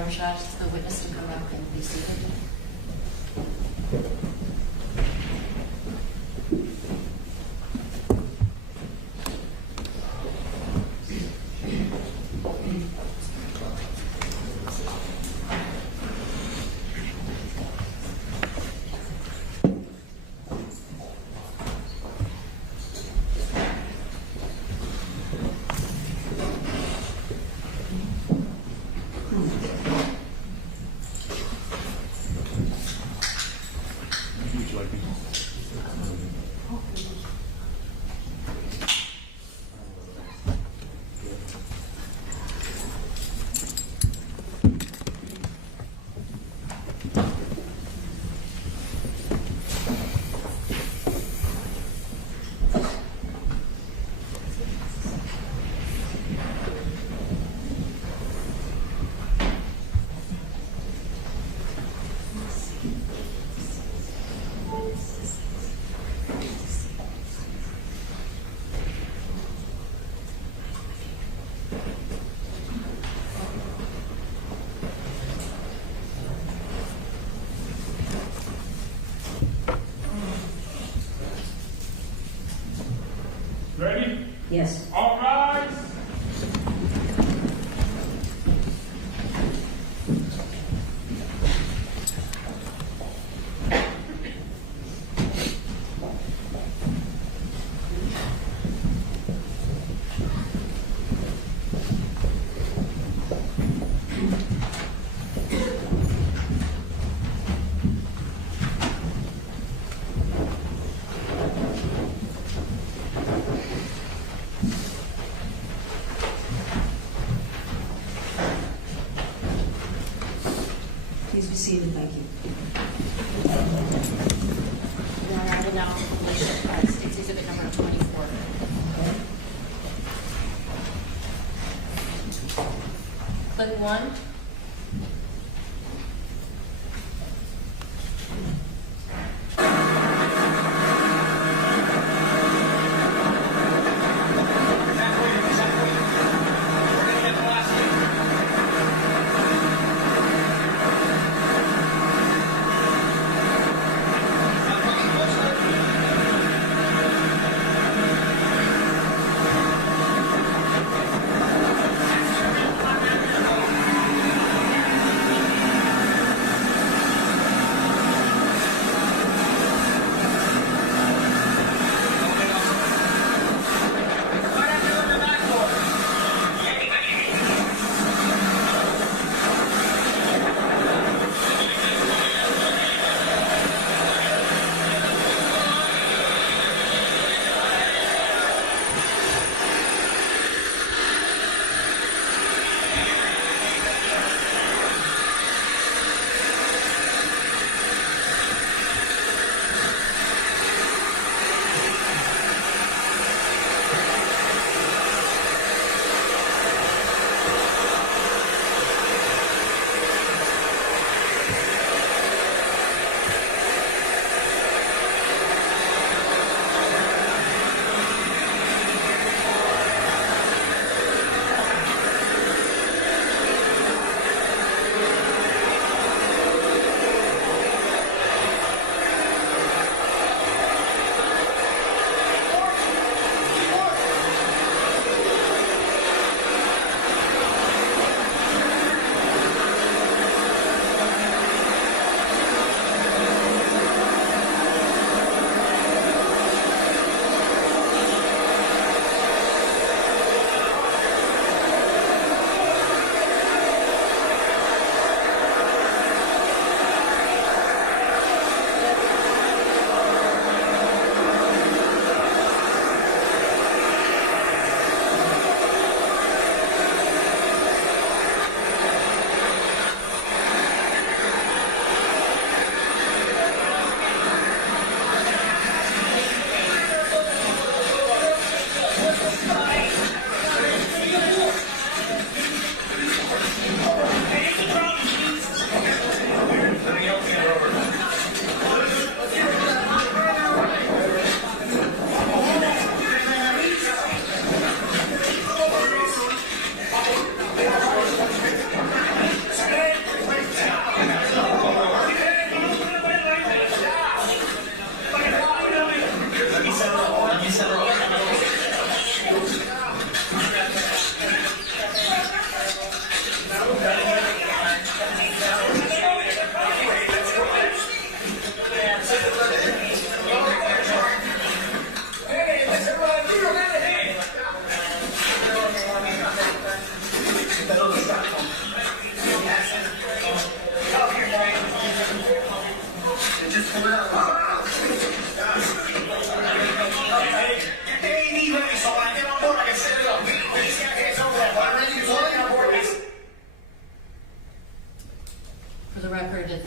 Ramesh, ask the witness to come up and be seated. Ready? Yes. All rise. Please be seated, thank you. Your Honor, I will now place State's Exhibit number 24. Click 1.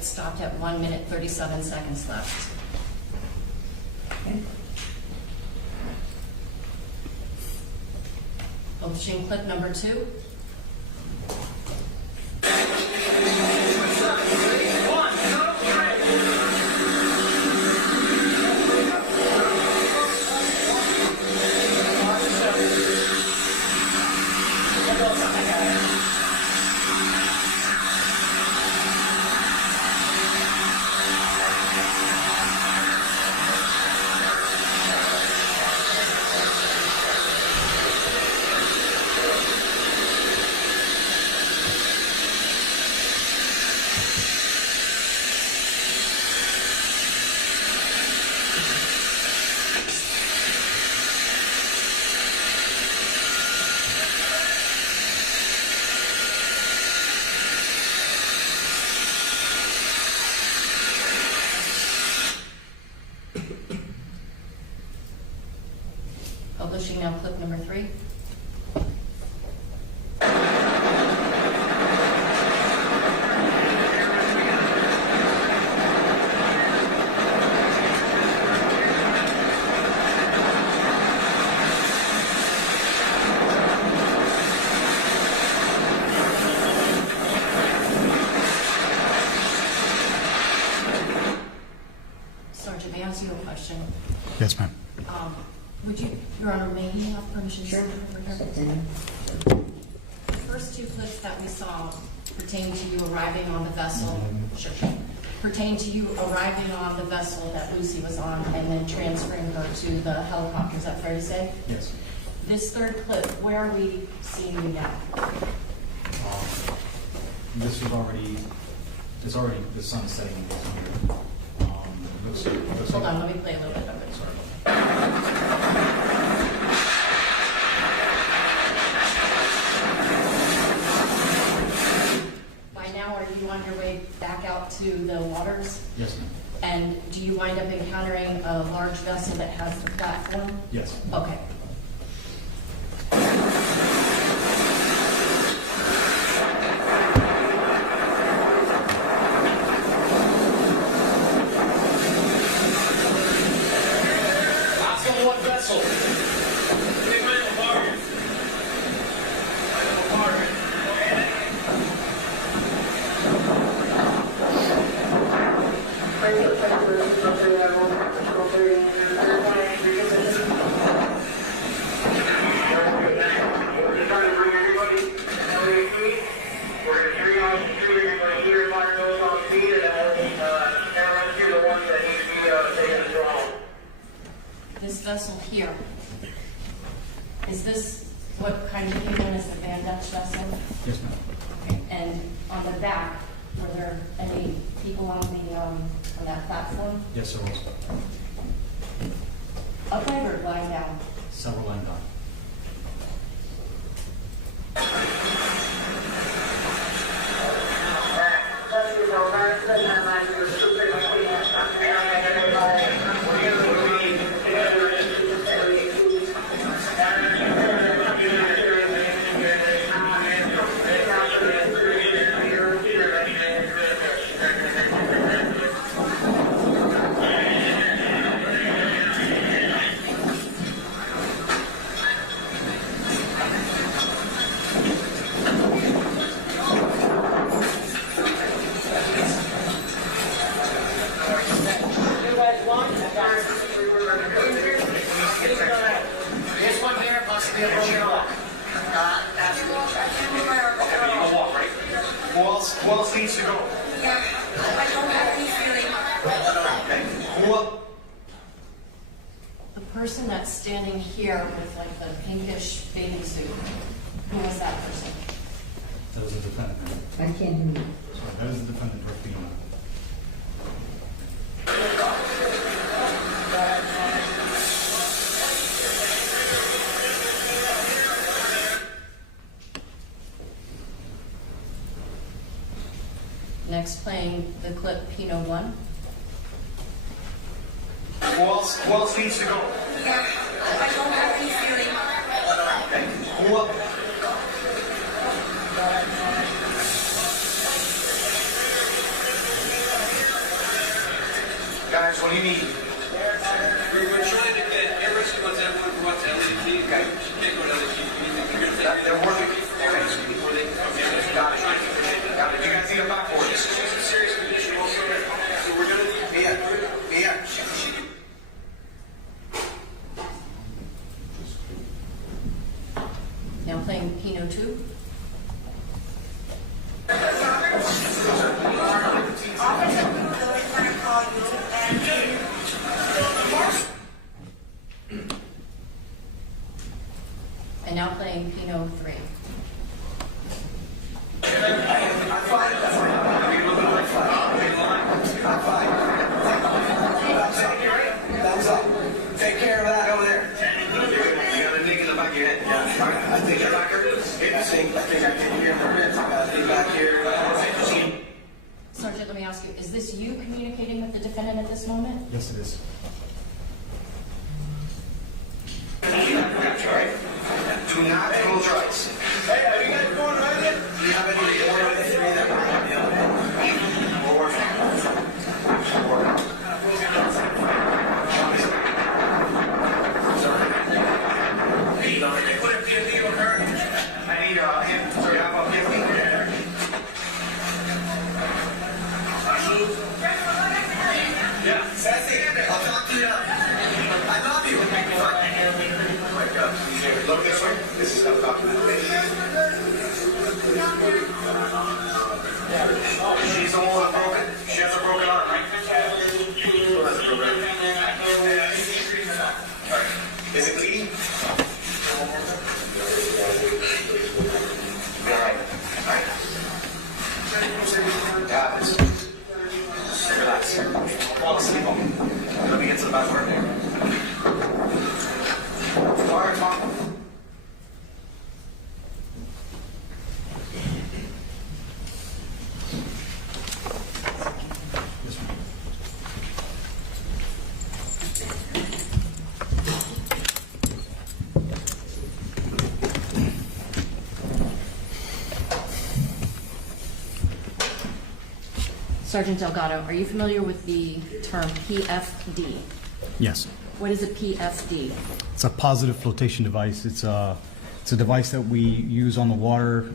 It stopped at 1 minute, 37 seconds left. Publishing clip number 2. Publishing now clip number 3. Sergeant, may I ask you a question? Yes, ma'am. Would you, Your Honor, may you have permission to Sure. speak with her? The first 2 clips that we saw pertain to you arriving on the vessel, pertain to you arriving on the vessel that Lucy was on and then transferring her to the helicopter. Is that fair to say? Yes. This 3rd clip, where are we seeing you now? This was already, it's already, the sun's setting in this under. Hold on, let me play a little bit of it. Sorry. By now, are you on your way back out to the waters? Yes, ma'am. And do you wind up encountering a large vessel that has the platform? Yes. Okay. This vessel here, is this what kind of human is the Van Dutch vessel? Yes, ma'am. Okay. And on the back, were there any people on the on that platform? Yes, there was. Upright or lying down? Several lying down. This one here must be a broken lock. Who else needs to go? Yeah, I don't have any feeling. The person that's standing here with like the pinkish bathing suit, who was that person? That was a defendant. I can't hear you. Sorry, that was the defendant, Rafina. Next, playing the clip Pinot 1. Who else needs to go? Yeah, I don't have any feeling. Now playing Pinot 2. And now playing Pinot 3. Take care of that over there. You got a nick in the back of your head. Yeah. I think I back here. I think I can hear my ribs. I got a thing back here. Sergeant, let me ask you, is this you communicating with the defendant at this moment? Yes, it is. That's right. Do not close your eyes. Hey, are you guys going right in? Do you have any order of the three that we're going to be on? They put a PFD on her. I need him. Sorry, how about PFD? Yeah, that's it. I'll talk to you now. I love you. Look this way. This is not documented. She's the one broken. She has a broken arm, right? Who has a broken arm? All right. Is it bleeding? All right. All right. Got it. Relax. Fall asleep on me. Let me get to the bathroom. All right, Mom. Sergeant Delgado, are you familiar with the term PFD? Yes. What is a PFD? It's a positive flotation device. It's a device that we use on the water.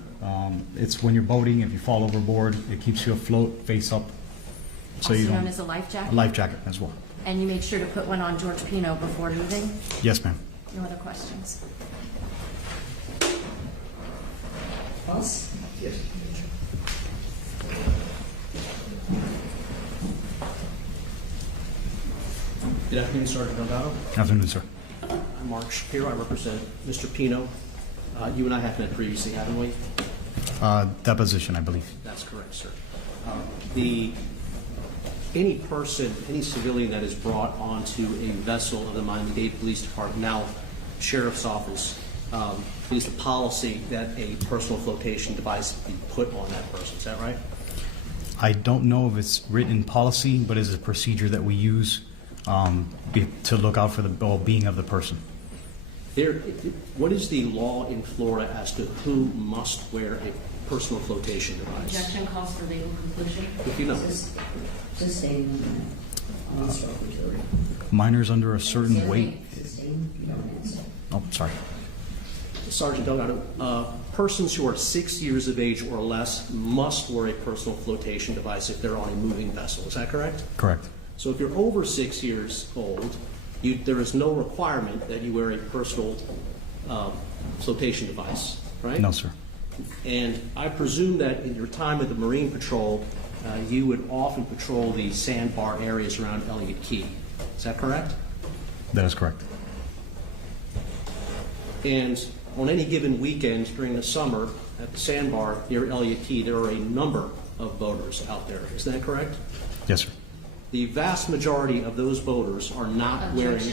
It's when you're boating, if you fall overboard, it keeps you afloat, face up. So also known as a life jacket? A life jacket as well. And you made sure to put one on George Pinot before moving? Yes, ma'am. No other questions? Boss? Yes. Good afternoon, Sergeant Delgado. Good afternoon, sir. I'm Mark Shapiro. I represent Mr. Pino. You and I have met previously, haven't we? Deposition, I believe. That's correct, sir. Any person, any civilian that is brought onto a vessel of the Miami-Dade Police Department, now Sheriff's Office, it is the policy that a personal flotation device be put on that person. Is that right? I don't know if it's written in policy, but it's a procedure that we use to look out for the well-being of the person. What is the law in Florida as to who must wear a personal flotation device? Objection calls for legal conclusion. If you know. Sustain on instructor jury. Minors under a certain weight. Sustain, you don't answer. Oh, sorry. Sergeant Delgado, persons who are 6 years of age or less must wear a personal flotation device if they're on a moving vessel. Is that correct? Correct. So if you're over 6 years old, there is no requirement that you wear a personal flotation device, right? No, sir. And I presume that in your time with the Marine Patrol, you would often patrol the sandbar areas around Elliott Key. Is that correct? That is correct. And on any given weekend during the summer at the sandbar near Elliott Key, there are a number of boaters out there. Is that correct? Yes, sir. The vast majority of those boaters are not wearing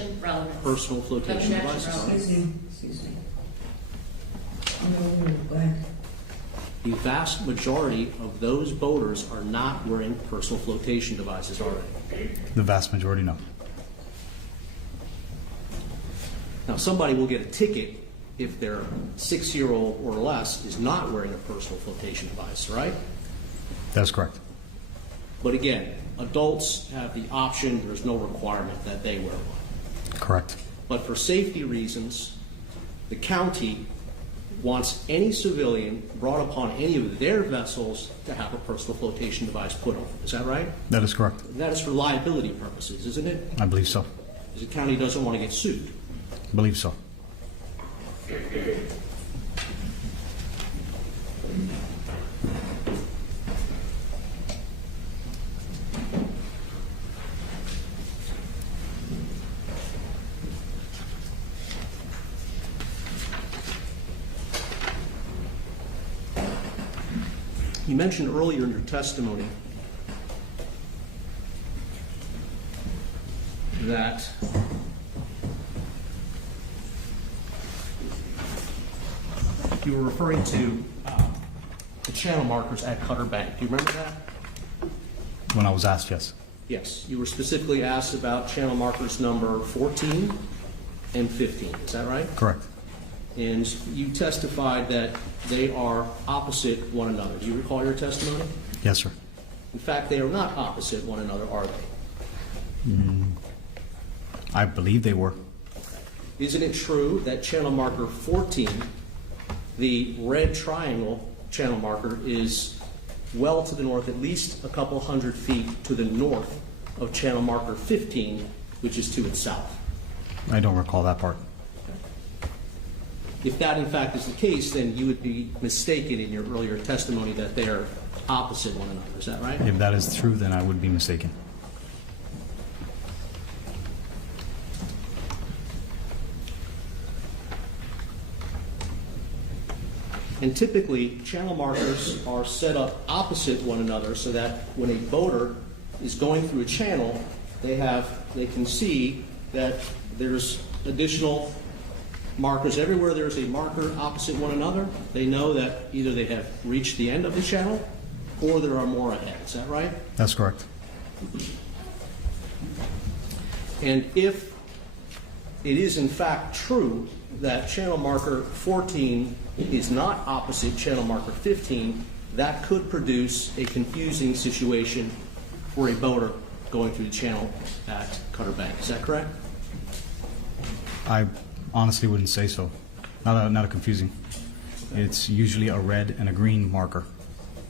personal flotation devices. Excuse me. Go ahead. The vast majority of those boaters are not wearing personal flotation devices already. The vast majority, no. Now, somebody will get a ticket if their 6-year-old or less is not wearing a personal flotation device, right? That's correct. But again, adults have the option, there's no requirement that they wear one. Correct. But for safety reasons, the county wants any civilian brought upon any of their vessels to have a personal flotation device put on. Is that right? That is correct. And that is for liability purposes, isn't it? I believe so. Because the county doesn't want to get sued. I believe so. You mentioned earlier in your testimony that you were referring to the channel markers at Cutter Bank. Do you remember that? When I was asked, yes. Yes. You were specifically asked about channel markers number 14 and 15. Is that right? Correct. And you testified that they are opposite one another. Do you recall your testimony? Yes, sir. In fact, they are not opposite one another, are they? I believe they were. Isn't it true that channel marker 14, the red triangle channel marker, is well to the north, at least a couple hundred feet to the north of channel marker 15, which is to its south? I don't recall that part. If that in fact is the case, then you would be mistaken in your earlier testimony that they are opposite one another. Is that right? If that is true, then I would be mistaken. And typically, channel markers are set up opposite one another so that when a boater is going through a channel, they can see that there's additional markers everywhere. There's a marker opposite one another. They know that either they have reached the end of the channel or there are more ahead. Is that right? That's correct. And if it is in fact true that channel marker 14 is not opposite channel marker 15, that could produce a confusing situation for a boater going through the channel at Cutter Bank. Is that correct? I honestly wouldn't say so. Not a confusing. It's usually a red and a green marker.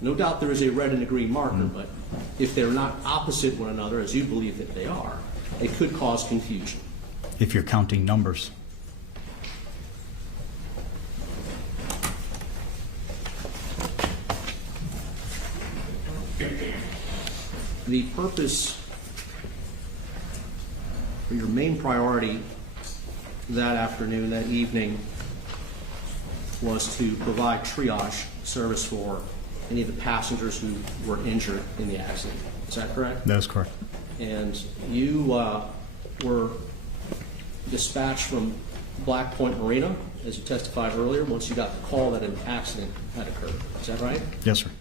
No doubt there is a red and a green marker, but if they're not opposite one another, as you believe that they are, it could cause confusion. If you're counting numbers. The purpose, or your main priority that afternoon, that evening, was to provide triage service for any of the passengers who were injured in the accident. Is that correct? That is correct. And you were dispatched from Black Point Marina, as you testified earlier, once you got the call that an accident had occurred. Is that right? Yes, sir.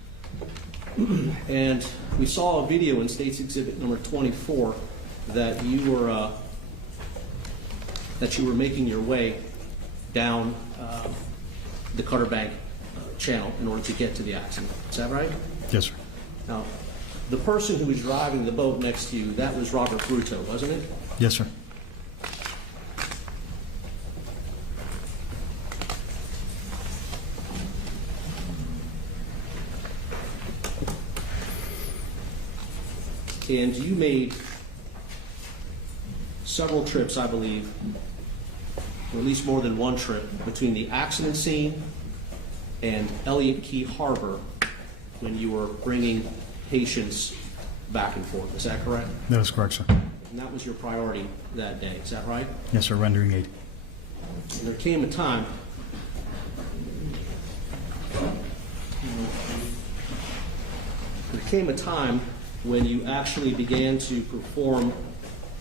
And we saw a video in State's Exhibit number 24 that you were making your way down the Cutter Bank channel in order to get to the accident. Is that right? Yes, sir. Now, the person who was driving the boat next to you, that was Robert Bruto, wasn't it? Yes, sir. And you made several trips, I believe, or at least more than one trip, between the accident scene and Elliott Key Harbor when you were bringing patients back and forth. Is that correct? That is correct, sir. And that was your priority that day. Is that right? Yes, sir. Rendering aid. And there came a time when you actually began to perform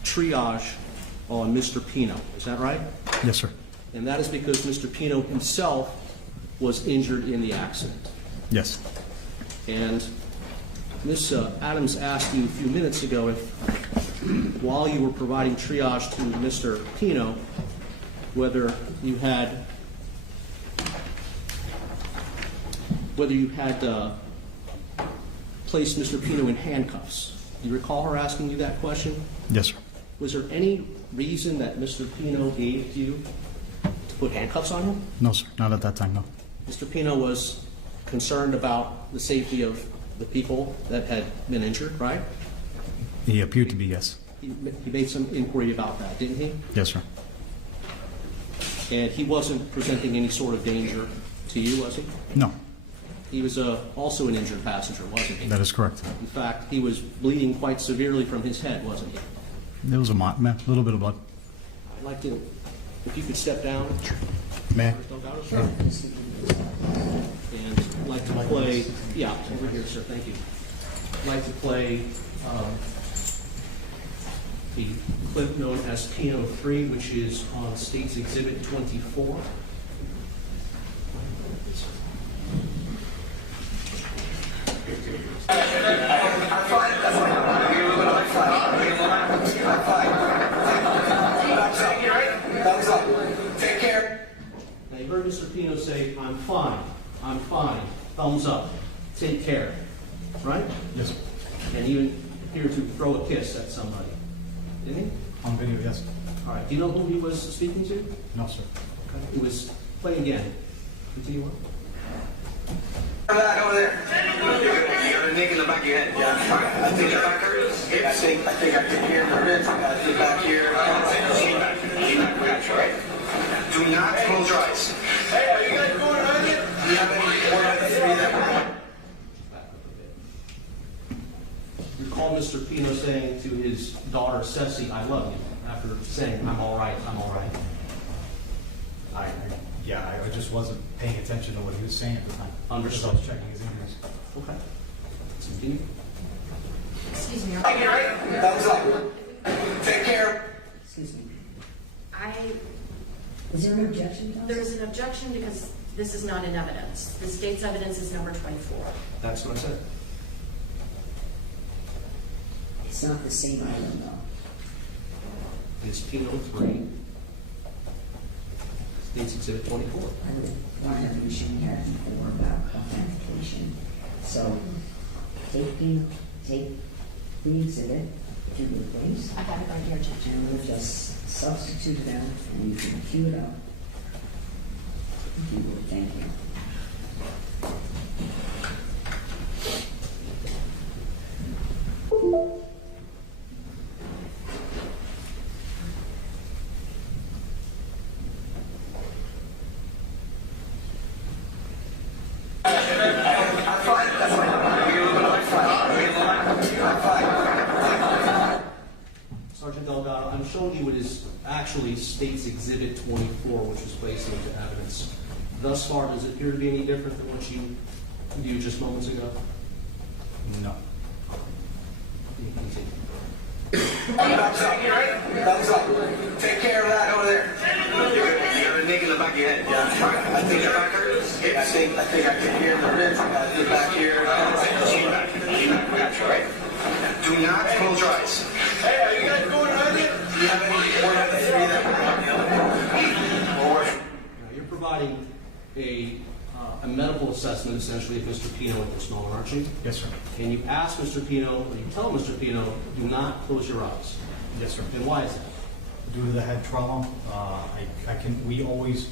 triage on Mr. Pino. Is that right? Yes, sir. And that is because Mr. Pino himself was injured in the accident. Yes. And Ms. Adams asked you a few minutes ago if, while you were providing triage to Mr. Pino, whether you had placed Mr. Pino in handcuffs. Do you recall her asking you that question? Yes, sir. Was there any reason that Mr. Pino gave to you to put handcuffs on him? No, sir. Not at that time, no. Mr. Pino was concerned about the safety of the people that had been injured, right? He appeared to be, yes. He made some inquiry about that, didn't he? Yes, sir. And he wasn't presenting any sort of danger to you, was he? No. He was also an injured passenger, wasn't he? That is correct. In fact, he was bleeding quite severely from his head, wasn't he? There was a little bit of blood. I'd like to, if you could step down. May I? Sure. and I'd like to play, yeah, over here, sir, thank you. I'd like to play the clip known as Piano 3, which is on State's Exhibit 24. Take care. Now, you heard Mr. Pino say, I'm fine, thumbs up, take care, right? Yes, sir. And even appeared to throw a kiss at somebody, didn't he? On video, yes. All right, do you know who he was speaking to? No, sir. Okay. It was, play again, continue on. That over there. You got a nick in the back of your head. Yeah. I think your back hurts. I think I can hear the ribs. The back here. Lean back. We got you, right? Do not close your eyes. Hey, are you guys going around here? Do you have any one of the three that we're Recall Mr. Pino saying to his daughter, Ceci, I love you, after saying, I'm all right, I'm all right. I just wasn't paying attention to what he was saying at the time. Understood. I was checking his emails. Okay. Let's continue. Excuse me. Take it, right? Thumbs up. Take care. Excuse me. Is there an objection? There's an objection because this is not in evidence. The state's evidence is number 24. That's what I said. It's not the same item, though. It's Pino 3. State's Exhibit 24. I would want to have an issue we had before about authentication. So, take the exhibit to the place. I got it right here, Judge. And we'll just substitute it out and you can queue it up. If you would, thank you. Sergeant Delgado, I'm showing you what is actually State's Exhibit 24, which was placed into evidence. Thus far, does it appear to be any different than what you viewed just moments ago? No. Thumbs up. Take care of that over there. You got a nick in the back of your head. Yeah. I think your back hurts. I think I can hear the ribs. The back here. Lean back. We got you, right? Do not close your eyes. Hey, are you guys going around here? Do you have any one of the three that You're providing a medical assessment, essentially, of Mr. Pino at this moment, aren't you? Yes, sir. And you ask Mr. Pino, or you tell Mr. Pino, do not close your eyes. Yes, sir. And why is that? Due to the head trauma, we always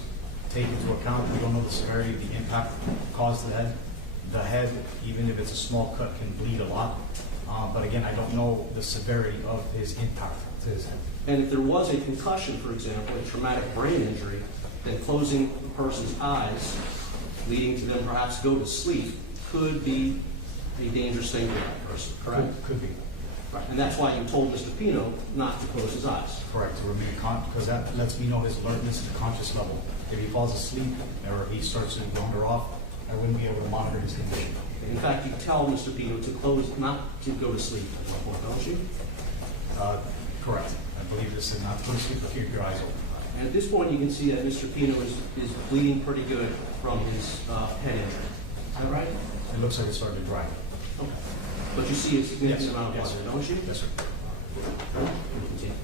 take into account, we don't know the severity of the impact caused to the head. The head, even if it's a small cut, can bleed a lot. But again, I don't know the severity of his impact to his head. And if there was a concussion, for example, a traumatic brain injury, then closing a person's eyes, leading to them perhaps go to sleep, could be a dangerous thing for that person, correct? Could be. Right. And that's why you told Mr. Pino not to close his eyes. Correct, to remain because that lets me know his alertness at the conscious level. If he falls asleep or he starts to wander off, I wouldn't be able to monitor his condition. In fact, you tell Mr. Pino to close, not to go to sleep at one point, don't you? Correct. I believe this is not to go to sleep, but keep your eyes open. And at this point, you can see that Mr. Pino is bleeding pretty good from his head injury. Is that right? It looks like it's starting to dry. Okay. But you see a significant Yes. amount of Yes. blood, don't you? Yes, sir. Continue.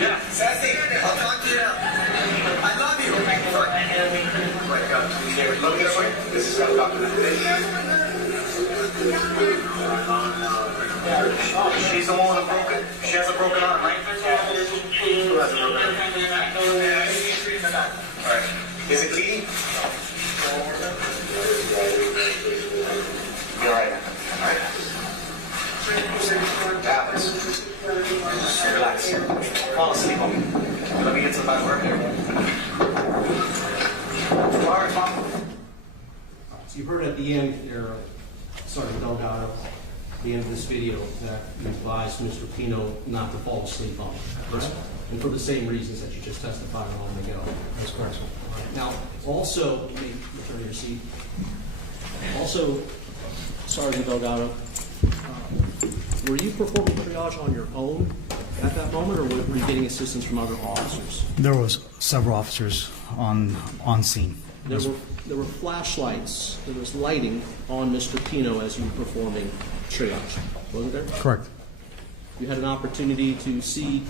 Yeah, Sassy, I'll talk to you now. I love you. Look this way. This is how I'm talking to She's the one with a broken. She has a broken arm, right? Who has a broken arm? All right. Is it bleeding? Be all right. All right. Tablets. Relax. Fall asleep on me. Let me get to the back work here. So you heard at the end there, Sergeant Delgado, at the end of this video, that you advised Mr. Pino not to fall asleep on it, right? And for the same reasons that you just testified a moment ago. That's correct, sir. All right. Now, also, you may return to your seat. Also, Sergeant Delgado, were you performing triage on your own at that moment, or were you getting assistance from other officers? There was several officers on scene. There were flashlights, there was lighting on Mr. Pino as you were performing triage, wasn't there? Correct. You had an opportunity to see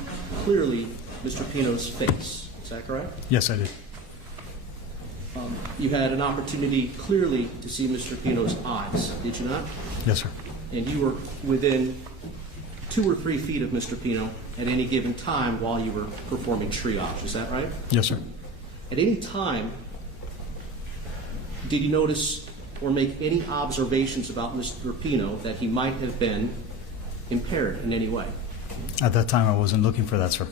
clearly Mr. Pino's face, is that correct? Yes, I did. You had an opportunity clearly to see Mr. Pino's eyes, did you not? Yes, sir. And you were within 2 or 3 feet of Mr. Pino at any given time while you were performing triage, is that right? Yes, sir. At any time, did you notice or make any observations about Mr. Pino that he might have been impaired in any way? At that time, I wasn't looking for that, sir.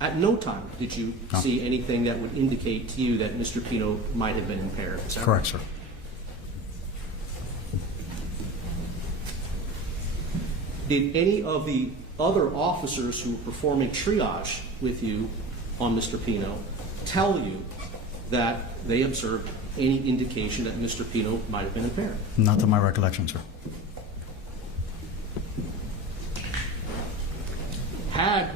At no time did you see anything that would indicate to you that Mr. Pino might have been impaired, is that Correct, right? sir. Did any of the other officers who were performing triage with you on Mr. Pino tell you that they observed any indication that Mr. Pino might have been impaired? Not to my recollection, sir. Had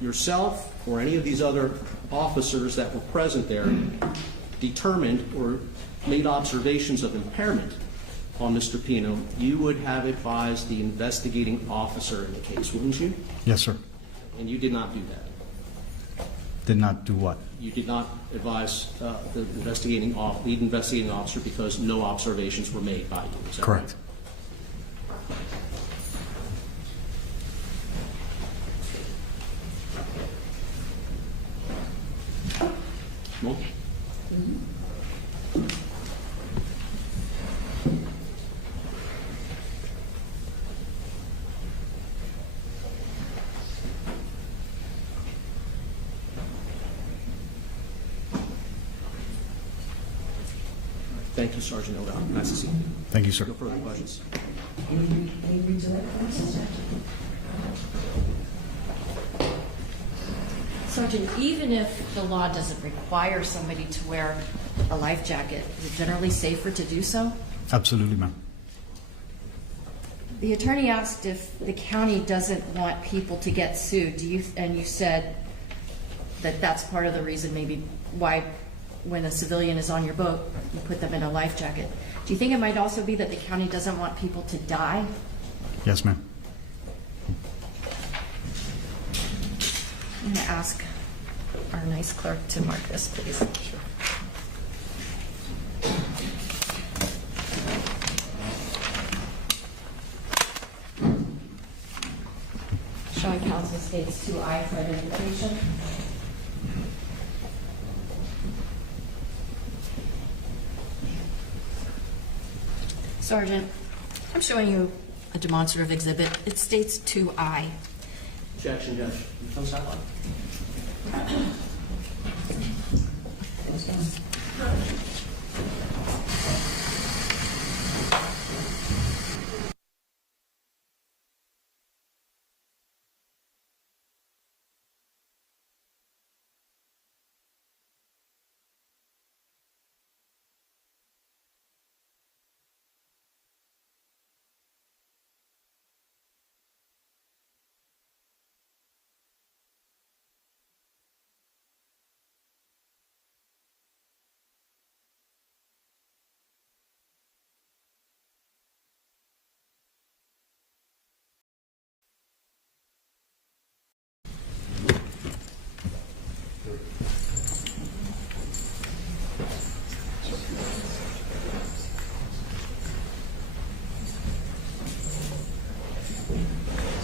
yourself or any of these other officers that were present there determined or made observations of impairment on Mr. Pino, you would have advised the investigating officer in the case, wouldn't you? Yes, sir. And you did not do that. Did not do what? You did not advise the lead investigating officer because no observations were made by you. Is that Correct. right? No? Thank you, Sergeant O'Donnell. Nice to see you. Thank you, sir. No further questions. Sergeant, even if the law doesn't require somebody to wear a life jacket, is it generally safer to do so? Absolutely, ma'am. The attorney asked if the county doesn't want people to get sued. And you said that that's part of the reason maybe why when a civilian is on your boat, you put them in a life jacket. Do you think it might also be that the county doesn't want people to die? Yes, ma'am. I'm going to ask our nice clerk to mark this, please. Showing counsel states 2I for identification. Sergeant, I'm showing you a demonstrative exhibit. It states 2I. Objection, Judge. Come sideline.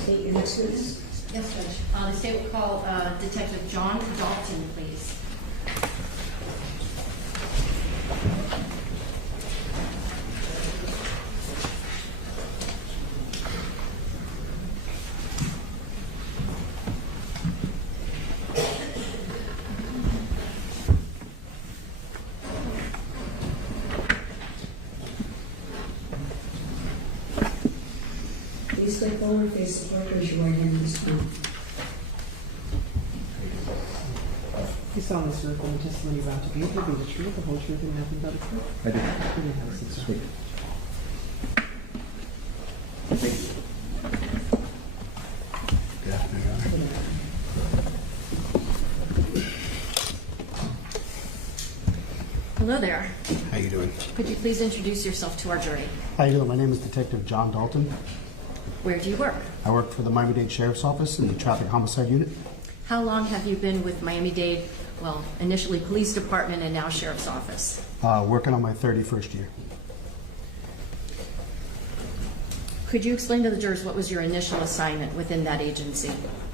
State your next witness. Yes, Judge. The state will call Detective John Dalton, please. step forward, face the clerk, raise your right hand this time. You solemnly swear that the testimony you're about to give will be the truth, the whole truth, and nothing but the truth? I do. You may have a seat, sir. Sweet. Good afternoon, Your Honor. Hello there. How you doing? Could you please introduce yourself to our jury? How you doing? My name is Detective John Dalton. Where do you work? I work for the Miami-Dade Sheriff's Office in the Traffic Homicide Unit. How long have you been with Miami-Dade, well, initially Police Department and now Sheriff's Office? Working on my 31st year. Could you explain to the jurors what was your initial assignment within that agency?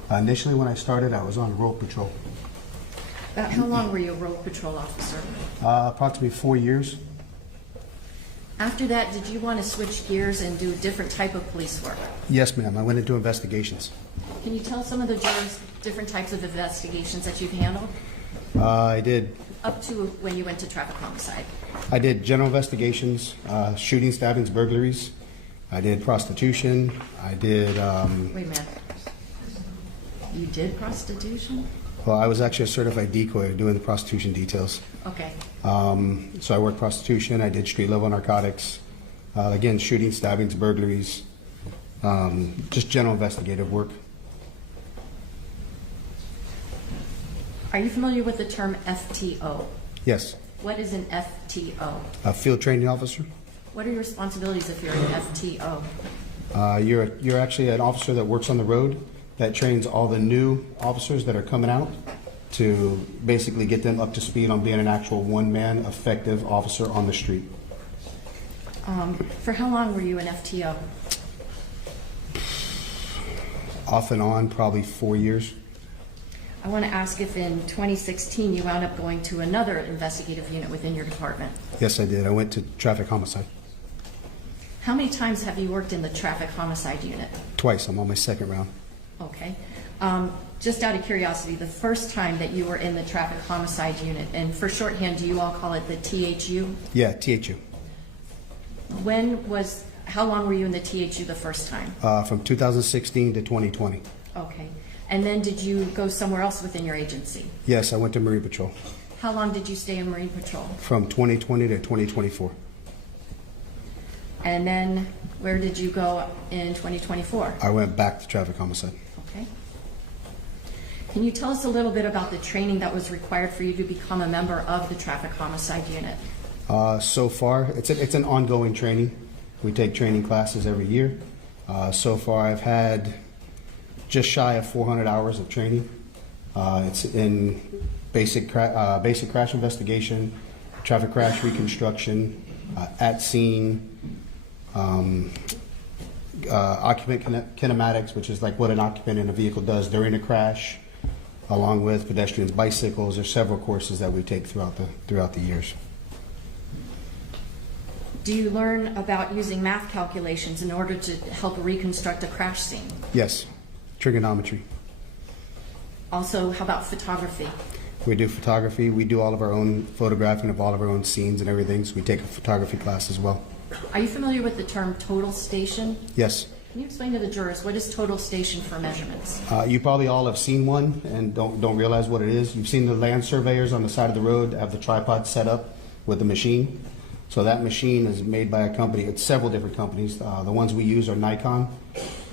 Initially, when I started, I was on road patrol. About how long were you a road patrol officer? Approximately 4 years. After that, did you want to switch gears and do a different type of police work? Yes, ma'am. I went into investigations. Can you tell some of the jurors different types of investigations that you've handled? I did Up to when you went to traffic homicide. I did general investigations, shooting, stabbings, burglaries. I did prostitution. I did. Wait a minute. You did prostitution? Well, I was actually a certified decoy doing the prostitution details. Okay. So I worked prostitution. I did street level narcotics. Again, shooting, stabbings, burglaries. Just general investigative work. Are you familiar with the term FTO? Yes. What is an FTO? A field training officer. What are your responsibilities if you're an FTO? You're actually an officer that works on the road that trains all the new officers that are coming out to basically get them up to speed on being an actual one-man effective officer on the street. For how long were you an FTO? Off and on, probably 4 years. I want to ask if in 2016 you wound up going to another investigative unit within your department. Yes, I did. I went to traffic homicide. How many times have you worked in the traffic homicide unit? Twice. I'm on my second round. Okay. Just out of curiosity, the first time that you were in the traffic homicide unit, and for shorthand, do you all call it the THU? Yeah, THU. How long were you in the THU the first time? From 2016 to 2020. Okay. And then did you go somewhere else within your agency? Yes, I went to Marine Patrol. How long did you stay in Marine Patrol? From 2020 to 2024. And then where did you go in 2024? I went back to traffic homicide. Okay. Can you tell us a little bit about the training that was required for you to become a member of the traffic homicide unit? So far, it's an ongoing training. We take training classes every year. So far, I've had just shy of 400 hours of training. It's in basic crash investigation, traffic crash reconstruction, at scene, occupant kinematics, which is like what an occupant in a vehicle does during a crash, along with pedestrians, bicycles. There's several courses that we take throughout the years. Do you learn about using math calculations in order to help reconstruct a crash scene? Yes, trigonometry. Also, how about photography? We do photography. We do all of our own photographing of all of our own scenes and everything, so we take a photography class as well. Are you familiar with the term total station? Yes. Can you explain to the jurors what is total station for measurements? You probably all have seen one and don't realize what it is. You've seen the land surveyors on the side of the road have the tripod set up with the machine. So that machine is made by a company. It's several different companies. The ones we use are Nikon,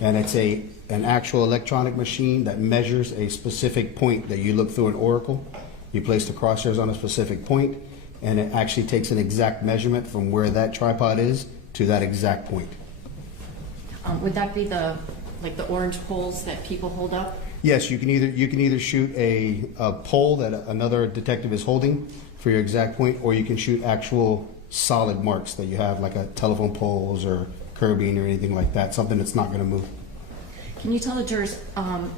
and it's an actual electronic machine that measures a specific point that you look through an oracle. You place the crosshairs on a specific point, and it actually takes an exact measurement from where that tripod is to that exact point. Would that be the orange poles that people hold up? Yes, you can either shoot a pole that another detective is holding for your exact point, or you can shoot actual solid marks that you have, like a telephone poles or curbing or anything like that, something that's not going to move. Can you tell the jurors,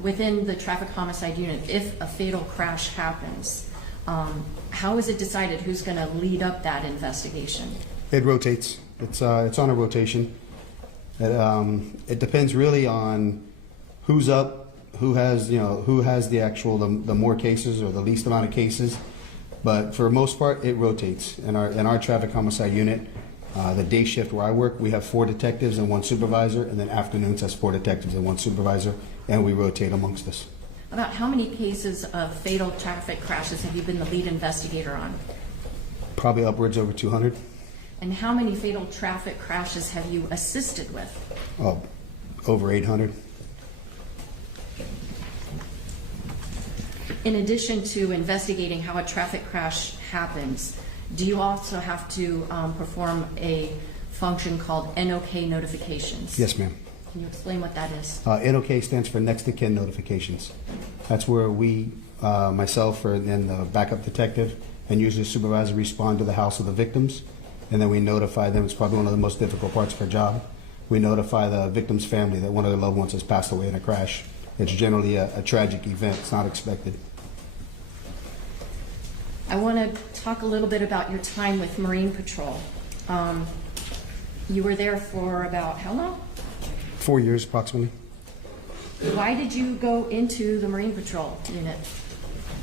within the traffic homicide unit, if a fatal crash happens, how is it decided who's going to lead up that investigation? It rotates. It's on a rotation. It depends really on who's up, who has the more cases or the least amount of cases. But for the most part, it rotates. In our traffic homicide unit, The day shift where I work, we have 4 detectives and 1 supervisor, and then afternoons has 4 detectives and 1 supervisor, and we rotate amongst us. About how many cases of fatal traffic crashes have you been the lead investigator on? Probably upwards over 200. And how many fatal traffic crashes have you assisted with? Oh, over 800. In addition to investigating how a traffic crash happens, do you also have to perform a function called NOK notifications? Yes, ma'am. Can you explain what that is? NOK stands for next of kin notifications. That's where we, myself and then the backup detective and usually the supervisor respond to the house of the victims, and then we notify them. It's probably one of the most difficult parts of our job. We notify the victim's family that one of their loved ones has passed away in a crash. It's generally a tragic event. It's not expected. I want to talk a little bit about your time with Marine Patrol. You were there for about how long? 4 years approximately. Why did you go into the Marine Patrol unit?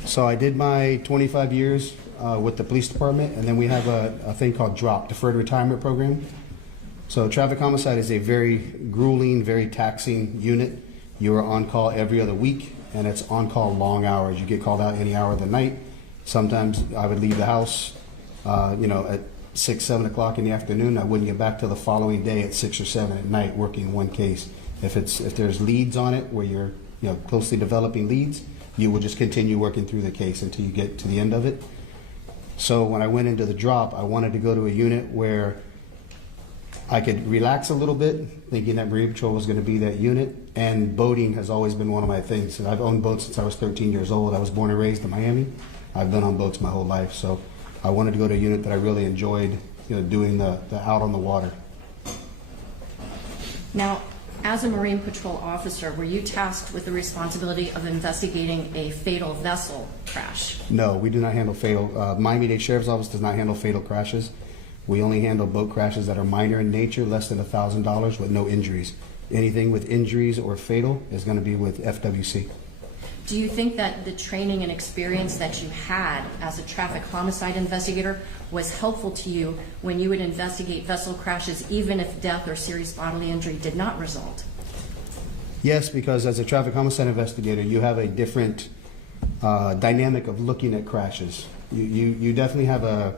So I did my 25 years with the police department, and then we have a thing called DROP, Deferred Retirement Program. So traffic homicide is a very grueling, very taxing unit. You are on call every other week, and it's on call long hours. You get called out any hour of the night. Sometimes I would leave the house, at 6, 7 o'clock in the afternoon. I wouldn't get back till the following day at 6 or 7 at night working one case. If there's leads on it where you're closely developing leads, you will just continue working through the case until you get to the end of it. So when I went into the DROP, I wanted to go to a unit where I could relax a little bit, thinking that Marine Patrol was going to be that unit. And boating has always been one of my things. And I've owned boats since I was 13 years old. I was born and raised in Miami. I've been on boats my whole life. So I wanted to go to a unit that I really enjoyed, doing the out on the water. Now, as a Marine Patrol officer, were you tasked with the responsibility of investigating a fatal vessel crash? No, we do not handle fatal. Miami-Dade Sheriff's Office does not handle fatal crashes. We only handle boat crashes that are minor in nature, less than $1,000 with no injuries. Anything with injuries or fatal is going to be with FWC. Do you think that the training and experience that you had as a traffic homicide investigator was helpful to you when you would investigate vessel crashes, even if death or serious bodily injury did not result? Yes, because as a traffic homicide investigator, you have a different dynamic of looking at crashes. You definitely have a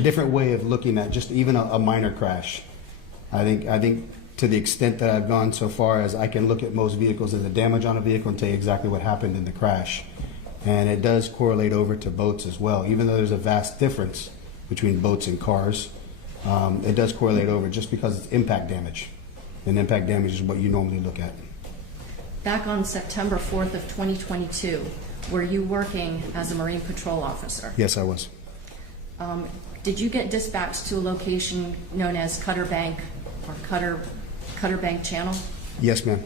different way of looking at just even a minor crash. I think to the extent that I've gone so far as I can look at most vehicles and the damage on a vehicle and tell you exactly what happened in the crash. And it does correlate over to boats as well. Even though there's a vast difference between boats and cars, it does correlate over just because it's impact damage. And impact damage is what you normally look at. Back on September 4th of 2022, were you working as a Marine Patrol officer? Yes, I was. Did you get dispatched to a location known as Cutter Bank or Cutter Bank Channel? Yes, ma'am.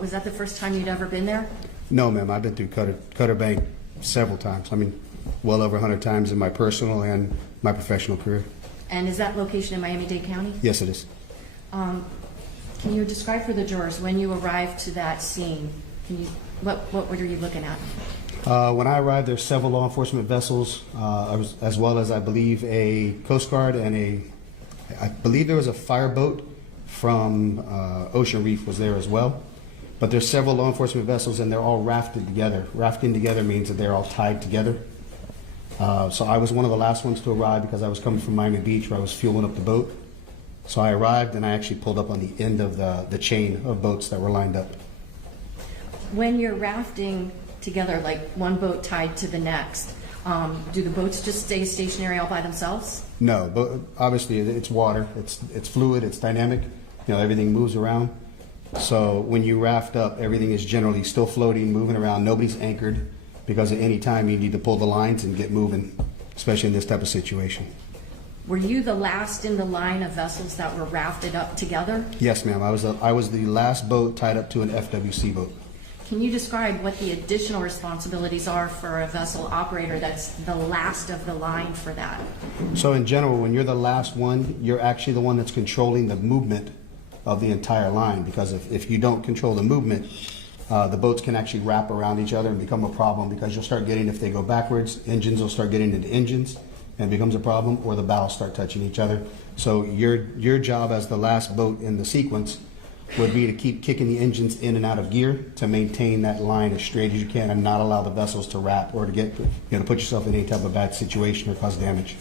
Was that the first time you'd ever been there? No, ma'am. I've been through Cutter Bank several times. I mean, well over 100 times in my personal and my professional career. And is that location in Miami-Dade County? Yes, it is. Can you describe for the jurors when you arrived to that scene? What were you looking at? When I arrived, there's several law enforcement vessels, as well as I believe a Coast Guard and I believe there was a fireboat from Ocean Reef was there as well. But there's several law enforcement vessels and they're all rafted together. Rafting together means that they're all tied together. So I was one of the last ones to arrive because I was coming from Miami Beach where I was fueling up the boat. So I arrived and I actually pulled up on the end of the chain of boats that were lined up. When you're rafting together, like one boat tied to the next, do the boats just stay stationary all by themselves? No, but obviously it's water, it's fluid, it's dynamic, everything moves around. So when you raft up, everything is generally still floating, moving around, nobody's anchored, because at any time you need to pull the lines and get moving, especially in this type of situation. Were you the last in the line of vessels that were rafted up together? Yes, ma'am. I was the last boat tied up to an FWC boat. Can you describe what the additional responsibilities are for a vessel operator that's the last of the line for that? So in general, when you're the last one, you're actually the one that's controlling the movement of the entire line, because if you don't control the movement, the boats can actually wrap around each other and become a problem, because you'll start getting, if they go backwards, engines will start getting into engines, and it becomes a problem, or the bows start touching each other. So your job as the last boat in the sequence would be to keep kicking the engines in and out of gear to maintain that line as straight as you can and not allow the vessels to wrap or to get, put yourself in any type of bad situation or cause damage.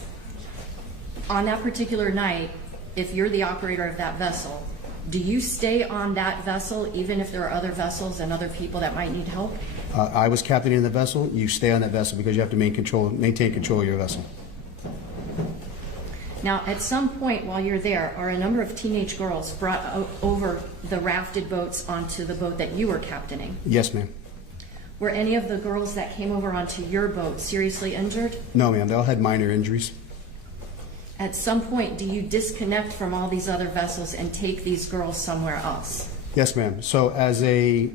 On that particular night, if you're the operator of that vessel, do you stay on that vessel even if there are other vessels and other people that might need help? I was captaining the vessel. You stay on that vessel because you have to maintain control of your vessel. Now, at some point while you're there, are a number of teenage girls brought over the rafted boats onto the boat that you were captaining? Yes, ma'am. Were any of the girls that came over onto your boat seriously injured? No, ma'am. They all had minor injuries. At some point, do you disconnect from all these other vessels and take these girls somewhere else? Yes, ma'am. So as a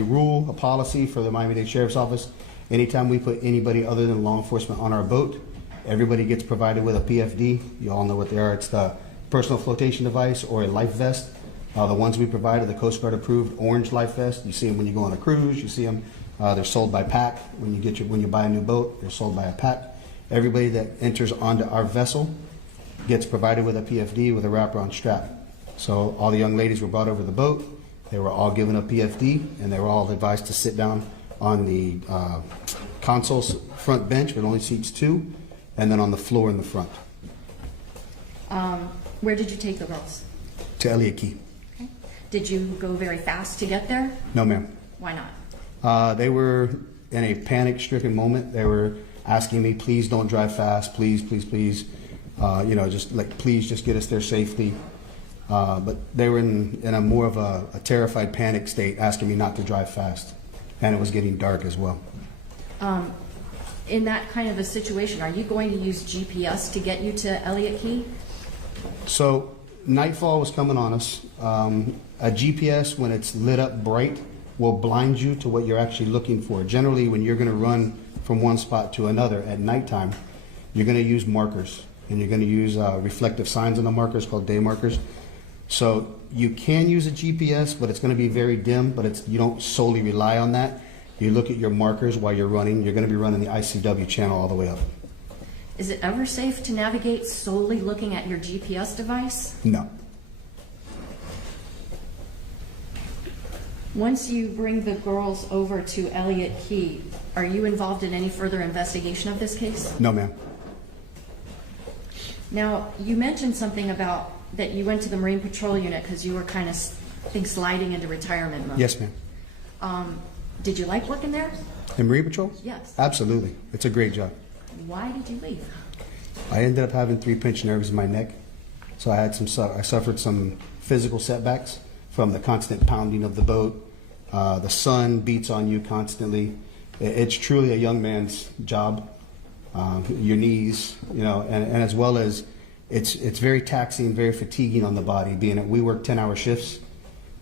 rule, a policy for the Miami-Dade Sheriff's Office, anytime we put anybody other than law enforcement on our boat, everybody gets provided with a PFD. You all know what they are. It's the personal flotation device or a life vest. The ones we provide are the Coast Guard approved orange life vest. You see them when you go on a cruise. You see them. They're sold by pack. When you buy a new boat, they're sold by a pack. Everybody that enters onto our vessel gets provided with a PFD with a wraparound strap. So all the young ladies were brought over the boat. They were all given a PFD, and they were all advised to sit down on the console's front bench, which only seats 2, and then on the floor in the front. Where did you take the girls? To Elliott Key. Okay. Did you go very fast to get there? No, ma'am. Why not? They were in a panic-stricken moment. They were asking me, please don't drive fast, please, please, please. Please just get us there safely. But they were in a more of a terrified panic state, asking me not to drive fast. And it was getting dark as well. In that kind of a situation, are you going to use GPS to get you to Elliott Key? So nightfall was coming on us. A GPS, when it's lit up bright, will blind you to what you're actually looking for. Generally, when you're going to run from one spot to another at nighttime, you're going to use markers. And you're going to use reflective signs on the markers called day markers. So you can use a GPS, but it's going to be very dim, but you don't solely rely on that. You look at your markers while you're running. You're going to be running the ICW channel all the way up. Is it ever safe to navigate solely looking at your GPS device? No. Once you bring the girls over to Elliott Key, are you involved in any further investigation of this case? No, ma'am. Now, you mentioned something about that you went to the Marine Patrol Unit because you were kind of, sliding into retirement mode. Yes, ma'am. Did you like working there? In Marine Patrol? Yes. Absolutely. It's a great job. Why did you leave? I ended up having 3 pinched nerves in my neck. So I suffered some physical setbacks from the constant pounding of the boat. The sun beats on you constantly. It's truly a young man's job. Your knees, and as well as it's very taxing, very fatiguing on the body, being that we work 10-hour shifts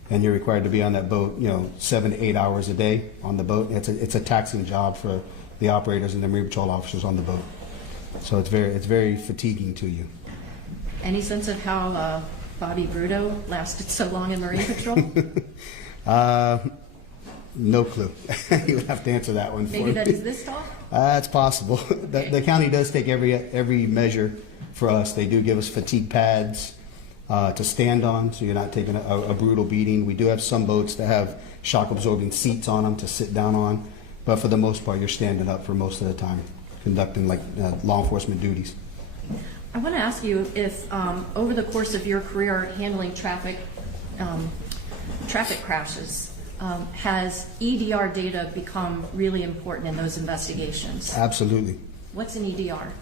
and you're required to be on that boat, 7 to 8 hours a day on the boat. It's a taxing job for the operators and the Marine Patrol officers on the boat. So it's very fatiguing to you. Any sense of how Bobby Bruto lasted so long in Marine Patrol? No clue. You would have to answer that one for me. Maybe that is this tall? It's possible. The county does take every measure for us. They do give us fatigue pads to stand on, so you're not taking a brutal beating. We do have some boats that have shock-absorbing seats on them to sit down on, but for the most part, you're standing up for most of the time, conducting law enforcement duties. I want to ask you if, over the course of your career handling traffic crashes, has EDR data become really important in those investigations? Absolutely. What's an EDR?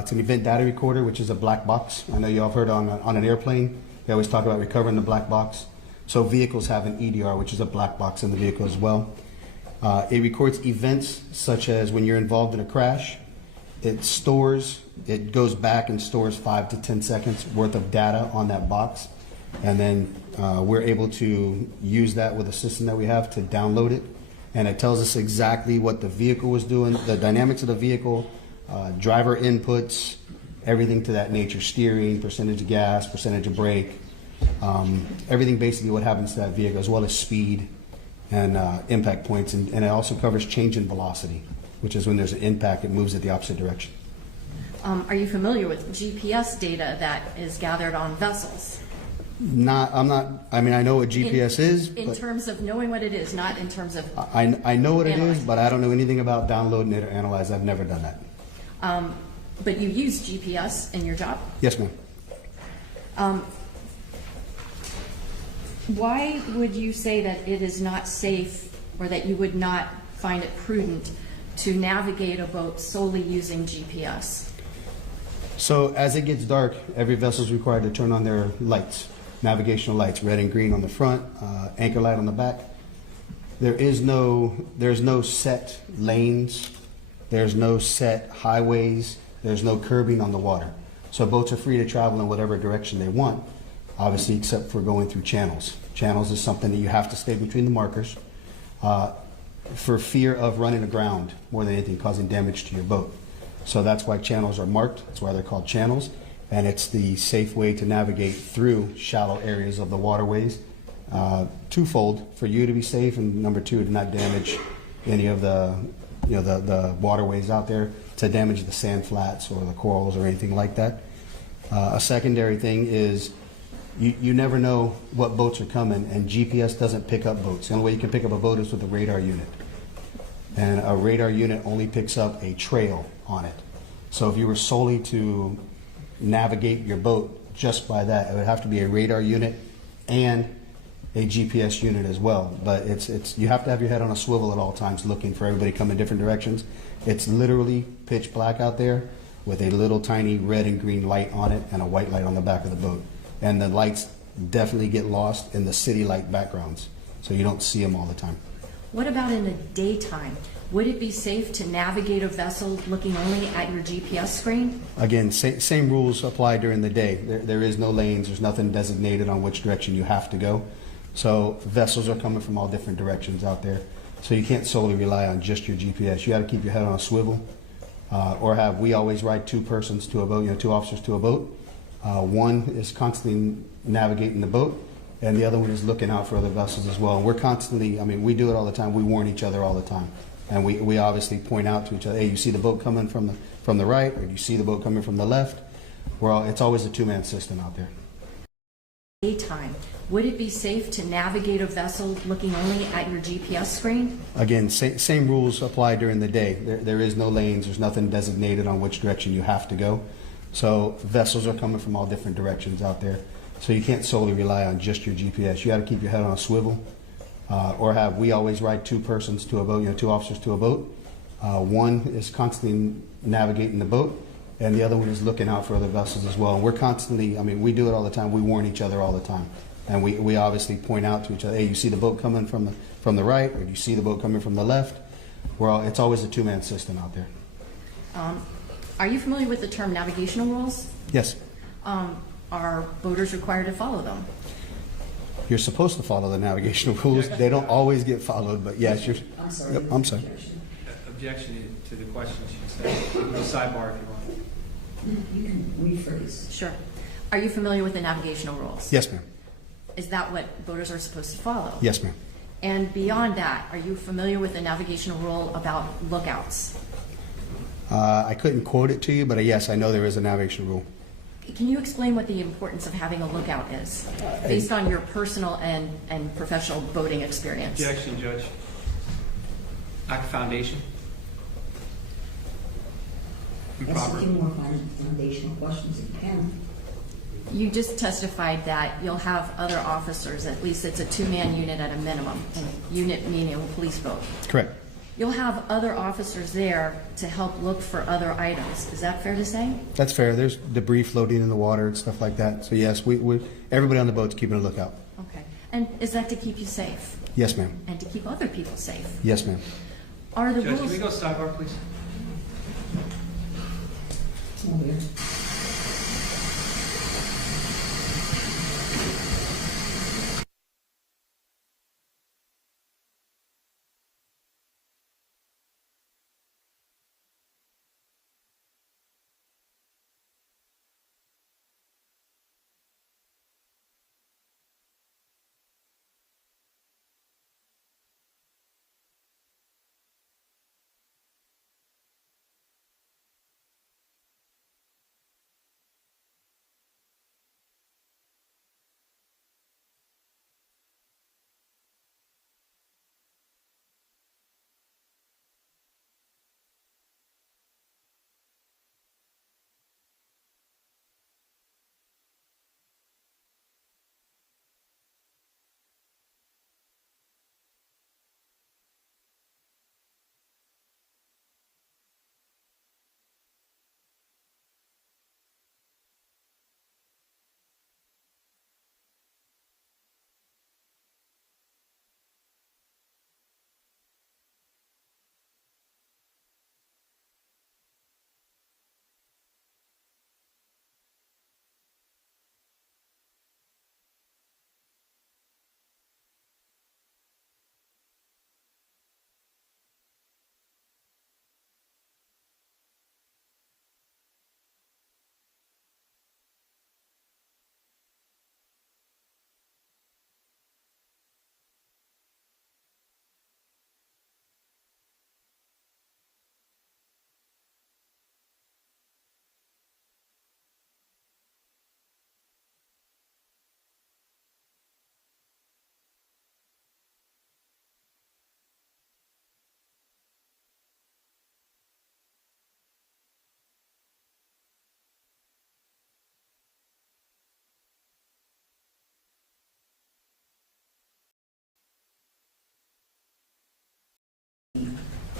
It's an event data recorder, which is a black box. I know you all have heard on an airplane, they always talk about recovering the black box. So vehicles have an EDR, which is a black box in the vehicle as well. It records events such as when you're involved in a crash. It goes back and stores 5 to 10 seconds worth of data on that box. And then we're able to use that with a system that we have to download it. And it tells us exactly what the vehicle was doing, the dynamics of the vehicle, driver inputs, everything to that nature, steering, percentage of gas, percentage of brake, everything basically what happens to that vehicle, as well as speed and impact points. And it also covers change in velocity, which is when there's an impact, it moves at the opposite direction. Are you familiar with GPS data that is gathered on vessels? I'm not, I mean, I know what GPS is, In but terms of knowing what it is, not in terms of, I know what it is, analyzing. but I don't know anything about downloading it or analyzing. I've never done that. but you use GPS in your job? Yes, ma'am. Why would you say that it is not safe or that you would not find it prudent to navigate a boat solely using GPS? So as it gets dark, every vessel is required to turn on their lights, navigational lights, red and green on the front, anchor light on the back. There's no set lanes, there's no set highways, there's no curbing on the water. So boats are free to travel in whatever direction they want, obviously except for going through channels. Channels is something that you have to stay between the markers for fear of running aground more than anything, causing damage to your boat. So that's why channels are marked, that's why they're called channels, and it's the safe way to navigate through shallow areas of the waterways. Twofold, for you to be safe, and number two, to not damage any of the waterways out there, to damage the sand flats or the corals or anything like that. A secondary thing is you never know what boats are coming, and GPS doesn't pick up boats. The only way you can pick up a boat is with a radar unit. And a radar unit only picks up a trail on it. So if you were solely to navigate your boat just by that, it would have to be a radar unit and a GPS unit as well. But it's you have to have your head on a swivel at all times looking for everybody coming different directions. It's literally pitch black out there with a little tiny red and green light on it and a white light on the back of the boat. And the lights definitely get lost in the city light backgrounds, so you don't see them all the time. What about in the daytime? Would it be safe to navigate a vessel looking only at your GPS screen? Again, same rules apply during the day. There is no lanes, there's nothing designated on which direction you have to go. So vessels are coming from all different directions out there. So you can't solely rely on just your GPS. You got to keep your head on a swivel, we always ride two persons to a boat, two officers to a boat. One is constantly navigating the boat, and the other one is looking out for other vessels as well. And we're constantly, we do it all the time. We warn each other all the time. And we obviously point out to each other, hey, you see the boat coming from the right, or you see the boat coming from the left. It's always a two-man system out there. Daytime, would it be safe to navigate a vessel looking only at your GPS screen? Again, same rules apply during the day. There is no lanes, there's nothing designated on which direction you have to go. So vessels are coming from all different directions out there. So you can't solely rely on just your GPS. You got to keep your head on a swivel. We always ride two persons to a boat, two officers to a boat. One is constantly navigating the boat, and the other one is looking out for other vessels as well. And we're constantly, we do it all the time. We warn each other all the time. And we obviously point out to each other, hey, you see the boat coming from the right, or you see the boat coming from the left. It's always a two-man system out there. Are you familiar with the term navigational rules? Yes. Are boaters required to follow them? You're supposed to follow the navigational rules. They don't always get followed, but yes, you're. I'm sorry. Yep, I'm sorry. Objection to the question she said. You can go sidebar if you want. You can rephrase. Sure. Are you familiar with the navigational rules? Yes, ma'am. Is that what boaters are supposed to follow? Yes, ma'am. And beyond that, are you familiar with the navigational rule about lookouts? I couldn't quote it to you, but yes, I know there is a navigational rule. Can you explain what the importance of having a lookout is, based on your personal and professional boating experience? Objection, Judge. Act foundation. Ask a few more foundational questions if you can. You just testified that you'll have other officers, at least it's a two-man unit at a minimum, and unit meaning a police boat. Correct. You'll have other officers there to help look for other items. Is that fair to say? That's fair. There's debris floating in the water and stuff like that. So yes, everybody on the boat's keeping a lookout. Okay. And is that to keep you safe? Yes, ma'am. And to keep other people safe? Yes, ma'am. Are the Judge, rules... can we go sidebar, please? Oh, yeah.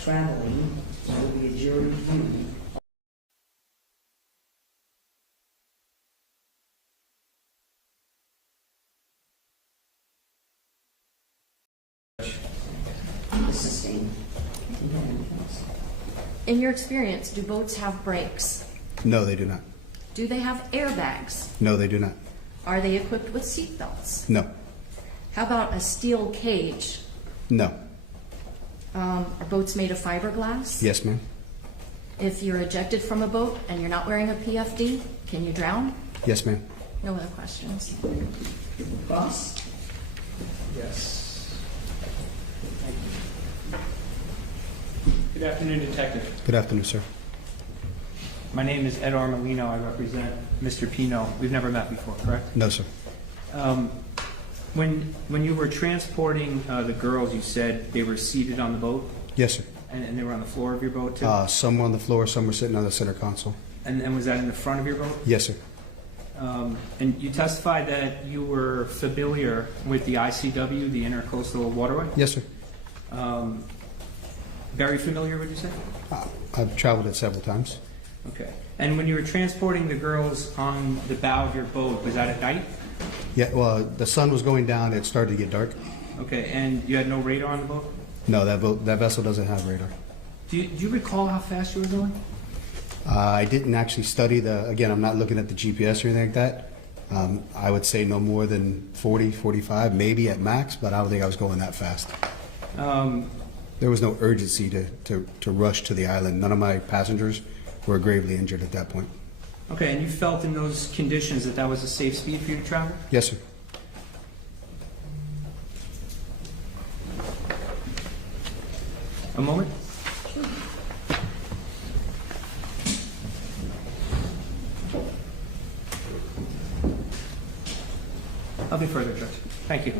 traveling, there will be a jury view. Sustained. In your experience, do boats have brakes? No, they do not. Do they have airbags? No, they do not. Are they equipped with seatbelts? No. How about a steel cage? No. Are boats made of fiberglass? Yes, ma'am. If you're ejected from a boat and you're not wearing a PFD, can you drown? Yes, ma'am. No other questions. Boss? Yes. Good afternoon, Detective. Good afternoon, sir. My name is Ed Armelino. I represent Mr. Pino. We've never met before, correct? No, sir. When you were transporting the girls, you said they were seated on the boat? Yes, sir. And they were on the floor of your boat, too? Some were on the floor, some were sitting on the center console. And was that in the front of your boat? Yes, sir. And you testified that you were familiar with the ICW, the Intercoastal Waterway? Yes, sir. Very familiar, would you say? I've traveled it several times. Okay. And when you were transporting the girls on the bow of your boat, was that at night? Yeah, well, the sun was going down, it started to get dark. Okay, and you had no radar on the boat? No, that vessel doesn't have radar. Do you recall how fast you were going? I didn't actually study again, I'm not looking at the GPS or anything like that. I would say no more than 40, 45, maybe at max, but I don't think I was going that fast. There was no urgency to rush to the island. None of my passengers were gravely injured at that point. Okay, and you felt in those conditions that was a safe speed for you to travel? Yes, sir. A moment. Nothing further, Judge. Thank you.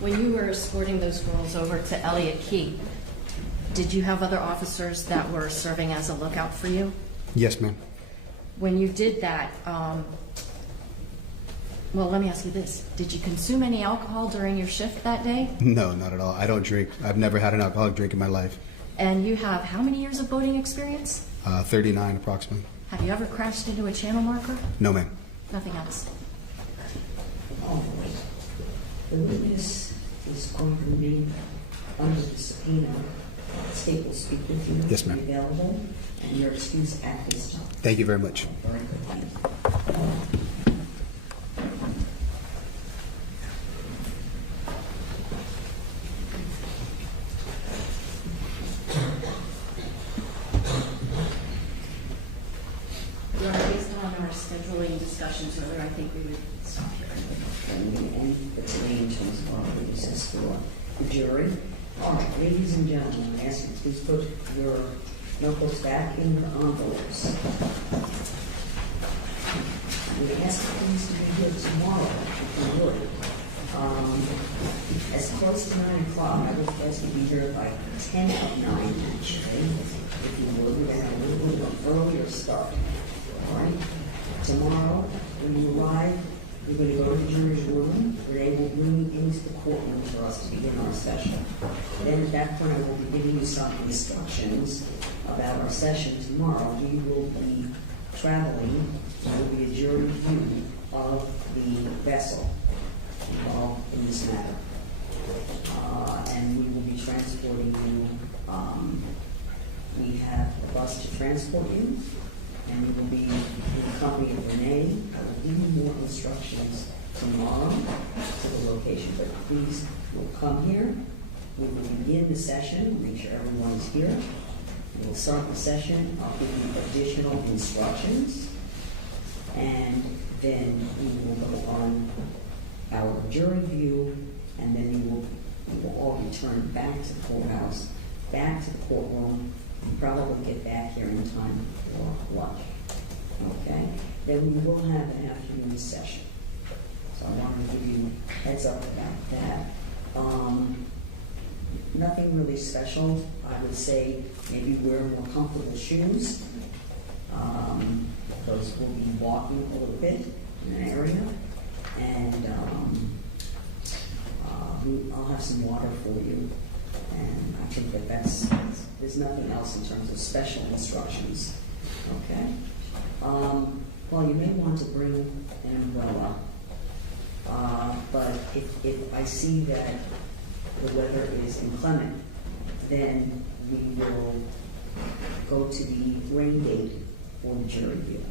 When you were escorting those girls over to Elliott Key, did you have other officers that were serving as a lookout for you? Yes, ma'am. When you did that, well, let me ask you this. Did you consume any alcohol during your shift that day? No, not at all. I don't drink. I've never had an alcoholic drink in my life. And you have how many years of boating experience? 39 approximately. Have you ever crashed into a channel marker? No, ma'am. Nothing else. The witness is going to remain under the subpoena. The state will speak with you. Yes, ma'am. Be available, and your excuse at this time. Thank you very much. Very good. Thank you. Based on our scheduling discussions earlier, I think we would stop here. And the arrangements are recess for the jury. All right, ladies and gentlemen, I ask you please put your notebooks back in the envelopes. We ask things to be here tomorrow, if you would. As close to 9 o'clock, I would ask you to be here by 10 of 9, actually. If you would, we're going to have a little bit of an earlier start. All right? Tomorrow, when you arrive, we're going to go to the jury's room, where they will bring you into the courtroom for us to begin our session. Then at that point, I will be giving you some instructions about our session tomorrow. We will be traveling. There will be a jury view of the vessel involved in this matter. And we will be transporting you. We have a bus to transport you. And we will be in the company of Renee. I will give you more instructions tomorrow to the location, but please, we'll come here. We will begin the session, make sure everyone is here. We'll start the session. I'll give you additional instructions. And then we will go on our jury view, and then we will all return back to the courthouse, back to the courtroom. Probably get back here in time for lunch. Okay? Then we will have an afternoon session. So I wanted to give you a heads up about that. Nothing really special. I would say maybe wear more comfortable shoes. Because we'll be walking a little bit in an area. And I'll have some water for you, and I think there's nothing else in terms of special instructions, okay? Well, you may want to bring an umbrella, but if I see that the weather is inclement, then we will go to the rain date for the jury view.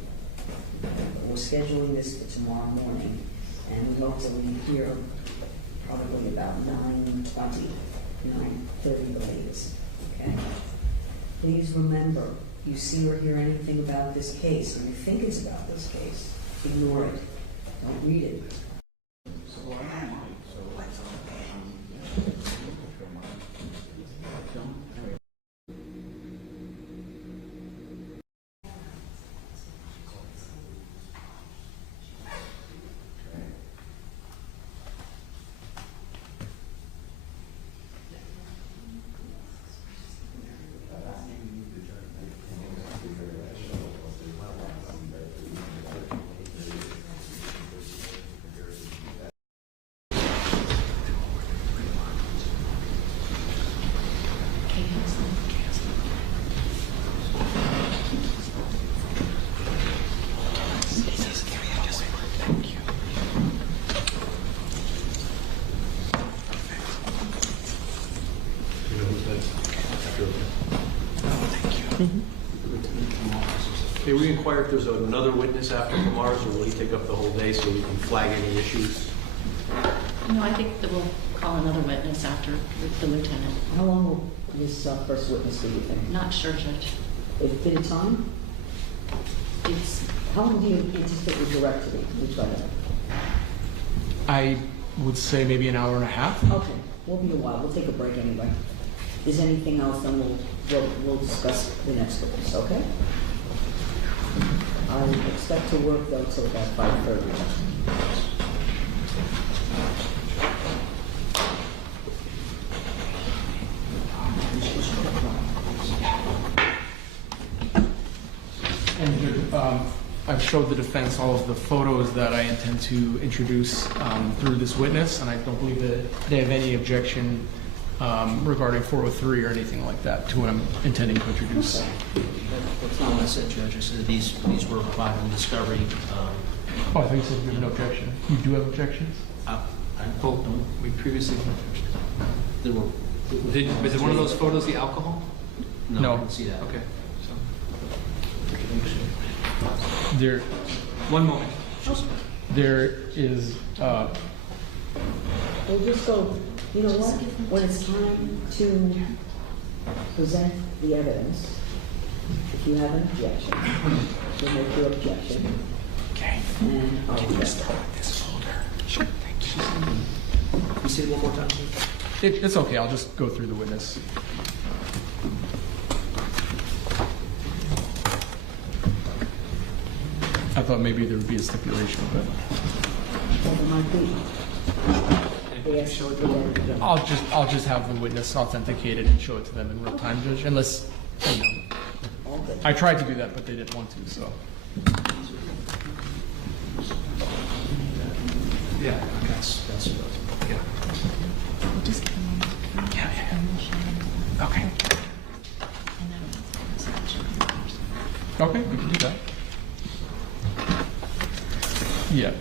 We're scheduling this for tomorrow morning, and we hope to leave here probably about 9:20, 9:30 the latest, okay? Please remember, you see or hear anything about this case, or you think it's about this case, ignore it. Don't read it. May we inquire if there's another witness after Lamar's, or will he take up the whole day so we can flag any issues? No, I think that we'll call another witness after the lieutenant. How long will this first witness be, you think? Not sure, Judge. A bit of time? How long do you anticipate your direct to be, Lieutenant? I would say maybe an hour and a half. Okay, we'll be a while. We'll take a break anyway. If there's anything else, then we'll discuss the next witness, okay? I expect to work though till about 5:30. And I've showed the defense all of the photos that I intend to introduce through this witness, and I don't believe that they have any objection regarding 403 or anything like that to what I'm intending to introduce. Okay. That's not what I said, Judge. I said these were provided in discovery. Oh, I think you said you have no objection. You do have objections? I told them we previously. There were. Was it one of those photos, the alcohol? No, I didn't see that. Okay. There. One moment. There is. We'll just go, you know what? When it's time to present the evidence, if you have an objection, you'll make your objection. Okay. And I'll Can you start with this folder? Sure. Thank you. Can you say it one more time, please? It's okay. I'll just go through the witness. I thought maybe there would be a stipulation, but I'll just have the witness authenticate it and show it to them in real time, Judge. Unless, you know, I tried to do that, but they didn't want to. So. Yeah, that's yeah. We'll just give them Okay. Okay, we can do that. Yeah.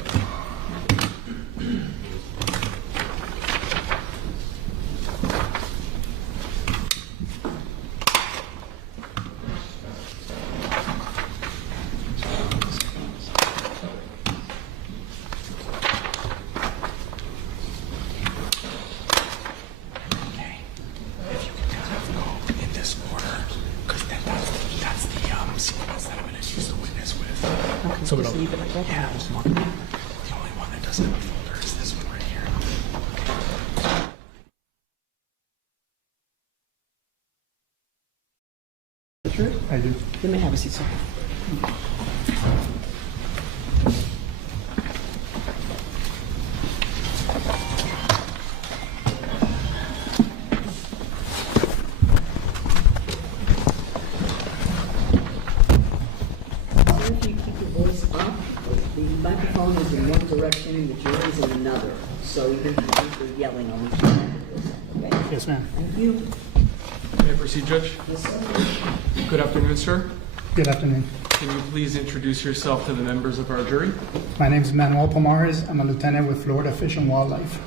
So we don't, yeah, just mark it. The only one that doesn't have a folder is this one right here. Sure, I do. You may have a seat, sir. The microphone is in one direction and the jury is in another. So even if you They're yelling on each other. Okay. Yes, ma'am. Thank you. May I proceed, Judge? Yes, sir. Good afternoon, sir. Good afternoon. Can you please introduce yourself to the members of our jury? My name is Manuel Pomares. I'm a lieutenant with Florida Fish and Wildlife.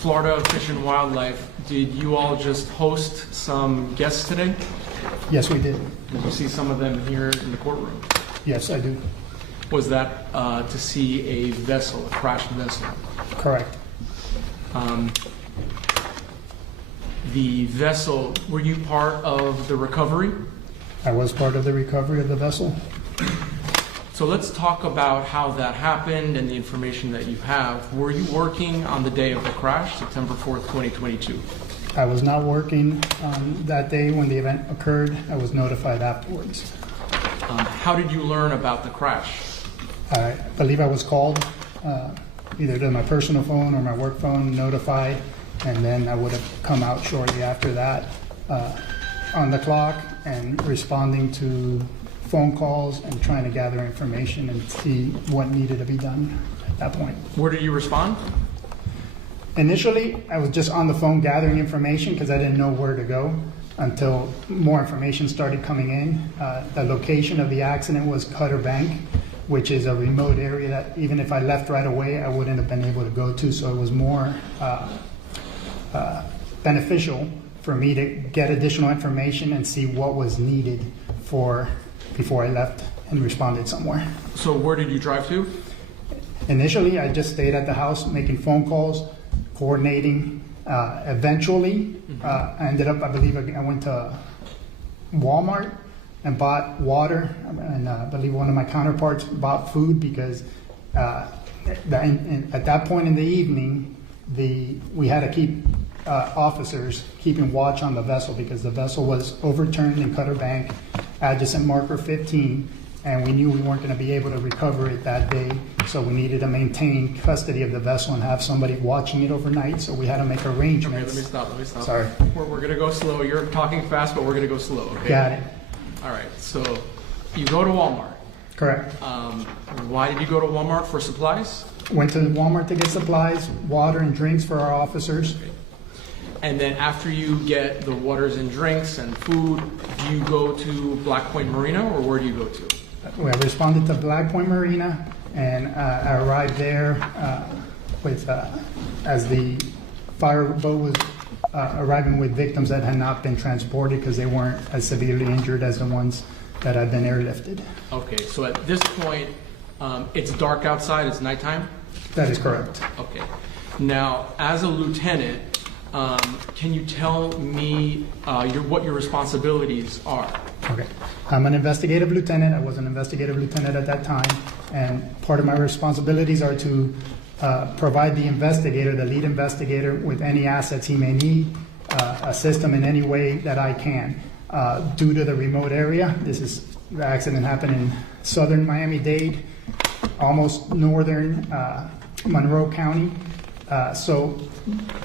Florida Fish and Wildlife, did you all just host some guests today? Yes, we did. Did you see some of them here in the courtroom? Yes, I do. Was that to see a vessel, a crashed vessel? Correct. The vessel, were you part of the recovery? I was part of the recovery of the vessel. So let's talk about how that happened and the information that you have. Were you working on the day of the crash, September 4th, 2022? I was not working that day when the event occurred. I was notified afterwards. How did you learn about the crash? I believe I was called either to my personal phone or my work phone, notified, and then I would have come out shortly after that on the clock and responding to phone calls and trying to gather information and see what needed to be done at that point. Where did you respond? Initially, I was just on the phone gathering information because I didn't know where to go until more information started coming in. The location of the accident was Cutter Bank, which is a remote area that even if I left right away, I wouldn't have been able to go to. So it was more beneficial for me to get additional information and see what was needed before I left and responded somewhere. So where did you drive to? Initially, I just stayed at the house making phone calls, coordinating. Eventually, I ended up, I believe I went to Walmart and bought water, and I believe one of my counterparts bought food because at that point in the evening, we had to keep officers keeping watch on the vessel because the vessel was overturned in Cutter Bank, adjacent marker 15, and we knew we weren't going to be able to recover it that day, so we needed to maintain custody of the vessel and have somebody watching it overnight, so we had to make arrangements. Okay, let me stop. Sorry. We're going to go slow. You're talking fast, but we're going to go slow, okay? Got it. All right, so you go to Walmart. Correct. Why did you go to Walmart for supplies? Went to Walmart to get supplies, water and drinks for our officers. Okay. And then after you get the waters and drinks and food, do you go to Black Point Marina, or where do you go to? We responded to Black Point Marina, and I arrived there as the fireboat was arriving with victims that had not been transported because they weren't as severely injured as the ones that had been airlifted. Okay, so at this point, it's dark outside, it's nighttime? That is correct. Okay. Now, as a lieutenant, can you tell me what your responsibilities are? Okay. I'm an investigative lieutenant. I was an investigative lieutenant at that time, and part of my responsibilities are to provide the investigator, the lead investigator, with any assets he may need, assist him in any way that I can. Due to the remote area, the accident happened in southern Miami-Dade, almost northern Monroe County. So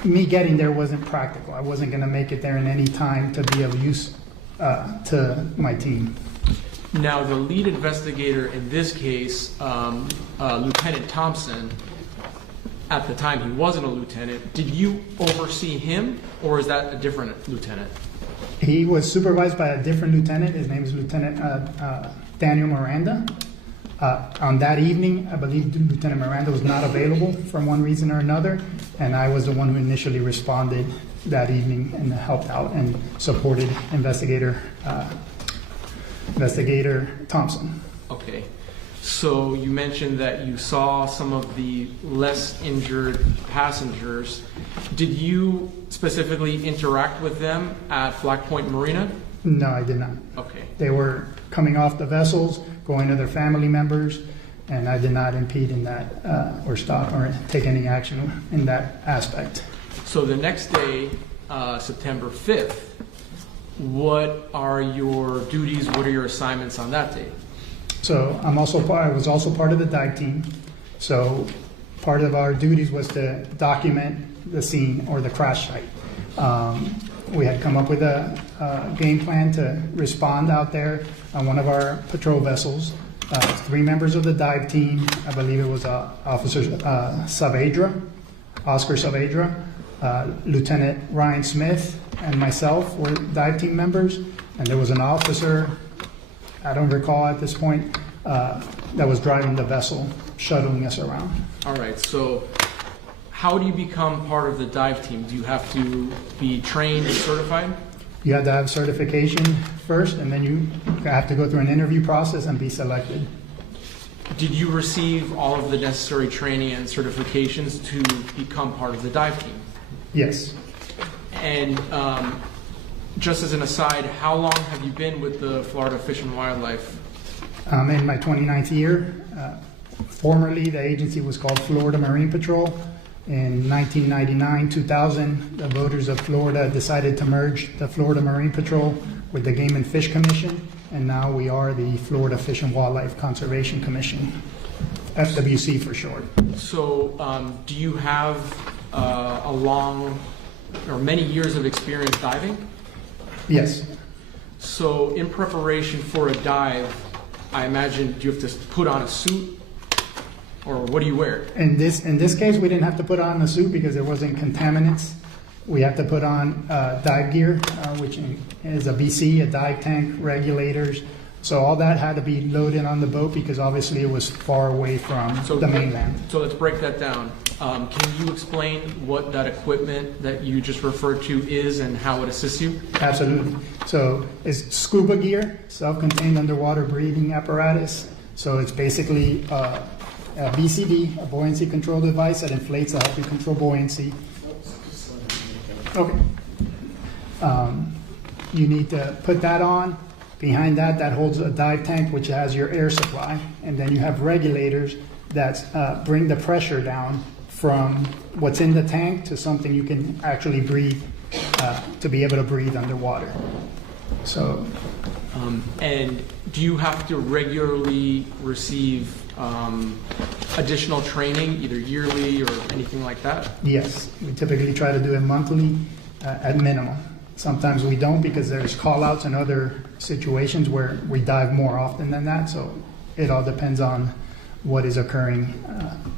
me getting there wasn't practical. I wasn't going to make it there in any time to be of use to my team. Now, the lead investigator in this case, Lieutenant Thompson, at the time he wasn't a lieutenant, did you oversee him, or is that a different lieutenant? He was supervised by a different lieutenant. His name is Lieutenant Daniel Miranda. On that evening, I believe Lieutenant Miranda was not available for one reason or another, and I was the one who initially responded that evening and helped out and supported Investigator Thompson. Okay. So you mentioned that you saw some of the less injured passengers. Did you specifically interact with them at Black Point Marina? No, I did not. Okay. They were coming off the vessels, going to their family members, and I did not impede in that or stop or take any action in that aspect. So the next day, September 5th, what are your duties? What are your assignments on that day? So I was also part of the dive team. So part of our duties was to document the scene or the crash site. We had come up with a game plan to respond out there on one of our patrol vessels. 3 members of the dive team, I believe it was Officer Saavedra, Oscar Saavedra, Lieutenant Ryan Smith, and myself were dive team members, and there was an officer, I don't recall at this point, that was driving the vessel, shuttling us around. All right, so how do you become part of the dive team? Do you have to be trained and certified? You have to have certification first, and then you have to go through an interview process and be selected. Did you receive all of the necessary training and certifications to become part of the dive team? Yes. And just as an aside, how long have you been with the Florida Fish and Wildlife? I'm in my 29th year. Formerly, the agency was called Florida Marine Patrol. In 1999, 2000, the voters of Florida decided to merge the Florida Marine Patrol with the Game and Fish Commission, and now we are the Florida Fish and Wildlife Conservation Commission, FWC for short. So do you have a long or many years of experience diving? Yes. So in preparation for a dive, I imagine, do you have to put on a suit? Or what do you wear? In this case, we didn't have to put on a suit because there wasn't contaminants. We have to put on dive gear, which is a BC, a dive tank, regulators. So all that had to be loaded on the boat because obviously it was far away from the mainland. So let's break that down. Can you explain what that equipment that you just referred to is and how it assists you? Absolutely. So it's scuba gear, self-contained underwater breathing apparatus. So it's basically a BCD, a buoyancy control device that inflates to help you control buoyancy. Okay. You need to put that on. Behind that, that holds a dive tank, which has your air supply. And then you have regulators that bring the pressure down from what's in the tank to something you can actually breathe, to be able to breathe underwater. So. And do you have to regularly receive additional training, either yearly or anything like that? Yes, we typically try to do it monthly at minimum. Sometimes we don't because there's call-outs and other situations where we dive more often than that, so it all depends on what is occurring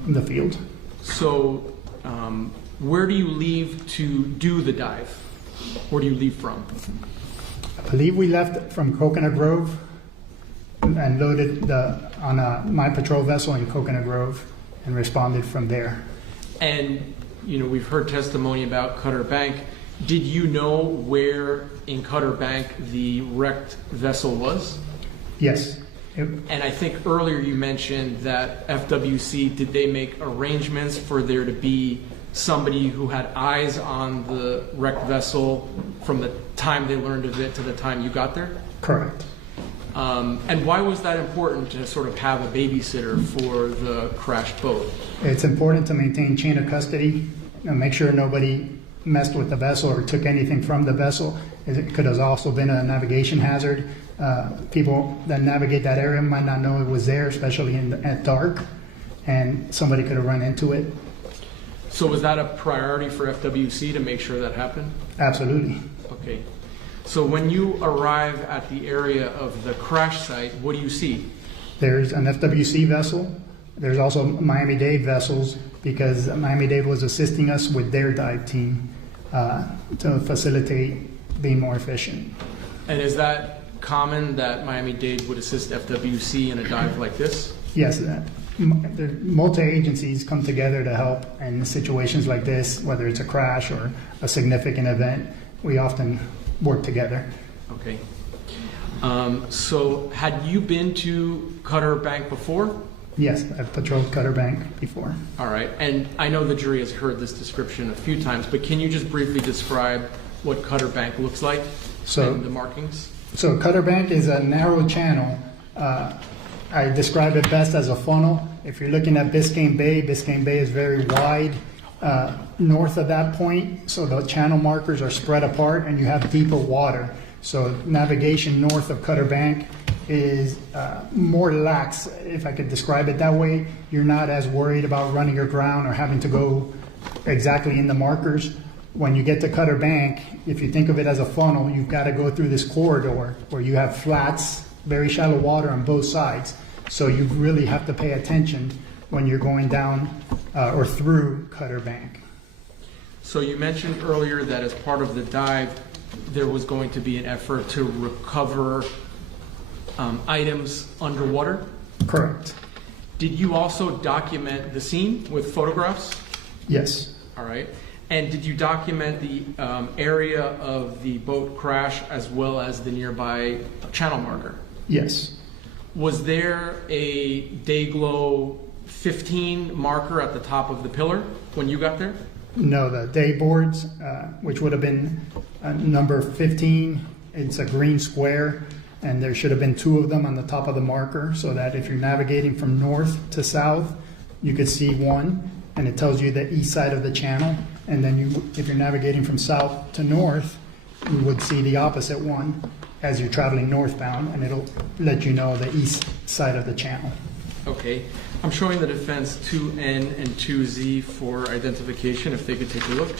in the field. So where do you leave to do the dive? Where do you leave from? I believe we left from Coconut Grove and loaded on my patrol vessel in Coconut Grove and responded from there. And, you know, we've heard testimony about Cutter Bank. Did you know where in Cutter Bank the wrecked vessel was? Yes. And I think earlier you mentioned that FWC, did they make arrangements for there to be somebody who had eyes on the wrecked vessel from the time they learned of it to the time you got there? Correct. And why was that important to sort of have a babysitter for the crashed boat? It's important to maintain chain of custody and make sure nobody messed with the vessel or took anything from the vessel. It could have also been a navigation hazard. People that navigate that area might not know it was there, especially at dark, and somebody could have run into it. So was that a priority for FWC to make sure that happened? Absolutely. Okay. So when you arrive at the area of the crash site, what do you see? There's an FWC vessel. There's also Miami-Dade vessels because Miami-Dade was assisting us with their dive team to facilitate being more efficient. And is that common that Miami-Dade would assist FWC in a dive like this? Yes, multi-agencies come together to help in situations like this, whether it's a crash or a significant event. We often work together. Okay. So had you been to Cutter Bank before? Yes, I've patrolled Cutter Bank before. All right. And I know the jury has heard this description a few times, but can you just briefly describe what Cutter Bank looks like and the markings? So Cutter Bank is a narrow channel. I describe it best as a funnel. If you're looking at Biscayne Bay is very wide north of that point, so the channel markers are spread apart and you have deeper water. So navigation north of Cutter Bank is more lax, if I could describe it that way. You're not as worried about running aground or having to go exactly in the markers. When you get to Cutter Bank, if you think of it as a funnel, you've got to go through this corridor where you have flats, very shallow water on both sides. So you really have to pay attention when you're going down or through Cutter Bank. So you mentioned earlier that as part of the dive, there was going to be an effort to recover items underwater? Correct. Did you also document the scene with photographs? Yes. All right. And did you document the area of the boat crash as well as the nearby channel marker? Yes. Was there a Dayglow 15 marker at the top of the pillar when you got there? No, the day boards, which would have been number 15, it's a green square, and there should have been 2 of them on the top of the marker, so that if you're navigating from north to south, you could see one, and it tells you the east side of the channel, and then if you're navigating from south to north, you would see the opposite one as you're traveling northbound, and it'll let you know the east side of the channel. Okay. I'm showing the defense 2N and 2Z for identification, if they could take a look.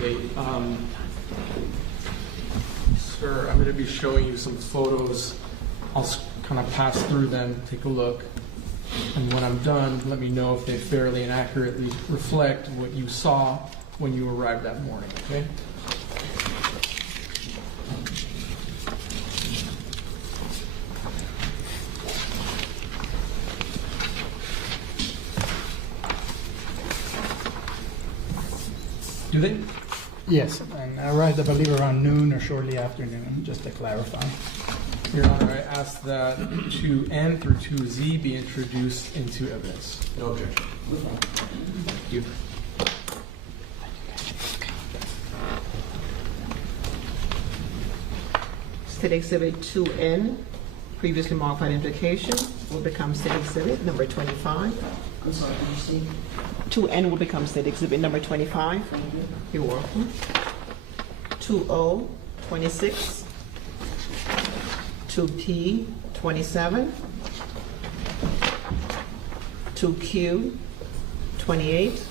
Okay, sir, I'm going to be showing you some photos. I'll kind of pass through them, take a look, and when I'm done, let me know if they fairly and accurately reflect what you saw when you arrived that morning, okay? Do they? Yes, and I arrived, I believe, around noon or shortly after noon, just to clarify. Your Honor, I ask that 2N through 2Z be introduced into evidence. No objection. Thank you. State Exhibit 2N, previously marked for identification, will become State Exhibit number 25. I'm sorry, can you see? 2N will become State Exhibit number 25. Thank you. You're welcome. 2O, 26. 2P, 27. 2Q, 28.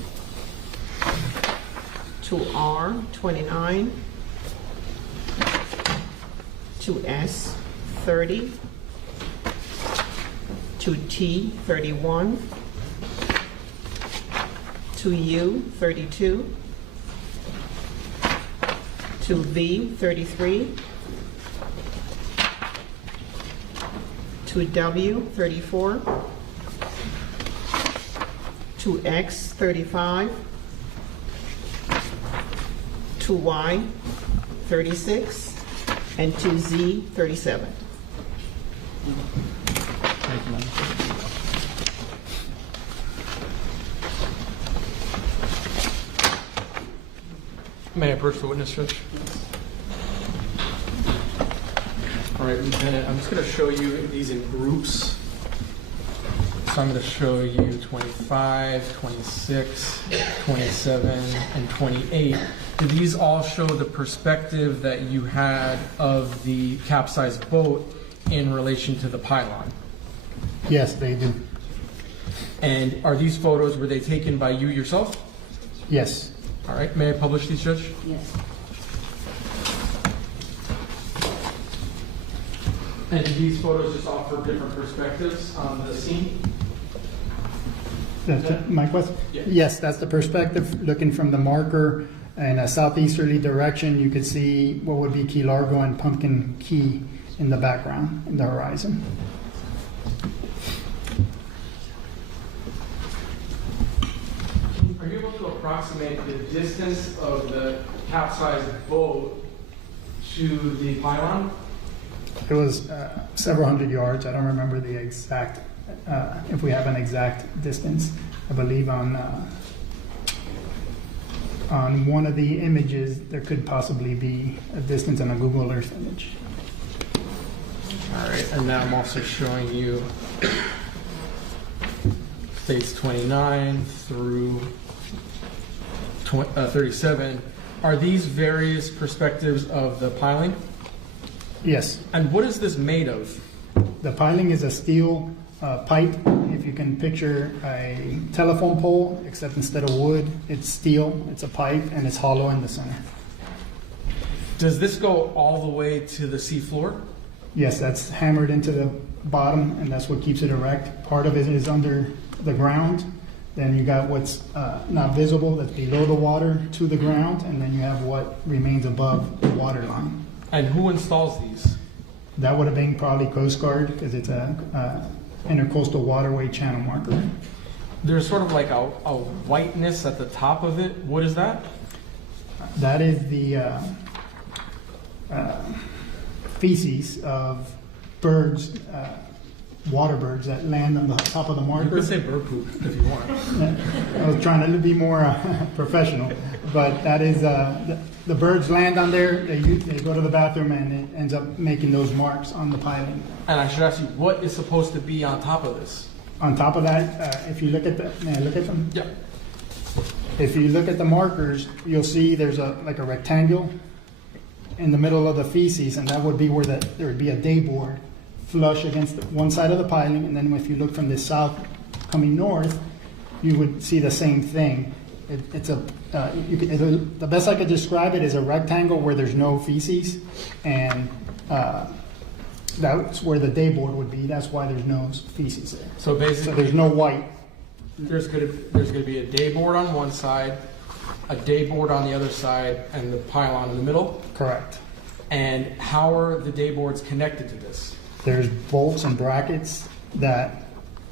2R, 29. 2S, 30. 2T, 31. 2U, 32. 2V, 33. 2W, 34. 2X, 35. 2Y, 36. And 2Z, 37. Thank you, Madam. May I approach the witness, Judge? All right, Lieutenant, I'm just going to show you these in groups. So I'm going to show you 25, 26, 27, and 28. Do these all show the perspective that you had of the capsized boat in relation to the pylon? Yes, they do. And are these photos, were they taken by you yourself? Yes. All right, may I publish these, Judge? Yes. And do these photos just offer different perspectives on the scene? That's my question? Yeah. Yes, that's the perspective, looking from the marker in a southeasterly direction. You could see what would be Key Largo and Pumpkin Key in the background, in the horizon. Are you able to approximate the distance of the capsized boat to the pylon? It was several hundred yards. I don't remember the exact, if we have an exact distance. I believe on one of the images, there could possibly be a distance on a Google Earth image. All right, and now I'm also showing you states 29 through 37. Are these various perspectives of the piling? Yes. And what is this made of? The piling is a steel pipe. If you can picture a telephone pole, except instead of wood, it's steel. It's a pipe, and it's hollow in the center. Does this go all the way to the seafloor? Yes, that's hammered into the bottom, and that's what keeps it erect. Part of it is under the ground. Then you got what's not visible, that's below the water to the ground, and then you have what remains above the water line. And who installs these? That would have been probably Coast Guard, because it's a intercoastal waterway channel marker. There's sort of like a whiteness at the top of it. What is that? That is the feces of birds, water birds that land on the top of the marker. You could say bird poop if you want. I was trying to be more professional, but that is the birds land on there. They go to the bathroom, and it ends up making those marks on the piling. And I should ask you, what is supposed to be on top of this? On top of that, if you look at may I look at them? Yeah. If you look at the markers, you'll see there's like a rectangle in the middle of the feces, and that would be where there would be a day board flush against one side of the piling, and then if you look from the south coming north, you would see the same thing. The best I could describe it is a rectangle where there's no feces, and that's where the day board would be. That's why there's no feces there. So basically, there's no white. There's going to be a day board on one side, a day board on the other side, and the pylon in the middle? Correct. And how are the day boards connected to this? There's bolts and brackets that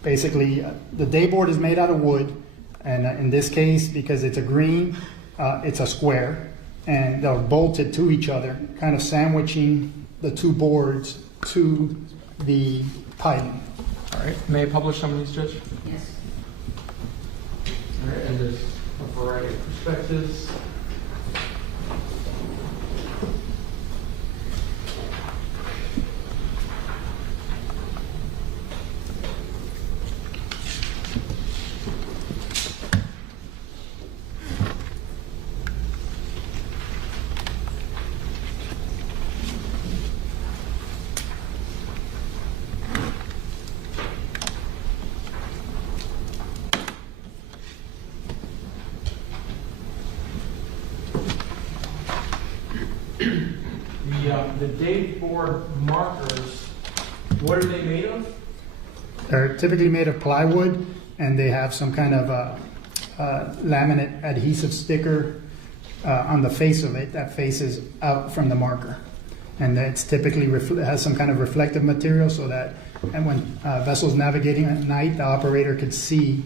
basically, the day board is made out of wood, and in this case, because it's a green, it's a square, and they're bolted to each other, kind of sandwiching the two boards to the piling. All right. May I publish some of these, Judge? Yes. All right, and there's a variety of perspectives. The day board markers, what are they made of? They're typically made of plywood, and they have some kind of laminate adhesive sticker on the face of it that faces out from the marker. And it's typically has some kind of reflective material so that and when vessels navigating at night, the operator could see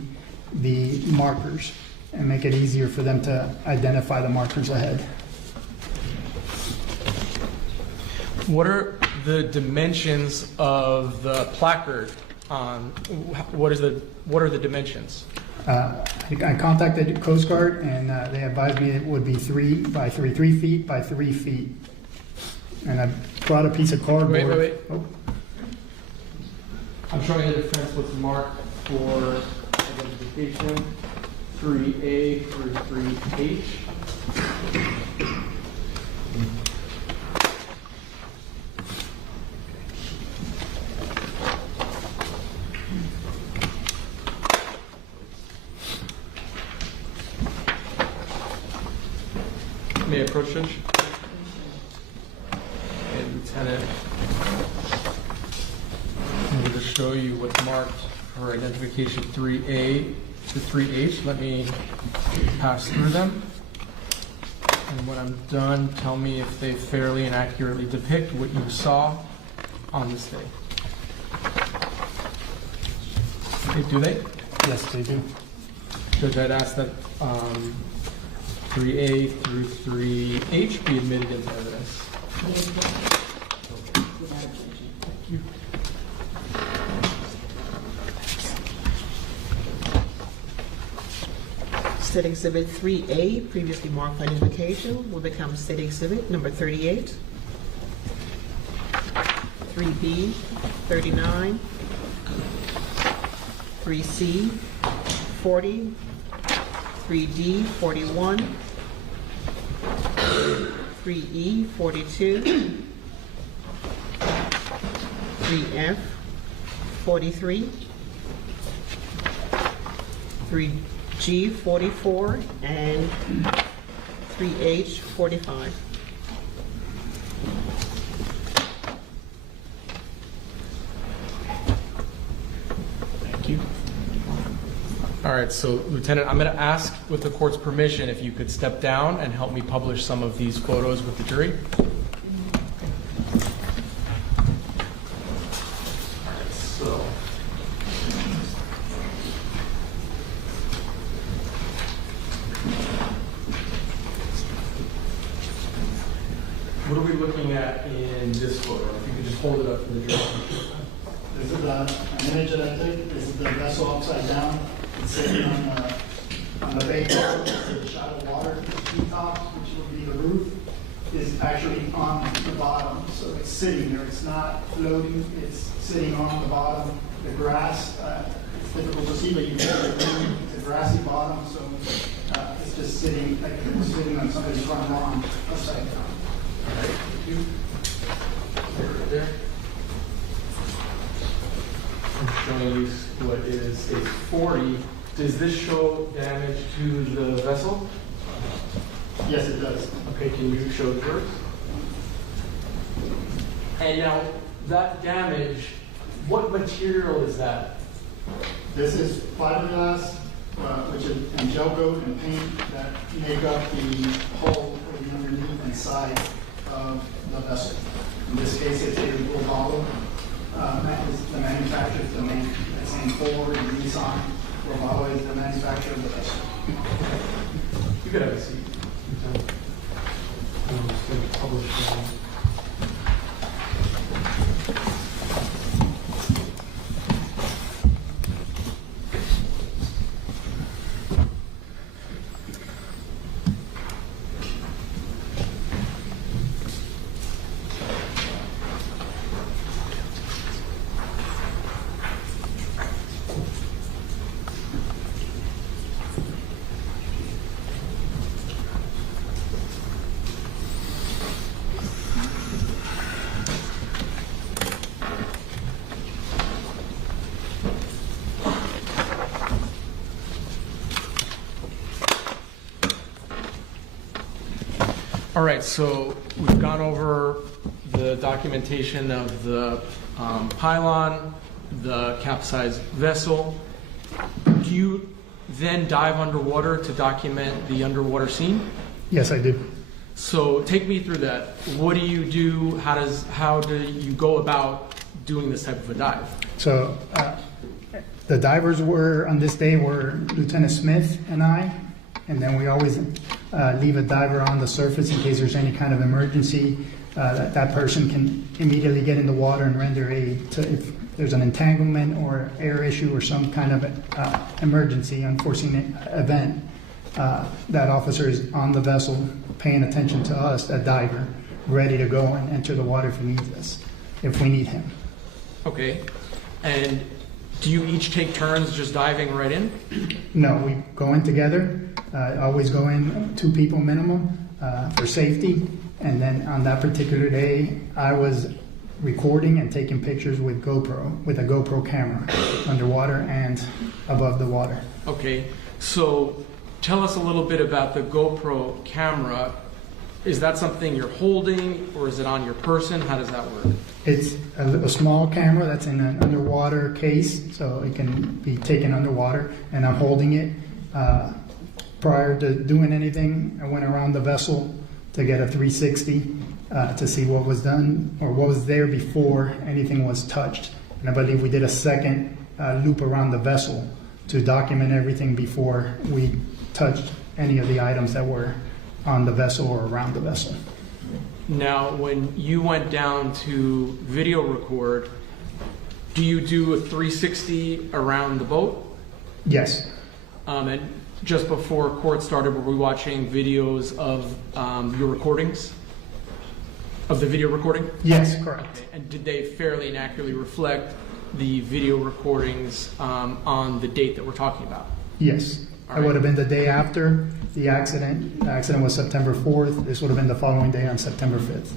the markers and make it easier for them to identify the markers ahead. What are the dimensions of the placard? What are the dimensions? I contacted Coast Guard, and they advised me it would be 3 feet by 3 feet. And I brought a piece of cardboard. Wait. Oh. I'm showing you the fence was marked for identification 3A through 3H. May I approach, Judge? And Lieutenant, I'm going to show you what's marked for identification 3A to 3H. Let me pass through them. And when I'm done, tell me if they fairly and accurately depict what you saw on this day. Okay, do they? Yes, they do. Judge, I'd ask that 3A through 3H be admitted into evidence. Thank you. State Exhibit 3A, previously marked for identification, will become State Exhibit number 38. 3B, 39, 3C, 40, 3D, 41, 3E, 42, 3F, 43, 3G, 44, and 3H, 45. Thank you. All right, so Lieutenant, I'm going to ask, with the court's permission, if you could step down and help me publish some of these photos with the jury. All right, so. What are we looking at in this photo? If you could just hold it up for the jury. This is an image that I took. This is the vessel upside down. It's sitting on the bay bar. It's a shot of water. The treetops, which would be the roof, is actually on the bottom. So it's sitting there. It's not floating. It's sitting on the bottom. The grass, it's difficult to see, but you can see it's a grassy bottom. So it's just sitting like it was sitting on somebody's front lawn upside down. All right, thank you. Right there. I'm showing you what is a 40. Does this show damage to the vessel? Yes, it does. Okay, can you show the yours? And now, that damage, what material is that? This is fiberglass, which is and gel coat and paint that make up the hull or the underneath and side of the vessel. In this case, it's a blue bottle. The manufacturer is the main, that's in Ford and Nissan. Robalo is the manufacturer of the vessel. You could have a seat. I'm just going to publish that. All right, so we've gone over the documentation of the pylon, the capsized vessel. Do you then dive underwater to document the underwater scene? Yes, I do. So take me through that. What do you do? How do you go about doing this type of a dive? So the divers on this day were Lieutenant Smith and I, and then we always leave a diver on the surface in case there's any kind of emergency. That person can immediately get in the water and render aid if there's an entanglement or air issue or some kind of emergency, unforeseen event. That officer is on the vessel paying attention to us, that diver, ready to go and enter the water if he needs us, if we need him. Okay. And do you each take turns just diving right in? No, we go in together. Always go in 2 people minimum for safety. And then on that particular day, I was recording and taking pictures with a GoPro camera underwater and above the water. Okay, so tell us a little bit about the GoPro camera. Is that something you're holding or is it on your person? How does that work? It's a small camera that's in an underwater case, so it can be taken underwater, and I'm holding it. Prior to doing anything, I went around the vessel to get a 360 to see what was done or what was there before anything was touched. And I believe we did a second loop around the vessel to document everything before we touched any of the items that were on the vessel or around the vessel. Now, when you went down to video record, do you do a 360 around the boat? Yes. And just before court started, were we watching videos of your recordings? Of the video recording? Yes, correct. And did they fairly and accurately reflect the video recordings on the date that we're talking about? Yes. It would have been the day after the accident. The accident was September 4th. This would have been the following day on September 5th.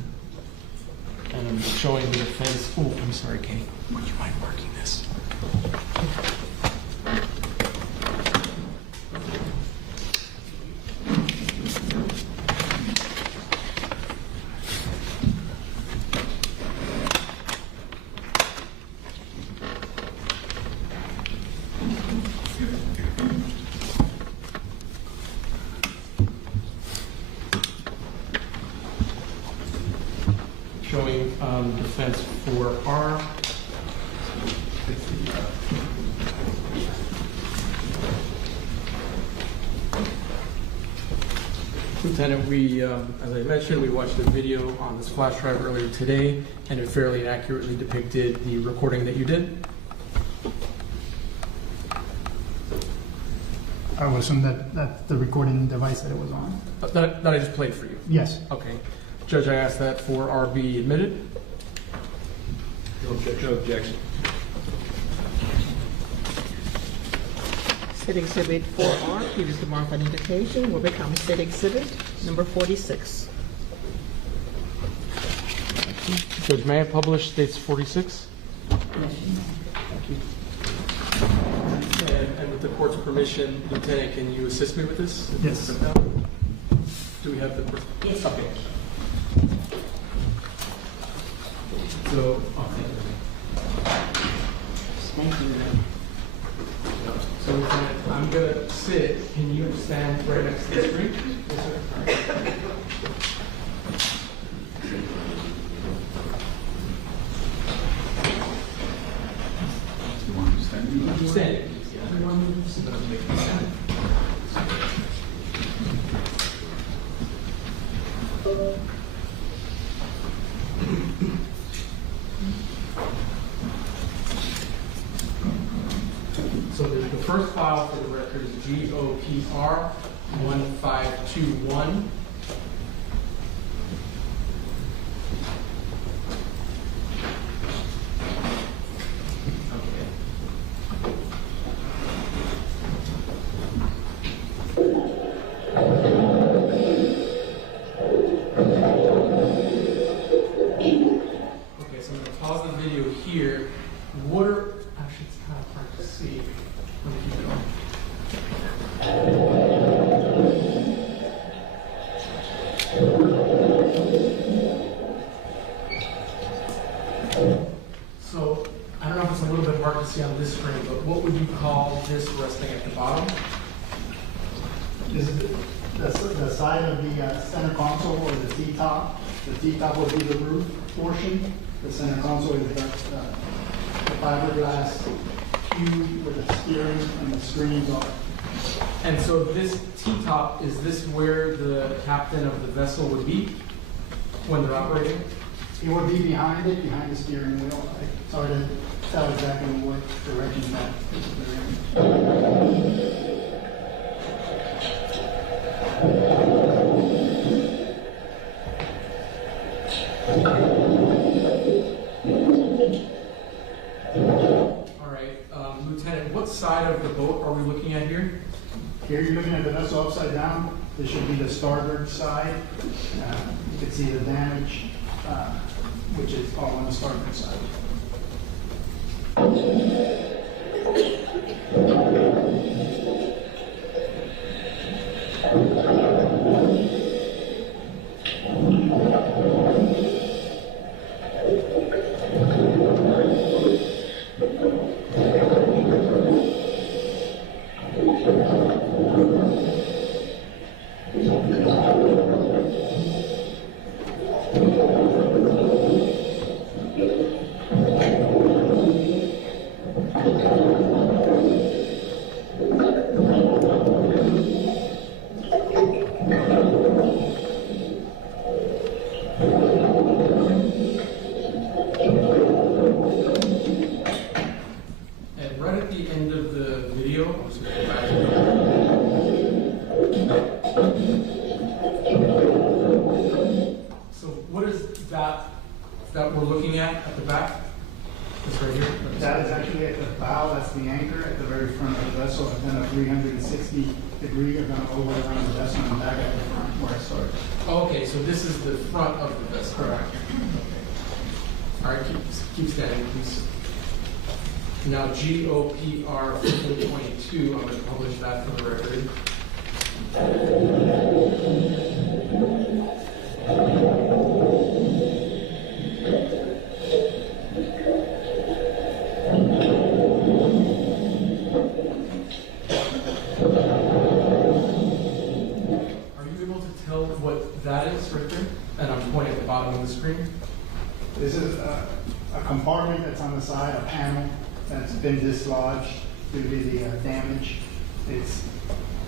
And I'm showing the defense. Oh, I'm sorry, Kate. Would you mind marking this? Showing defense for R. Lieutenant, we, as I mentioned, we watched a video on this flash drive earlier today, and it fairly and accurately depicted the recording that you did. I would assume that that's the recording device that it was on. That I just played for you? Yes. Okay. Judge, I asked that for RB admitted. No objection. State Exhibit 4R, previously marked identification, will become State Exhibit number 46. Judge, may I publish States 46? Yes. Thank you. And with the court's permission, Lieutenant, can you assist me with this? Yes. Do we have the... Yes. Okay. So, Thank you. So Lieutenant, I'm going to sit. Can you stand right next to the screen? Yes, sir. All right. You want to stand? Stand. So the first file for the record is GOPR 1521. Okay, so I'm going to pause the video here. What are, actually it's kind of hard to see. Let me keep it on. So, I don't know if it's a little bit hard to see on this screen, but what would you call this resting at the bottom? This is the side of the center console or the T-top. The T-top will be the roof portion. The center console is the fiberglass cube where the steering and the screens are. And so this T-top, is this where the captain of the vessel would be when they're operating? It would be behind it, behind the steering wheel. It's hard to tell exactly what direction that they're in. All right, Lieutenant, what side of the boat are we looking at here? Here you're looking at the vessel upside down. This should be the starboard side. You can see the damage, which is all on the starboard side. That is actually at the bow, that's the anchor at the very front of the vessel, and then a 360-degree, you're gonna over around the vessel and back at the front where I started. Okay, so this is the front of the vessel. Correct. Okay. All right, keep standing, please. Now, GOPR 1522, I'm going to publish that for the record. Are you able to tell what that is right there? And I'm pointing at the bottom of the screen. This is a compartment that's on the side, a panel that's been dislodged due to the damage. It's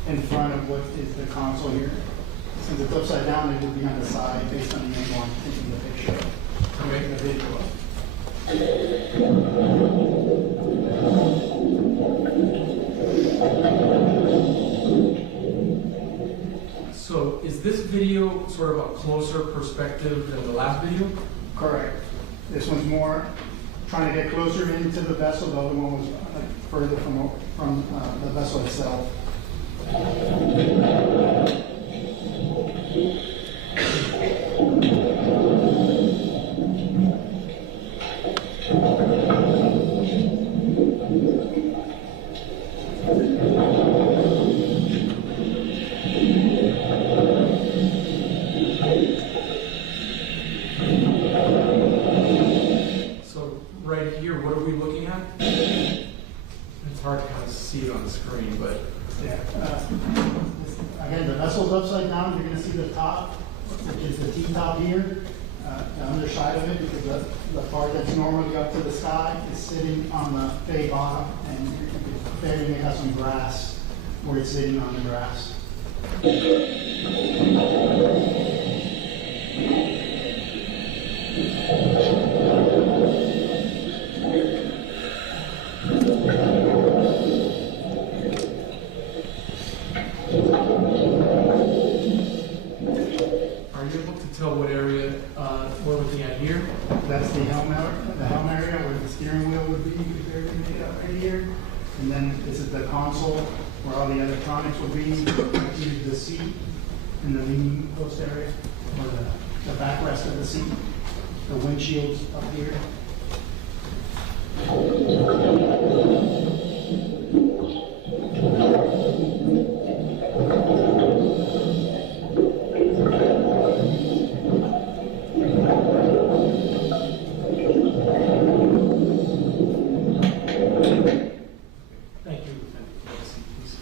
in front of what is the console here. Since it's upside down, it will be on the side based on the angle I'm taking the picture. Okay. The video of. So is this video sort of a closer perspective than the last video? Correct. This one's more trying to get closer into the vessel. The other one was further from the vessel itself. So right here, what are we looking at? It's hard to kind of see it on the screen, but Yeah. Again, the vessel's upside down. You're going to see the top, which is the T-top here, the underside of it, because the part that's normally up to the sky is sitting on the bay bottom, and there you got some grass where it's sitting on the grass. are you able to tell what area we're looking at here? That's the helm area where the steering wheel would be. They're going to get up right here. And then this is the console where all the electronics will be. Here's the seat in the leaning post area, or the backrest of the seat. The windshield's up here. Thank you, Lieutenant. Lacy, please.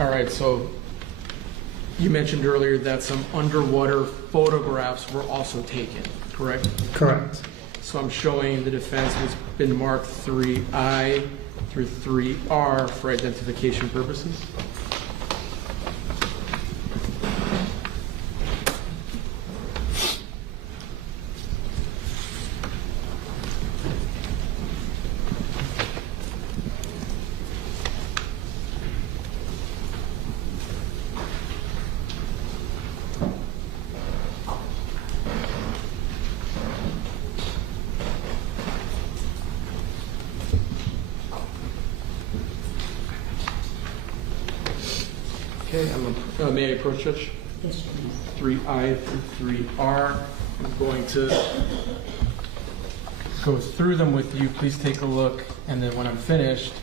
All right, so you mentioned earlier that some underwater photographs were also taken, correct? Correct. So I'm showing the defense has been marked 3I through 3R for identification purposes. Okay, may I approach, Judge? Yes, please. 3I through 3R. I'm going to go through them with you. Please take a look, and then when I'm finished,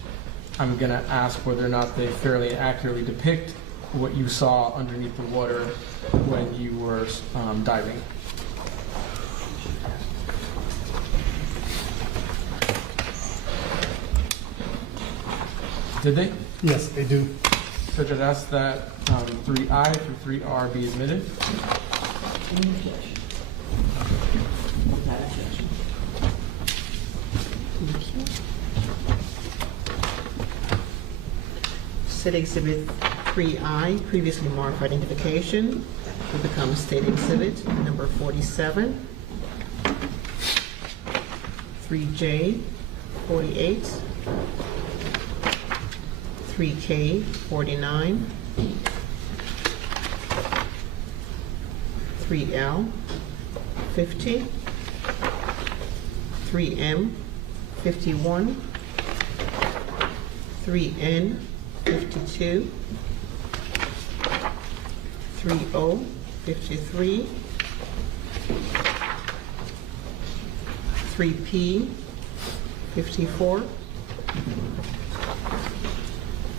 I'm going to ask whether or not they fairly accurately depict what you saw underneath the water when you were diving. Did they? Yes, they do. So Judge, ask that 3I through 3R be admitted. State Exhibit 3I, previously marked for identification, will become State Exhibit number 47. 3J, 48. 3K, 49. 3L, 50. 3M, 51. 3N, 52. 3O, 53. 3P, 54.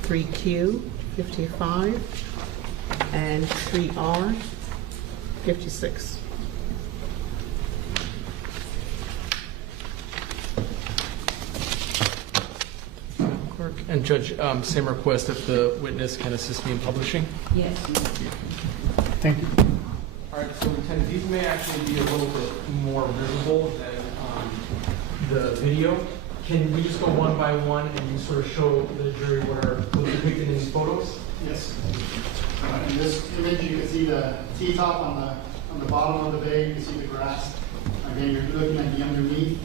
3Q, 55. And 3R, 56. Clerk and Judge, same request if the witness can assist me in publishing. Yes. Thank you. All right, so Lieutenant, these may actually be a little bit more visible than the video. Can we just go one by one and you sort of show the jury what are depicted in these photos? Yes. In this image, you can see the T-top on the bottom of the bay. You can see the grass. Again, you're looking at the underneath.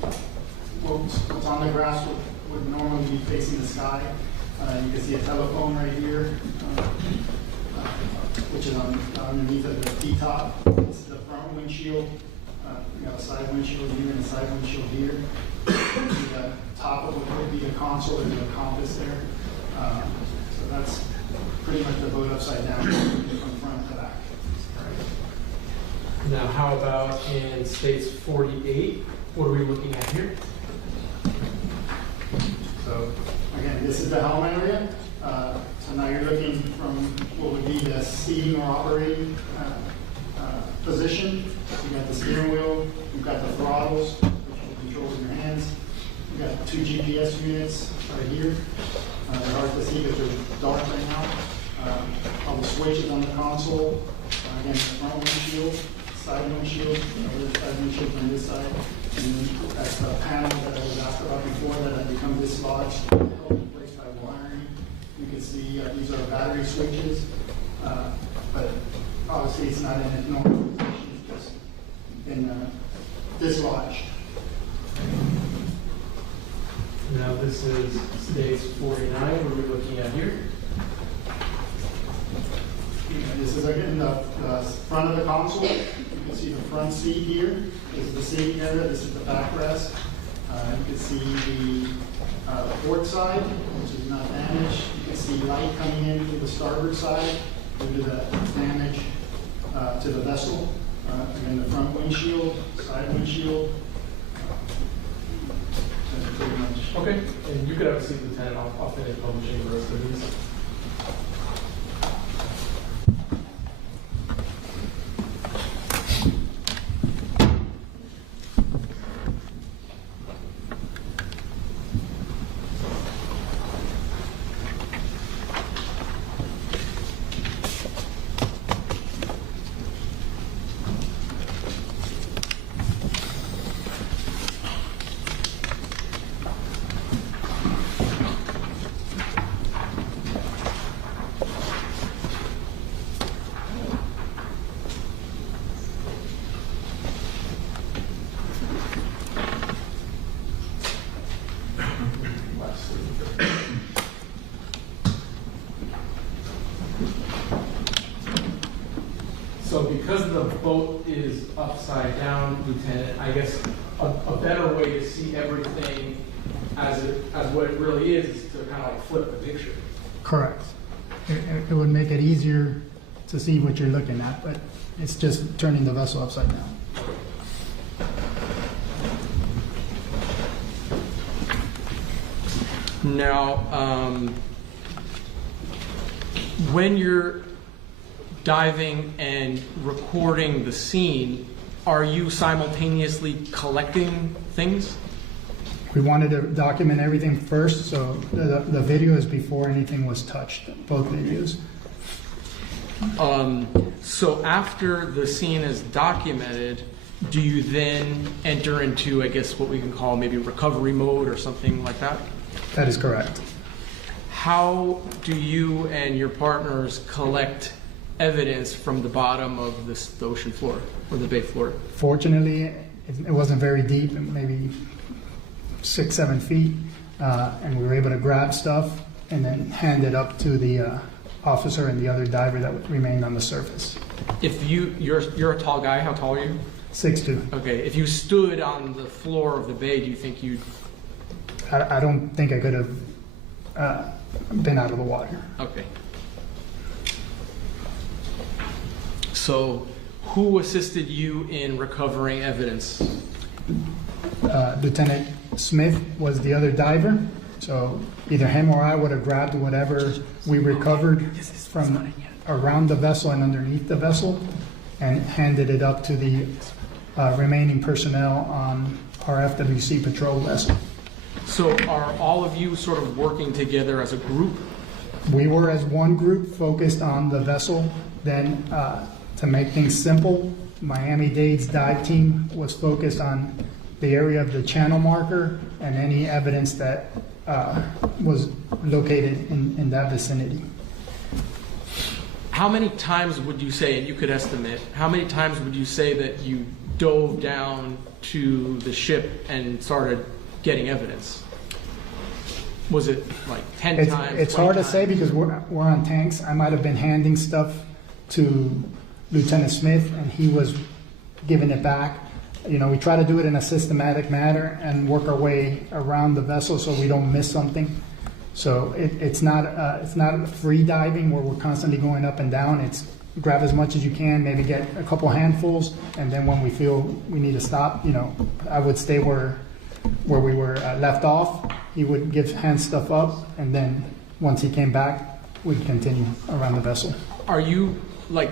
What's on the grass would normally be facing the sky. You can see a telephone right here, which is underneath of the T-top. This is the front windshield. We got a side windshield here and a side windshield here. You see the top of what would be the console and the compass there. So that's pretty much the boat upside down from front to back. Now, how about in states 48? What are we looking at here? So again, this is the helm area. So now you're looking from what would be the seating or operating position. You've got the steering wheel, you've got the throttles, which will control with your hands. You've got 2 GPS units right here. They're hard to see because they're dark right now. All the switches on the console. Again, the front windshield, side windshield, the side windshield on this side. And then that's the panel that I was asked about before that had become dislodged, held in place by wiring. You can see these are battery switches, but obviously it's not in its normal position, it's just been dislodged. Now this is states 49. What are we looking at here? This is again the front of the console. You can see the front seat here. This is the seating area. This is the backrest. You can see the port side, which is not damaged. You can see light coming in through the starboard side due to the damage to the vessel. Again, the front windshield, side windshield. That's pretty much. Okay, and you could have a seat, Lieutenant. I'll finish publishing the rest of these. So because the boat is upside down, Lieutenant, I guess a better way to see everything as what it really is to kind of like flip the picture. Correct. It would make it easier to see what you're looking at, but it's just turning the vessel upside down. Now, when you're diving and recording the scene, are you simultaneously collecting things? We wanted to document everything first, so the video is before anything was touched, both videos. So after the scene is documented, do you then enter into, I guess, what we can call maybe recovery mode or something like that? That is correct. how do you and your partners collect evidence from the bottom of the ocean floor or the bay floor? Fortunately, it wasn't very deep, maybe 6-7 feet, and we were able to grab stuff and then hand it up to the officer and the other diver that remained on the surface. If you're a tall guy, how tall are you? 6'2". Okay, if you stood on the floor of the bay, do you think you'd... I don't think I could have been out of the water. Okay. So, who assisted you in recovering evidence? Lieutenant Smith was the other diver, so either him or I would have grabbed whatever we recovered from around the vessel and underneath the vessel and handed it up to the remaining personnel on our FWC patrol vessel. So are all of you sort of working together as a group? We were as one group focused on the vessel. Then to make things simple, Miami-Dade's dive team was focused on the area of the channel marker and any evidence that was located in that vicinity. How many times would you say, and you could estimate, how many times would you say that you dove down to the ship and started getting evidence? Was it like 10 times? It's hard to say because we're on tanks. I might have been handing stuff to Lieutenant Smith and he was giving it back. You know, we try to do it in a systematic manner and work our way around the vessel so we don't miss something. So it's not free diving where we're constantly going up and down. It's grab as much as you can, maybe get a couple handfuls, and then when we feel we need to stop, you know, I would stay where we were left off. He would hand stuff up, and then once he came back, we'd continue around the vessel. Are you like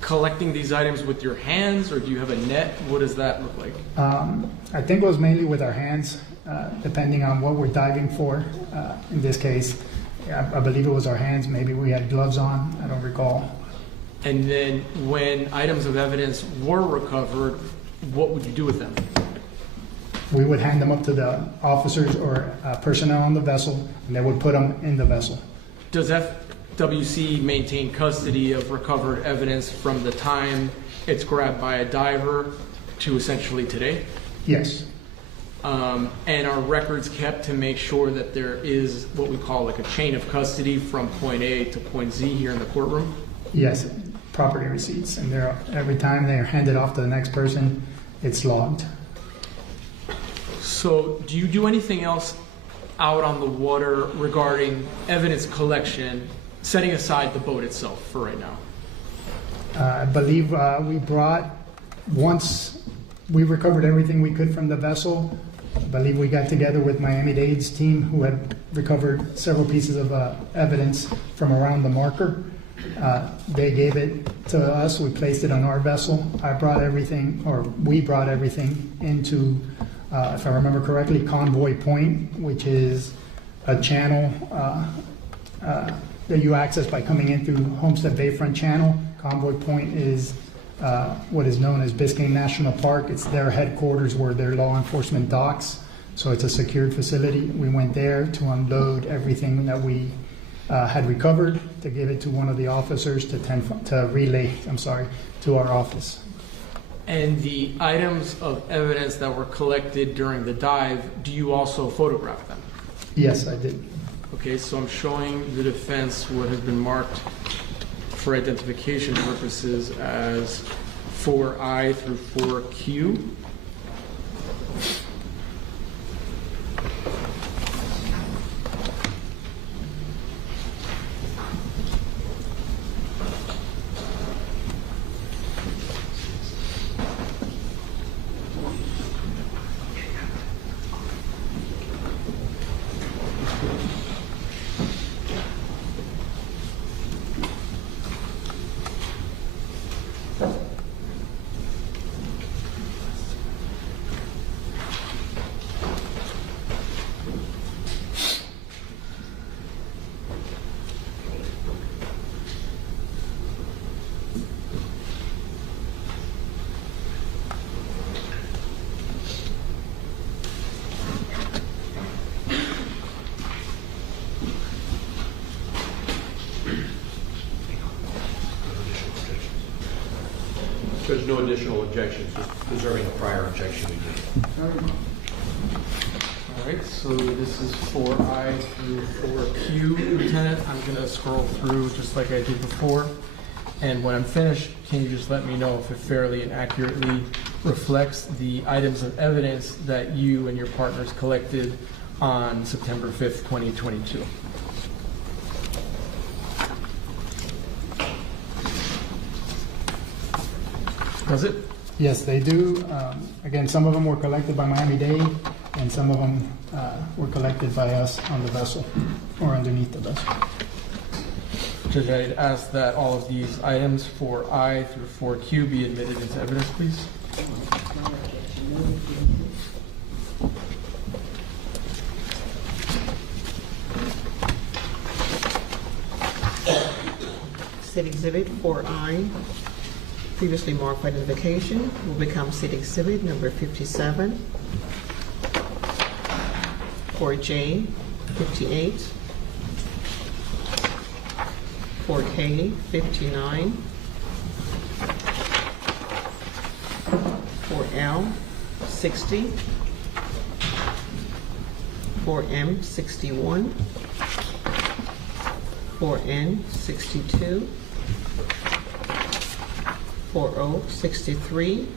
collecting these items with your hands, or do you have a net? What does that look like? I think it was mainly with our hands, depending on what we're diving for. In this case, I believe it was our hands. Maybe we had gloves on. I don't recall. And then when items of evidence were recovered, what would you do with them? We would hand them up to the officers or personnel on the vessel, and they would put them in the vessel. Does FWC maintain custody of recovered evidence from the time it's grabbed by a diver to essentially today? Yes. And are records kept to make sure that there is what we call like a chain of custody from point A to point Z here in the courtroom? Yes, property receipts, and every time they are handed off to the next person, it's logged. So do you do anything else out on the water regarding evidence collection, setting aside the boat itself for right now? I believe once we recovered everything we could from the vessel, I believe we got together with Miami-Dade's team who had recovered several pieces of evidence from around the marker. They gave it to us, we placed it on our vessel. We brought everything into, if I remember correctly, Convoy Point, which is a channel that you access by coming in through Homestead Bayfront Channel. Convoy Point is what is known as Biscayne National Park. It's their headquarters where their law enforcement docks. So it's a secured facility. We went there to unload everything that we had recovered, to give it to one of the officers to relay to our office. And the items of evidence that were collected during the dive, do you also photograph them? Yes, I did. Okay, so I'm showing the defense what has been marked for identification purposes as 4I through 4Q. There's no additional objections, just preserving a prior objection we did. All right, so this is 4I through 4Q, Lieutenant. I'm going to scroll through just like I did before. And when I'm finished, can you just let me know if it fairly and accurately reflects the items of evidence that you and your partners collected on September 5th, 2022? Does it? Yes, they do. Again, some of them were collected by Miami-Dade, and some of them were collected by us on the vessel or underneath the vessel. Judge, I'd ask that all of these items 4I through 4Q be admitted into evidence, please. State Exhibit 4I, previously marked for identification, will become State Exhibit number 57. 4J, 58. 4K, 59. 4L, 60. 4M, 61. 4N, 62. 4O, 63.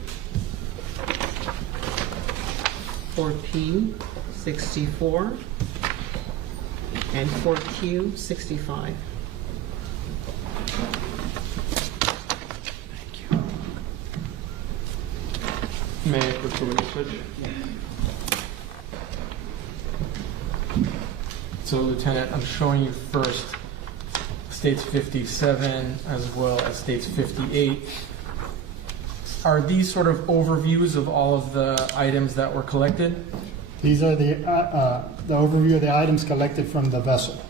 4P, 64. And 4Q, 65. May I quick switch? So, Lieutenant, I'm showing you first States 57 as well as States 58. Are these sort of overviews of all of the items that were collected? These are the overview of the items collected from the vessel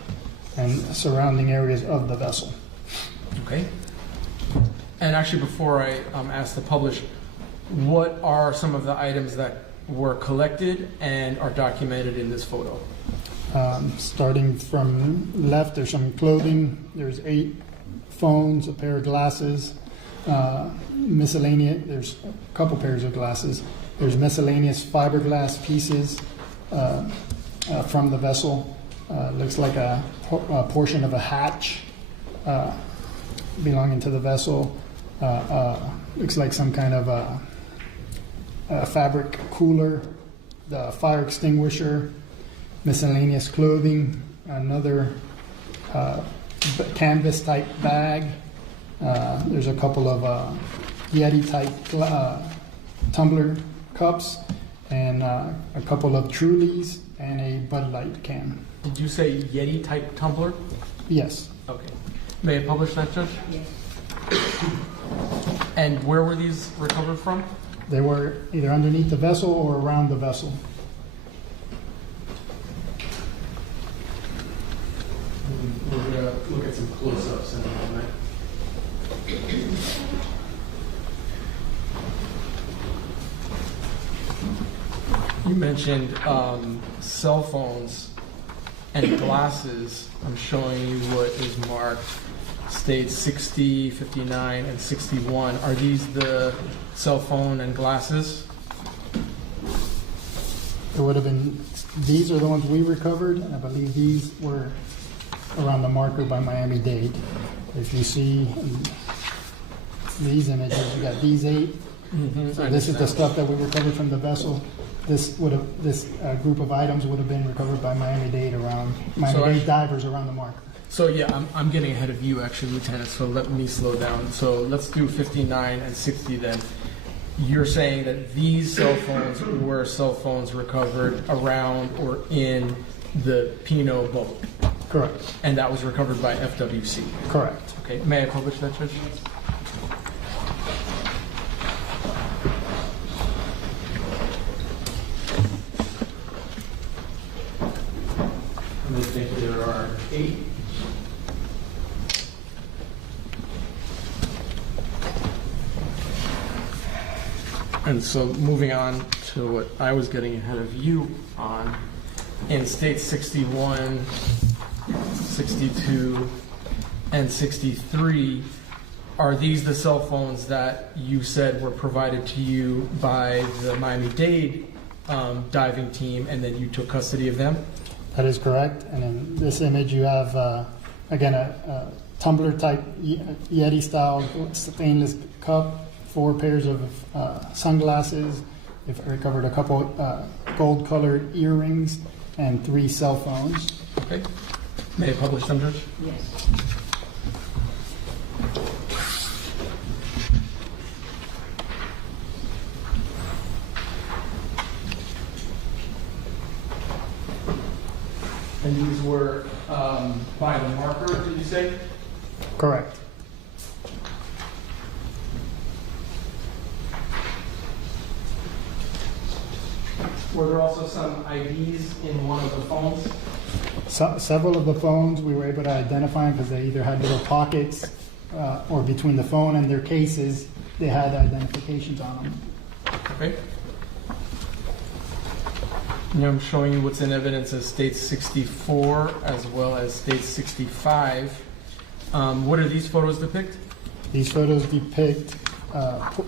and surrounding areas of the vessel. Okay. And actually, before I ask to publish, what are some of the items that were collected and are documented in this photo? Starting from left, there's some clothing. There's 8 phones, a pair of glasses, miscellaneous. There's a couple pairs of glasses. There's miscellaneous fiberglass pieces from the vessel. Looks like a portion of a hatch belonging to the vessel. Looks like some kind of a fabric cooler, the fire extinguisher, miscellaneous clothing, another canvas type bag. There's a couple of Yeti type tumbler cups, and a couple of Trulies and a Bud Light can. Did you say Yeti type tumbler? Yes. Okay. May I publish that, Judge? Yes. And where were these recovered from? They were either underneath the vessel or around the vessel. We're going to look at some close-ups in a moment. You mentioned cell phones and glasses. I'm showing you what is marked States 60, 59, and 61. Are these the cell phone and glasses? It would have been, these are the ones we recovered. I believe these were around the marker by Miami-Dade. If you see these images, you got these 8. Mm-hmm. So this is the stuff that we recovered from the vessel. This group of items would have been recovered by Miami-Dade around, Miami-Dade divers around the marker. So yeah, I'm getting ahead of you actually, Lieutenant, so let me slow down. So let's do 59 and 60 then. You're saying that these cell phones were cell phones recovered around or in the Pinot boat? Correct. And that was recovered by FWC? Correct. Okay, may I publish that, Judge? I think there are 8. And so moving on to what I was getting ahead of you on, in States 61, 62, and 63, Are these the cell phones that you said were provided to you by the Miami-Dade diving team, and then you took custody of them? That is correct. And in this image, you have, again, a tumbler type Yeti style stainless cup, 4 pairs of sunglasses. They've recovered a couple gold colored earrings and 3 cell phones. Okay. May I publish them, Judge? Yes. And these were by the marker, did you say? Correct. Were there also some IDs in one of the phones? Several of the phones we were able to identify because they either had little pockets or between the phone and their cases, they had identifications on them. Okay. Now I'm showing you what's in evidence as State 64 as well as State 65. What do these photos depict? These photos depict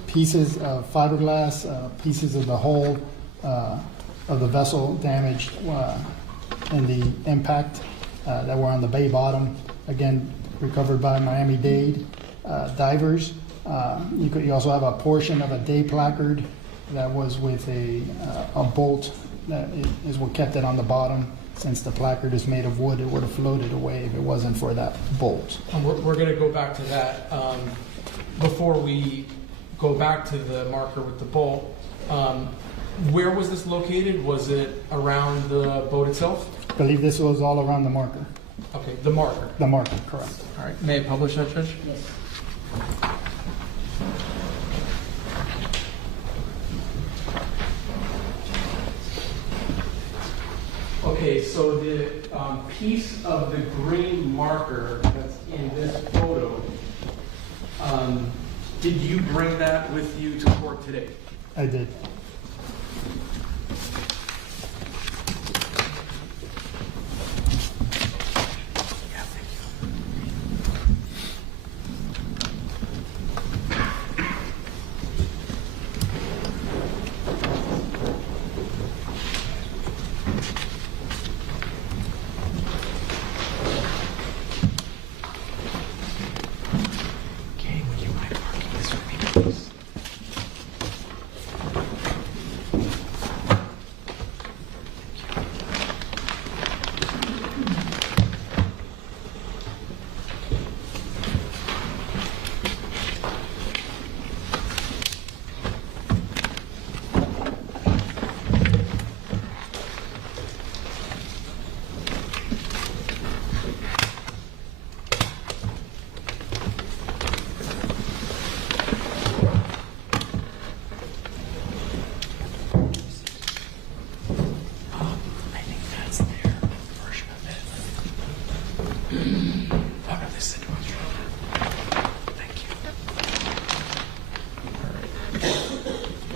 pieces of fiberglass, pieces of the hull of the vessel damaged in the impact that were on the bay bottom. Again, recovered by Miami-Dade divers. You also have a portion of a day placard that was with a bolt that is what kept it on the bottom. Since the placard is made of wood, it would have floated away if it wasn't for that bolt. And we're going to go back to that. Before we go back to the marker with the bolt, where was this located? Was it around the boat itself? I believe this was all around the marker. Okay, the marker. The marker, correct. All right, may I publish that, Judge? Yes. Okay, so the piece of the green marker that's in this photo, did you bring that with you to court today? I did.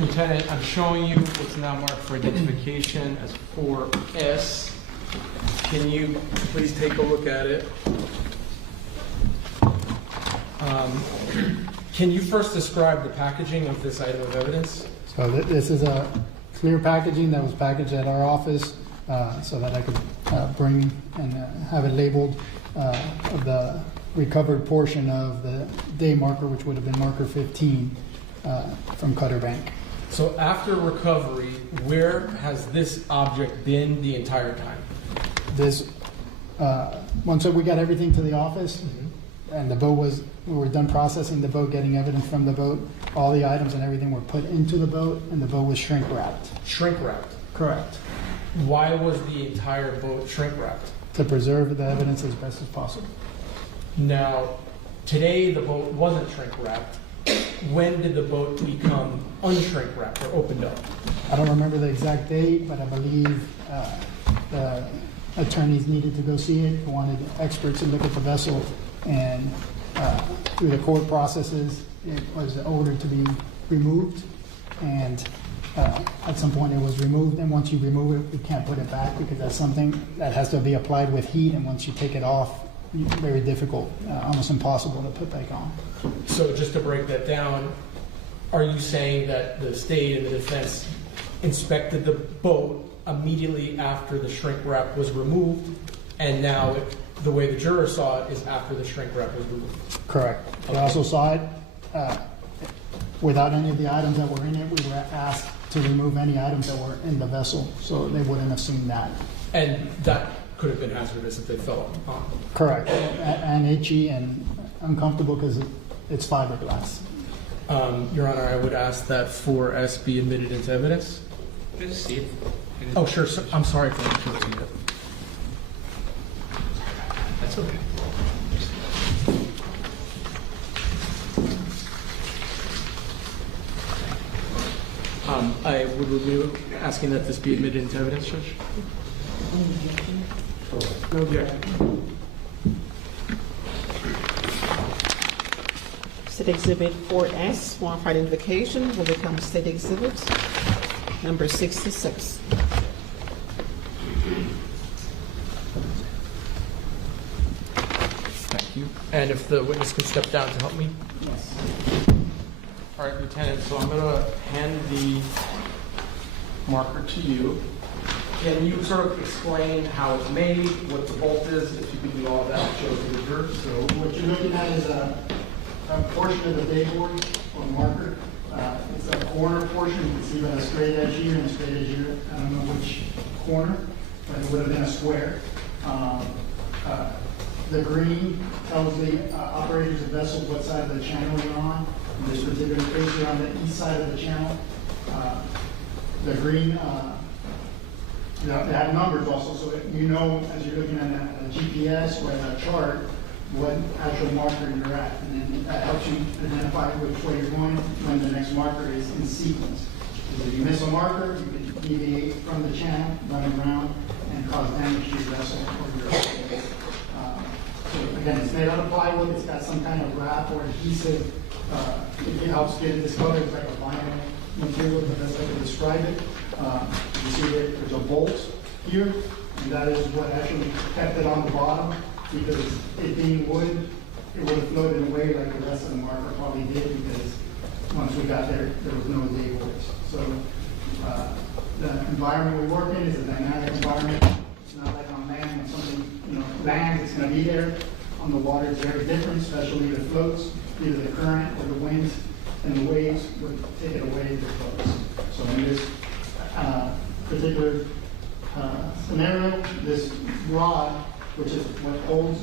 Lieutenant, I'm showing you what's now marked for identification as 4S. Can you please take a look at it? Can you first describe the packaging of this item of evidence? So this is a clear packaging that was packaged at our office so that I could bring and have it labeled of the recovered portion of the day marker, which would have been marker 15 from Cutter Bank. So after recovery, where has this object been the entire time? This, once we got everything to the office, and the boat was, we were done processing the boat, getting evidence from the boat, all the items and everything were put into the boat, and the boat was shrink wrapped. Shrink wrapped? Correct. Why was the entire boat shrink wrapped? To preserve the evidence as best as possible. Now, today the boat wasn't shrink wrapped. When did the boat become unshrink wrapped or opened up? I don't remember the exact date, but I believe the attorneys needed to go see it. They wanted experts to look at the vessel, and through the court processes, it was ordered to be removed. And at some point it was removed, and once you remove it, you can't put it back because that's something that has to be applied with heat, and once you take it off very difficult, almost impossible to put back on. So just to break that down, are you saying that the state and the defense inspected the boat immediately after the shrink wrap was removed, and the way the juror saw it is after the shrink wrap was removed? Correct. We also saw it without any of the items that were in it. We were asked to remove any items that were in the vessel, so they wouldn't have seen that. And that could have been hazardous if they fell on. Correct. And itchy and uncomfortable because it's fiberglass. Your Honor, I would ask that 4S be admitted into evidence. Just see it. Oh, sure. I'm sorry for interrupting you. That's okay. I would review asking that this be admitted into evidence, Judge. No objection. State Exhibit 4S, warrant for identification, will become State Exhibit number 66. Thank you. And if the witness could step down to help me. Yes. All right, Lieutenant, so I'm going to hand the marker to you. Can you sort of explain how it's made, what the bolt is, if you can do all of that, show it to the juror? So what you're looking at is a portion of the dayboard or marker. It's a corner portion. You can see that a straight edge here and a straight edge here. I don't know which corner, but it would have been a square. The green tells the operators of the vessel what side of the channel you're on. In this particular case, you're on the east side of the channel. The green, they have numbers also, so that you know as you're looking at a GPS or a chart what actual marker you're at. And then that helps you identify which way you're going when the next marker is in sequence. Because if you miss a marker, you can deviate from the channel, run around, and cause damage to your vessel or your so again, it's made out of plywood. It's got some kind of wrap or adhesive. It helps get it discolored. It's like a vinyl material, the best I can describe it. You see that there's a bolt here, and that is what actually kept it on the bottom, because it being wood, it would have floated away like the rest of the marker probably did, because once we got there, there was no dayboards. So the environment we work in is a dynamic environment. It's not like on land when something lands, it's going to be there. On the water, it's very different, especially if it floats. Either the current or the winds and the waves would take it away if it floats. So in this particular scenario, this rod, which is what holds,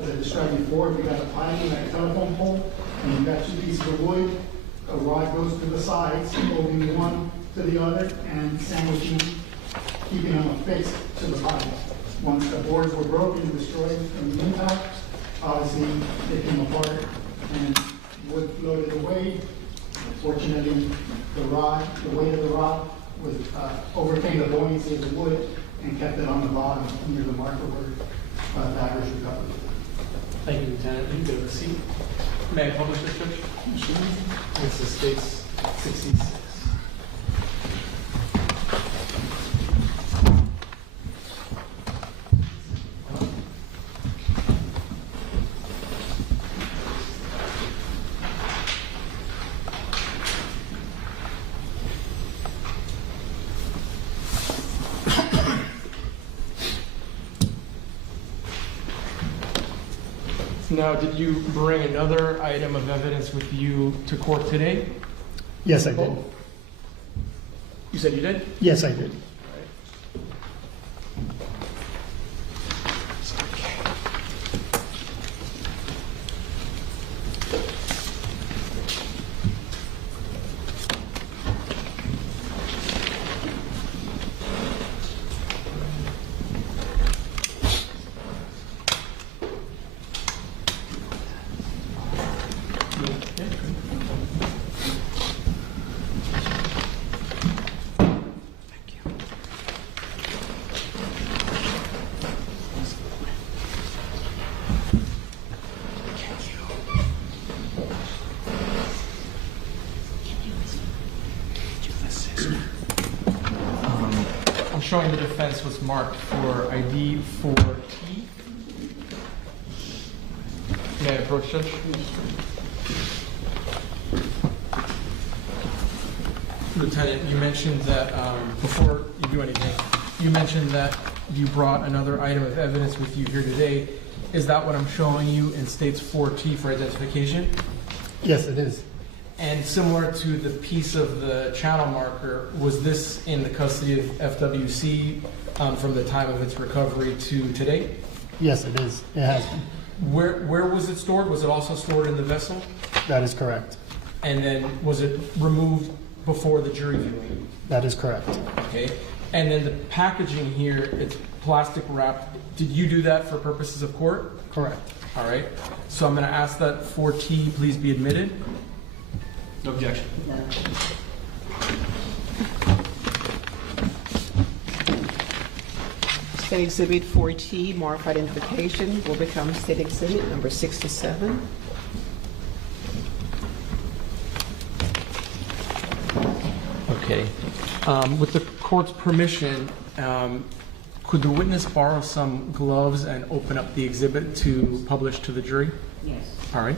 as I described before, we got a pipe like a telephone pole, and you've got two pieces of wood. A rod goes to the sides, holding one to the other, and sandwiching, keeping them affixed to the pipe. Once the boards were broken and destroyed from the impact, obviously they came apart and wood floated away. Fortunately, the weight of the rod was overcame the buoyancy of the wood and kept it on the bottom near the marker where that was recovered. Thank you, Lieutenant. You can go to the seat. May I publish this, Judge? Sure. This is States 66. Now, did you bring another item of evidence with you to court today? Yes, I did. You said you did? Yes, I did. Showing the defense was marked for ID 4T. approach, Judge? Lieutenant, you mentioned that, before you do anything, you mentioned that you brought another item of evidence with you here today. Is that what I'm showing you in States 4T for identification? Yes, it is. And similar to the piece of the channel marker, was this in the custody of FWC from the time of its recovery to today? Yes, it is. It has been. Where was it stored? Was it also stored in the vessel? That is correct. And then was it removed before the jury viewing? That is correct. Okay. And then the packaging here, it's plastic wrapped. Did you do that for purposes of court? Correct. All right. So I'm going to ask that 4T please be admitted. No objection. State Exhibit 4T, marked identification, will become State Exhibit number 67. Okay. With the court's permission, could the witness borrow some gloves and open up the exhibit to publish to the jury? Yes. All right.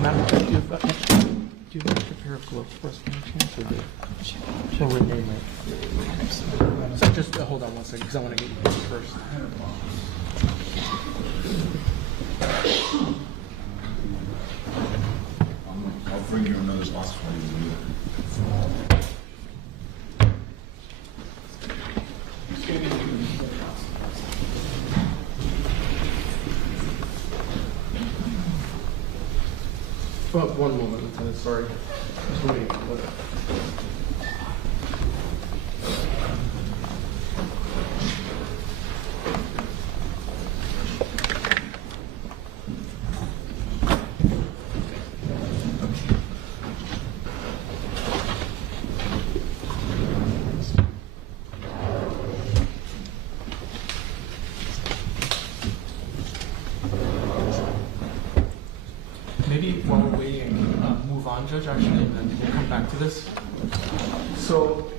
Madam, do you have an extra pair of gloves for us by any chance? Or rename it? So just hold on one second, because I want to get you first. I'll bring you another box for you. Oh, one moment, Lieutenant, sorry. Just waiting. Maybe while we're waiting, I can move on, Judge, actually, and then we'll come back to this. So,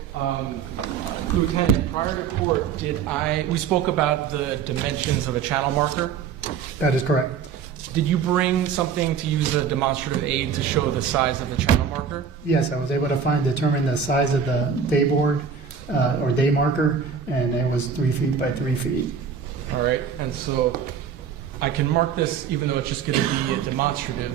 Lieutenant, prior to court, we spoke about the dimensions of a channel marker. That is correct. Did you bring something to use a demonstrative aid to show the size of the channel marker? Yes, I was able to determine the size of the day board or day marker, and it was 3 feet by 3 feet. All right, and so I can mark this even though it's just going to be a demonstrative.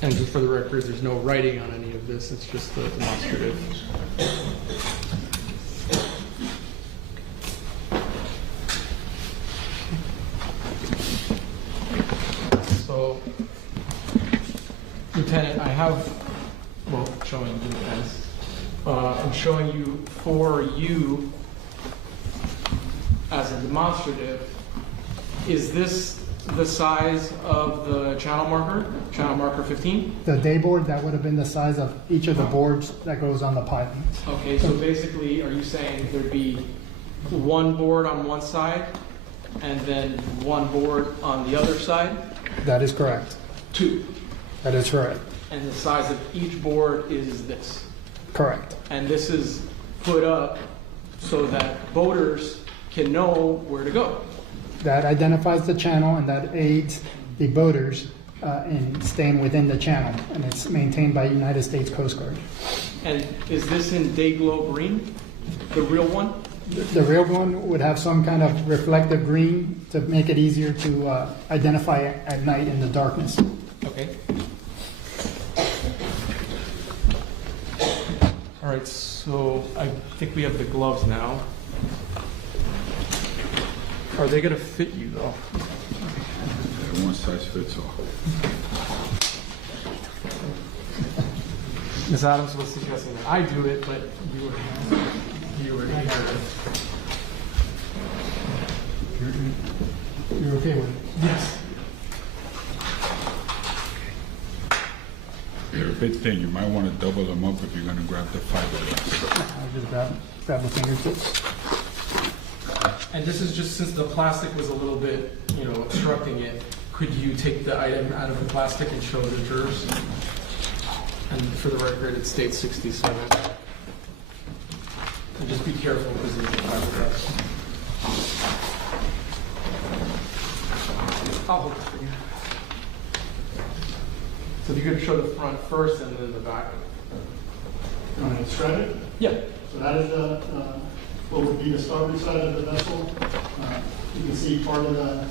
And just for the record, there's no writing on any of this, it's just the demonstrative. So, Lieutenant, I have, well, showing you the pens. I'm showing you for you as a demonstrative. Is this the size of the channel marker 15? The day board, that would have been the size of each of the boards that goes on the piling. Okay, so basically, are you saying there'd be one board on one side and then one board on the other side? That is correct. 2. That is correct. And the size of each board is this? Correct. And this is put up so that boaters can know where to go? That identifies the channel and that aids the boaters in staying within the channel, and it's maintained by United States Coast Guard. And is this in day glow green, the real one? The real one would have some kind of reflective green to make it easier to identify at night in the darkness. Okay. All right, so I think we have the gloves now. Are they going to fit you, though? One size fits all. Ms. Adams was suggesting that I do it, but you were here. You're okay with it? Yes. They're a bit thin. You might want to double them up if you're going to grab the fiberglass. I'll just grab the fingertips. And this is just since the plastic was a little bit, obstructing it. Could you take the item out of the plastic and show the jurors? And for the record, it states 67. And just be careful because there's a fiberglass. I'll hold it for you. So if you could show the front first and then the back. All right, shred it? Yeah. So that is the, what would be the starboard side of the vessel. You can see part of the